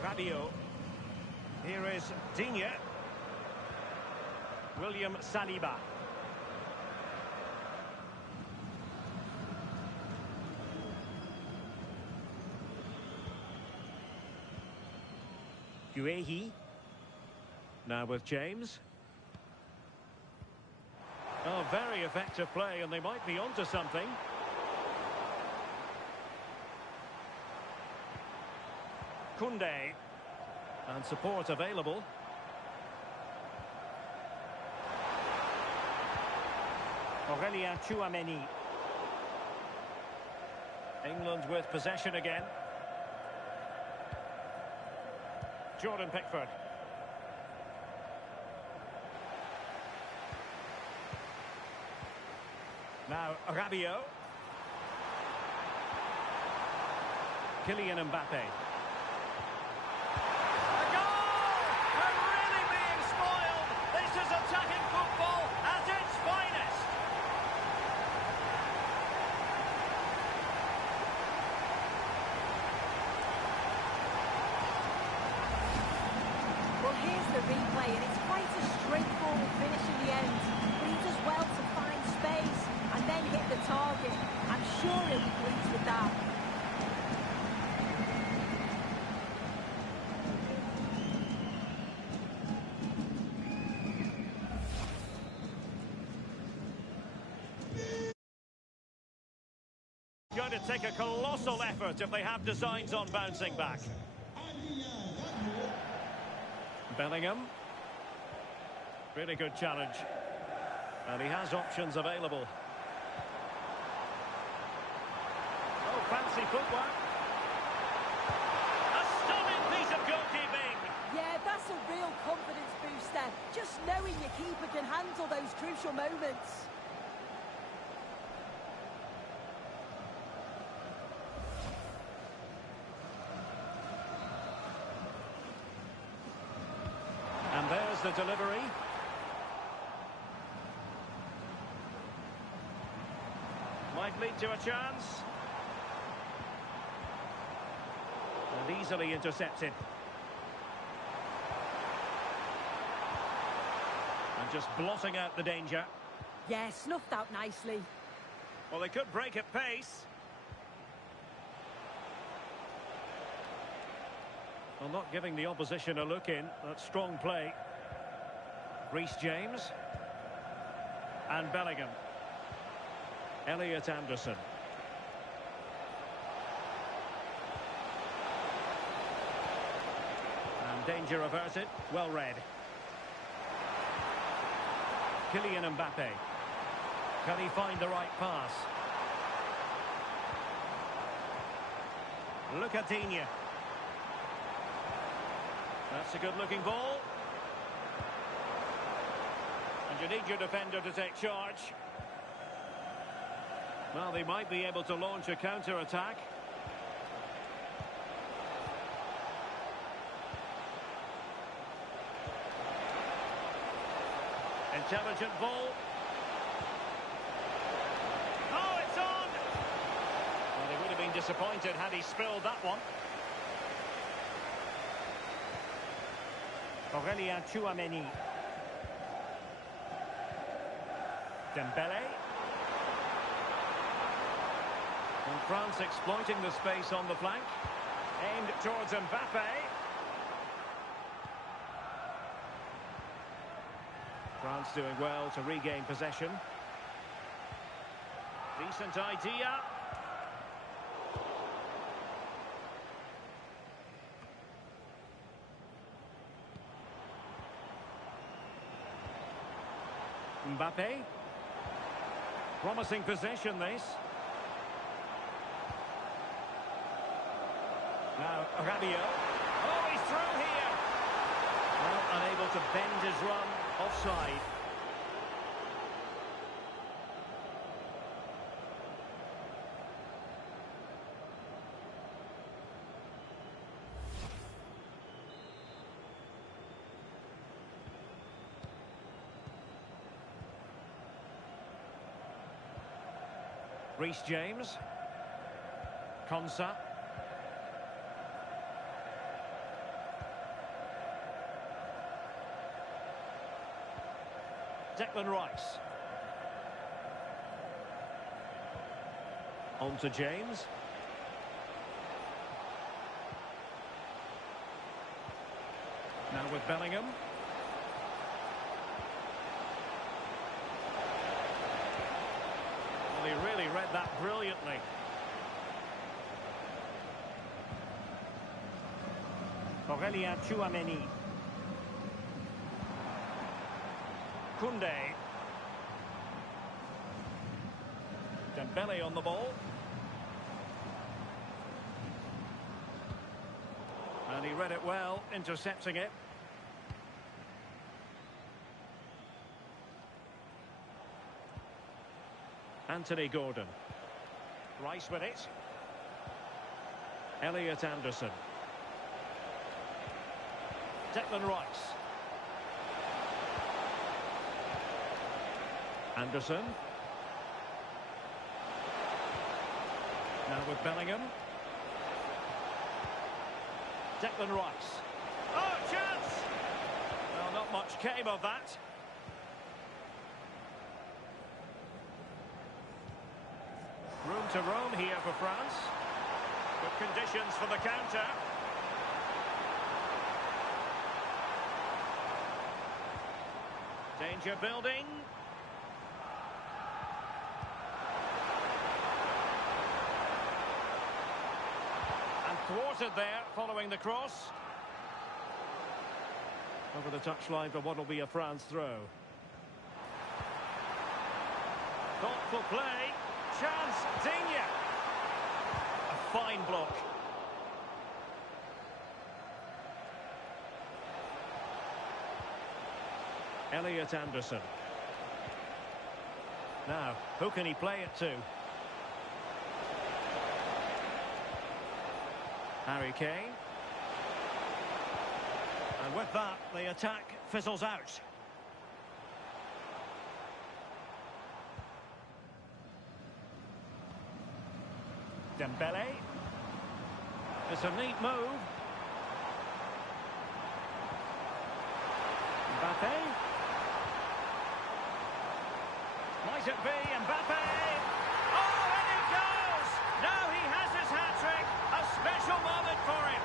Rabiot. Here is Digne. William Saliba. Guehi. Now with James. Oh, very effective play, and they might be onto something. Koundé. And support available. Aurelien Tchouameni. England with possession again. Jordan Pickford. Now Rabiot. Kylian Mbappe. A goal! They're really being spoiled. This is attacking football at its finest. Well, here's the replay, and it's quite a straightforward finish in the end. But he does well to find space and then hit the target. I'm sure he'll be pleased with that. Going to take a colossal effort if they have designs on bouncing back. Bellingham. Really good challenge. And he has options available. Oh, fancy footwork. A stunning piece of goalkeeping. Yeah, that's a real confidence booster. Just knowing your keeper can handle those crucial moments. And there's the delivery. Might lead to a chance. And easily intercepted. And just blotting out the danger. Yeah, snuffed out nicely. Well, they could break at pace. Well, not giving the opposition a look in. That's strong play. Reece James. And Bellingham. Elliot Anderson. Danger averted. Well read. Kylian Mbappe. Can he find the right pass? Look at Digne. That's a good-looking ball. And you need your defender to take charge. Well, they might be able to launch a counter-attack. Intelligent ball. Oh, it's on! Well, they would have been disappointed had he spilled that one. Aurélien Tchouameni. Dembele. And France exploiting the space on the flank. Aimed towards Mbappe. France doing well to regain possession. Decent idea. Mbappe. Promising possession, this. Now, Rabiot. Oh, he's through here. Well, unable to bend his run. Offside. Reece James. Konsa. Declan Rice. On to James. Now with Bellingham. Well, he really read that brilliantly. Aurélien Tchouameni. Koundé. Dembele on the ball. And he read it well, intercepting it. Anthony Gordon. Rice with it. Elliot Anderson. Declan Rice. Anderson. Now with Bellingham. Declan Rice. Oh, chance! Well, not much came of that. Room to roam here for France. Good conditions for the counter. Danger building. And thwarted there following the cross. Over the touchline for what will be a France throw. Thoughtful play. Chance, Digne. A fine block. Elliot Anderson. Now, who can he play it to? Harry Kane. And with that, the attack fizzles out. Dembele. It's a neat move. Mbappe. Might it be Mbappe? Oh, and it goes! Now he has his hat-trick. A special moment for him.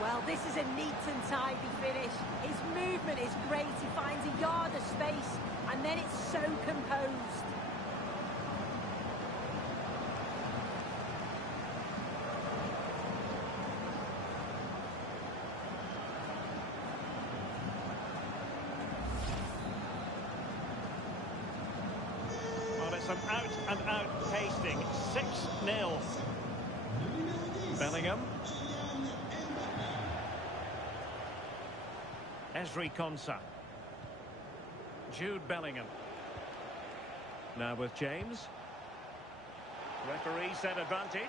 Well, this is a neat and tidy finish. His movement is great. He finds a yard of space, and then it's so composed. Well, it's an out-and-out pasting. 6-0. Bellingham. Esri Konsa. Jude Bellingham. Now with James. Referee set advantage.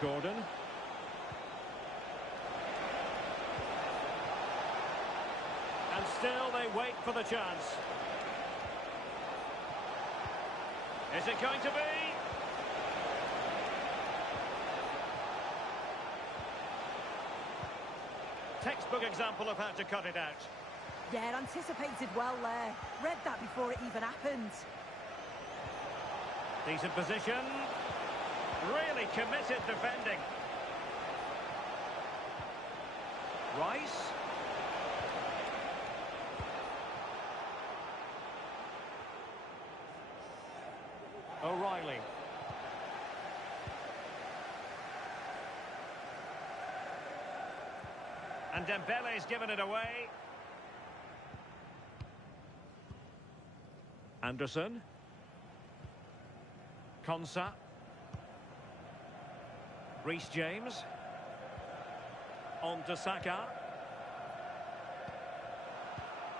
Gordon. And still they wait for the chance. Is it going to be? Textbook example of how to cut it out. Yeah, anticipated well there. Read that before it even happened. Decent position. Really committed defending. Rice. O'Reilly. And Dembele's given it away. Anderson. Konsa. Reece James. On to Saka.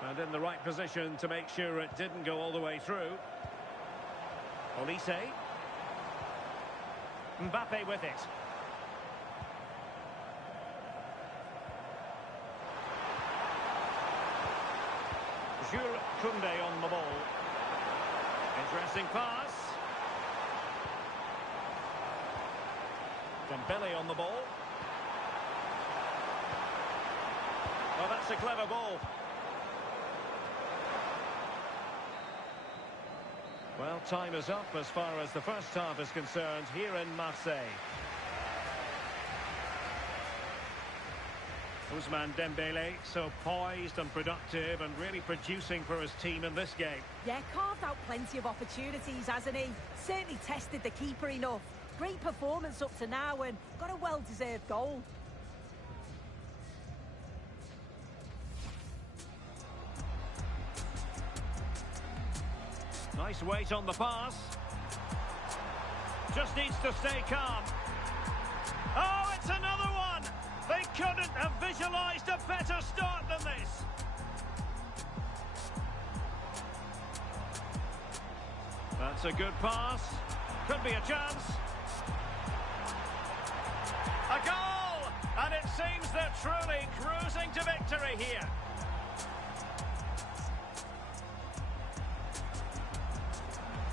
And in the right position to make sure it didn't go all the way through. Olise. Mbappe with it. Jules Koundé on the ball. Interesting pass. Dembele on the ball. Well, that's a clever ball. Well, time is up as far as the first half is concerned here in Marseille. Ousmane Dembele, so poised and productive and really producing for his team in this game. Yeah, carved out plenty of opportunities, hasn't he? Certainly tested the keeper enough. Great performance up to now and got a well-deserved goal. Nice weight on the pass. Just needs to stay calm. Oh, it's another one! They couldn't have visualised a better start than this. That's a good pass. Could be a chance. A goal! And it seems they're truly cruising to victory here.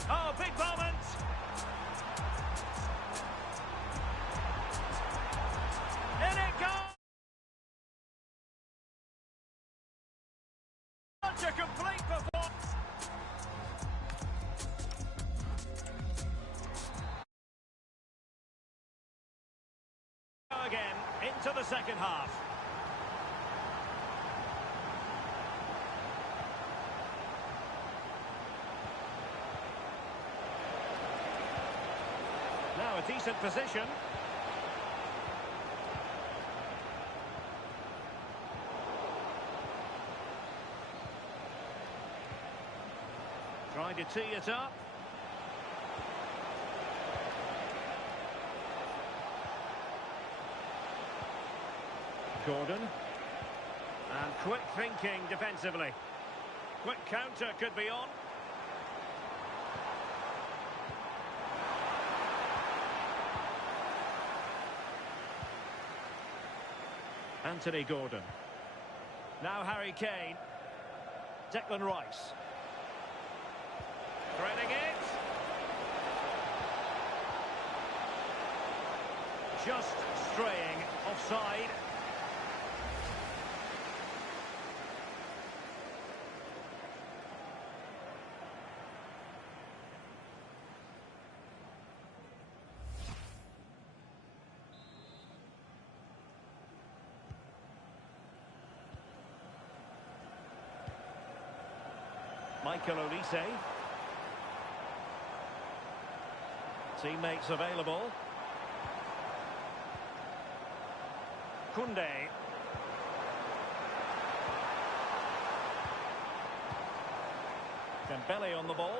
Oh, big moment. In it goes. Such a complete performance. Again, into the second half. Now a decent position. Trying to tee it up. Gordon. And quick thinking defensively. Quick counter could be on. Anthony Gordon. Now Harry Kane. Declan Rice. Threading it. Just straying offside. Michael Olise. Teammates available. Koundé. Dembele on the ball.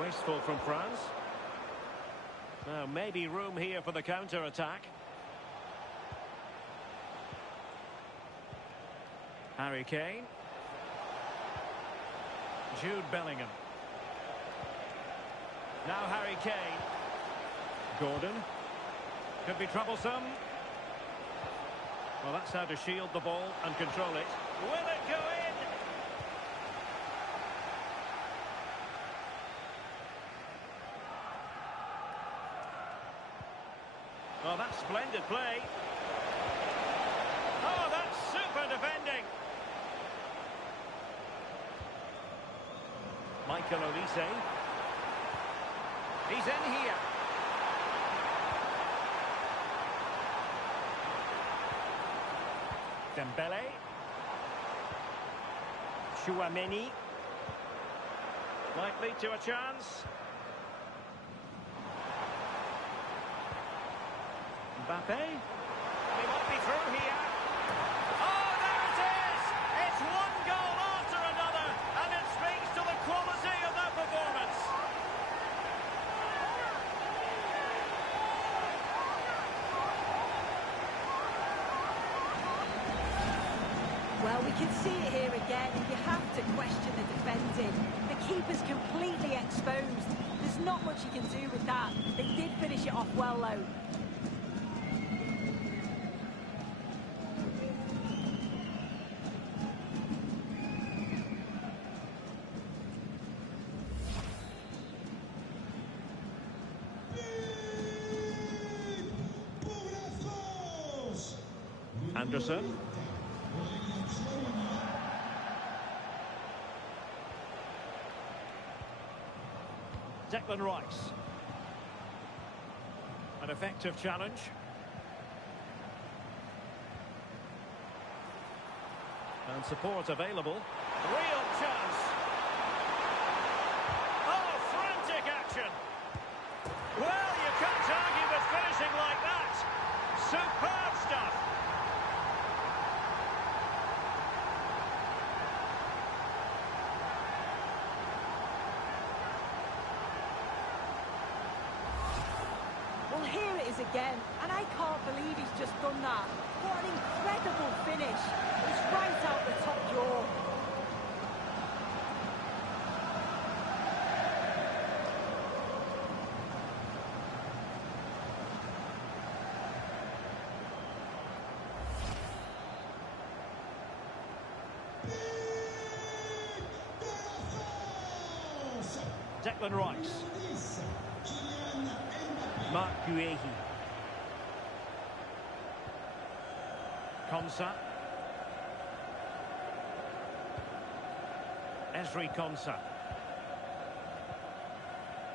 Wasteful from France. Now maybe room here for the counter-attack. Harry Kane. Jude Bellingham. Now Harry Kane. Gordon. Could be troublesome. Well, that's how to shield the ball and control it. Will it go in? Well, that's splendid play. Oh, that's super defending. Michael Olise. He's in here. Dembele. Chouameni. Might lead to a chance. Mbappe. He might be through here. Oh, there it is! It's one goal after another, and it speaks to the quality of their performance. Well, we can see it here again, and you have to question the defending. The keeper's completely exposed. There's not much you can do with that. They did finish it off well, though. Anderson. Declan Rice. An effective challenge. And support available. Real chance. Oh, frantic action. Well, you can't argue with finishing like that. Superb stuff. Well, here it is again, and I can't believe he's just done that. What an incredible finish. It's right out the top jaw. Declan Rice. Mark Guehi. Konsa. Ezri Konsa.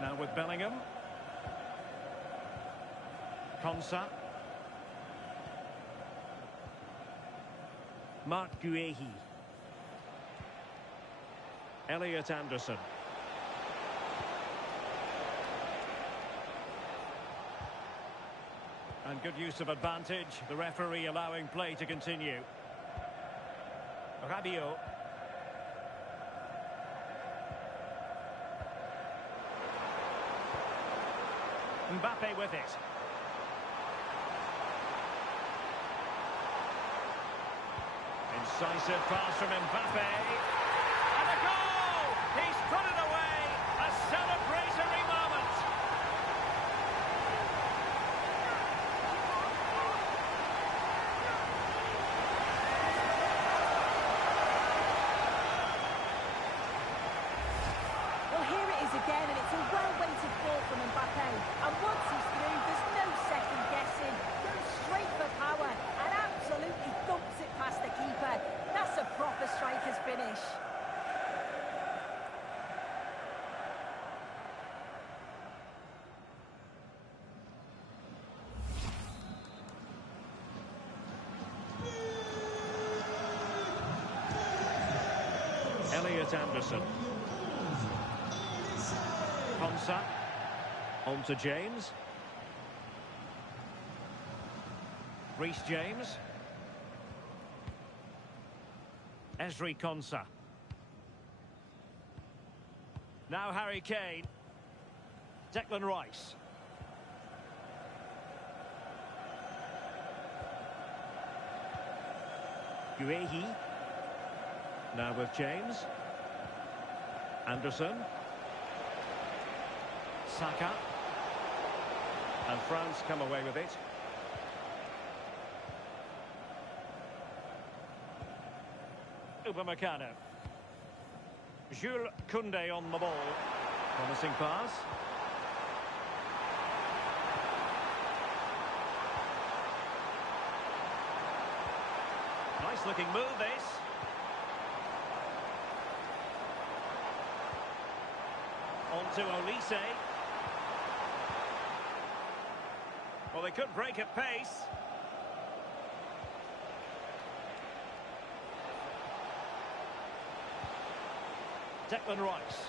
Now with Bellingham. Konsa. Mark Guehi. Elliot Anderson. And good use of advantage. The referee allowing play to continue. Rabiot. Mbappe with it. Incisive pass from Mbappe. And a goal! He's put it away. A celebratory moment. Well, here it is again, and it's a well-weighted ball from Mbappe. And once he's through, there's no second guessing. Goes straight for power and absolutely dumps it past the keeper. That's a proper striker's finish. Elliot Anderson. Konsa. On to James. Reece James. Ezri Konsa. Now Harry Kane. Declan Rice. Guehi. Now with James. Anderson. Saka. And France come away with it. Upamecano. Jules Koundé on the ball. Promising pass. Nice looking move this. On to Olise. Well, they could break at pace. Declan Rice.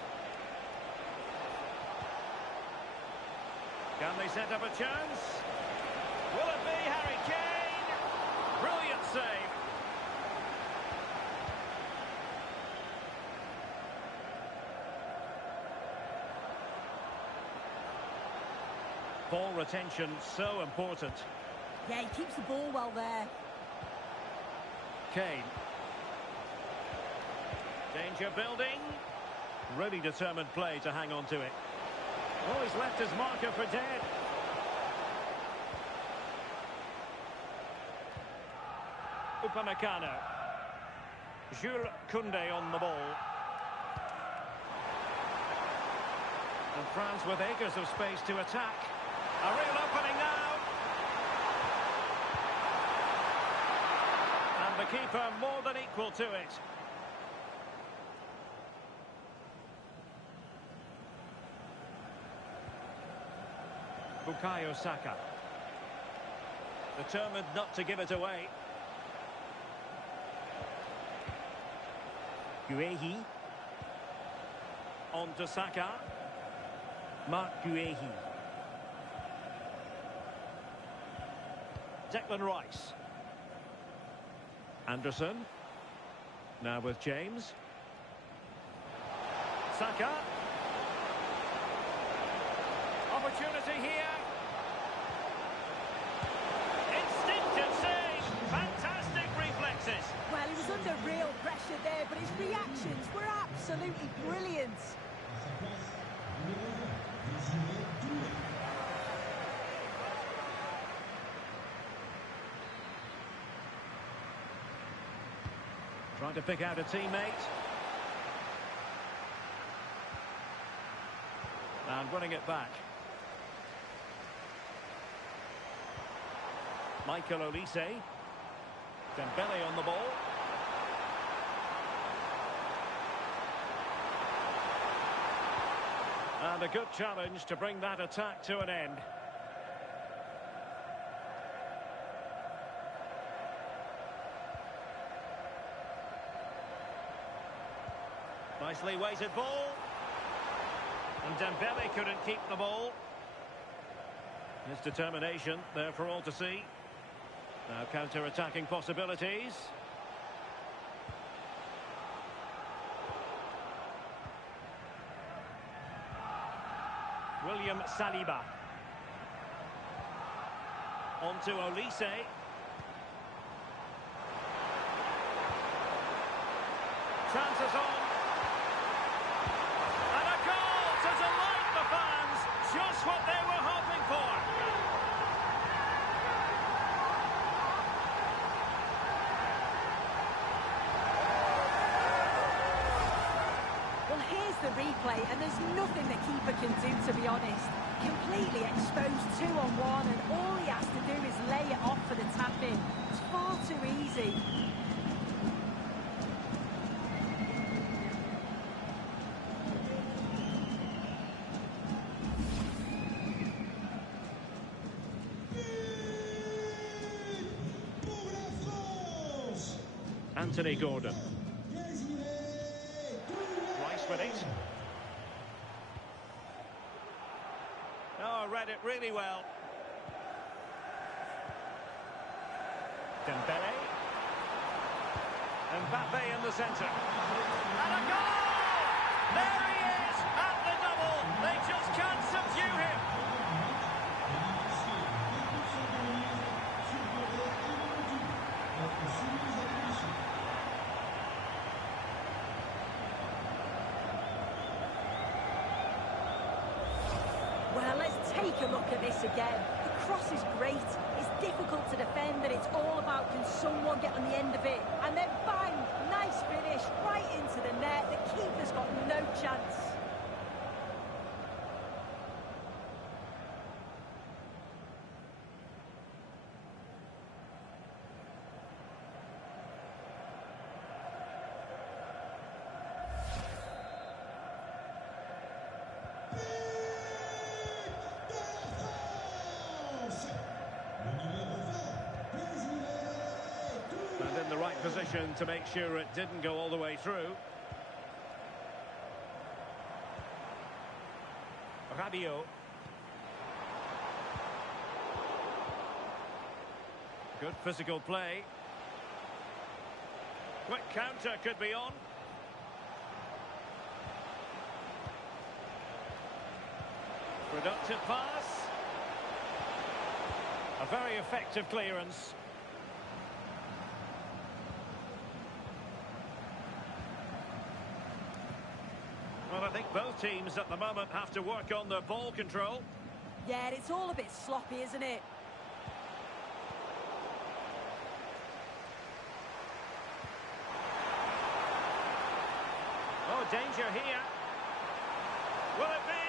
Can they set up a chance? Will it be Harry Kane? Brilliant save. Ball retention so important. Yeah, he keeps the ball well there. Kane. Danger building. Really determined play to hang on to it. Oh, he's left his marker for dead. Upamecano. Jules Koundé on the ball. And France with acres of space to attack. A real opening now. And the keeper more than equal to it. Bukayo Saka. Determined not to give it away. Guehi. On to Saka. Mark Guehi. Declan Rice. Anderson. Now with James. Saka. Opportunity here. Instinctive save. Fantastic reflexes. Well, he was under real pressure there, but his reactions were absolutely brilliant. Trying to pick out a teammate. And winning it back. Michael Olise. Dembele on the ball. And a good challenge to bring that attack to an end. Nicely weighted ball. And Dembele couldn't keep the ball. His determination there for all to see. Now counter-attacking possibilities. William Saliba. On to Olise. Chances on. And a goal to delight the fans. Just what they were hoping for. Well, here's the replay, and there's nothing the keeper can do, to be honest. Completely exposed 2-on-1, and all he has to do is lay it off for the tap-in. It's far too easy. Anthony Gordon. Rice with it. read it really well. Dembele. Mbappe in the centre. And a goal! There he is at the double. They just can't subdue him. Well, let's take a look at this again. The cross is great. It's difficult to defend, and it's all about can someone get on the end of it. And then bang! Nice finish right into the net. The keeper's got no chance. And in the right position to make sure it didn't go all the way through. Rabiot. Good physical play. Quick counter could be on. Productive pass. A very effective clearance. Well, I think both teams at the moment have to work on their ball control. Yeah, it's all a bit sloppy, isn't it? Oh, danger here. Will it be?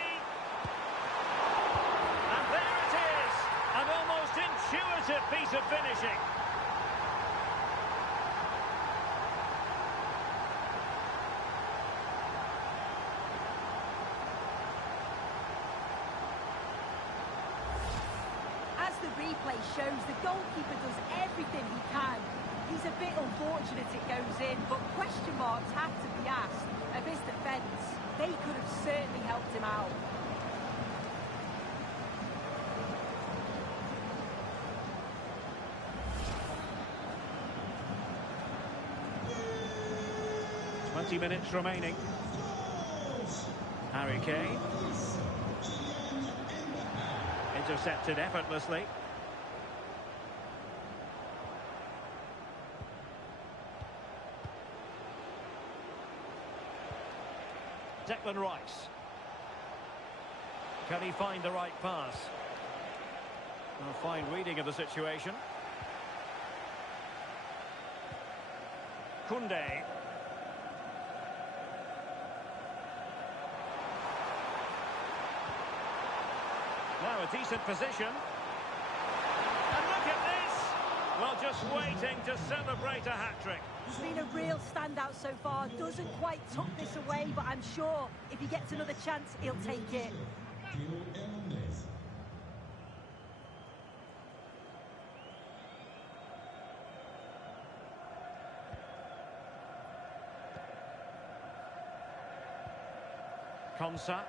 And there it is! An almost intuitive piece of finishing. As the replay shows, the goalkeeper does everything he can. He's a bit unfortunate it goes in, but question marks have to be asked of his defence. They could have certainly helped him out. Minutes remaining. Harry Kane. Intercepted effortlessly. Declan Rice. Can he find the right pass? A fine reading of the situation. Koundé. Now a decent position. And look at this! Well, just waiting to celebrate a hat-trick. He's been a real standout so far. Doesn't quite tuck this away, but I'm sure if he gets another chance, he'll take it. Konsa.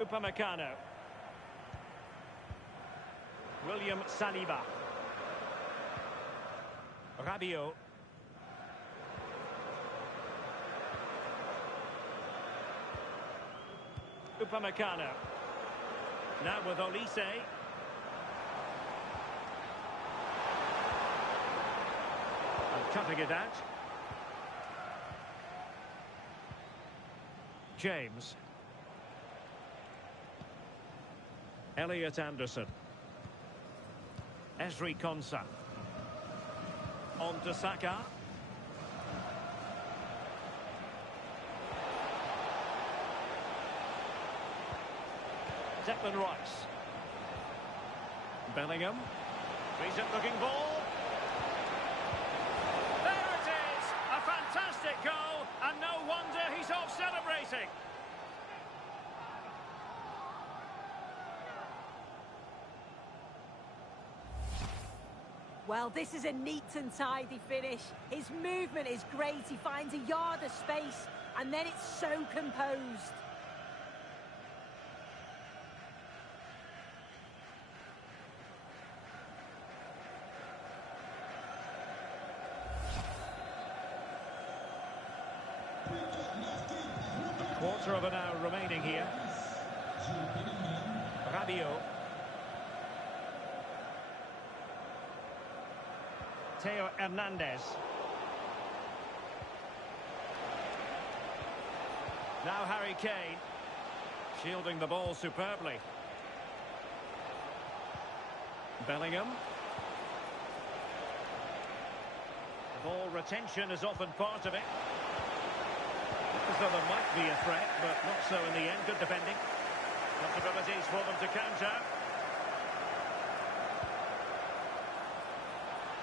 Upamecano. William Saliba. Rabiot. Upamecano. Now with Olise. And cutting it out. James. Elliot Anderson. Ezri Konsa. On to Saka. Declan Rice. Bellingham. Decent looking ball. There it is! A fantastic goal, and no wonder he's off celebrating. Well, this is a neat and tidy finish. His movement is great. He finds a yard of space, and then it's so composed. A quarter of an hour remaining here. Rabiot. Theo Hernandez. Now Harry Kane. Shielding the ball superbly. Bellingham. Ball retention is often part of it. As though there might be a threat, but not so in the end. Good defending. Possibilities for them to counter.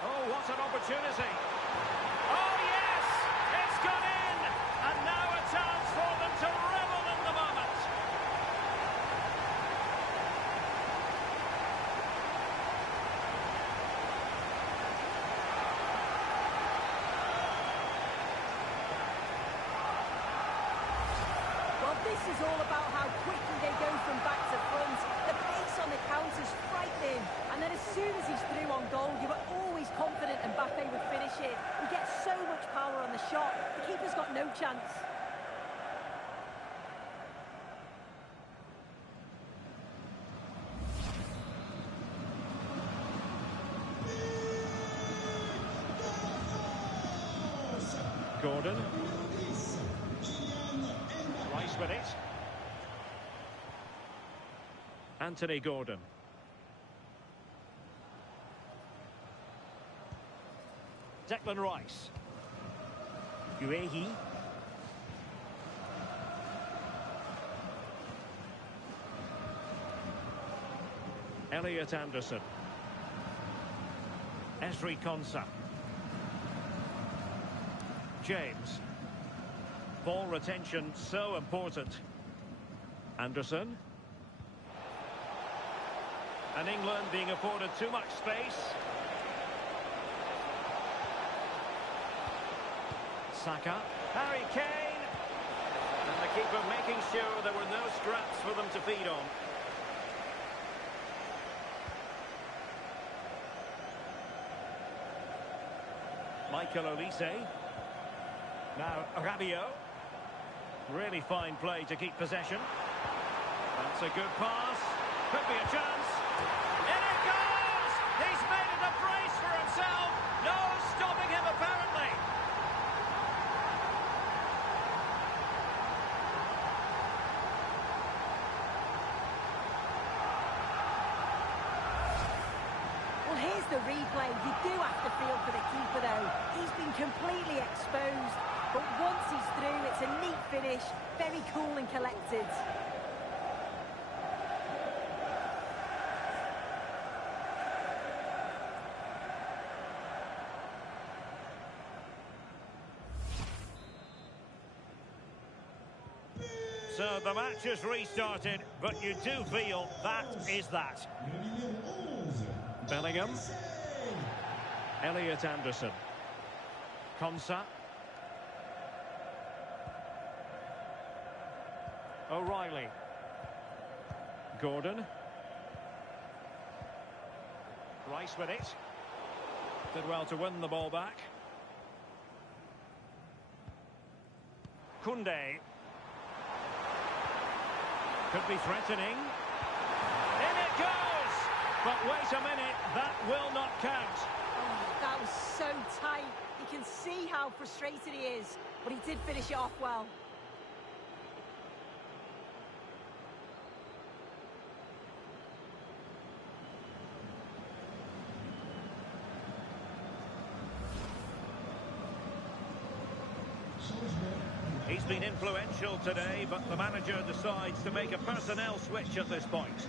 Oh, what an opportunity. Oh, yes! It's gone in! And now a chance for them to revel in the moment. Well, this is all about how quickly they go from back to front. The pace on the counter's frightening. And then as soon as he's through on goal, you were always confident Mbappe would finish it. He gets so much power on the shot. The keeper's got no chance. Gordon. Rice with it. Anthony Gordon. Declan Rice. Guehi. Elliot Anderson. Ezri Konsa. James. Ball retention so important. Anderson. And England being afforded too much space. Saka. Harry Kane. And the keeper making sure there were no scraps for them to feed on. Michael Olise. Now Rabiot. Really fine play to keep possession. That's a good pass. Could be a chance. In it goes! He's made it a brace for himself. No stopping him apparently. Well, here's the replay. You do have to feel for the keeper, though. He's been completely exposed. But once he's through, it's a neat finish. Very cool and collected. So the match has restarted, but you do feel that is that. Bellingham. Elliot Anderson. Konsa. O'Reilly. Gordon. Rice with it. Did well to win the ball back. Koundé. Could be threatening. In it goes! But wait a minute, that will not count. Oh, that was so tight. You can see how frustrated he is. But he did finish it off well. He's been influential today, but the manager decides to make a personnel switch at this point.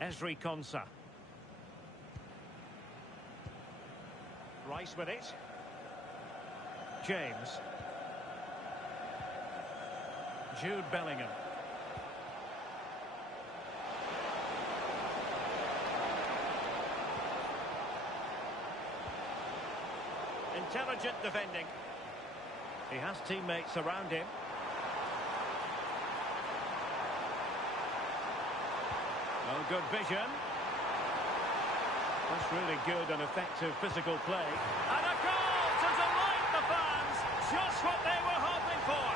Ezri Konsa. Rice with it. James. Jude Bellingham. Intelligent defending. He has teammates around him. Oh, good vision. That's really good and effective physical play. And a goal to delight the fans. Just what they were hoping for.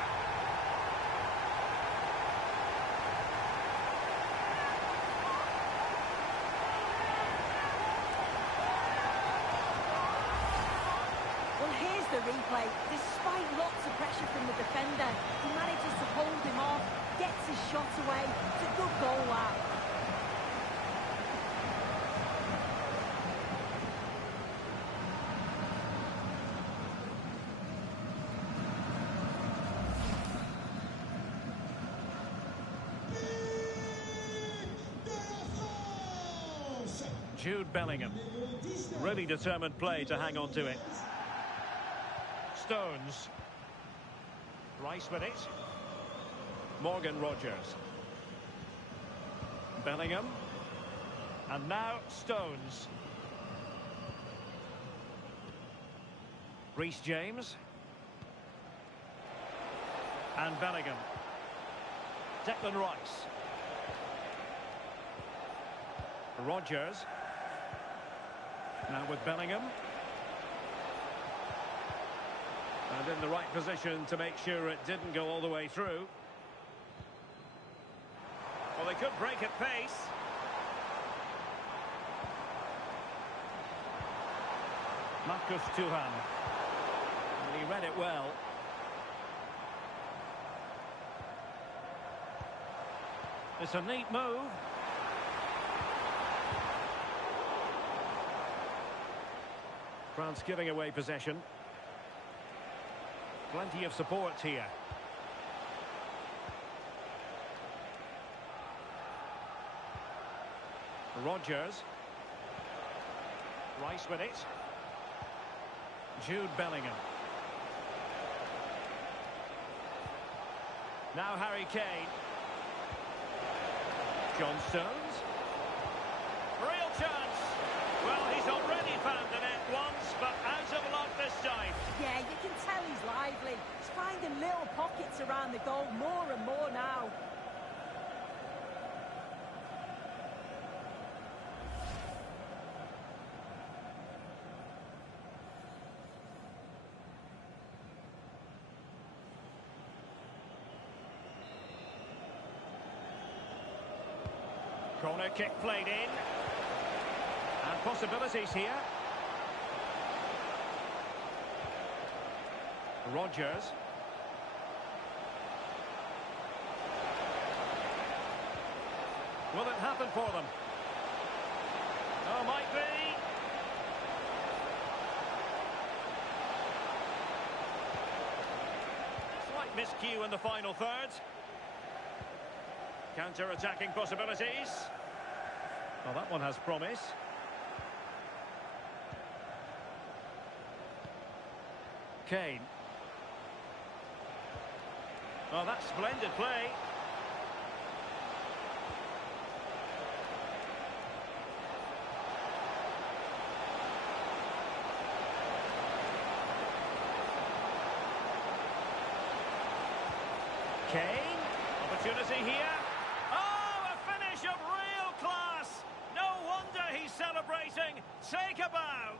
Well, here's the replay. Despite lots of pressure from the defender, he manages to hold him off, gets his shot away. It's a good goal, that. Jude Bellingham. Really determined play to hang on to it. Stones. Rice with it. Morgan Rogers. Bellingham. And now Stones. Reece James. And Bellingham. Declan Rice. Rogers. Now with Bellingham. And in the right position to make sure it didn't go all the way through. Well, they could break at pace. Marcus Thuram. And he read it well. It's a neat move. France giving away possession. Plenty of support here. Rogers. Rice with it. Jude Bellingham. Now Harry Kane. John Stones. Real chance. Well, he's already found the net once, but out of luck this time. Yeah, you can tell he's lively. He's finding little pockets around the goal more and more now. Corner kick played in. And possibilities here. Rogers. Will it happen for them? Oh, might be. Slight miscue in the final third. Counter-attacking possibilities. Well, that one has promise. Kane. Oh, that's splendid play. Kane. Opportunity here. Oh, a finish of real class. No wonder he's celebrating. Take a bow.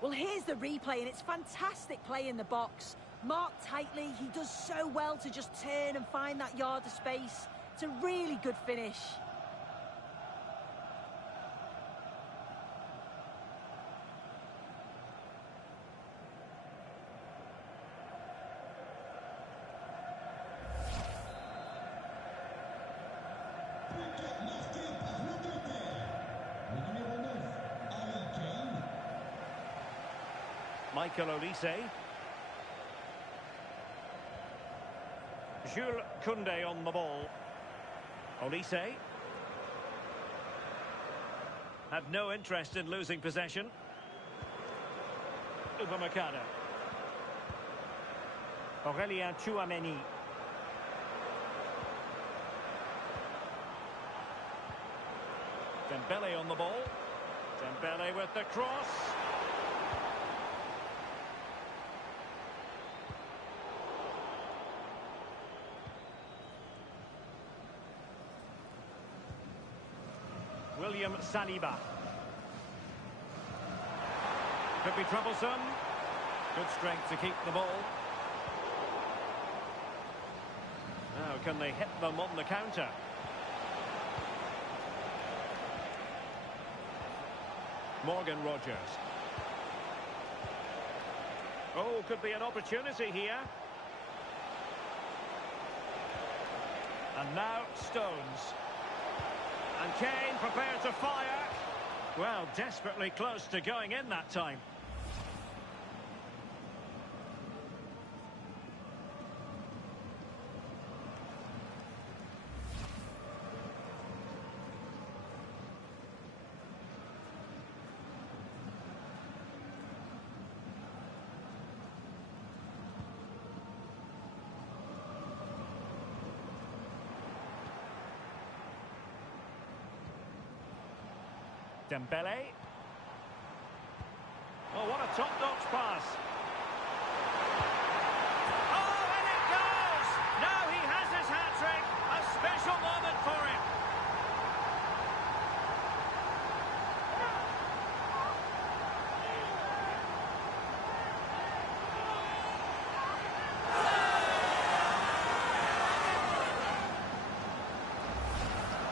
Well, here's the replay, and it's fantastic play in the box. Marked tightly, he does so well to just turn and find that yard of space. It's a really good finish. Michael Olise. Jules Koundé on the ball. Olise. Had no interest in losing possession. Upamecano. Aurelien Tchouameni. Dembele on the ball. Dembele with the cross. William Saliba. Could be troublesome. Good strength to keep the ball. Now, can they hit them on the counter? Morgan Rogers. Oh, could be an opportunity here. And now Stones. And Kane prepared to fire. Well, desperately close to going in that time. Dembele. Oh, what a top-notch pass. Oh, and it goes! Now he has his hat-trick. A special moment for him.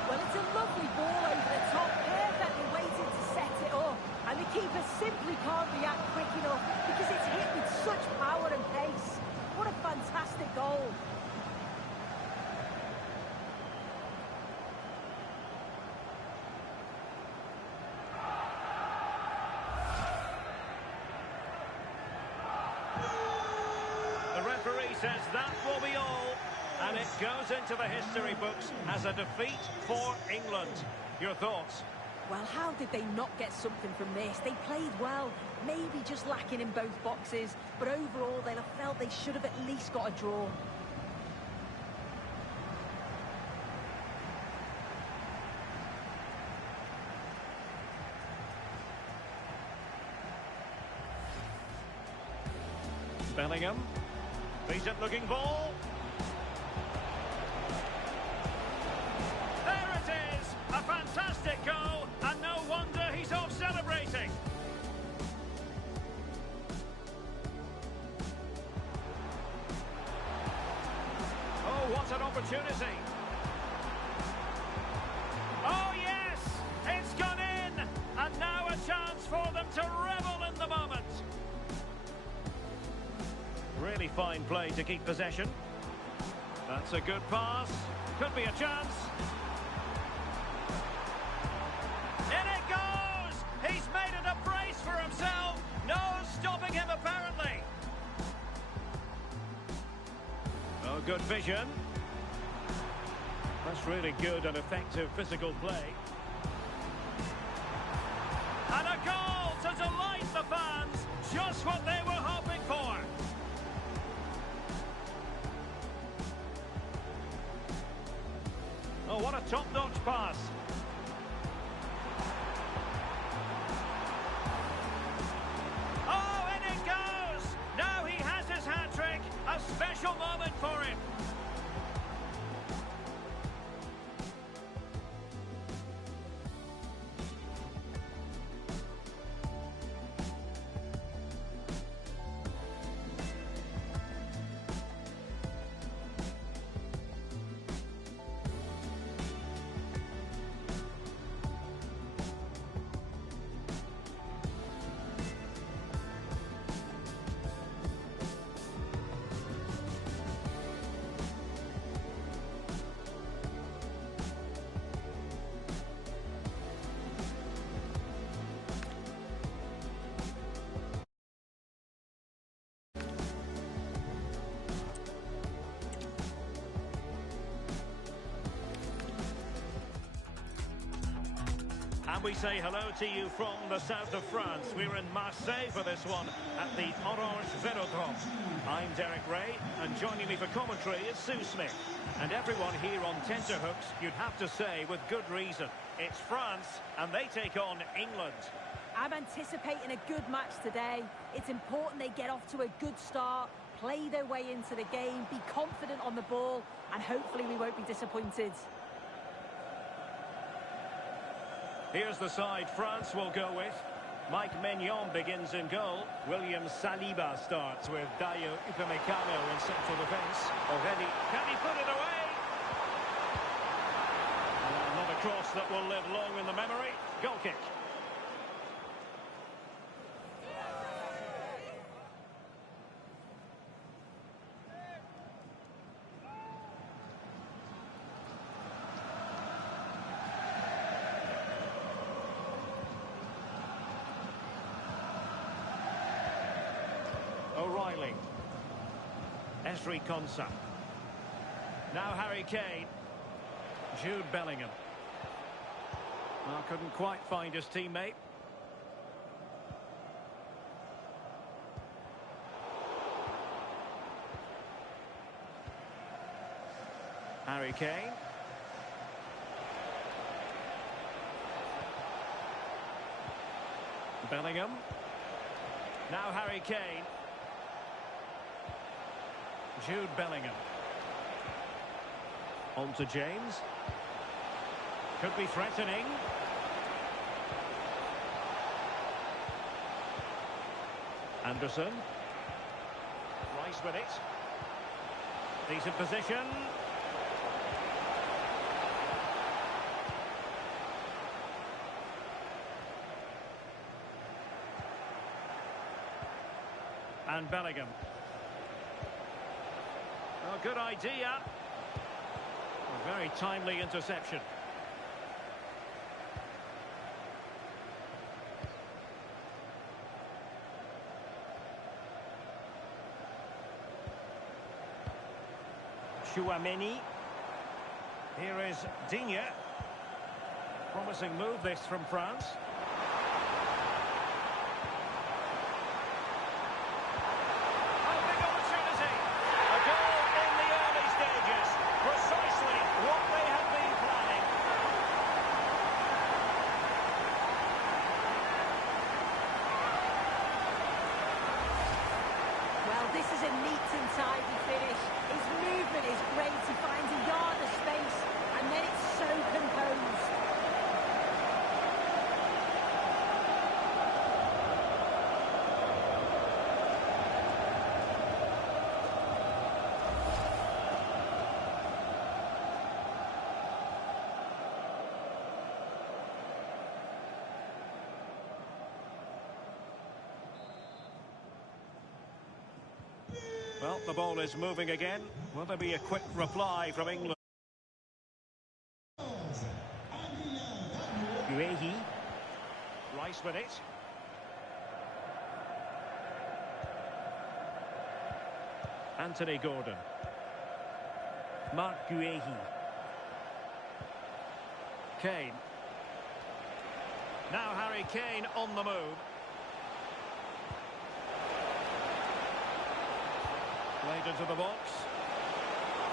Well, it's a lovely ball over the top, perfectly waiting to set it up. And the keeper simply can't react quick enough because it's hit with such power and pace. What a fantastic goal. The referee says that will be all. And it goes into the history books as a defeat for England. Your thoughts? Well, how did they not get something from this? They played well, maybe just lacking in both boxes, but overall they'll have felt they should have at least got a draw. Bellingham. Decent looking ball. There it is! A fantastic goal, and no wonder he's off celebrating. Oh, what an opportunity. Oh, yes! It's gone in! And now a chance for them to revel in the moment. Really fine play to keep possession. That's a good pass. Could be a chance. In it goes! He's made it a brace for himself. No stopping him, apparently. Oh, good vision. That's really good and effective physical play. And a goal to delight the fans. Just what they were hoping for. Oh, what a top-notch pass. Oh, and it goes! Now he has his hat-trick. A special moment for him. And we say hello to you from the south of France. We're in Marseille for this one at the Orange Velodrome. I'm Derek Ray, and joining me for commentary is Sue Smith. And everyone here on tenterhooks, you'd have to say with good reason. It's France, and they take on England. I'm anticipating a good match today. It's important they get off to a good start, play their way into the game, be confident on the ball, and hopefully we won't be disappointed. Here's the side France will go with. Mike Maignan begins in goal. William Saliba starts with Dayo Upamecano in central defence. Already, can he put it away? Not a cross that will live long in the memory. Goal kick. O'Reilly. Esri Konsa. Now Harry Kane. Jude Bellingham. Well, couldn't quite find his teammate. Harry Kane. Bellingham. Now Harry Kane. Jude Bellingham. On to James. Could be threatening. Anderson. Rice with it. Decent position. And Bellingham. Oh, good idea. A very timely interception. Chouameni. Here is Digne. Promising move this from France. This is a neat and tidy finish. His movement is great. He finds a yard of space, and then it's so composed. Well, the ball is moving again. Will there be a quick reply from England? Guehi. Rice with it. Anthony Gordon. Mark Guehi. Kane. Now Harry Kane on the move. Played into the box.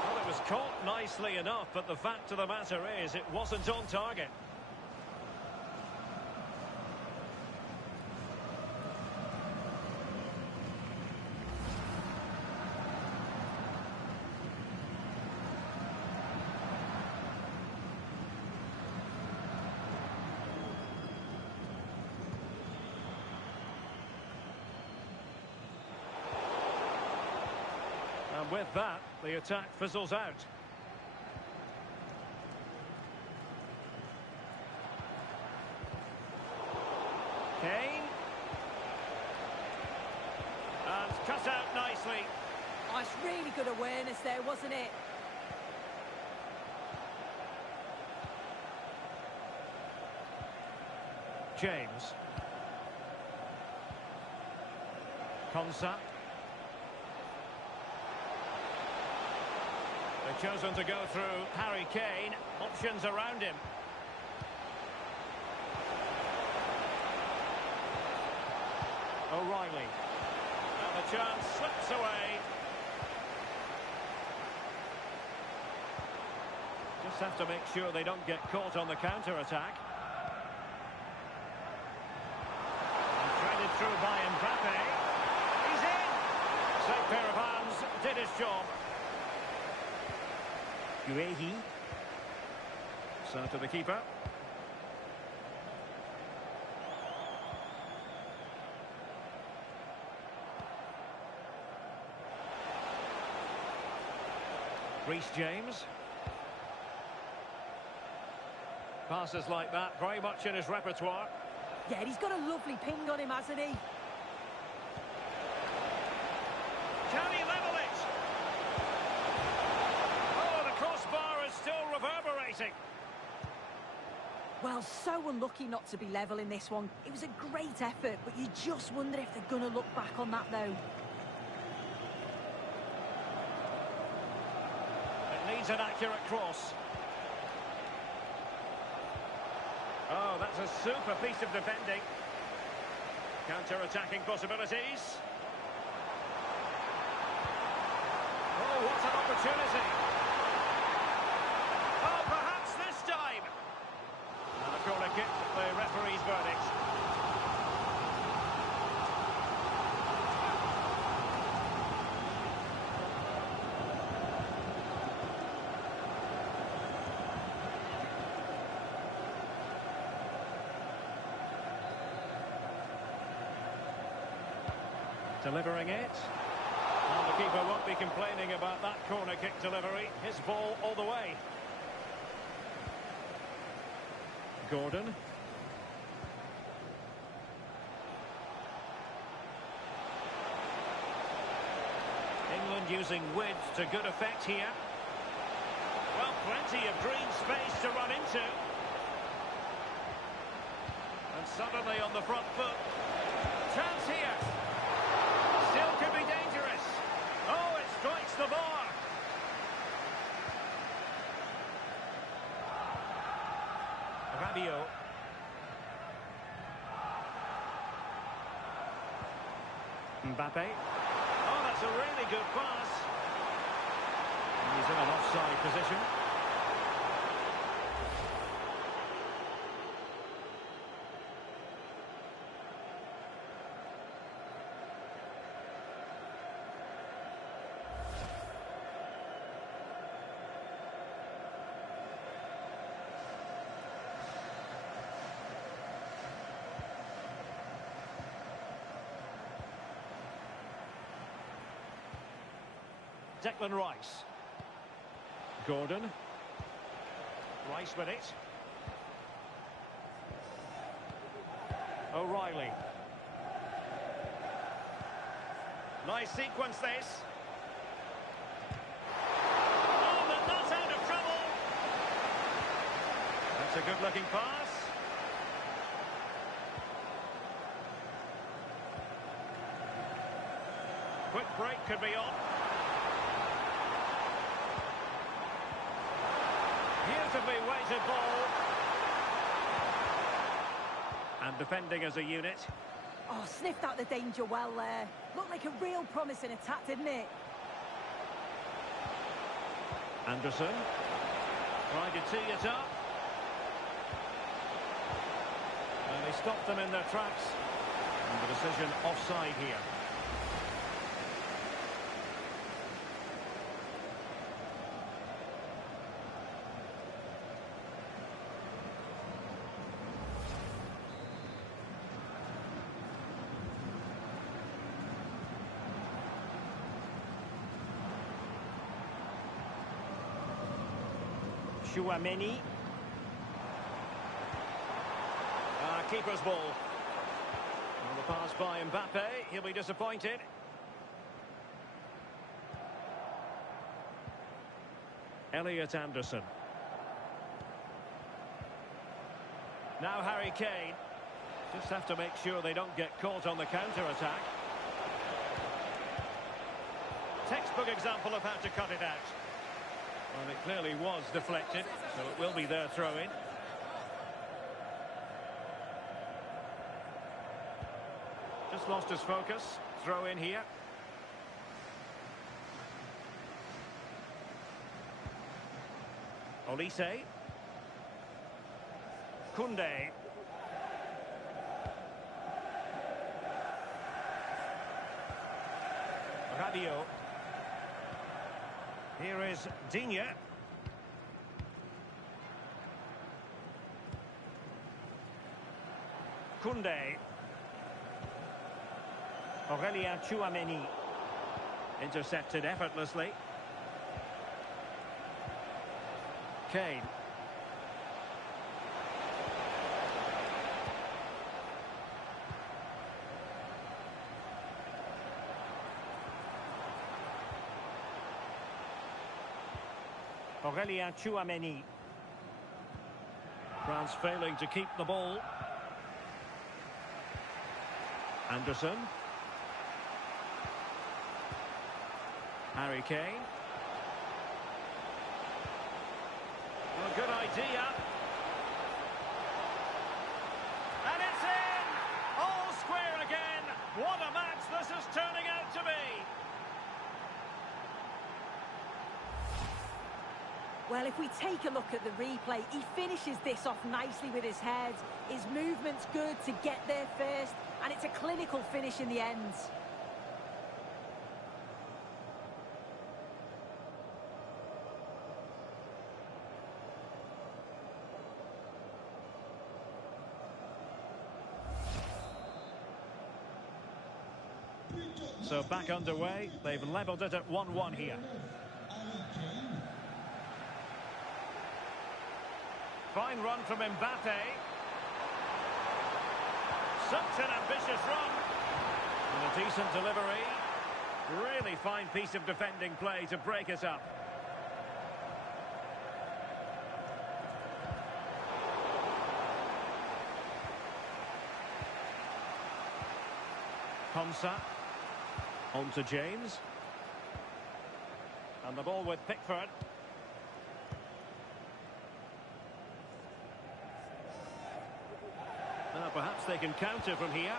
Well, it was caught nicely enough, but the fact of the matter is it wasn't on target. And with that, the attack fizzles out. Kane. And cut out nicely. Oh, it's really good awareness there, wasn't it? James. Konsa. They've chosen to go through Harry Kane. Options around him. O'Reilly. And the chance slips away. Just have to make sure they don't get caught on the counter-attack. And threaded through by Mbappe. He's in! Safe pair of hands, did his job. Guehi. So to the keeper. Reece James. Passes like that, very much in his repertoire. Yeah, he's got a lovely ping on him, hasn't he? Can he level it? Oh, the crossbar is still reverberating. Well, so unlucky not to be level in this one. It was a great effort, but you just wonder if they're going to look back on that, though. It needs an accurate cross. Oh, that's a super piece of defending. Counter-attacking possibilities. Oh, what an opportunity. Oh, perhaps this time. And a corner kick, the referee's verdict. Delivering it. And the keeper won't be complaining about that corner kick delivery. His ball all the way. Gordon. England using width to good effect here. Well, plenty of green space to run into. And suddenly on the front foot. Chance here. Still could be dangerous. Oh, it strikes the bar. Rabiot. Mbappe. Oh, that's a really good pass. He's in an offside position. Declan Rice. Gordon. Rice with it. O'Reilly. Nice sequence this. Oh, but not out of trouble. That's a good looking pass. Quick break could be on. Beautifully weighted ball. And defending as a unit. Oh, sniffed out the danger well there. Looked like a real promising attack, didn't it? Anderson. Trying to tee it up. And they stopped them in their tracks. And the decision offside here. Chouameni. Keeper's ball. Well, the pass by Mbappe. He'll be disappointed. Elliot Anderson. Now Harry Kane. Just have to make sure they don't get caught on the counter-attack. Textbook example of how to cut it out. Well, it clearly was deflected, so it will be their throw-in. Just lost his focus. Throw in here. Olise. Koundé. Rabiot. Here is Digne. Koundé. Aurélien Tchouameni. Intercepted effortlessly. Kane. Aurélien Tchouameni. France failing to keep the ball. Anderson. Harry Kane. Well, good idea. And it's in! All square again. What a match this is turning out to be. Well, if we take a look at the replay, he finishes this off nicely with his head. His movement's good to get there first, and it's a clinical finish in the end. So back underway. They've levelled it at 1-1 here. Fine run from Mbappe. Such an ambitious run. And a decent delivery. Really fine piece of defending play to break it up. Konsa. On to James. And the ball with Pickford. Now perhaps they can counter from here.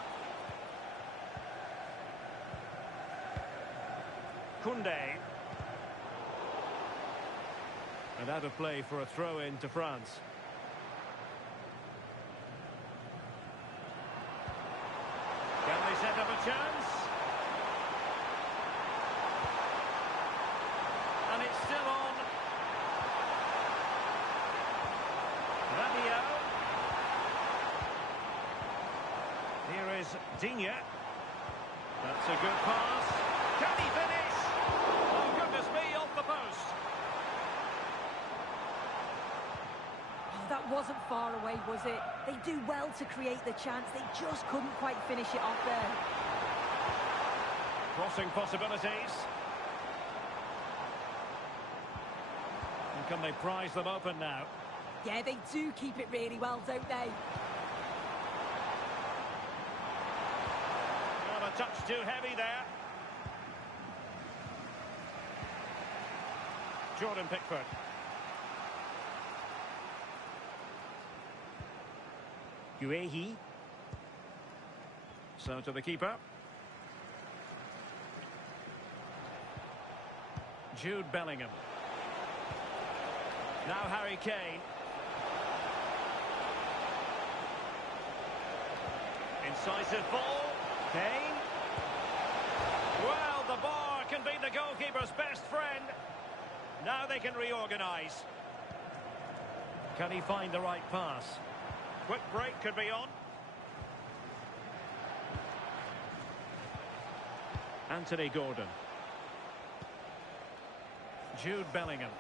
Koundé. And out of play for a throw-in to France. Can they set up a chance? And it's still on. Rabiot. Here is Digne. That's a good pass. Can he finish? Oh, goodness me, off the post. Oh, that wasn't far away, was it? They do well to create the chance. They just couldn't quite finish it off there. Crossing possibilities. And can they prize them open now? Yeah, they do keep it really well, don't they? Not a touch too heavy there. Jordan Pickford. Guehi. So to the keeper. Jude Bellingham. Now Harry Kane. Incisive ball. Kane. Well, the bar can be the goalkeeper's best friend. Now they can reorganise. Can he find the right pass? Quick break could be on. Anthony Gordon. Jude Bellingham.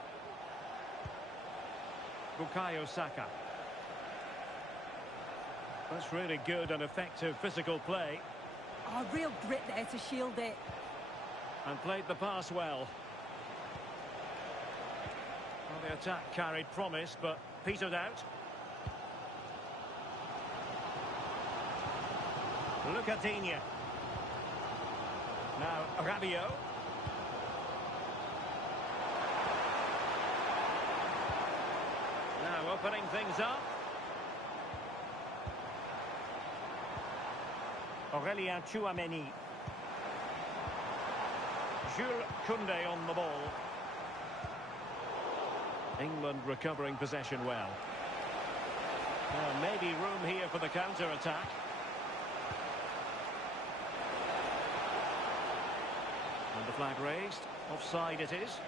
Bukayo Saka. That's really good and effective physical play. Oh, real grit there to shield it. And played the pass well. Well, the attack carried promise, but petered out. Look at Digne. Now Rabiot. Now opening things up. Aurelien Tchouameni. Jules Koundé on the ball. England recovering possession well. Maybe room here for the counter-attack. And the flag raised. Offside it is.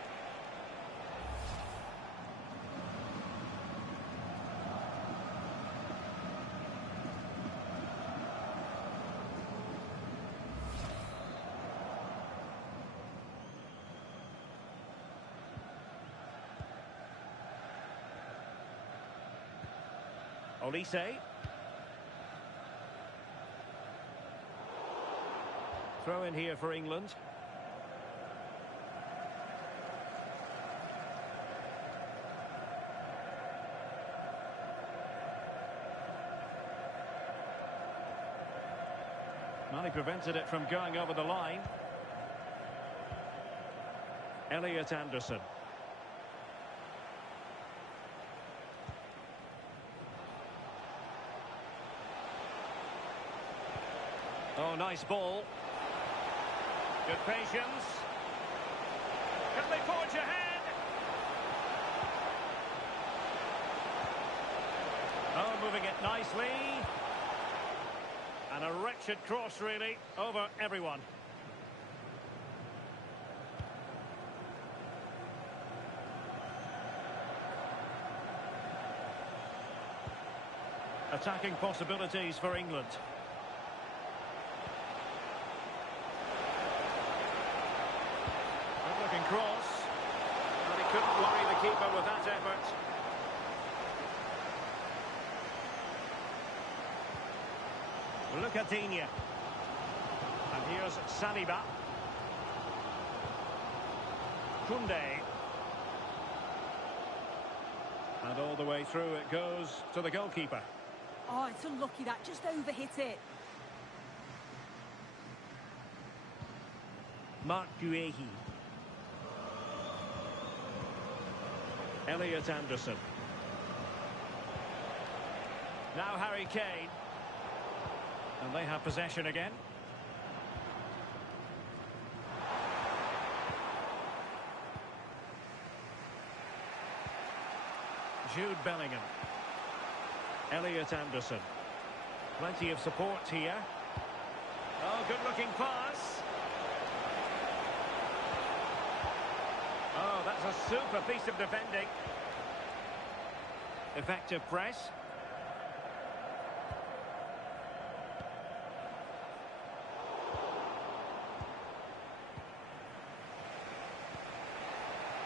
Olise. Throw in here for England. Well, he prevented it from going over the line. Elliot Anderson. Oh, nice ball. Good patience. Can they forge ahead? Oh, moving it nicely. And a wretched cross, really, over everyone. Attacking possibilities for England. Good-looking cross. But he couldn't worry the keeper with that effort. Look at Digne. And here's Saliba. Koundé. And all the way through it goes to the goalkeeper. Oh, it's unlucky that, just overhit it. Marc Guéhi. Elliot Anderson. Now Harry Kane. And they have possession again. Jude Bellingham. Elliot Anderson. Plenty of support here. Oh, good-looking pass. Oh, that's a super piece of defending. Effective press.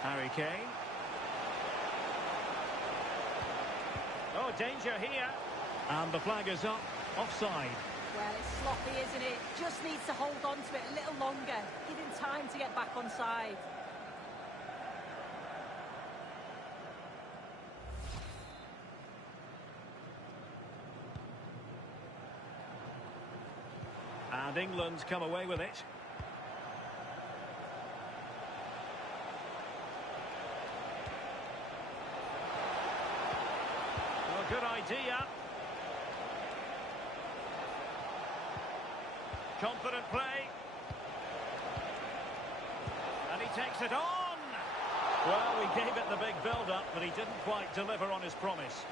Harry Kane. Oh, danger here. And the flag is up. Offside. Well, it's sloppy, isn't it? Just needs to hold on to it a little longer. Give him time to get back on side. And England come away with it. Well, good idea. Confident play. And he takes it on. Well, we gave it the big build-up, but he didn't quite deliver on his promise.